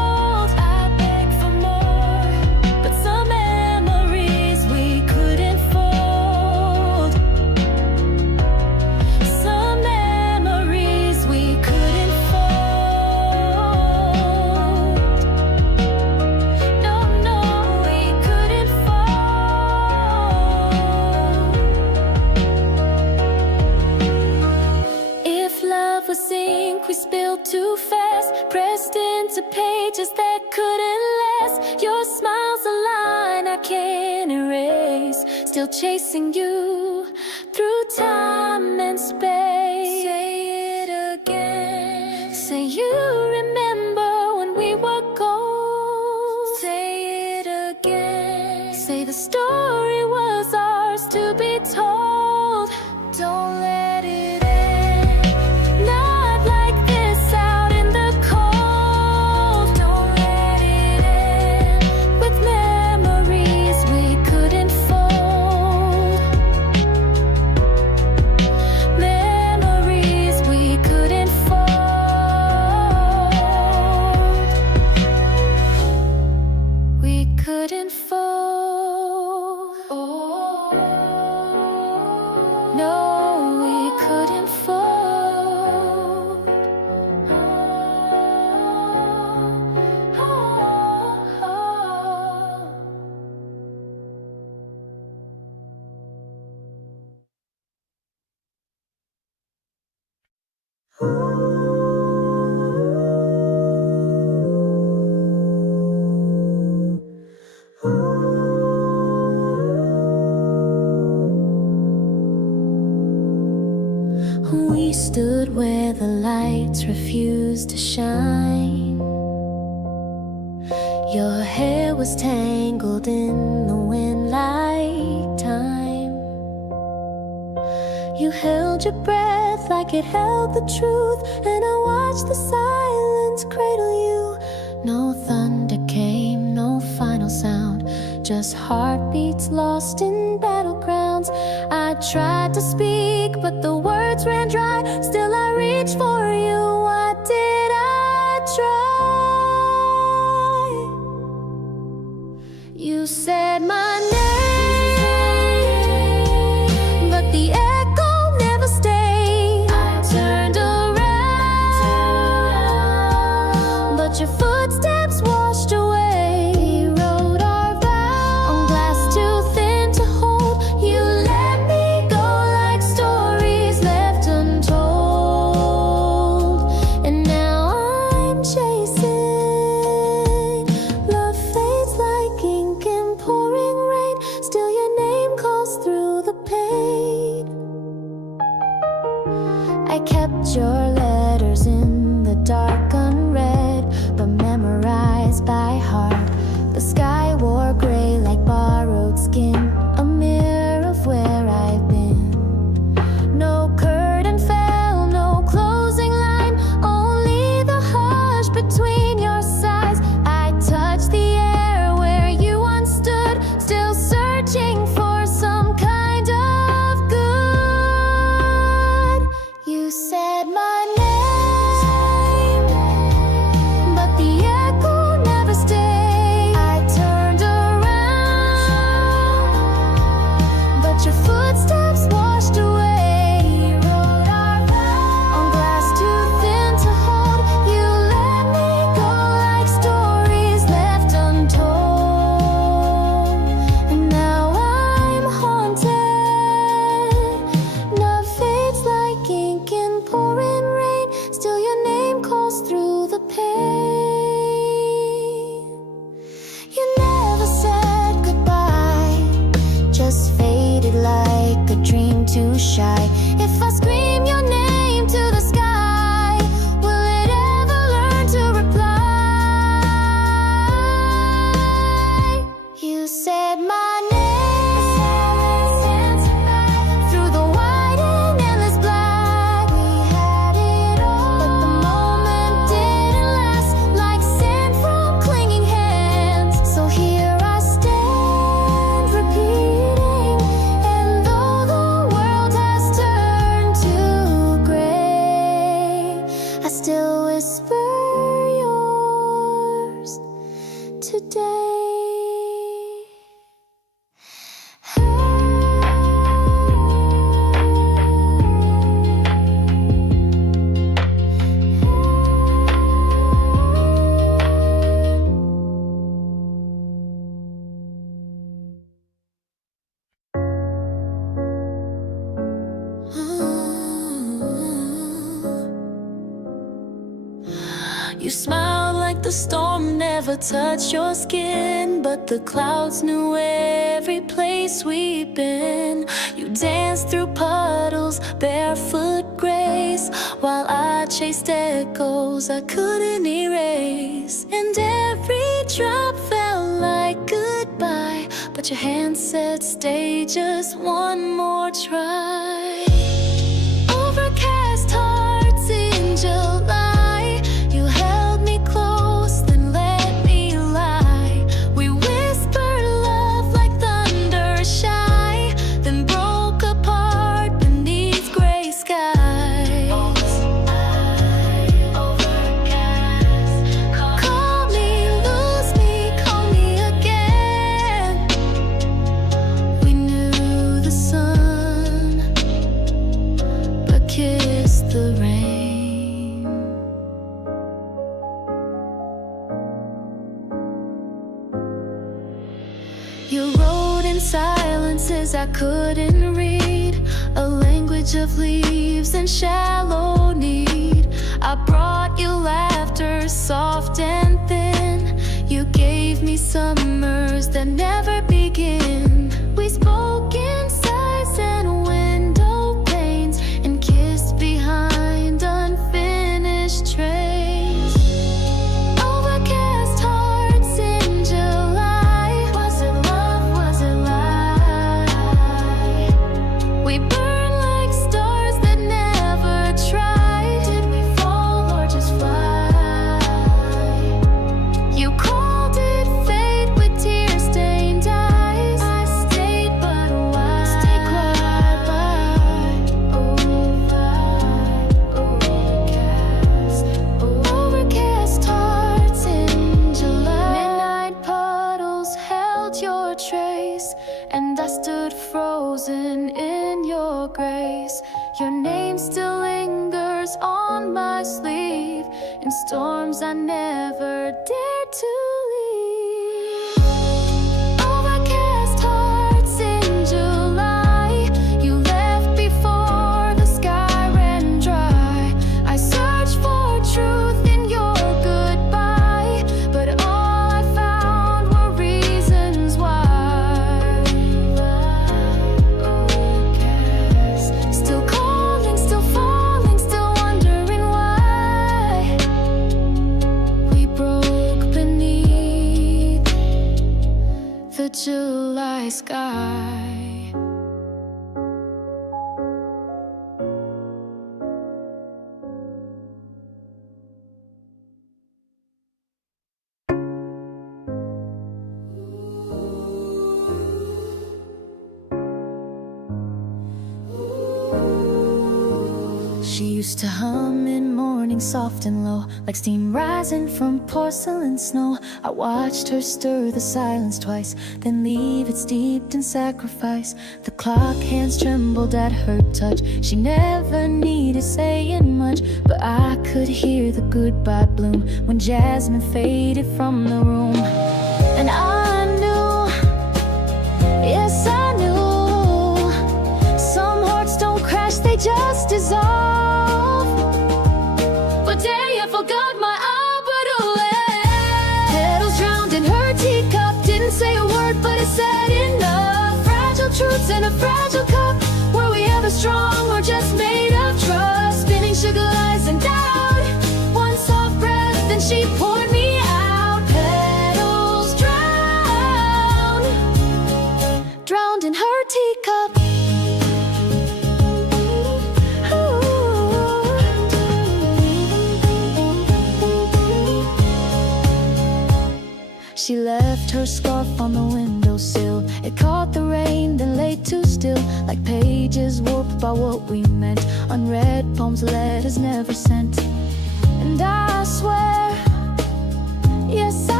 still chasing you through time and space. Say it again. Say you remember when we were gold. Say it again. Say the story was ours to be told. Don't let it end. Not like this out in the cold. Don't let it end with memories we couldn't fold. Memories we couldn't fold. We couldn't fold. No, we couldn't fold. We stood where the lights refused to shine. Your hair was tangled in the wind like time. You held your breath like it held the truth, and I watched the silence cradle you. No thunder came, no final sound, just heartbeats lost in battlegrounds. I tried to speak, but the words ran dry. Still I reached for you. Why did I try? You said my name, but the echo never stayed. I turned around, but your footsteps washed away. We wrote our vows on glass too thin to hold. You let me go like stories left untold. And now I'm chasing. Love fades like ink in pouring rain. Still your name calls through the pain. I kept your letters in the dark unread, but memorized by heart. The sky wore gray like borrowed skin, a mirror of where I've been. No curtain fell, no closing line, only the hush between your sighs. I touched the air where you once stood, still searching for some kind of good. You said my name, but the echo never stayed. I turned around, but your footsteps washed away. We wrote our vows on glass too thin to hold. You let me go like stories left untold. And now I'm haunted. Love fades like ink in pouring rain. Still your name calls through the pain. You never said goodbye, just faded like a dream too shy. If I scream your name to the sky, will it ever learn to reply? You said my name through the white and endless black. We had it all, but the moment didn't last. Like sand from clinging hands, so here I stand repeating. And though the world has turned to gray, I still whisper yours today. You smiled like the storm never touched your skin, but the clouds knew every place we've been. You danced through puddles, barefoot grace, while I chased echoes I couldn't erase. And every drop felt like goodbye, but your hand said stay just one more try. Overcast hearts in July, you held me close, then let me lie. We whispered love like thunder shy, then broke apart beneath gray skies. Call me, lose me, call me again. We knew the sun, but kissed the rain. You wrote in silences I couldn't read, a language of leaves and shallow need. I brought you laughter, soft and thin. You gave me summers that never begin. We spoke in sighs and window panes, and kissed behind unfinished trains. Overcast hearts in July, was it love, was it lie? We burned like stars that never tried. Did we fall or just fly? You called it fate with tear-stained eyes. I stayed, but why? Stay quiet by overcast hearts in July. Midnight puddles held your trace, and I stood frozen in your grace. Your name still lingers on my sleeve, in storms I never dared to leave. Overcast hearts in July, you left before the sky ran dry. I searched for truth in your goodbye, but all I found were reasons why. Overcast, still calling, still falling, still wondering why. We broke beneath the July sky. She used to hum in morning soft and low, like steam rising from porcelain snow. I watched her stir the silence twice, then leave it steeped in sacrifice. The clock hands trembled at her touch. She never needed saying much, but I could hear the goodbye bloom when jasmine faded from the room. And I knew, yes I knew, some hearts don't crash, they just dissolve. But day I forgot my arbor. Petals drowned in her teacup, didn't say a word but it said enough. Fragile truths in a fragile cup, were we ever strong or just made of trust? Spinning sugar lies and doubt, one soft breath then she poured me out. Petals drowned in her teacup. She left her scarf on the windowsill. It caught the rain, then lay too still, like pages warped by what we meant. Unread poems, letters never sent. And I swear, yes